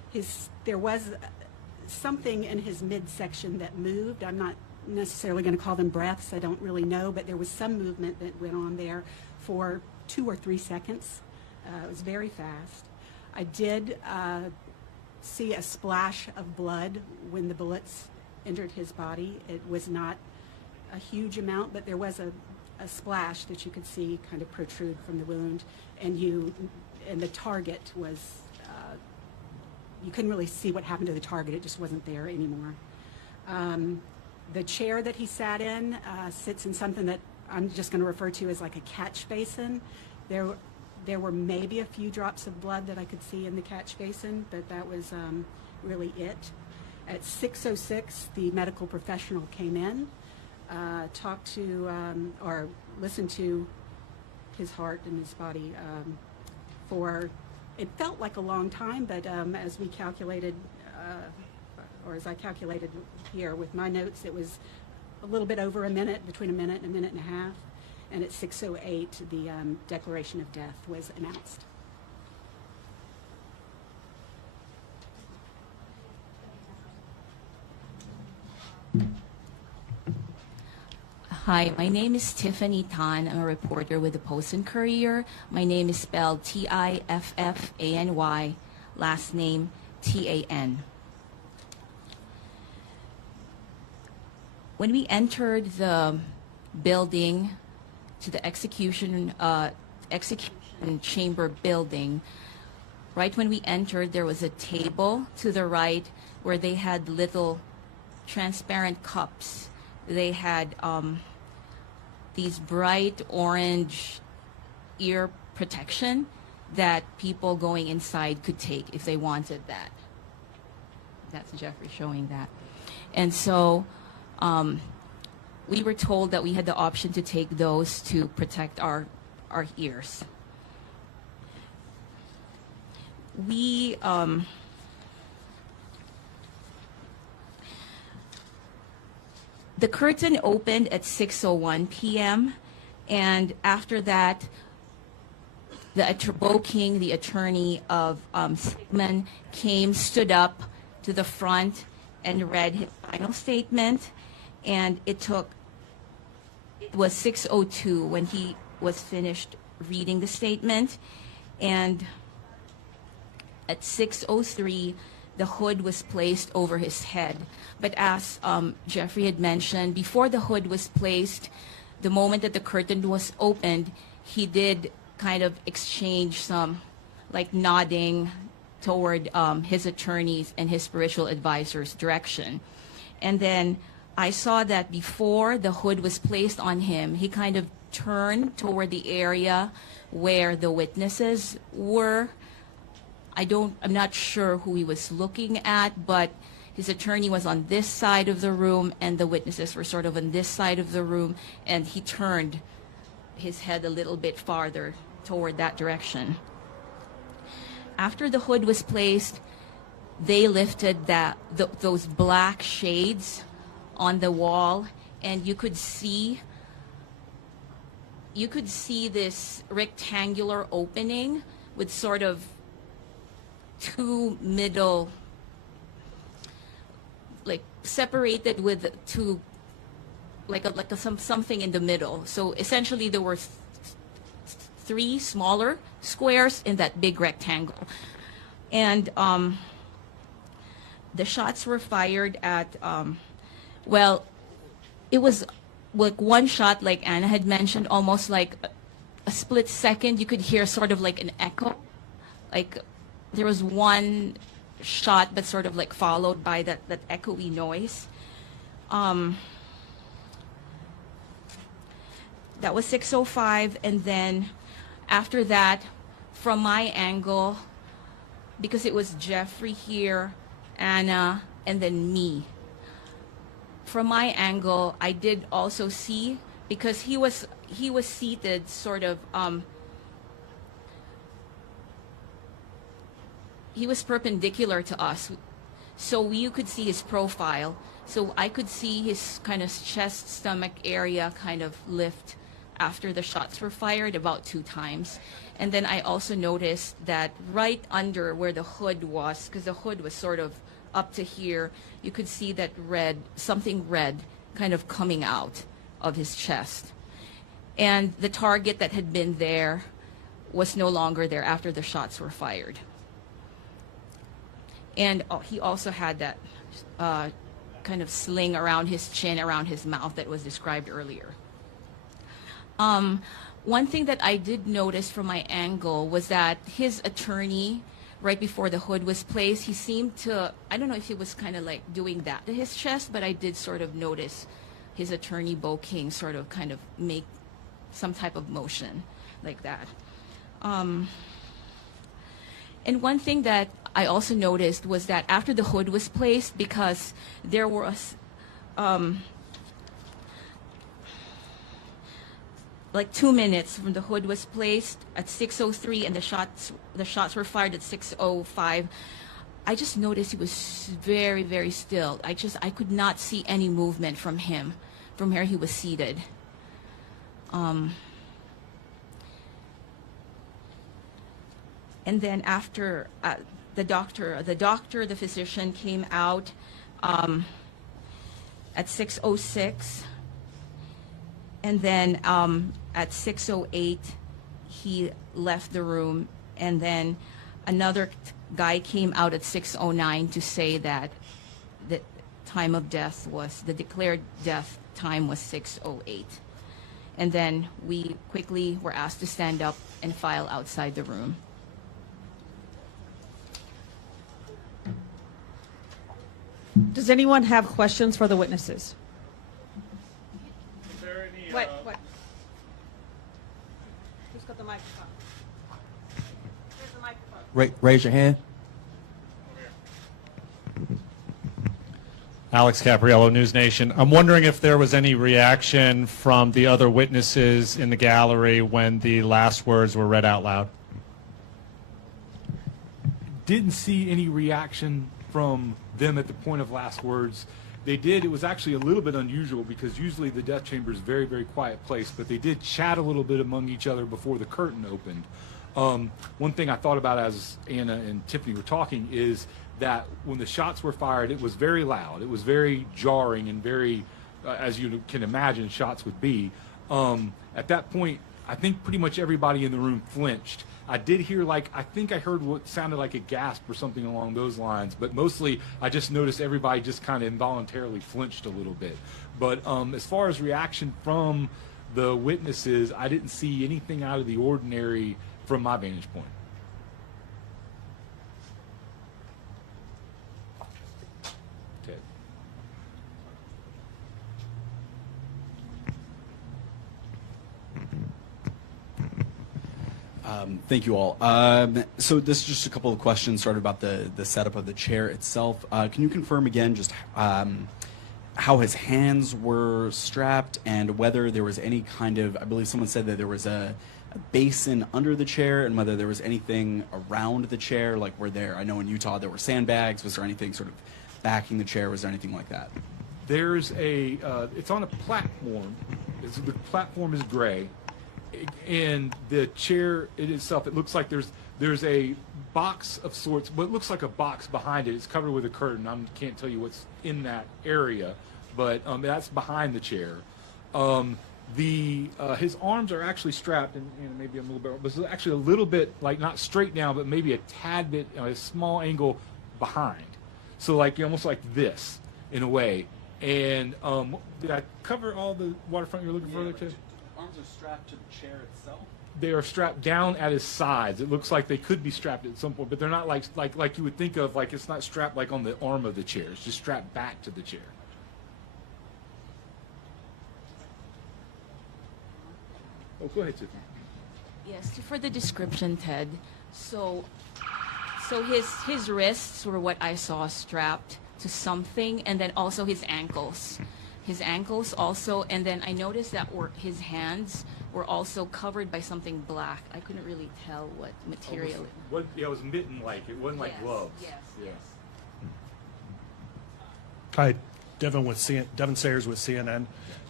there was something in his midsection that moved. I'm not necessarily going to call them breaths. I don't really know, but there was some movement that went on there for 2 or 3 seconds. It was very fast. I did see a splash of blood when the bullets entered his body. It was not a huge amount, but there was a splash that you could see kind of protrude from the wound, and the target was, you couldn't really see what happened to the target. It just wasn't there anymore. The chair that he sat in sits in something that I'm just going to refer to as like a catch basin. There were maybe a few drops of blood that I could see in the catch basin, but that was really it. At 6:06, the medical professional came in, talked to or listened to his heart and his body for, it felt like a long time, but as we calculated, or as I calculated here with my notes, it was a little bit over a minute, between a minute and a half. And at 6:08, the declaration of death was announced. Hi, my name is Tiffany Tan. I'm a reporter with the Post and Courier. My name is spelled Tiffany, last name Tan. When we entered the building, to the execution chamber building, right when we entered, there was a table to the right where they had little transparent cups. They had these bright orange ear protection that people going inside could take if they wanted that. That's Jeffrey showing that. And so we were told that we had the option to take those to protect our ears. The curtain opened at 6:01 p.m. and after that, Bo King, the attorney of Sigmon, stood up to the front and read his final statement, and it was 6:02 when he was finished reading the statement, and at 6:03 the hood was placed over his head. But as Jeffrey had mentioned, before the hood was placed, the moment that the curtain was opened, he did kind of exchange some like nodding toward his attorneys and his spiritual advisor's direction. And then I saw that before the hood was placed on him, he kind of turned toward the area where the witnesses were. I'm not sure who he was looking at, but his attorney was on this side of the room and the witnesses were sort of on this side of the room, and he turned his head a little bit farther toward that direction. After the hood was placed, they lifted those black shades on the wall, and you could see this rectangular opening with sort of two middle, like separated with two, something in the middle. So essentially there were three smaller squares in that big rectangle. And the shots were fired at, well, it was like one shot, like Anna had mentioned, almost like a split second. You could hear sort of like an echo. Like there was one shot, but sort of like followed by that echoey noise. That was 6:05, and then after that, from my angle, because it was Jeffrey here, Anna, and then me. From my angle, I did also see, because he was seated sort of, he was perpendicular to us, so you could see his profile. So I could see his kind of chest, stomach area kind of lift after the shots were fired, about 2 times. And then I also noticed that right under where the hood was, because the hood was sort of up to here, you could see that something red kind of coming out of his chest. And the target that had been there was no longer there after the shots were fired. And he also had that kind of sling around his chin, around his mouth that was described earlier. One thing that I did notice from my angle was that his attorney, right before the hood was placed, he seemed to, I don't know if he was kind of like doing that to his chest, but I did sort of notice his attorney, Bo King, sort of kind of make some type of motion like that. And one thing that I also noticed was that after the hood was placed, because there was like 2 minutes from the hood was placed at 6:03 and the shots were fired at 6:05, I just noticed he was very, very still. I could not see any movement from him from where he was seated. And then after the physician came out at 6:06, and then at 6:08 he left the room, and then another guy came out at 6:09 to say that the time of death was, the declared death time was 6:08. And then we quickly were asked to stand up and file outside the room. Does anyone have questions for the witnesses? Is there any, What? Who's got the microphone? Here's the microphone. Raise your hand. Alex Capriello, News Nation. I'm wondering if there was any reaction from the other witnesses in the gallery when the last words were read out loud. Didn't see any reaction from them at the point of last words. They did. It was actually a little bit unusual because usually the death chamber is a very, very quiet place, but they did chat a little bit among each other before the curtain opened. One thing I thought about as Anna and Tiffany were talking is that when the shots were fired, it was very loud. It was very jarring and very, as you can imagine, shots would be. At that point, I think pretty much everybody in the room flinched. I did hear, I think I heard what sounded like a gasp or something along those lines, but mostly I just noticed everybody just kind of involuntarily flinched a little bit. But as far as reaction from the witnesses, I didn't see anything out of the ordinary from my vantage point. Okay. Thank you all. So this is just a couple of questions started about the setup of the chair itself. Can you confirm again just how his hands were strapped and whether there was any kind of, I believe someone said that there was a basin under the chair, and whether there was anything around the chair, like were there, I know in Utah there were sandbags, was there anything sort of backing the chair, was there anything like that? There's it's on a platform. The platform is gray. And the chair in itself, it looks like there's a box of sorts, but it looks like a box behind it. It's covered with a curtain. I can't tell you what's in that area, but that's behind the chair. His arms are actually strapped, and maybe a little bit, but it's actually a little bit, like not straight down, but maybe a tad bit, a small angle behind. So almost like this, in a way. And did I cover all the waterfront you're looking for there, too? Arms are strapped to the chair itself? They are strapped down at his sides. It looks like they could be strapped at some point, but they're not like you would think of, like it's not strapped like on the arm of the chair. It's just strapped back to the chair. Oh, go ahead, Tiffany. Yes, for the description, Ted. So his wrists were what I saw strapped to something, and then also his ankles. His ankles also, and then I noticed that his hands were also covered by something black. I couldn't really tell what material. It was mitten-like. It wasn't like gloves. Yes. Hi, Devin Sayers with CNN.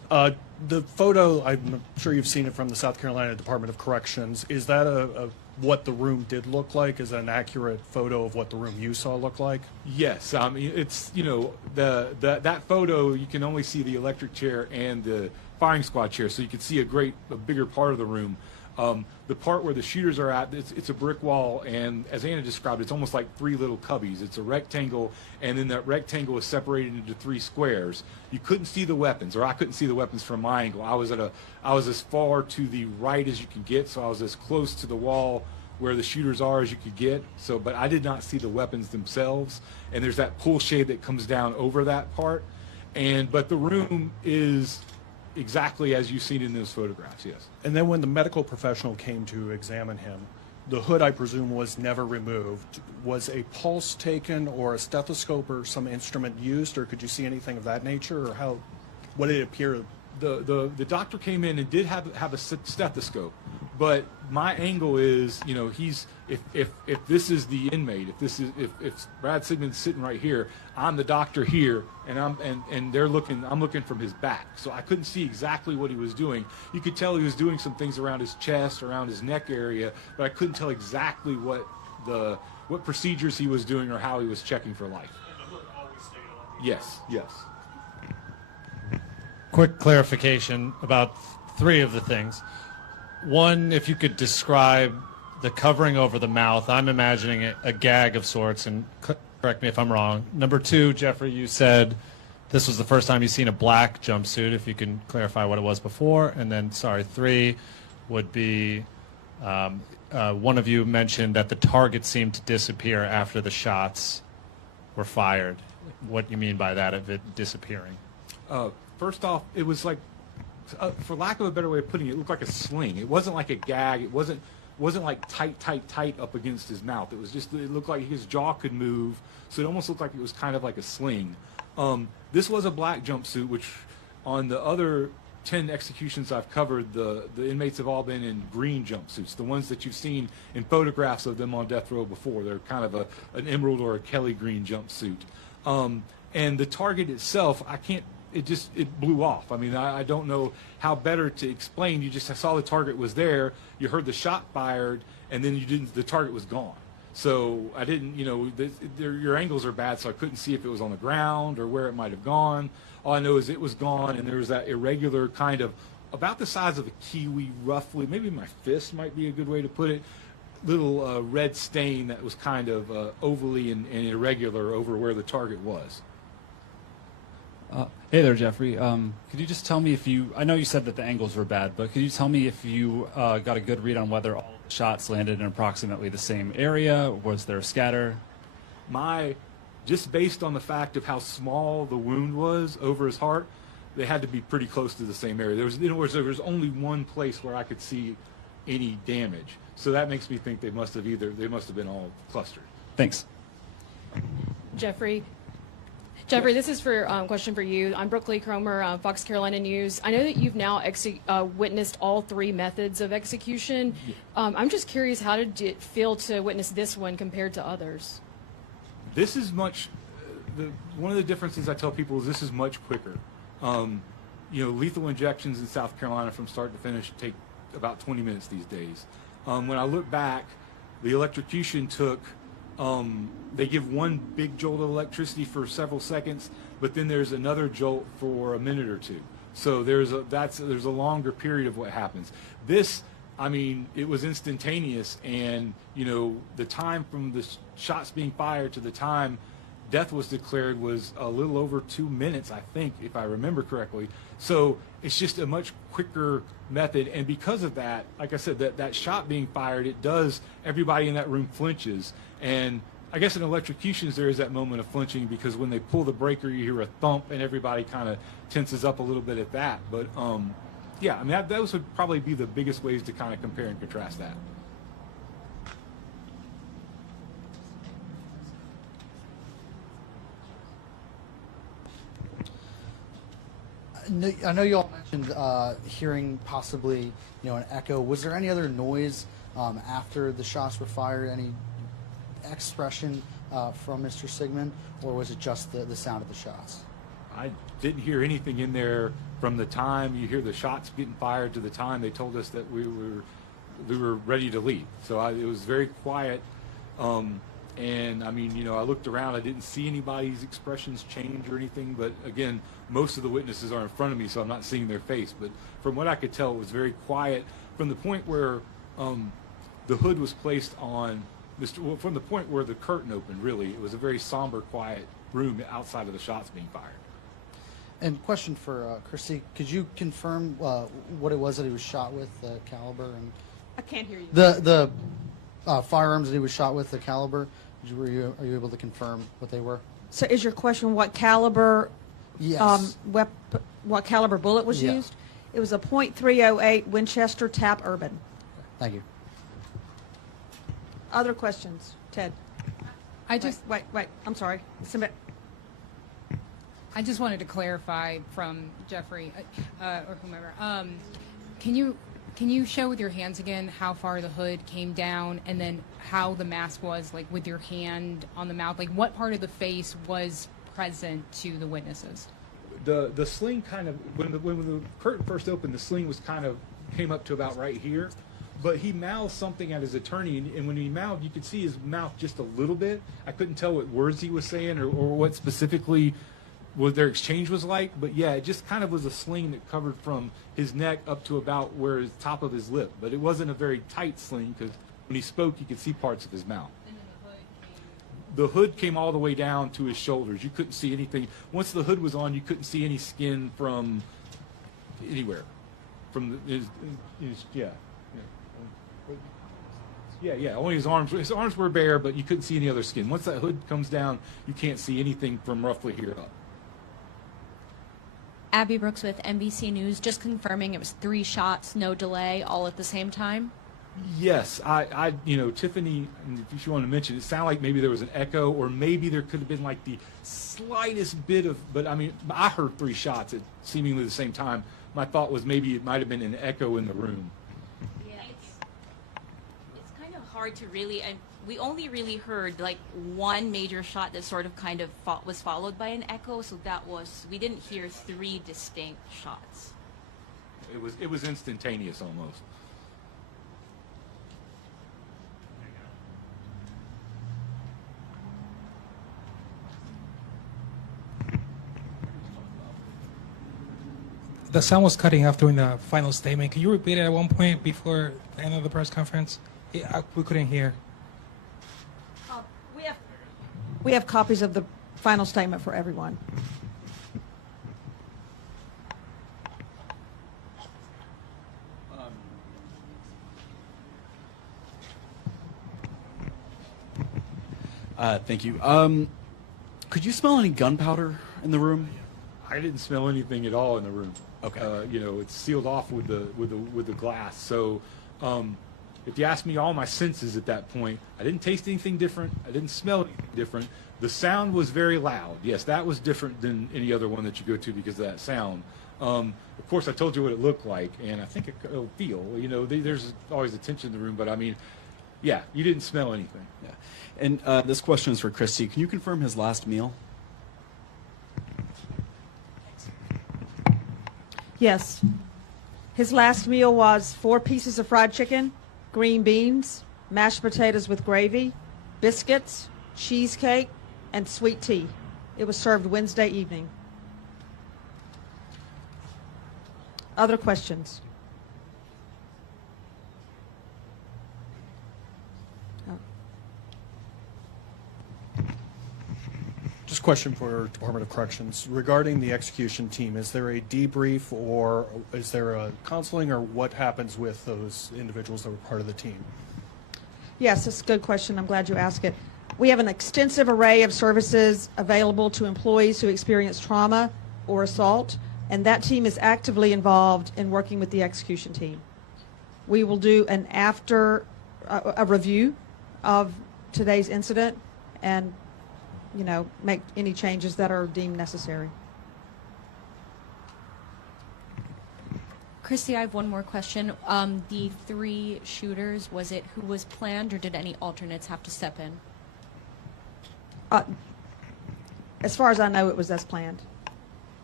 The photo, I'm sure you've seen it from the South Carolina Department of Corrections. Is that what the room did look like? Is that an accurate photo of what the room you saw look like? Yes, it's that photo you can only see the electric chair and the firing squad chair, so you can see a bigger part of the room. The part where the shooters are at, it's a brick wall, and as Anna described, it's almost like three little cubbies. It's a rectangle, and then that rectangle is separated into three squares. You couldn't see the weapons, or I couldn't see the weapons from my angle. I was as far to the right as you could get, so I was as close to the wall where the shooters are as you could get. But I did not see the weapons themselves, and there's that pull shade that comes down over that part. But the room is exactly as you've seen in those photographs, yes. And then when the medical professional came to examine him, the hood, I presume, was never removed. Was a pulse taken or a stethoscope or some instrument used, or could you see anything of that nature, or what did it appear? The doctor came in and did have a stethoscope, but my angle is, if this is the inmate, if Brad Sigmon's sitting right here, I'm the doctor here, and I'm looking from his back, so I couldn't see exactly what he was doing. You could tell he was doing some things around his chest, around his neck area, but I couldn't tell exactly what procedures he was doing or how he was checking for life. And the hood always stayed on? Yes. Quick clarification about three of the things. One, if you could describe the covering over the mouth, I'm imagining a gag of sorts, and correct me if I'm wrong. Number two, Jeffrey, you said this was the first time you've seen a black jumpsuit, if you can clarify what it was before. And then, three would be one of you mentioned that the target seemed to disappear after the shots were fired. What you mean by that, of it disappearing? First off, it was like, for lack of a better way of putting it, it looked like a sling. It wasn't like a gag. It wasn't like tight up against his mouth. It looked like his jaw could move, so it almost looked like it was kind of like a sling. This was a black jumpsuit, which on the other 10 executions I've covered, the inmates have all been in green jumpsuits, the ones that you've seen in photographs of them on death row before. They're kind of an emerald or a Kelly green jumpsuit. And the target itself, it blew off. I mean, I don't know how better to explain. You just saw the target was there, you heard the shot fired, and then the target was gone. So I didn't, your angles are bad, so I couldn't see if it was on the ground or where it might have gone. All I know is it was gone, and there was that irregular kind of, about the size of a kiwi roughly, maybe my fist might be a good way to put it, little red stain that was kind of ovally and irregular over where the target was. Hey there, Jeffrey. Could you just tell me I know you said that the angles were bad, but could you tell me if you got a good read on whether all the shots landed in approximately the same area? Was there a scatter? Just based on the fact of how small the wound was over his heart, they had to be pretty close to the same area. There was only one place where I could see any damage. So that makes me think they must have been all clustered. Thanks. Jeffrey, this is for question for you. I'm Brooklyn Cromer, Fox Carolina News. I know that you've now witnessed all three methods of execution. I'm just curious, how did it feel to witness this one compared to others? This is much. One of the differences I tell people is this is much quicker. Lethal injections in South Carolina from start to finish take about 20 minutes these days. When I look back, the electrocution took. They give one big jolt of electricity for several seconds, but then there's another jolt for a minute or two. So there's a longer period of what happens. This, it was instantaneous, and the time from the shots being fired to the time death was declared was a little over 2 minutes, I think, if I remember correctly. So it's just a much quicker method, and because of that, like I said, that shot being fired, everybody in that room flinches. And I guess in electrocutions there is that moment of flinching, because when they pull the breaker you hear a thump and everybody kind of tenses up a little bit at that. But those would probably be the biggest ways to kind of compare and contrast that. I know you all mentioned hearing possibly, an echo. Was there any other noise after the shots were fired? Any expression from Mr. Sigmon, or was it just the sound of the shots? I didn't hear anything in there from the time you hear the shots getting fired to the time they told us that we were ready to leave. So it was very quiet. And I mean, I looked around, I didn't see anybody's expressions change or anything, but again, most of the witnesses are in front of me, so I'm not seeing their face. But from what I could tell, it was very quiet from the point where the hood was placed on from the point where the curtain opened. Really, it was a very somber, quiet room outside of the shots being fired. And question for Christy, could you confirm what it was that he was shot with, the caliber, and I can't hear you. the firearms that he was shot with, the caliber? Are you able to confirm what they were? So is your question what caliber? Yes. What caliber bullet was Yeah. used? It was a .308 Winchester Tap Urban. Thank you. Other questions, Ted? I just wait. I'm sorry. Submit. I just wanted to clarify from Jeffrey or whomever. Can you show with your hands again how far the hood came down, and then how the mask was, like with your hand on the mouth? Like what part of the face was present to the witnesses? The sling kind of, when the curtain first opened, the sling was came up to about right here. But he mouthed something at his attorney, and when he mouthed, you could see his mouth just a little bit. I couldn't tell what words he was saying or what specifically what their exchange was like, but yeah, it just kind of was a sling that covered from his neck up to about where his top of his lip. But it wasn't a very tight sling, because when he spoke, you could see parts of his mouth. And then The hood came all the way down to his shoulders. You couldn't see anything. Once the hood was on, you couldn't see any skin from anywhere. From his yeah. Only his arms. His arms were bare, but you couldn't see any other skin. Once that hood comes down, you can't see anything from roughly here up. Abby Brooks with NBC News, just confirming it was 3 shots, no delay, all at the same time? Yes, I Tiffany, if you want to mention, it sounded like maybe there was an echo, or maybe there could have been like the slightest bit of, but I mean, I heard 3 shots at seemingly the same time. My thought was maybe it might have been an echo in the room. Yeah, it's kind of hard to really, and we only really heard like one major shot that sort of was followed by an echo, so we didn't hear 3 distinct shots. It was instantaneous almost. The sound was cutting off during the final statement. Can you repeat it at one point before the end of the press conference? We couldn't hear. We have copies of the final statement for everyone. Thank you. Could you smell any gunpowder in the room? I didn't smell anything at all in the room. Okay. It's sealed off with the glass. So, if you ask me all my senses at that point, I didn't taste anything different. I didn't smell anything different. The sound was very loud. Yes, that was different than any other one that you go to because of that sound. Of course, I told you what it looked like, and I think it'll feel. There's always a tension in the room, but I mean, yeah, you didn't smell anything. Yeah. And this question is for Christy. Can you confirm his last meal? Yes. His last meal was 4 pieces of fried chicken, green beans, mashed potatoes with gravy, biscuits, cheesecake, and sweet tea. It was served Wednesday evening. Other questions? Just a question for Department of Corrections. Regarding the execution team, is there a debrief or is there a counseling, or what happens with those individuals that were part of the team? Yes, that's a good question. I'm glad you asked it. We have an extensive array of services available to employees who experience trauma or assault, and that team is actively involved in working with the execution team. We will do an a review of today's incident and make any changes that are deemed necessary. Christy, I have one more question. The 3 shooters, was it who was planned, or did any alternates have to step in? As far as I know, it was as planned.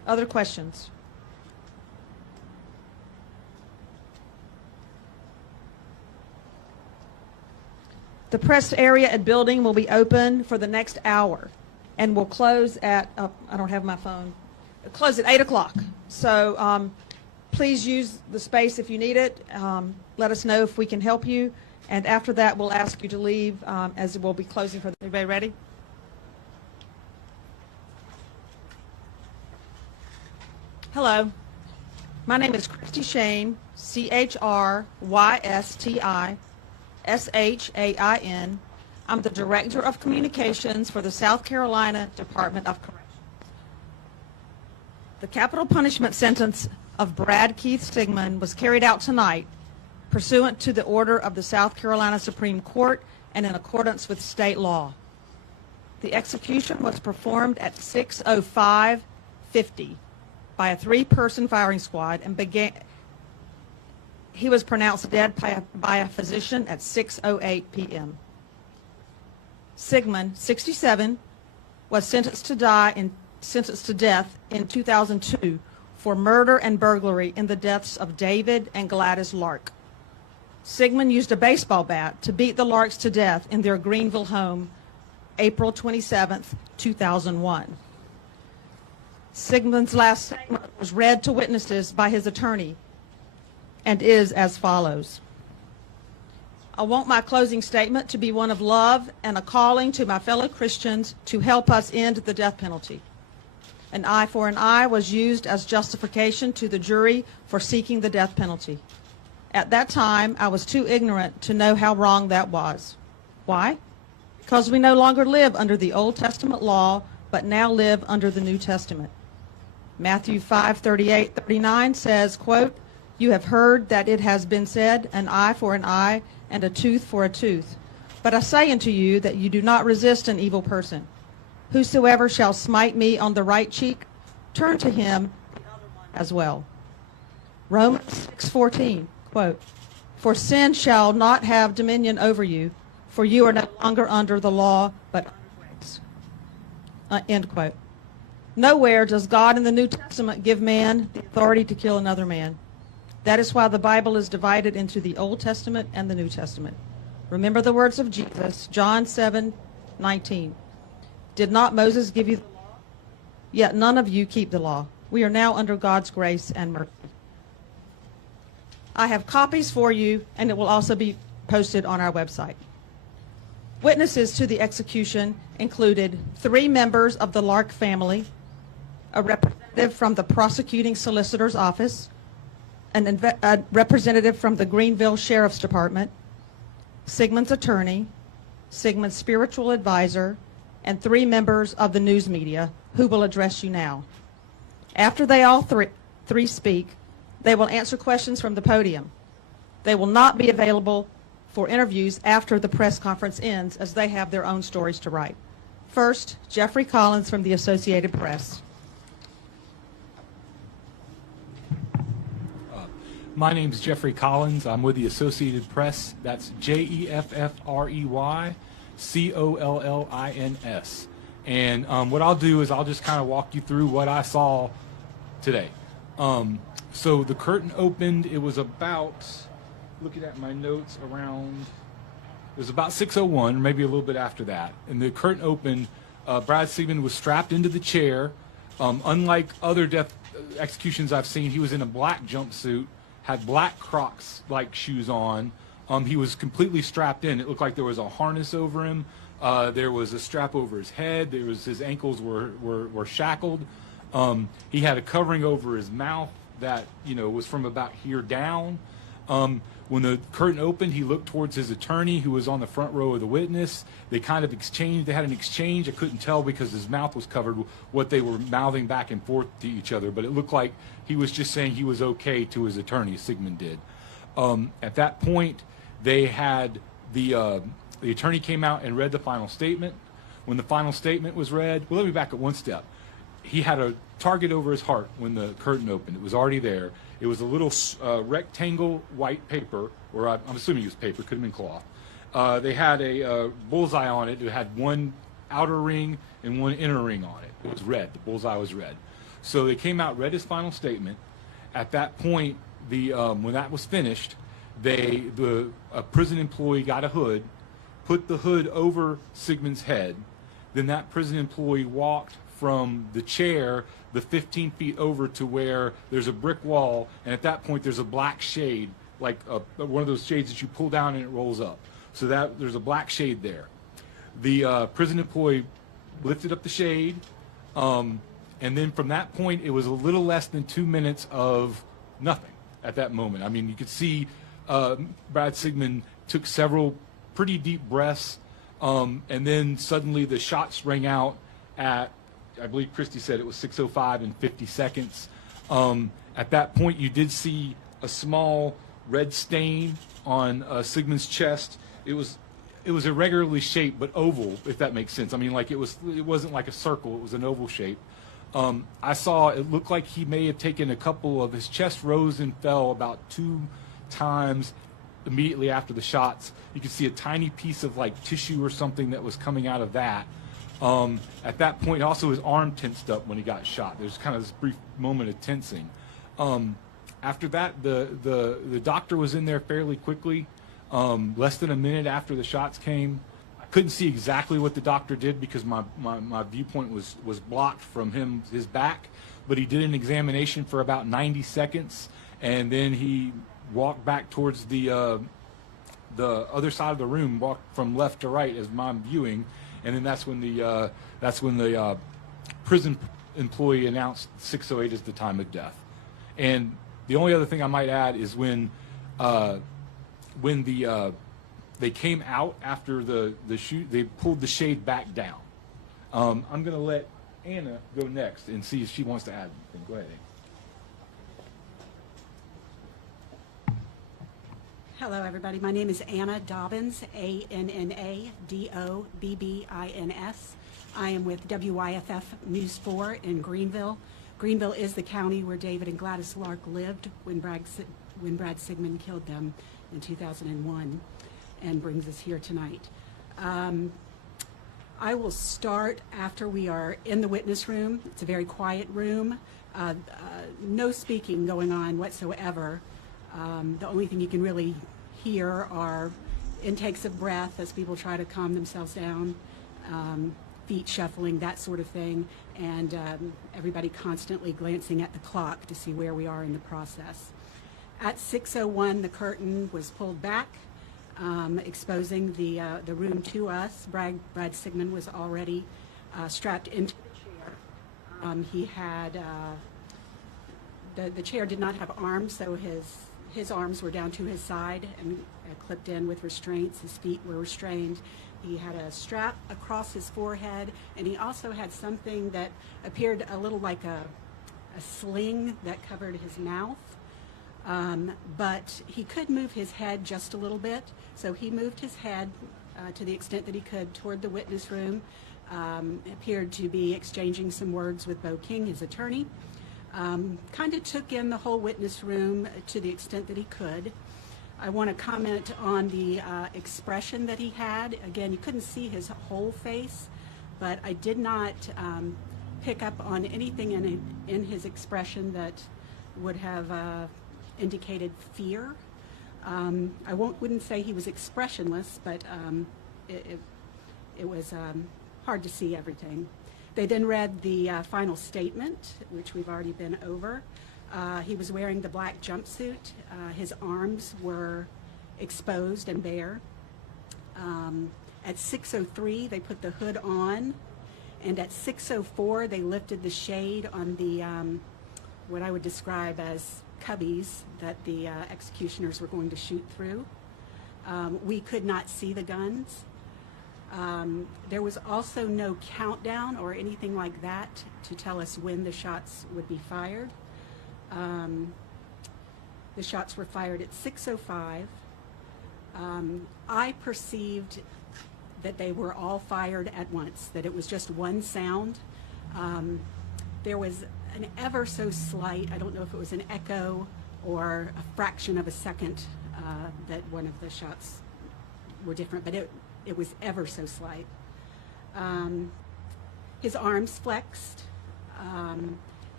Other questions? The press area and building will be open for the next hour and will close at, I don't have my phone, close at 8 o'clock. So please use the space if you need it. Let us know if we can help you. And after that, we'll ask you to leave as we'll be closing for the, everybody ready? Hello. My name is Christy Shane, CHRYSTI I'm the Director of Communications for the South Carolina Department of Corrections. The capital punishment sentence of Brad Keith Sigmon was carried out tonight pursuant to the order of the South Carolina Supreme Court and in accordance with state law. The execution was performed at 6:05:50 by a 3-person firing squad and he was pronounced dead by a physician at 6:08 p.m. Sigmon, 67, was sentenced to death in 2002 for murder and burglary in the deaths of David and Gladys Lark. Sigmon used a baseball bat to beat the Larks to death in their Greenville home April 27, 2001. Sigmon's last statement was read to witnesses by his attorney and is as follows. I want my closing statement to be one of love and a calling to my fellow Christians to help us end the death penalty. An eye for an eye was used as justification to the jury for seeking the death penalty. At that time, I was too ignorant to know how wrong that was. Why? Because we no longer live under the Old Testament law, but now live under the New Testament. Matthew 5:38-39 says, quote, "You have heard that it has been said, an eye for an eye and a tooth for a tooth. But I say unto you that you do not resist an evil person. Whosoever shall smite me on the right cheek, turn to him the other one as well." Romans 6:14, quote, "For sin shall not have dominion over you, for you are no longer under the law, but under grace." End quote. Nowhere does God in the New Testament give man the authority to kill another man. That is why the Bible is divided into the Old Testament and the New Testament. Remember the words of Jesus, John 7:19. Did not Moses give you the law? Yet none of you keep the law. We are now under God's grace and mercy. I have copies for you, and it will also be posted on our website. Witnesses to the execution included 3 members of the Lark family, a representative from the prosecuting solicitor's office, a representative from the Greenville Sheriff's Department, Sigmon's attorney, Sigmon's spiritual advisor, and 3 members of the news media who will address you now. After they all three speak, they will answer questions from the podium. They will not be available for interviews after the press conference ends, as they have their own stories to write. First, Jeffrey Collins from the Associated Press. My name's Jeffrey Collins. I'm with the Associated Press. That's JEFFREYCOLLINS. And what I'll do is I'll just kind of walk you through what I saw today. So the curtain opened. It was about, looking at my notes, around, it was about 6:01, or maybe a little bit after that. And the curtain opened. Brad Sigmon was strapped into the chair. Unlike other death executions I've seen, he was in a black jumpsuit, had black Crux like shoes on. He was completely strapped in. It looked like there was a harness over him. There was a strap over his head. There was, his ankles were shackled. He had a covering over his mouth that, you know, was from about here down. When the curtain opened, he looked towards his attorney, who was on the front row of the witness. They kind of exchanged. They had an exchange. I couldn't tell because his mouth was covered what they were mouthing back and forth to each other, but it looked like he was just saying he was okay to his attorney, Sigmon did. At that point, they had the attorney came out and read the final statement. When the final statement was read, well, let me back up one step. He had a target over his heart when the curtain opened. It was already there. It was a little rectangle white paper, or I'm assuming it was paper, could have been cloth. They had a bullseye on it. It had one outer ring and one inner ring on it. It was red. The bullseye was red. So they came out, read his final statement. At that point, when that was finished, a prison employee got a hood, put the hood over Sigmon's head. Then that prison employee walked from the chair the 15 feet over to where there's a brick wall, and at that point there's a black shade, like one of those shades that you pull down and it rolls up. So that there's a black shade there. The prison employee lifted up the shade, and then from that point it was a little less than 2 minutes of nothing at that moment. I mean, you could see Brad Sigmon took several pretty deep breaths, and then suddenly the shots rang out at, I believe Christy said it was 6:05 and 50 seconds. At that point, you did see a small red stain on Sigmon's chest. It was irregularly shaped, but oval, if that makes sense. I mean, like it wasn't like a circle; it was an oval shape. I saw it looked like he may have taken a couple of his chest rose and fell about 2 times immediately after the shots. You could see a tiny piece of like tissue or something that was coming out of that. At that point, also his arm tensed up when he got shot. There's kind of this brief moment of tensing. After that, the doctor was in there fairly quickly, less than a minute after the shots came. I couldn't see exactly what the doctor did because my viewpoint was blocked from his back, but he did an examination for about 90 seconds, and then he walked back towards the other side of the room, walked from left to right as I'm viewing. And then that's when the prison employee announced 6:08 as the time of death. And the only other thing I might add is when they came out after the shoot, they pulled the shade back down. I'm going to let Anna go next and see if she wants to add anything. Go ahead, Anna. Hello, everybody. My name is Anna Dobbins, ANNA DOBBINS. I am with WYFF News 4 in Greenville. Greenville is the county where David and Gladys Lark lived when Brad Sigmon killed them in 2001, and brings us here tonight. I will start after we are in the witness room. It's a very quiet room. No speaking going on whatsoever. The only thing you can really hear are intakes of breath as people try to calm themselves down, feet shuffling, that sort of thing, and everybody constantly glancing at the clock to see where we are in the process. At 6:01, the curtain was pulled back, exposing the room to us. Brad Sigmon was already strapped into the chair. He had the chair did not have arms, so his arms were down to his side and clipped in with restraints. His feet were restrained. He had a strap across his forehead, and he also had something that appeared a little like a sling that covered his mouth. But he could move his head just a little bit, so he moved his head to the extent that he could toward the witness room. Appeared to be exchanging some words with Bo King, his attorney. Kind of took in the whole witness room to the extent that he could. I want to comment on the expression that he had. Again, you couldn't see his whole face, but I did not pick up on anything in his expression that would have indicated fear. I wouldn't say he was expressionless, but it was hard to see everything. They then read the final statement, which we've already been over. He was wearing the black jumpsuit. His arms were exposed and bare. At 6:03, they put the hood on, and at 6:04, they lifted the shade on the what I would describe as cubbies that the executioners were going to shoot through. We could not see the guns. There was also no countdown or anything like that to tell us when the shots would be fired. The shots were fired at 6:05. I perceived that they were all fired at once, that it was just one sound. There was an ever so slight, I don't know if it was an echo or a fraction of a second that one of the shots were different, but it was ever so slight. His arms flexed.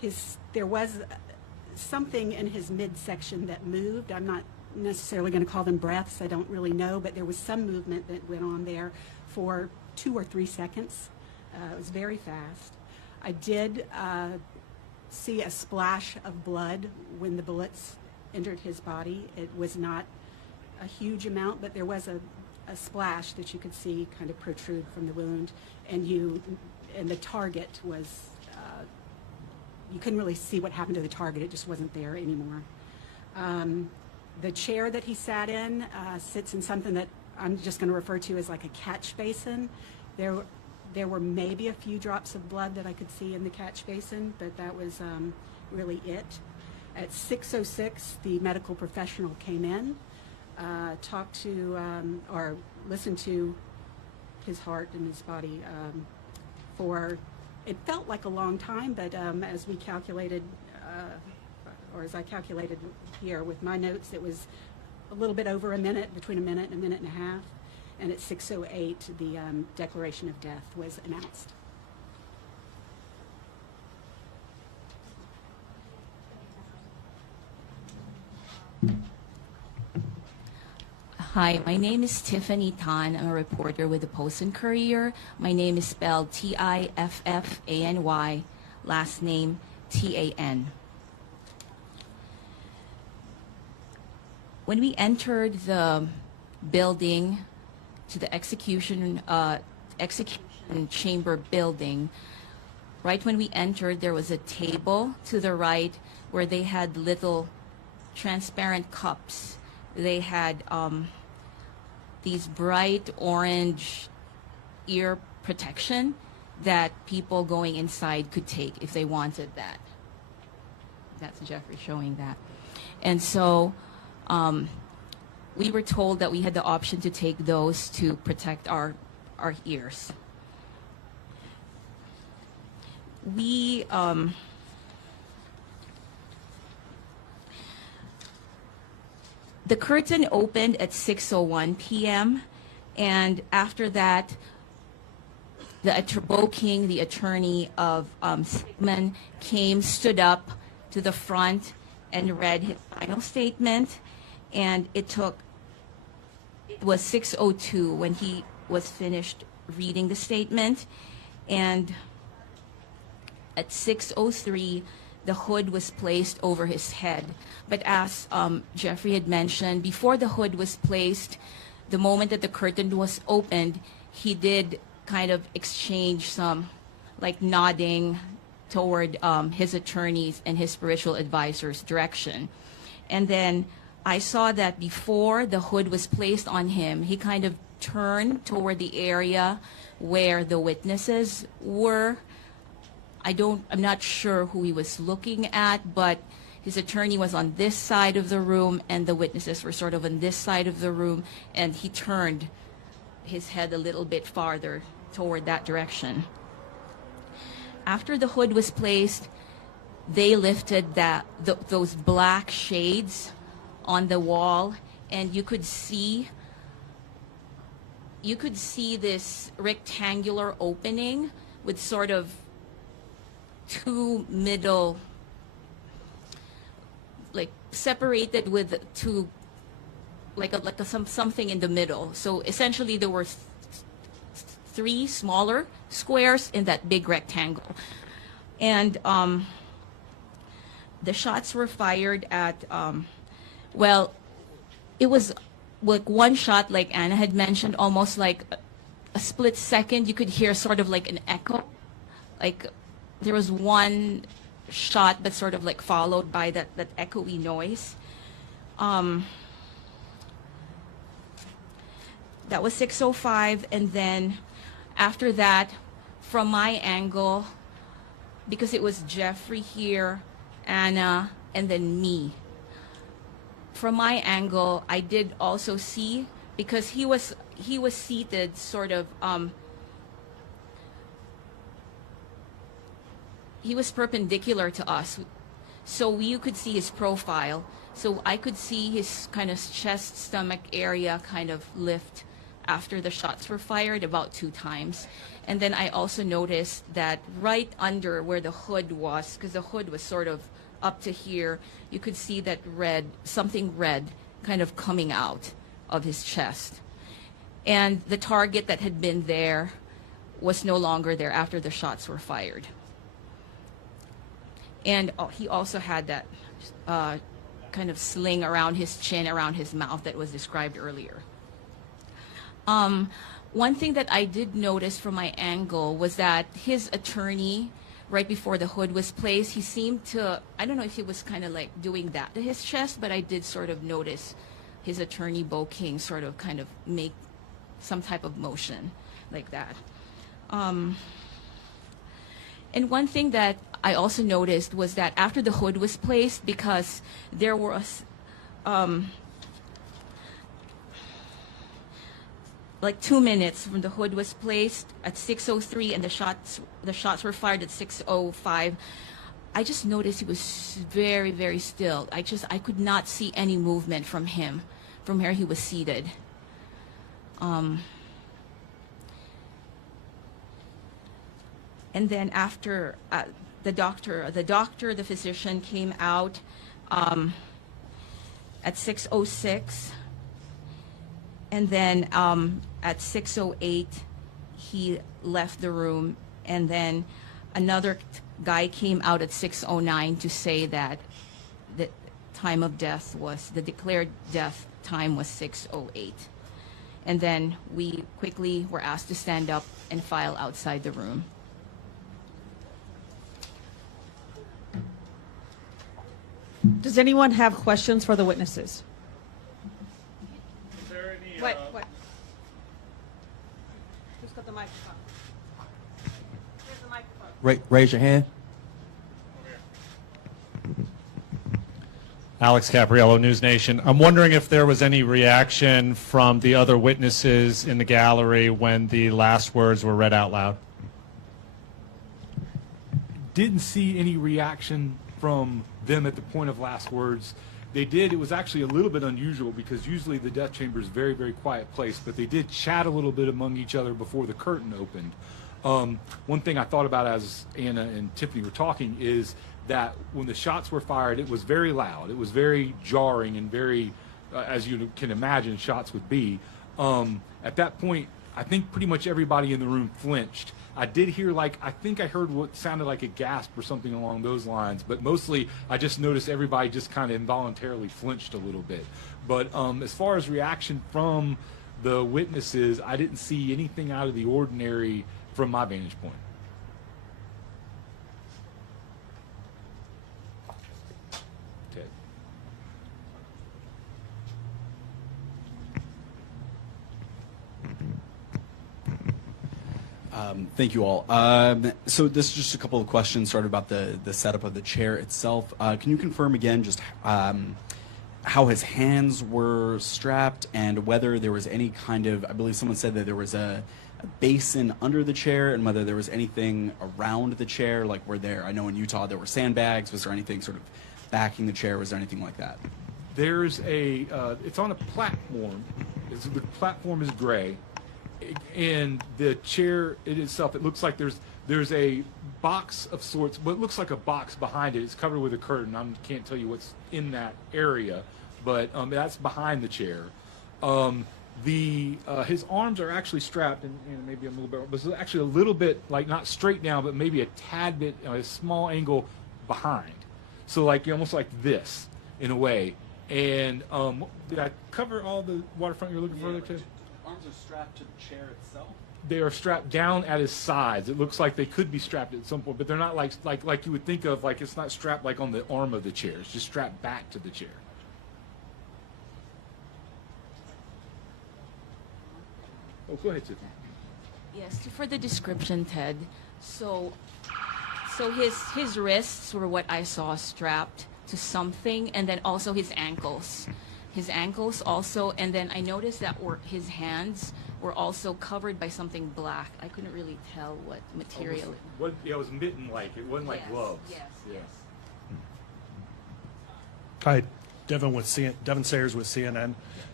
there was something in his midsection that moved. I'm not necessarily going to call them breaths. I don't really know, but there was some movement that went on there for 2 or 3 seconds. It was very fast. I did see a splash of blood when the bullets entered his body. It was not a huge amount, but there was a splash that you could see kind of protrude from the wound, and the target was, you couldn't really see what happened to the target. It just wasn't there anymore. The chair that he sat in sits in something that I'm just going to refer to as like a catch basin. There were maybe a few drops of blood that I could see in the catch basin, but that was really it. At 6:06, the medical professional came in, talked to or listened to his heart and his body for, it felt like a long time, but as we calculated, or as I calculated here with my notes, it was a little bit over a minute, between a minute and a half. And at 6:08, the declaration of death was announced. Hi, my name is Tiffany Tan. I'm a reporter with the Post and Courier. My name is spelled Tiffany, last name Tan. When we entered the building, to the execution chamber building, right when we entered, there was a table to the right where they had little transparent cups. They had these bright orange ear protection that people going inside could take if they wanted that. That's Jeffrey showing that. And so we were told that we had the option to take those to protect our ears. We the curtain opened at 6:01 p.m. and after that, Bo King, the attorney of Sigmon, stood up to the front and read his final statement. And it was 6:02 when he was finished reading the statement. And at 6:03, the hood was placed over his head. But as Jeffrey had mentioned, before the hood was placed, the moment that the curtain was opened, he did kind of exchange some like nodding toward his attorneys and his spiritual advisor's direction. And then I saw that before the hood was placed on him, he kind of turned toward the area where the witnesses were. I'm not sure who he was looking at, but his attorney was on this side of the room and the witnesses were sort of on this side of the room, and he turned his head a little bit farther toward that direction. After the hood was placed, they lifted those black shades on the wall, and you could see this rectangular opening with sort of two middle, like separated with two, something in the middle. So essentially there were 3 smaller squares in that big rectangle. And the shots were fired at, well, it was like one shot, like Anna had mentioned, almost like a split second. You could hear sort of like an echo. Like there was one shot, but sort of like followed by that echoey noise. That was 6:05, and then after that, from my angle, because it was Jeffrey here, Anna, and then me. From my angle, I did also see, because he was seated sort of, he was perpendicular to us, so you could see his profile. So I could see his kind of chest, stomach area kind of lift after the shots were fired, about 2 times. And then I also noticed that right under where the hood was, because the hood was sort of up to here, you could see that something red kind of coming out of his chest. And the target that had been there was no longer there after the shots were fired. And he also had that kind of sling around his chin, around his mouth that was described earlier. One thing that I did notice from my angle was that his attorney, right before the hood was placed, he seemed to, I don't know if he was kind of like doing that to his chest, but I did sort of notice his attorney, Bo King, sort of kind of make some type of motion like that. And one thing that I also noticed was that after the hood was placed, because there was like 2 minutes from the hood was placed at 6:03 and the shots were fired at 6:05, I just noticed he was very, very still. I could not see any movement from him from where he was seated. And then after the physician came out at 6:06, and then at 6:08 he left the room, and then another guy came out at 6:09 to say that the time of death was, the declared death time was 6:08. And then we quickly were asked to stand up and file outside the room. Does anyone have questions for the witnesses? Is there any, What? Who's got the microphone? Here's the microphone. Raise your hand. Alex Capriello, News Nation. I'm wondering if there was any reaction from the other witnesses in the gallery when the last words were read out loud. Didn't see any reaction from them at the point of last words. They did. It was actually a little bit unusual because usually the death chamber is a very, very quiet place, but they did chat a little bit among each other before the curtain opened. One thing I thought about as Anna and Tiffany were talking is that when the shots were fired, it was very loud. It was very jarring and very, as you can imagine, shots would be. At that point, I think pretty much everybody in the room flinched. I did hear, I think I heard what sounded like a gasp or something along those lines, but mostly I just noticed everybody just kind of involuntarily flinched a little bit. But as far as reaction from the witnesses, I didn't see anything out of the ordinary from my vantage point. Okay. Thank you all. So this is just a couple of questions sort of about the setup of the chair itself. Can you confirm again just how his hands were strapped and whether there was any kind of, I believe someone said that there was a basin under the chair, and whether there was anything around the chair, like were there, I know in Utah there were sandbags, was there anything sort of backing the chair, was there anything like that? There's a, it's on a platform. The platform is gray. And the chair itself, it looks like there's a box of sorts, but it looks like a box behind it. It's covered with a curtain. I can't tell you what's in that area, but that's behind the chair. His arms are actually strapped, and maybe I'm a little bit, but it's actually a little bit, like not straight down, but maybe a tad bit, a small angle behind. So like almost like this in a way. And did I cover all the waterfront you're looking for there too? Arms are strapped to the chair itself? They are strapped down at his sides. It looks like they could be strapped at some point, but they're not like you would think of, like it's not strapped like on the arm of the chair. It's just strapped back to the chair. Oh, go ahead, Tiffany. Yes, for the description, Ted. So his wrists were what I saw strapped to something, and then also his ankles. His ankles also, and then I noticed that his hands were also covered by something black. I couldn't really tell what material. It was mitten-like. It wasn't like gloves. Yes. Hi, Devin Sayers with CNN.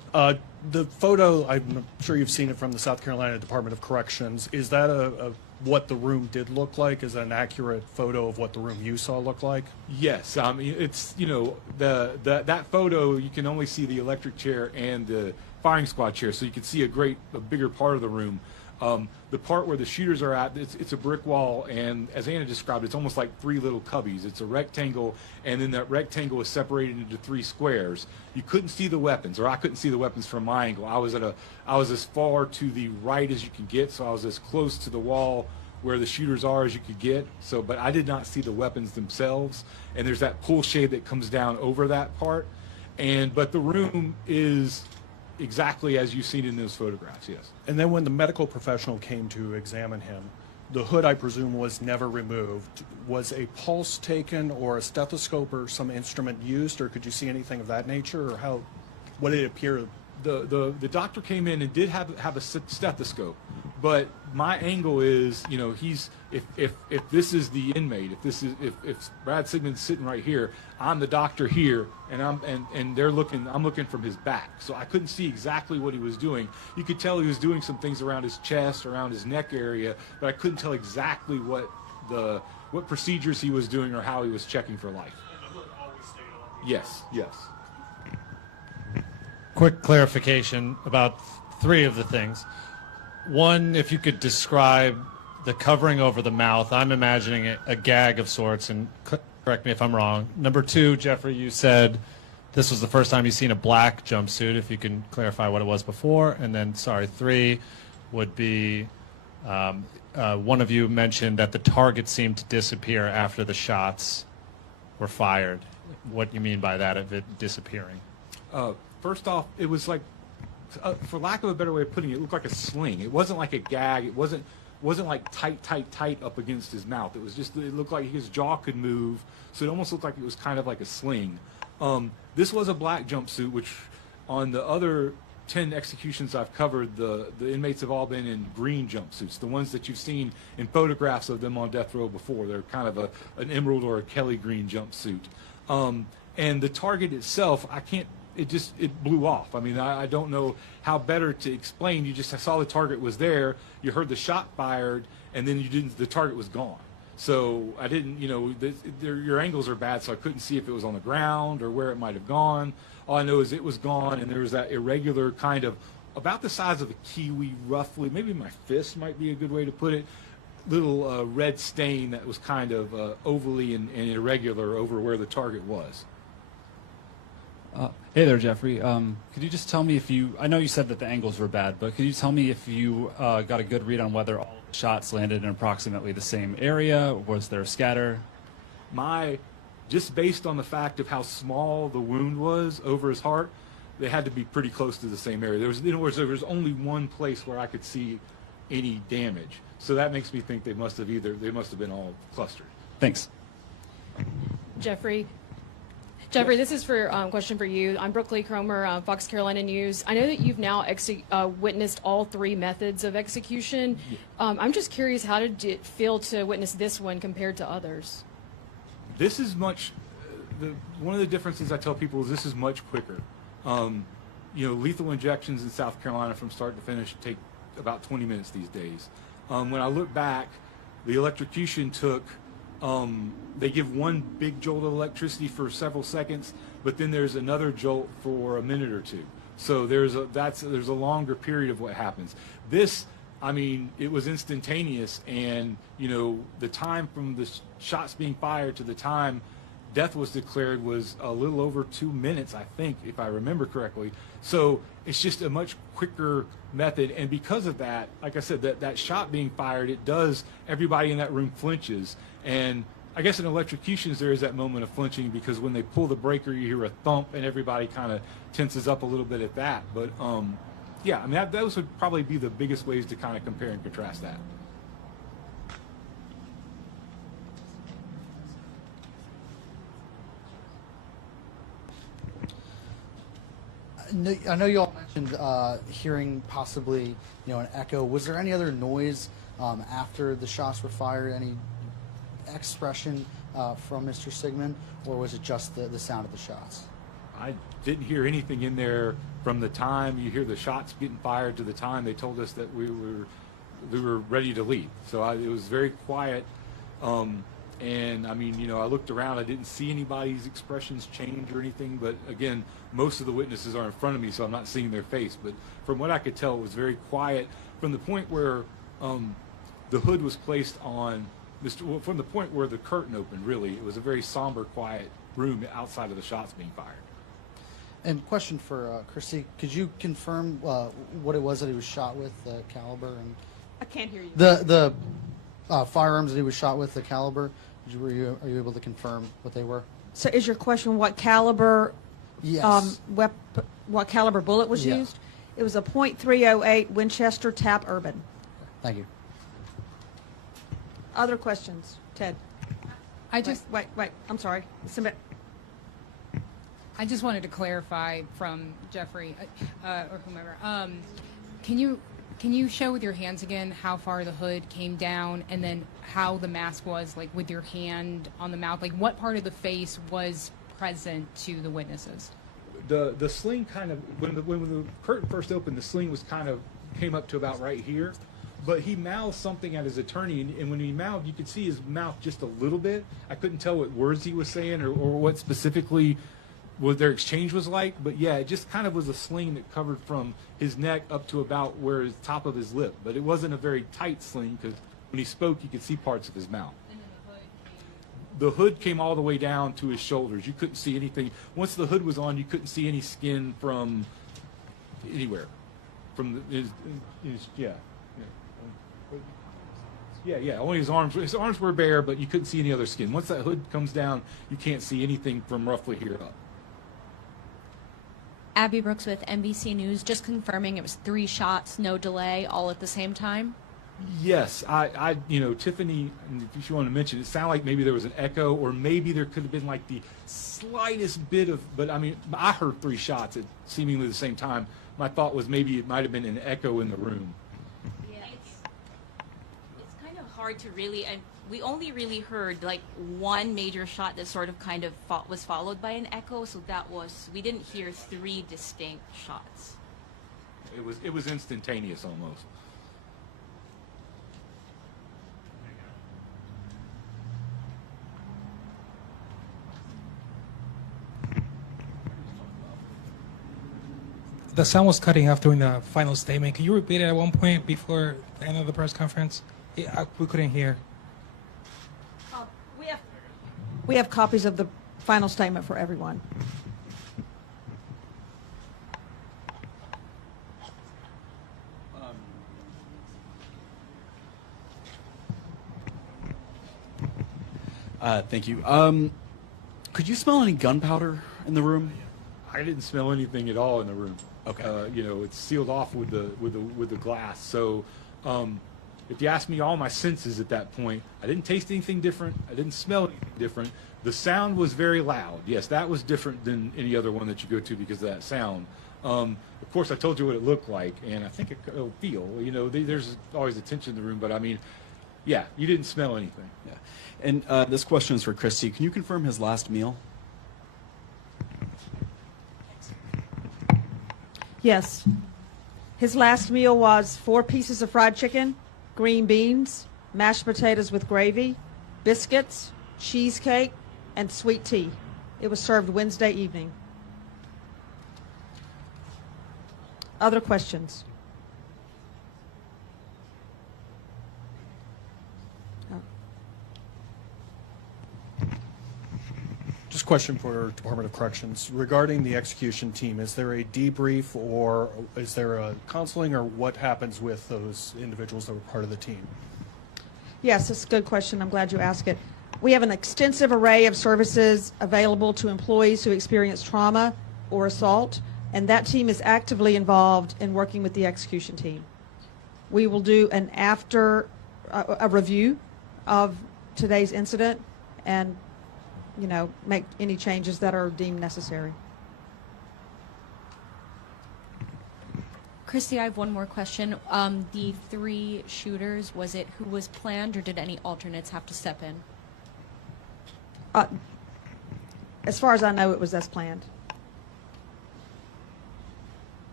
The photo, I'm sure you've seen it from the South Carolina Department of Corrections. Is that what the room did look like? Is that an accurate photo of what the room you saw look like? Yes, it's that photo you can only see the electric chair and the firing squad chair, so you can see a bigger part of the room. The part where the shooters are at, it's a brick wall, and as Anna described, it's almost like three little cubbies. It's a rectangle, and then that rectangle is separated into three squares. You couldn't see the weapons, or I couldn't see the weapons from my angle. I was as far to the right as you could get, so I was as close to the wall where the shooters are as you could get. But I did not see the weapons themselves, and there's that pull shade that comes down over that part. But the room is exactly as you've seen in those photographs, yes. And then when the medical professional came to examine him, the hood, I presume, was never removed. Was a pulse taken or a stethoscope or some instrument used, or could you see anything of that nature, or what did it appear? The doctor came in and did have a stethoscope, but my angle is, if this is the inmate, if Brad Sigmon's sitting right here, I'm the doctor here, and I'm looking from his back, so I couldn't see exactly what he was doing. You could tell he was doing some things around his chest, around his neck area, but I couldn't tell exactly what procedures he was doing or how he was checking for life. And the hood always stayed on? Yes. Quick clarification about three of the things. One, if you could describe the covering over the mouth, I'm imagining a gag of sorts, and correct me if I'm wrong. Number two, Jeffrey, you said this was the first time you've seen a black jumpsuit, if you can clarify what it was before. And then, three would be one of you mentioned that the target seemed to disappear after the shots were fired. What do you mean by that, of it disappearing? First off, it was like, for lack of a better way of putting it, it looked like a sling. It wasn't like a gag. It wasn't like tight up against his mouth. It was just, it looked like his jaw could move, so it almost looked like it was kind of like a sling. This was a black jumpsuit, which on the other 10 executions I've covered, the inmates have all been in green jumpsuits, the ones that you've seen in photographs of them on death row before. They're kind of an emerald or a Kelly green jumpsuit. And the target itself, it blew off. I mean, I don't know how better to explain. You just saw the target was there, you heard the shot fired, and then the target was gone. So I didn't, your angles are bad, so I couldn't see if it was on the ground or where it might have gone. All I know is it was gone, and there was that irregular kind of, about the size of a kiwi roughly, maybe my fist might be a good way to put it, little red stain that was kind of ovally and irregular over where the target was. Hey there, Jeffrey. Could you just tell me I know you said that the angles were bad, but could you tell me if you got a good read on whether all the shots landed in approximately the same area? Was there a scatter? Just based on the fact of how small the wound was over his heart, they had to be pretty close to the same area. There was only one place where I could see any damage. So that makes me think they must have been all clustered. Thanks. Jeffrey, this is for question for you. I'm Brooke Lee Cromer, Fox Carolina News. I know that you've now witnessed all three methods of execution. I'm just curious, how did it feel to witness this one compared to others? This is much. One of the differences I tell people is this is much quicker. Lethal injections in South Carolina from start to finish take about 20 minutes these days. When I look back, the electrocution took. They give one big jolt of electricity for several seconds, but then there's another jolt for a minute or two. So there's a longer period of what happens. This, it was instantaneous, and the time from the shots being fired to the time death was declared was a little over 2 minutes, I think, if I remember correctly. So it's just a much quicker method, and because of that, like I said, that shot being fired, everybody in that room flinches. And I guess in electrocutions there is that moment of flinching, because when they pull the breaker you hear a thump and everybody kind of tenses up a little bit at that. But those would probably be the biggest ways to kind of compare and contrast that. I know you all mentioned hearing possibly, an echo. Was there any other noise after the shots were fired? Any expression from Mr. Sigmon, or was it just the sound of the shots? I didn't hear anything in there from the time you hear the shots getting fired to the time they told us that we were ready to leave. So it was very quiet. And I mean, you know, I looked around, I didn't see anybody's expressions change or anything, but again, most of the witnesses are in front of me, so I'm not seeing their face. But from what I could tell, it was very quiet from the point where the hood was placed on from the point where the curtain opened. Really, it was a very somber, quiet room outside of the shots being fired. And question for Christy, could you confirm what it was that he was shot with, the caliber, and I can't hear you. the firearms that he was shot with, the caliber? Are you able to confirm what they were? So is your question what caliber? Yes. What caliber bullet was Yeah. used? It was a .308 Winchester Tap Urban. Thank you. Other questions, Ted? I just wait. I'm sorry. Submit. I just wanted to clarify from Jeffrey or whomever. Can you show with your hands again how far the hood came down, and then how the mask was, like with your hand on the mouth? Like what part of the face was present to the witnesses? The sling kind of, when the curtain first opened, the sling was came up to about right here. But he mouthed something at his attorney, and when he mouthed, you could see his mouth just a little bit. I couldn't tell what words he was saying or what specifically what their exchange was like. But yeah, it just kind of was a sling that covered from his neck up to about where his top of his lip. But it wasn't a very tight sling, because when he spoke, you could see parts of his mouth. The hood came all the way down to his shoulders. You couldn't see anything. Once the hood was on, you couldn't see any skin from anywhere. From Yeah, only his arms. His arms were bare, but you couldn't see any other skin. Once that hood comes down, you can't see anything from roughly here up. Abby Brooks with NBC News, just confirming it was 3 shots, no delay, all at the same time? Yes, Tiffany, if you want to mention, it sounded like maybe there was an echo, or maybe there could have been like the slightest bit of, but I mean, I heard 3 shots at seemingly the same time. My thought was maybe it might have been an echo in the room. Yeah, it's kind of hard to really, and we only really heard like one major shot that sort of kind of was followed by an echo, so we didn't hear 3 distinct shots. It was instantaneous almost. The sound was cutting off during the final statement. Can you repeat it at one point before the end of the press conference? We couldn't hear. We have copies of the final statement for everyone. Thank you. Could you smell any gunpowder in the room? I didn't smell anything at all in the room. Okay. It's sealed off with the glass. So, if you ask me all my senses at that point, I didn't taste anything different. I didn't smell anything different. The sound was very loud. Yes, that was different than any other one that you go to because of that sound. Of course, I told you what it looked like, and I think it'll feel. There's always a tension in the room, but I mean, yeah, you didn't smell anything. Yeah. And this question is for Christy. Can you confirm his last meal? Yes. His last meal was 4 pieces of fried chicken, green beans, mashed potatoes with gravy, biscuits, cheesecake, and sweet tea. It was served Wednesday evening. Other questions? Just a question for Department of Corrections. Regarding the execution team, is there a debrief or is there a counseling, or what happens with those individuals that were part of the team? Yes, it's a good question. I'm glad you asked it. We have an extensive array of services available to employees who experience trauma or assault, and that team is actively involved in working with the execution team. We will do an a review of today's incident and make any changes that are deemed necessary. Christy, I have one more question. The 3 shooters, was it who was planned, or did any alternates have to step in? As far as I know, it was as planned.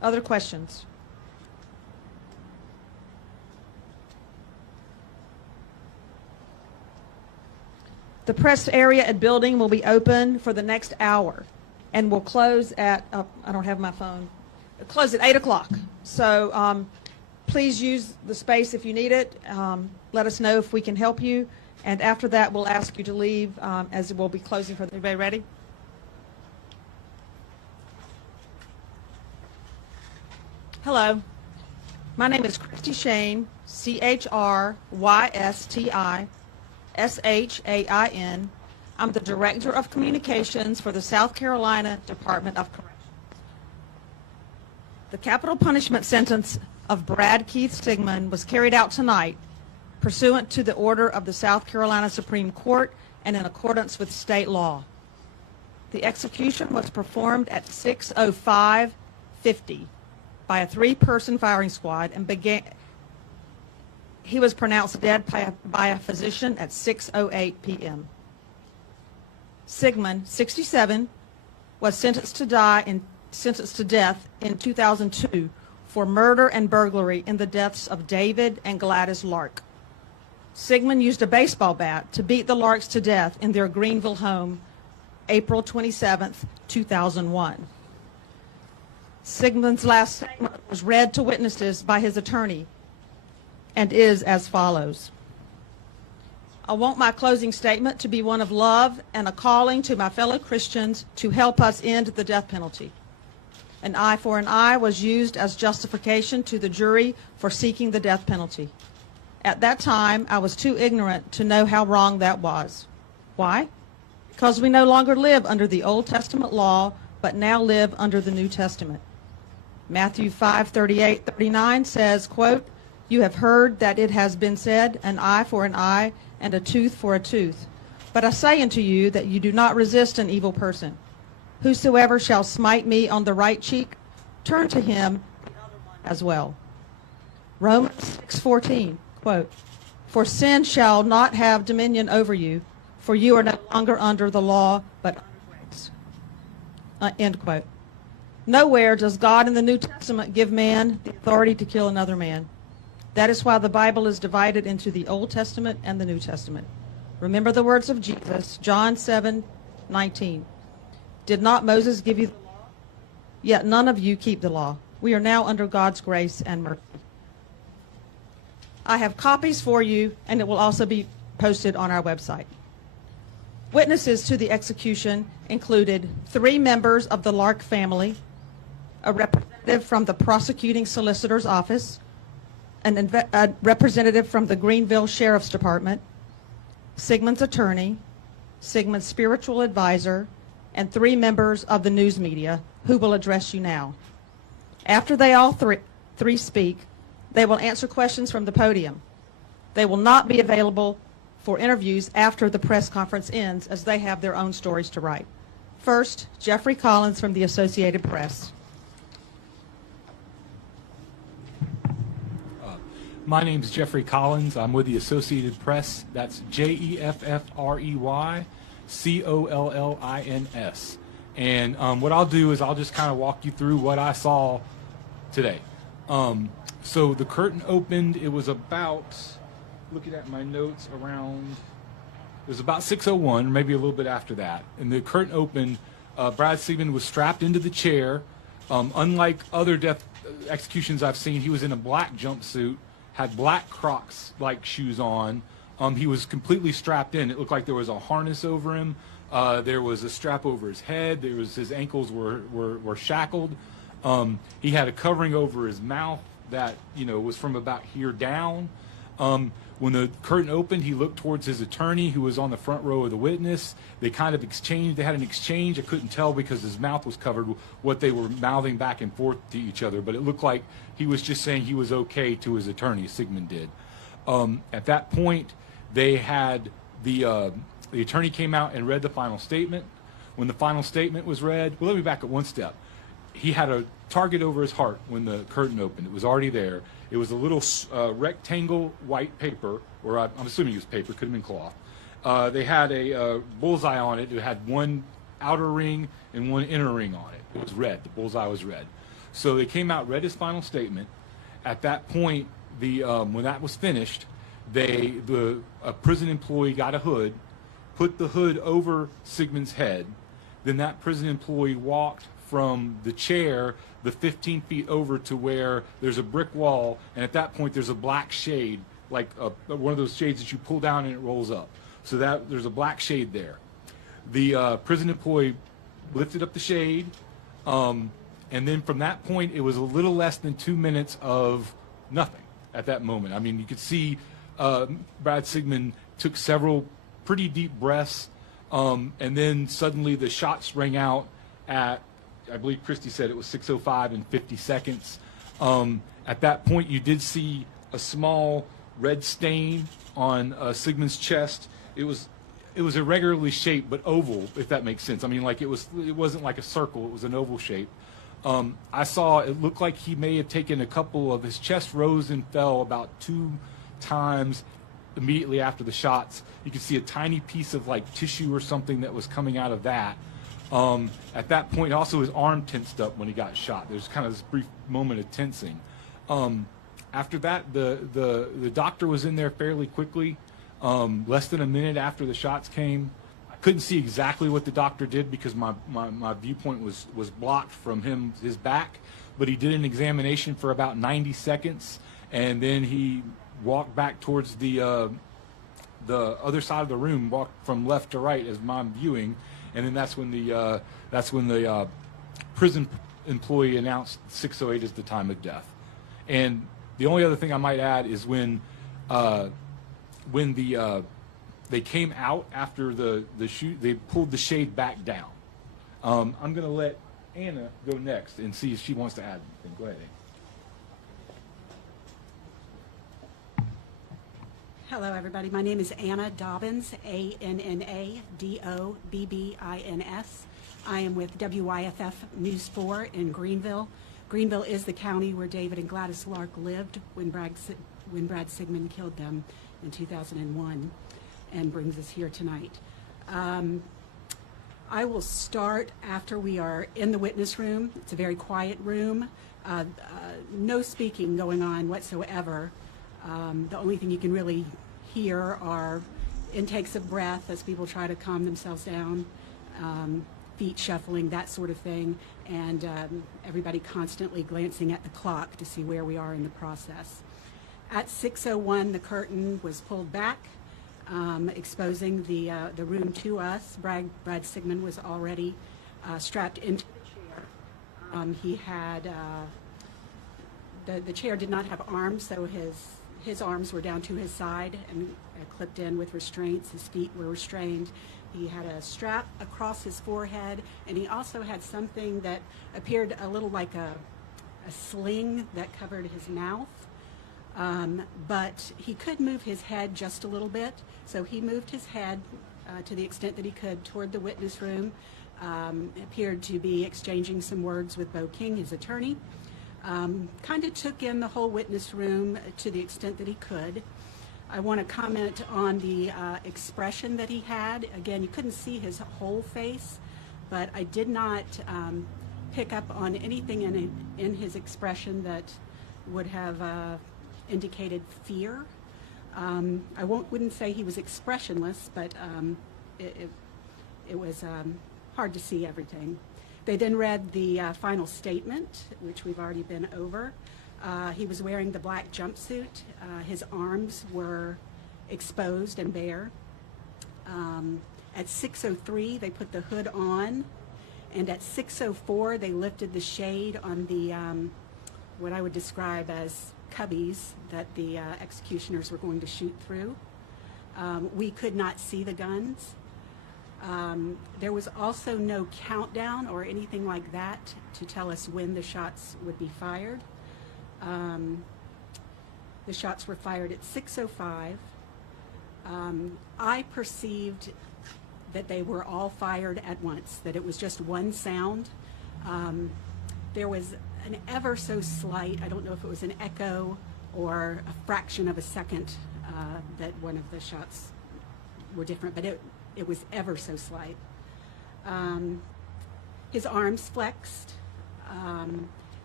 Other questions? The press area and building will be open for the next hour and will close at, I don't have my phone, close at 8 o'clock. So please use the space if you need it. Let us know if we can help you. And after that, we'll ask you to leave as we'll be closing for the, everybody ready? Hello. My name is Christy Shane, CHRYSTI I'm the Director of Communications for the South Carolina Department of Corrections. The capital punishment sentence of Brad Keith Sigmon was carried out tonight pursuant to the order of the South Carolina Supreme Court and in accordance with state law. The execution was performed at 6:05:50 by a 3-person firing squad and he was pronounced dead by a physician at 6:08 p.m. Sigmon, 67, was sentenced to death in 2002 for murder and burglary in the deaths of David and Gladys Lark. Sigmon used a baseball bat to beat the Larks to death in their Greenville home, April 27, 2001. Sigmon's last statement was read to witnesses by his attorney and is as follows. I want my closing statement to be one of love and a calling to my fellow Christians to help us end the death penalty. An eye for an eye was used as justification to the jury for seeking the death penalty. At that time, I was too ignorant to know how wrong that was. Why? Because we no longer live under the Old Testament law, but now live under the New Testament. Matthew 5:38-39 says, quote, "You have heard that it has been said, an eye for an eye and a tooth for a tooth. But I say unto you that you do not resist an evil person. Whosoever shall smite me on the right cheek, turn to him the other one as well." Romans 6:14, quote, "For sin shall not have dominion over you, for you are no longer under the law, but under grace." End quote. Nowhere does God in the New Testament give man the authority to kill another man. That is why the Bible is divided into the Old Testament and the New Testament. Remember the words of Jesus, John 7:19. Did not Moses give you the law? Yet none of you keep the law. We are now under God's grace and mercy. I have copies for you, and it will also be posted on our website. Witnesses to the execution included 3 members of the Lark family, a representative from the prosecuting solicitor's office, a representative from the Greenville Sheriff's Department, Sigmon's attorney, Sigmon's spiritual advisor, and 3 members of the news media who will address you now. After they all three speak, they will answer questions from the podium. They will not be available for interviews after the press conference ends, as they have their own stories to write. First, Jeffrey Collins from the Associated Press. My name's Jeffrey Collins. I'm with the Associated Press. That's JEFFREYCOLLINS. And what I'll do is I'll just kind of walk you through what I saw today. So the curtain opened. It was about, looking at my notes, around, it was about 6:01, or maybe a little bit after that. And the curtain opened. Brad Sigmon was strapped into the chair. Unlike other death executions I've seen, he was in a black jumpsuit, had black Crux like shoes on. He was completely strapped in. It looked like there was a harness over him. There was a strap over his head. There was, his ankles were shackled. He had a covering over his mouth that, you know, was from about here down. When the curtain opened, he looked towards his attorney, who was on the front row of the witness. They kind of exchanged. They had an exchange. I couldn't tell because his mouth was covered what they were mouthing back and forth to each other, but it looked like he was just saying he was okay to his attorney, Sigmon did. At that point, they had the attorney came out and read the final statement. When the final statement was read, well, let me back up one step. He had a target over his heart when the curtain opened. It was already there. It was a little rectangle white paper, or I'm assuming it was paper, could have been cloth. They had a bullseye on it. It had one outer ring and one inner ring on it. It was red. The bullseye was red. So they came out, read his final statement. At that point, when that was finished, a prison employee got a hood, put the hood over Sigmon's head. Then that prison employee walked from the chair the 15 feet over to where there's a brick wall, and at that point there's a black shade, like one of those shades that you pull down and it rolls up. So that there's a black shade there. The prison employee lifted up the shade, and then from that point it was a little less than 2 minutes of nothing at that moment. I mean, you could see Brad Sigmon took several pretty deep breaths, and then suddenly the shots rang out at, I believe Christy said it was 6:05 and 50 seconds. At that point, you did see a small red stain on Sigmon's chest. It was irregularly shaped, but oval, if that makes sense. I mean, like it wasn't like a circle; it was an oval shape. I saw it looked like he may have taken a couple of his chest rose and fell about 2 times immediately after the shots. You could see a tiny piece of like tissue or something that was coming out of that. At that point, also his arm tensed up when he got shot. There's kind of this brief moment of tensing. After that, the doctor was in there fairly quickly, less than a minute after the shots came. I couldn't see exactly what the doctor did because my viewpoint was blocked from his back, but he did an examination for about 90 seconds, and then he walked back towards the other side of the room, walked from left to right as I'm viewing, and then that's when the prison employee announced 6:08 as the time of death. And the only other thing I might add is when they came out after the shoot, they pulled the shade back down. I'm going to let Anna go next and see if she wants to add anything. Go ahead, Anna. Hello, everybody. My name is Anna Dobbins, ANNADOBBINS. I am with WYFF News 4 in Greenville. Greenville is the county where David and Gladys Lark lived when Brad Sigmon killed them in 2001, and brings us here tonight. I will start after we are in the witness room. It's a very quiet room. No speaking going on whatsoever. The only thing you can really hear are intakes of breath as people try to calm themselves down, feet shuffling, that sort of thing, and everybody constantly glancing at the clock to see where we are in the process. At 6:01, the curtain was pulled back, exposing the room to us. Brad Sigmon was already strapped into the chair. He had the chair did not have arms, so his arms were down to his side and clipped in with restraints. His feet were restrained. He had a strap across his forehead, and he also had something that appeared a little like a sling that covered his mouth. But he could move his head just a little bit, so he moved his head to the extent that he could toward the witness room. Appeared to be exchanging some words with Bo King, his attorney. Kind of took in the whole witness room to the extent that he could. I want to comment on the expression that he had. Again, you couldn't see his whole face, but I did not pick up on anything in his expression that would have indicated fear. I wouldn't say he was expressionless, but it was hard to see everything. They then read the final statement, which we've already been over. He was wearing the black jumpsuit. His arms were exposed and bare. At 6:03, they put the hood on, and at 6:04, they lifted the shade on the what I would describe as cubbies that the executioners were going to shoot through. We could not see the guns. There was also no countdown or anything like that to tell us when the shots would be fired. The shots were fired at 6:05. I perceived that they were all fired at once, that it was just one sound. There was an ever so slight, I don't know if it was an echo or a fraction of a second that one of the shots were different, but it was ever so slight. His arms flexed.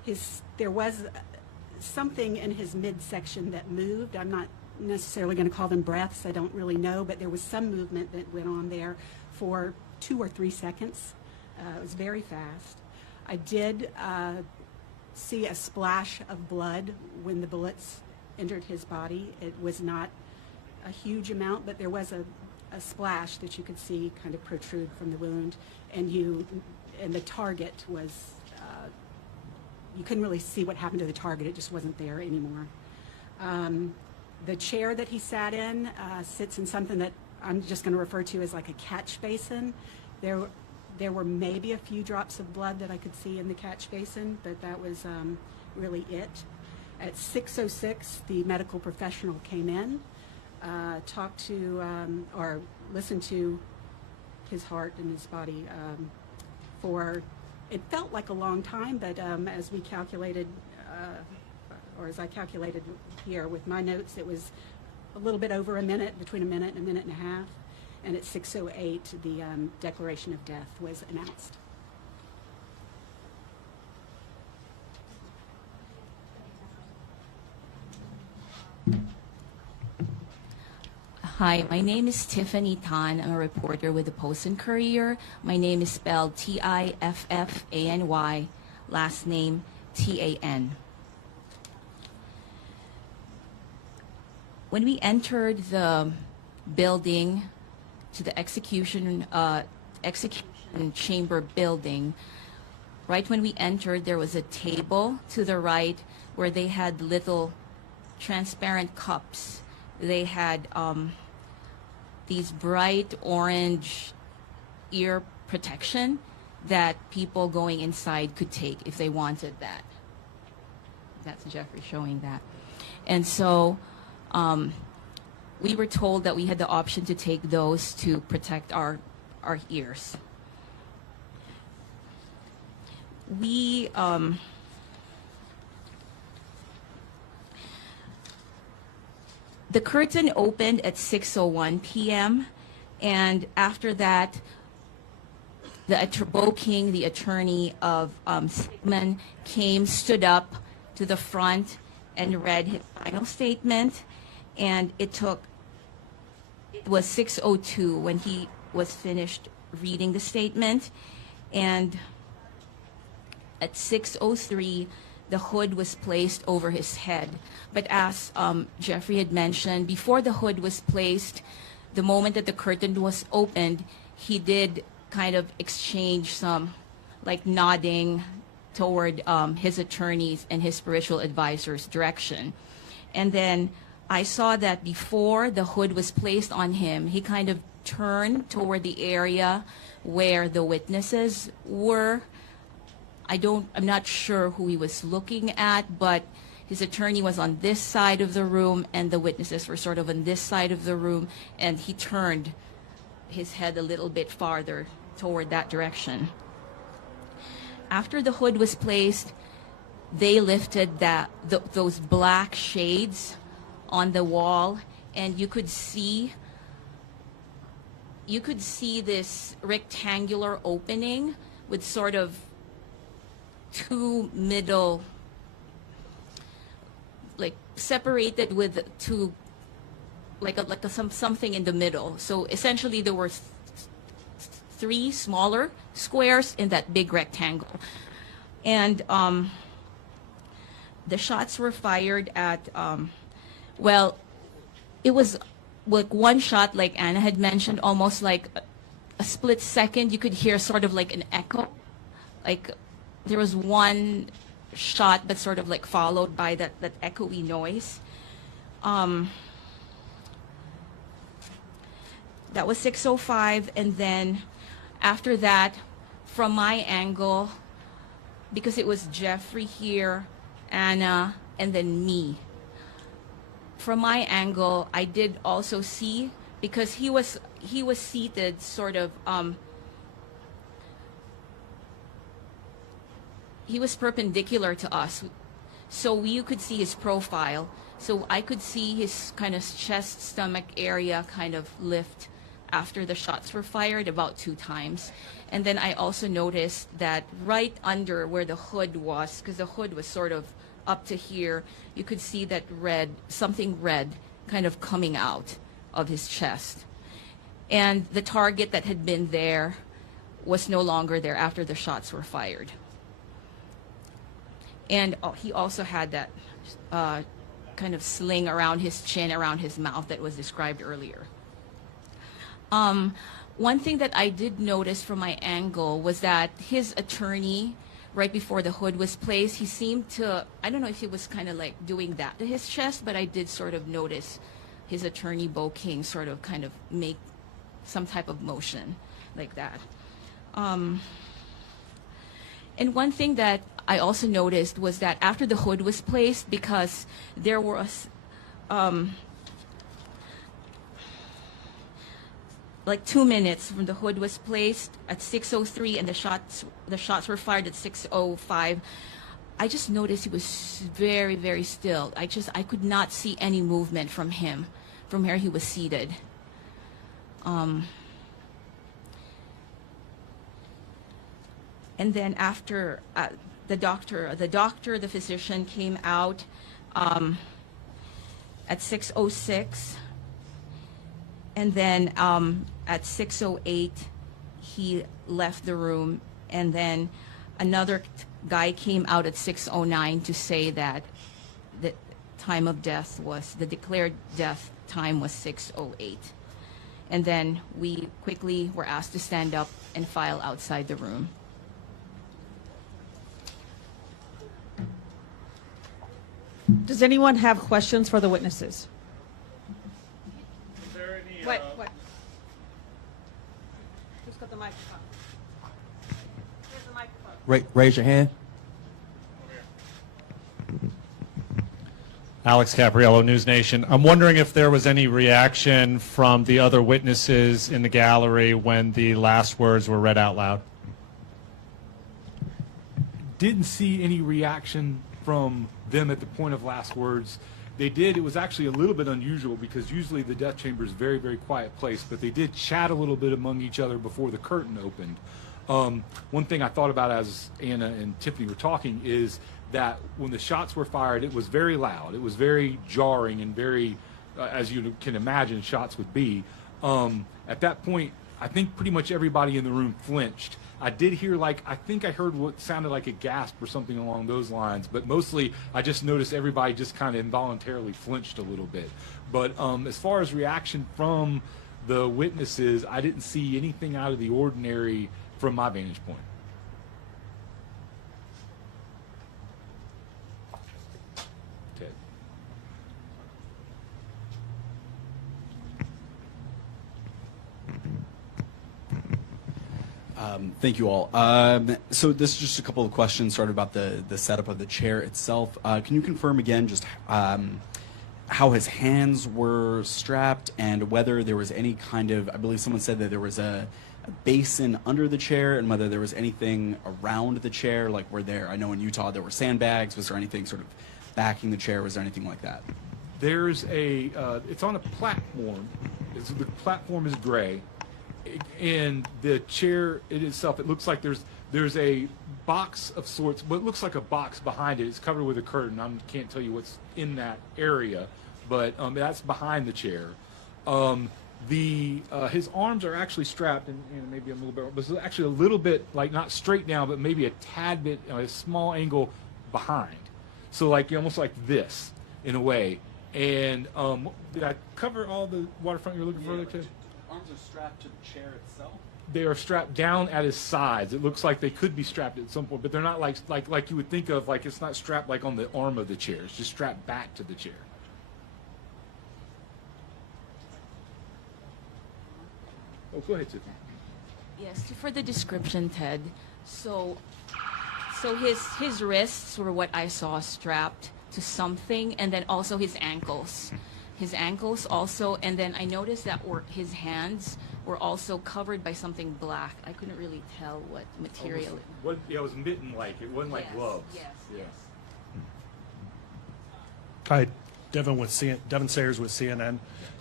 there was something in his midsection that moved. I'm not necessarily going to call them breaths. I don't really know, but there was some movement that went on there for 2 or 3 seconds. It was very fast. I did see a splash of blood when the bullets entered his body. It was not a huge amount, but there was a splash that you could see kind of protrude from the wound, and the target was, you couldn't really see what happened to the target. It just wasn't there anymore. The chair that he sat in sits in something that I'm just going to refer to as like a catch basin. There were maybe a few drops of blood that I could see in the catch basin, but that was really it. At 6:06, the medical professional came in, talked to or listened to his heart and his body for, it felt like a long time, but as we calculated, or as I calculated here with my notes, it was a little bit over a minute, between a minute and a half. And at 6:08, the declaration of death was announced. Hi, my name is Tiffany Tan. I'm a reporter with the Post and Courier. My name is spelled Tiffany, last name Tan. When we entered the building, to the execution chamber building, right when we entered, there was a table to the right where they had little transparent cups. They had these bright orange ear protection that people going inside could take if they wanted that. That's Jeffrey showing that. And so we were told that we had the option to take those to protect our ears. We the curtain opened at 6:01 p.m. and after that, Bo King, the attorney of Sigmon, stood up to the front and read his final statement. And it was 6:02 when he was finished reading the statement. And at 6:03, the hood was placed over his head. But as Jeffrey had mentioned, before the hood was placed, the moment that the curtain was opened, he did kind of exchange some like nodding toward his attorneys and his spiritual advisor's direction. And then I saw that before the hood was placed on him, he kind of turned toward the area where the witnesses were. I'm not sure who he was looking at, but his attorney was on this side of the room and the witnesses were sort of on this side of the room, and he turned his head a little bit farther toward that direction. After the hood was placed, they lifted those black shades on the wall, and you could see this rectangular opening with sort of two middle, like separated with two, something in the middle. So essentially there were 3 smaller squares in that big rectangle. And the shots were fired at well, it was like one shot, like Anna had mentioned, almost like a split second. You could hear sort of like an echo. Like there was one shot, but sort of like followed by that echoey noise. That was 6:05, and then after that, from my angle, because it was Jeffrey here, Anna, and then me. From my angle, I did also see, because he was seated sort of, he was perpendicular to us, so you could see his profile. So I could see his kind of chest, stomach area kind of lift after the shots were fired, about 2 times. And then I also noticed that right under where the hood was, because the hood was sort of up to here, you could see that something red kind of coming out of his chest. And the target that had been there was no longer there after the shots were fired. And he also had that kind of sling around his chin, around his mouth that was described earlier. One thing that I did notice from my angle was that his attorney, right before the hood was placed, he seemed to, I don't know if he was kind of like doing that to his chest, but I did sort of notice his attorney, Bo King, sort of kind of make some type of motion like that. And one thing that I also noticed was that after the hood was placed, because there was like 2 minutes from the hood was placed at 6:03 and the shots were fired at 6:05, I just noticed he was very, very still. I could not see any movement from him from where he was seated. And then after the physician came out at 6:06, and then at 6:08 he left the room, and then another guy came out at 6:09 to say that the time of death was, the declared death time was 6:08. And then we quickly were asked to stand up and file outside the room. Does anyone have questions for the witnesses? Is there any, What? Who's got the microphone? Here's the microphone. Raise your hand. Alex Capriello, News Nation. I'm wondering if there was any reaction from the other witnesses in the gallery when the last words were read out loud. Didn't see any reaction from them at the point of last words. They did. It was actually a little bit unusual because usually the death chamber is a very, very quiet place, but they did chat a little bit among each other before the curtain opened. One thing I thought about as Anna and Tiffany were talking is that when the shots were fired, it was very loud. It was very jarring and very, as you can imagine, shots would be. At that point, I think pretty much everybody in the room flinched. I did hear, I think I heard what sounded like a gasp or something along those lines, but mostly I just noticed everybody just kind of involuntarily flinched a little bit. But as far as reaction from the witnesses, I didn't see anything out of the ordinary from my vantage point. Ted. Thank you all. So this is just a couple of questions sort of about the setup of the chair itself. Can you confirm again just how his hands were strapped and whether there was any kind of, I believe someone said that there was a basin under the chair, and whether there was anything around the chair, like were there, I know in Utah there were sandbags, was there anything sort of backing the chair, was there anything like that? There's a, it's on a platform. The platform is gray. And the chair itself, it looks like there's a box of sorts, but it looks like a box behind it. It's covered with a curtain. I can't tell you what's in that area, but that's behind the chair. His arms are actually strapped, and maybe I'm a little bit, but it's actually a little bit, like not straight down, but maybe a tad bit, a small angle behind. So almost like this, in a way. And did I cover all the waterfront you're looking for there, Ted? Arms are strapped to the chair itself? They are strapped down at his sides. It looks like they could be strapped at some point, but they're not like you would think of, like it's not strapped like on the arm of the chair. It's just strapped back to the chair. Oh, go ahead, Tiffany. Yes, for the description, Ted. So his wrists were what I saw strapped to something, and then also his ankles. His ankles also, and then I noticed that his hands were also covered by something black. I couldn't really tell what material. It was mitten-like. It wasn't like gloves. Yes. Hi, Devin Sayers with CNN.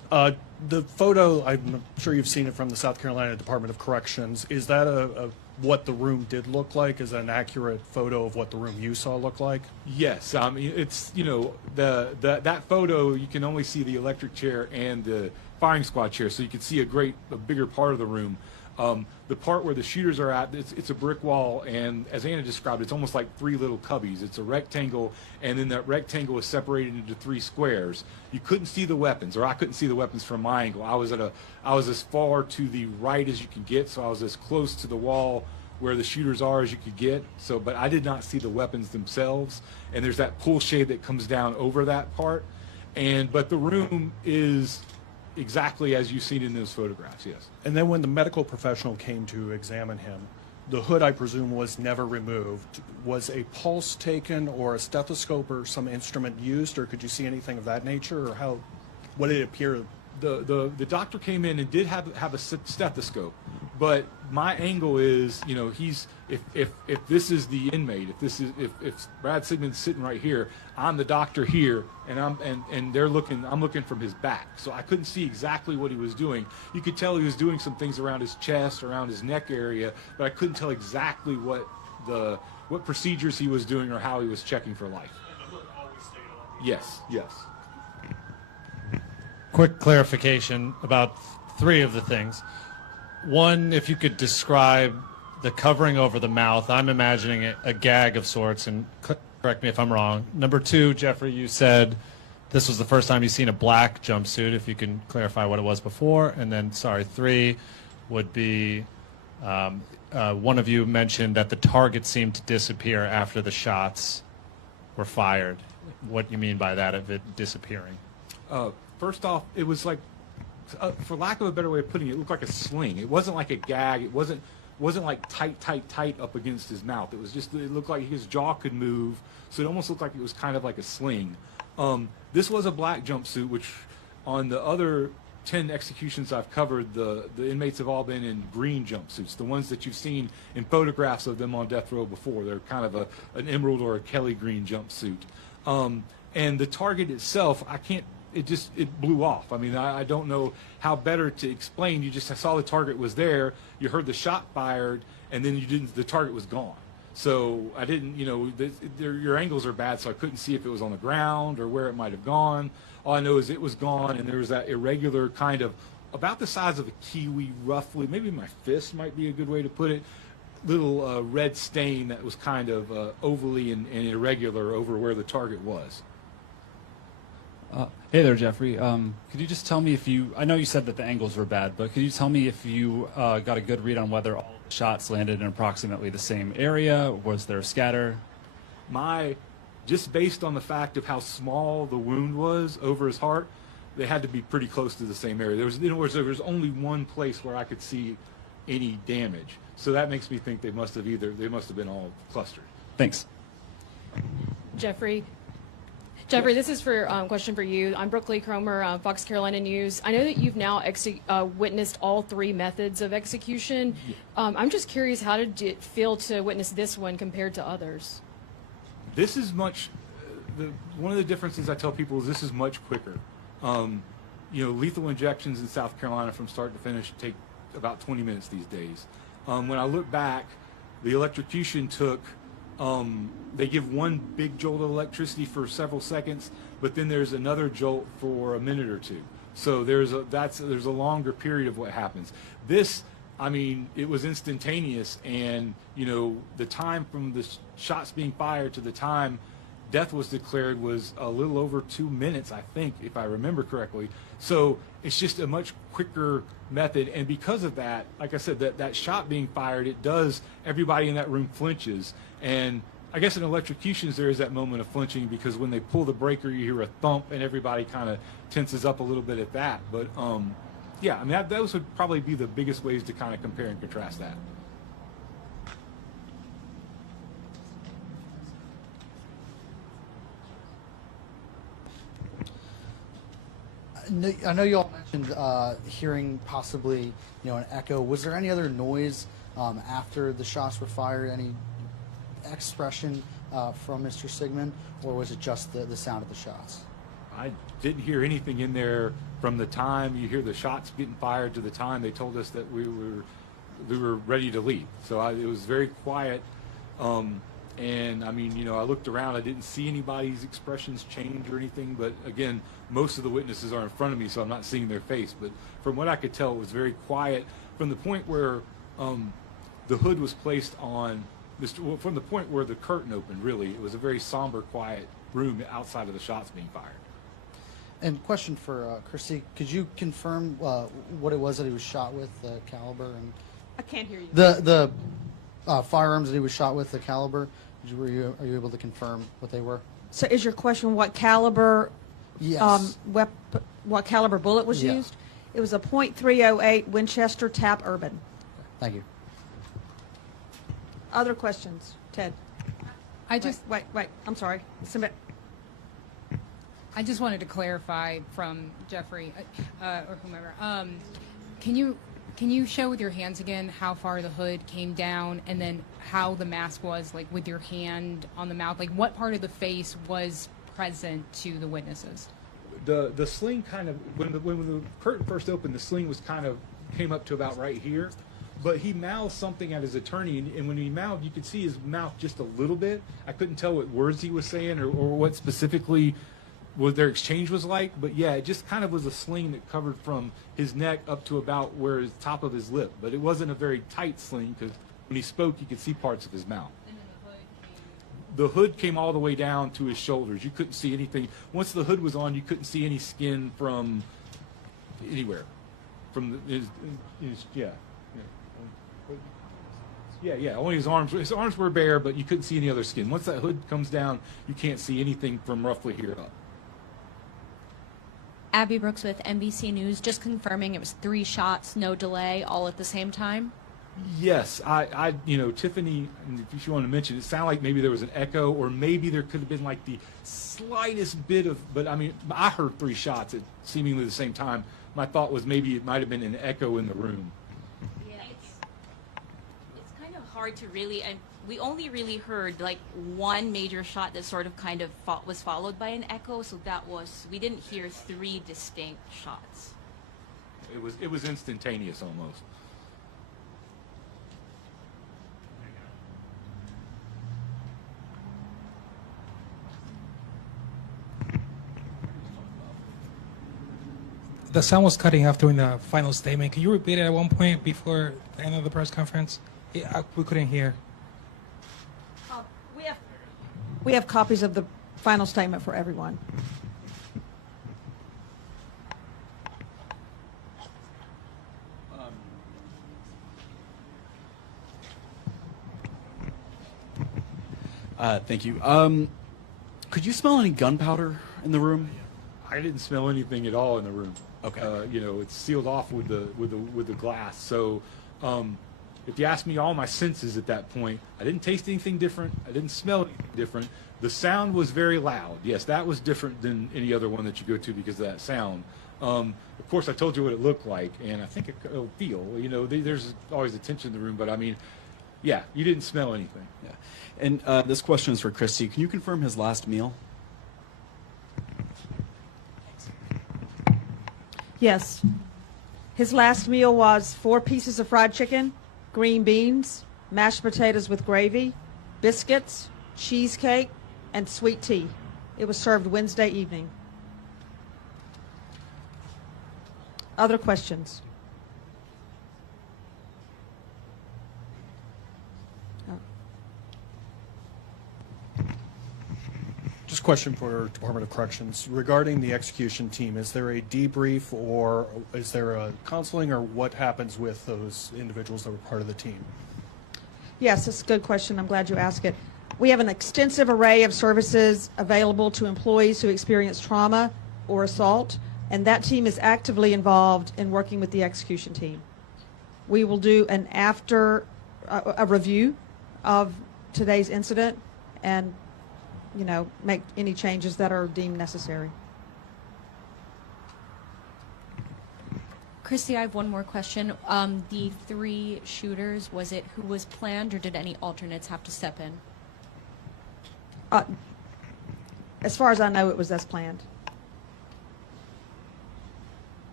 The photo, I'm sure you've seen it from the South Carolina Department of Corrections. Is that what the room did look like? Is that an accurate photo of what the room you saw look like? Yes, I mean it's that photo you can only see the electric chair and the firing squad chair, so you can see a bigger part of the room. The part where the shooters are at, it's a brick wall, and as Anna described, it's almost like three little cubbies. It's a rectangle, and then that rectangle is separated into three squares. You couldn't see the weapons, or I couldn't see the weapons from my angle. I was as far to the right as you could get, so I was as close to the wall where the shooters are as you could get. So, but I did not see the weapons themselves, and there's that pull shade that comes down over that part. But the room is exactly as you've seen in those photographs, yes. And then when the medical professional came to examine him, the hood, I presume, was never removed. Was a pulse taken or a stethoscope or some instrument used, or could you see anything of that nature, or what did it appear? The doctor came in and did have a stethoscope, but my angle is, if this is the inmate, if Brad Sigmon's sitting right here, I'm the doctor here, and I'm looking from his back, so I couldn't see exactly what he was doing. You could tell he was doing some things around his chest, around his neck area, but I couldn't tell exactly what procedures he was doing or how he was checking for life. And the hood always stayed on? Yes. Quick clarification about three of the things. One, if you could describe the covering over the mouth, I'm imagining a gag of sorts, and correct me if I'm wrong. Number two, Jeffrey, you said this was the first time you've seen a black jumpsuit, if you can clarify what it was before. And then, three would be one of you mentioned that the target seemed to disappear after the shots were fired. What do you mean by that, of it disappearing? First off, it was like, for lack of a better way of putting it, it looked like a sling. It wasn't like a gag. It wasn't like tight up against his mouth. It was just, it looked like his jaw could move, so it almost looked like it was kind of like a sling. This was a black jumpsuit, which on the other 10 executions I've covered, the inmates have all been in green jumpsuits, the ones that you've seen in photographs of them on death row before. They're kind of an emerald or a Kelly green jumpsuit. And the target itself, it blew off. I mean, I don't know how better to explain. You just saw the target was there, you heard the shot fired, and then the target was gone. So I didn't, your angles are bad, so I couldn't see if it was on the ground or where it might have gone. All I know is it was gone, and there was that irregular kind of, about the size of a kiwi roughly, maybe my fist might be a good way to put it, little red stain that was kind of ovally and irregular over where the target was. Hey there, Jeffrey. Could you just tell me I know you said that the angles were bad, but could you tell me if you got a good read on whether all the shots landed in approximately the same area? Was there a scatter? Just based on the fact of how small the wound was over his heart, they had to be pretty close to the same area. There was only one place where I could see any damage. So that makes me think they must have been all clustered. Thanks. Jeffrey, this is for question for you. I'm Brooklyn Cromer, Fox Carolina News. I know that you've now witnessed all three methods of execution. I'm just curious, how did it feel to witness this one compared to others? This is much. One of the differences I tell people is this is much quicker. Lethal injections in South Carolina from start to finish take about 20 minutes these days. When I look back, the electrocution took. They give one big jolt of electricity for several seconds, but then there's another jolt for a minute or two. So there's a longer period of what happens. This, I mean, it was instantaneous, and the time from the shots being fired to the time death was declared was a little over 2 minutes, I think, if I remember correctly. So it's just a much quicker method, and because of that, like I said, that shot being fired, everybody in that room flinches. And I guess in electrocutions there is that moment of flinching, because when they pull the breaker you hear a thump and everybody kind of tenses up a little bit at that. But yeah, I mean, those would probably be the biggest ways to kind of compare and contrast that. I know you all mentioned hearing possibly, an echo. Was there any other noise after the shots were fired? Any expression from Mr. Sigmon, or was it just the sound of the shots? I didn't hear anything in there from the time you hear the shots getting fired to the time they told us that we were ready to leave. So it was very quiet. And I mean, I looked around, I didn't see anybody's expressions change or anything, but again, most of the witnesses are in front of me, so I'm not seeing their face. But from what I could tell, it was very quiet from the point where the hood was placed on from the point where the curtain opened. Really, it was a very somber, quiet room outside of the shots being fired. And question for Christy, could you confirm what it was that he was shot with, the caliber? And I can't hear you. The firearms that he was shot with, the caliber, are you able to confirm what they were? So is your question what caliber Yes. what caliber bullet was Yeah. used? It was a .308 Winchester Tap Urban. Thank you. Other questions? Ted? I just Wait, I'm sorry. Submit. I just wanted to clarify from Jeffrey or whomever. Can you show with your hands again how far the hood came down, and then how the mask was, like with your hand on the mouth? Like what part of the face was present to the witnesses? The sling kind of, when the curtain first opened, the sling was came up to about right here. But he mouthed something at his attorney, and when he mouthed, you could see his mouth just a little bit. I couldn't tell what words he was saying or what specifically what their exchange was like. But yeah, it just kind of was a sling that covered from his neck up to about where his top of his lip. But it wasn't a very tight sling, because when he spoke, you could see parts of his mouth. The hood came all the way down to his shoulders. You couldn't see anything. Once the hood was on, you couldn't see any skin from anywhere. From Yeah, only his arms. His arms were bare, but you couldn't see any other skin. Once that hood comes down, you can't see anything from roughly here up. Abby Brooks with NBC News, just confirming it was 3 shots, no delay, all at the same time. Yes, Tiffany, if you want to mention, it sounded like maybe there was an echo, or maybe there could have been like the slightest bit of, but I mean, I heard 3 shots at seemingly the same time. My thought was maybe it might have been an echo in the room. Yeah, it's kind of hard to really, and we only really heard like one major shot that sort of was followed by an echo, so we didn't hear 3 distinct shots. It was instantaneous almost. The sound was cutting off during the final statement. Can you repeat it at one point before the end of the press conference? We couldn't hear. We have copies of the final statement for everyone. Thank you. Could you smell any gunpowder in the room? I didn't smell anything at all in the room. Okay. It's sealed off with the glass. So, if you ask me all my senses at that point, I didn't taste anything different. I didn't smell anything different. The sound was very loud. Yes, that was different than any other one that you go to because of that sound. Of course, I told you what it looked like, and I think it'll feel. There's always a tension in the room, but I mean, yeah, you didn't smell anything. Yeah. And this question is for Christy. Can you confirm his last meal? Yes. His last meal was 4 pieces of fried chicken, green beans, mashed potatoes with gravy, biscuits, cheesecake, and sweet tea. It was served Wednesday evening. Other questions? Just a question for Department of Corrections. Regarding the execution team, is there a debrief or is there a counseling, or what happens with those individuals that were part of the team? Yes, it's a good question. I'm glad you asked it. We have an extensive array of services available to employees who experience trauma or assault, and that team is actively involved in working with the execution team. We will do an a review of today's incident and make any changes that are deemed necessary. Christy, I have one more question. The 3 shooters, was it who was planned, or did any alternates have to step in? As far as I know, it was as planned.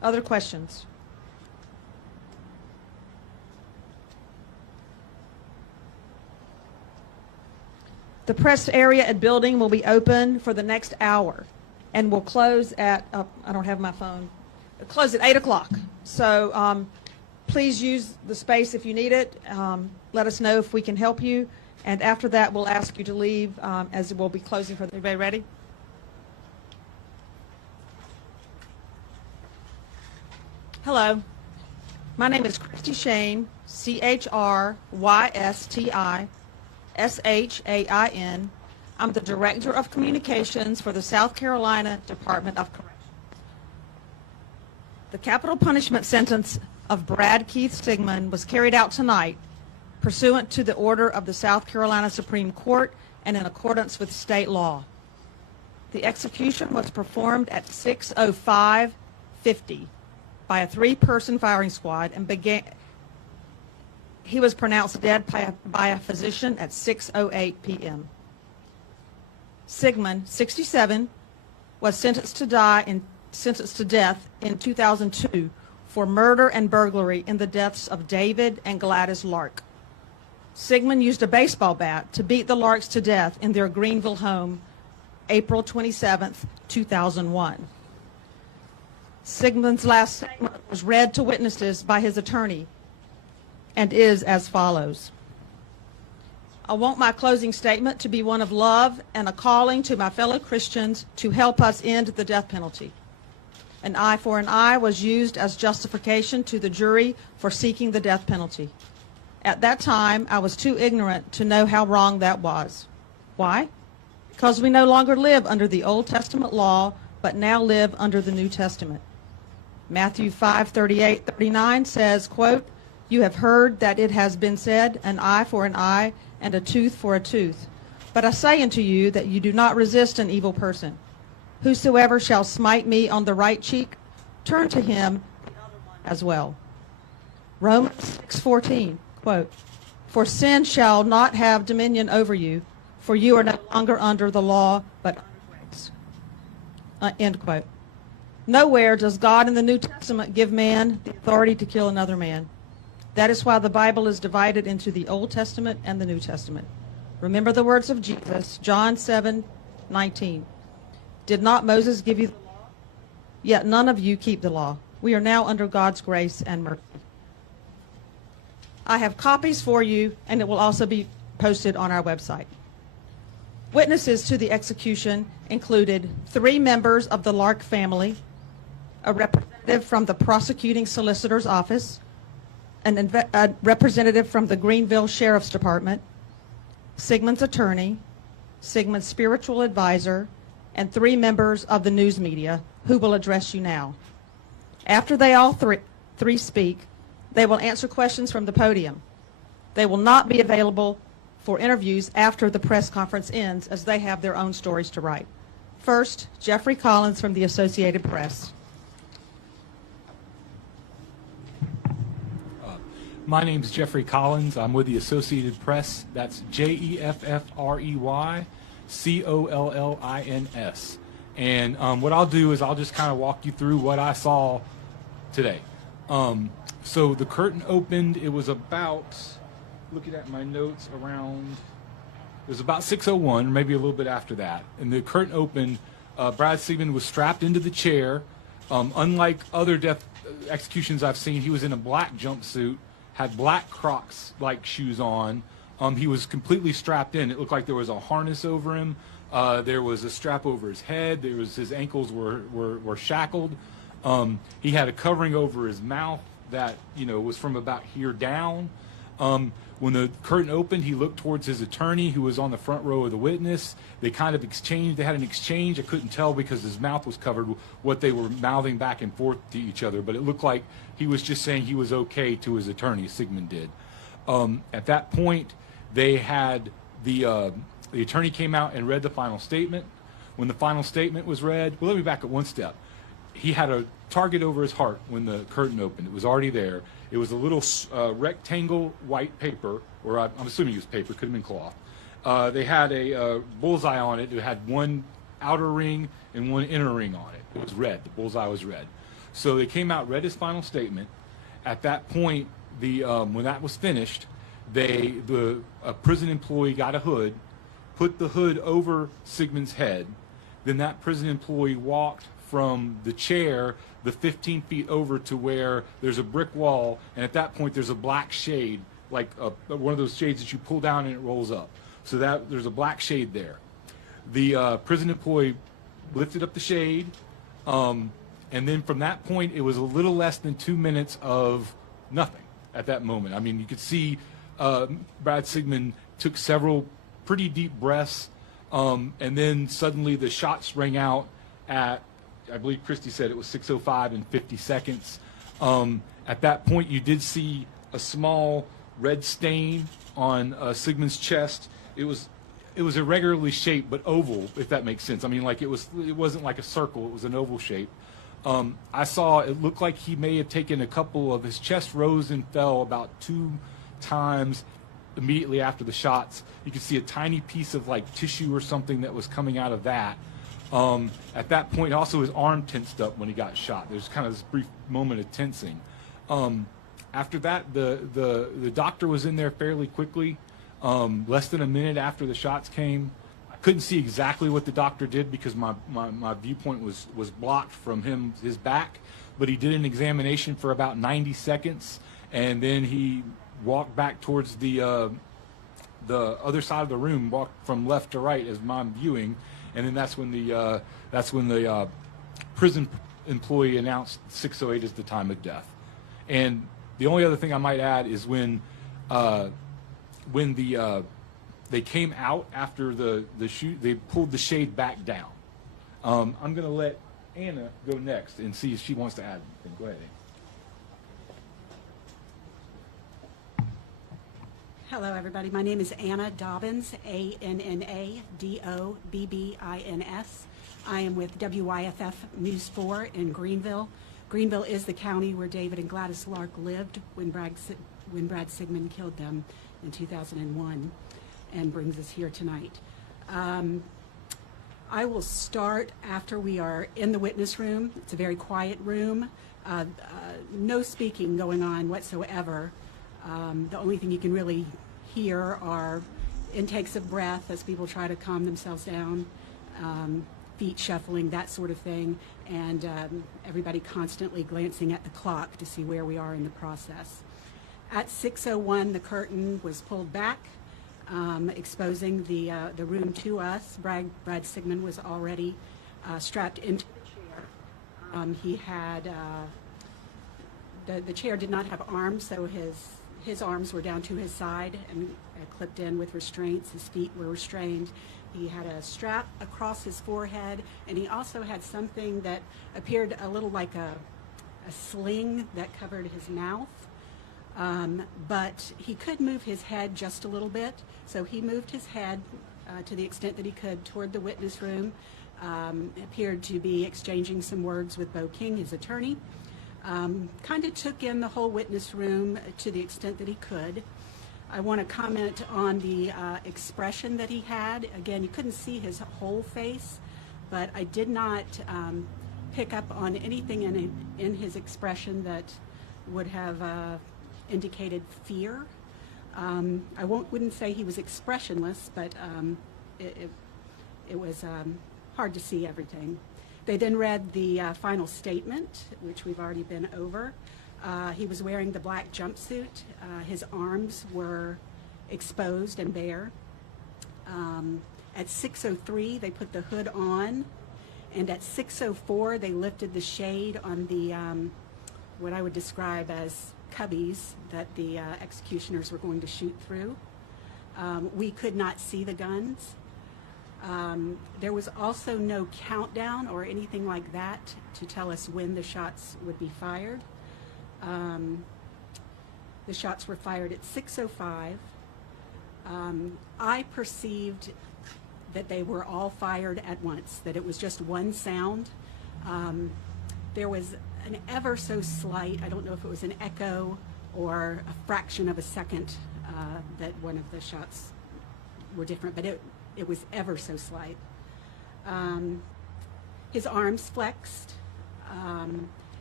Other questions? The press area and building will be open for the next hour and will close at, I don't have my phone, close at 8 o'clock. So please use the space if you need it. Let us know if we can help you. And after that, we'll ask you to leave as we'll be closing for the, everybody ready? Hello. My name is Christy Shane, CHRYSTI SHAIN. I'm the Director of Communications for the South Carolina Department of Corrections. The capital punishment sentence of Brad Keith Sigmon was carried out tonight pursuant to the order of the South Carolina Supreme Court and in accordance with state law. The execution was performed at 6:05:50 by a 3-person firing squad and began. He was pronounced dead by a physician at 6:08 p.m. Sigmon, 67, was sentenced to death in 2002 for murder and burglary in the deaths of David and Gladys Lark. Sigmon used a baseball bat to beat the Larks to death in their Greenville home, April 27, 2001. Sigmon's last statement was read to witnesses by his attorney and is as follows. I want my closing statement to be one of love and a calling to my fellow Christians to help us end the death penalty. An eye for an eye was used as justification to the jury for seeking the death penalty. At that time, I was too ignorant to know how wrong that was. Why? Because we no longer live under the Old Testament law, but now live under the New Testament. Matthew 5:38-39 says, quote, "You have heard that it has been said, an eye for an eye and a tooth for a tooth. But I say unto you that you do not resist an evil person. Whosoever shall smite me on the right cheek, turn to him the other one as well." Romans 6:14, quote, "For sin shall not have dominion over you, for you are no longer under the law, but under grace." End quote. Nowhere does God in the New Testament give man the authority to kill another man. That is why the Bible is divided into the Old Testament and the New Testament. Remember the words of Jesus, John 7:19. Did not Moses give you the law? Yet none of you keep the law. We are now under God's grace and mercy. I have copies for you, and it will also be posted on our website. Witnesses to the execution included 3 members of the Lark family, a representative from the prosecuting solicitor's office, a representative from the Greenville Sheriff's Department, Sigmon's attorney, Sigmon's spiritual advisor, and 3 members of the news media who will address you now. After they all three speak, they will answer questions from the podium. They will not be available for interviews after the press conference ends, as they have their own stories to write. First, Jeffrey Collins from the Associated Press. My name is Jeffrey Collins. I'm with the Associated Press. That's JEFFREYCOLLINS. And what I'll do is I'll just kind of walk you through what I saw today. So the curtain opened. It was about, looking at my notes, around, it was about 6:01, or maybe a little bit after that. And the curtain opened. Brad Sigmon was strapped into the chair. Unlike other death executions I've seen, he was in a black jumpsuit, had black Crux like shoes on. He was completely strapped in. It looked like there was a harness over him. There was a strap over his head. There was, his ankles were shackled. He had a covering over his mouth that, you know, was from about here down. When the curtain opened, he looked towards his attorney, who was on the front row of the witness. They kind of exchanged. They had an exchange. I couldn't tell because his mouth was covered what they were mouthing back and forth to each other, but it looked like he was just saying he was okay to his attorney, Sigmon did. At that point, they had the attorney came out and read the final statement. When the final statement was read, well, let me back up one step. He had a target over his heart when the curtain opened. It was already there. It was a little rectangle white paper, or I'm assuming it was paper, could have been cloth. They had a bullseye on it. It had one outer ring and one inner ring on it. It was red. The bullseye was red. So they came out, read his final statement. At that point, when that was finished, a prison employee got a hood, put the hood over Sigmon's head. Then that prison employee walked from the chair the 15 feet over to where there's a brick wall, and at that point there's a black shade, like one of those shades that you pull down and it rolls up. So that there's a black shade there. The prison employee lifted up the shade, and then from that point it was a little less than 2 minutes of nothing at that moment. I mean, you could see Brad Sigmon took several pretty deep breaths, and then suddenly the shots rang out at, I believe Christy said it was 6:05 and 50 seconds. At that point, you did see a small red stain on Sigmon's chest. It was irregularly shaped, but oval, if that makes sense. I mean, like it wasn't like a circle; it was an oval shape. I saw it looked like he may have taken a couple of his chest rose and fell about 2 times immediately after the shots. You could see a tiny piece of like tissue or something that was coming out of that. At that point, also his arm tensed up when he got shot. There's kind of this brief moment of tensing. After that, the doctor was in there fairly quickly, less than a minute after the shots came. I couldn't see exactly what the doctor did because my viewpoint was blocked from his back, but he did an examination for about 90 seconds, and then he walked back towards the other side of the room, walked from left to right as I'm viewing, and then that's when the prison employee announced 6:08 as the time of death. And the only other thing I might add is when they came out after the shoot, they pulled the shade back down. I'm going to let Anna go next and see if she wants to add anything. Go ahead, Anna. Hello, everybody. My name is Anna Dobbins, ANNA DOBBINS. I am with WYFF News 4 in Greenville. Greenville is the county where David and Gladys Lark lived when Brad Sigmon killed them in 2001, and brings us here tonight. I will start after we are in the witness room. It's a very quiet room. No speaking going on whatsoever. The only thing you can really hear are intakes of breath as people try to calm themselves down, feet shuffling, that sort of thing, and everybody constantly glancing at the clock to see where we are in the process. At 6:01, the curtain was pulled back, exposing the room to us. Brad Sigmon was already strapped into the chair. He had the chair did not have arms, so his arms were down to his side and clipped in with restraints. His feet were restrained. He had a strap across his forehead, and he also had something that appeared a little like a sling that covered his mouth. But he could move his head just a little bit, so he moved his head to the extent that he could toward the witness room, appeared to be exchanging some words with Bo King, his attorney. Kind of took in the whole witness room to the extent that he could. I want to comment on the expression that he had. Again, you couldn't see his whole face, but I did not pick up on anything in his expression that would have indicated fear. I wouldn't say he was expressionless, but it was hard to see everything. They then read the final statement, which we've already been over. He was wearing the black jumpsuit. His arms were exposed and bare. At 6:03, they put the hood on, and at 6:04, they lifted the shade on the what I would describe as cubbies that the executioners were going to shoot through. We could not see the guns. There was also no countdown or anything like that to tell us when the shots would be fired. The shots were fired at 6:05. I perceived that they were all fired at once, that it was just one sound. There was an ever so slight, I don't know if it was an echo or a fraction of a second that one of the shots were different, but it was ever so slight. His arms flexed.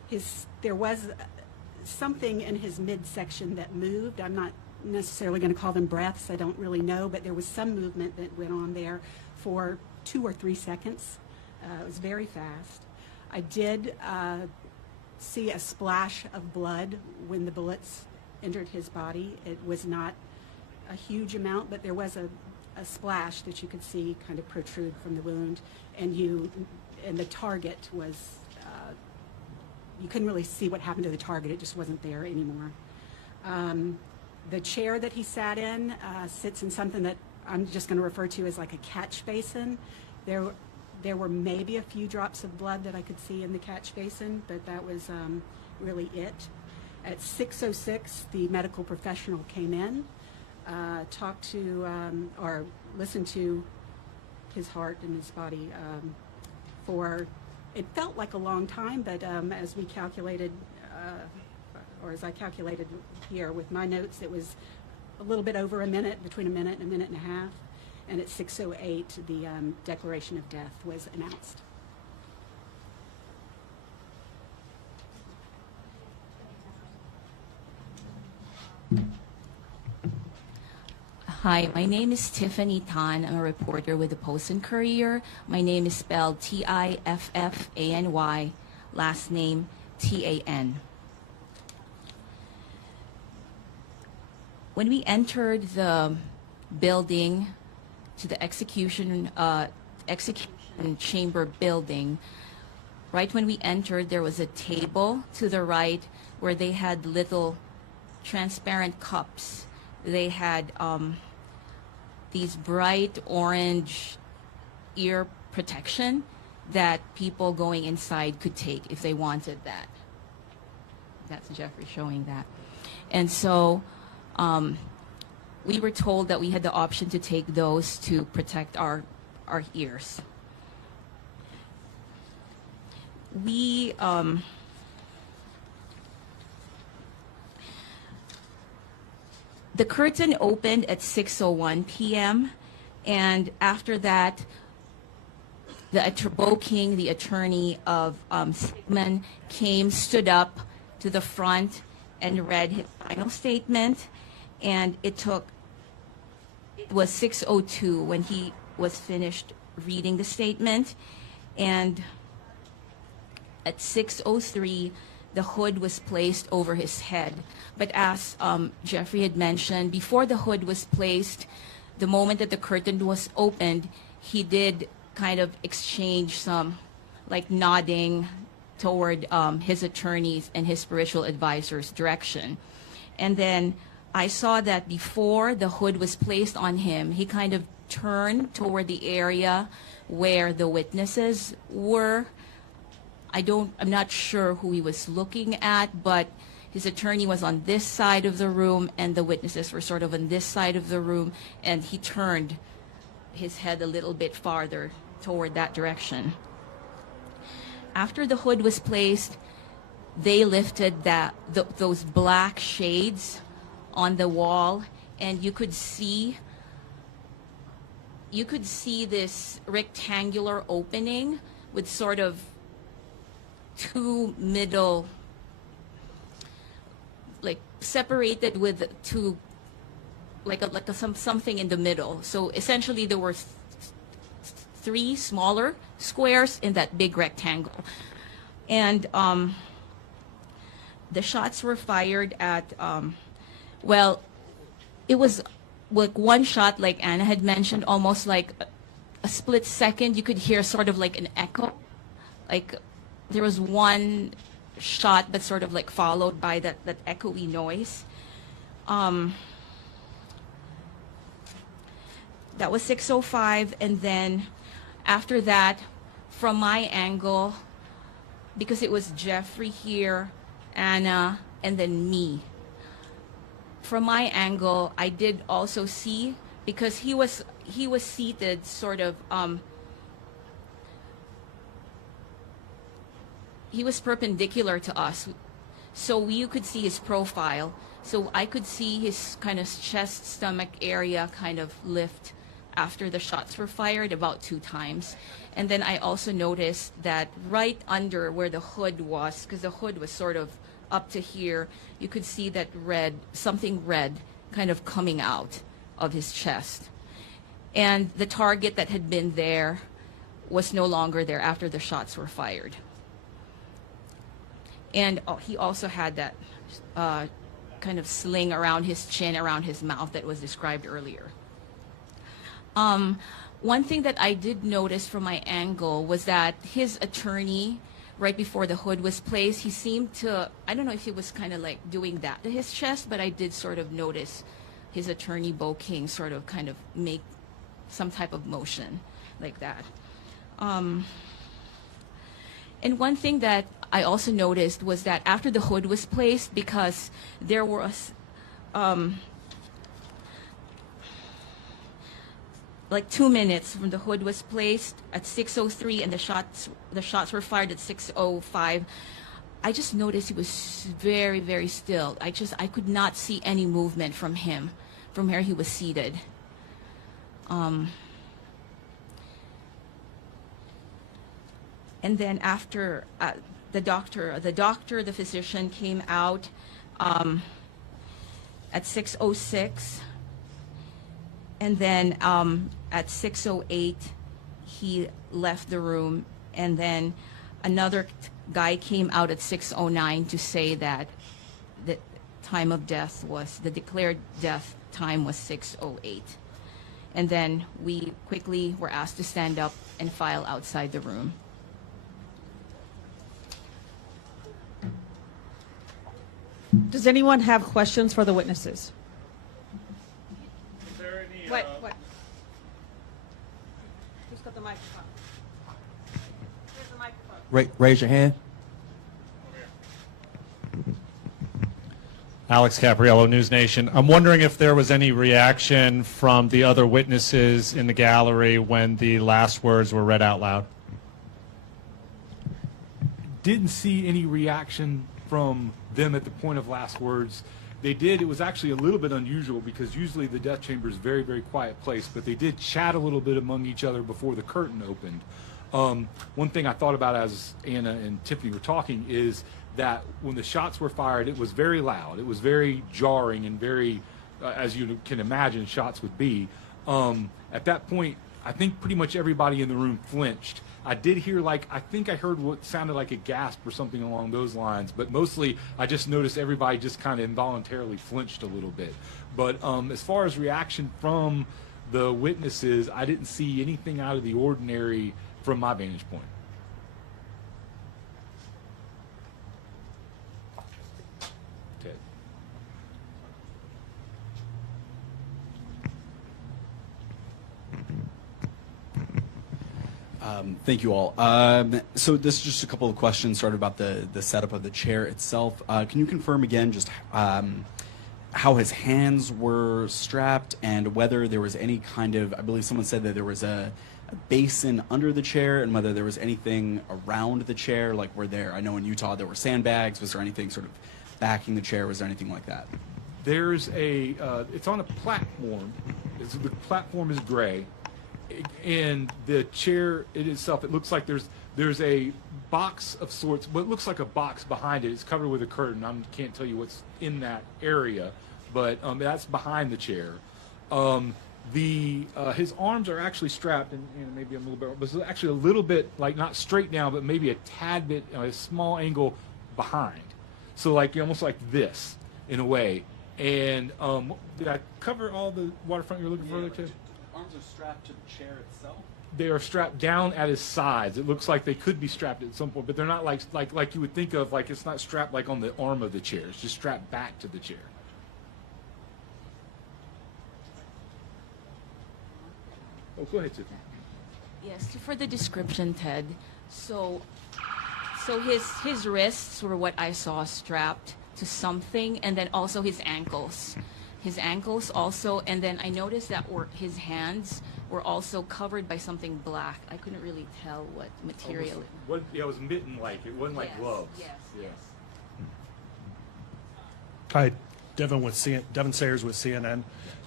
there was something in his midsection that moved. I'm not necessarily going to call them breaths. I don't really know, but there was some movement that went on there for 2 or 3 seconds. It was very fast. I did see a splash of blood when the bullets entered his body. It was not a huge amount, but there was a splash that you could see kind of protrude from the wound, and the target was, you couldn't really see what happened to the target. It just wasn't there anymore. The chair that he sat in sits in something that I'm just going to refer to as like a catch basin. There were maybe a few drops of blood that I could see in the catch basin, but that was really it. At 6:06, the medical professional came in, talked to or listened to his heart and his body for, it felt like a long time, but as we calculated, or as I calculated here with my notes, it was a little bit over a minute, between a minute and a minute and a half. And at 6:08, the declaration of death was announced. Hi, my name is Tiffany Tan. I'm a reporter with the Post and Courier. My name is spelled Tiffany, last name Tan. When we entered the building, to the execution chamber building, right when we entered, there was a table to the right where they had little transparent cups. They had these bright orange ear protection that people going inside could take if they wanted that. That's Jeffrey showing that. And so we were told that we had the option to take those to protect our ears. We the curtain opened at 6:01 p.m. and after that, Bo King, the attorney of Sigmon, stood up to the front and read his final statement. And it was 6:02 when he was finished reading the statement. And at 6:03, the hood was placed over his head. But as Jeffrey had mentioned, before the hood was placed, the moment that the curtain was opened, he did kind of exchange some like nodding toward his attorneys and his spiritual advisor's direction. And then I saw that before the hood was placed on him, he kind of turned toward the area where the witnesses were. I'm not sure who he was looking at, but his attorney was on this side of the room and the witnesses were sort of on this side of the room, and he turned his head a little bit farther toward that direction. After the hood was placed, they lifted those black shades on the wall, and you could see this rectangular opening with sort of two middle, like separated with two, something in the middle. So essentially there were 3 smaller squares in that big rectangle. And the shots were fired at, well, it was like one shot, like Anna had mentioned, almost like a split second. You could hear sort of like an echo. Like there was one shot, but sort of like followed by that echoey noise. That was 6:05, and then after that, from my angle, because it was Jeffrey here, Anna, and then me. From my angle, I did also see, because he was seated sort of, he was perpendicular to us, so you could see his profile. So I could see his kind of chest, stomach area kind of lift after the shots were fired, about 2 times. And then I also noticed that right under where the hood was, because the hood was sort of up to here, you could see that something red kind of coming out of his chest. And the target that had been there was no longer there after the shots were fired. And he also had that kind of sling around his chin, around his mouth that was described earlier. One thing that I did notice from my angle was that his attorney, right before the hood was placed, he seemed to, I don't know if he was kind of like doing that to his chest, but I did sort of notice his attorney, Bo King, sort of kind of make some type of motion like that. And one thing that I also noticed was that after the hood was placed, because there was like 2 minutes from the hood was placed at 6:03 and the shots were fired at 6:05, I just noticed he was very, very still. I could not see any movement from him, from where he was seated. And then after the physician came out at 6:06, and then at 6:08 he left the room, and then another guy came out at 6:09 to say that the time of death was, the declared death time was 6:08. And then we quickly were asked to stand up and file outside the room. Does anyone have questions for the witnesses? Is there any, What? Who's got the microphone? Here's the microphone. Raise your hand. Alex Capriello, News Nation. I'm wondering if there was any reaction from the other witnesses in the gallery when the last words were read out loud. Didn't see any reaction from them at the point of last words. They did. It was actually a little bit unusual because usually the death chamber is a very, very quiet place, but they did chat a little bit among each other before the curtain opened. One thing I thought about as Anna and Tiffany were talking is that when the shots were fired, it was very loud. It was very jarring and very, as you can imagine, shots would be. At that point, I think pretty much everybody in the room flinched. I did hear, I think I heard what sounded like a gasp or something along those lines, but mostly I just noticed everybody just kind of involuntarily flinched a little bit. But as far as reaction from the witnesses, I didn't see anything out of the ordinary from my vantage point. Ted. Thank you all. So this is just a couple of questions sort of about the setup of the chair itself. Can you confirm again just how his hands were strapped and whether there was any kind of, I believe someone said that there was a basin under the chair, and whether there was anything around the chair, like were there, I know in Utah there were sandbags, was there anything sort of backing the chair, was there anything like that? There's a, it's on a platform. The platform is gray. And the chair itself, it looks like there's a box of sorts, but it looks like a box behind it. It's covered with a curtain. I can't tell you what's in that area, but that's behind the chair. His arms are actually strapped, and maybe I'm a little bit, but it's actually a little bit, like not straight down, but maybe a tad bit, a small angle behind. So like almost like this in a way. And did I cover all the waterfront you're looking for there, Ted? Arms are strapped to the chair itself? They are strapped down at his sides. It looks like they could be strapped at some point, but they're not like you would think of, like it's not strapped like on the arm of the chair. It's just strapped back to the chair. Oh, go ahead, Tiffany. Yes, for the description, Ted. So his wrists were what I saw strapped to something, and then also his ankles. His ankles also, and then I noticed that his hands were also covered by something black. I couldn't really tell what material. It was mitten-like. It wasn't like gloves. Yes. Hi, Devin Sayers with CNN.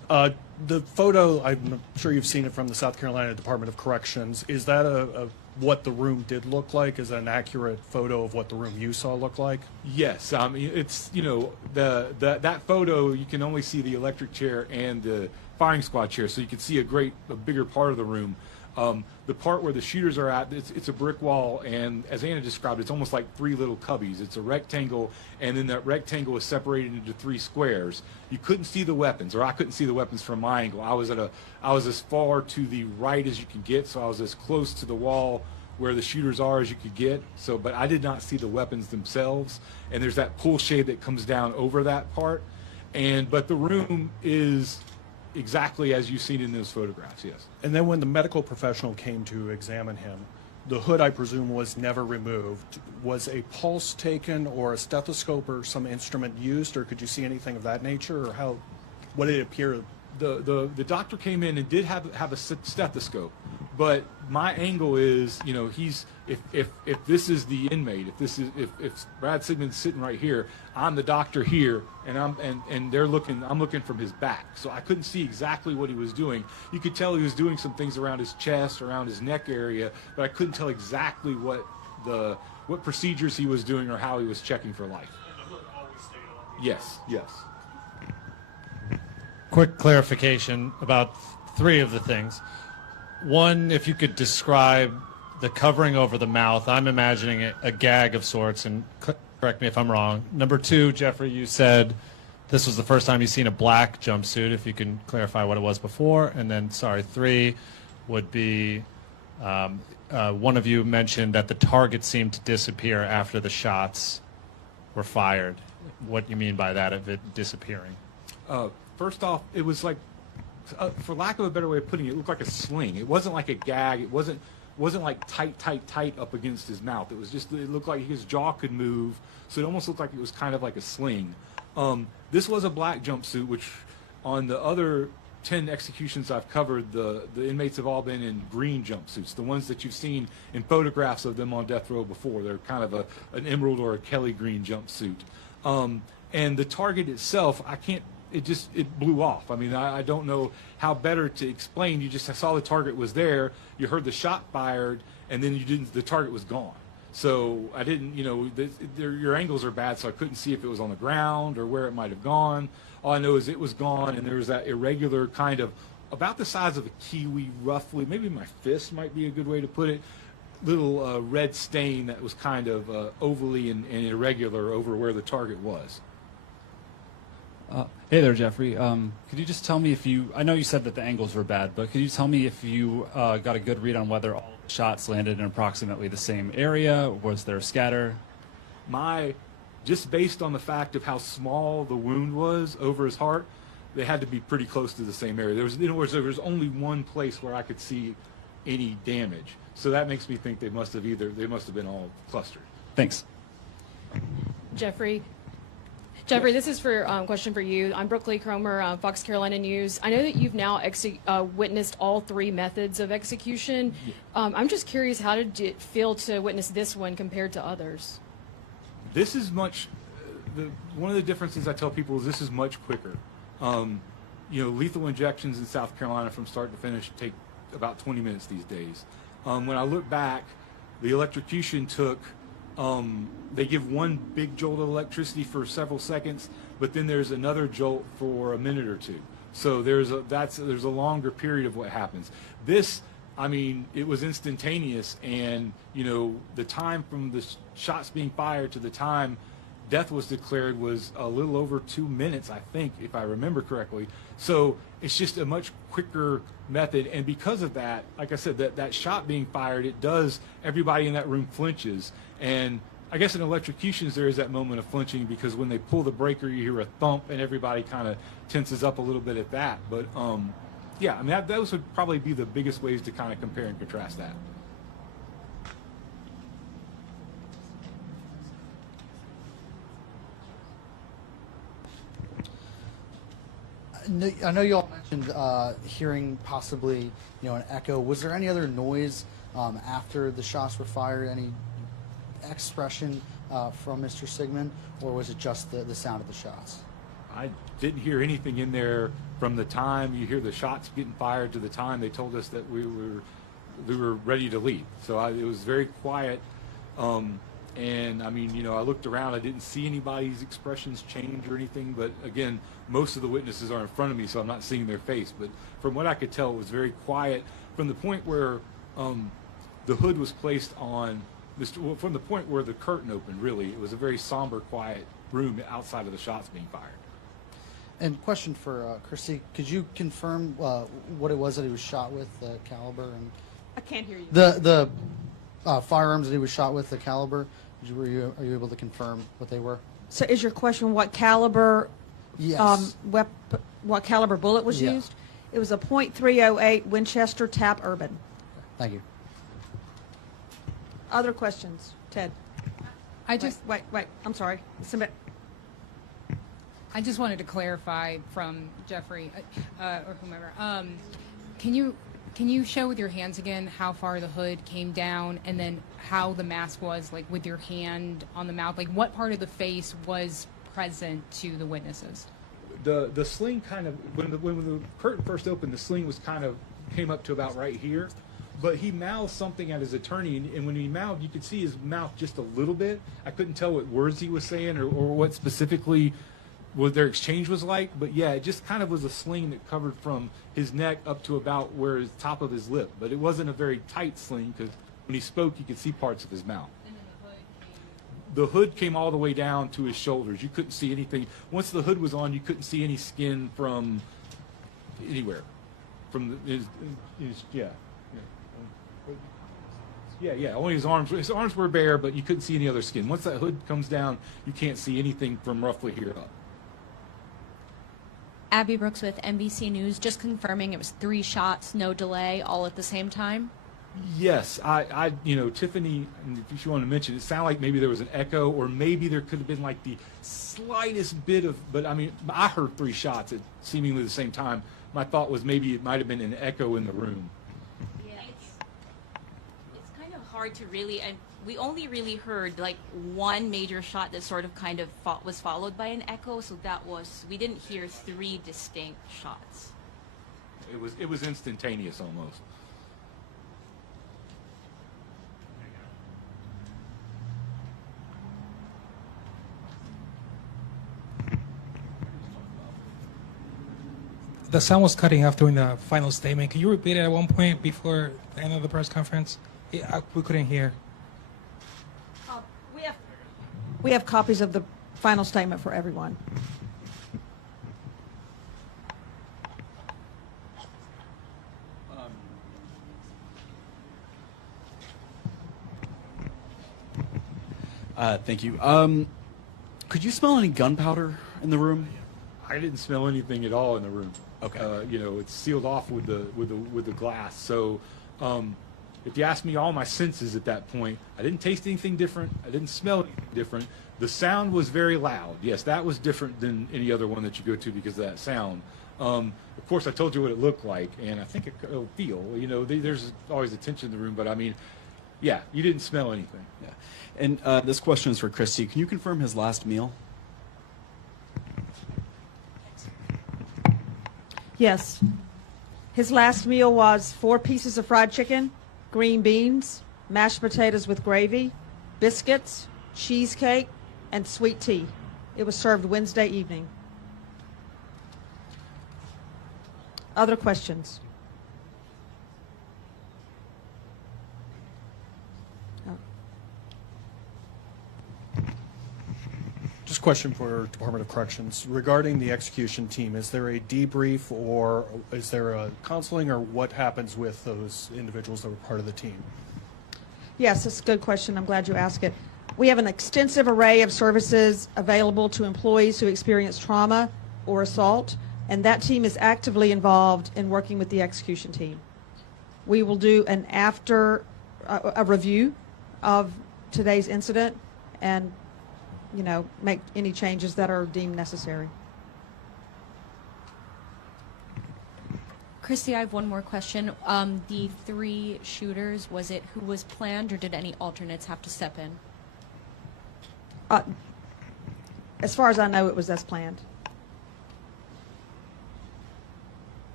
The photo, I'm sure you've seen it from the South Carolina Department of Corrections. Is that what the room did look like? Is that an accurate photo of what the room you saw look like? Yes, it's that photo you can only see the electric chair and the firing squad chair, so you can see a bigger part of the room. The part where the shooters are at, it's a brick wall, and as Anna described, it's almost like three little cubbies. It's a rectangle, and then that rectangle is separated into three squares. You couldn't see the weapons, or I couldn't see the weapons from my angle. I was as far to the right as you could get, so I was as close to the wall where the shooters are as you could get. So, but I did not see the weapons themselves, and there's that pull shade that comes down over that part. But the room is exactly as you've seen in those photographs, yes. And then when the medical professional came to examine him, the hood, I presume, was never removed. Was a pulse taken or a stethoscope or some instrument used, or could you see anything of that nature, or what did it appear? The doctor came in and did have a stethoscope, but my angle is, if this is the inmate, if Brad Sigmon's sitting right here, I'm the doctor here, and I'm looking from his back, so I couldn't see exactly what he was doing. You could tell he was doing some things around his chest, around his neck area, but I couldn't tell exactly what procedures he was doing or how he was checking for life. And the hood always stayed on? Yes. Quick clarification about three of the things. One, if you could describe the covering over the mouth, I'm imagining a gag of sorts, and correct me if I'm wrong. Number two, Jeffrey, you said this was the first time you've seen a black jumpsuit, if you can clarify what it was before. And then, three would be one of you mentioned that the target seemed to disappear after the shots were fired. What do you mean by that, of it disappearing? First off, it was like, for lack of a better way of putting it, it looked like a sling. It wasn't like a gag. It wasn't like tight up against his mouth. It was just, it looked like his jaw could move, so it almost looked like it was kind of like a sling. This was a black jumpsuit, which on the other 10 executions I've covered, the inmates have all been in green jumpsuits, the ones that you've seen in photographs of them on death row before. They're kind of an emerald or a Kelly green jumpsuit. And the target itself, it blew off. I mean, I don't know how better to explain. You just saw the target was there, you heard the shot fired, and then the target was gone. So I didn't, your angles are bad, so I couldn't see if it was on the ground or where it might have gone. All I know is it was gone, and there was that irregular kind of, about the size of a kiwi roughly, maybe my fist might be a good way to put it, little red stain that was kind of ovally and irregular over where the target was. Hey there, Jeffrey. Could you just tell me I know you said that the angles were bad, but could you tell me if you got a good read on whether all the shots landed in approximately the same area? Was there a scatter? Just based on the fact of how small the wound was over his heart, they had to be pretty close to the same area. There was only one place where I could see any damage. So that makes me think they must have been all clustered. Thanks. Jeffrey, this is for question for you. I'm Brooklyn Cromer, Fox Carolina News. I know that you've now witnessed all three methods of execution. I'm just curious, how did it feel to witness this one compared to others? This is much. One of the differences I tell people is this is much quicker. Lethal injections in South Carolina from start to finish take about 20 minutes these days. When I look back, the electrocution took. They give one big jolt of electricity for several seconds, but then there's another jolt for a minute or two. So there's a longer period of what happens. This, it was instantaneous, and the time from the shots being fired to the time death was declared was a little over 2 minutes, I think, if I remember correctly. So it's just a much quicker method, and because of that, like I said, that shot being fired, everybody in that room flinches. And I guess in electrocutions there is that moment of flinching, because when they pull the breaker you hear a thump and everybody kind of tenses up a little bit at that. But those would probably be the biggest ways to kind of compare and contrast that. I know you all mentioned hearing possibly, an echo. Was there any other noise after the shots were fired? Any expression from Mr. Sigmon, or was it just the sound of the shots? I didn't hear anything in there from the time you hear the shots getting fired to the time they told us that we were ready to leave. So it was very quiet. And I mean, you know, I looked around, I didn't see anybody's expressions change or anything, but again, most of the witnesses are in front of me, so I'm not seeing their face. But from what I could tell, it was very quiet from the point where the hood was placed on from the point where the curtain opened. Really, it was a very somber, quiet room outside of the shots being fired. And question for Christy, could you confirm what it was that he was shot with, the caliber, and I can't hear you. the firearms that he was shot with, the caliber? Are you able to confirm what they were? So is your question what caliber? Yes. What caliber bullet was Yeah. used? It was a .308 Winchester Tap Urban. Thank you. Other questions, Ted? I just wait. I'm sorry. Submit. I just wanted to clarify from Jeffrey or whomever. Can you show with your hands again how far the hood came down, and then how the mask was, like with your hand on the mouth? Like what part of the face was present to the witnesses? The sling kind of, when the curtain first opened, the sling was kind of came up to about right here. But he mouthed something at his attorney, and when he mouthed, you could see his mouth just a little bit. I couldn't tell what words he was saying or what specifically what their exchange was like. But yeah, it just kind of was a sling that covered from his neck up to about where his top of his lip. But it wasn't a very tight sling, because when he spoke, you could see parts of his mouth. And then the hood came. The hood came all the way down to his shoulders. You couldn't see anything. Once the hood was on, you couldn't see any skin from anywhere. From his yeah. Yeah, only his arms. His arms were bare, but you couldn't see any other skin. Once that hood comes down, you can't see anything from roughly here up. Abby Brooks with NBC News, just confirming it was 3 shots, no delay, all at the same time. Yes, Tiffany, if you want to mention, it sounded like maybe there was an echo, or maybe there could have been like the slightest bit of, but I mean, I heard 3 shots at seemingly the same time. My thought was maybe it might have been an echo in the room. Yeah, it's kind of hard to really, and we only really heard like one major shot that sort of kind of was followed by an echo, so we didn't hear 3 distinct shots. It was instantaneous almost. The sound was cutting off during the final statement. Can you repeat it at one point before the end of the press conference? We couldn't hear. We have copies of the final statement for everyone. Thank you. Could you smell any gunpowder in the room? I didn't smell anything at all in the room. Okay. It's sealed off with the glass. So, if you ask me all my senses at that point, I didn't taste anything different. I didn't smell anything different. The sound was very loud. Yes, that was different than any other one that you go to because of that sound. Of course, I told you what it looked like, and I think it'll feel. There's always a tension in the room, but I mean, yeah, you didn't smell anything. Yeah. And this question is for Christy. Can you confirm his last meal? Yes. His last meal was 4 pieces of fried chicken, green beans, mashed potatoes with gravy, biscuits, cheesecake, and sweet tea. It was served Wednesday evening. Other questions? Just a question for Department of Corrections. Regarding the execution team, is there a debrief or is there a counseling, or what happens with those individuals that were part of the team? Yes, it's a good question. I'm glad you asked it. We have an extensive array of services available to employees who experience trauma or assault, and that team is actively involved in working with the execution team. We will do an a review of today's incident and make any changes that are deemed necessary. Christy, I have one more question. The 3 shooters, was it who was planned, or did any alternates have to step in? As far as I know, it was as planned.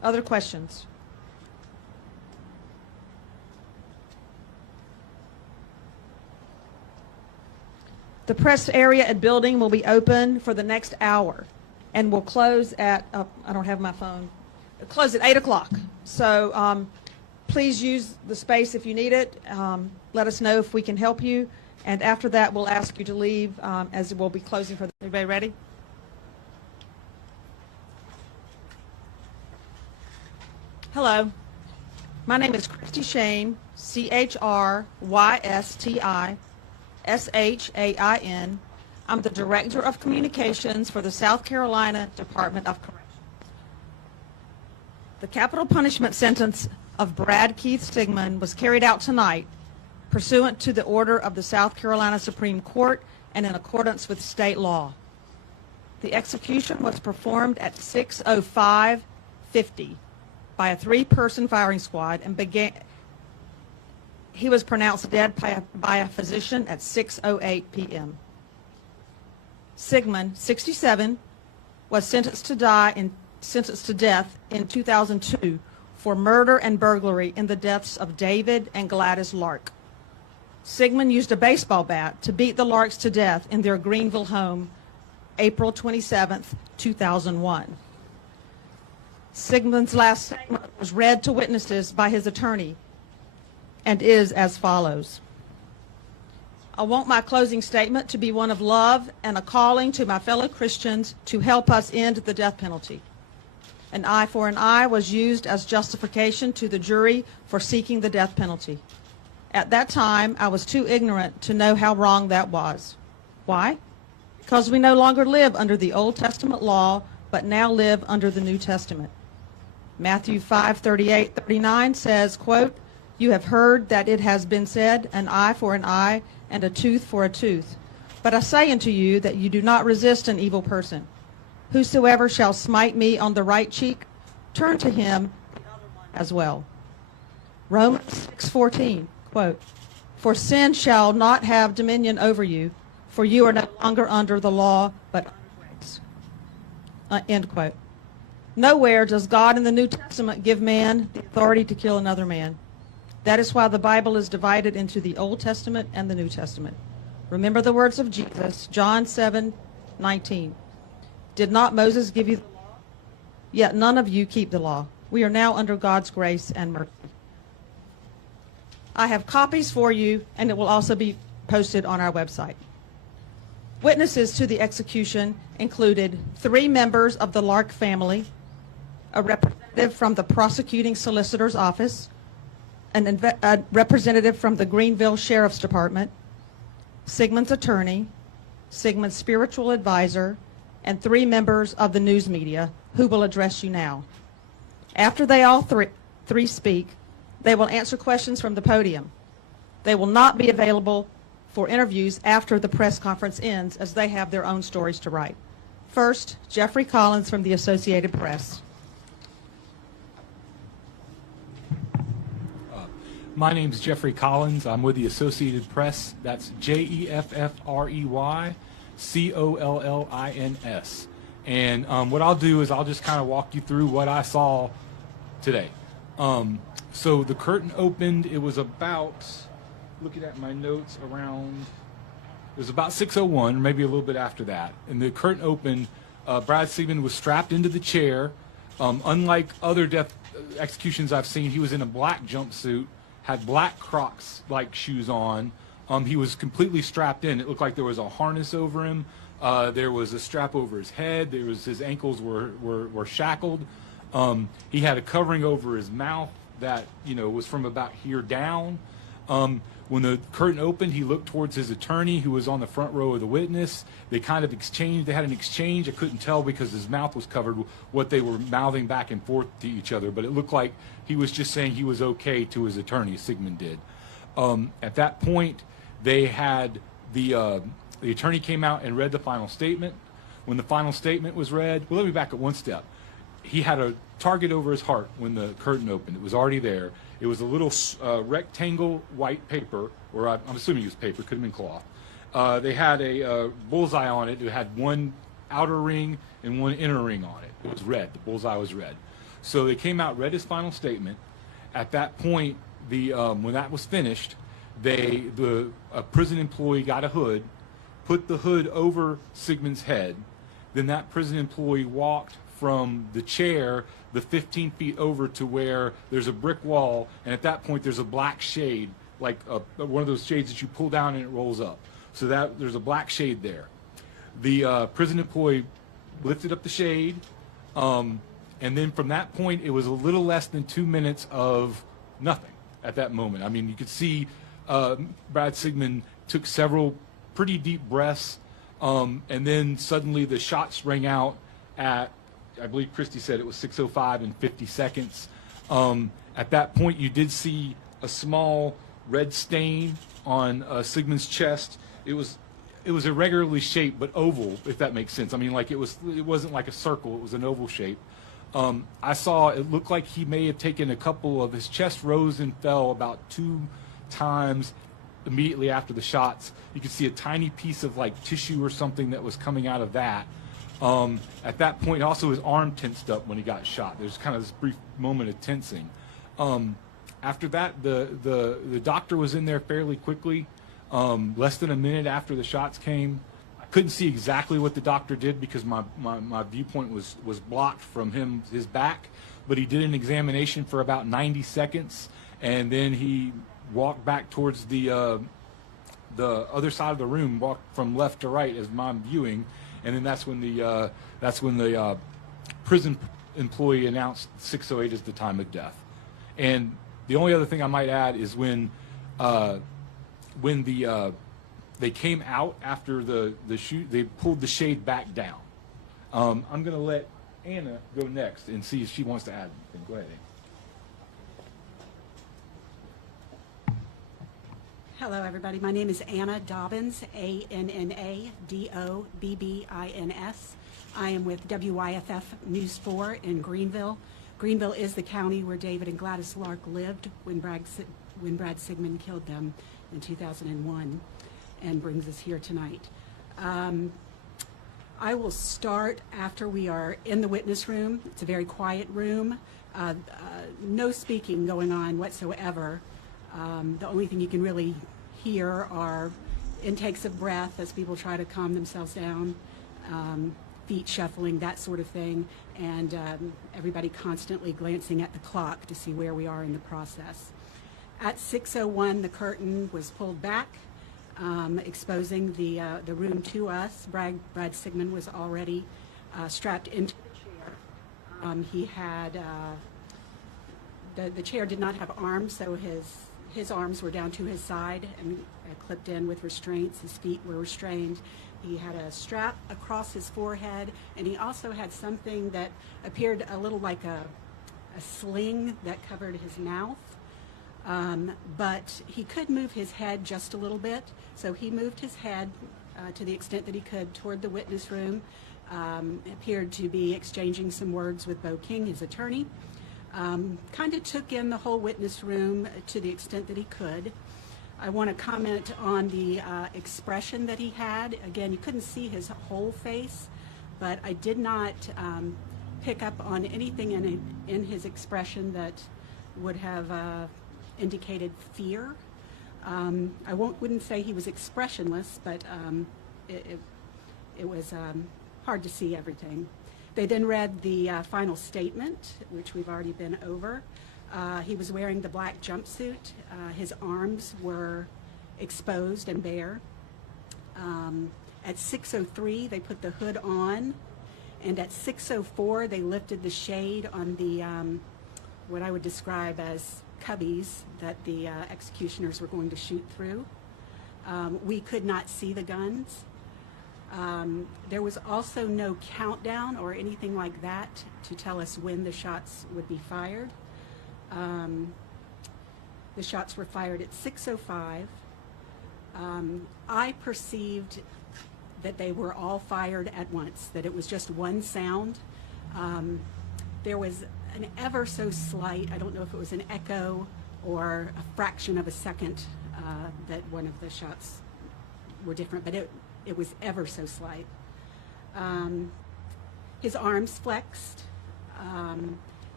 Other questions? The press area and building will be open for the next hour and will close at, I don't have my phone, close at 8 o'clock. So please use the space if you need it. Let us know if we can help you. And after that, we'll ask you to leave as we'll be closing for the, everybody ready? Hello. My name is Christy Shane, CHRYSTI I'm the Director of Communications for the South Carolina Department of Corrections. The capital punishment sentence of Brad Keith Sigmon was carried out tonight pursuant to the order of the South Carolina Supreme Court and in accordance with state law. The execution was performed at 6:05:50 by a 3-person firing squad and he was pronounced dead by a physician at 6:08 p.m. Sigmon, 67, was sentenced to death in 2002 for murder and burglary in the deaths of David and Gladys Lark. Sigmon used a baseball bat to beat the Larks to death in their Greenville home April 27, 2001. Sigmon's last statement was read to witnesses by his attorney and is as follows. I want my closing statement to be one of love and a calling to my fellow Christians to help us end the death penalty. An eye for an eye was used as justification to the jury for seeking the death penalty. At that time, I was too ignorant to know how wrong that was. Why? Because we no longer live under the Old Testament law, but now live under the New Testament. Matthew 5:38-39 says, quote, "You have heard that it has been said, an eye for an eye and a tooth for a tooth. But I say unto you that you do not resist an evil person. Whosoever shall smite me on the right cheek, turn to him the other one as well." Romans 6:14, quote, "For sin shall not have dominion over you, for you are no longer under the law, but under grace." End quote. Nowhere does God in the New Testament give man the authority to kill another man. That is why the Bible is divided into the Old Testament and the New Testament. Remember the words of Jesus, John 7:19. Did not Moses give you the law? Yet none of you keep the law. We are now under God's grace and mercy. I have copies for you, and it will also be posted on our website. Witnesses to the execution included 3 members of the Lark family, a representative from the prosecuting solicitor's office, a representative from the Greenville Sheriff's Department, Sigmon's attorney, Sigmon's spiritual advisor, and 3 members of the news media who will address you now. After they all three speak, they will answer questions from the podium. They will not be available for interviews after the press conference ends, as they have their own stories to write. First, Jeffrey Collins from the Associated Press. My name's Jeffrey Collins. I'm with the Associated Press. That's JEFFREYCOLLINS. And what I'll do is I'll just kind of walk you through what I saw today. So the curtain opened. It was about, looking at my notes, around, it was about 6:01, maybe a little bit after that. And the curtain opened. Brad Sigmon was strapped into the chair. Unlike other death executions I've seen, he was in a black jumpsuit, had black Crux like shoes on. He was completely strapped in. It looked like there was a harness over him. There was a strap over his head. There was, his ankles were shackled. He had a covering over his mouth that, you know, was from about here down. When the curtain opened, he looked towards his attorney, who was on the front row of the witness. They kind of exchanged. They had an exchange. I couldn't tell because his mouth was covered what they were mouthing back and forth to each other, but it looked like he was just saying he was okay to his attorney, Sigmon did. At that point, they had the attorney came out and read the final statement. When the final statement was read, well, let me back up one step. He had a target over his heart when the curtain opened. It was already there. It was a little rectangle white paper, or I'm assuming it was paper, could have been cloth. They had a bullseye on it. It had one outer ring and one inner ring on it. It was red. The bullseye was red. So they came out, read his final statement. At that point, when that was finished, a prison employee got a hood, put the hood over Sigmon's head. Then that prison employee walked from the chair the 15 feet over to where there's a brick wall, and at that point there's a black shade, like one of those shades that you pull down and it rolls up. So that there's a black shade there. The prison employee lifted up the shade, and then from that point it was a little less than 2 minutes of nothing at that moment. I mean, you could see Brad Sigmon took several pretty deep breaths, and then suddenly the shots rang out at, I believe Christy said it was 6:05 and 50 seconds. At that point, you did see a small red stain on Sigmon's chest. It was irregularly shaped, but oval, if that makes sense. I mean, like it wasn't like a circle; it was an oval shape. I saw it looked like he may have taken a couple of his chest rose and fell about 2 times immediately after the shots. You could see a tiny piece of like tissue or something that was coming out of that. At that point, also his arm tensed up when he got shot. There's kind of this brief moment of tensing. After that, the doctor was in there fairly quickly, less than a minute after the shots came. I couldn't see exactly what the doctor did because my viewpoint was blocked from his back, but he did an examination for about 90 seconds, and then he walked back towards the other side of the room, walked from left to right as I'm viewing, and then that's when the prison employee announced 6:08 as the time of death. And the only other thing I might add is when they came out after the shoot, they pulled the shade back down. I'm going to let Anna go next and see if she wants to add anything. Go ahead, Anna. Hello, everybody. My name is Anna Dobbins, ANNADOBBINS. I am with WYFF News 4 in Greenville. Greenville is the county where David and Gladys Lark lived when Brad Sigmon killed them in 2001, and brings us here tonight. I will start after we are in the witness room. It's a very quiet room. No speaking going on whatsoever. The only thing you can really hear are intakes of breath as people try to calm themselves down, feet shuffling, that sort of thing, and everybody constantly glancing at the clock to see where we are in the process. At 6:01, the curtain was pulled back, exposing the room to us. Brad Sigmon was already strapped into the chair. He had the chair did not have arms, so his arms were down to his side and clipped in with restraints. His feet were restrained. He had a strap across his forehead, and he also had something that appeared a little like a sling that covered his mouth. But he could move his head just a little bit, so he moved his head to the extent that he could toward the witness room. Appeared to be exchanging some words with Bo King, his attorney. Kind of took in the whole witness room to the extent that he could. I want to comment on the expression that he had. Again, you couldn't see his whole face, but I did not pick up on anything in his expression that would have indicated fear. I wouldn't say he was expressionless, but it was hard to see everything. They then read the final statement, which we've already been over. He was wearing the black jumpsuit. His arms were exposed and bare. At 6:03, they put the hood on, and at 6:04, they lifted the shade on the what I would describe as cubbies that the executioners were going to shoot through. We could not see the guns. There was also no countdown or anything like that to tell us when the shots would be fired. The shots were fired at 6:05. I perceived that they were all fired at once, that it was just one sound. There was an ever so slight, I don't know if it was an echo or a fraction of a second that one of the shots were different, but it was ever so slight. His arms flexed.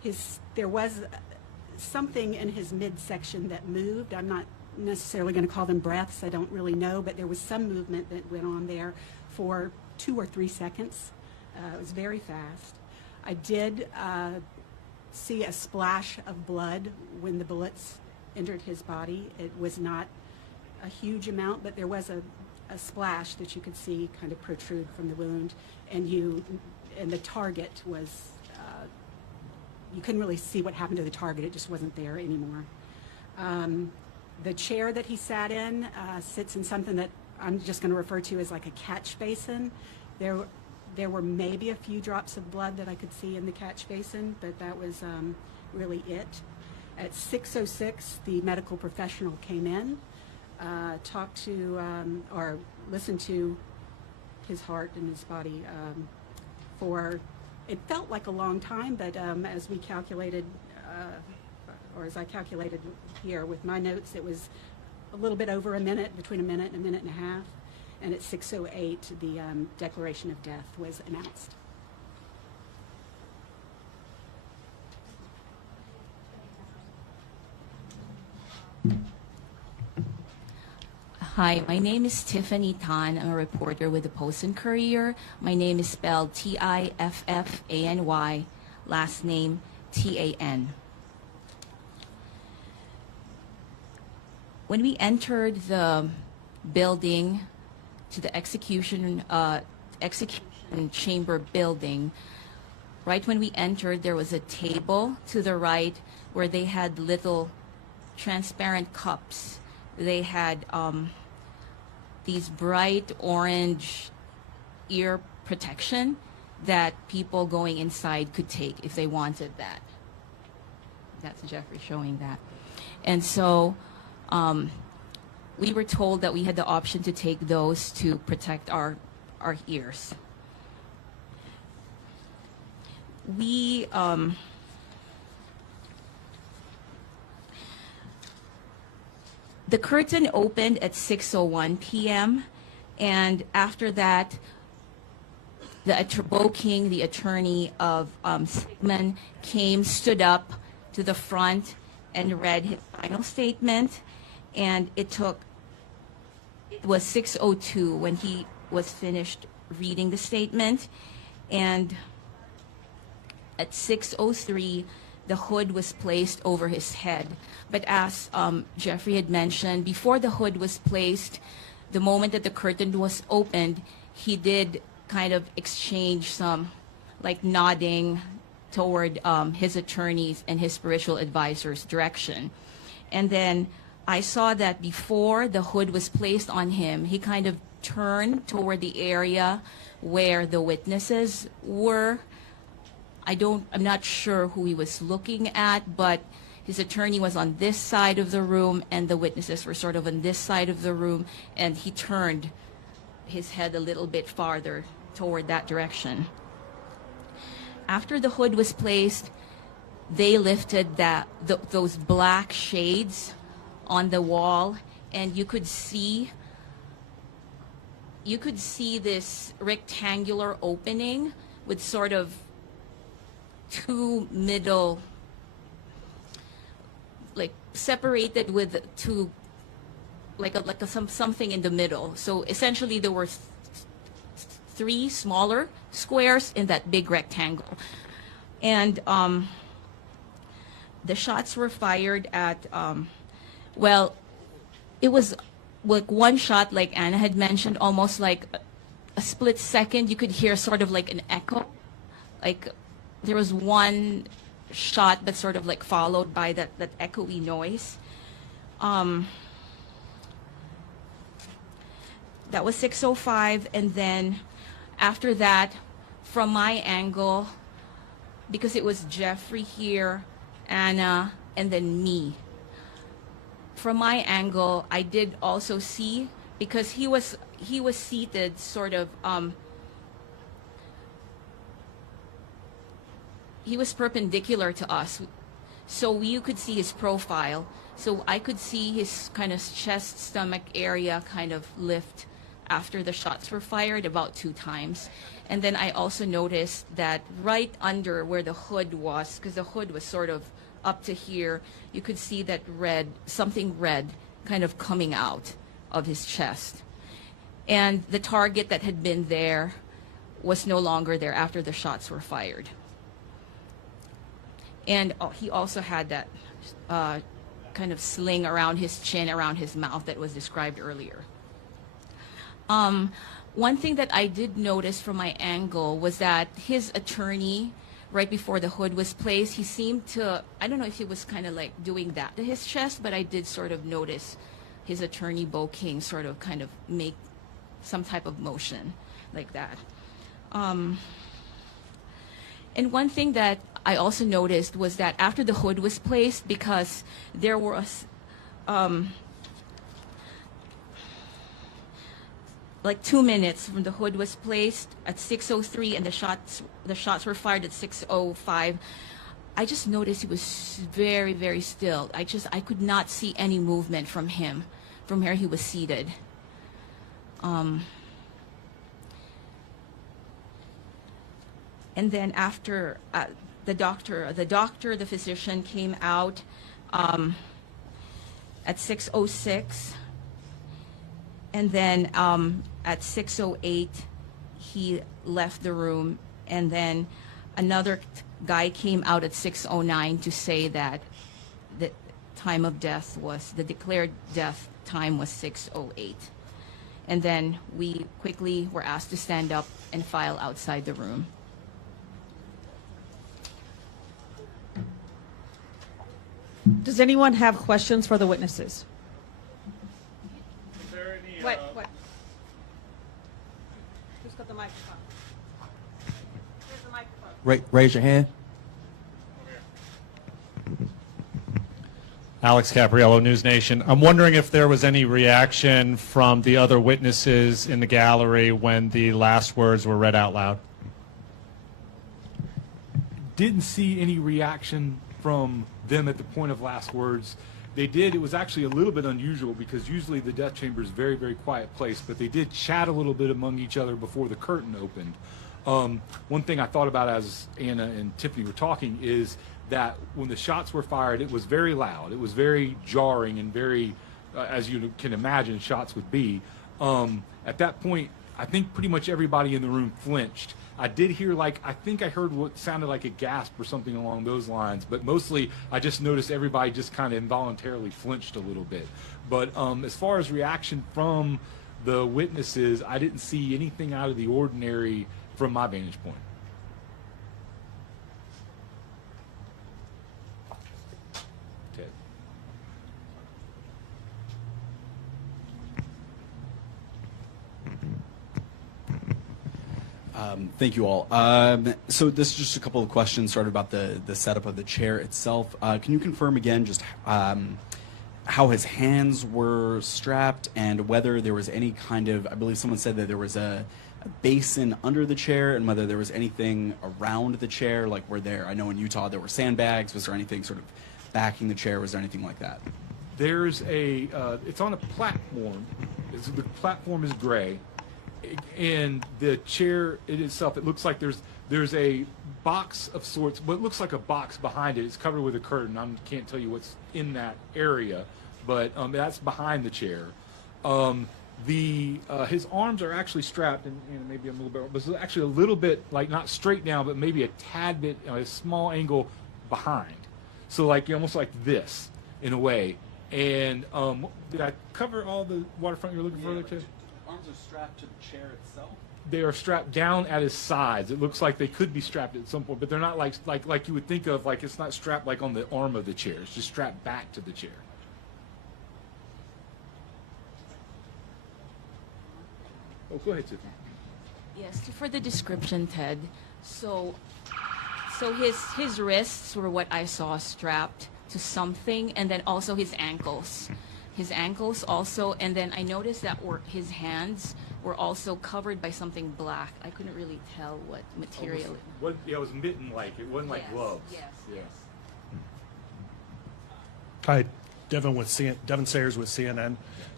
there was something in his midsection that moved. I'm not necessarily going to call them breaths. I don't really know, but there was some movement that went on there for 2 or 3 seconds. It was very fast. I did see a splash of blood when the bullets entered his body. It was not a huge amount, but there was a splash that you could see kind of protrude from the wound, and the target was, you couldn't really see what happened to the target. It just wasn't there anymore. The chair that he sat in sits in something that I'm just going to refer to as like a catch basin. There were maybe a few drops of blood that I could see in the catch basin, but that was really it. At 6:06, the medical professional came in, talked to or listened to his heart and his body for, it felt like a long time, but as we calculated, or as I calculated here with my notes, it was a little bit over a minute, between a minute and a half. And at 6:08, the declaration of death was announced. Hi, my name is Tiffany Tan. I'm a reporter with the Post and Courier. My name is spelled Tiffany, last name Tan. When we entered the building, to the execution chamber building, right when we entered, there was a table to the right where they had little transparent cups. They had these bright orange ear protection that people going inside could take if they wanted that. That's Jeffrey showing that. And so we were told that we had the option to take those to protect our ears. We the curtain opened at 6:01 p.m. and after that, Bo King, the attorney of Sigmon, stood up to the front and read his final statement. And it was 6:02 when he was finished reading the statement. And at 6:03, the hood was placed over his head. But as Jeffrey had mentioned, before the hood was placed, the moment that the curtain was opened, he did kind of exchange some like nodding toward his attorneys and his spiritual advisor's direction. And then I saw that before the hood was placed on him, he kind of turned toward the area where the witnesses were. I'm not sure who he was looking at, but his attorney was on this side of the room and the witnesses were sort of on this side of the room, and he turned his head a little bit farther toward that direction. After the hood was placed, they lifted those black shades on the wall, and you could see this rectangular opening with sort of two middle, like separated with two, something in the middle. So essentially there were 3 smaller squares in that big rectangle. And the shots were fired at, well, it was like one shot, like Anna had mentioned, almost like a split second. You could hear sort of like an echo. Like there was one shot, but sort of like followed by that echoey noise. That was 6:05, and then after that, from my angle, because it was Jeffrey here, Anna, and then me. From my angle, I did also see, because he was seated sort of, he was perpendicular to us, so you could see his profile. So I could see his kind of chest, stomach area kind of lift after the shots were fired, about 2 times. And then I also noticed that right under where the hood was, because the hood was sort of up to here, you could see that something red kind of coming out of his chest. And the target that had been there was no longer there after the shots were fired. And he also had that kind of sling around his chin, around his mouth that was described earlier. One thing that I did notice from my angle was that his attorney, right before the hood was placed, he seemed to, I don't know if he was kind of like doing that to his chest, but I did sort of notice his attorney, Bo King, sort of kind of make some type of motion like that. And one thing that I also noticed was that after the hood was placed, because there was like 2 minutes from the hood was placed at 6:03 and the shots were fired at 6:05, I just noticed he was very, very still. I could not see any movement from him from where he was seated. And then after the physician came out at 6:06, and then at 6:08 he left the room, and then another guy came out at 6:09 to say that the time of death was, the declared death time was 6:08. And then we quickly were asked to stand up and file outside the room. Does anyone have questions for the witnesses? Is there any, What? Who's got the microphone? Here's the microphone. Raise your hand. Alex Capriello, News Nation. I'm wondering if there was any reaction from the other witnesses in the gallery when the last words were read out loud. Didn't see any reaction from them at the point of last words. They did. It was actually a little bit unusual because usually the death chamber is a very, very quiet place, but they did chat a little bit among each other before the curtain opened. One thing I thought about as Anna and Tiffany were talking is that when the shots were fired, it was very loud. It was very jarring and very, as you can imagine, shots would be. At that point, I think pretty much everybody in the room flinched. I did hear, I think I heard what sounded like a gasp or something along those lines, but mostly I just noticed everybody just kind of involuntarily flinched a little bit. But as far as reaction from the witnesses, I didn't see anything out of the ordinary from my vantage point. Ted. Thank you all. So this is just a couple of questions sort of about the setup of the chair itself. Can you confirm again just how his hands were strapped and whether there was any kind of, I believe someone said that there was a basin under the chair, and whether there was anything around the chair, like were there, I know in Utah there were sandbags, was there anything sort of backing the chair, was there anything like that? There's a, it's on a platform. The platform is gray. And the chair itself, it looks like there's a box of sorts, but it looks like a box behind it. It's covered with a curtain. I can't tell you what's in that area, but that's behind the chair. His arms are actually strapped, and maybe I'm a little bit, but it's actually a little bit, like not straight down, but maybe a tad bit, a small angle behind. So almost like this, in a way. And did I cover all the waterfront you were looking for there, too? Arms are strapped to the chair itself? They are strapped down at his sides. It looks like they could be strapped at some point, but they're not like you would think of, like it's not strapped like on the arm of the chair. It's just strapped back to the chair. Oh, go ahead, Tiffany. Yes, for the description, Ted. So his wrists were what I saw strapped to something, and then also his ankles. His ankles also, and then I noticed that his hands were also covered by something black. I couldn't really tell what material. It was mitten-like. It wasn't like gloves. Yes. Hi, Devin Sayers with CNN.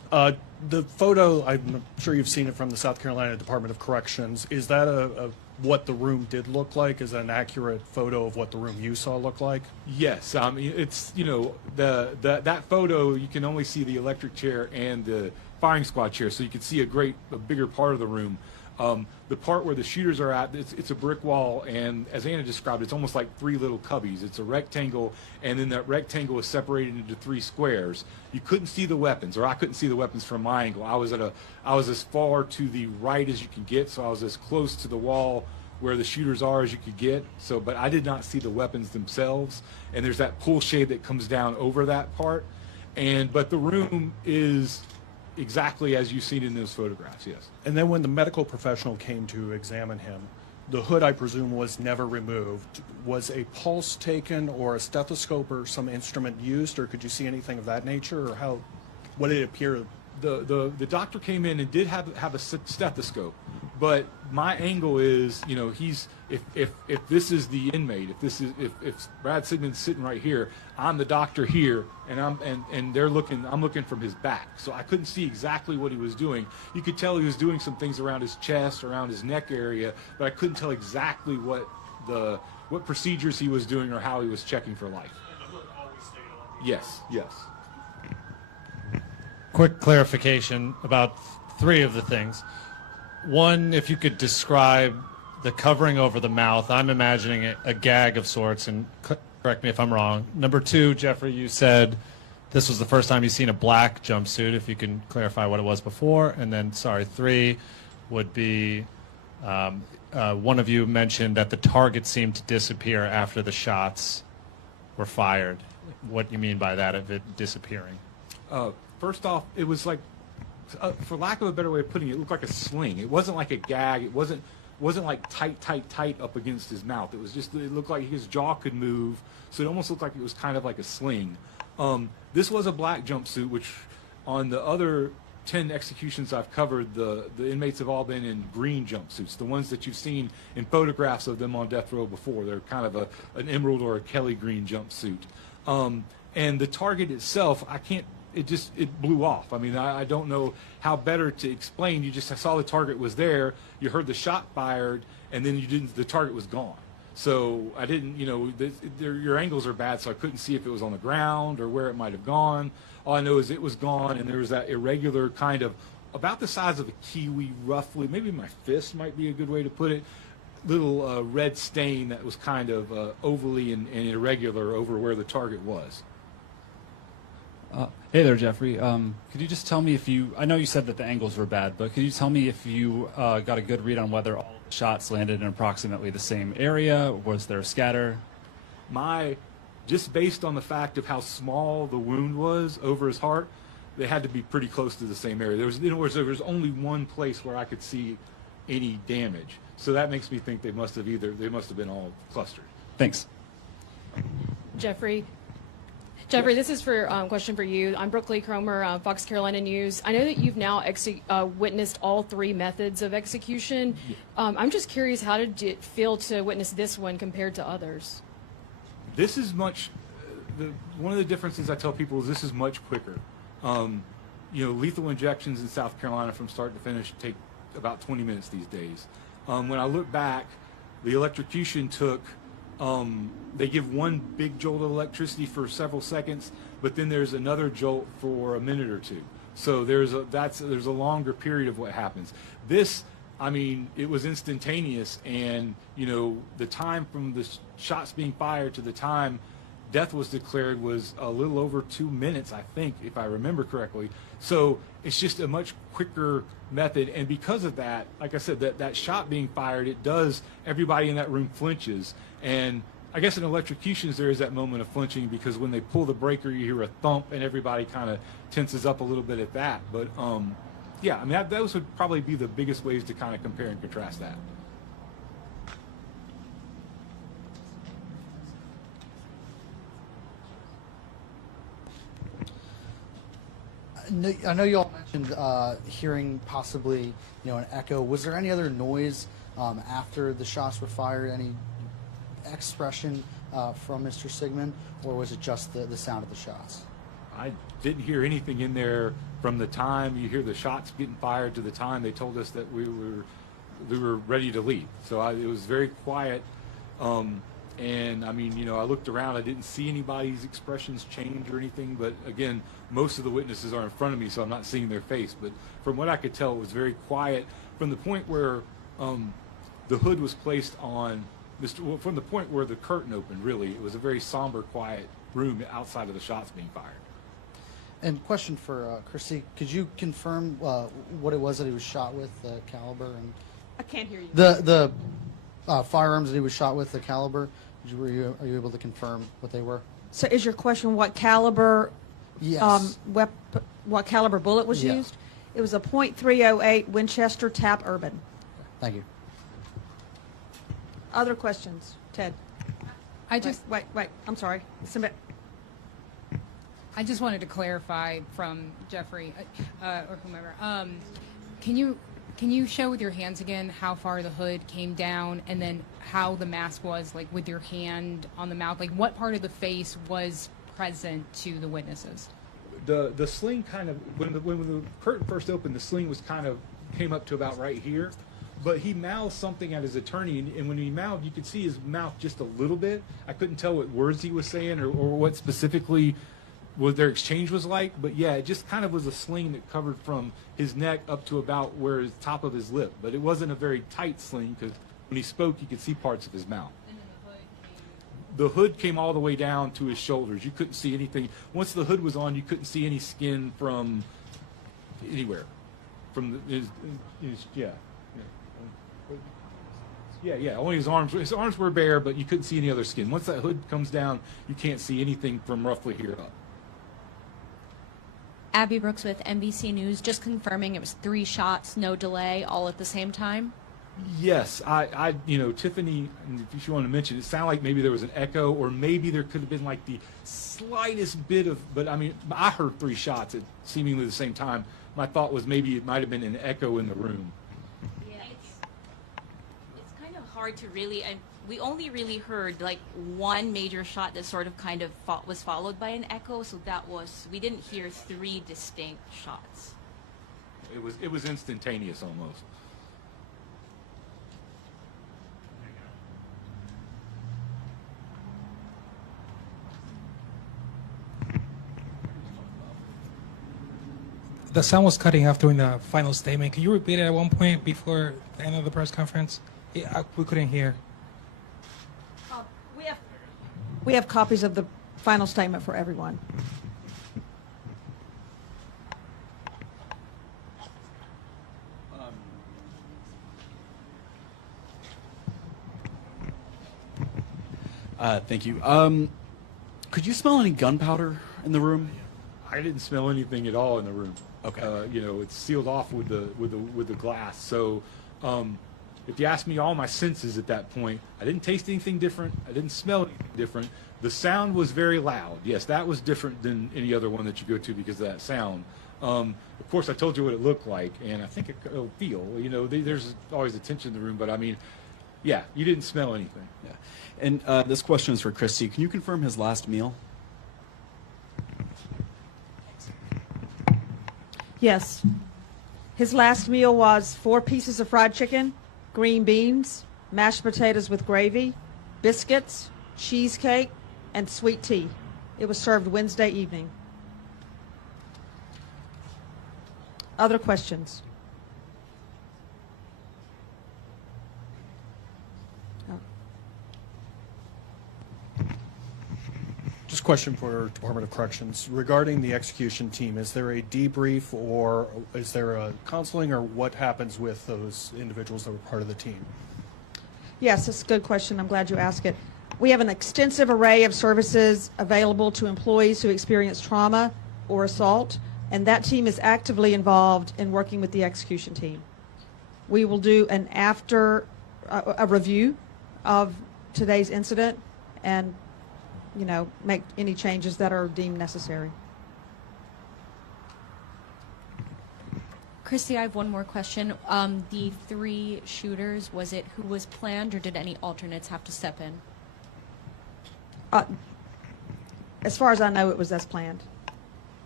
The photo, I'm sure you've seen it from the South Carolina Department of Corrections. Is that what the room did look like? Is that an accurate photo of what the room you saw look like? Yes, it's that photo you can only see the electric chair and the firing squad chair, so you can see a bigger part of the room. The part where the shooters are at, it's a brick wall, and as Anna described, it's almost like three little cubbies. It's a rectangle, and then that rectangle is separated into three squares. You couldn't see the weapons, or I couldn't see the weapons from my angle. I was as far to the right as you could get, so I was as close to the wall where the shooters are as you could get. So, but I did not see the weapons themselves, and there's that pull shade that comes down over that part. But the room is exactly as you've seen in those photographs, yes. And then when the medical professional came to examine him, the hood, I presume, was never removed. Was a pulse taken or a stethoscope or some instrument used, or could you see anything of that nature, or what did it appear? The doctor came in and did have a stethoscope, but my angle is, if this is the inmate, if Brad Sigmon's sitting right here, I'm the doctor here, and I'm looking from his back, so I couldn't see exactly what he was doing. You could tell he was doing some things around his chest, around his neck area, but I couldn't tell exactly what procedures he was doing or how he was checking for life. Yes. Quick clarification about three of the things. One, if you could describe the covering over the mouth, I'm imagining a gag of sorts, and correct me if I'm wrong. Number two, Jeffrey, you said this was the first time you've seen a black jumpsuit, if you can clarify what it was before. And then, three would be one of you mentioned that the target seemed to disappear after the shots were fired. What do you mean by that, of it disappearing? First off, it was like, for lack of a better way of putting it, it looked like a sling. It wasn't like a gag. It wasn't like tight up against his mouth. It was just, it looked like his jaw could move, so it almost looked like it was kind of like a sling. This was a black jumpsuit, which on the other 10 executions I've covered, the inmates have all been in green jumpsuits, the ones that you've seen in photographs of them on death row before. They're kind of an emerald or a Kelly green jumpsuit. And the target itself, it blew off. I mean, I don't know how better to explain. You just saw the target was there, you heard the shot fired, and then the target was gone. So I didn't, your angles are bad, so I couldn't see if it was on the ground or where it might have gone. All I know is it was gone, and there was that irregular kind of, about the size of a kiwi roughly, maybe my fist might be a good way to put it, little red stain that was kind of ovally and irregular over where the target was. Hey there, Jeffrey. Could you just tell me I know you said that the angles were bad, but could you tell me if you got a good read on whether all the shots landed in approximately the same area? Was there a scatter? Just based on the fact of how small the wound was over his heart, they had to be pretty close to the same area. There was only one place where I could see any damage. So that makes me think they must have been all clustered. Thanks. Jeffrey, this is for question for you. I'm Brooke Lee Cromer, Fox Carolina News. I know that you've now witnessed all three methods of execution. I'm just curious, how did it feel to witness this one compared to others? This is much. One of the differences I tell people is this is much quicker. Lethal injections in South Carolina from start to finish take about 20 minutes these days. When I look back, the electrocution took. They give one big jolt of electricity for several seconds, but then there's another jolt for a minute or two. So there's a longer period of what happens. This, it was instantaneous, and the time from the shots being fired to the time death was declared was a little over 2 minutes, I think, if I remember correctly. So it's just a much quicker method, and because of that, like I said, that shot being fired, everybody in that room flinches. And I guess in electrocutions there is that moment of flinching, because when they pull the breaker you hear a thump and everybody kind of tenses up a little bit at that. But those would probably be the biggest ways to kind of compare and contrast that. I know you all mentioned hearing possibly, an echo. Was there any other noise after the shots were fired? Any expression from Mr. Sigmon, or was it just the sound of the shots? I didn't hear anything in there from the time you hear the shots getting fired to the time they told us that we were ready to leave. So it was very quiet. And I mean, you know, I looked around, I didn't see anybody's expressions change or anything, but again, most of the witnesses are in front of me, so I'm not seeing their face. But from what I could tell, it was very quiet from the point where the hood was placed on from the point where the curtain opened, really. It was a very somber, quiet room outside of the shots being fired. And question for Christy, could you confirm what it was that he was shot with, the caliber? And I can't hear you. The firearms that he was shot with, the caliber, are you able to confirm what they were? So is your question what caliber Yes. what caliber bullet was Yeah. used? It was a .308 Winchester Tap Urban. Thank you. Other questions? Ted? I just Wait, I'm sorry. I just wanted to clarify from Jeffrey or whomever. Can you show with your hands again how far the hood came down, and then how the mask was, like with your hand on the mouth? Like what part of the face was present to the witnesses? The sling kind of, when the curtain first opened, the sling was kind of came up to about right here. But he mouthed something at his attorney, and when he mouthed, you could see his mouth just a little bit. I couldn't tell what words he was saying or what specifically what their exchange was like. But yeah, it just kind of was a sling that covered from his neck up to about where his top of his lip. But it wasn't a very tight sling, because when he spoke, you could see parts of his mouth. The hood came all the way down to his shoulders. You couldn't see anything. Once the hood was on, you couldn't see any skin from anywhere. From his yeah. Only his arms. His arms were bare, but you couldn't see any other skin. Once that hood comes down, you can't see anything from roughly here up. Abby Brooks with NBC News, just confirming it was 3 shots, no delay, all at the same time. Yes, I Tiffany, if you want to mention, it sounded like maybe there was an echo, or maybe there could have been like the slightest bit of, but I mean, I heard 3 shots at seemingly the same time. My thought was maybe it might have been an echo in the room. Yeah, it's kind of hard to really, and we only really heard like one major shot that sort of kind of was followed by an echo, so we didn't hear 3 distinct shots. It was instantaneous almost. The sound was cutting off during the final statement. Can you repeat it at one point before the end of the press conference? We couldn't hear. We have copies of the final statement for everyone. Thank you. Could you smell any gunpowder in the room? I didn't smell anything at all in the room. Okay. It's sealed off with the glass. So, if you ask me all my senses at that point, I didn't taste anything different. I didn't smell anything different. The sound was very loud. Yes, that was different than any other one that you go to because of that sound. Of course, I told you what it looked like, and I think it'll feel. There's always a tension in the room, but I mean, yeah, you didn't smell anything. Yeah. And this question is for Christy. Can you confirm his last meal? Yes. His last meal was 4 pieces of fried chicken, green beans, mashed potatoes with gravy, biscuits, cheesecake, and sweet tea. It was served Wednesday evening. Other questions? Just a question for Department of Corrections. Regarding the execution team, is there a debrief or is there a counseling, or what happens with those individuals that were part of the team? Yes, that's a good question. I'm glad you asked it. We have an extensive array of services available to employees who experience trauma or assault, and that team is actively involved in working with the execution team. We will do an a review of today's incident and make any changes that are deemed necessary. Christy, I have one more question. The 3 shooters, was it who was planned, or did any alternates have to step in? As far as I know, it was as planned.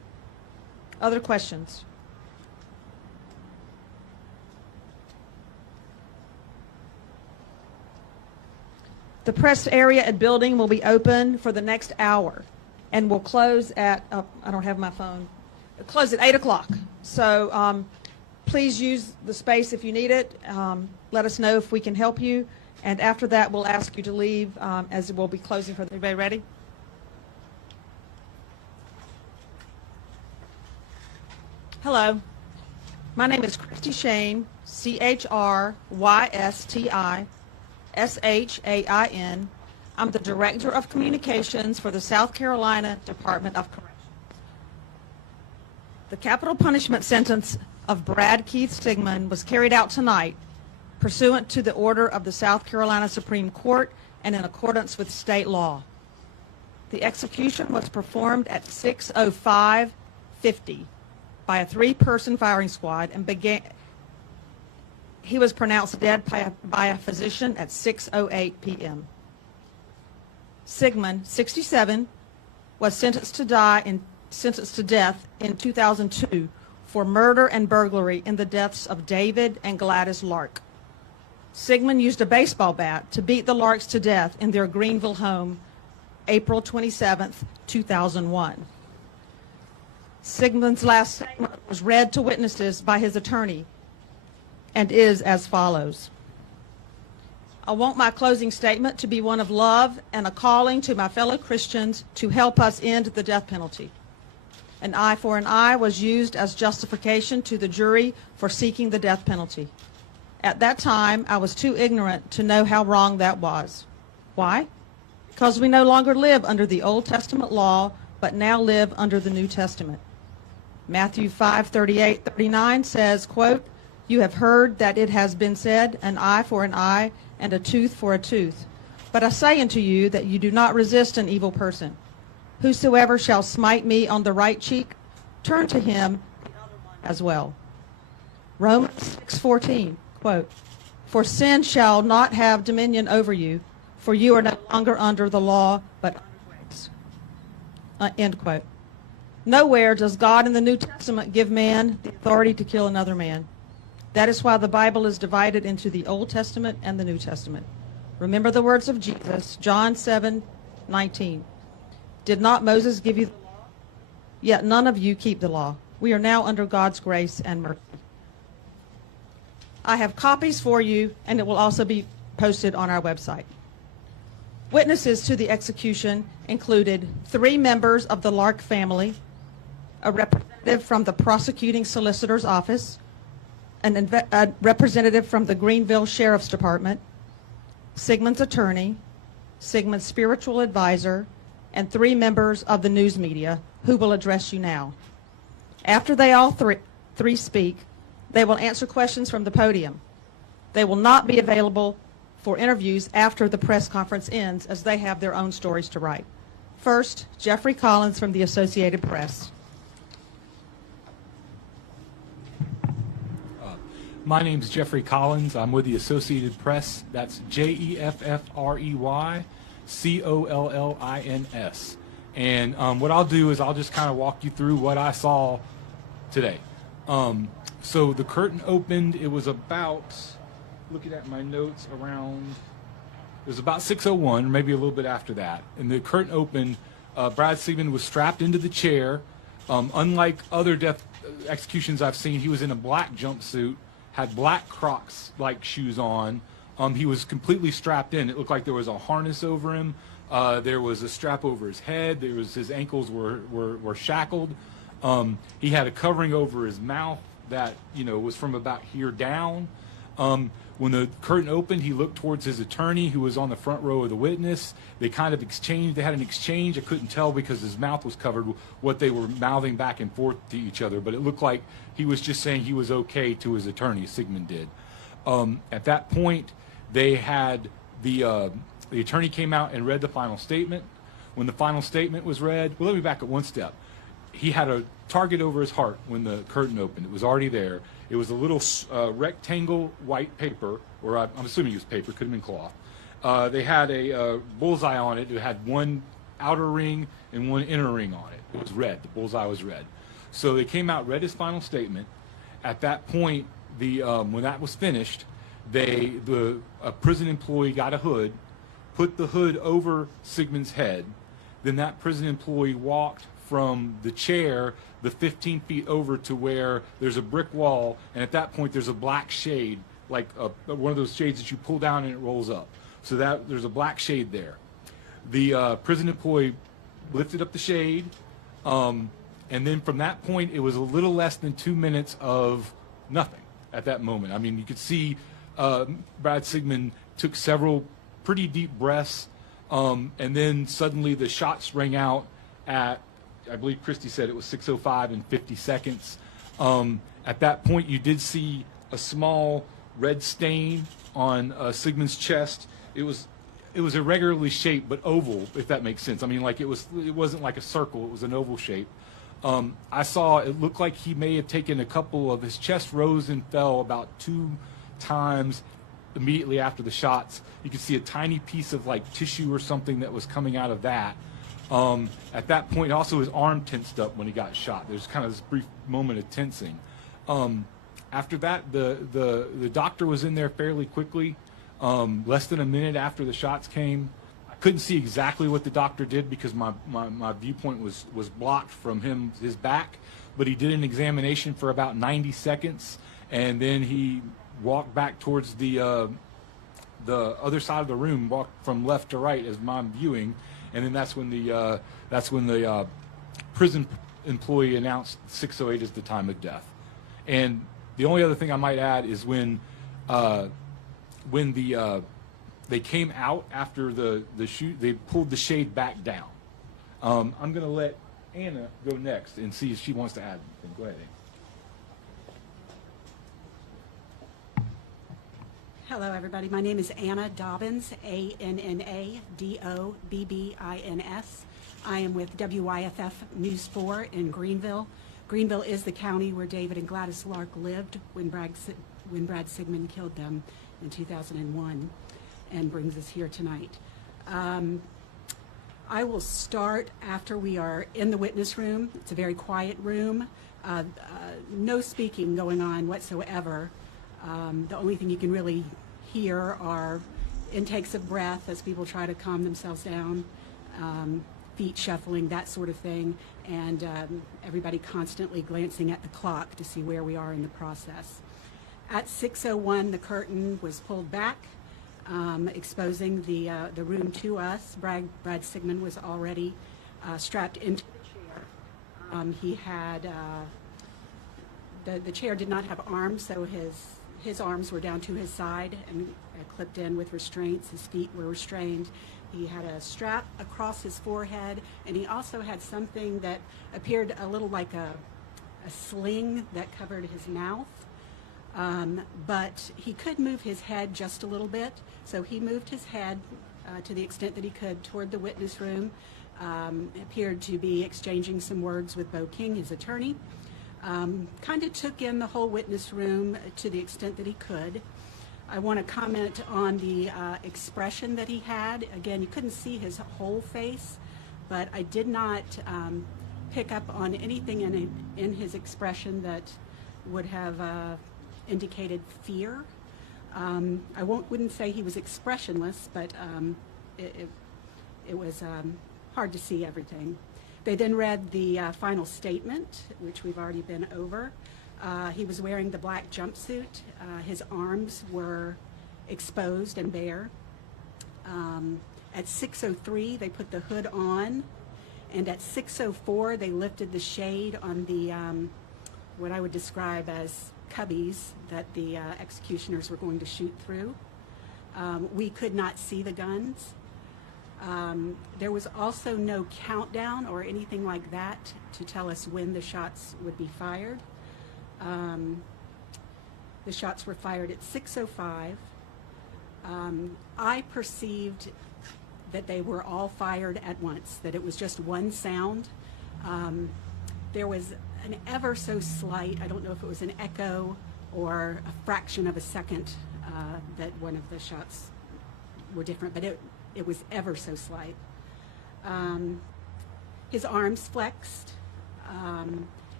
Other questions? The press area and building will be open for the next hour and will close at, I don't have my phone, close at 8 o'clock. So please use the space if you need it. Let us know if we can help you. And after that, we'll ask you to leave as we'll be closing for the, everybody ready? Hello. My name is Christy Shane, CHRYSTI I'm the Director of Communications for the South Carolina Department of Corrections. The capital punishment sentence of Brad Keith Sigmon was carried out tonight pursuant to the order of the South Carolina Supreme Court and in accordance with state law. The execution was performed at 6:05:50 by a 3-person firing squad and he was pronounced dead by a physician at 6:08 p.m. Sigmon, 67, was sentenced to death in 2002 for murder and burglary in the deaths of David and Gladys Lark. Sigmon used a baseball bat to beat the Larks to death in their Greenville home, April 27, 2001. Sigmon's last statement was read to witnesses by his attorney and is as follows. I want my closing statement to be one of love and a calling to my fellow Christians to help us end the death penalty. An eye for an eye was used as justification to the jury for seeking the death penalty. At that time, I was too ignorant to know how wrong that was. Why? Because we no longer live under the Old Testament law, but now live under the New Testament. Matthew 5:38-39 says, quote, "You have heard that it has been said, an eye for an eye and a tooth for a tooth. But I say unto you that you do not resist an evil person. Whosoever shall smite me on the right cheek, turn to him the other one as well." Romans 6:14, quote, "For sin shall not have dominion over you, for you are no longer under the law, but under grace." End quote. Nowhere does God in the New Testament give man the authority to kill another man. That is why the Bible is divided into the Old Testament and the New Testament. Remember the words of Jesus, John 7:19. Did not Moses give you the law? Yet none of you keep the law. We are now under God's grace and mercy. I have copies for you, and it will also be posted on our website. Witnesses to the execution included 3 members of the Lark family, a representative from the prosecuting solicitor's office, a representative from the Greenville Sheriff's Department, Sigmon's attorney, Sigmon's spiritual advisor, and 3 members of the news media who will address you now. After they all three speak, they will answer questions from the podium. They will not be available for interviews after the press conference ends, as they have their own stories to write. First, Jeffrey Collins from the Associated Press. My name's Jeffrey Collins. I'm with the Associated Press. That's JEFFREYCOLLINS. And what I'll do is I'll just kind of walk you through what I saw today. So the curtain opened. It was about, looking at my notes, it was about 6:01, or maybe a little bit after that. And the curtain opened. Brad Sigmon was strapped into the chair. Unlike other death executions I've seen, he was in a black jumpsuit, had black Crux like shoes on. He was completely strapped in. It looked like there was a harness over him. There was a strap over his head. His ankles were shackled. He had a covering over his mouth that was from about here down. When the curtain opened, he looked towards his attorney, who was on the front row of the witness. They kind of exchanged. They had an exchange. I couldn't tell because his mouth was covered what they were mouthing back and forth to each other, but it looked like he was just saying he was okay to his attorney, Sigmon did. At that point, they had the attorney came out and read the final statement. When the final statement was read, well, let me back up one step. He had a target over his heart when the curtain opened. It was already there. It was a little rectangle white paper, or I'm assuming it was paper, could have been cloth. They had a bullseye on it. It had one outer ring and one inner ring on it. It was red. The bullseye was red. So they came out, read his final statement. At that point, when that was finished, a prison employee got a hood, put the hood over Sigmon's head. Then that prison employee walked from the chair the 15 feet over to where there's a brick wall, and at that point there's a black shade, like one of those shades that you pull down and it rolls up. So that there's a black shade there. The prison employee lifted up the shade, and then from that point it was a little less than 2 minutes of nothing at that moment. I mean, you could see Brad Sigmon took several pretty deep breaths, and then suddenly the shots rang out at, I believe Christy said it was 6:05 and 50 seconds. At that point, you did see a small red stain on Sigmon's chest. It was irregularly shaped, but oval, if that makes sense. I mean, like it wasn't like a circle; it was an oval shape. I saw it looked like he may have taken a couple of his chest rose and fell about 2 times immediately after the shots. You could see a tiny piece of like tissue or something that was coming out of that. At that point, also his arm tensed up when he got shot. There's kind of this brief moment of tensing. After that, the doctor was in there fairly quickly, less than a minute after the shots came. I couldn't see exactly what the doctor did because my viewpoint was blocked from his back, but he did an examination for about 90 seconds, and then he walked back towards the other side of the room, walked from left to right as I'm viewing, and then that's when the prison employee announced 6:08 as the time of death. And the only other thing I might add is when they came out after the shoot, they pulled the shade back down. I'm going to let Anna go next and see if she wants to add anything. Go ahead, Anna. Hello, everybody. My name is Anna Dobbins, ANNA DOBBINS. I am with WYFF News 4 in Greenville. Greenville is the county where David and Gladys Lark lived when Brad Sigmon killed them in 2001, and brings us here tonight. I will start after we are in the witness room. It's a very quiet room. No speaking going on whatsoever. The only thing you can really hear are intakes of breath as people try to calm themselves down, feet shuffling, that sort of thing, and everybody constantly glancing at the clock to see where we are in the process. At 6:01, the curtain was pulled back, exposing the room to us. Brad Sigmon was already strapped into the chair. He had the chair did not have arms, so his arms were down to his side and clipped in with restraints. His feet were restrained. He had a strap across his forehead, and he also had something that appeared a little like a sling that covered his mouth. But he could move his head just a little bit, so he moved his head to the extent that he could toward the witness room. Appeared to be exchanging some words with Bo King, his attorney. Kind of took in the whole witness room to the extent that he could. I want to comment on the expression that he had. Again, you couldn't see his whole face, but I did not pick up on anything in his expression that would have indicated fear. I wouldn't say he was expressionless, but it was hard to see everything. They then read the final statement, which we've already been over. He was wearing the black jumpsuit. His arms were exposed and bare. At 6:03, they put the hood on, and at 6:04, they lifted the shade on the what I would describe as cubbies that the executioners were going to shoot through. We could not see the guns. There was also no countdown or anything like that to tell us when the shots would be fired. The shots were fired at 6:05. I perceived that they were all fired at once, that it was just one sound. There was an ever so slight, I don't know if it was an echo or a fraction of a second that one of the shots were different, but it was ever so slight. His arms flexed.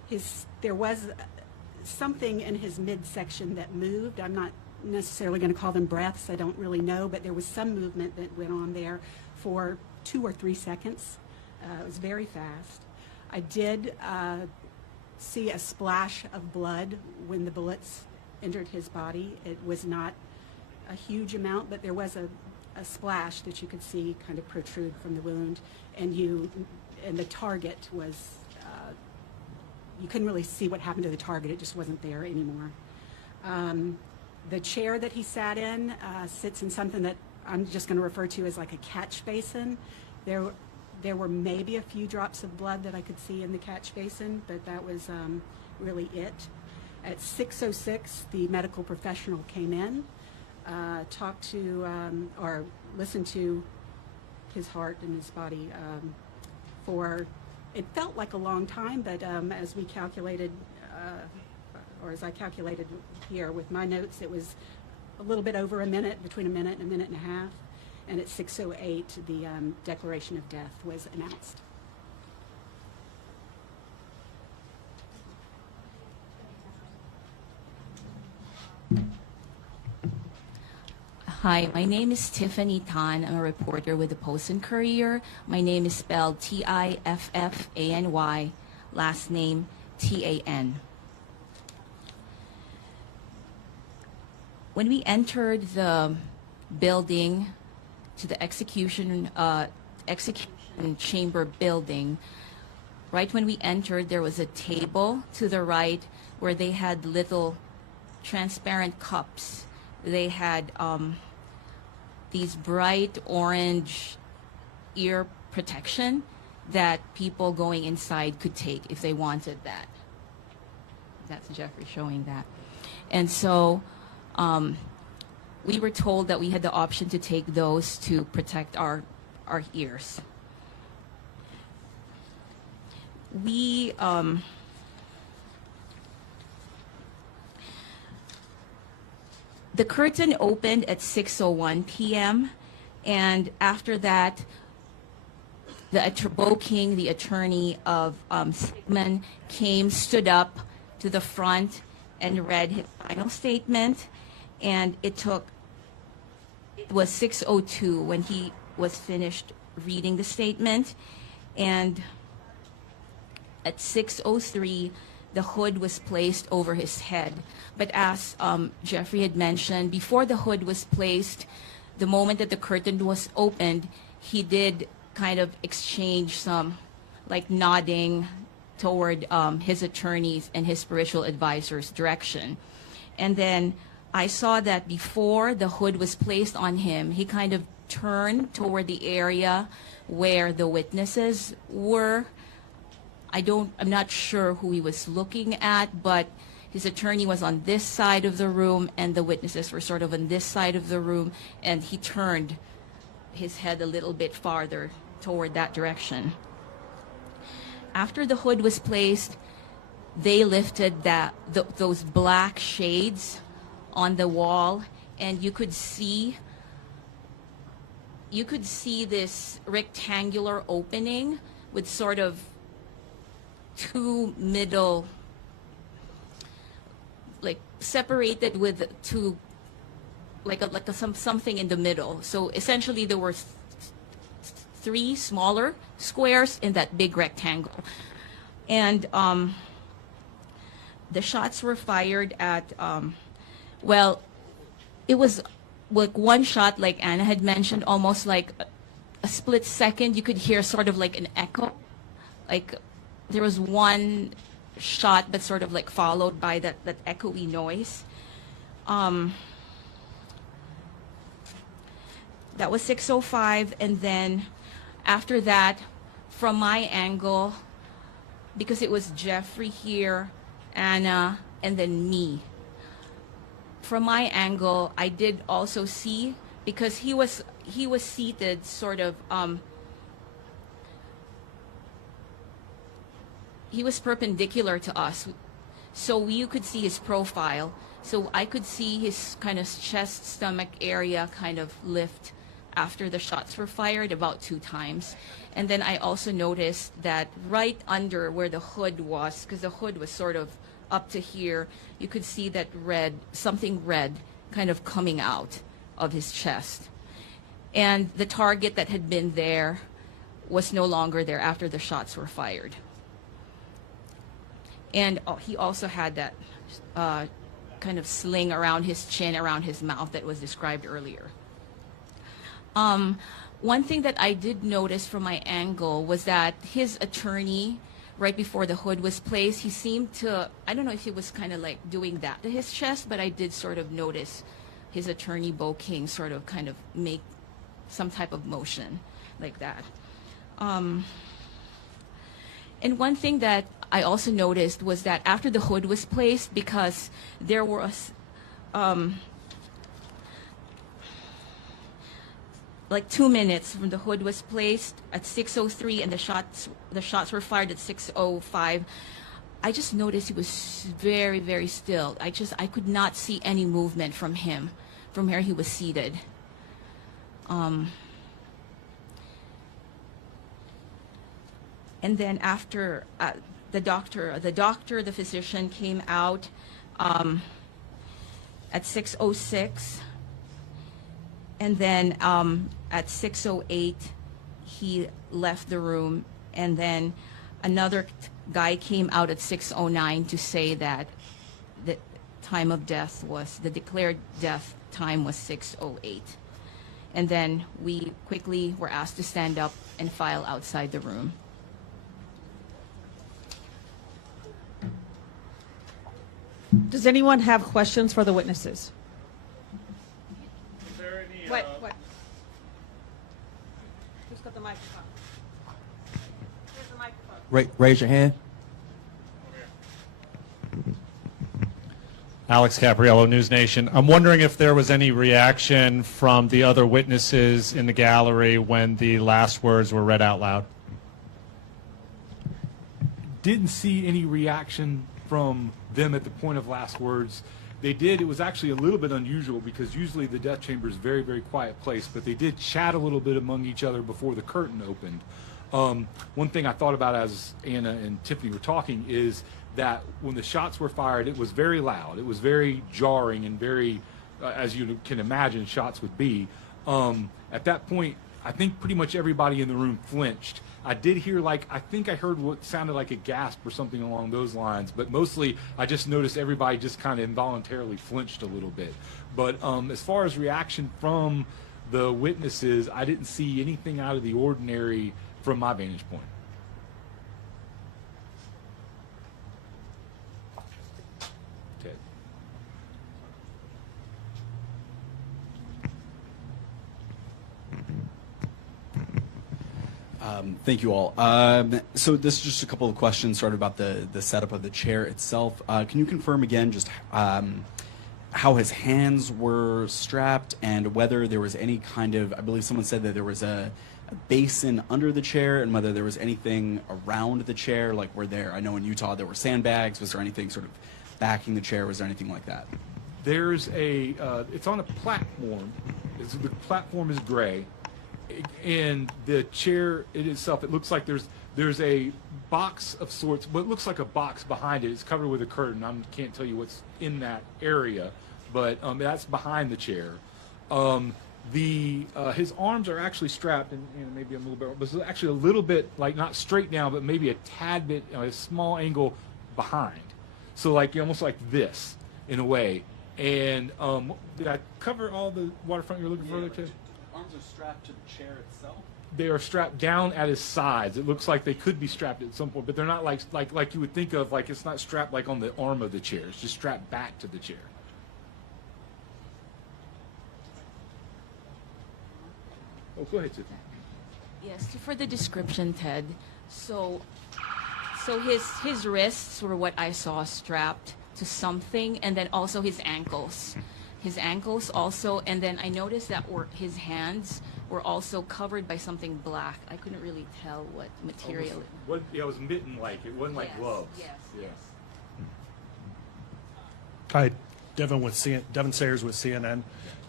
there was something in his midsection that moved. I'm not necessarily going to call them breaths. I don't really know, but there was some movement that went on there for 2 or 3 seconds. It was very fast. I did see a splash of blood when the bullets entered his body. It was not a huge amount, but there was a splash that you could see kind of protrude from the wound, and the target was, you couldn't really see what happened to the target. It just wasn't there anymore. The chair that he sat in sits in something that I'm just going to refer to as like a catch basin. There were maybe a few drops of blood that I could see in the catch basin, but that was really it. At 6:06, the medical professional came in, talked to or listened to his heart and his body for, it felt like a long time, but as we calculated, or as I calculated here with my notes, it was a little bit over a minute, between a minute and a half. And at 6:08, the declaration of death was announced. Hi, my name is Tiffany Tan. I'm a reporter with the Post and Courier. My name is spelled Tiffany, last name Tan. When we entered the building, to the execution chamber building, right when we entered, there was a table to the right where they had little transparent cups. They had these bright orange ear protection that people going inside could take if they wanted that. That's Jeffrey showing that. And so we were told that we had the option to take those to protect our ears. We the curtain opened at 6:01 p.m. and after that, Bo King, the attorney of Sigmon, stood up to the front and read his final statement. And it was 6:02 when he was finished reading the statement. And at 6:03, the hood was placed over his head. But as Jeffrey had mentioned, before the hood was placed, the moment that the curtain was opened, he did kind of exchange some like nodding toward his attorneys and his spiritual advisor's direction. And then I saw that before the hood was placed on him, he kind of turned toward the area where the witnesses were. I'm not sure who he was looking at, but his attorney was on this side of the room and the witnesses were sort of on this side of the room, and he turned his head a little bit farther toward that direction. After the hood was placed, they lifted those black shades on the wall, and you could see this rectangular opening with sort of two middle, like separated with two, something in the middle. So essentially there were 3 smaller squares in that big rectangle. And the shots were fired at well, it was like one shot, like Anna had mentioned, almost like a split second. You could hear sort of like an echo. Like there was one shot, but sort of like followed by that echoey noise. That was 6:05, and then after that, from my angle, because it was Jeffrey here, Anna, and then me. From my angle, I did also see, because he was seated sort of, he was perpendicular to us, so you could see his profile. So I could see his kind of chest, stomach area kind of lift after the shots were fired, about 2 times. And then I also noticed that right under where the hood was, because the hood was sort of up to here, you could see that something red kind of coming out of his chest. And the target that had been there was no longer there after the shots were fired. And he also had that kind of sling around his chin, around his mouth that was described earlier. One thing that I did notice from my angle was that his attorney, right before the hood was placed, he seemed to, I don't know if he was kind of like doing that to his chest, but I did sort of notice his attorney, Bo King, sort of kind of make some type of motion like that. And one thing that I also noticed was that after the hood was placed, because there was like 2 minutes from the hood was placed at 6:03 and the shots were fired at 6:05, I just noticed he was very, very still. I could not see any movement from him from where he was seated. And then after the physician came out at 6:06, and then at 6:08 he left the room, and then another guy came out at 6:09 to say that the time of death was, the declared death time was 6:08. And then we quickly were asked to stand up and file outside the room. Does anyone have questions for the witnesses? Is there any, What? Who's got the microphone? Here's the microphone. Raise your hand. Alex Capriello, News Nation. I'm wondering if there was any reaction from the other witnesses in the gallery when the last words were read out loud. Didn't see any reaction from them at the point of last words. They did. It was actually a little bit unusual because usually the death chamber is a very, very quiet place, but they did chat a little bit among each other before the curtain opened. One thing I thought about as Anna and Tiffany were talking is that when the shots were fired, it was very loud. It was very jarring and very, as you can imagine, shots would be. At that point, I think pretty much everybody in the room flinched. I did hear, I think I heard what sounded like a gasp or something along those lines, but mostly I just noticed everybody just kind of involuntarily flinched a little bit. But as far as reaction from the witnesses, I didn't see anything out of the ordinary from my vantage point. Ted. Thank you all. So this is just a couple of questions sort of about the setup of the chair itself. Can you confirm again just how his hands were strapped and whether there was any kind of, I believe someone said that there was a basin under the chair, and whether there was anything around the chair, like were there, I know in Utah there were sandbags, was there anything sort of backing the chair, was there anything like that? There's a, it's on a platform. The platform is gray. And the chair itself, it looks like there's a box of sorts, but it looks like a box behind it. It's covered with a curtain. I can't tell you what's in that area, but that's behind the chair. His arms are actually strapped, and maybe I'm a little bit, but it's actually a little bit, like not straight down, but maybe a tad bit, a small angle behind. So almost like this, in a way. And did I cover all the waterfront you're looking for there, Ted? Arms are strapped to the chair itself? They are strapped down at his sides. It looks like they could be strapped at some point, but they're not like you would think of, like it's not strapped like on the arm of the chair. It's just strapped back to the chair. Oh, go ahead, Tiffany. Yes, for the description, Ted. So his wrists were what I saw strapped to something, and then also his ankles. His ankles also, and then I noticed that his hands were also covered by something black. I couldn't really tell what material. It was mitten-like. It wasn't like gloves. Yes. Hi, Devin Sayers with CNN.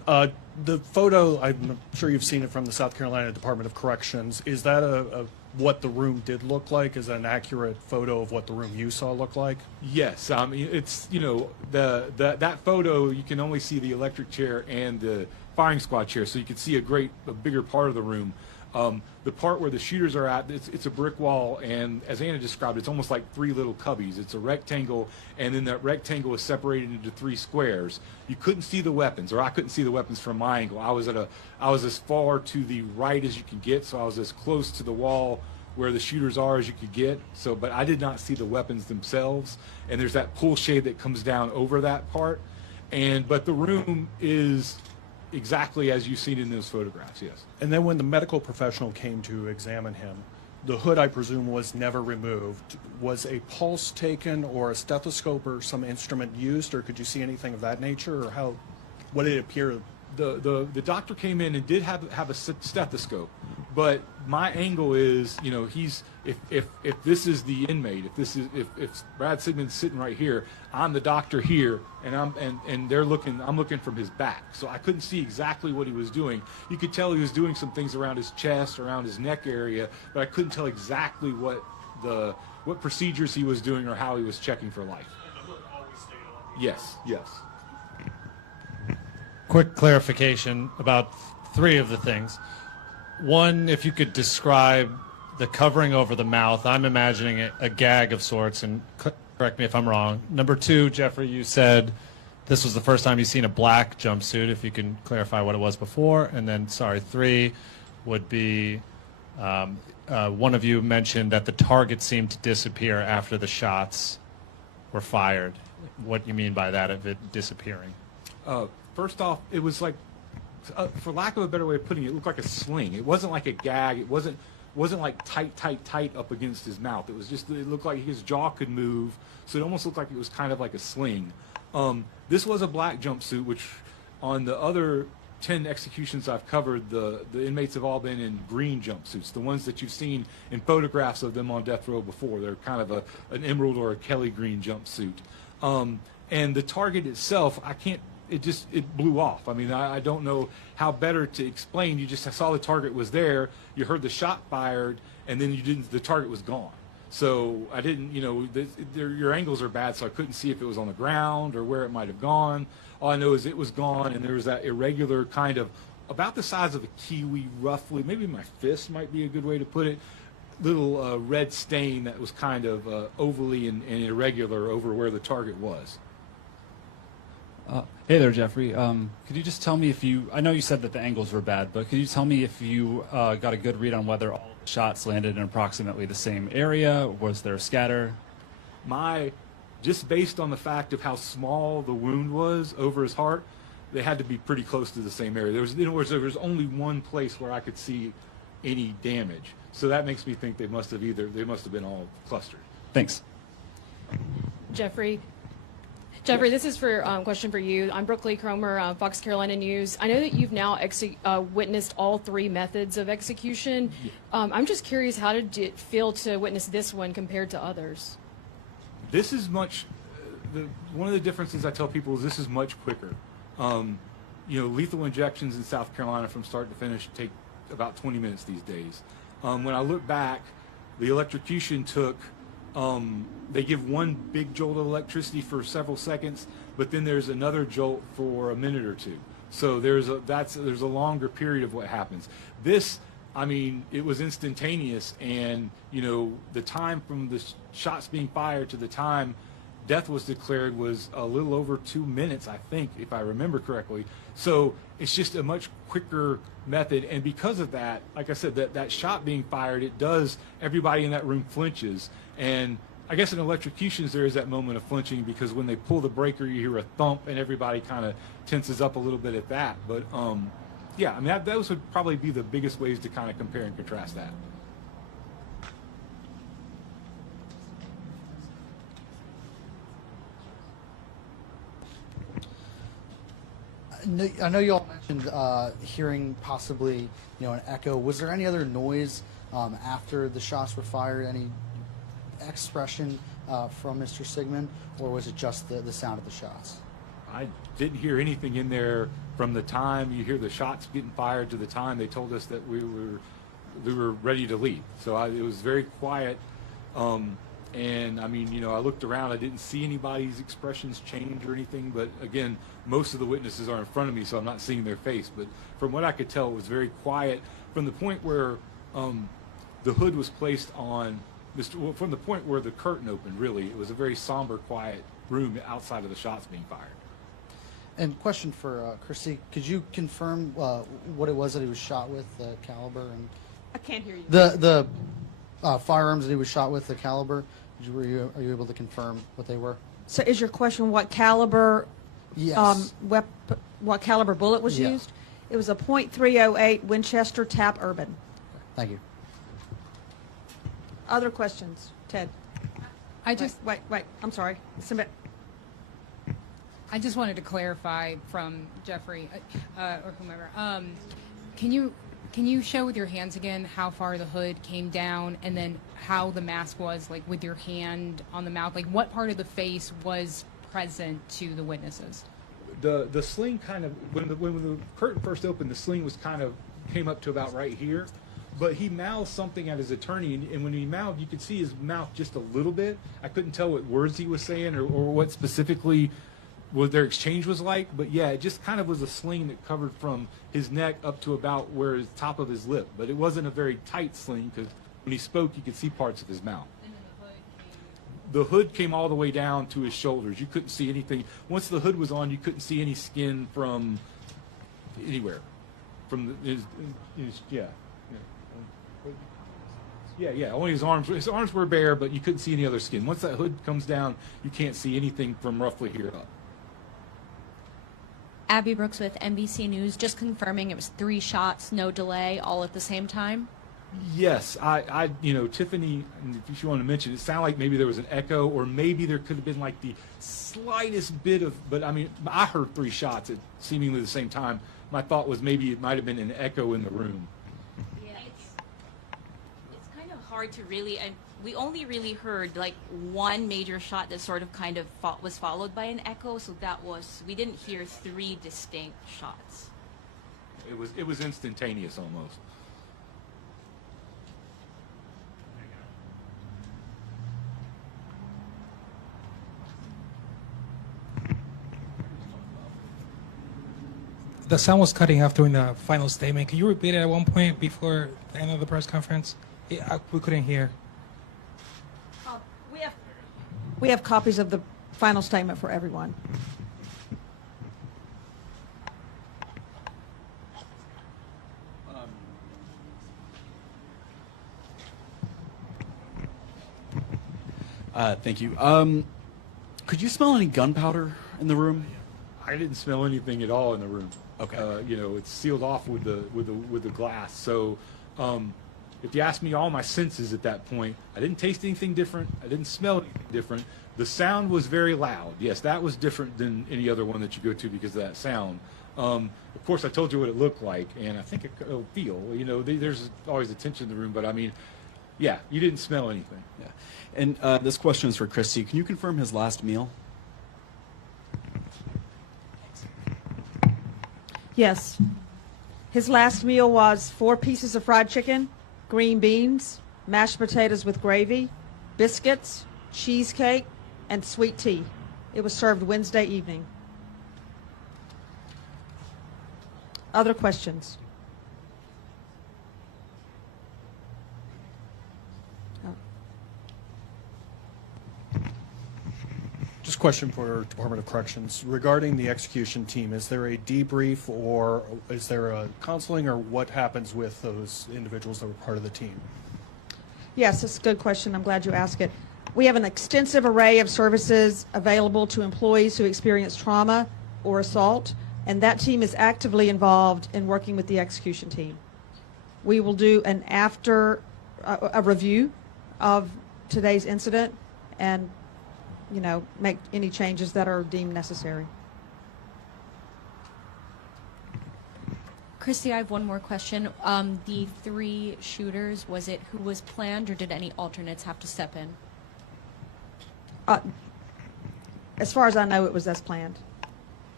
The photo, I'm sure you've seen it from the South Carolina Department of Corrections. Is that what the room did look like? Is that an accurate photo of what the room you saw look like? Yes, it's that photo you can only see the electric chair and the firing squad chair, so you can see a bigger part of the room. The part where the shooters are at, it's a brick wall, and as Anna described, it's almost like three little cubbies. It's a rectangle, and then that rectangle is separated into three squares. You couldn't see the weapons, or I couldn't see the weapons from my angle. I was as far to the right as you could get, so I was as close to the wall where the shooters are as you could get. So, but I did not see the weapons themselves, and there's that pull shade that comes down over that part. But the room is exactly as you've seen in those photographs, yes. And then when the medical professional came to examine him, the hood, I presume, was never removed. Was a pulse taken or a stethoscope or some instrument used, or could you see anything of that nature, or what did it appear? The doctor came in and did have a stethoscope, but my angle is, if this is the inmate, if Brad Sigmon's sitting right here, I'm the doctor here, and I'm looking from his back, so I couldn't see exactly what he was doing. You could tell he was doing some things around his chest, around his neck area, but I couldn't tell exactly what procedures he was doing or how he was checking for life. And the hood always stayed on? Yes. Quick clarification about three of the things. One, if you could describe the covering over the mouth, I'm imagining a gag of sorts, and correct me if I'm wrong. Number two, Jeffrey, you said this was the first time you've seen a black jumpsuit, if you can clarify what it was before. And then, three would be one of you mentioned that the target seemed to disappear after the shots were fired. What do you mean by that, of it disappearing? First off, it was like, for lack of a better way of putting it, it looked like a sling. It wasn't like a gag. It wasn't like tight up against his mouth. It was just, it looked like his jaw could move, so it almost looked like it was kind of like a sling. This was a black jumpsuit, which on the other 10 executions I've covered, the inmates have all been in green jumpsuits, the ones that you've seen in photographs of them on death row before. They're kind of an emerald or a Kelly green jumpsuit. And the target itself, it blew off. I mean, I don't know how better to explain. You just saw the target was there, you heard the shot fired, and then the target was gone. So I didn't, your angles are bad, so I couldn't see if it was on the ground or where it might have gone. All I know is it was gone, and there was that irregular kind of, about the size of a kiwi roughly, maybe my fist might be a good way to put it, little red stain that was kind of ovally and irregular over where the target was. Hey there, Jeffrey. Could you just tell me I know you said that the angles were bad, but could you tell me if you got a good read on whether all the shots landed in approximately the same area? Was there a scatter? Just based on the fact of how small the wound was over his heart, they had to be pretty close to the same area. There was only one place where I could see any damage. So that makes me think they must have been all clustered. Thanks. Jeffrey, this is for question for you. I'm Brooke Lee Cromer, Fox Carolina News. I know that you've now witnessed all three methods of execution. I'm just curious, how did it feel to witness this one compared to others? This is much. One of the differences I tell people is this is much quicker. Lethal injections in South Carolina from start to finish take about 20 minutes these days. When I look back, the electrocution took. They give one big jolt of electricity for several seconds, but then there's another jolt for a minute or two. So there's a longer period of what happens. This, it was instantaneous, and the time from the shots being fired to the time death was declared was a little over 2 minutes, I think, if I remember correctly. So it's just a much quicker method, and because of that, like I said, that shot being fired, everybody in that room flinches. And I guess in electrocutions there is that moment of flinching, because when they pull the breaker you hear a thump and everybody kind of tenses up a little bit at that. But those would probably be the biggest ways to kind of compare and contrast that. I know you all mentioned hearing possibly, an echo. Was there any other noise after the shots were fired? Any expression from Mr. Sigmon, or was it just the sound of the shots? I didn't hear anything in there from the time you hear the shots getting fired to the time they told us that we were ready to leave. So it was very quiet. And I mean, I looked around, I didn't see anybody's expressions change or anything, but again, most of the witnesses are in front of me, so I'm not seeing their face. But from what I could tell, it was very quiet from the point where the hood was placed on from the point where the curtain opened. Really, it was a very somber, quiet room outside of the shots being fired. And question for Christy, could you confirm what it was that he was shot with, the caliber, and I can't hear you. the firearms that he was shot with, the caliber? Are you able to confirm what they were? So is your question what caliber? Yes. What caliber bullet was Yeah. used? It was a .308 Winchester Tap Urban. Thank you. Other questions, Ted? I just wait. I'm sorry. Submit. I just wanted to clarify from Jeffrey or whomever. Can you show with your hands again how far the hood came down, and then how the mask was, like with your hand on the mouth? Like what part of the face was present to the witnesses? The sling kind of, when the curtain first opened, the sling was came up to about right here. But he mouthed something at his attorney, and when he mouthed, you could see his mouth just a little bit. I couldn't tell what words he was saying or what specifically what their exchange was like. But yeah, it just kind of was a sling that covered from his neck up to about where his top of his lip. But it wasn't a very tight sling, because when he spoke, you could see parts of his mouth. The hood came all the way down to his shoulders. You couldn't see anything. Once the hood was on, you couldn't see any skin from anywhere. From Yeah, only his arms. His arms were bare, but you couldn't see any other skin. Once that hood comes down, you can't see anything from roughly here up. Abby Brooks with NBC News, just confirming it was 3 shots, no delay, all at the same time. Yes, Tiffany, if you want to mention, it sounded like maybe there was an echo, or maybe there could have been like the slightest bit of, but I mean, I heard 3 shots at seemingly the same time. My thought was maybe it might have been an echo in the room. Yeah, it's kind of hard to really, and we only really heard like one major shot that sort of was followed by an echo, so we didn't hear 3 distinct shots. It was instantaneous almost. The sound was cutting off during the final statement. Can you repeat it at one point before the end of the press conference? We couldn't hear. We have copies of the final statement for everyone. Thank you. Could you smell any gunpowder in the room? I didn't smell anything at all in the room. Okay. It's sealed off with the glass. So, if you ask me all my senses at that point, I didn't taste anything different. I didn't smell anything different. The sound was very loud. Yes, that was different than any other one that you go to because of that sound. Of course, I told you what it looked like, and I think it'll feel. There's always a tension in the room, but I mean, yeah, you didn't smell anything. Yeah. And this question is for Christy. Can you confirm his last meal? Yes. His last meal was 4 pieces of fried chicken, green beans, mashed potatoes with gravy, biscuits, cheesecake, and sweet tea. It was served Wednesday evening. Other questions? Just a question for Department of Corrections. Regarding the execution team, is there a debrief or is there a counseling, or what happens with those individuals that were part of the team? Yes, it's a good question. I'm glad you asked it. We have an extensive array of services available to employees who experience trauma or assault, and that team is actively involved in working with the execution team. We will do an a review of today's incident and make any changes that are deemed necessary. Christy, I have one more question. The 3 shooters, was it who was planned, or did any alternates have to step in? As far as I know, it was as planned.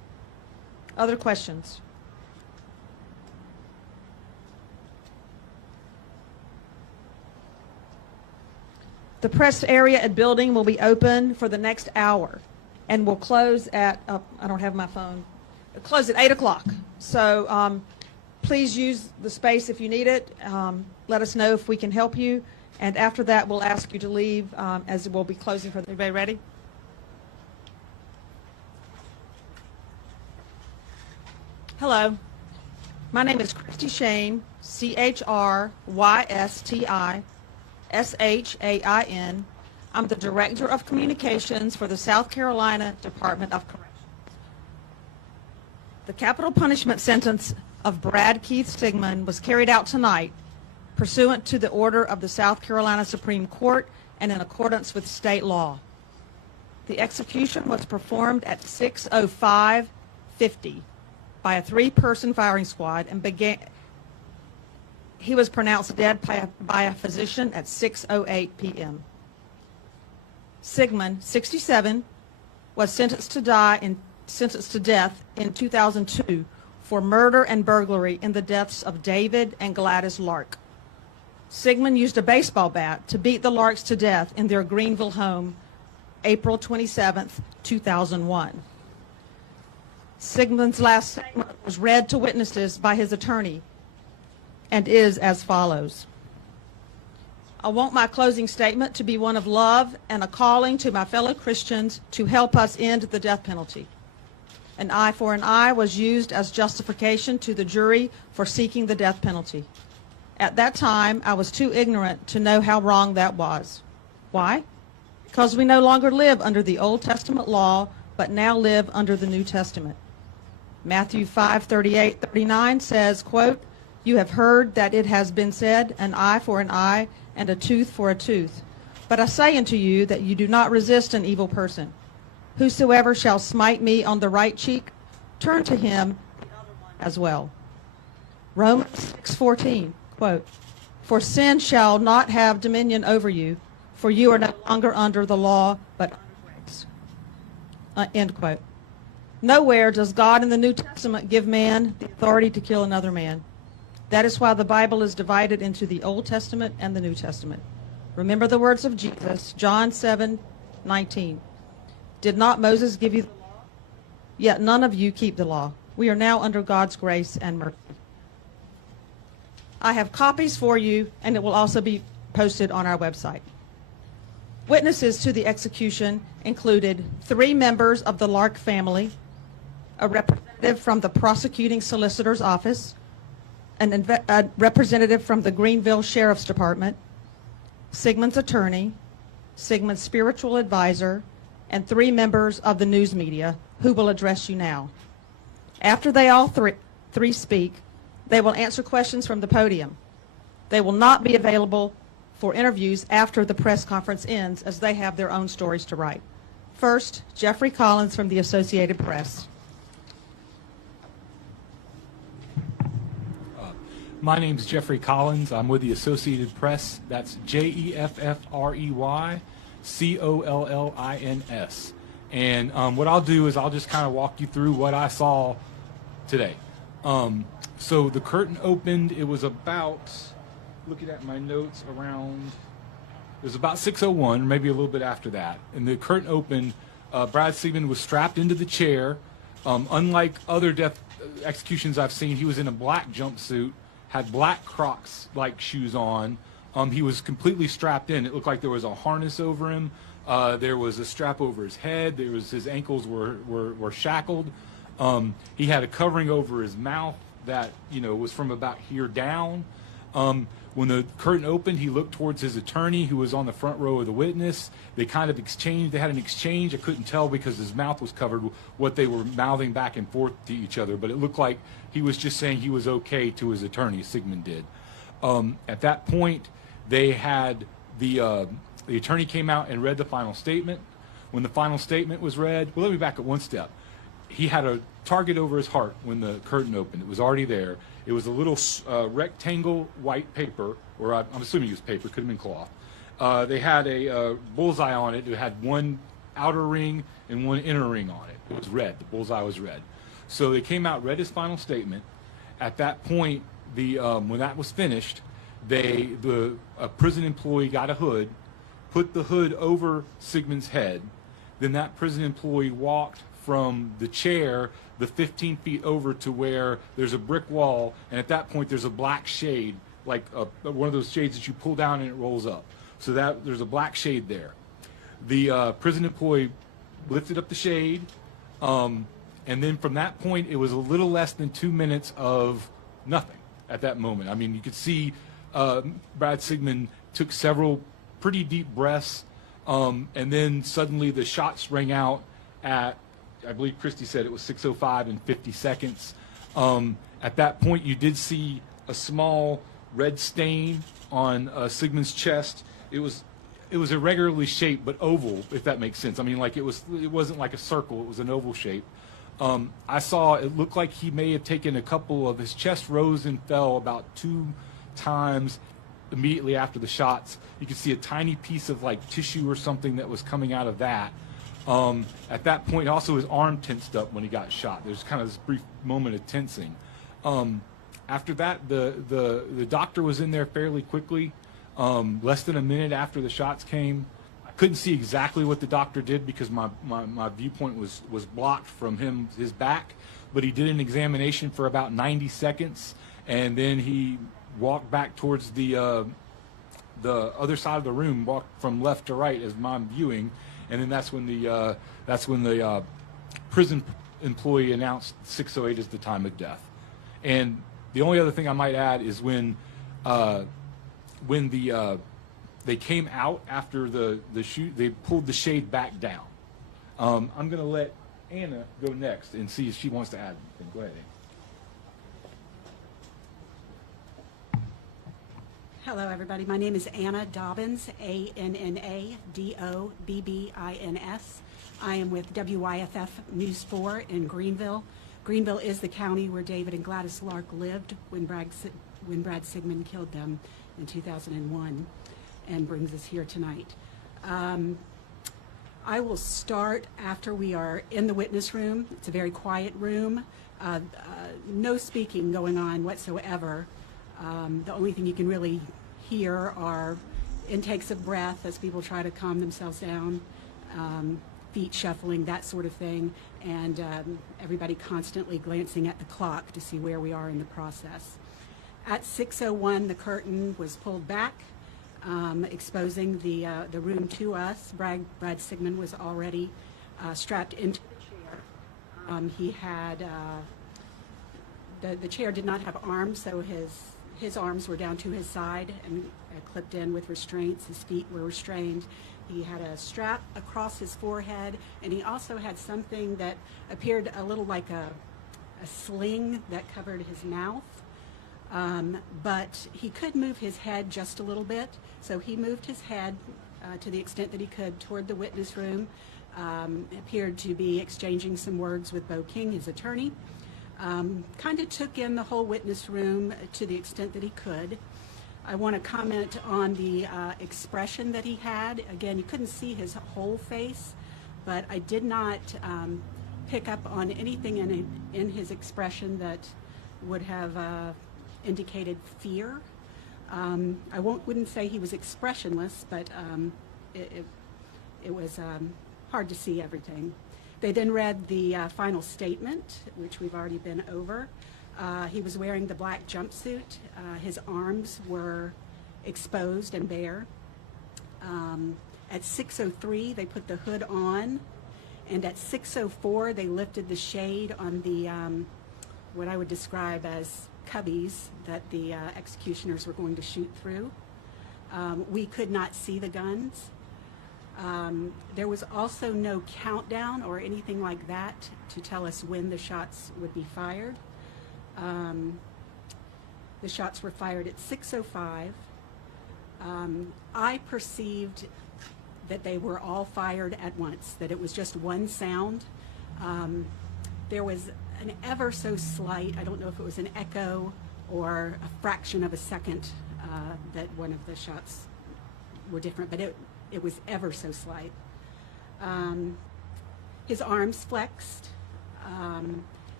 Other questions? The press area and building will be open for the next hour and will close at, I don't have my phone, close at 8 o'clock. So please use the space if you need it. Let us know if we can help you. And after that, we'll ask you to leave as we'll be closing for the, everybody ready? Hello. My name is Christy Shane, CHRYSTI SHAIN. I'm the Director of Communications for the South Carolina Department of Corrections. The capital punishment sentence of Brad Keith Sigmon was carried out tonight pursuant to the order of the South Carolina Supreme Court and in accordance with state law. The execution was performed at 6:05:50 by a 3-person firing squad and began. He was pronounced dead by a physician at 6:08 p.m. Sigmon, 67, was sentenced to death in 2002 for murder and burglary in the deaths of David and Gladys Lark. Sigmon used a baseball bat to beat the Larks to death in their Greenville home, April 27, 2001. Sigmon's last statement was read to witnesses by his attorney and is as follows. I want my closing statement to be one of love and a calling to my fellow Christians to help us end the death penalty. An eye for an eye was used as justification to the jury for seeking the death penalty. At that time, I was too ignorant to know how wrong that was. Why? Because we no longer live under the Old Testament law, but now live under the New Testament. Matthew 5:38-39 says, quote, "You have heard that it has been said, an eye for an eye and a tooth for a tooth. But I say unto you that you do not resist an evil person. Whosoever shall smite me on the right cheek, turn to him the other one as well." Romans 6:14, quote, "For sin shall not have dominion over you, for you are no longer under the law, but under grace." End quote. Nowhere does God in the New Testament give man the authority to kill another man. That is why the Bible is divided into the Old Testament and the New Testament. Remember the words of Jesus, John 7:19. Did not Moses give you the law? Yet none of you keep the law. We are now under God's grace and mercy. I have copies for you, and it will also be posted on our website. Witnesses to the execution included 3 members of the Lark family, a representative from the prosecuting solicitor's office, a representative from the Greenville Sheriff's Department, Sigmon's attorney, Sigmon's spiritual advisor, and 3 members of the news media who will address you now. After they all three speak, they will answer questions from the podium. They will not be available for interviews after the press conference ends, as they have their own stories to write. First, Jeffrey Collins from the Associated Press. My name's Jeffrey Collins. I'm with the Associated Press. That's JEFFREYCOLLINS. And what I'll do is I'll just kind of walk you through what I saw today. So the curtain opened. It was about, looking at my notes, around, it was about 6:01, maybe a little bit after that. And the curtain opened. Brad Sigmon was strapped into the chair. Unlike other death executions I've seen, he was in a black jumpsuit, had black Crux like shoes on. He was completely strapped in. It looked like there was a harness over him. There was a strap over his head. There was, his ankles were shackled. He had a covering over his mouth that, you know, was from about here down. When the curtain opened, he looked towards his attorney, who was on the front row of the witness. They kind of exchanged. They had an exchange. I couldn't tell because his mouth was covered what they were mouthing back and forth to each other, but it looked like he was just saying he was okay to his attorney, Sigmon did. At that point, they had the attorney came out and read the final statement. When the final statement was read, well, let me back up one step. He had a target over his heart when the curtain opened. It was already there. It was a little rectangle white paper, or I'm assuming it was paper, could have been cloth. They had a bullseye on it. It had one outer ring and one inner ring on it. It was red. The bullseye was red. So they came out, read his final statement. At that point, when that was finished, a prison employee got a hood, put the hood over Sigmon's head. Then that prison employee walked from the chair the 15 feet over to where there's a brick wall, and at that point there's a black shade, like one of those shades that you pull down and it rolls up. So that there's a black shade there. The prison employee lifted up the shade, and then from that point it was a little less than 2 minutes of nothing at that moment. I mean, you could see Brad Sigmon took several pretty deep breaths, and then suddenly the shots rang out at, I believe Christy said it was 6:05 and 50 seconds. At that point, you did see a small red stain on Sigmon's chest. It was irregularly shaped, but oval, if that makes sense. I mean, like it wasn't like a circle; it was an oval shape. I saw it looked like he may have taken a couple of his chest rose and fell about 2 times immediately after the shots. You could see a tiny piece of like tissue or something that was coming out of that. At that point, also his arm tensed up when he got shot. There's kind of this brief moment of tensing. After that, the doctor was in there fairly quickly, less than a minute after the shots came. I couldn't see exactly what the doctor did because my viewpoint was blocked from his back, but he did an examination for about 90 seconds, and then he walked back towards the other side of the room, walked from left to right as I'm viewing, and then that's when the prison employee announced 6:08 as the time of death. And the only other thing I might add is when they came out after the shoot, they pulled the shade back down. I'm going to let Anna go next and see if she wants to add anything. Go ahead, Anna. Hello, everybody. My name is Anna Dobbins, ANNA DOBBINS. I am with WYFF News 4 in Greenville. Greenville is the county where David and Gladys Lark lived when Brad Sigmon killed them in 2001, and brings us here tonight. I will start after we are in the witness room. It's a very quiet room. No speaking going on whatsoever. The only thing you can really hear are intakes of breath as people try to calm themselves down, feet shuffling, that sort of thing, and everybody constantly glancing at the clock to see where we are in the process. At 6:01, the curtain was pulled back, exposing the room to us. Brad Sigmon was already strapped into the chair. He had the chair did not have arms, so his arms were down to his side and clipped in with restraints. His feet were restrained. He had a strap across his forehead, and he also had something that appeared a little like a sling that covered his mouth. But he could move his head just a little bit, so he moved his head to the extent that he could toward the witness room, appeared to be exchanging some words with Bo King, his attorney. Kind of took in the whole witness room to the extent that he could. I want to comment on the expression that he had. Again, you couldn't see his whole face, but I did not pick up on anything in his expression that would have indicated fear. I wouldn't say he was expressionless, but it was hard to see everything. They then read the final statement, which we've already been over. He was wearing the black jumpsuit. His arms were exposed and bare. At 6:03, they put the hood on, and at 6:04, they lifted the shade on the what I would describe as cubbies that the executioners were going to shoot through. We could not see the guns. There was also no countdown or anything like that to tell us when the shots would be fired. The shots were fired at 6:05. I perceived that they were all fired at once, that it was just one sound. There was an ever so slight, I don't know if it was an echo or a fraction of a second that one of the shots were different, but it was ever so slight. His arms flexed.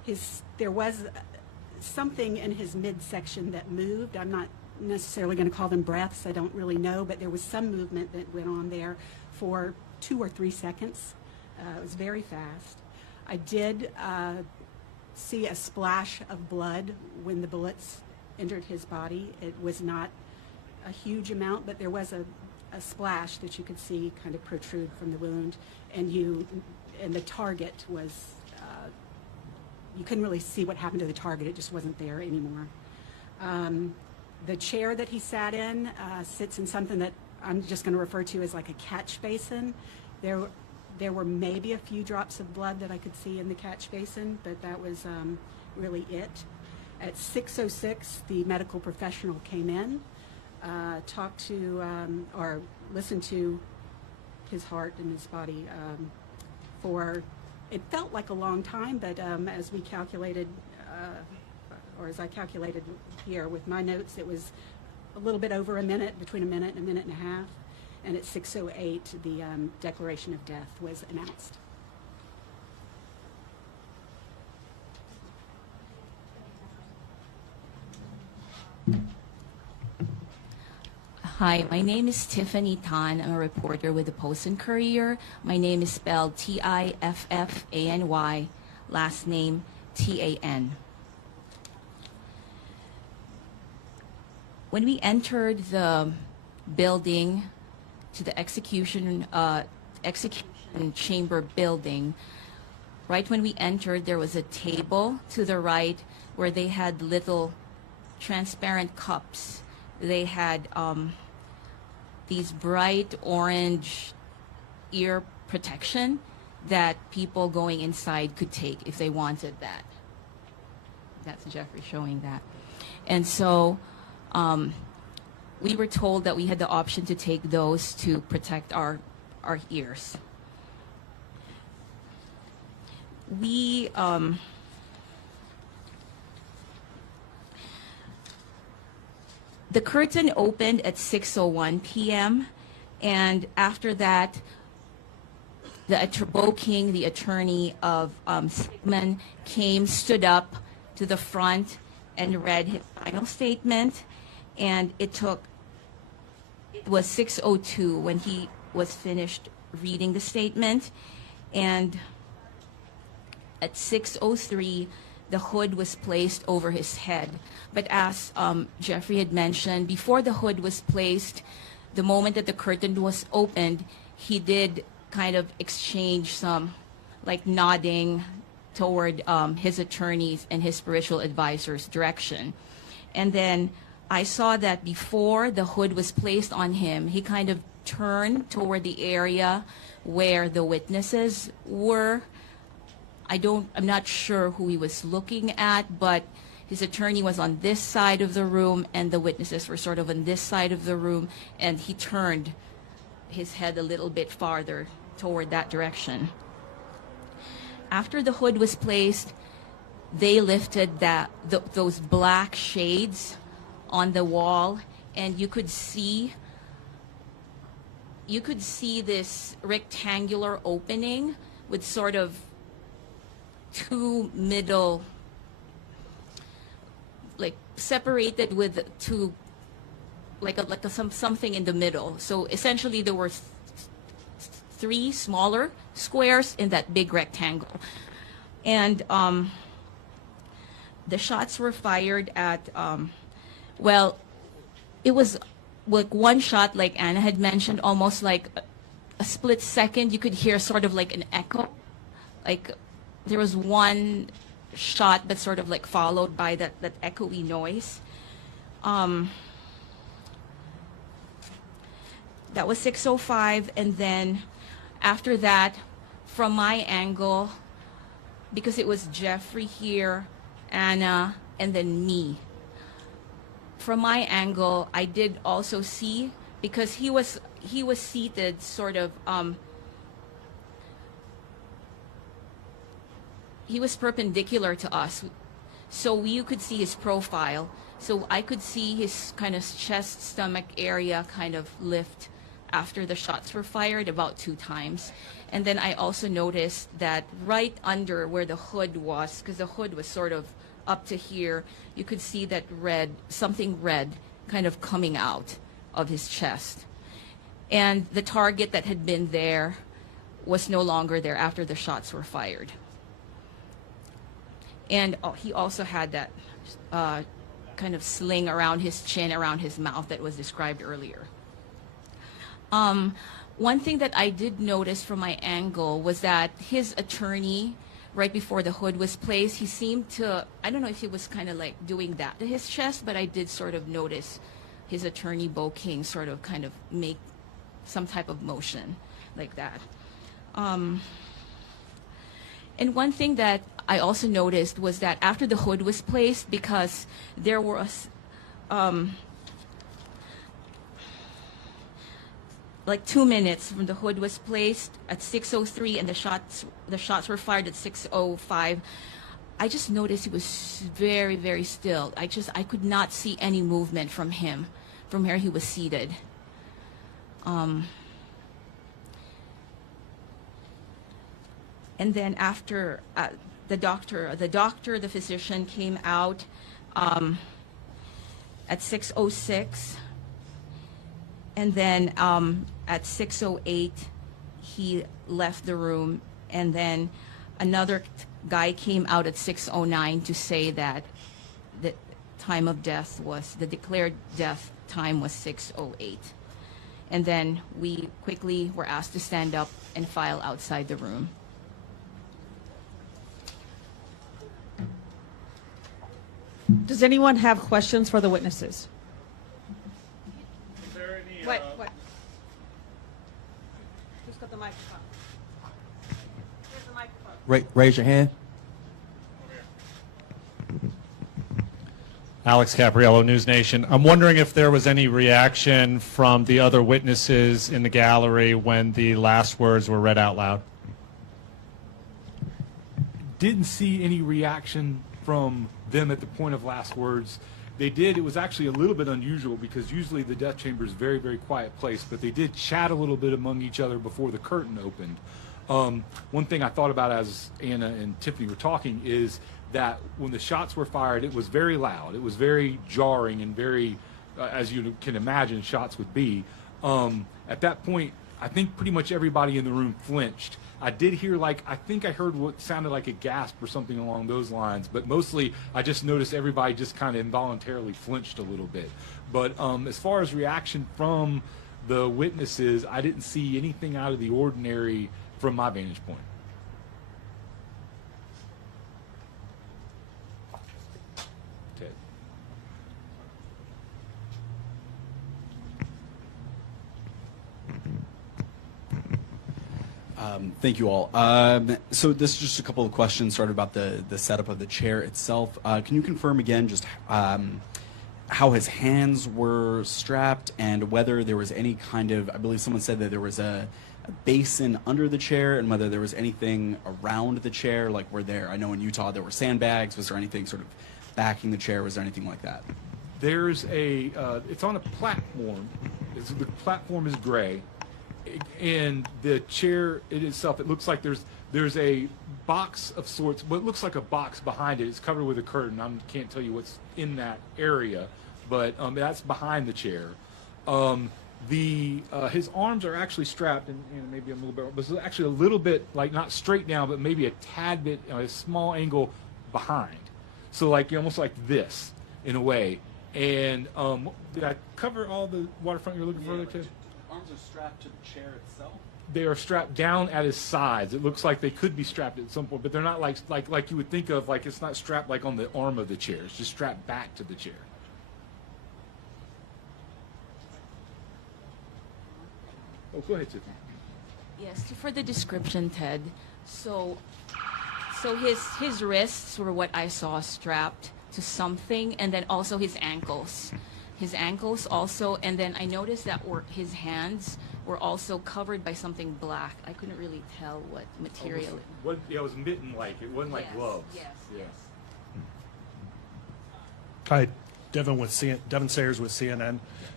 there was something in his midsection that moved. I'm not necessarily going to call them breaths. I don't really know, but there was some movement that went on there for 2 or 3 seconds. It was very fast. I did see a splash of blood when the bullets entered his body. It was not a huge amount, but there was a splash that you could see kind of protrude from the wound, and the target was, you couldn't really see what happened to the target. It just wasn't there anymore. The chair that he sat in sits in something that I'm just going to refer to as like a catch basin. There were maybe a few drops of blood that I could see in the catch basin, but that was really it. At 6:06, the medical professional came in, talked to or listened to his heart and his body for, it felt like a long time, but as we calculated, or as I calculated here with my notes, it was a little bit over a minute, between a minute and a minute and a half. And at 6:08, the declaration of death was announced. Hi, my name is Tiffany Tan. I'm a reporter with the Post and Courier. My name is spelled Tiffany, last name Tan. When we entered the building to the execution chamber building, right when we entered, there was a table to the right where they had little transparent cups. They had these bright orange ear protection that people going inside could take if they wanted that. That's Jeffrey showing that. And so we were told that we had the option to take those to protect our ears. We the curtain opened at 6:01 p.m. and after that, Bo King, the attorney of Sigmon, stood up to the front and read his final statement. And it was 6:02 when he was finished reading the statement. And at 6:03, the hood was placed over his head. But as Jeffrey had mentioned, before the hood was placed, the moment that the curtain was opened, he did kind of exchange some like nodding toward his attorneys and his spiritual advisor's direction. And then I saw that before the hood was placed on him, he kind of turned toward the area where the witnesses were. I'm not sure who he was looking at, but his attorney was on this side of the room and the witnesses were sort of on this side of the room, and he turned his head a little bit farther toward that direction. After the hood was placed, they lifted those black shades on the wall, and you could see this rectangular opening with sort of two middle, like separated with two, something in the middle. So essentially there were 3 smaller squares in that big rectangle. And the shots were fired at, well, it was like one shot, like Anna had mentioned, almost like a split second. You could hear sort of like an echo. Like there was one shot but sort of like followed by that echoey noise. That was 6:05, and then after that, from my angle, because it was Jeffrey here, Anna, and then me. From my angle, I did also see, because he was seated sort of, he was perpendicular to us, so you could see his profile. So I could see his kind of chest, stomach area kind of lift after the shots were fired, about 2 times. And then I also noticed that right under where the hood was, because the hood was sort of up to here, you could see that something red kind of coming out of his chest. And the target that had been there was no longer there after the shots were fired. And he also had that kind of sling around his chin, around his mouth that was described earlier. One thing that I did notice from my angle was that his attorney, right before the hood was placed, he seemed to, I don't know if he was kind of like doing that to his chest, but I did sort of notice his attorney, Bo King, sort of kind of make some type of motion like that. And one thing that I also noticed was that after the hood was placed, because there was like 2 minutes from the hood was placed at 6:03 and the shots were fired at 6:05, I just noticed he was very, very still. I could not see any movement from him from where he was seated. And then after the physician came out at 6:06, and then at 6:08 he left the room, and then another guy came out at 6:09 to say that the time of death was, the declared death time was 6:08. And then we quickly were asked to stand up and file outside the room. Does anyone have questions for the witnesses? Is there any, What? Who's got the microphone? Here's the microphone. Raise your hand. Alex Capriello, News Nation. I'm wondering if there was any reaction from the other witnesses in the gallery when the last words were read out loud. Didn't see any reaction from them at the point of last words. They did. It was actually a little bit unusual because usually the death chamber is a very, very quiet place, but they did chat a little bit among each other before the curtain opened. One thing I thought about as Anna and Tiffany were talking is that when the shots were fired, it was very loud. It was very jarring and very, as you can imagine, shots would be. At that point, I think pretty much everybody in the room flinched. I did hear, I think I heard what sounded like a gasp or something along those lines, but mostly I just noticed everybody just kind of involuntarily flinched a little bit. But as far as reaction from the witnesses, I didn't see anything out of the ordinary from my vantage point. Ted. Thank you all. So this is just a couple of questions sort of about the setup of the chair itself. Can you confirm again just how his hands were strapped and whether there was any kind of, I believe someone said that there was a basin under the chair, and whether there was anything around the chair, like were there, I know in Utah there were sandbags, was there anything sort of backing the chair, was there anything like that? There's a, it's on a platform. The platform is gray. And the chair itself, it looks like there's a box of sorts, what looks like a box behind it. It's covered with a curtain. I can't tell you what's in that area, but that's behind the chair. His arms are actually strapped, and maybe I'm a little bit, but it's actually a little bit, like not straight down, but maybe a tad bit, a small angle behind. So like almost like this in a way. And did I cover all the waterfront you're looking for there, Ted? Arms are strapped to the chair itself? They are strapped down at his sides. It looks like they could be strapped at some point, but they're not like you would think of, like it's not strapped like on the arm of the chair. It's just strapped back to the chair. Oh, go ahead, Tiffany. Yes, for the description, Ted. So his wrists were what I saw strapped to something, and then also his ankles. His ankles also, and then I noticed that his hands were also covered by something black. I couldn't really tell what material. It was mitten-like. It wasn't like gloves. Yes. Hi, Devin Sayers with CNN.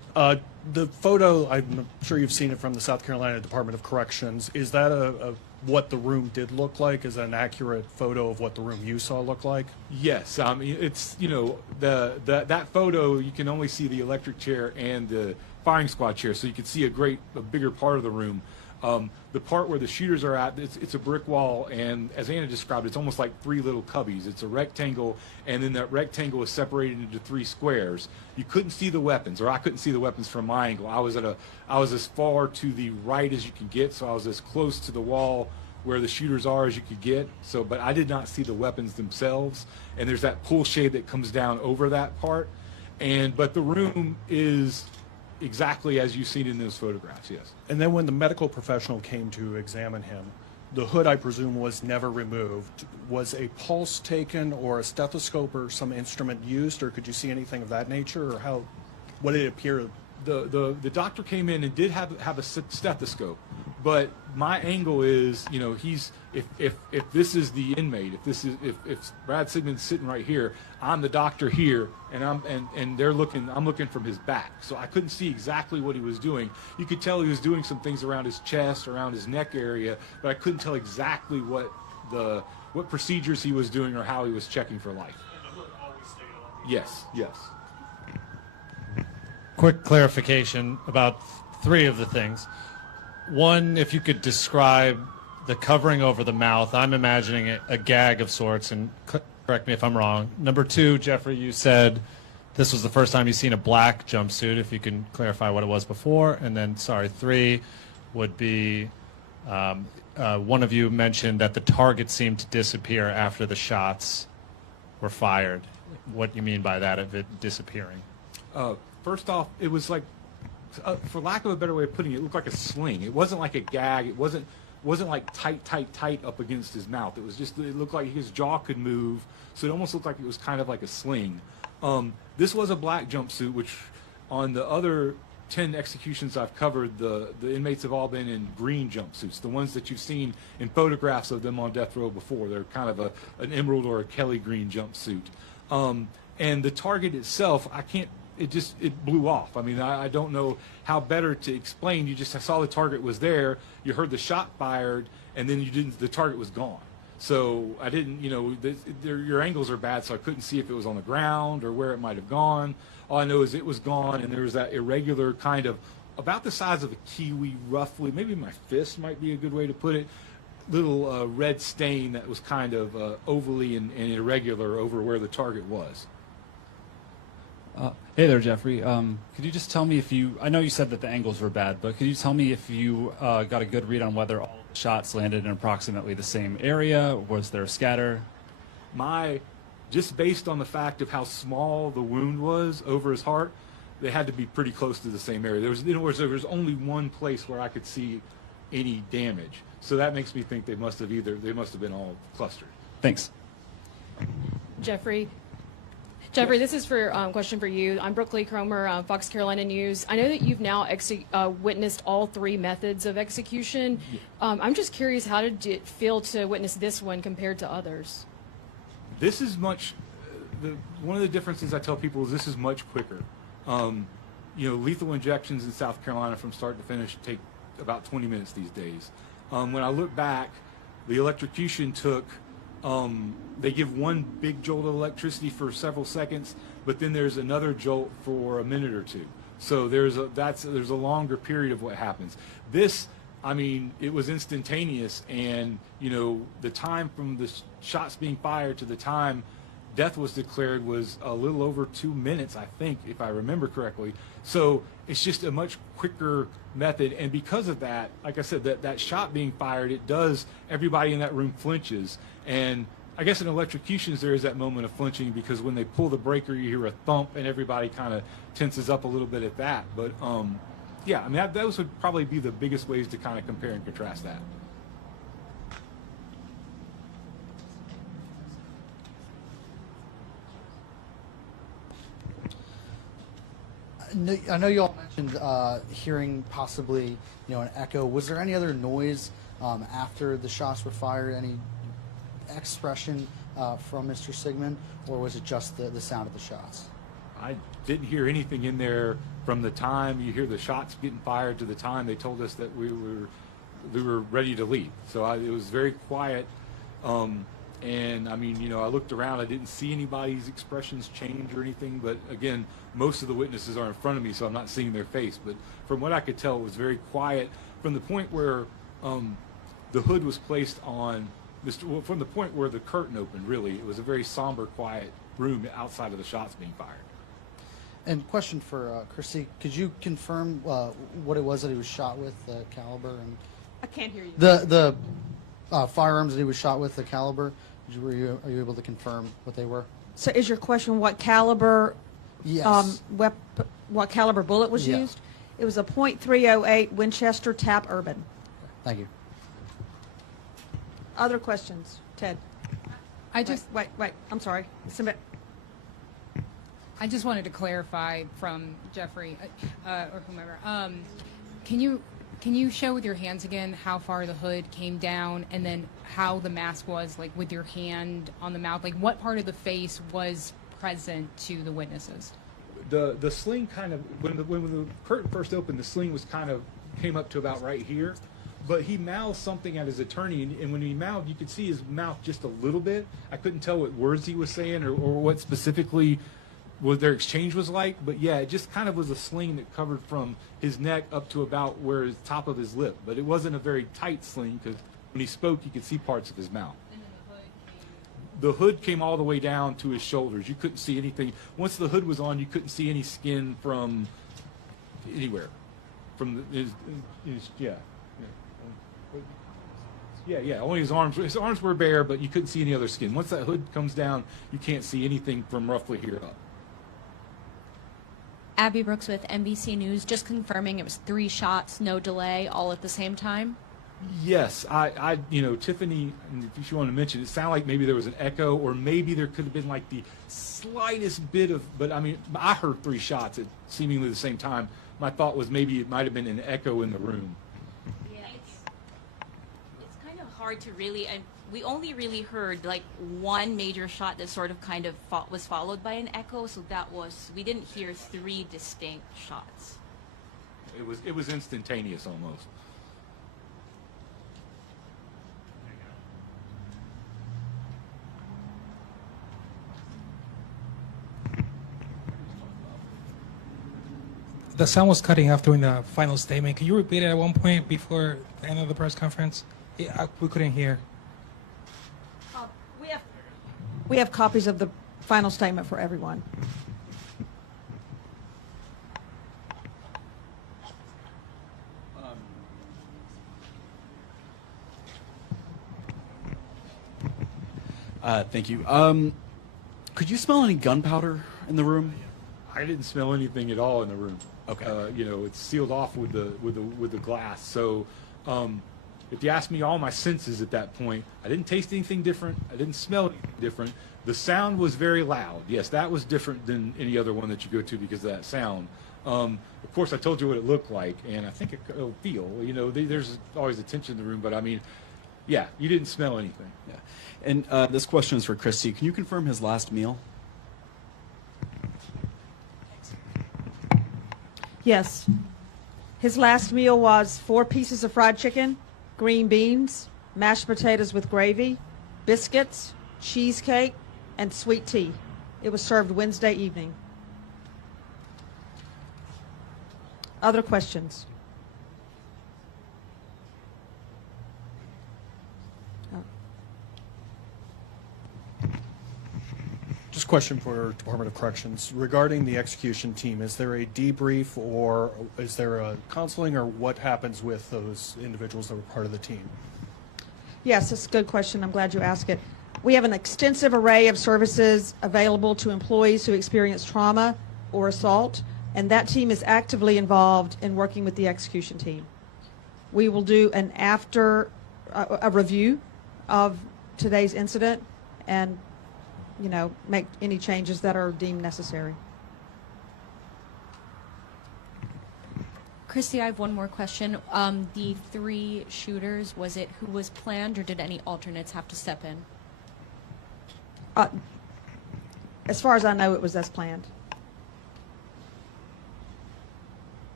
The photo, I'm sure you've seen it from the South Carolina Department of Corrections. Is that what the room did look like? Is that an accurate photo of what the room you saw look like? Yes, it's that photo you can only see the electric chair and the firing squad chair, so you can see a bigger part of the room. The part where the shooters are at, it's a brick wall, and as Anna described, it's almost like three little cubbies. It's a rectangle, and then that rectangle is separated into three squares. You couldn't see the weapons, or I couldn't see the weapons from my angle. I was as far to the right as you could get, so I was as close to the wall where the shooters are as you could get. So, but I did not see the weapons themselves, and there's that pull shade that comes down over that part. But the room is exactly as you've seen in those photographs, yes. And then when the medical professional came to examine him, the hood, I presume, was never removed. Was a pulse taken or a stethoscope or some instrument used, or could you see anything of that nature, or what did it appear? The doctor came in and did have a stethoscope, but my angle is, if this is the inmate, if Brad Sigmon's sitting right here, I'm the doctor here, and I'm looking from his back, so I couldn't see exactly what he was doing. You could tell he was doing some things around his chest, around his neck area, but I couldn't tell exactly what procedures he was doing or how he was checking for life. Yes. Quick clarification about three of the things. One, if you could describe the covering over the mouth, I'm imagining a gag of sorts, and correct me if I'm wrong. Number two, Jeffrey, you said this was the first time you've seen a black jumpsuit, if you can clarify what it was before. And then, three would be one of you mentioned that the target seemed to disappear after the shots were fired. What do you mean by that, of it disappearing? First off, it was like, for lack of a better way of putting it, it looked like a sling. It wasn't like a gag. It wasn't like tight up against his mouth. It was just, it looked like his jaw could move, so it almost looked like it was kind of like a sling. This was a black jumpsuit, which on the other 10 executions I've covered, the inmates have all been in green jumpsuits, the ones that you've seen in photographs of them on death row before. They're kind of an emerald or a Kelly green jumpsuit. And the target itself, it blew off. I mean, I don't know how better to explain. You just saw the target was there, you heard the shot fired, and then the target was gone. So I didn't, your angles are bad, so I couldn't see if it was on the ground or where it might have gone. All I know is it was gone, and there was that irregular kind of, about the size of a kiwi roughly, maybe my fist might be a good way to put it, little red stain that was kind of ovally and irregular over where the target was. Hey there, Jeffrey. Could you just tell me I know you said that the angles were bad, but could you tell me if you got a good read on whether all the shots landed in approximately the same area? Was there a scatter? Just based on the fact of how small the wound was over his heart, they had to be pretty close to the same area. There was only one place where I could see any damage. So that makes me think they must have been all clustered. Thanks. Jeffrey, this is for question for you. I'm Brooklyn Cromer, Fox Carolina News. I know that you've now witnessed all three methods of execution. I'm just curious, how did it feel to witness this one compared to others? This is much. One of the differences I tell people is this is much quicker. Lethal injections in South Carolina from start to finish take about 20 minutes these days. When I look back, the electrocution took. They give one big jolt of electricity for several seconds, but then there's another jolt for a minute or two. So there's a longer period of what happens. This, it was instantaneous, and the time from the shots being fired to the time death was declared was a little over 2 minutes, I think, if I remember correctly. So it's just a much quicker method, and because of that, like I said, that shot being fired, everybody in that room flinches. And I guess in electrocutions there is that moment of flinching, because when they pull the breaker you hear a thump and everybody kind of tenses up a little bit at that. But those would probably be the biggest ways to kind of compare and contrast that. I know you all mentioned hearing possibly, an echo. Was there any other noise after the shots were fired? Any expression from Mr. Sigmon, or was it just the sound of the shots? I didn't hear anything in there from the time you hear the shots getting fired to the time they told us that we were ready to leave. So it was very quiet. And I mean, you know, I looked around, I didn't see anybody's expressions change or anything, but again, most of the witnesses are in front of me, so I'm not seeing their face. But from what I could tell, it was very quiet from the point where the hood was placed on from the point where the curtain opened. Really, it was a very somber, quiet room outside of the shots being fired. And question for Christy, could you confirm what it was that he was shot with, the caliber, and I can't hear you. the firearms that he was shot with, the caliber? Are you able to confirm what they were? So is your question what caliber? Yes. What caliber bullet was Yeah. used? It was a .308 Winchester Tap Urban. Thank you. Other questions, Ted? I just wait. I'm sorry. Submit. I just wanted to clarify from Jeffrey or whomever. Can you show with your hands again how far the hood came down, and then how the mask was, like with your hand on the mouth? Like what part of the face was present to the witnesses? The sling kind of, when the curtain first opened, the sling was kind of came up to about right here. But he mouthed something at his attorney, and when he mouthed, you could see his mouth just a little bit. I couldn't tell what words he was saying or what specifically what their exchange was like, but yeah, it just kind of was a sling that covered from his neck up to about where his top of his lip. But it wasn't a very tight sling because when he spoke, you could see parts of his mouth. And then The hood came all the way down to his shoulders. You couldn't see anything. Once the hood was on, you couldn't see any skin from anywhere. From yeah. Only his arms. His arms were bare, but you couldn't see any other skin. Once that hood comes down, you can't see anything from roughly here up. Abby Brooks with NBC News, just confirming it was 3 shots, no delay, all at the same time. Yes, Tiffany, if you want to mention, it sounded like maybe there was an echo, or maybe there could have been like the slightest bit of, but I mean, I heard 3 shots at seemingly the same time. My thought was maybe it might have been an echo in the room. Yeah, it's kind of hard to really, and we only really heard like one major shot that sort of kind of was followed by an echo, so we didn't hear 3 distinct shots. It was instantaneous almost. The sound was cutting off during the final statement. Can you repeat it at one point before the end of the press conference? We couldn't hear. We have copies of the final statement for everyone. Thank you. Could you smell any gunpowder in the room? I didn't smell anything at all in the room. Okay. It's sealed off with the glass. So, if you ask me all my senses at that point, I didn't taste anything different. I didn't smell anything different. The sound was very loud. Yes, that was different than any other one that you go to because of that sound. Of course, I told you what it looked like, and I think it'll feel. There's always a tension in the room, but I mean, yeah, you didn't smell anything. Yeah. And this question is for Christy. Can you confirm his last meal? Yes. His last meal was 4 pieces of fried chicken, green beans, mashed potatoes with gravy, biscuits, cheesecake, and sweet tea. It was served Wednesday evening. Other questions? Just a question for Department of Corrections. Regarding the execution team, is there a debrief or is there a counseling or what happens with those individuals that were part of the team? Yes, that's a good question. I'm glad you asked it. We have an extensive array of services available to employees who experience trauma or assault, and that team is actively involved in working with the execution team. We will do an a review of today's incident and make any changes that are deemed necessary. Christy, I have one more question. The 3 shooters, was it who was planned, or did any alternates have to step in? As far as I know, it was as planned.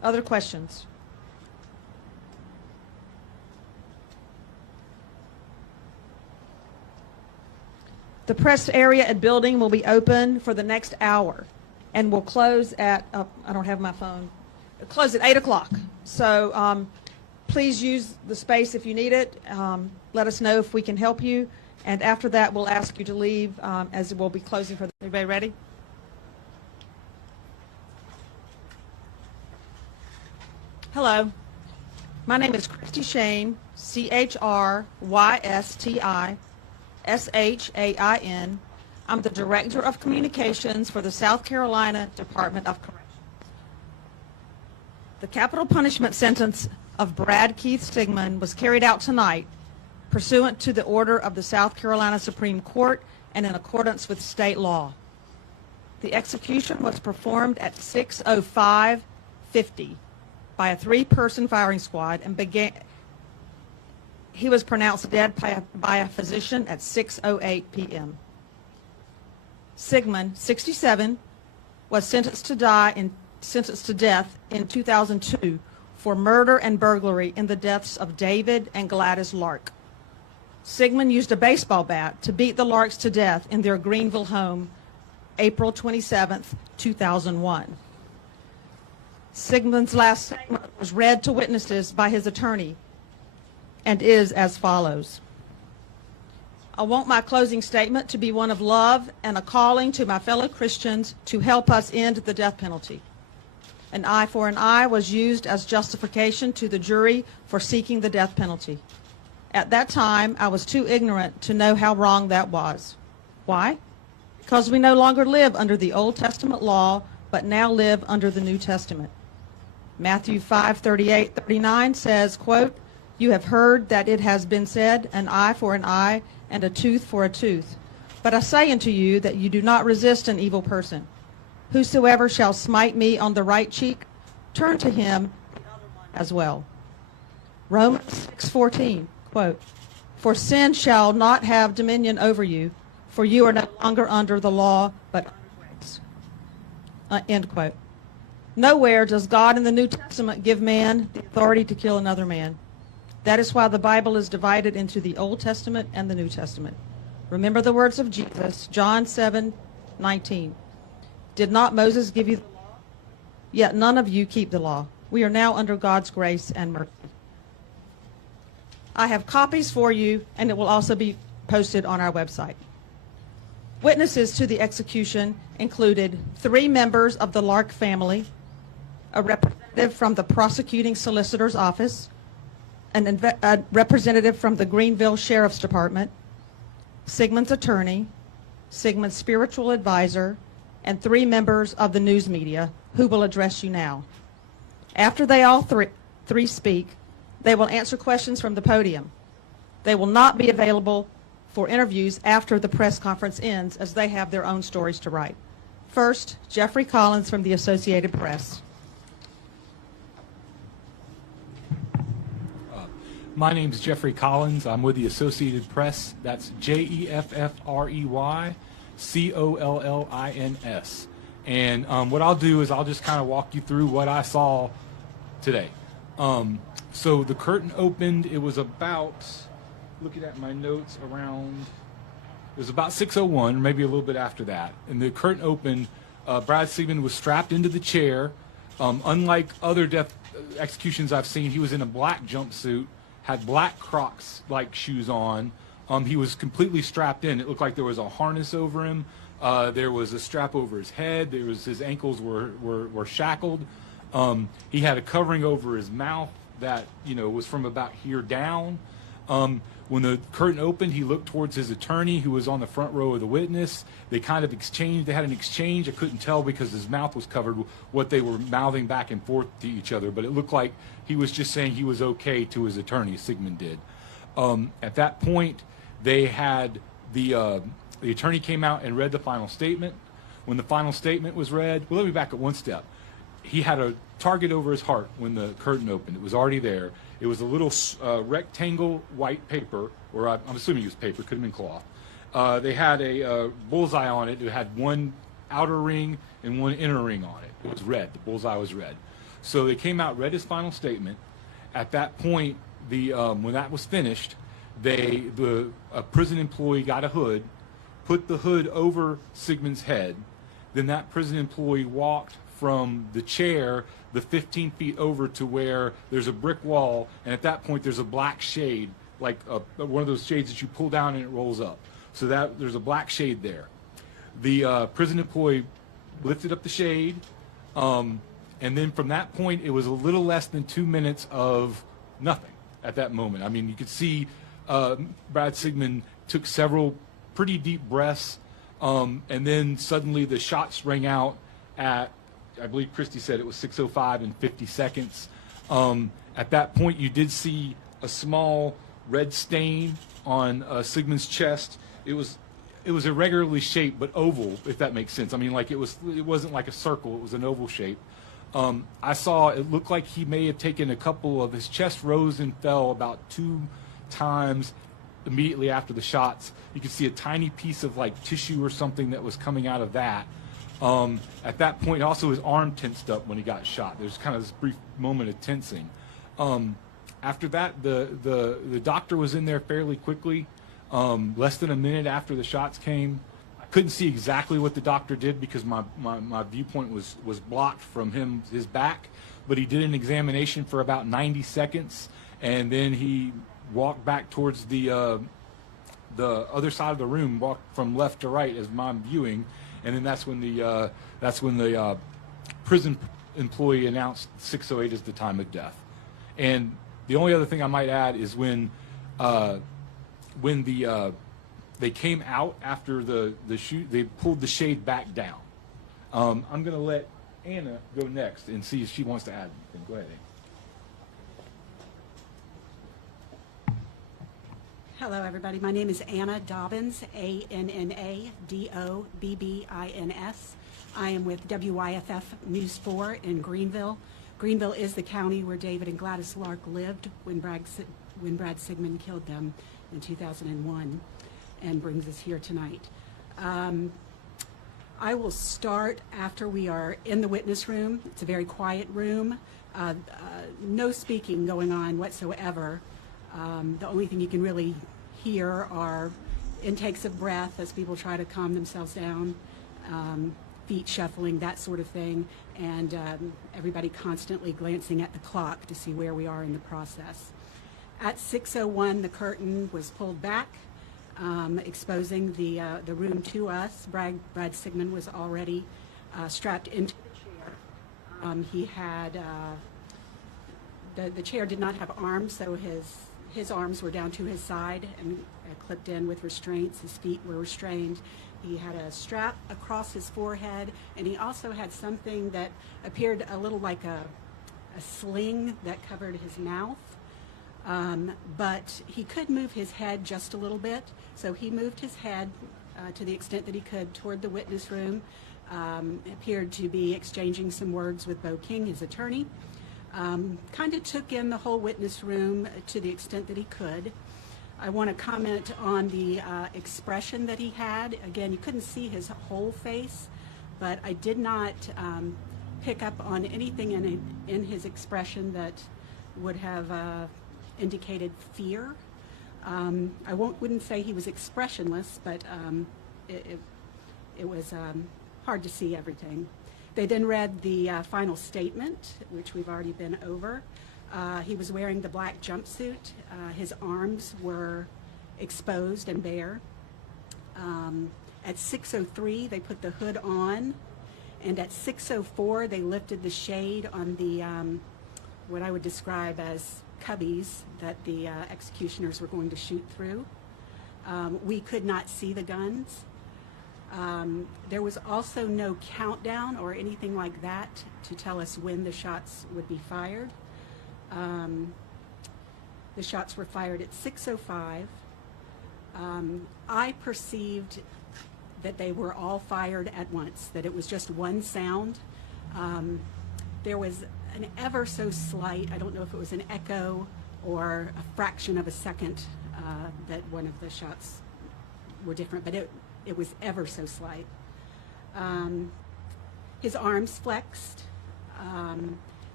Other questions? The press area and building will be open for the next hour and will close at, I don't have my phone, close at 8 o'clock. So please use the space if you need it. Let us know if we can help you. And after that, we'll ask you to leave as we'll be closing for the, everybody ready? Hello. My name is Christy Shane, CHRYSTI I'm the Director of Communications for the South Carolina Department of Corrections. The capital punishment sentence of Brad Keith Sigmon was carried out tonight pursuant to the order of the South Carolina Supreme Court and in accordance with state law. The execution was performed at 6:05:50 by a 3-person firing squad and he was pronounced dead by a physician at 6:08 p.m. Sigmon, 67, was sentenced to death in 2002 for murder and burglary in the deaths of David and Gladys Lark. Sigmon used a baseball bat to beat the Larks to death in their Greenville home April 27, 2001. Sigmon's last statement was read to witnesses by his attorney and is as follows. I want my closing statement to be one of love and a calling to my fellow Christians to help us end the death penalty. An eye for an eye was used as justification to the jury for seeking the death penalty. At that time, I was too ignorant to know how wrong that was. Why? Because we no longer live under the Old Testament law, but now live under the New Testament. Matthew 5:38-39 says, quote, "You have heard that it has been said, an eye for an eye and a tooth for a tooth. But I say unto you that you do not resist an evil person. Whosoever shall smite me on the right cheek, turn to him the other one as well." Romans 6:14, quote, "For sin shall not have dominion over you, for you are no longer under the law, but under grace." End quote. Nowhere does God in the New Testament give man the authority to kill another man. That is why the Bible is divided into the Old Testament and the New Testament. Remember the words of Jesus, John 7:19. Did not Moses give you the law? Yet none of you keep the law. We are now under God's grace and mercy. I have copies for you, and it will also be posted on our website. Witnesses to the execution included 3 members of the Lark family, a representative from the prosecuting solicitor's office, a representative from the Greenville Sheriff's Department, Sigmon's attorney, Sigmon's spiritual advisor, and 3 members of the news media who will address you now. After they all three speak, they will answer questions from the podium. They will not be available for interviews after the press conference ends, as they have their own stories to write. First, Jeffrey Collins from the Associated Press. My name is Jeffrey Collins. I'm with the Associated Press. That's JEFFREYCOLLINS. And what I'll do is I'll just kind of walk you through what I saw today. So the curtain opened. It was about, looking at my notes, around, it was about 6:01, maybe a little bit after that. And the curtain opened. Brad Sigmon was strapped into the chair. Unlike other death executions I've seen, he was in a black jumpsuit, had black Crux like shoes on. He was completely strapped in. It looked like there was a harness over him. There was a strap over his head. There was, his ankles were shackled. He had a covering over his mouth that, you know, was from about here down. When the curtain opened, he looked towards his attorney, who was on the front row of the witness. They kind of exchanged. They had an exchange. I couldn't tell because his mouth was covered what they were mouthing back and forth to each other, but it looked like he was just saying he was okay to his attorney, Sigmon did. At that point, they had the attorney came out and read the final statement. When the final statement was read, well, let me back up one step. He had a target over his heart when the curtain opened. It was already there. It was a little rectangle white paper, or I'm assuming it was paper, could have been cloth. They had a bullseye on it. It had one outer ring and one inner ring on it. It was red. The bullseye was red. So they came out, read his final statement. At that point, when that was finished, a prison employee got a hood, put the hood over Sigmon's head. Then that prison employee walked from the chair the 15 feet over to where there's a brick wall, and at that point there's a black shade, like one of those shades that you pull down and it rolls up. So that there's a black shade there. The prison employee lifted up the shade, and then from that point it was a little less than 2 minutes of nothing at that moment. I mean, you could see Brad Sigmon took several pretty deep breaths, and then suddenly the shots rang out at, I believe Christy said it was 6:05 and 50 seconds. At that point, you did see a small red stain on Sigmon's chest. It was irregularly shaped, but oval, if that makes sense. I mean, like it wasn't like a circle; it was an oval shape. I saw it looked like he may have taken a couple of his chest rose and fell about 2 times immediately after the shots. You could see a tiny piece of like tissue or something that was coming out of that. At that point, also his arm tensed up when he got shot. There's kind of this brief moment of tensing. After that, the doctor was in there fairly quickly, less than a minute after the shots came. I couldn't see exactly what the doctor did because my viewpoint was blocked from his back, but he did an examination for about 90 seconds, and then he walked back towards the other side of the room, walked from left to right as I'm viewing, and then that's when the prison employee announced 6:08 as the time of death. And the only other thing I might add is when they came out after the shoot, they pulled the shade back down. I'm going to let Anna go next and see if she wants to add anything. Go ahead, Anna. Hello, everybody. My name is Anna Dobbins, ANNADOBBINS. I am with WYFF News 4 in Greenville. Greenville is the county where David and Gladys Lark lived when Brad Sigmon killed them in 2001, and brings us here tonight. I will start after we are in the witness room. It's a very quiet room. No speaking going on whatsoever. The only thing you can really hear are intakes of breath as people try to calm themselves down, feet shuffling, that sort of thing, and everybody constantly glancing at the clock to see where we are in the process. At 6:01, the curtain was pulled back, exposing the room to us. Brad Sigmon was already strapped into the chair. He had the chair did not have arms, so his arms were down to his side and clipped in with restraints. His feet were restrained. He had a strap across his forehead, and he also had something that appeared a little like a sling that covered his mouth. But he could move his head just a little bit, so he moved his head to the extent that he could toward the witness room. Appeared to be exchanging some words with Bo King, his attorney. Kind of took in the whole witness room to the extent that he could. I want to comment on the expression that he had. Again, you couldn't see his whole face, but I did not pick up on anything in his expression that would have indicated fear. I wouldn't say he was expressionless, but it was hard to see everything. They then read the final statement, which we've already been over. He was wearing the black jumpsuit. His arms were exposed and bare. At 6:03, they put the hood on, and at 6:04, they lifted the shade on the what I would describe as cubbies that the executioners were going to shoot through. We could not see the guns. There was also no countdown or anything like that to tell us when the shots would be fired. The shots were fired at 6:05. I perceived that they were all fired at once, that it was just one sound. There was an ever so slight, I don't know if it was an echo or a fraction of a second that one of the shots were different, but it was ever so slight. His arms flexed.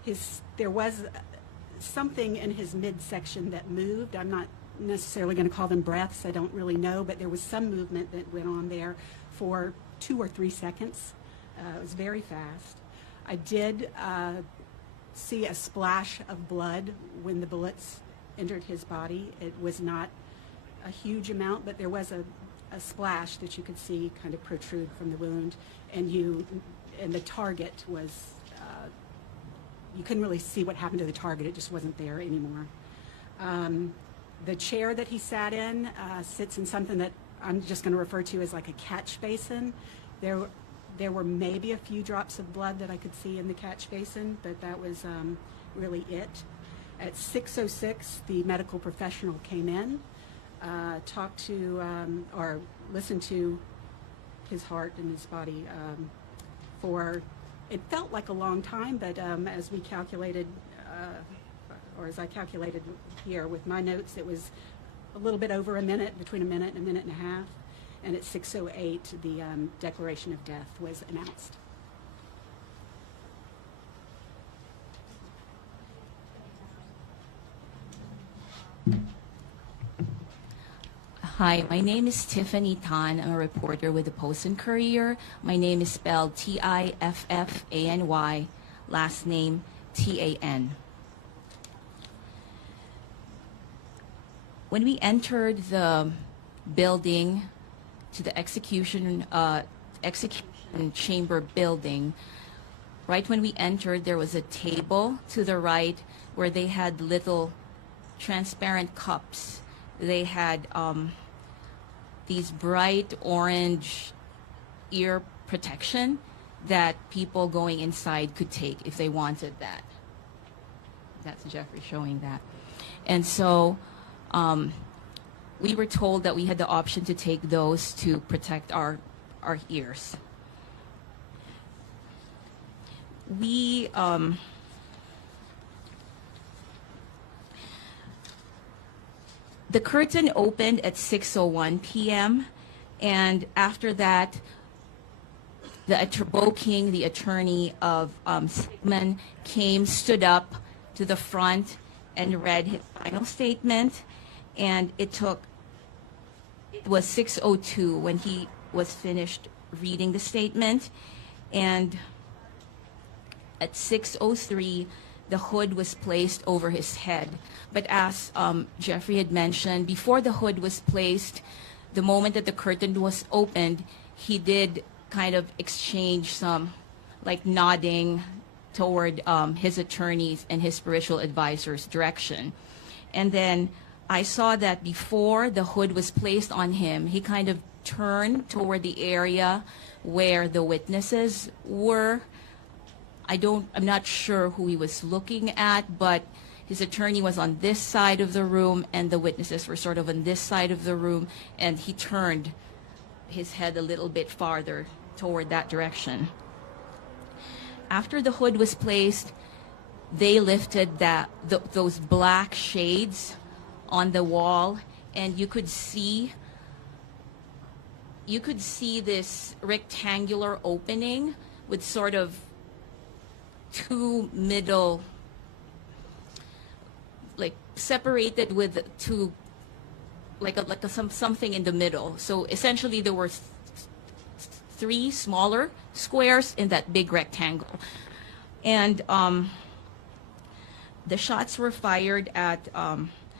there was something in his midsection that moved. I'm not necessarily going to call them breaths. I don't really know, but there was some movement that went on there for 2 or 3 seconds. It was very fast. I did see a splash of blood when the bullets entered his body. It was not a huge amount, but there was a splash that you could see kind of protrude from the wound, and the target was, you couldn't really see what happened to the target. It just wasn't there anymore. The chair that he sat in sits in something that I'm just going to refer to as like a catch basin. There were maybe a few drops of blood that I could see in the catch basin, but that was really it. At 6:06, the medical professional came in, talked to or listened to his heart and his body for, it felt like a long time, but as we calculated, or as I calculated here with my notes, it was a little bit over a minute, between a minute and a half. And at 6:08, the declaration of death was announced. Hi, my name is Tiffany Tan. I'm a reporter with the Post and Courier. My name is spelled Tiffany, last name Tan. When we entered the building, to the execution chamber building, right when we entered, there was a table to the right where they had little transparent cups. They had these bright orange ear protection that people going inside could take if they wanted that. That's Jeffrey showing that. And so we were told that we had the option to take those to protect our ears. We the curtain opened at 6:01 p.m. and after that, Bo King, the attorney of Sigmon, stood up to the front and read his final statement. And it was 6:02 when he was finished reading the statement. And at 6:03, the hood was placed over his head. But as Jeffrey had mentioned, before the hood was placed, the moment that the curtain was opened, he did kind of exchange some like nodding toward his attorneys and his spiritual advisor's direction. And then I saw that before the hood was placed on him, he kind of turned toward the area where the witnesses were. I'm not sure who he was looking at, but his attorney was on this side of the room and the witnesses were sort of on this side of the room, and he turned his head a little bit farther toward that direction. After the hood was placed, they lifted those black shades on the wall, and you could see this rectangular opening with sort of two middle, like separated with two, something in the middle. So essentially there were 3 smaller squares in that big rectangle. And the shots were fired at